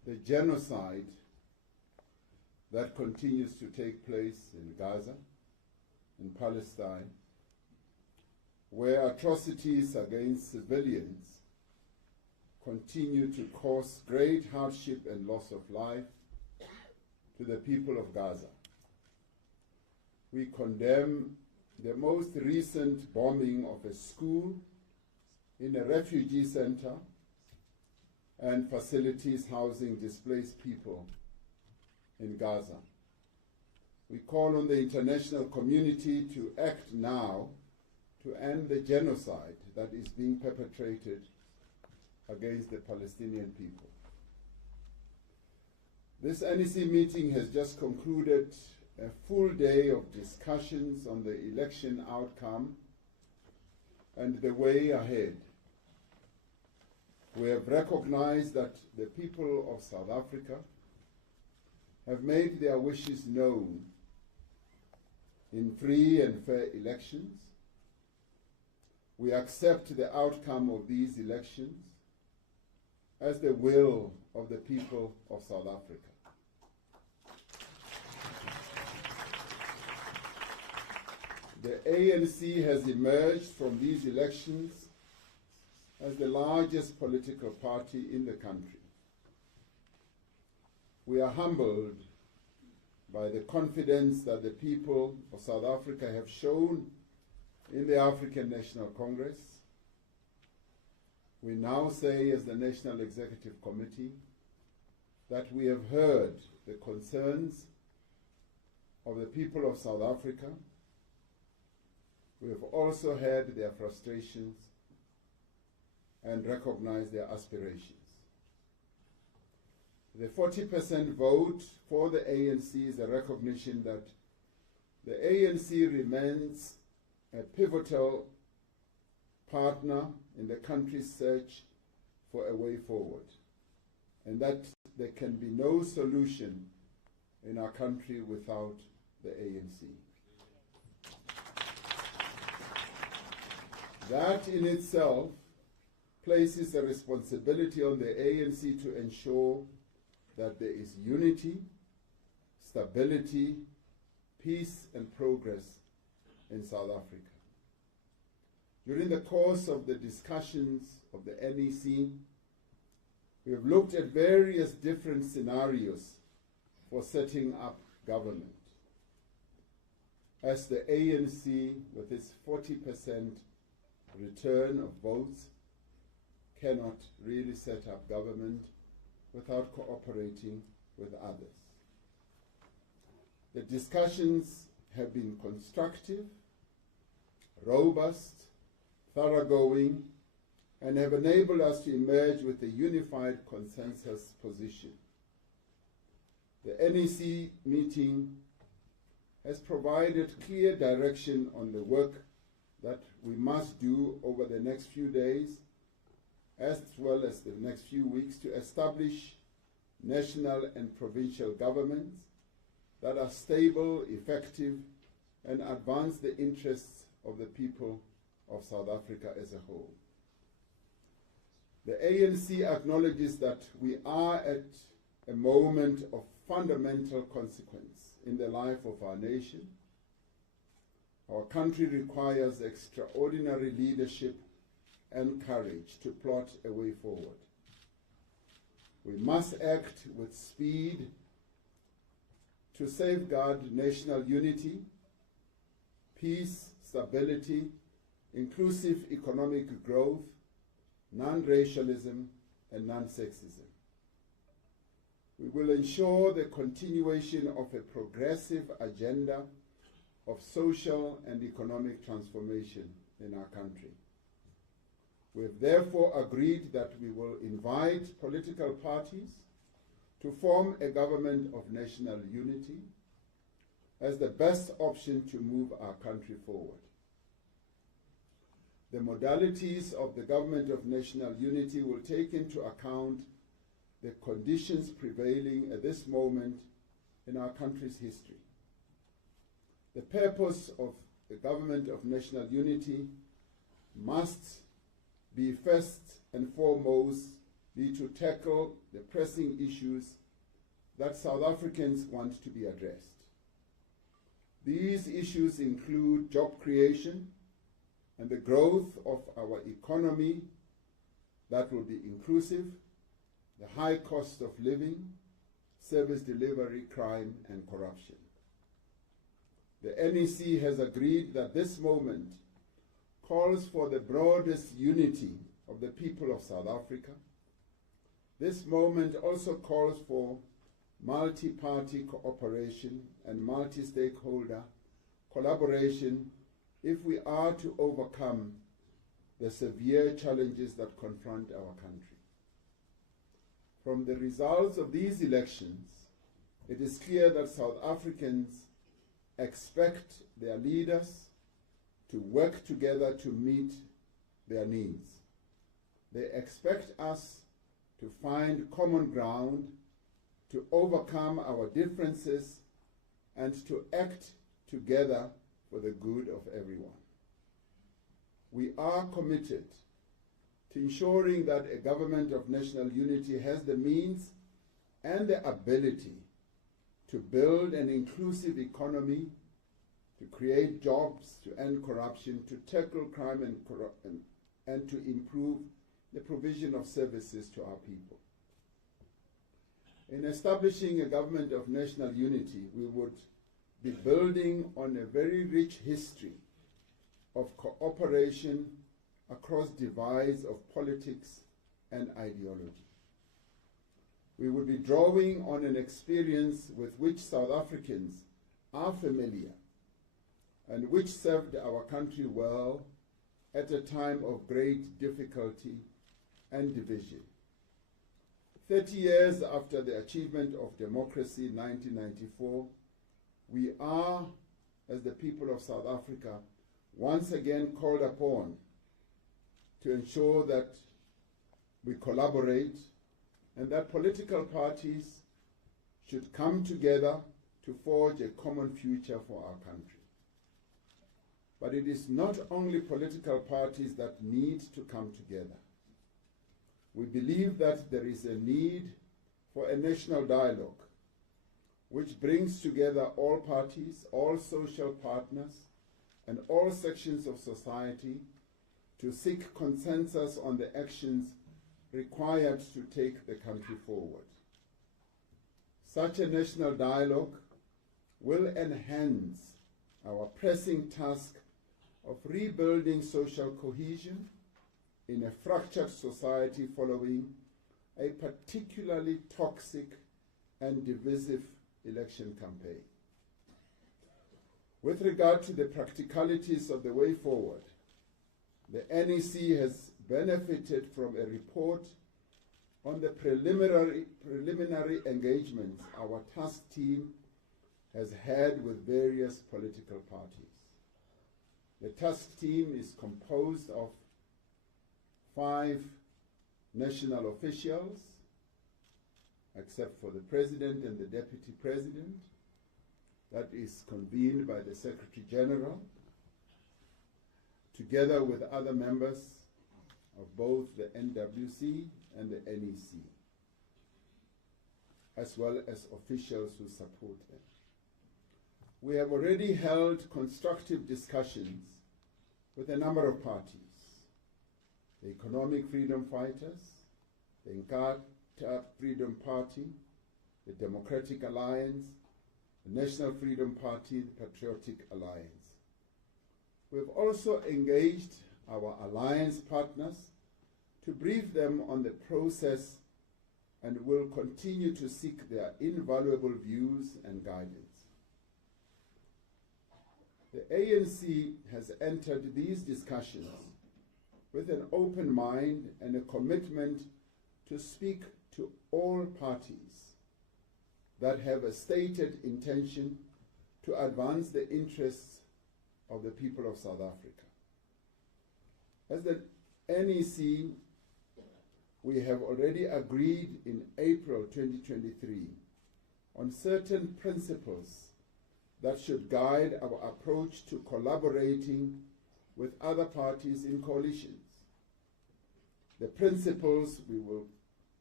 the genocide that continues to take place in Gaza, in Palestine, where atrocities against civilians continue to cause great hardship and loss of life to the people of Gaza. We condemn the most recent bombing of a school in a refugee center and facilities housing displaced people in Gaza. We call on the international community to act now to end the genocide that is being perpetrated against the Palestinian people. This NEC meeting has just concluded a full day of discussions on the election outcome and the way ahead. We have recognized that the people of South Africa have made their wishes known in free and fair elections. We accept the outcome of these elections as the will of the people of South Africa. The ANC has emerged from these elections as the largest political party in the country. We are humbled by the confidence that the people of South Africa have shown in the African National Congress. We now say, as the National Executive Committee, that we have heard the concerns of the people of South Africa. We have also heard their frustrations and recognized their aspirations. The 40% vote for the ANC is a recognition that the ANC remains a pivotal partner in the country's search for a way forward, and that there can be no solution in our country without the ANC. That in itself places a responsibility on the ANC to ensure that there is unity, stability, peace, and progress in South Africa. During the course of the discussions of the NEC, we have looked at various different scenarios for setting up government. As the ANC, with its 40% return of votes, cannot really set up government without cooperating with others. The discussions have been constructive, robust, thoroughgoing, and have enabled us to emerge with a unified consensus position. The NEC meeting has provided clear direction on the work that we must do over the next few days, as well as the next few weeks, to establish national and provincial governments that are stable, effective, and advance the interests of the people of South Africa as a whole. The ANC acknowledges that we are at a moment of fundamental consequence in the life of our nation. Our country requires extraordinary leadership and courage to plot a way forward. We must act with speed to safeguard national unity, peace, stability, inclusive economic growth, non-racialism, and non-sexism. We will ensure the continuation of a progressive agenda of social and economic transformation in our country. We have therefore agreed that we will invite political parties to form a government of national unity as the best option to move our country forward. The modalities of the government of national unity will take into account the conditions prevailing at this moment in our country's history. The purpose of the government of national unity must be first and foremost be to tackle the pressing issues that South Africans want to be addressed. These issues include job creation and the growth of our economy that will be inclusive, the high cost of living, service delivery, crime, and corruption. The NEC has agreed that this moment calls for the broadest unity of the people of South Africa. This moment also calls for multi-party cooperation and multi-stakeholder collaboration if we are to overcome the severe challenges that confront our country. From the results of these elections, it is clear that South Africans expect their leaders to work together to meet their needs. They expect us to find common ground, to overcome our differences, and to act together for the good of everyone. We are committed to ensuring that a government of national unity has the means and the ability to build an inclusive economy, to create jobs, to end corruption, to tackle crime and to improve the provision of services to our people. In establishing a government of national unity, we would be building on a very rich history of cooperation across divides of politics and ideology. We would be drawing on an experience with which South Africans are familiar and which served our country well at a time of great difficulty and division. 30 years after the achievement of democracy in 1994, we are, as the people of South Africa, once again called upon to ensure that we collaborate and that political parties should come together to forge a common future for our country. But it is not only political parties that need to come together. We believe that there is a need for a national dialogue which brings together all parties, all social partners, and all sections of society to seek consensus on the actions required to take the country forward. Such a national dialogue will enhance our pressing task of rebuilding social cohesion in a fractured society following a particularly toxic and divisive election campaign. With regard to the practicalities of the way forward, the NEC has benefited from a report on the preliminary engagements our task team has had with various political parties. The task team is composed of 5 national officials, except for the President and the Deputy President, that is convened by the Secretary General, together with other members of both the NWC and the NEC, as well as officials who support them. We have already held constructive discussions with a number of parties: the Economic Freedom Fighters, the Inkatha Freedom Party, the Democratic Alliance, the National Freedom Party, the Patriotic Alliance. We have also engaged our alliance partners to brief them on the process and will continue to seek their invaluable views and guidance. The ANC has entered these discussions with an open mind and a commitment to speak to all parties that have a stated intention to advance the interests of the people of South Africa. As the NEC, we have already agreed in April 2023 on certain principles that should guide our approach to collaborating with other parties in coalitions. The principles we will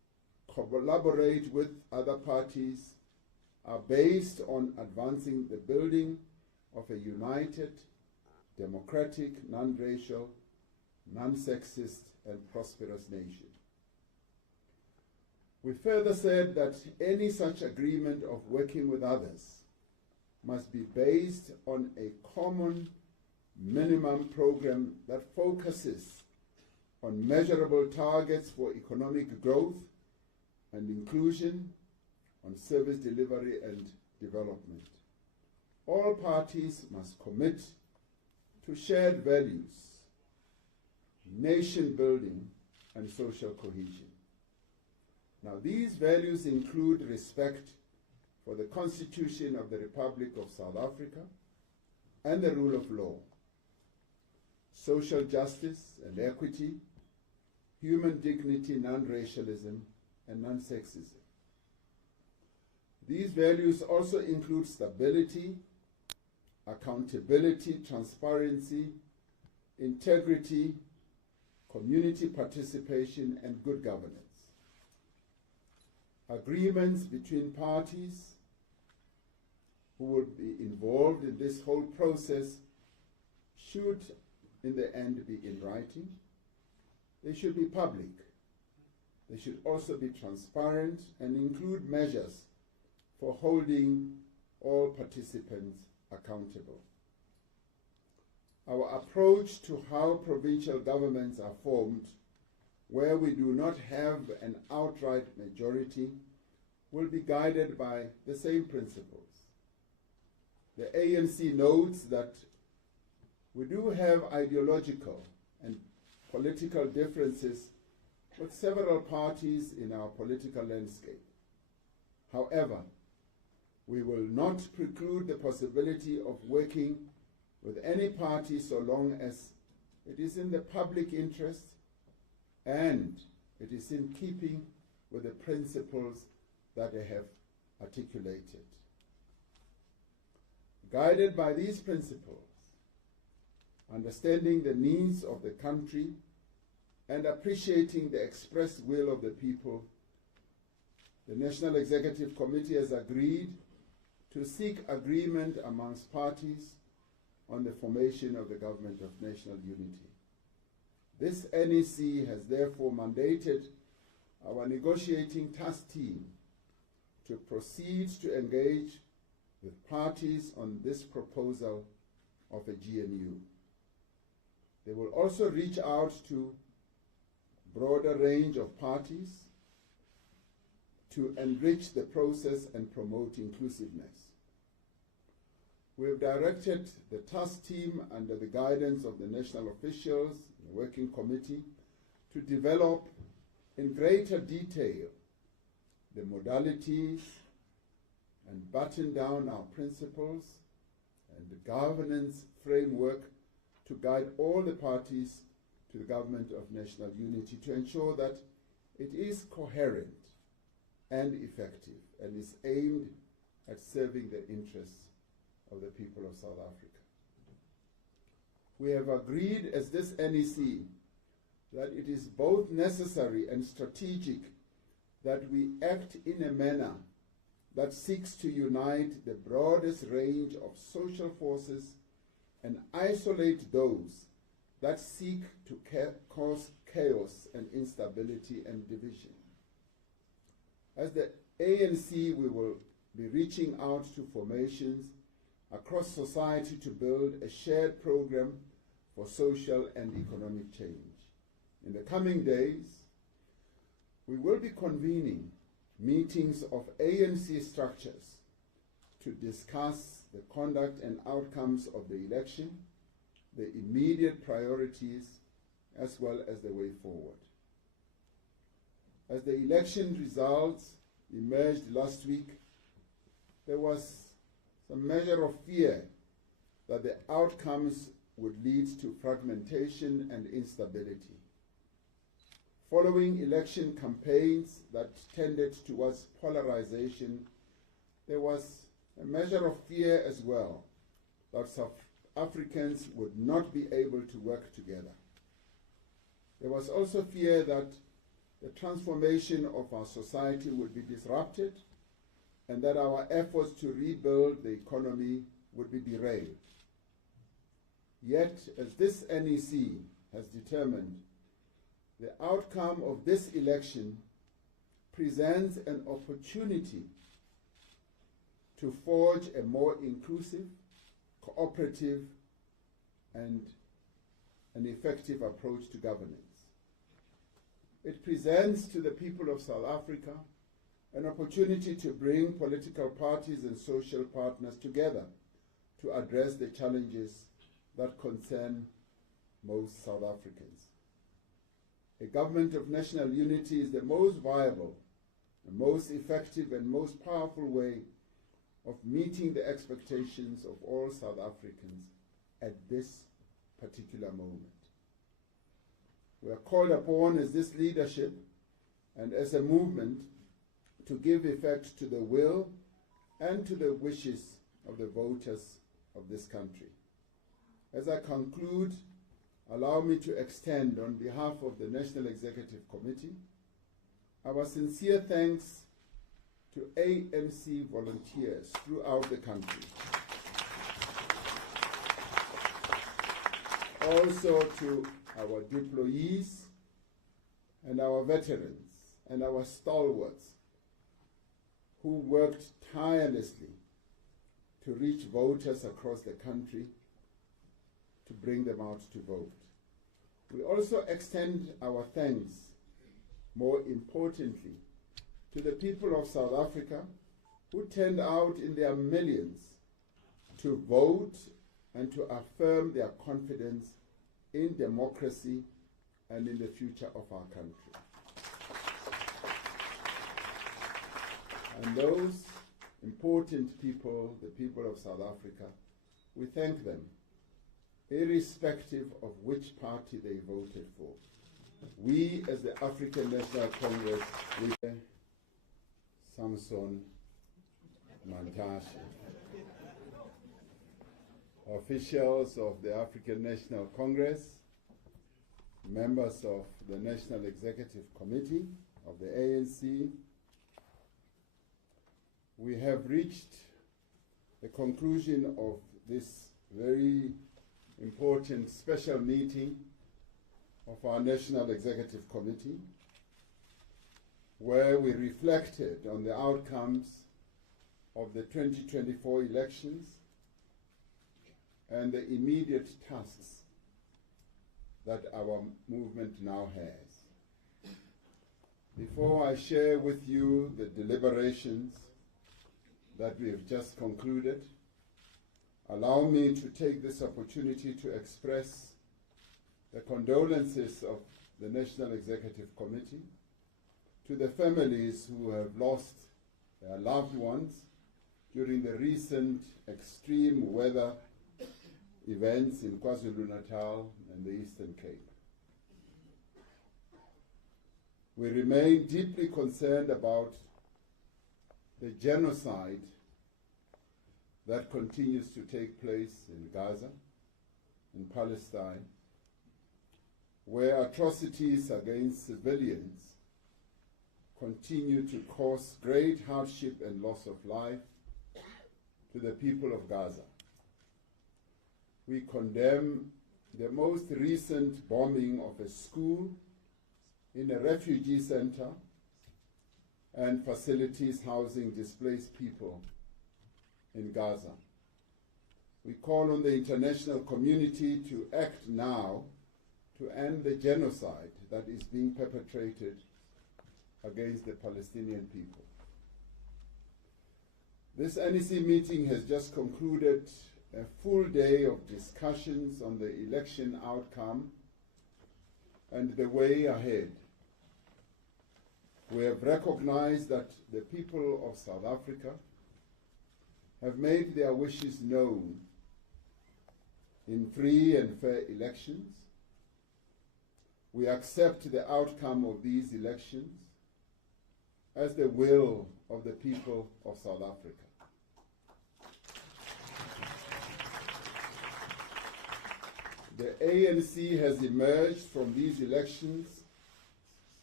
collaborate with other parties are based on advancing the building of a united, democratic, non-racial, non-sexist, and prosperous nation. We further said that any such agreement of working with others must be based on a common minimum program that focuses on measurable targets for economic growth and inclusion, on service delivery and development. All parties must commit to shared values, nation building, and social cohesion. Now, these values include respect for the Constitution of the Republic of South Africa and the rule of law, social justice and equity, human dignity, non-racialism, and non-sexism. These values also include stability, accountability, transparency, integrity, community participation, and good governance. Agreements between parties who will be involved in this whole process should, in the end, be in writing. They should be public. They should also be transparent and include measures for holding all participants accountable. Our approach to how provincial governments are formed, where we do not have an outright majority, will be guided by the same principles. The ANC notes that we do have ideological and political differences with several parties in our political landscape. However, we will not preclude the possibility of working with any party so long as it is in the public interest and it is in keeping with the principles that I have articulated. Guided by these principles, understanding the needs of the country and appreciating the expressed will of the people, the National Executive Committee has agreed to seek agreement amongst parties on the formation of the Government of National Unity. This NEC has therefore mandated our negotiating task team to proceed to engage with parties on this proposal of a GNU. They will also reach out to a broader range of parties to enrich the process and promote inclusiveness. We have directed the task team under the guidance of the national officials, the working committee, to develop in greater detail the modalities and button down our principles and the governance framework to guide all the parties to the Government of National Unity to ensure that it is coherent and effective and is aimed at serving the interests of the people of South Africa. We have agreed as this NEC that it is both necessary and strategic that we act in a manner that seeks to unite the broadest range of social forces and isolate those that seek to cause chaos and instability and division. As the ANC, we will be reaching out to formations across society to build a shared program for social and economic change. In the coming days, we will be convening meetings of ANC structures to discuss the conduct and outcomes of the election, the immediate priorities, as well as the way forward. As the election results emerged last week, there was some measure of fear that the outcomes would lead to fragmentation and instability. Following election campaigns that tended towards polarization, there was a measure of fear as well that South Africans would not be able to work together. There was also fear that the transformation of our society would be disrupted and that our efforts to rebuild the economy would be derailed. Yet, as this NEC has determined, the outcome of this election presents an opportunity to forge a more inclusive, cooperative, and an effective approach to governance. It presents to the people of South Africa an opportunity to bring political parties and social partners together to address the challenges that concern most South Africans. A government of national unity is the most viable, the most effective and most powerful way of meeting the expectations of all South Africans at this particular moment. We are called upon as this leadership and as a movement to give effect to the will and to the wishes of the voters of this country. As I conclude, allow me to extend on behalf of the National Executive Committee our sincere thanks to ANC volunteers throughout the country. Also to our deployees and our veterans and our stalwarts who worked tirelessly to reach voters across the country to bring them out to vote. We also extend our thanks, more importantly, to the people of South Africa who turned out in their millions to vote and to affirm their confidence in democracy and in the future of our country. And those important people, the people of South Africa, we thank them, irrespective of which party they voted for. We, as the African National Congress, we Samson Mantashe, officials of the African National Congress, members of the National Executive Committee of the ANC, we have reached the conclusion of this very important special meeting of our National Executive Committee, where we reflected on the outcomes of the 2024 elections and the immediate tasks that our movement now has. Before I share with you the deliberations that we have just concluded, allow me to take this opportunity to express the condolences of the National Executive Committee to the families who have lost their loved ones during the recent extreme weather events in KwaZulu-Natal and the Eastern Cape. We remain deeply concerned about the genocide that continues to take place in Gaza, in Palestine, where atrocities against civilians continue to cause great hardship and loss of life to the people of Gaza. We condemn the most recent bombing of a school in a refugee center and facilities housing displaced people in Gaza. We call on the international community to act now to end the genocide that is being perpetrated against the Palestinian people. This NEC meeting has just concluded a full day of discussions on the election outcome and the way ahead. We have recognized that the people of South Africa have made their wishes known in free and fair elections. We accept the outcome of these elections as the will of the people of South Africa. The ANC has emerged from these elections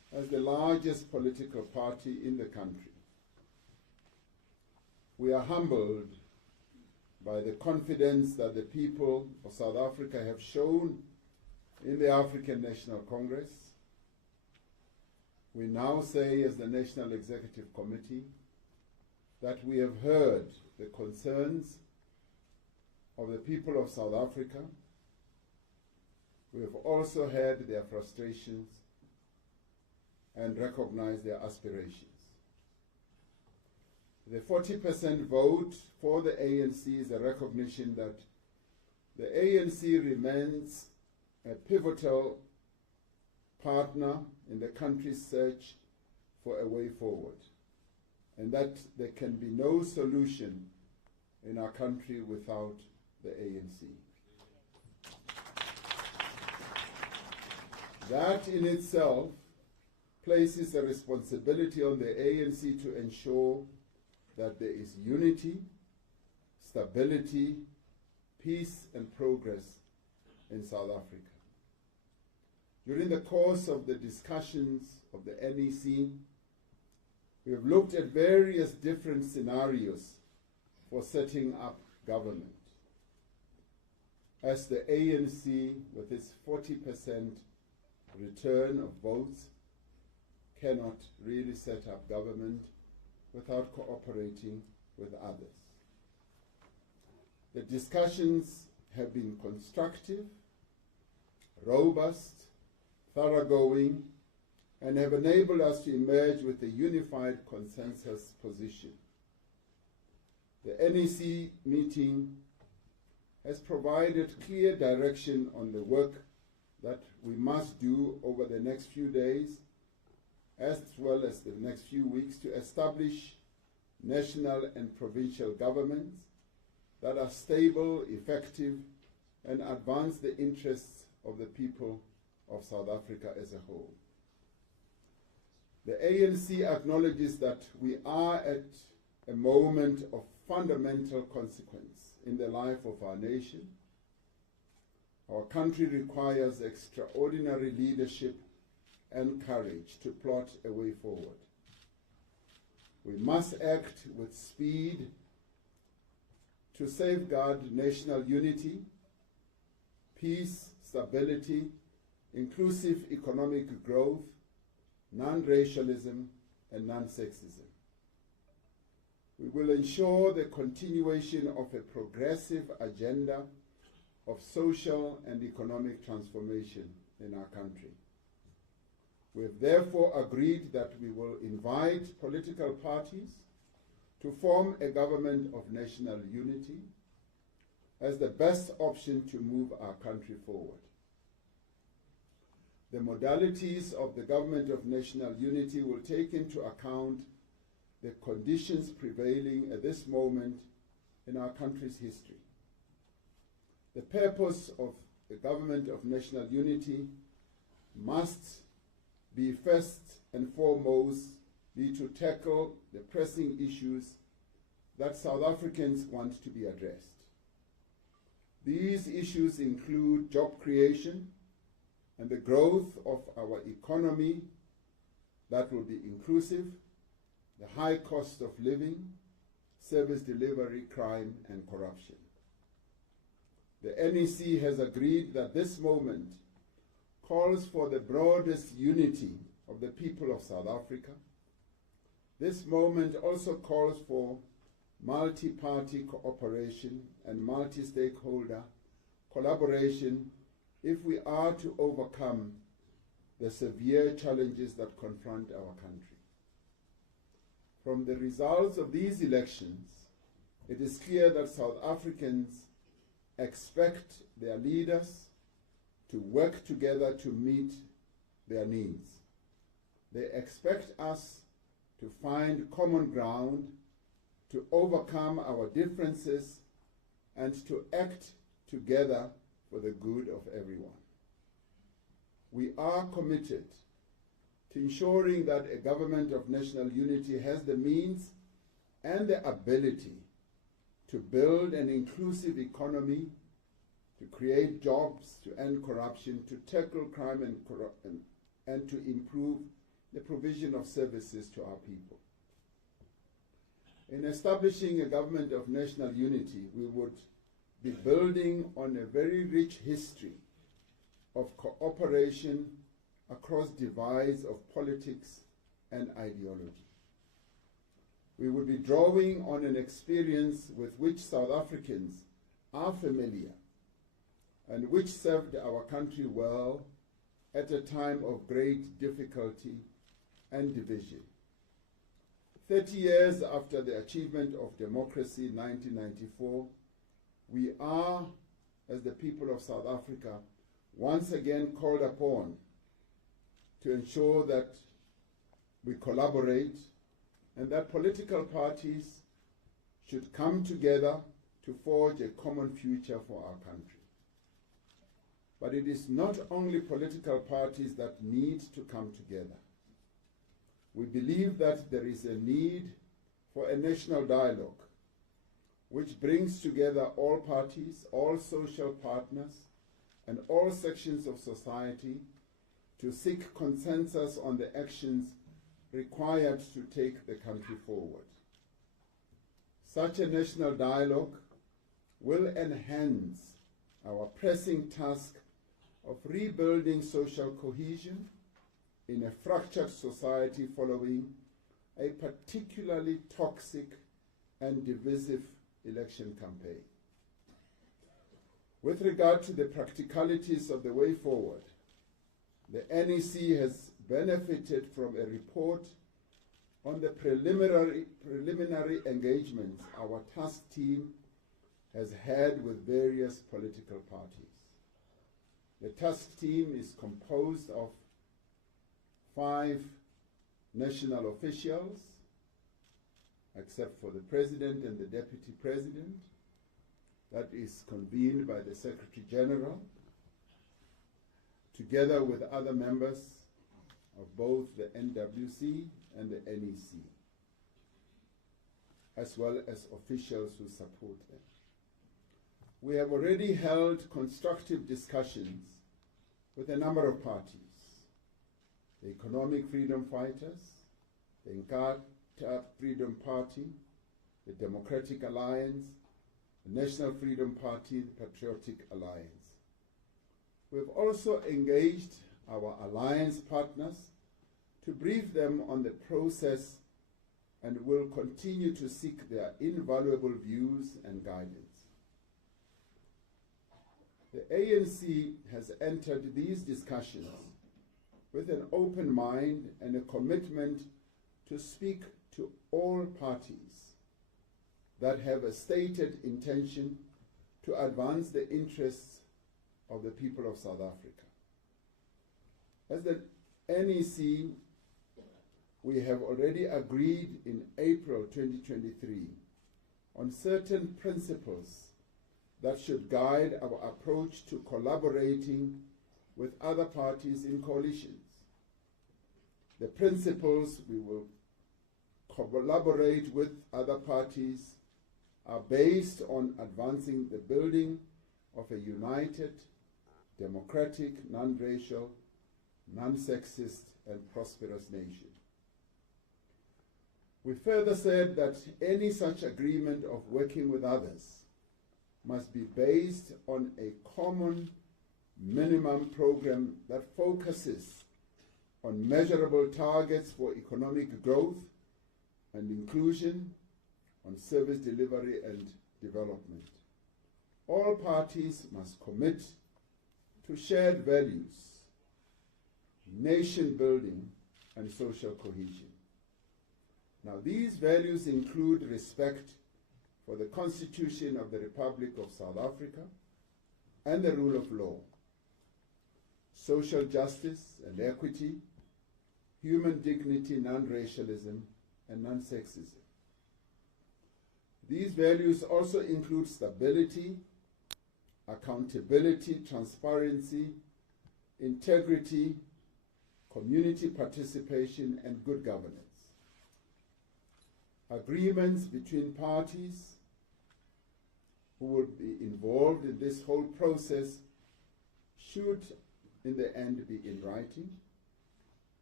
as the largest political party in the country. We are humbled by the confidence that the people of South Africa have shown in the African National Congress. We now say, as the National Executive Committee, that we have heard the concerns of the people of South Africa. We have also heard their frustrations and recognized their aspirations. The 40% vote for the ANC is a recognition that the ANC remains a pivotal partner in the country's search for a way forward, and that there can be no solution in our country without the ANC. That in itself places a responsibility on the ANC to ensure that there is unity, stability, peace, and progress in South Africa. During the course of the discussions of the NEC, we have looked at various different scenarios for setting up government. As the ANC, with its 40% return of votes, cannot really set up government without cooperating with others. The discussions have been constructive, robust, thoroughgoing, and have enabled us to emerge with a unified consensus position. The NEC meeting has provided clear direction on the work that we must do over the next few days, as well as the next few weeks, to establish national and provincial governments that are stable, effective, and advance the interests of the people of South Africa as a whole. The ANC acknowledges that we are at a moment of fundamental consequence in the life of our nation. Our country requires extraordinary leadership and courage to plot a way forward. We must act with speed to safeguard national unity, peace, stability, inclusive economic growth, non-racialism, and non-sexism. We will ensure the continuation of a progressive agenda of social and economic transformation in our country. We have therefore agreed that we will invite political parties to form a government of national unity as the best option to move our country forward. The modalities of the government of national unity will take into account the conditions prevailing at this moment in our country's history. The purpose of the government of national unity must be first and foremost be to tackle the pressing issues that South Africans want to be addressed. These issues include job creation and the growth of our economy that will be inclusive, the high cost of living, service delivery, crime, and corruption. The NEC has agreed that this moment calls for the broadest unity of the people of South Africa. This moment also calls for multi-party cooperation and multi-stakeholder collaboration if we are to overcome the severe challenges that confront our country. From the results of these elections, it is clear that South Africans expect their leaders to work together to meet their needs. They expect us to find common ground, to overcome our differences, and to act together for the good of everyone. We are committed to ensuring that a government of national unity has the means and the ability to build an inclusive economy, to create jobs, to end corruption, to tackle crime and to improve the provision of services to our people. In establishing a government of national unity, we would be building on a very rich history of cooperation across divides of politics and ideology. We would be drawing on an experience with which South Africans are familiar and which served our country well at a time of great difficulty and division. 30 years after the achievement of democracy in 1994, we are, as the people of South Africa, once again called upon to ensure that we collaborate and that political parties should come together to forge a common future for our country. But it is not only political parties that need to come together. We believe that there is a need for a national dialogue which brings together all parties, all social partners, and all sections of society to seek consensus on the actions required to take the country forward. Such a national dialogue will enhance our pressing task of rebuilding social cohesion in a fractured society following a particularly toxic and divisive election campaign. With regard to the practicalities of the way forward, the NEC has benefited from a report on the preliminary engagements our task team has had with various political parties. The task team is composed of 5 national officials, except for the President and the Deputy President, that is convened by the Secretary General, together with other members of both the NWC and the NEC, as well as officials who support them. We have already held constructive discussions with a number of parties: the Economic Freedom Fighters, the Inkatha Freedom Party, the Democratic Alliance, the National Freedom Party, the Patriotic Alliance. We have also engaged our alliance partners to brief them on the process and will continue to seek their invaluable views and guidance. The ANC has entered these discussions with an open mind and a commitment to speak to all parties that have a stated intention to advance the interests of the people of South Africa. As the NEC, we have already agreed in April 2023 on certain principles that should guide our approach to collaborating with other parties in coalitions. The principles we will collaborate with other parties are based on advancing the building of a united, democratic, non-racial, non-sexist, and prosperous nation. We further said that any such agreement of working with others must be based on a common minimum program that focuses on measurable targets for economic growth and inclusion, on service delivery and development. All parties must commit to shared values, nation building, and social cohesion. Now, these values include respect for the Constitution of the Republic of South Africa and the rule of law, social justice and equity, human dignity, non-racialism, and non-sexism. These values also include stability, accountability, transparency, integrity, community participation, and good governance. Agreements between parties who will be involved in this whole process should, in the end, be in writing.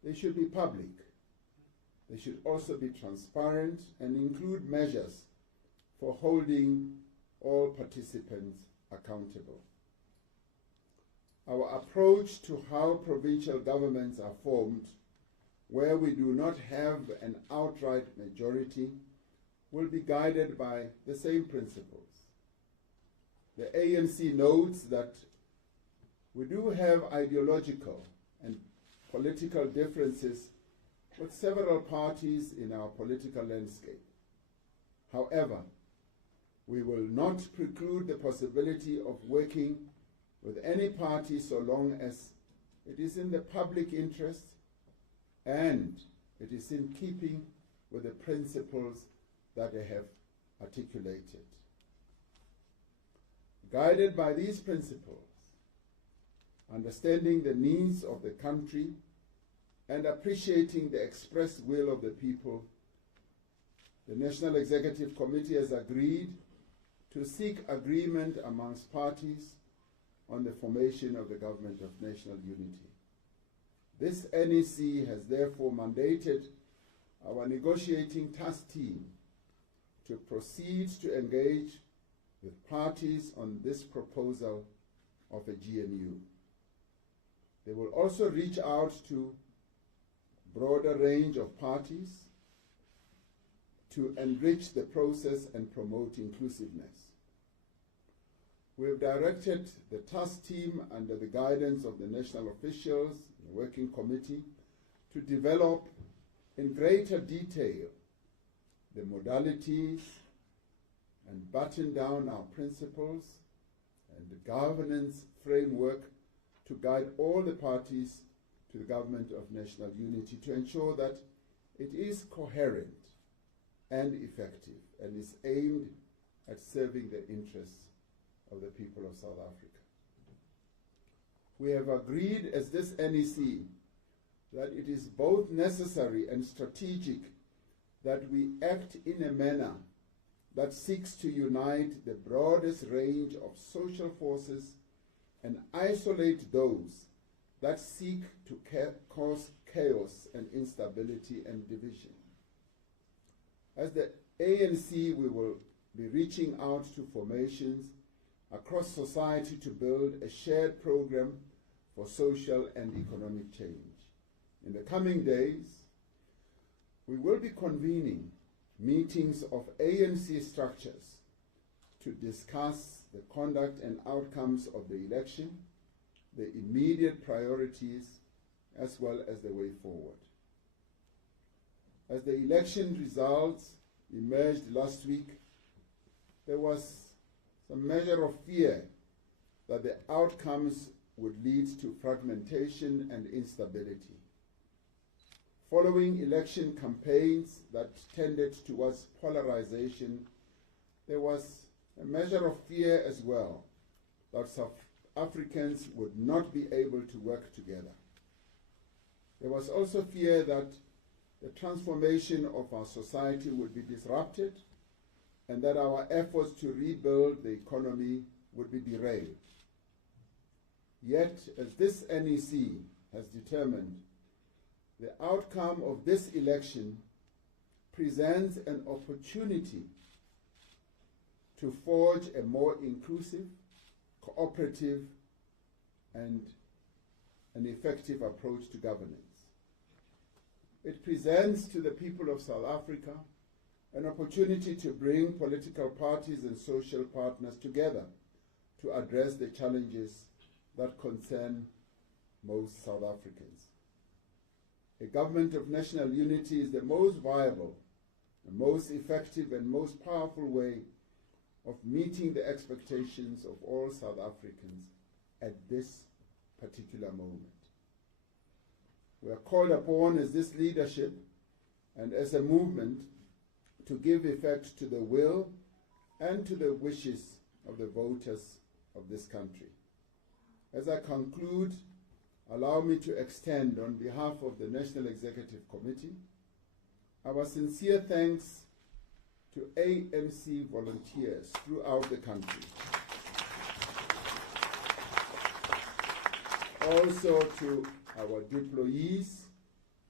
they should be public. They should also be transparent and include measures for holding all participants accountable. Our approach to how provincial governments are formed, where we do not have an outright majority, will be guided by the same principles. The ANC notes that we do have ideological and political differences with several parties in our political landscape. However, we will not preclude the possibility of working with any party so long as it is in the public interest and it is in keeping with the principles that I have articulated. Guided by these principles, understanding the needs of the country and appreciating the expressed will of the people, the National Executive Committee has agreed to seek agreement amongst parties on the formation of the Government of National Unity. This NEC has therefore mandated our negotiating task team to proceed to engage with parties on this proposal of a GNU. They will also reach out to a broader range of parties to enrich the process and promote inclusiveness. We have directed the task team under the guidance of the national officials, the working committee, to develop in greater detail the modalities and button down our principles and the governance framework to guide all the parties to the Government of National Unity to ensure that it is coherent and effective and is aimed at serving the interests of the people of South Africa. We have agreed as this NEC that it is both necessary and strategic that we act in a manner that seeks to unite the broadest range of social forces and isolate those that seek to cause chaos and instability and division. As the ANC, we will be reaching out to formations across society to build a shared program for social and economic change. In the coming days, we will be convening meetings of ANC structures to discuss the conduct and outcomes of the election, the immediate priorities, as well as the way forward. As the election results emerged last week, there was some measure of fear that the outcomes would lead to fragmentation and instability. Following election campaigns that tended towards polarization, there was a measure of fear as well that South Africans would not be able to work together. There was also fear that the transformation of our society would be disrupted and that our efforts to rebuild the economy would be derailed. Yet, as this NEC has determined, the outcome of this election presents an opportunity to forge a more inclusive, cooperative, and an effective approach to governance. It presents to the people of South Africa an opportunity to bring political parties and social partners together to address the challenges that concern most South Africans. A government of national unity is the most viable, the most effective and most powerful way of meeting the expectations of all South Africans at this particular moment. We are called upon as this leadership and as a movement to give effect to the will and to the wishes of the voters of this country. As I conclude, allow me to extend on behalf of the National Executive Committee our sincere thanks to ANC volunteers throughout the country. Also to our deployees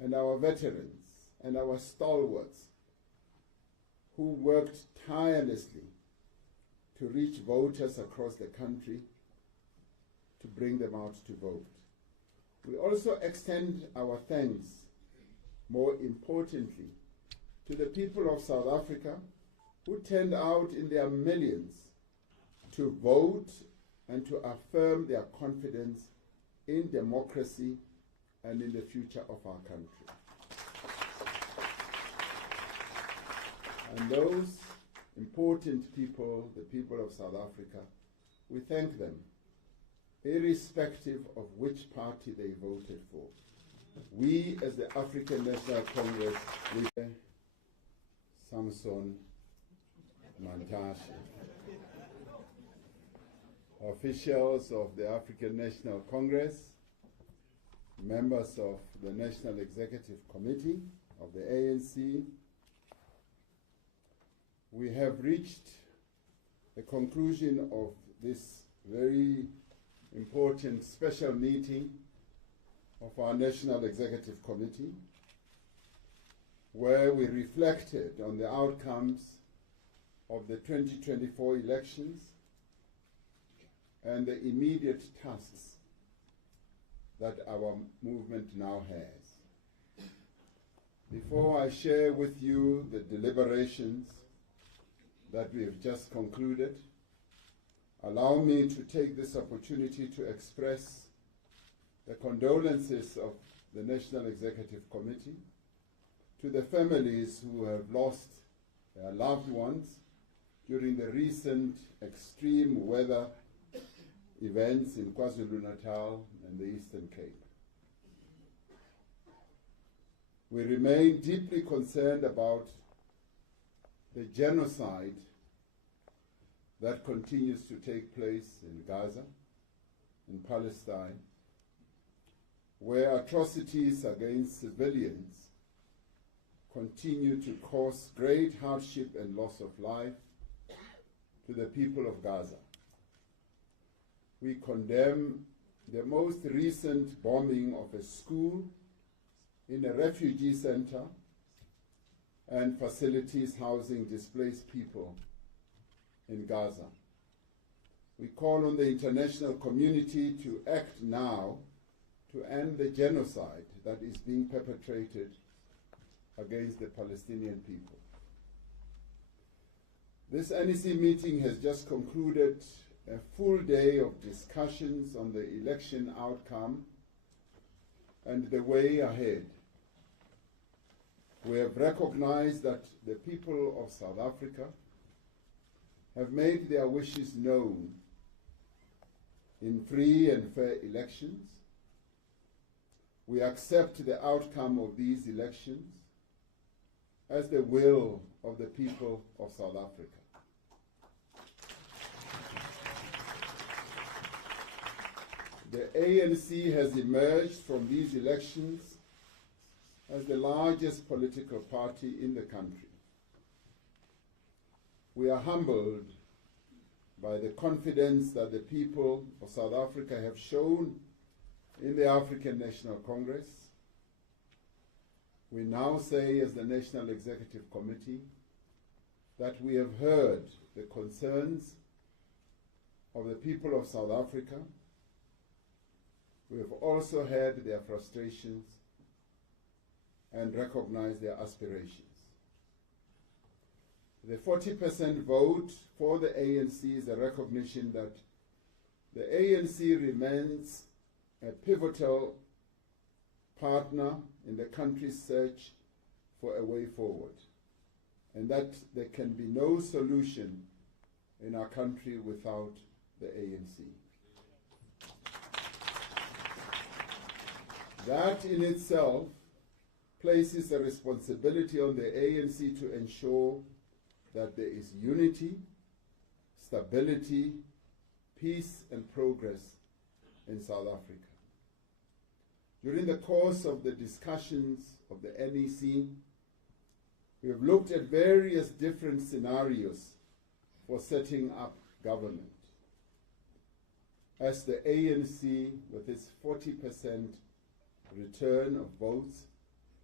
and our veterans and our stalwarts who worked tirelessly to reach voters across the country to bring them out to vote. We also extend our thanks, more importantly, to the people of South Africa who turned out in their millions to vote and to affirm their confidence in democracy and in the future of our country. And those important people, the people of South Africa, we thank them, irrespective of which party they voted for. We, as the African National Congress, we Samson Mantashe, officials of the African National Congress, members of the National Executive Committee of the ANC, we have reached the conclusion of this very important special meeting of our National Executive Committee, where we reflected on the outcomes of the 2024 elections and the immediate tasks that our movement now has. Before I share with you the deliberations that we have just concluded, allow me to take this opportunity to express the condolences of the National Executive Committee to the families who have lost their loved ones during the recent extreme weather events in KwaZulu-Natal and the Eastern Cape. We remain deeply concerned about the genocide that continues to take place in Gaza, in Palestine, where atrocities against civilians continue to cause great hardship and loss of life to the people of Gaza. We condemn the most recent bombing of a school in a refugee center and facilities housing displaced people in Gaza. We call on the international community to act now to end the genocide that is being perpetrated against the Palestinian people. This NEC meeting has just concluded a full day of discussions on the election outcome and the way ahead. We have recognized that the people of South Africa have made their wishes known in free and fair elections. We accept the outcome of these elections as the will of the people of South Africa. The ANC has emerged from these elections as the largest political party in the country. We are humbled by the confidence that the people of South Africa have shown in the African National Congress. We now say, as the National Executive Committee, that we have heard the concerns of the people of South Africa. We have also heard their frustrations and recognized their aspirations. The 40% vote for the ANC is a recognition that the ANC remains a pivotal partner in the country's search for a way forward, and that there can be no solution in our country without the ANC. That in itself places a responsibility on the ANC to ensure that there is unity, stability, peace, and progress in South Africa. During the course of the discussions of the NEC, we have looked at various different scenarios for setting up government. As the ANC, with its 40% return of votes,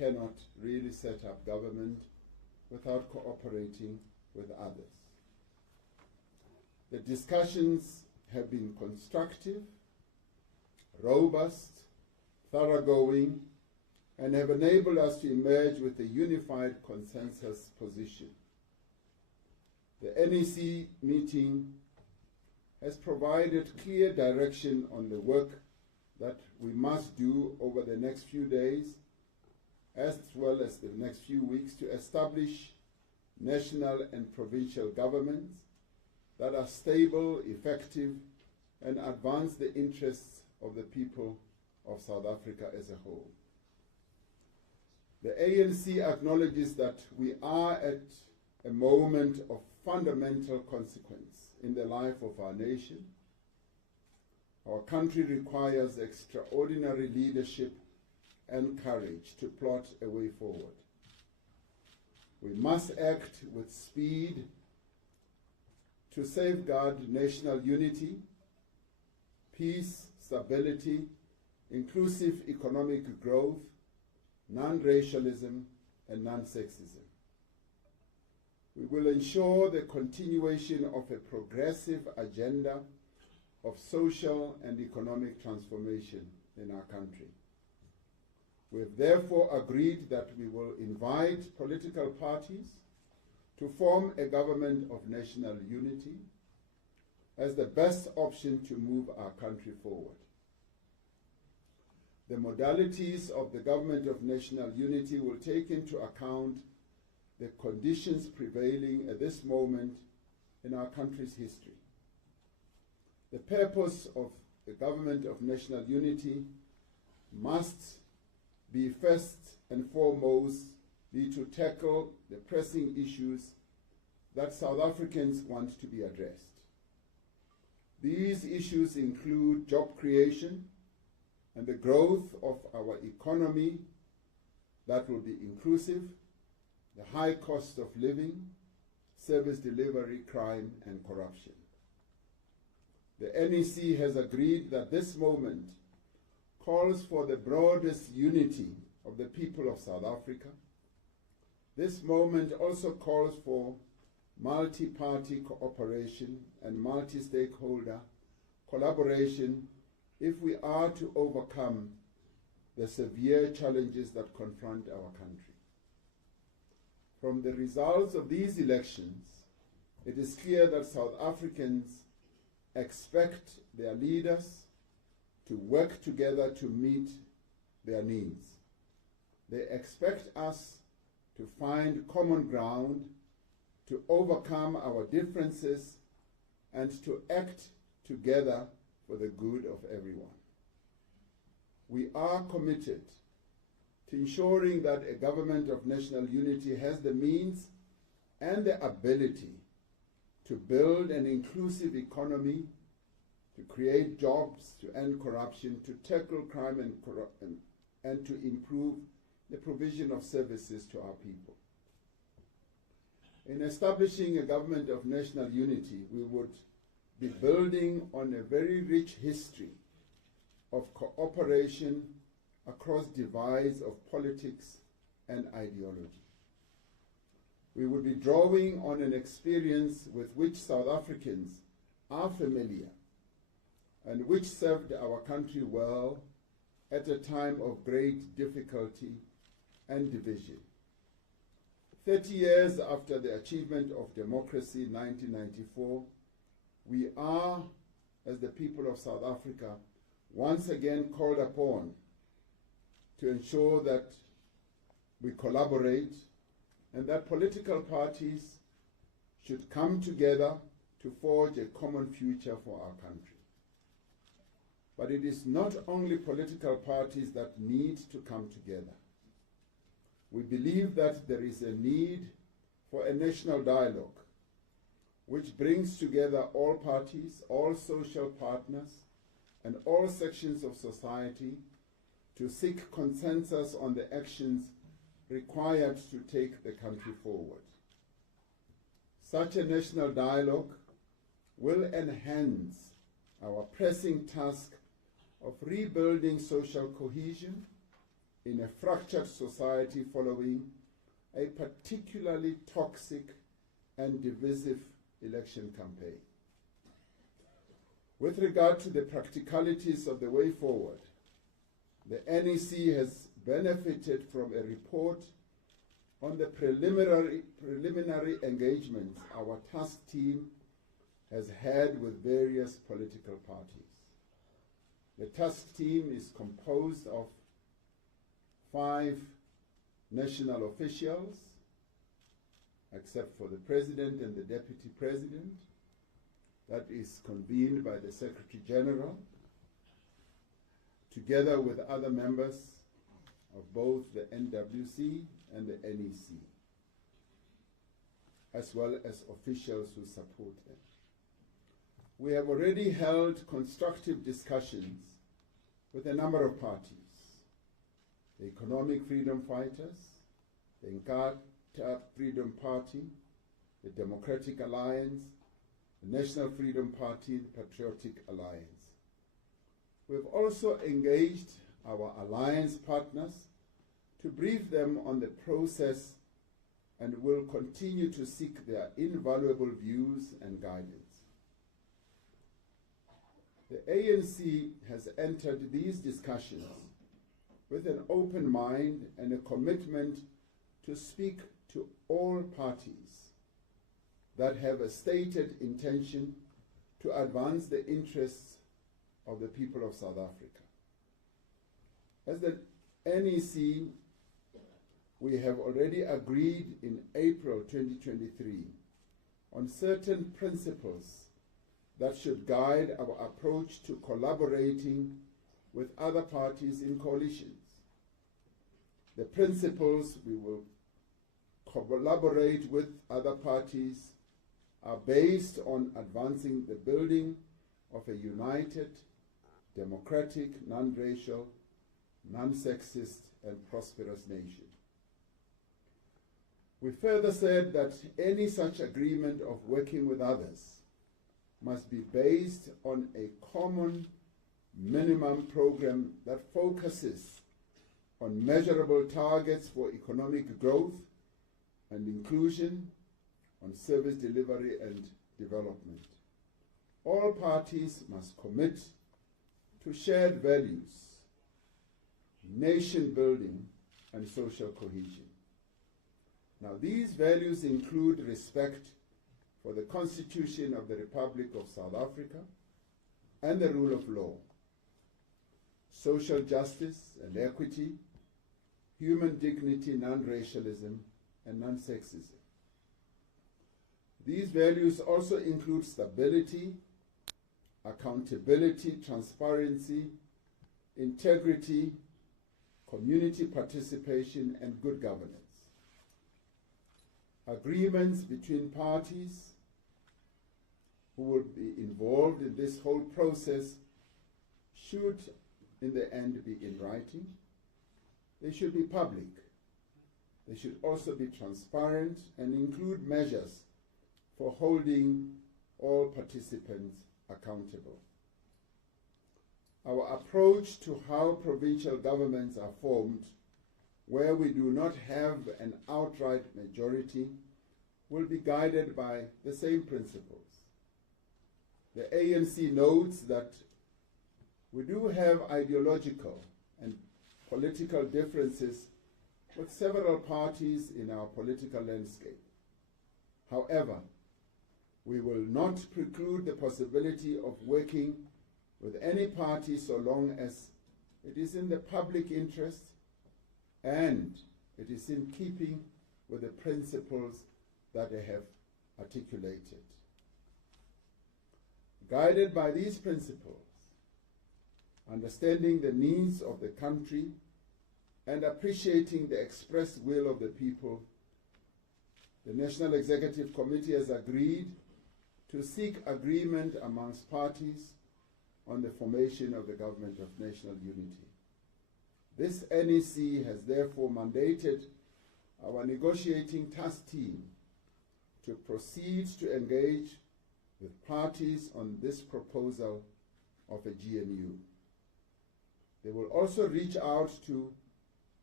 cannot really set up government without cooperating with others. The discussions have been constructive, robust, thoroughgoing, and have enabled us to emerge with a unified consensus position. The NEC meeting has provided clear direction on the work that we must do over the next few days, as well as the next few weeks, to establish national and provincial governments that are stable, effective, and advance the interests of the people of South Africa as a whole. The ANC acknowledges that we are at a moment of fundamental consequence in the life of our nation. Our country requires extraordinary leadership and courage to plot a way forward. We must act with speed to safeguard national unity, peace, stability, inclusive economic growth, non-racialism, and non-sexism. We will ensure the continuation of a progressive agenda of social and economic transformation in our country. We have therefore agreed that we will invite political parties to form a government of national unity as the best option to move our country forward. The modalities of the government of national unity will take into account the conditions prevailing at this moment in our country's history. The purpose of the government of national unity must be first and foremost be to tackle the pressing issues that South Africans want to be addressed. These issues include job creation and the growth of our economy that will be inclusive, the high cost of living, service delivery, crime, and corruption. The NEC has agreed that this moment calls for the broadest unity of the people of South Africa. This moment also calls for multi-party cooperation and multi-stakeholder collaboration if we are to overcome the severe challenges that confront our country. From the results of these elections, it is clear that South Africans expect their leaders to work together to meet their needs. They expect us to find common ground, to overcome our differences, and to act together for the good of everyone. We are committed to ensuring that a government of national unity has the means and the ability to build an inclusive economy, to create jobs, to end corruption, to tackle crime and to improve the provision of services to our people. In establishing a government of national unity, we would be building on a very rich history of cooperation across divides of politics and ideology. We would be drawing on an experience with which South Africans are familiar and which served our country well at a time of great difficulty and division. 30 years after the achievement of democracy in 1994, we are, as the people of South Africa, once again called upon to ensure that we collaborate and that political parties should come together to forge a common future for our country. But it is not only political parties that need to come together. We believe that there is a need for a national dialogue which brings together all parties, all social partners, and all sections of society to seek consensus on the actions required to take the country forward. Such a national dialogue will enhance our pressing task of rebuilding social cohesion in a fractured society following a particularly toxic and divisive election campaign. With regard to the practicalities of the way forward, the NEC has benefited from a report on the preliminary engagements our task team has had with various political parties. The task team is composed of 5 national officials, except for the President and the Deputy President. That is convened by the Secretary General, together with other members of both the NWC and the NEC, as well as officials who support them. We have already held constructive discussions with a number of parties: the Economic Freedom Fighters, the Inkatha Freedom Party, the Democratic Alliance, the National Freedom Party, the Patriotic Alliance. We've also engaged our alliance partners to brief them on the process and will continue to seek their invaluable views and guidance. The ANC has entered these discussions with an open mind and a commitment to speak to all parties that have a stated intention to advance the interests of the people of South Africa. As the NEC, we have already agreed in April 2023 on certain principles that should guide our approach to collaborating with other parties in coalitions. The principles we will collaborate with other parties are based on advancing the building of a united, democratic, non-racial, non-sexist, and prosperous nation. We further said that any such agreement of working with others must be based on a common minimum program that focuses on measurable targets for economic growth and inclusion, on service delivery and development. All parties must commit to shared values, nation building, and social cohesion. Now, these values include respect for the Constitution of the Republic of South Africa and the rule of law, social justice and equity, human dignity, non-racialism, and non-sexism. These values also include stability, accountability, transparency, integrity, community participation, and good governance. Agreements between parties who will be involved in this whole process should, in the end, be in writing. They should be public. They should also be transparent and include measures for holding all participants accountable. Our approach to how provincial governments are formed, where we do not have an outright majority, will be guided by the same principles. The ANC notes that we do have ideological and political differences with several parties in our political landscape. However, we will not preclude the possibility of working with any party so long as it is in the public interest and it is in keeping with the principles that I have articulated. Guided by these principles, understanding the needs of the country and appreciating the expressed will of the people, the National Executive Committee has agreed to seek agreement amongst parties on the formation of the Government of National Unity. This NEC has therefore mandated our negotiating task team to proceed to engage with parties on this proposal of a GNU. They will also reach out to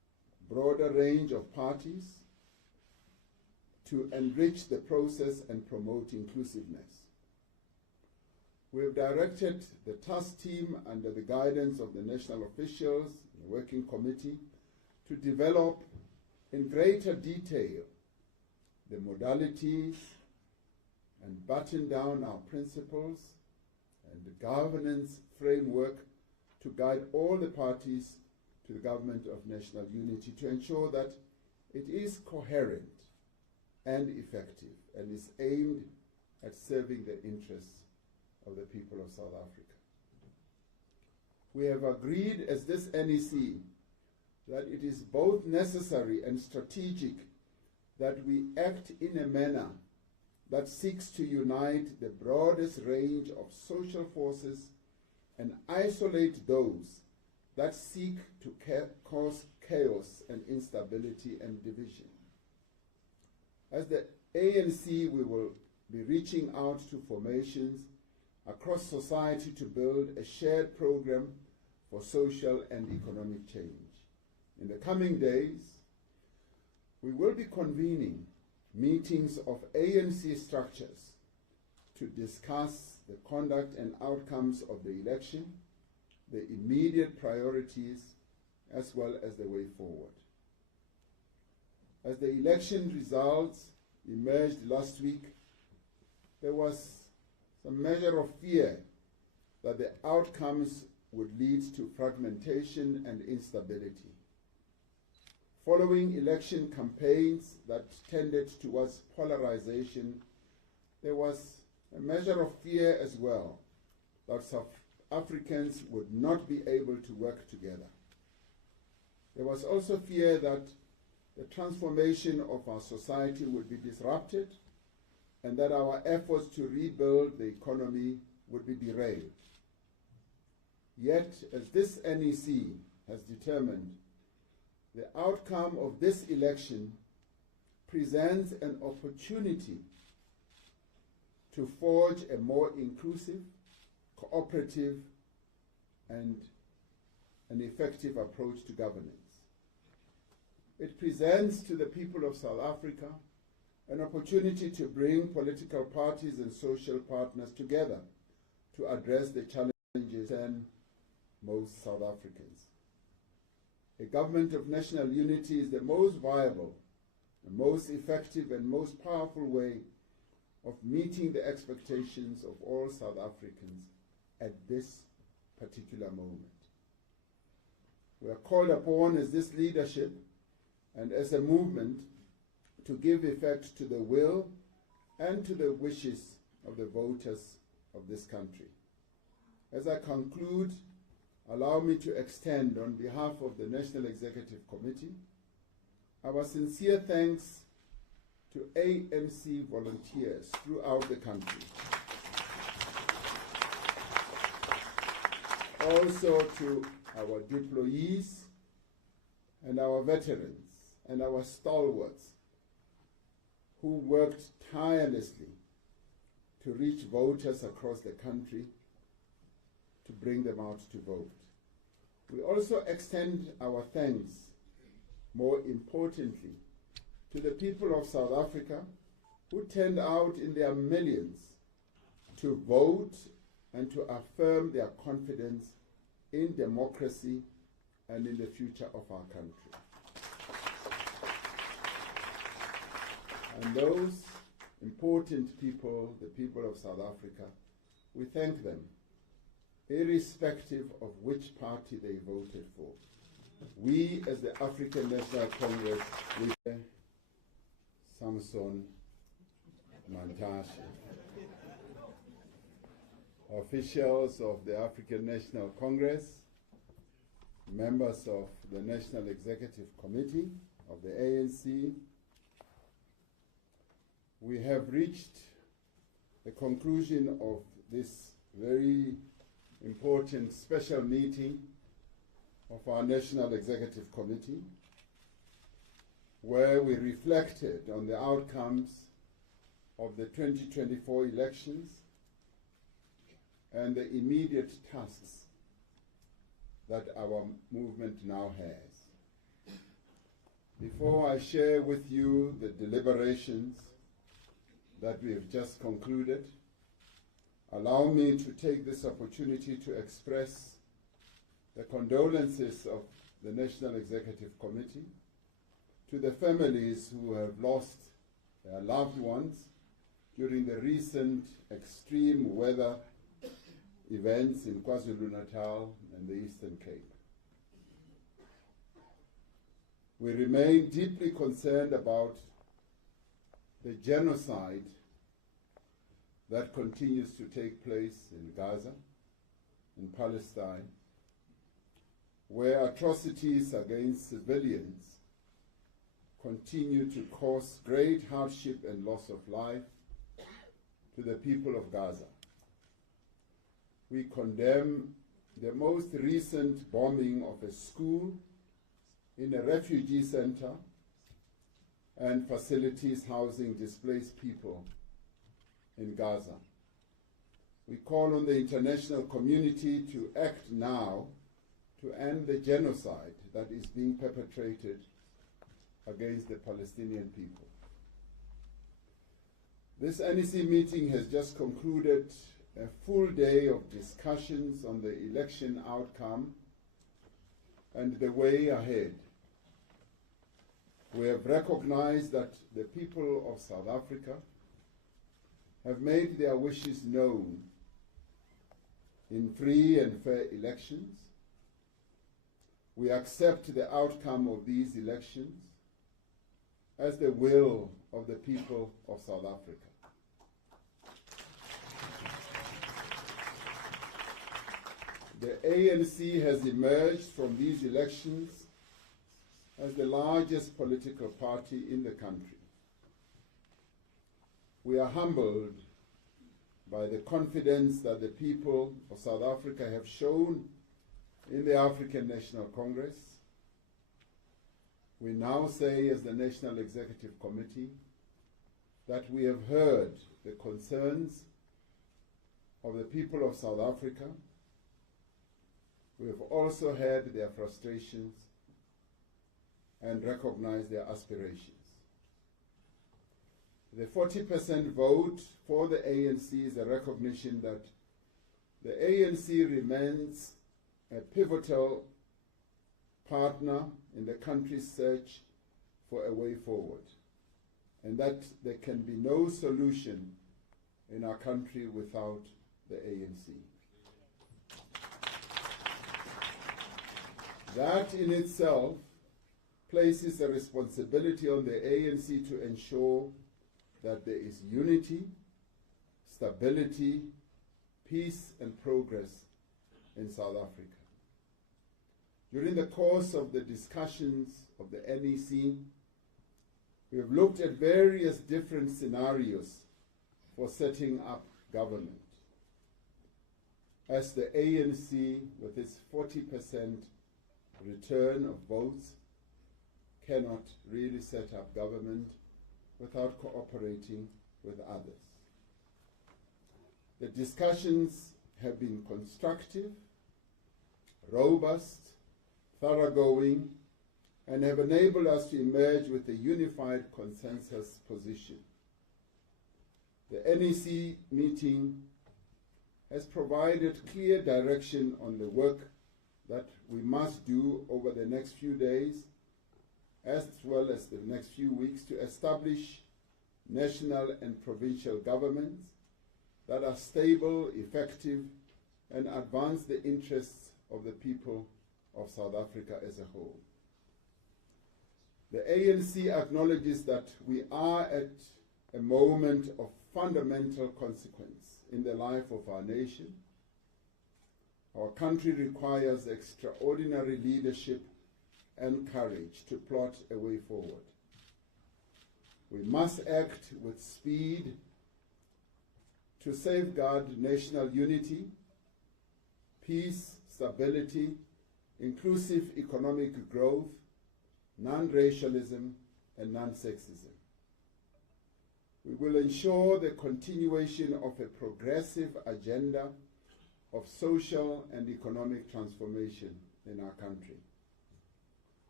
broader range of parties to enrich the process and promote inclusiveness. We have directed the task team under the guidance of the national officials, the working committee, to develop in greater detail the modalities and button down our principles and the governance framework to guide all the parties to the government of national unity to ensure that it is coherent and effective and is aimed at serving the interests of the people of South Africa. We have agreed as this NEC that it is both necessary and strategic that we act in a manner that seeks to unite the broadest range of social forces and isolate those that seek to cause chaos and instability and division. As the ANC, we will be reaching out to formations across society to build a shared program for social and economic change. In the coming days, we will be convening meetings of ANC structures to discuss the conduct and outcomes of the election, the immediate priorities, as well as the way forward. As the election results emerged last week, there was some measure of fear that the outcomes would lead to fragmentation and instability. Following election campaigns that tended towards polarization, there was a measure of fear as well that South Africans would not be able to work together. There was also fear that the transformation of our society would be disrupted and that our efforts to rebuild the economy would be derailed. Yet, as this NEC has determined, the outcome of this election presents an opportunity to forge a more inclusive, cooperative, and an effective approach to governance. It presents to the people of South Africa an opportunity to bring political parties and social partners together to address the challenges and most South Africans. A government of national unity is the most viable, the most effective and most powerful way of meeting the expectations of all South Africans at this particular moment. We are called upon as this leadership and as a movement to give effect to the will and to the wishes of the voters of this country. As I conclude, allow me to extend on behalf of the National Executive Committee our sincere thanks to ANC volunteers throughout the country. Also to our deployees and our veterans and our stalwarts who worked tirelessly to reach voters across the country to bring them out to vote. We also extend our thanks, more importantly, to the people of South Africa who turned out in their millions to vote and to affirm their confidence in democracy and in the future of our country. And those important people, the people of South Africa, we thank them, irrespective of which party they voted for. We, as the African National Congress, we Samson Mantashe, officials of the African National Congress, members of the National Executive Committee of the ANC, we have reached the conclusion of this very important special meeting of our National Executive Committee, where we reflected on the outcomes of the 2024 elections and the immediate tasks that our movement now has. Before I share with you the deliberations that we have just concluded, allow me to take this opportunity to express the condolences of the National Executive Committee to the families who have lost their loved ones during the recent extreme weather events in KwaZulu-Natal and the Eastern Cape. We remain deeply concerned about the genocide that continues to take place in Gaza, in Palestine, where atrocities against civilians continue to cause great hardship and loss of life to the people of Gaza. We condemn the most recent bombing of a school in a refugee center and facilities housing displaced people in Gaza. We call on the international community to act now to end the genocide that is being perpetrated against the Palestinian people. This NEC meeting has just concluded a full day of discussions on the election outcome and the way ahead. We have recognized that the people of South Africa have made their wishes known in free and fair elections. We accept the outcome of these elections as the will of the people of South Africa. The ANC has emerged from these elections as the largest political party in the country. We are humbled by the confidence that the people of South Africa have shown in the African National Congress. We now say, as the National Executive Committee, that we have heard the concerns of the people of South Africa. We have also heard their frustrations and recognized their aspirations. The 40% vote for the ANC is a recognition that the ANC remains a pivotal partner in the country's search for a way forward, and that there can be no solution in our country without the ANC. That in itself places a responsibility on the ANC to ensure that there is unity, stability, peace and progress in South Africa. During the course of the discussions of the NEC, we have looked at various different scenarios for setting up government. As the ANC, with its 40% return of votes, cannot really set up government without cooperating with others. The discussions have been constructive, robust, thoroughgoing, and have enabled us to emerge with a unified consensus position. The NEC meeting has provided clear direction on the work that we must do over the next few days, as well as the next few weeks, to establish national and provincial governments that are stable, effective, and advance the interests of the people of South Africa as a whole. The ANC acknowledges that we are at a moment of fundamental consequence in the life of our nation. Our country requires extraordinary leadership and courage to plot a way forward. We must act with speed to safeguard national unity, peace, stability, inclusive economic growth, non-racialism, and non-sexism. We will ensure the continuation of a progressive agenda of social and economic transformation in our country.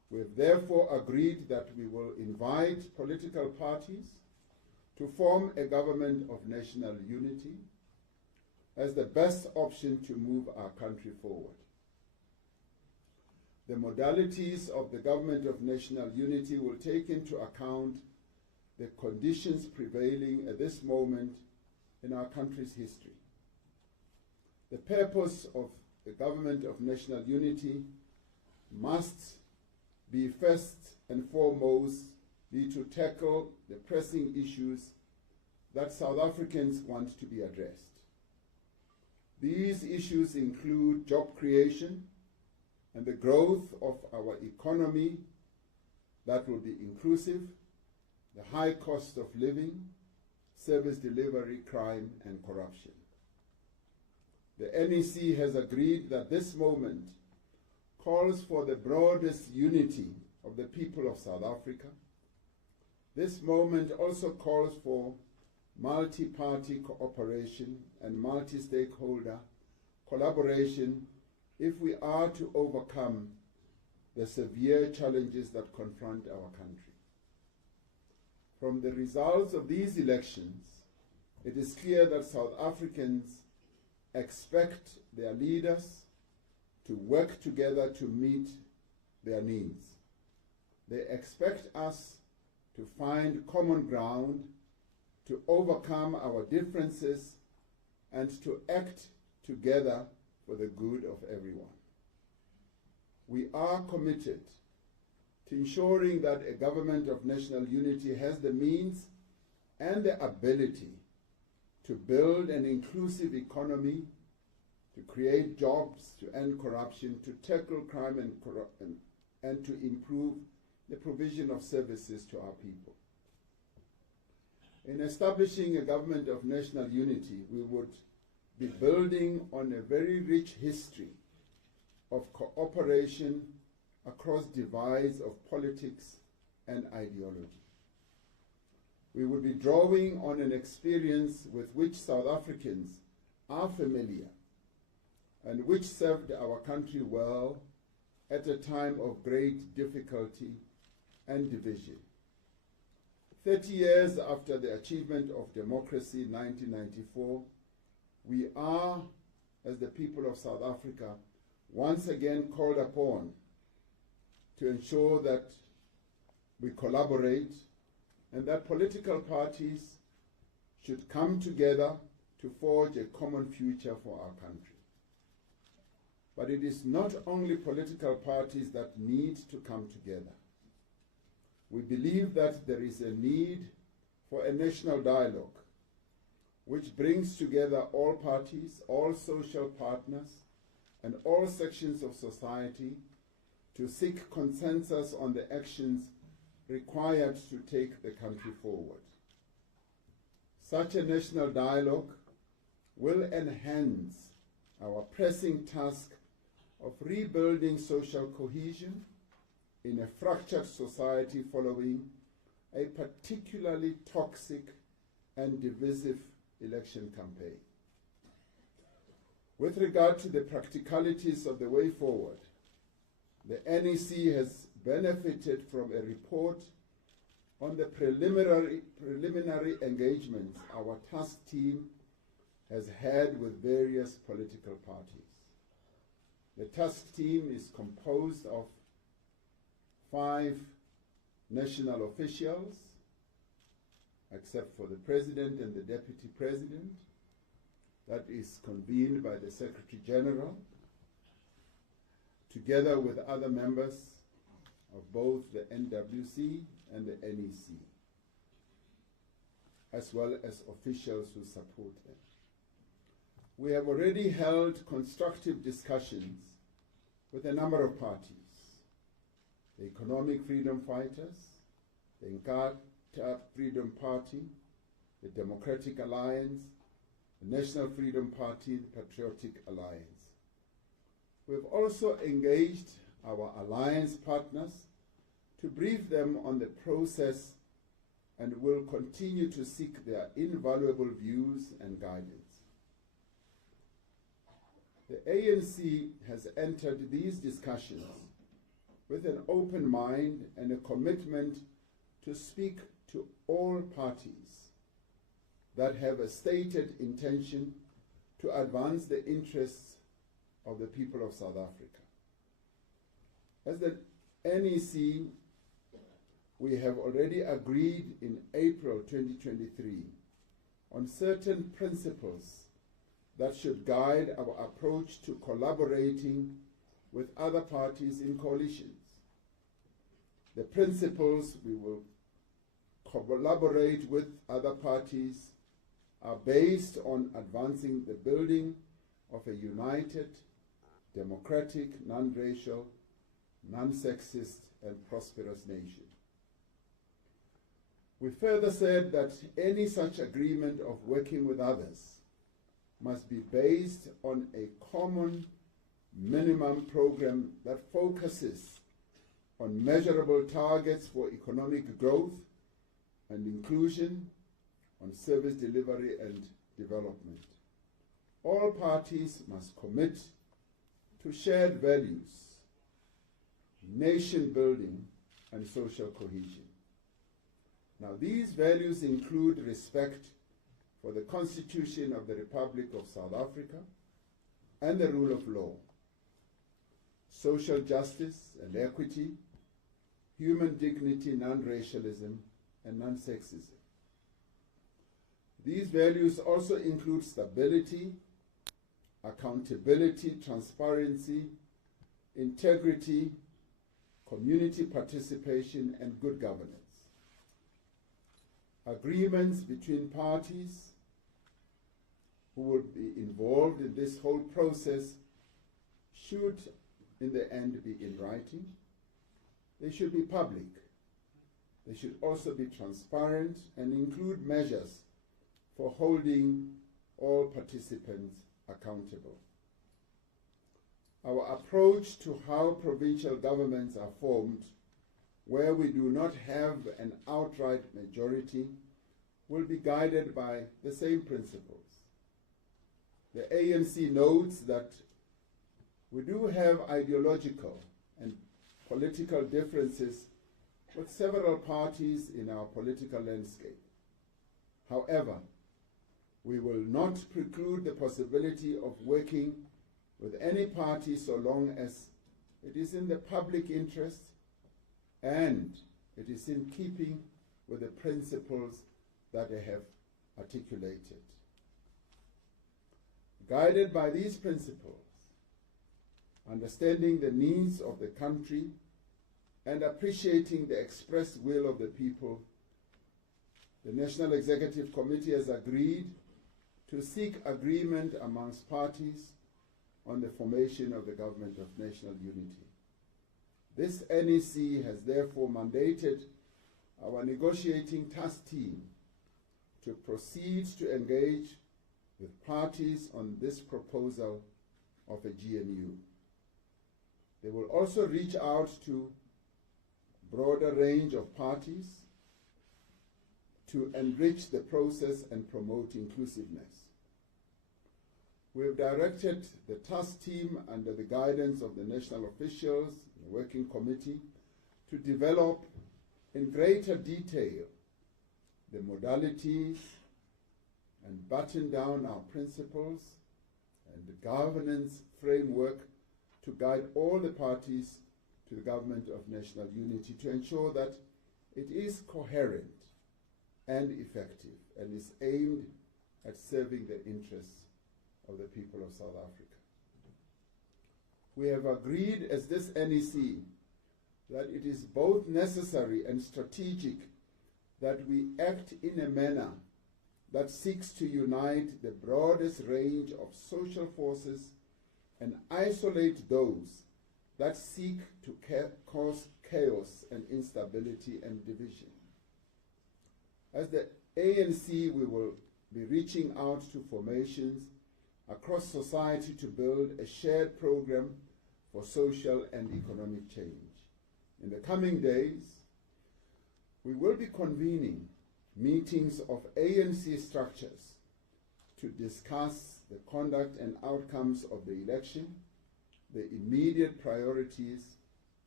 We have therefore agreed that we will invite political parties to form a government of national unity as the best option to move our country forward. The modalities of the government of national unity will take into account the conditions prevailing at this moment in our country's history. The purpose of the government of national unity must be first and foremost be to tackle the pressing issues that South Africans want to be addressed. These issues include job creation and the growth of our economy that will be inclusive, the high cost of living, service delivery, crime, and corruption. The NEC has agreed that this moment calls for the broadest unity of the people of South Africa. This moment also calls for multi-party cooperation and multi-stakeholder collaboration if we are to overcome the severe challenges that confront our country. From the results of these elections, it is clear that South Africans expect their leaders to work together to meet their needs. They expect us to find common ground, to overcome our differences, and to act together for the good of everyone. We are committed to ensuring that a government of national unity has the means and the ability to build an inclusive economy, to create jobs, to end corruption, to tackle crime and to improve the provision of services to our people. In establishing a government of national unity, we would be building on a very rich history of cooperation across divides of politics and ideology. We would be drawing on an experience with which South Africans are familiar and which served our country well at a time of great difficulty and division. 30 years after the achievement of democracy in 1994, we are, as the people of South Africa, once again called upon to ensure that we collaborate and that political parties should come together to forge a common future for our country. But it is not only political parties that need to come together. We believe that there is a need for a national dialogue which brings together all parties, all social partners, and all sections of society to seek consensus on the actions required to take the country forward. Such a national dialogue will enhance our pressing task of rebuilding social cohesion in a fractured society following a particularly toxic and divisive election campaign. With regard to the practicalities of the way forward, the NEC has benefited from a report on the preliminary engagements our task team has had with various political parties. The task team is composed of 5 national officials, except for the President and the Deputy President, that is convened by the Secretary General, together with other members of both the NWC and the NEC, as well as officials who support them. We have already held constructive discussions with a number of parties: the Economic Freedom Fighters, the Inkatha Freedom Party, the Democratic Alliance, the National Freedom Party, the Patriotic Alliance. We have also engaged our alliance partners to brief them on the process and will continue to seek their invaluable views and guidance. The ANC has entered these discussions with an open mind and a commitment to speak to all parties that have a stated intention to advance the interests of the people of South Africa. As the NEC, we have already agreed in April 2023 on certain principles that should guide our approach to collaborating with other parties in coalitions. The principles we will collaborate with other parties are based on advancing the building of a united, democratic, non-racial, non-sexist, and prosperous nation. We further said that any such agreement of working with others must be based on a common minimum program that focuses on measurable targets for economic growth and inclusion, on service delivery and development. All parties must commit to shared values, nation building, and social cohesion. Now, these values include respect for the Constitution of the Republic of South Africa and the rule of law, social justice and equity, human dignity, non-racialism, and non-sexism. These values also include stability, accountability, transparency, integrity, community participation, and good governance. Agreements between parties who will be involved in this whole process should, in the end, be in writing. They should be public. They should also be transparent and include measures for holding all participants accountable. Our approach to how provincial governments are formed, where we do not have an outright majority, will be guided by the same principles. The ANC notes that we do have ideological and political differences with several parties in our political landscape. However, we will not preclude the possibility of working with any party so long as it is in the public interest and it is in keeping with the principles that I have articulated. Guided by these principles, understanding the needs of the country and appreciating the expressed will of the people, the National Executive Committee has agreed to seek agreement amongst parties on the formation of the Government of National Unity. This NEC has therefore mandated our negotiating task team to proceed to engage with parties on this proposal of a GNU. They will also reach out to a broader range of parties to enrich the process and promote inclusiveness. We have directed the task team under the guidance of the national officials, the working committee, to develop in greater detail the modalities and button down our principles and the governance framework to guide all the parties to the Government of National Unity to ensure that it is coherent and effective and is aimed at serving the interests of the people of South Africa. We have agreed as this NEC that it is both necessary and strategic that we act in a manner that seeks to unite the broadest range of social forces and isolate those that seek to cause chaos and instability and division. As the ANC, we will be reaching out to formations across society to build a shared program for social and economic change. In the coming days, we will be convening meetings of ANC structures to discuss the conduct and outcomes of the election, the immediate priorities,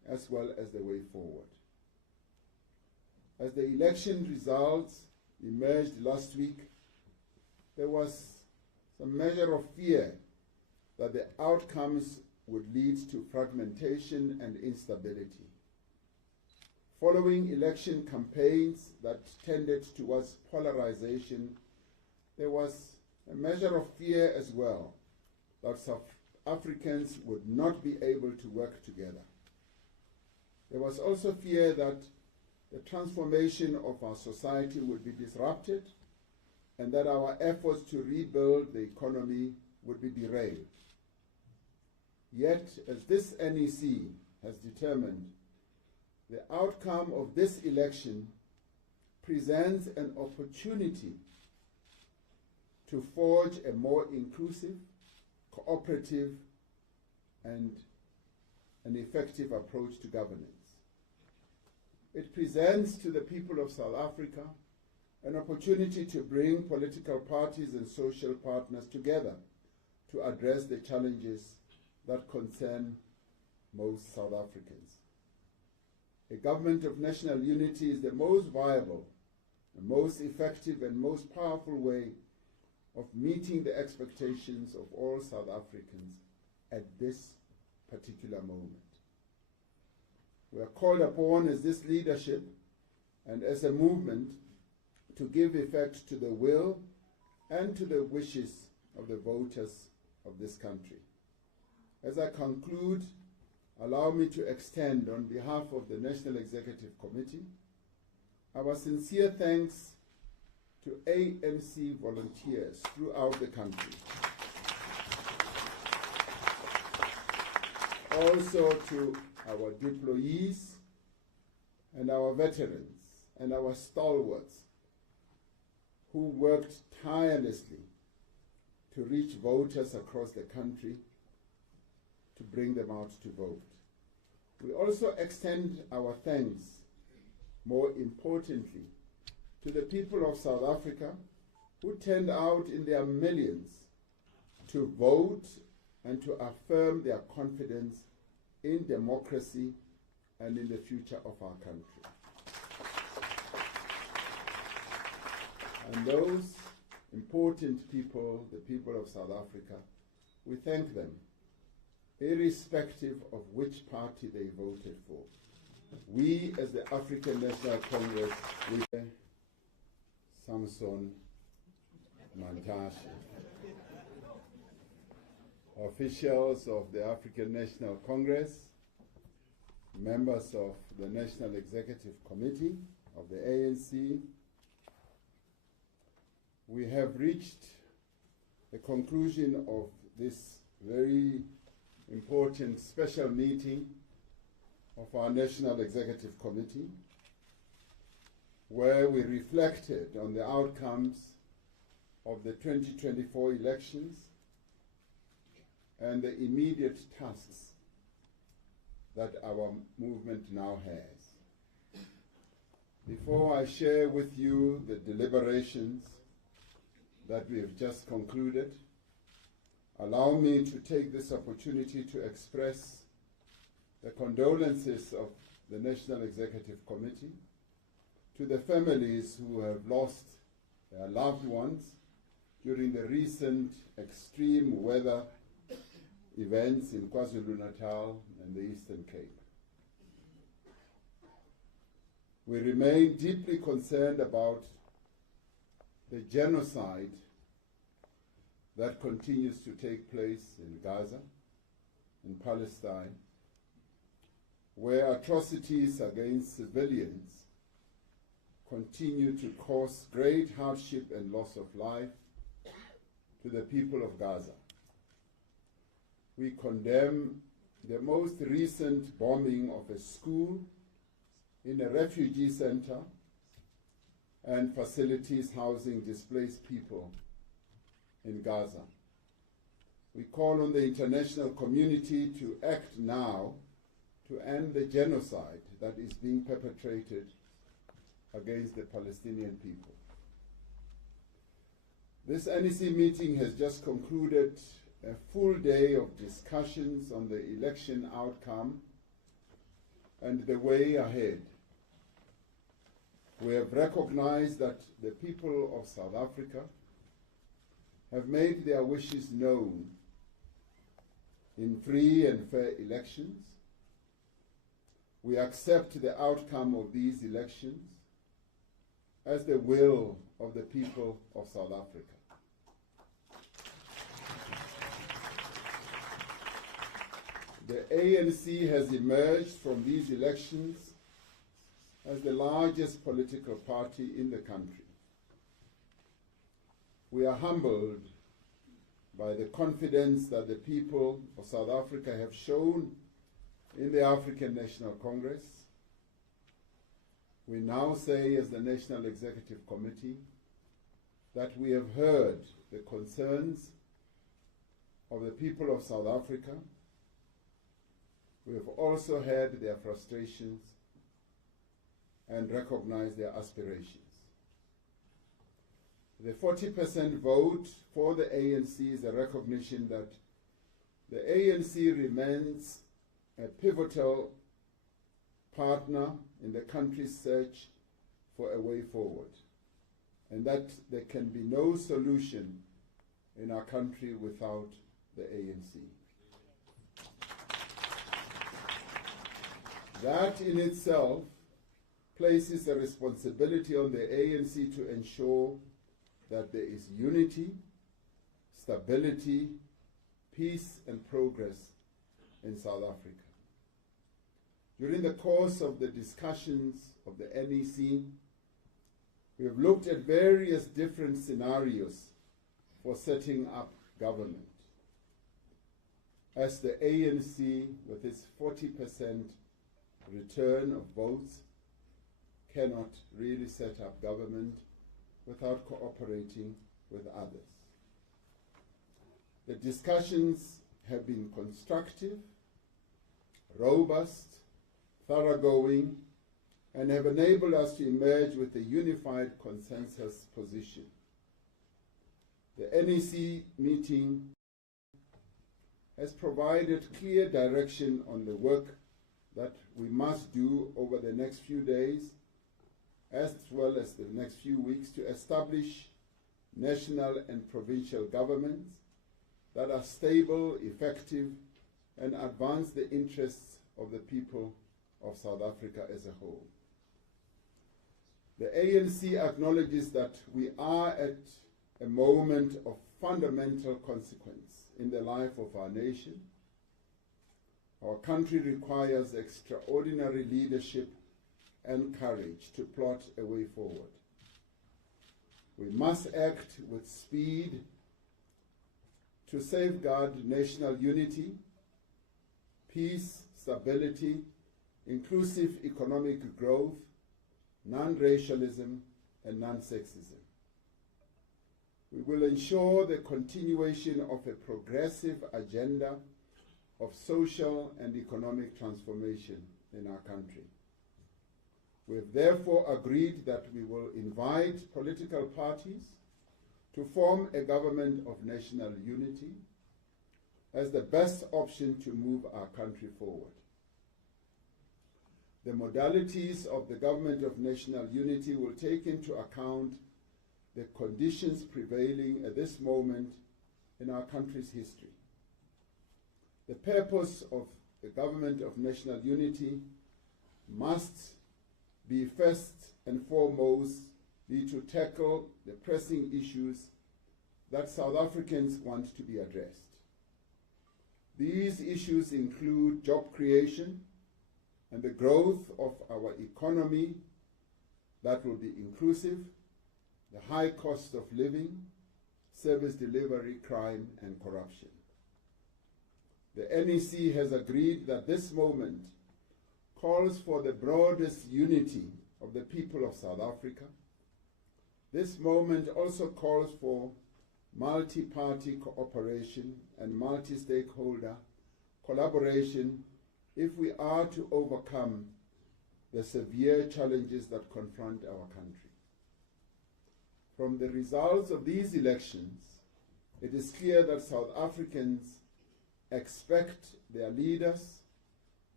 as well as the way forward. As the election results emerged last week, there was some measure of fear that the outcomes would lead to fragmentation and instability. Following election campaigns that tended towards polarization, there was a measure of fear as well that South Africans would not be able to work together. There was also fear that the transformation of our society would be disrupted and that our efforts to rebuild the economy would be derailed. Yet, as this NEC has determined, the outcome of this election presents an opportunity to forge a more inclusive, cooperative, and an effective approach to governance. It presents to the people of South Africa an opportunity to bring political parties and social partners together to address the challenges that concern most South Africans. A government of national unity is the most viable, the most effective and most powerful way of meeting the expectations of all South Africans at this particular moment. We are called upon as this leadership and as a movement to give effect to the will and to the wishes of the voters of this country. As I conclude, allow me to extend on behalf of the National Executive Committee our sincere thanks to ANC volunteers throughout the country. Also to our deployees and our veterans and our stalwarts who worked tirelessly to reach voters across the country to bring them out to vote. We also extend our thanks, more importantly, to the people of South Africa who turned out in their millions to vote and to affirm their confidence in democracy and in the future of our country. And those important people, the people of South Africa, we thank them, irrespective of which party they voted for. We, as the African National Congress, we Samson Mantashe, officials of the African National Congress, members of the National Executive Committee of the ANC, we have reached the conclusion of this very important special meeting of our National Executive Committee, where we reflected on the outcomes of the 2024 elections and the immediate tasks that our movement now has. Before I share with you the deliberations that we have just concluded, allow me to take this opportunity to express the condolences of the National Executive Committee to the families who have lost their loved ones during the recent extreme weather events in KwaZulu-Natal and the Eastern Cape. We remain deeply concerned about the genocide that continues to take place in Gaza, in Palestine, where atrocities against civilians continue to cause great hardship and loss of life to the people of Gaza. We condemn the most recent bombing of a school in a refugee center and facilities housing displaced people in Gaza. We call on the international community to act now to end the genocide that is being perpetrated against the Palestinian people. This NEC meeting has just concluded a full day of discussions on the election outcome and the way ahead. We have recognized that the people of South Africa have made their wishes known in free and fair elections. We accept the outcome of these elections as the will of the people of South Africa. The ANC has emerged from these elections as the largest political party in the country. We are humbled by the confidence that the people of South Africa have shown in the African National Congress. We now say, as the National Executive Committee, that we have heard the concerns of the people of South Africa. We have also heard their frustrations and recognized their aspirations. The 40% vote for the ANC is a recognition that the ANC remains a pivotal partner in the country's search for a way forward, and that there can be no solution in our country without the ANC. That in itself places a responsibility on the ANC to ensure that there is unity, stability, peace, and progress in South Africa. During the course of the discussions of the NEC, we have looked at various different scenarios for setting up government. As the ANC, with its 40% return of votes, cannot really set up government without cooperating with others. The discussions have been constructive, robust, thoroughgoing, and have enabled us to emerge with a unified consensus position. The NEC meeting has provided clear direction on the work that we must do over the next few days, as well as the next few weeks, to establish national and provincial governments that are stable, effective, and advance the interests of the people of South Africa as a whole. The ANC acknowledges that we are at a moment of fundamental consequence in the life of our nation. Our country requires extraordinary leadership and courage to plot a way forward. We must act with speed to safeguard national unity, peace, stability, inclusive economic growth, non-racialism, and non-sexism. We will ensure the continuation of a progressive agenda of social and economic transformation in our country. We have therefore agreed that we will invite political parties to form a government of national unity as the best option to move our country forward. The modalities of the government of national unity will take into account the conditions prevailing at this moment in our country's history. The purpose of the government of national unity must be first and foremost be to tackle the pressing issues that South Africans want to be addressed. These issues include job creation and the growth of our economy that will be inclusive, the high cost of living, service delivery, crime, and corruption. The NEC has agreed that this moment calls for the broadest unity of the people of South Africa. This moment also calls for multi-party cooperation and multi-stakeholder collaboration if we are to overcome the severe challenges that confront our country. From the results of these elections, it is clear that South Africans expect their leaders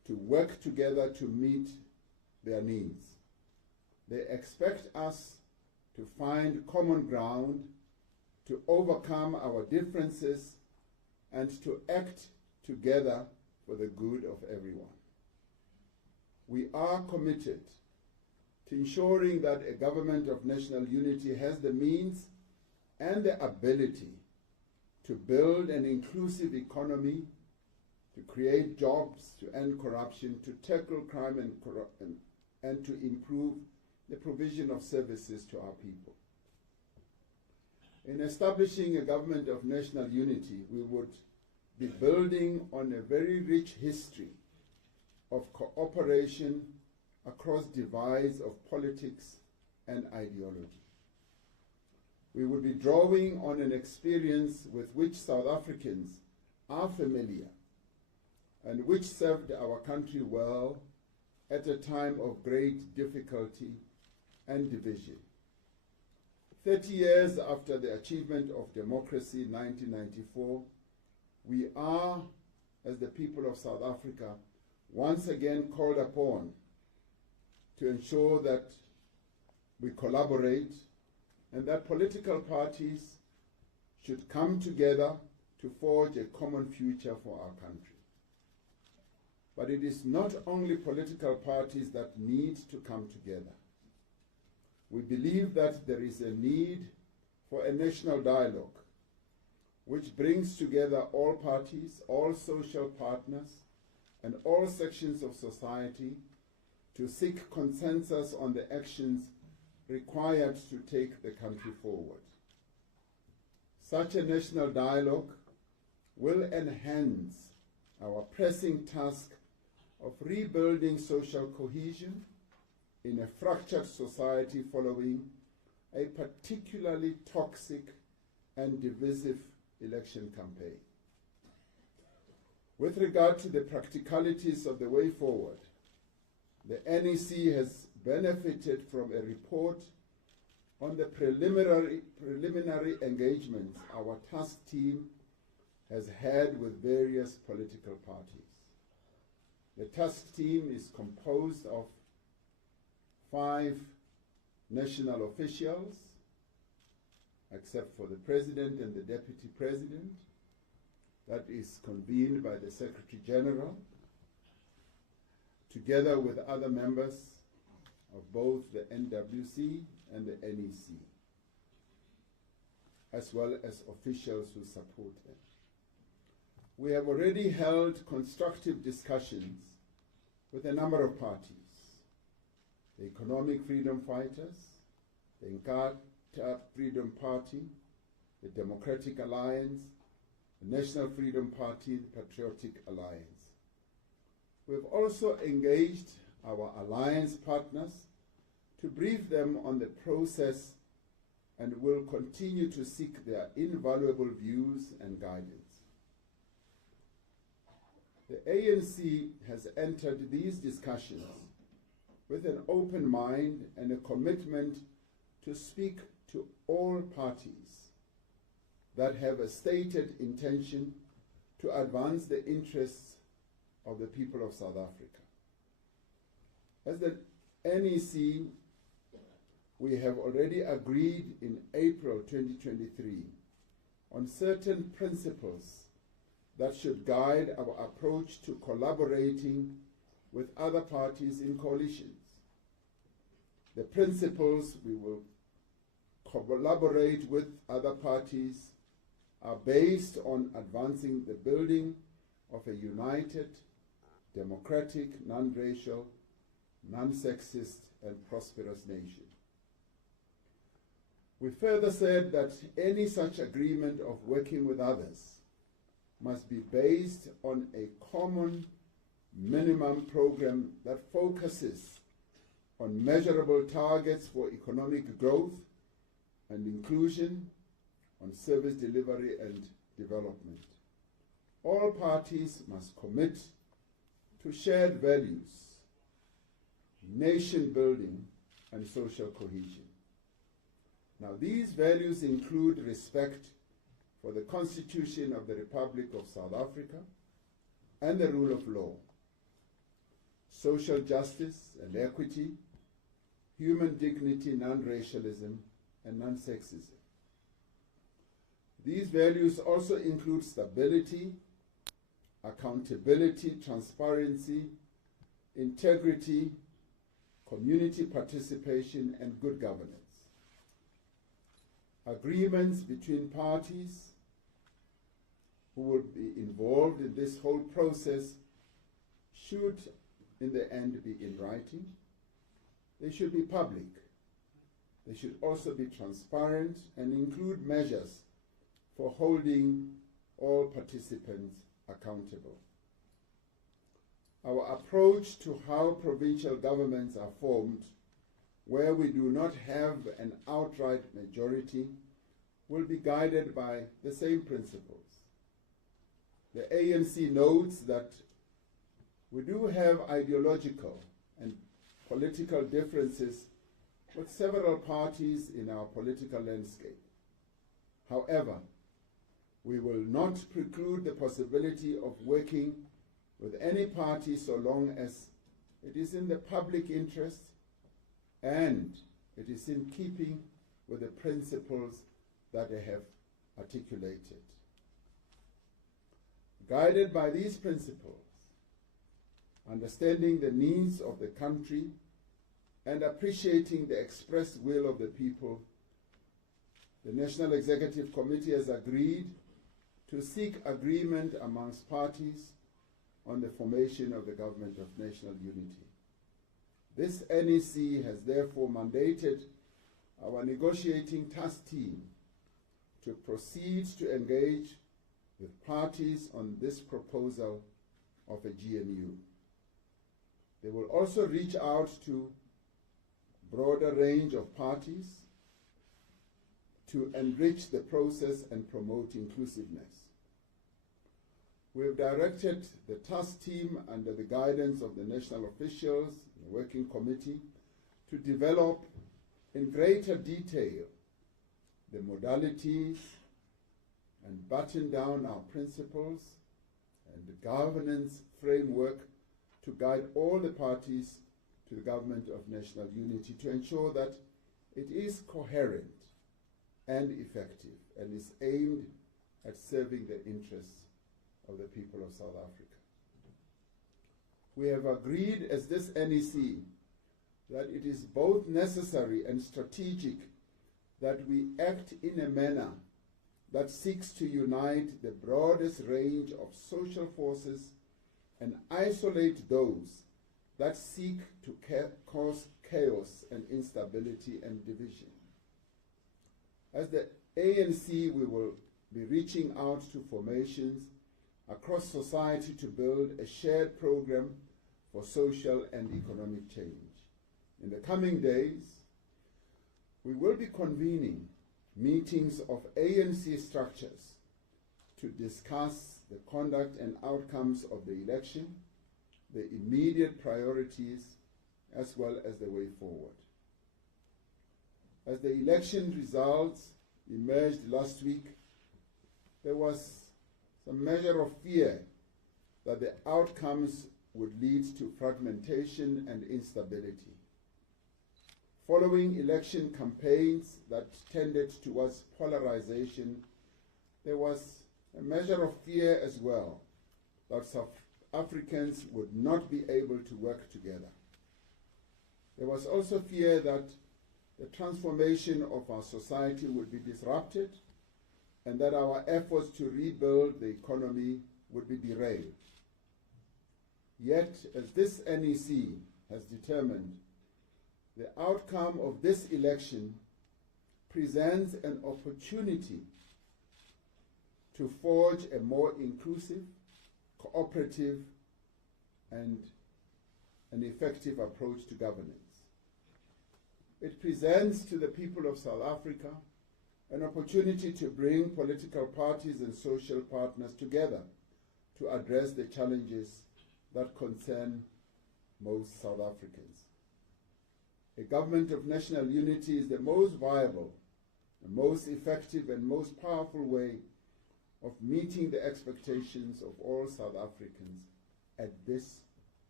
to work together to meet their needs. They expect us to find common ground, to overcome our differences, and to act together for the good of everyone. We are committed to ensuring that a government of national unity has the means and the ability to build an inclusive economy, to create jobs, to end corruption, to tackle crime and to improve the provision of services to our people. In establishing a government of national unity, we would be building on a very rich history of cooperation across divides of politics and ideology. We would be drawing on an experience with which South Africans are familiar and which served our country well at a time of great difficulty and division. 30 years after the achievement of democracy in 1994, we are, as the people of South Africa, once again called upon to ensure that we collaborate and that political parties should come together to forge a common future for our country. But it is not only political parties that need to come together. We believe that there is a need for a national dialogue which brings together all parties, all social partners, and all sections of society to seek consensus on the actions required to take the country forward. Such a national dialogue will enhance our pressing task of rebuilding social cohesion in a fractured society following a particularly toxic and divisive election campaign. With regard to the practicalities of the way forward, the NEC has benefited from a report on the preliminary engagements our task team has had with various political parties. The task team is composed of 5 national officials, except for the President and the Deputy President. That is convened by the Secretary General, together with other members of both the NWC and the NEC, as well as officials who support them. We have already held constructive discussions with a number of parties: the Economic Freedom Fighters, the Inkatha Freedom Party, the Democratic Alliance, the National Freedom Party, the Patriotic Alliance. We have also engaged our alliance partners to brief them on the process and will continue to seek their invaluable views and guidance. The ANC has entered these discussions with an open mind and a commitment to speak to all parties that have a stated intention to advance the interests of the people of South Africa. As the NEC, we have already agreed in April 2023 on certain principles that should guide our approach to collaborating with other parties in coalitions. The principles we will collaborate with other parties are based on advancing the building of a united, democratic, non-racial, non-sexist, and prosperous nation. We further said that any such agreement of working with others must be based on a common minimum program that focuses on measurable targets for economic growth and inclusion, on service delivery and development. All parties must commit to shared values, nation building, and social cohesion. Now, these values include respect for the Constitution of the Republic of South Africa and the rule of law, social justice and equity, human dignity, non-racialism, and non-sexism. These values also include stability, accountability, transparency, integrity, community participation, and good governance. Agreements between parties who will be involved in this whole process should, in the end, be in writing. They should be public. They should also be transparent and include measures for holding all participants accountable. Our approach to how provincial governments are formed, where we do not have an outright majority, will be guided by the same principles. The ANC notes that we do have ideological and political differences with several parties in our political landscape. However, we will not preclude the possibility of working with any party so long as it is in the public interest and it is in keeping with the principles that I have articulated. Guided by these principles, understanding the needs of the country and appreciating the expressed will of the people, the National Executive Committee has agreed to seek agreement amongst parties on the formation of the Government of National Unity. This NEC has therefore mandated our negotiating task team to proceed to engage with parties on this proposal of a GNU. They will also reach out to a broader range of parties to enrich the process and promote inclusiveness. We have directed the task team under the guidance of the national officials, the working committee, to develop in greater detail the modalities and button down our principles and the governance framework to guide all the parties to the Government of National Unity to ensure that it is coherent and effective and is aimed at serving the interests of the people of South Africa. We have agreed as this NEC that it is both necessary and strategic that we act in a manner that seeks to unite the broadest range of social forces and isolate those that seek to cause chaos and instability and division. As the ANC, we will be reaching out to formations across society to build a shared program for social and economic change. In the coming days, we will be convening meetings of ANC structures to discuss the conduct and outcomes of the election, the immediate priorities, as well as the way forward. As the election results emerged last week, there was some measure of fear that the outcomes would lead to fragmentation and instability. Following election campaigns that tended towards polarization, there was a measure of fear as well that South Africans would not be able to work together. There was also fear that the transformation of our society would be disrupted and that our efforts to rebuild the economy would be derailed. Yet, as this NEC has determined, the outcome of this election presents an opportunity to forge a more inclusive, cooperative, and an effective approach to governance. It presents to the people of South Africa an opportunity to bring political parties and social partners together to address the challenges that concern most South Africans. A government of national unity is the most viable, the most effective and most powerful way of meeting the expectations of all South Africans at this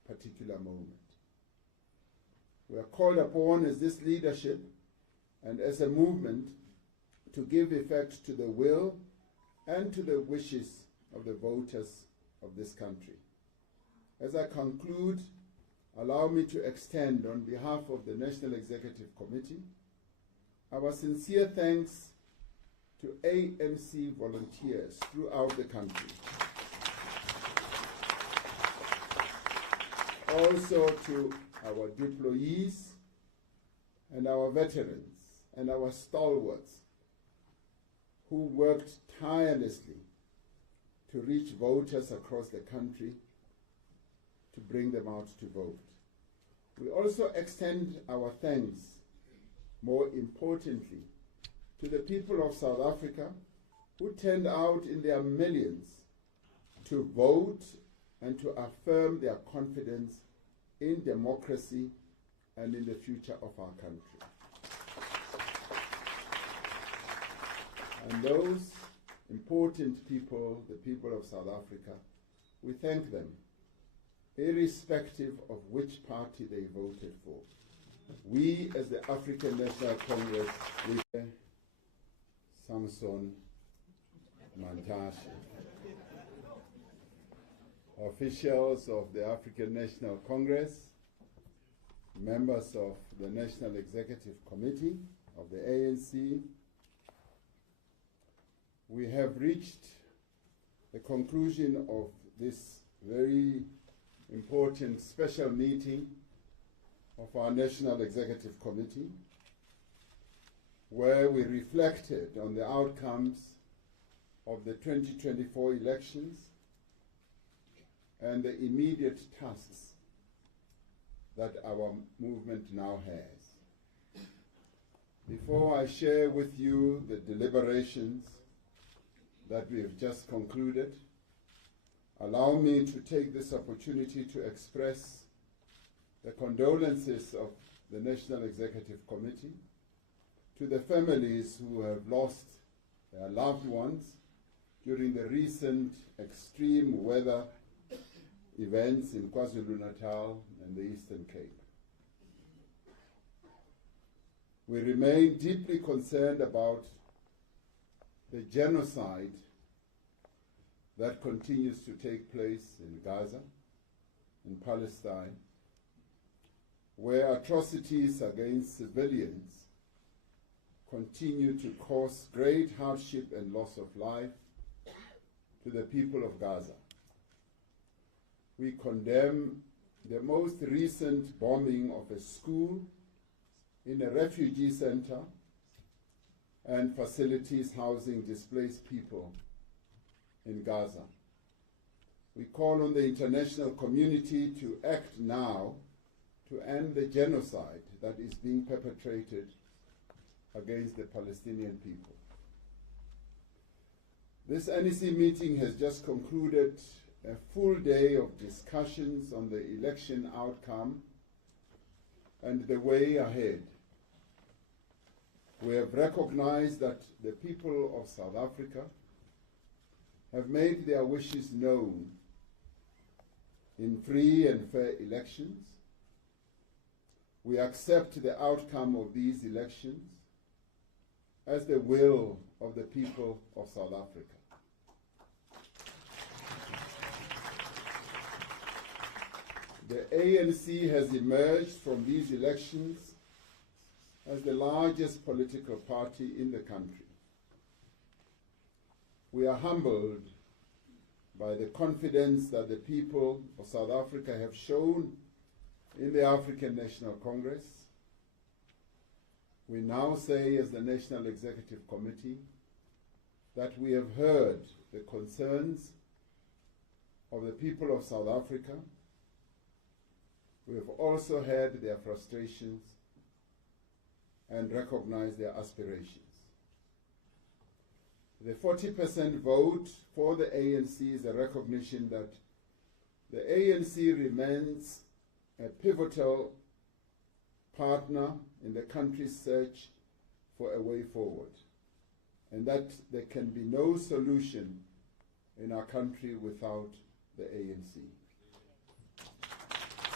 particular moment. We are called upon as this leadership and as a movement to give effect to the will and to the wishes of the voters of this country. As I conclude, allow me to extend on behalf of the National Executive Committee our sincere thanks to ANC volunteers throughout the country. Also to our deployees and our veterans and our stalwarts who worked tirelessly to reach voters across the country to bring them out to vote. We also extend our thanks, more importantly, to the people of South Africa who turned out in their millions to vote and to affirm their confidence in democracy and in the future of our country. And those important people, the people of South Africa, we thank them, irrespective of which party they voted for. We, as the African National Congress, we Samson Mantashe, officials of the African National Congress, members of the National Executive Committee of the ANC, we have reached the conclusion of this very important special meeting of our National Executive Committee, where we reflected on the outcomes of the 2024 elections and the immediate tasks that our movement now has. Before I share with you the deliberations that we have just concluded, allow me to take this opportunity to express the condolences of the National Executive Committee to the families who have lost their loved ones during the recent extreme weather events in KwaZulu-Natal and the Eastern Cape. We remain deeply concerned about the genocide that continues to take place in Gaza, in Palestine, where atrocities against civilians continue to cause great hardship and loss of life to the people of Gaza. We condemn the most recent bombing of a school in a refugee center and facilities housing displaced people in Gaza. We call on the international community to act now to end the genocide that is being perpetrated against the Palestinian people. This NEC meeting has just concluded a full day of discussions on the election outcome and the way ahead. We have recognized that the people of South Africa have made their wishes known in free and fair elections. We accept the outcome of these elections as the will of the people of South Africa. The ANC has emerged from these elections as the largest political party in the country. We are humbled by the confidence that the people of South Africa have shown in the African National Congress. We now say, as the National Executive Committee, that we have heard the concerns of the people of South Africa. We have also heard their frustrations and recognized their aspirations. The 40% vote for the ANC is a recognition that the ANC remains a pivotal partner in the country's search for a way forward, and that there can be no solution in our country without the ANC.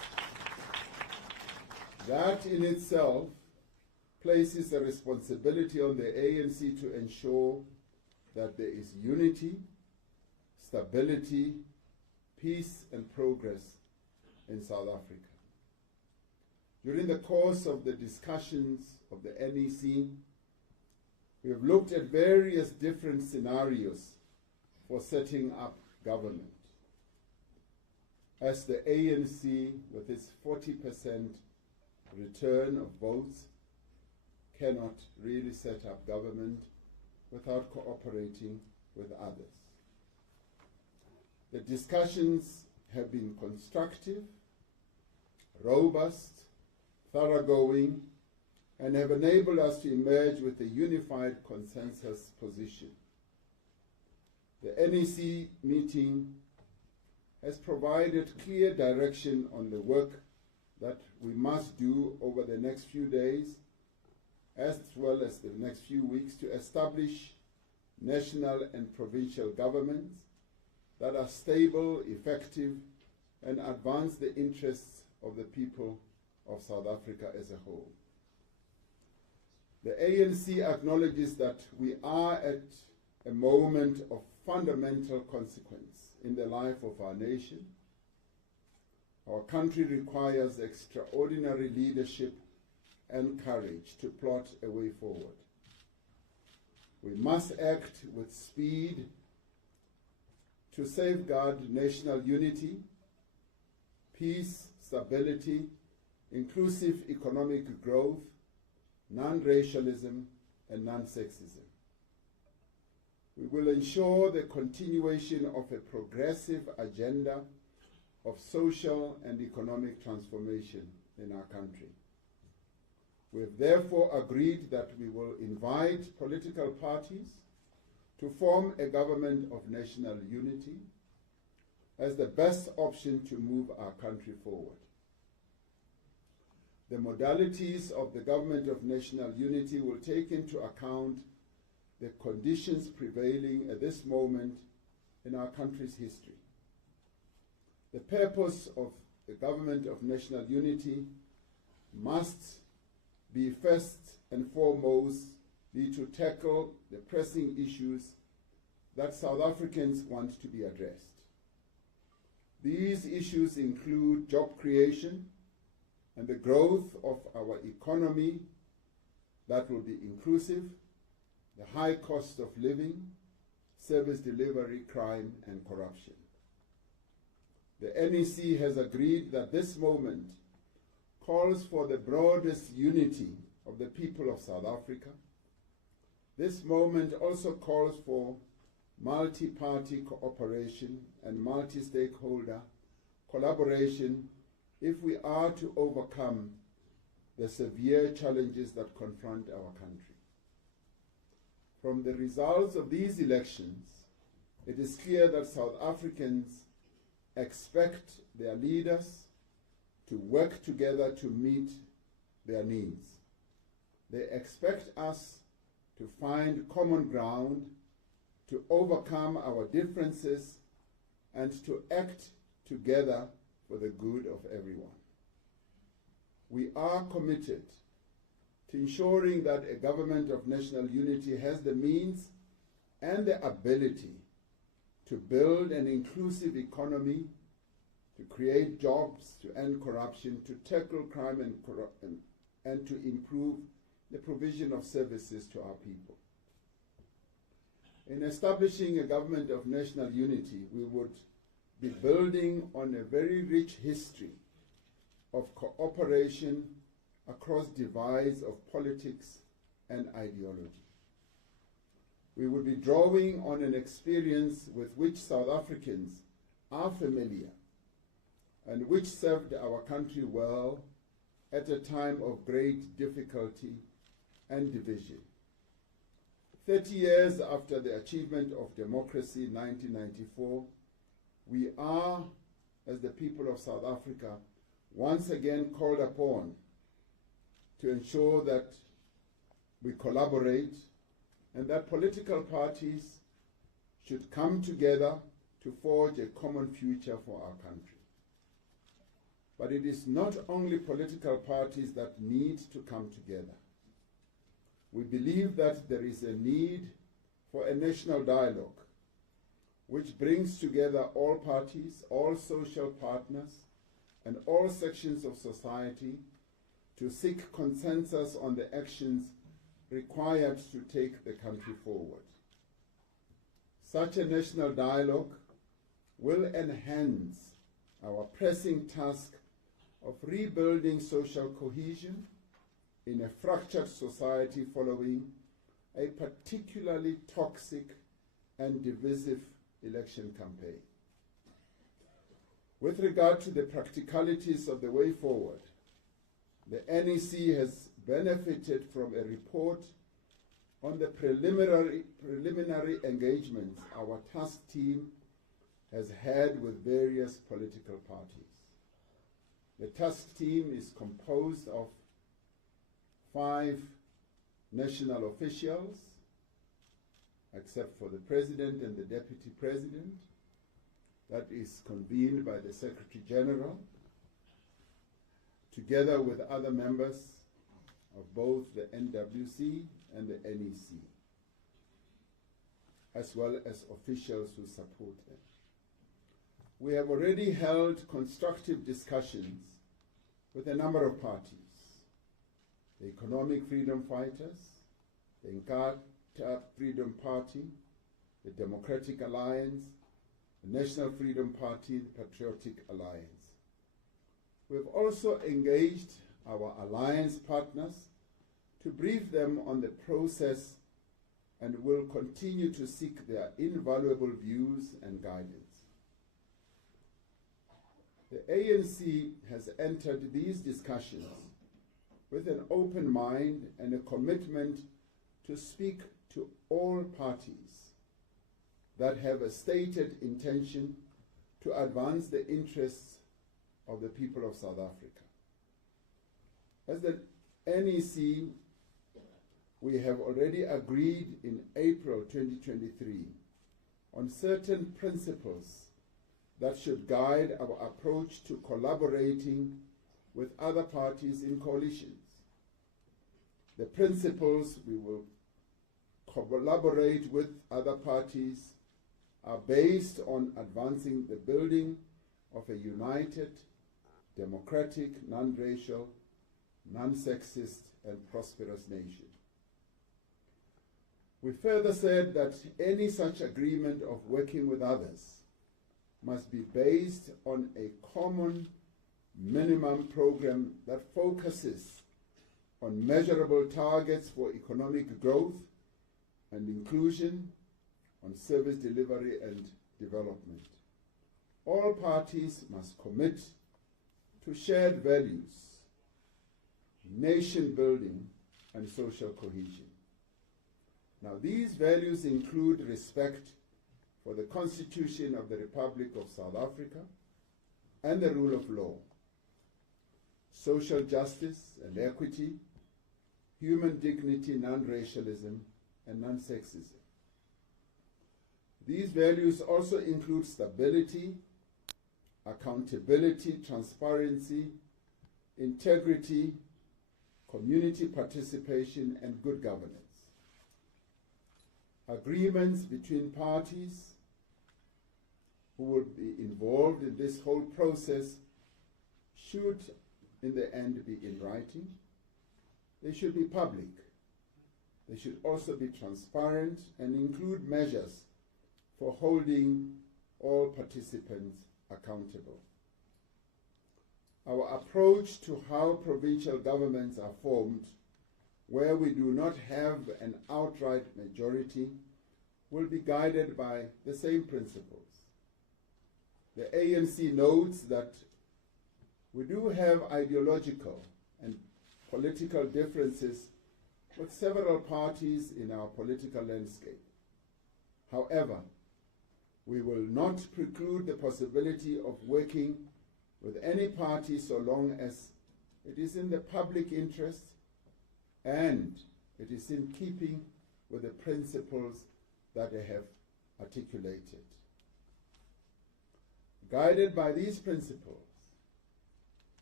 That in itself places a responsibility on the ANC to ensure that there is unity, stability, peace and progress in South Africa. During the course of the discussions of the NEC, we have looked at various different scenarios for setting up government. As the ANC, with its 40% return of votes, cannot really set up government without cooperating with others. The discussions have been constructive, robust, thoroughgoing, and have enabled us to emerge with a unified consensus position. The NEC meeting has provided clear direction on the work that we must do over the next few days, as well as the next few weeks, to establish national and provincial governments that are stable, effective, and advance the interests of the people of South Africa as a whole. The ANC acknowledges that we are at a moment of fundamental consequence in the life of our nation. Our country requires extraordinary leadership and courage to plot a way forward. We must act with speed to safeguard national unity, peace, stability, inclusive economic growth, non-racialism, and non-sexism. We will ensure the continuation of a progressive agenda of social and economic transformation in our country. We have therefore agreed that we will invite political parties to form a government of national unity as the best option to move our country forward. The modalities of the government of national unity will take into account the conditions prevailing at this moment in our country's history. The purpose of the government of national unity must be first and foremost be to tackle the pressing issues that South Africans want to be addressed. These issues include job creation and the growth of our economy that will be inclusive, the high cost of living, service delivery, crime, and corruption. The NEC has agreed that this moment calls for the broadest unity of the people of South Africa. This moment also calls for multi-party cooperation and multi-stakeholder collaboration if we are to overcome the severe challenges that confront our country. From the results of these elections, it is clear that South Africans expect their leaders to work together to meet their needs. They expect us to find common ground, to overcome our differences, and to act together for the good of everyone. We are committed to ensuring that a government of national unity has the means and the ability to build an inclusive economy, to create jobs, to end corruption, to tackle crime and to improve the provision of services to our people. In establishing a government of national unity, we would be building on a very rich history of cooperation across divides of politics and ideology. We would be drawing on an experience with which South Africans are familiar and which served our country well at a time of great difficulty and division. 30 years after the achievement of democracy in 1994, we are, as the people of South Africa, once again called upon to ensure that we collaborate and that political parties should come together to forge a common future for our country. But it is not only political parties that need to come together. We believe that there is a need for a national dialogue which brings together all parties, all social partners, and all sections of society to seek consensus on the actions required to take the country forward. Such a national dialogue will enhance our pressing task of rebuilding social cohesion in a fractured society following a particularly toxic and divisive election campaign. With regard to the practicalities of the way forward, the NEC has benefited from a report on the preliminary engagements our task team has had with various political parties. The task team is composed of 5 national officials, except for the President and the Deputy President. That is convened by the Secretary General, together with other members of both the NWC and the NEC, as well as officials who support them. We have already held constructive discussions with a number of parties: the Economic Freedom Fighters, the Inkatha Freedom Party, the Democratic Alliance, the National Freedom Party, the Patriotic Alliance. We have also engaged our alliance partners to brief them on the process and will continue to seek their invaluable views and guidance. The ANC has entered these discussions with an open mind and a commitment to speak to all parties that have a stated intention to advance the interests of the people of South Africa. As the NEC, we have already agreed in April 2023 on certain principles that should guide our approach to collaborating with other parties in coalitions. The principles we will collaborate with other parties are based on advancing the building of a united, democratic, non-racial, non-sexist, and prosperous nation. We further said that any such agreement of working with others must be based on a common minimum program that focuses on measurable targets for economic growth and inclusion, on service delivery and development. All parties must commit to shared values, nation building, and social cohesion. Now, these values include respect for the Constitution of the Republic of South Africa and the rule of law, social justice and equity, human dignity, non-racialism, and non-sexism. These values also include stability, accountability, transparency, integrity, community participation, and good governance. Agreements between parties who will be involved in this whole process should, in the end, be in writing. They should be public. They should also be transparent and include measures for holding all participants accountable. Our approach to how provincial governments are formed, where we do not have an outright majority, will be guided by the same principles. The ANC notes that we do have ideological and political differences with several parties in our political landscape. However, we will not preclude the possibility of working with any party so long as it is in the public interest and it is in keeping with the principles that I have articulated. Guided by these principles,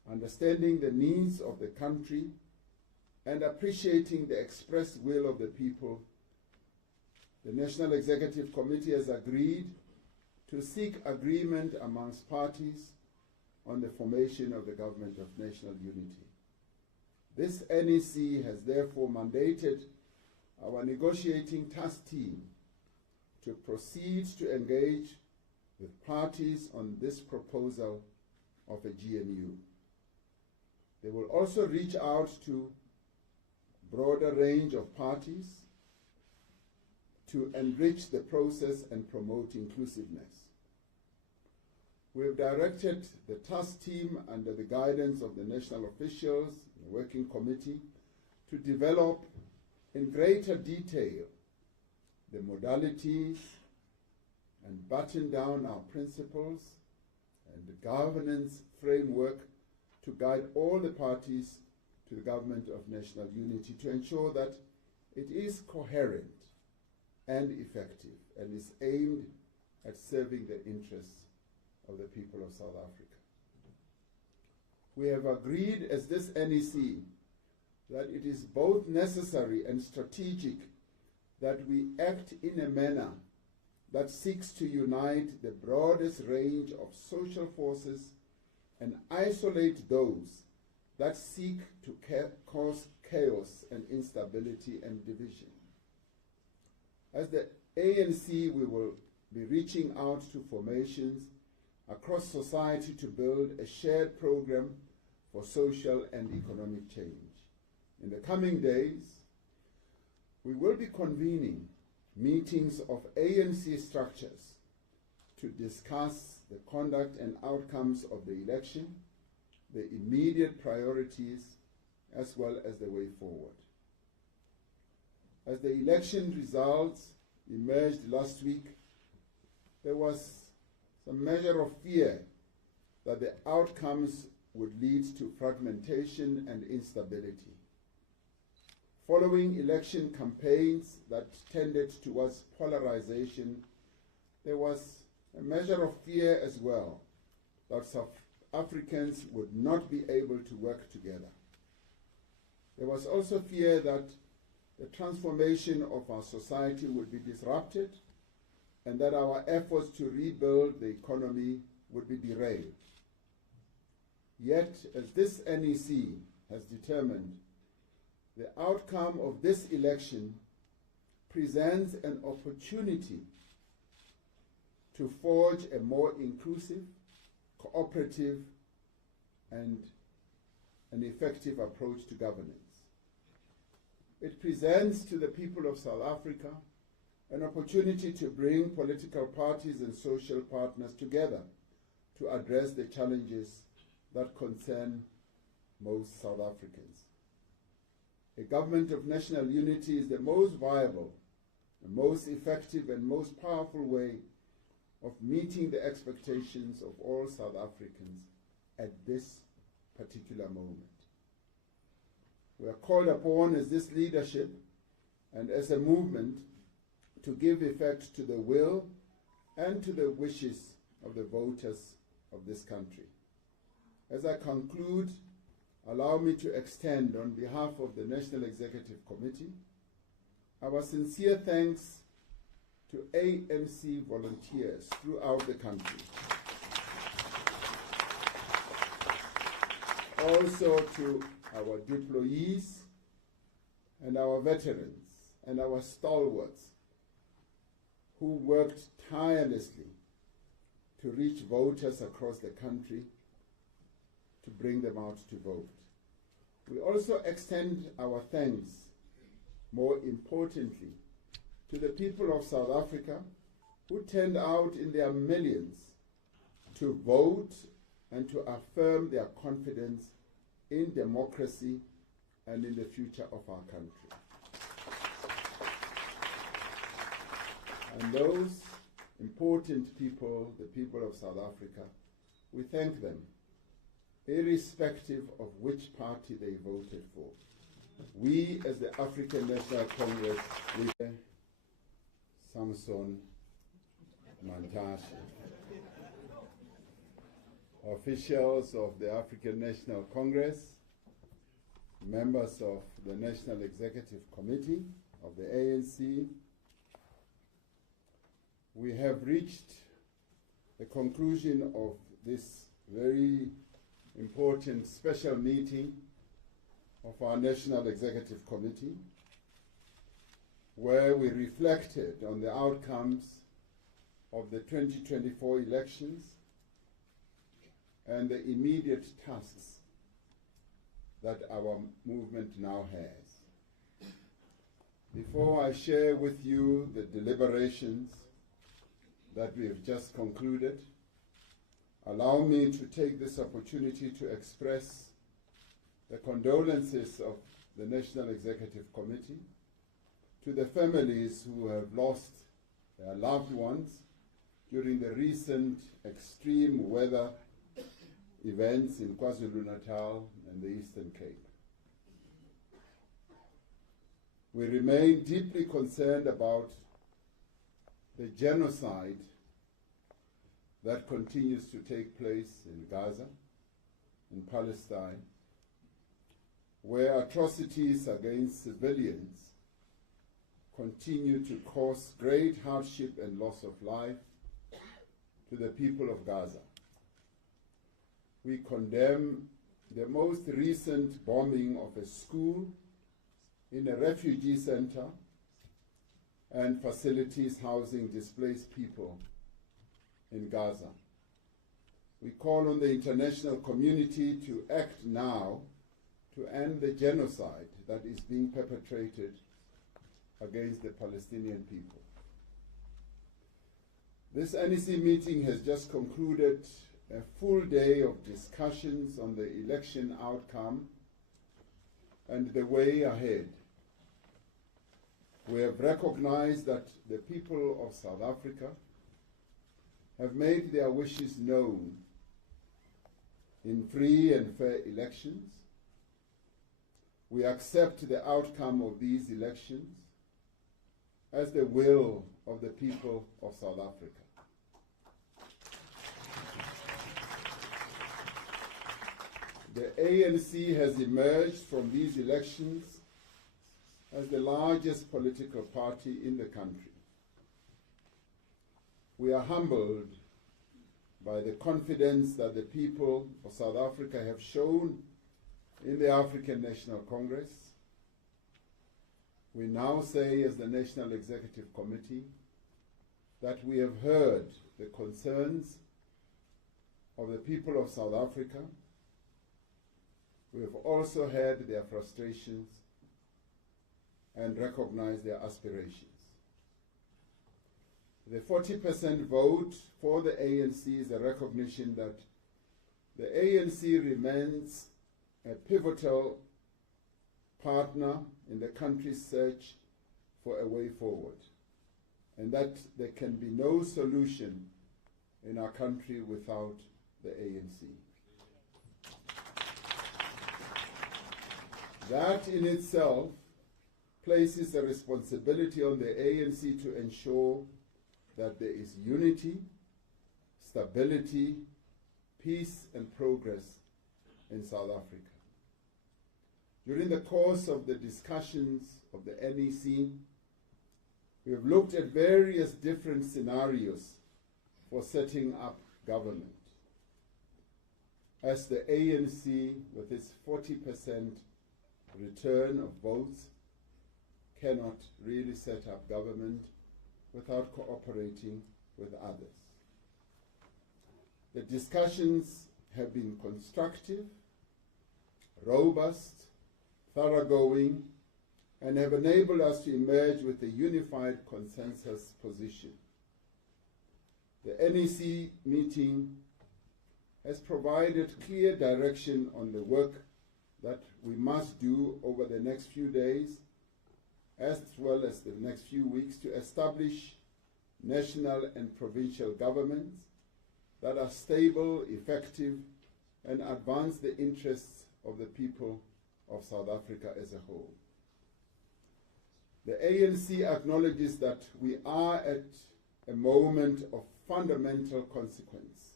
understanding the needs of the country and appreciating the expressed will of the people, the National Executive Committee has agreed to seek agreement amongst parties on the formation of the Government of National Unity. This NEC has therefore mandated our negotiating task team to proceed to engage with parties on this proposal of a GNU. They will also reach out to a broader range of parties to enrich the process and promote inclusiveness. We have directed the task team under the guidance of the national officials, the working committee, to develop in greater detail the modalities and button down our principles and the governance framework to guide all the parties to the Government of National Unity to ensure that it is coherent and effective and is aimed at serving the interests of the people of South Africa. We have agreed as this NEC that it is both necessary and strategic that we act in a manner that seeks to unite the broadest range of social forces and isolate those that seek to cause chaos and instability and division. As the ANC, we will be reaching out to formations across society to build a shared program for social and economic change. In the coming days, we will be convening meetings of ANC structures to discuss the conduct and outcomes of the election, the immediate priorities, as well as the way forward. As the election results emerged last week, there was some measure of fear that the outcomes would lead to fragmentation and instability. Following election campaigns that tended towards polarization, there was a measure of fear as well that South Africans would not be able to work together. There was also fear that the transformation of our society would be disrupted and that our efforts to rebuild the economy would be derailed. Yet, as this NEC has determined, the outcome of this election presents an opportunity to forge a more inclusive, cooperative, and an effective approach to governance. It presents to the people of South Africa an opportunity to bring political parties and social partners together to address the challenges that concern most South Africans. A government of national unity is the most viable, the most effective and most powerful way of meeting the expectations of all South Africans at this particular moment. We are called upon as this leadership and as a movement to give effect to the will and to the wishes of the voters of this country. As I conclude, allow me to extend on behalf of the National Executive Committee our sincere thanks to ANC volunteers throughout the country. Also to our deployees and our veterans and our stalwarts who worked tirelessly to reach voters across the country to bring them out to vote. We also extend our thanks, more importantly, to the people of South Africa who turned out in their millions to vote and to affirm their confidence in democracy and in the future of our country. And those important people, the people of South Africa, we thank them, irrespective of which party they voted for. We, as the African National Congress, we Samson Mantashe, officials of the African National Congress, members of the National Executive Committee of the ANC, we have reached the conclusion of this very important special meeting of our National Executive Committee, where we reflected on the outcomes of the 2024 elections and the immediate tasks that our movement now has. Before I share with you the deliberations that we have just concluded, allow me to take this opportunity to express the condolences of the National Executive Committee to the families who have lost their loved ones during the recent extreme weather events in KwaZulu-Natal and the Eastern Cape. We remain deeply concerned about the genocide that continues to take place in Gaza, in Palestine, where atrocities against civilians continue to cause great hardship and loss of life to the people of Gaza. We condemn the most recent bombing of a school in a refugee center and facilities housing displaced people in Gaza. We call on the international community to act now to end the genocide that is being perpetrated against the Palestinian people. This NEC meeting has just concluded a full day of discussions on the election outcome and the way ahead. We have recognized that the people of South Africa have made their wishes known in free and fair elections. We accept the outcome of these elections as the will of the people of South Africa. The ANC has emerged from these elections as the largest political party in the country. We are humbled by the confidence that the people of South Africa have shown in the African National Congress. We now say, as the National Executive Committee, that we have heard the concerns of the people of South Africa. We have also heard their frustrations and recognized their aspirations. The 40% vote for the ANC is a recognition that the ANC remains a pivotal partner in the country's search for a way forward, and that there can be no solution in our country without the ANC. That in itself places a responsibility on the ANC to ensure that there is unity, stability, peace, and progress in South Africa. During the course of the discussions of the NEC, we have looked at various different scenarios for setting up government. As the ANC, with its 40% return of votes, cannot really set up government without cooperating with others. The discussions have been constructive, robust, thoroughgoing, and have enabled us to emerge with a unified consensus position. The NEC meeting has provided clear direction on the work that we must do over the next few days, as well as the next few weeks, to establish national and provincial governments that are stable, effective, and advance the interests of the people of South Africa as a whole. The ANC acknowledges that we are at a moment of fundamental consequence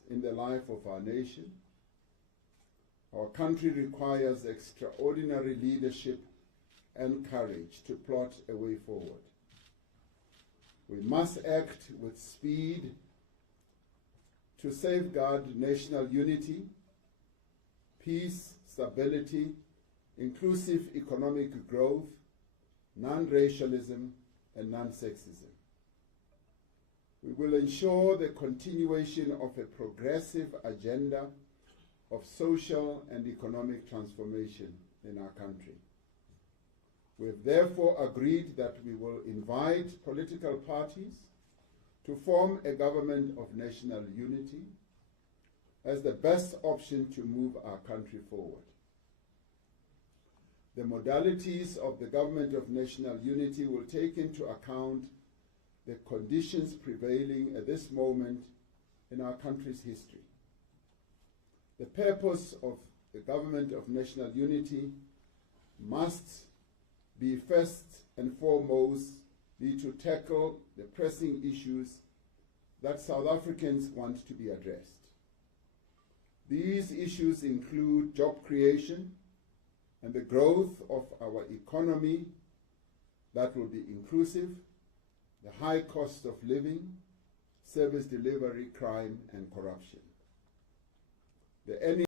in the life of our nation. Our country requires extraordinary leadership and courage to plot a way forward. We must act with speed to safeguard national unity, peace, stability, inclusive economic growth, non-racialism, and non-sexism. We will ensure the continuation of a progressive agenda of social and economic transformation in our country. We have therefore agreed that we will invite political parties to form a government of national unity as the best option to move our country forward. The modalities of the government of national unity will take into account the conditions prevailing at this moment in our country's history. The purpose of the government of national unity must be first and foremost to tackle the pressing issues that South Africans want to be addressed. These issues include job creation and the growth of our economy that will be inclusive, the high cost of living, service delivery, crime, and corruption. The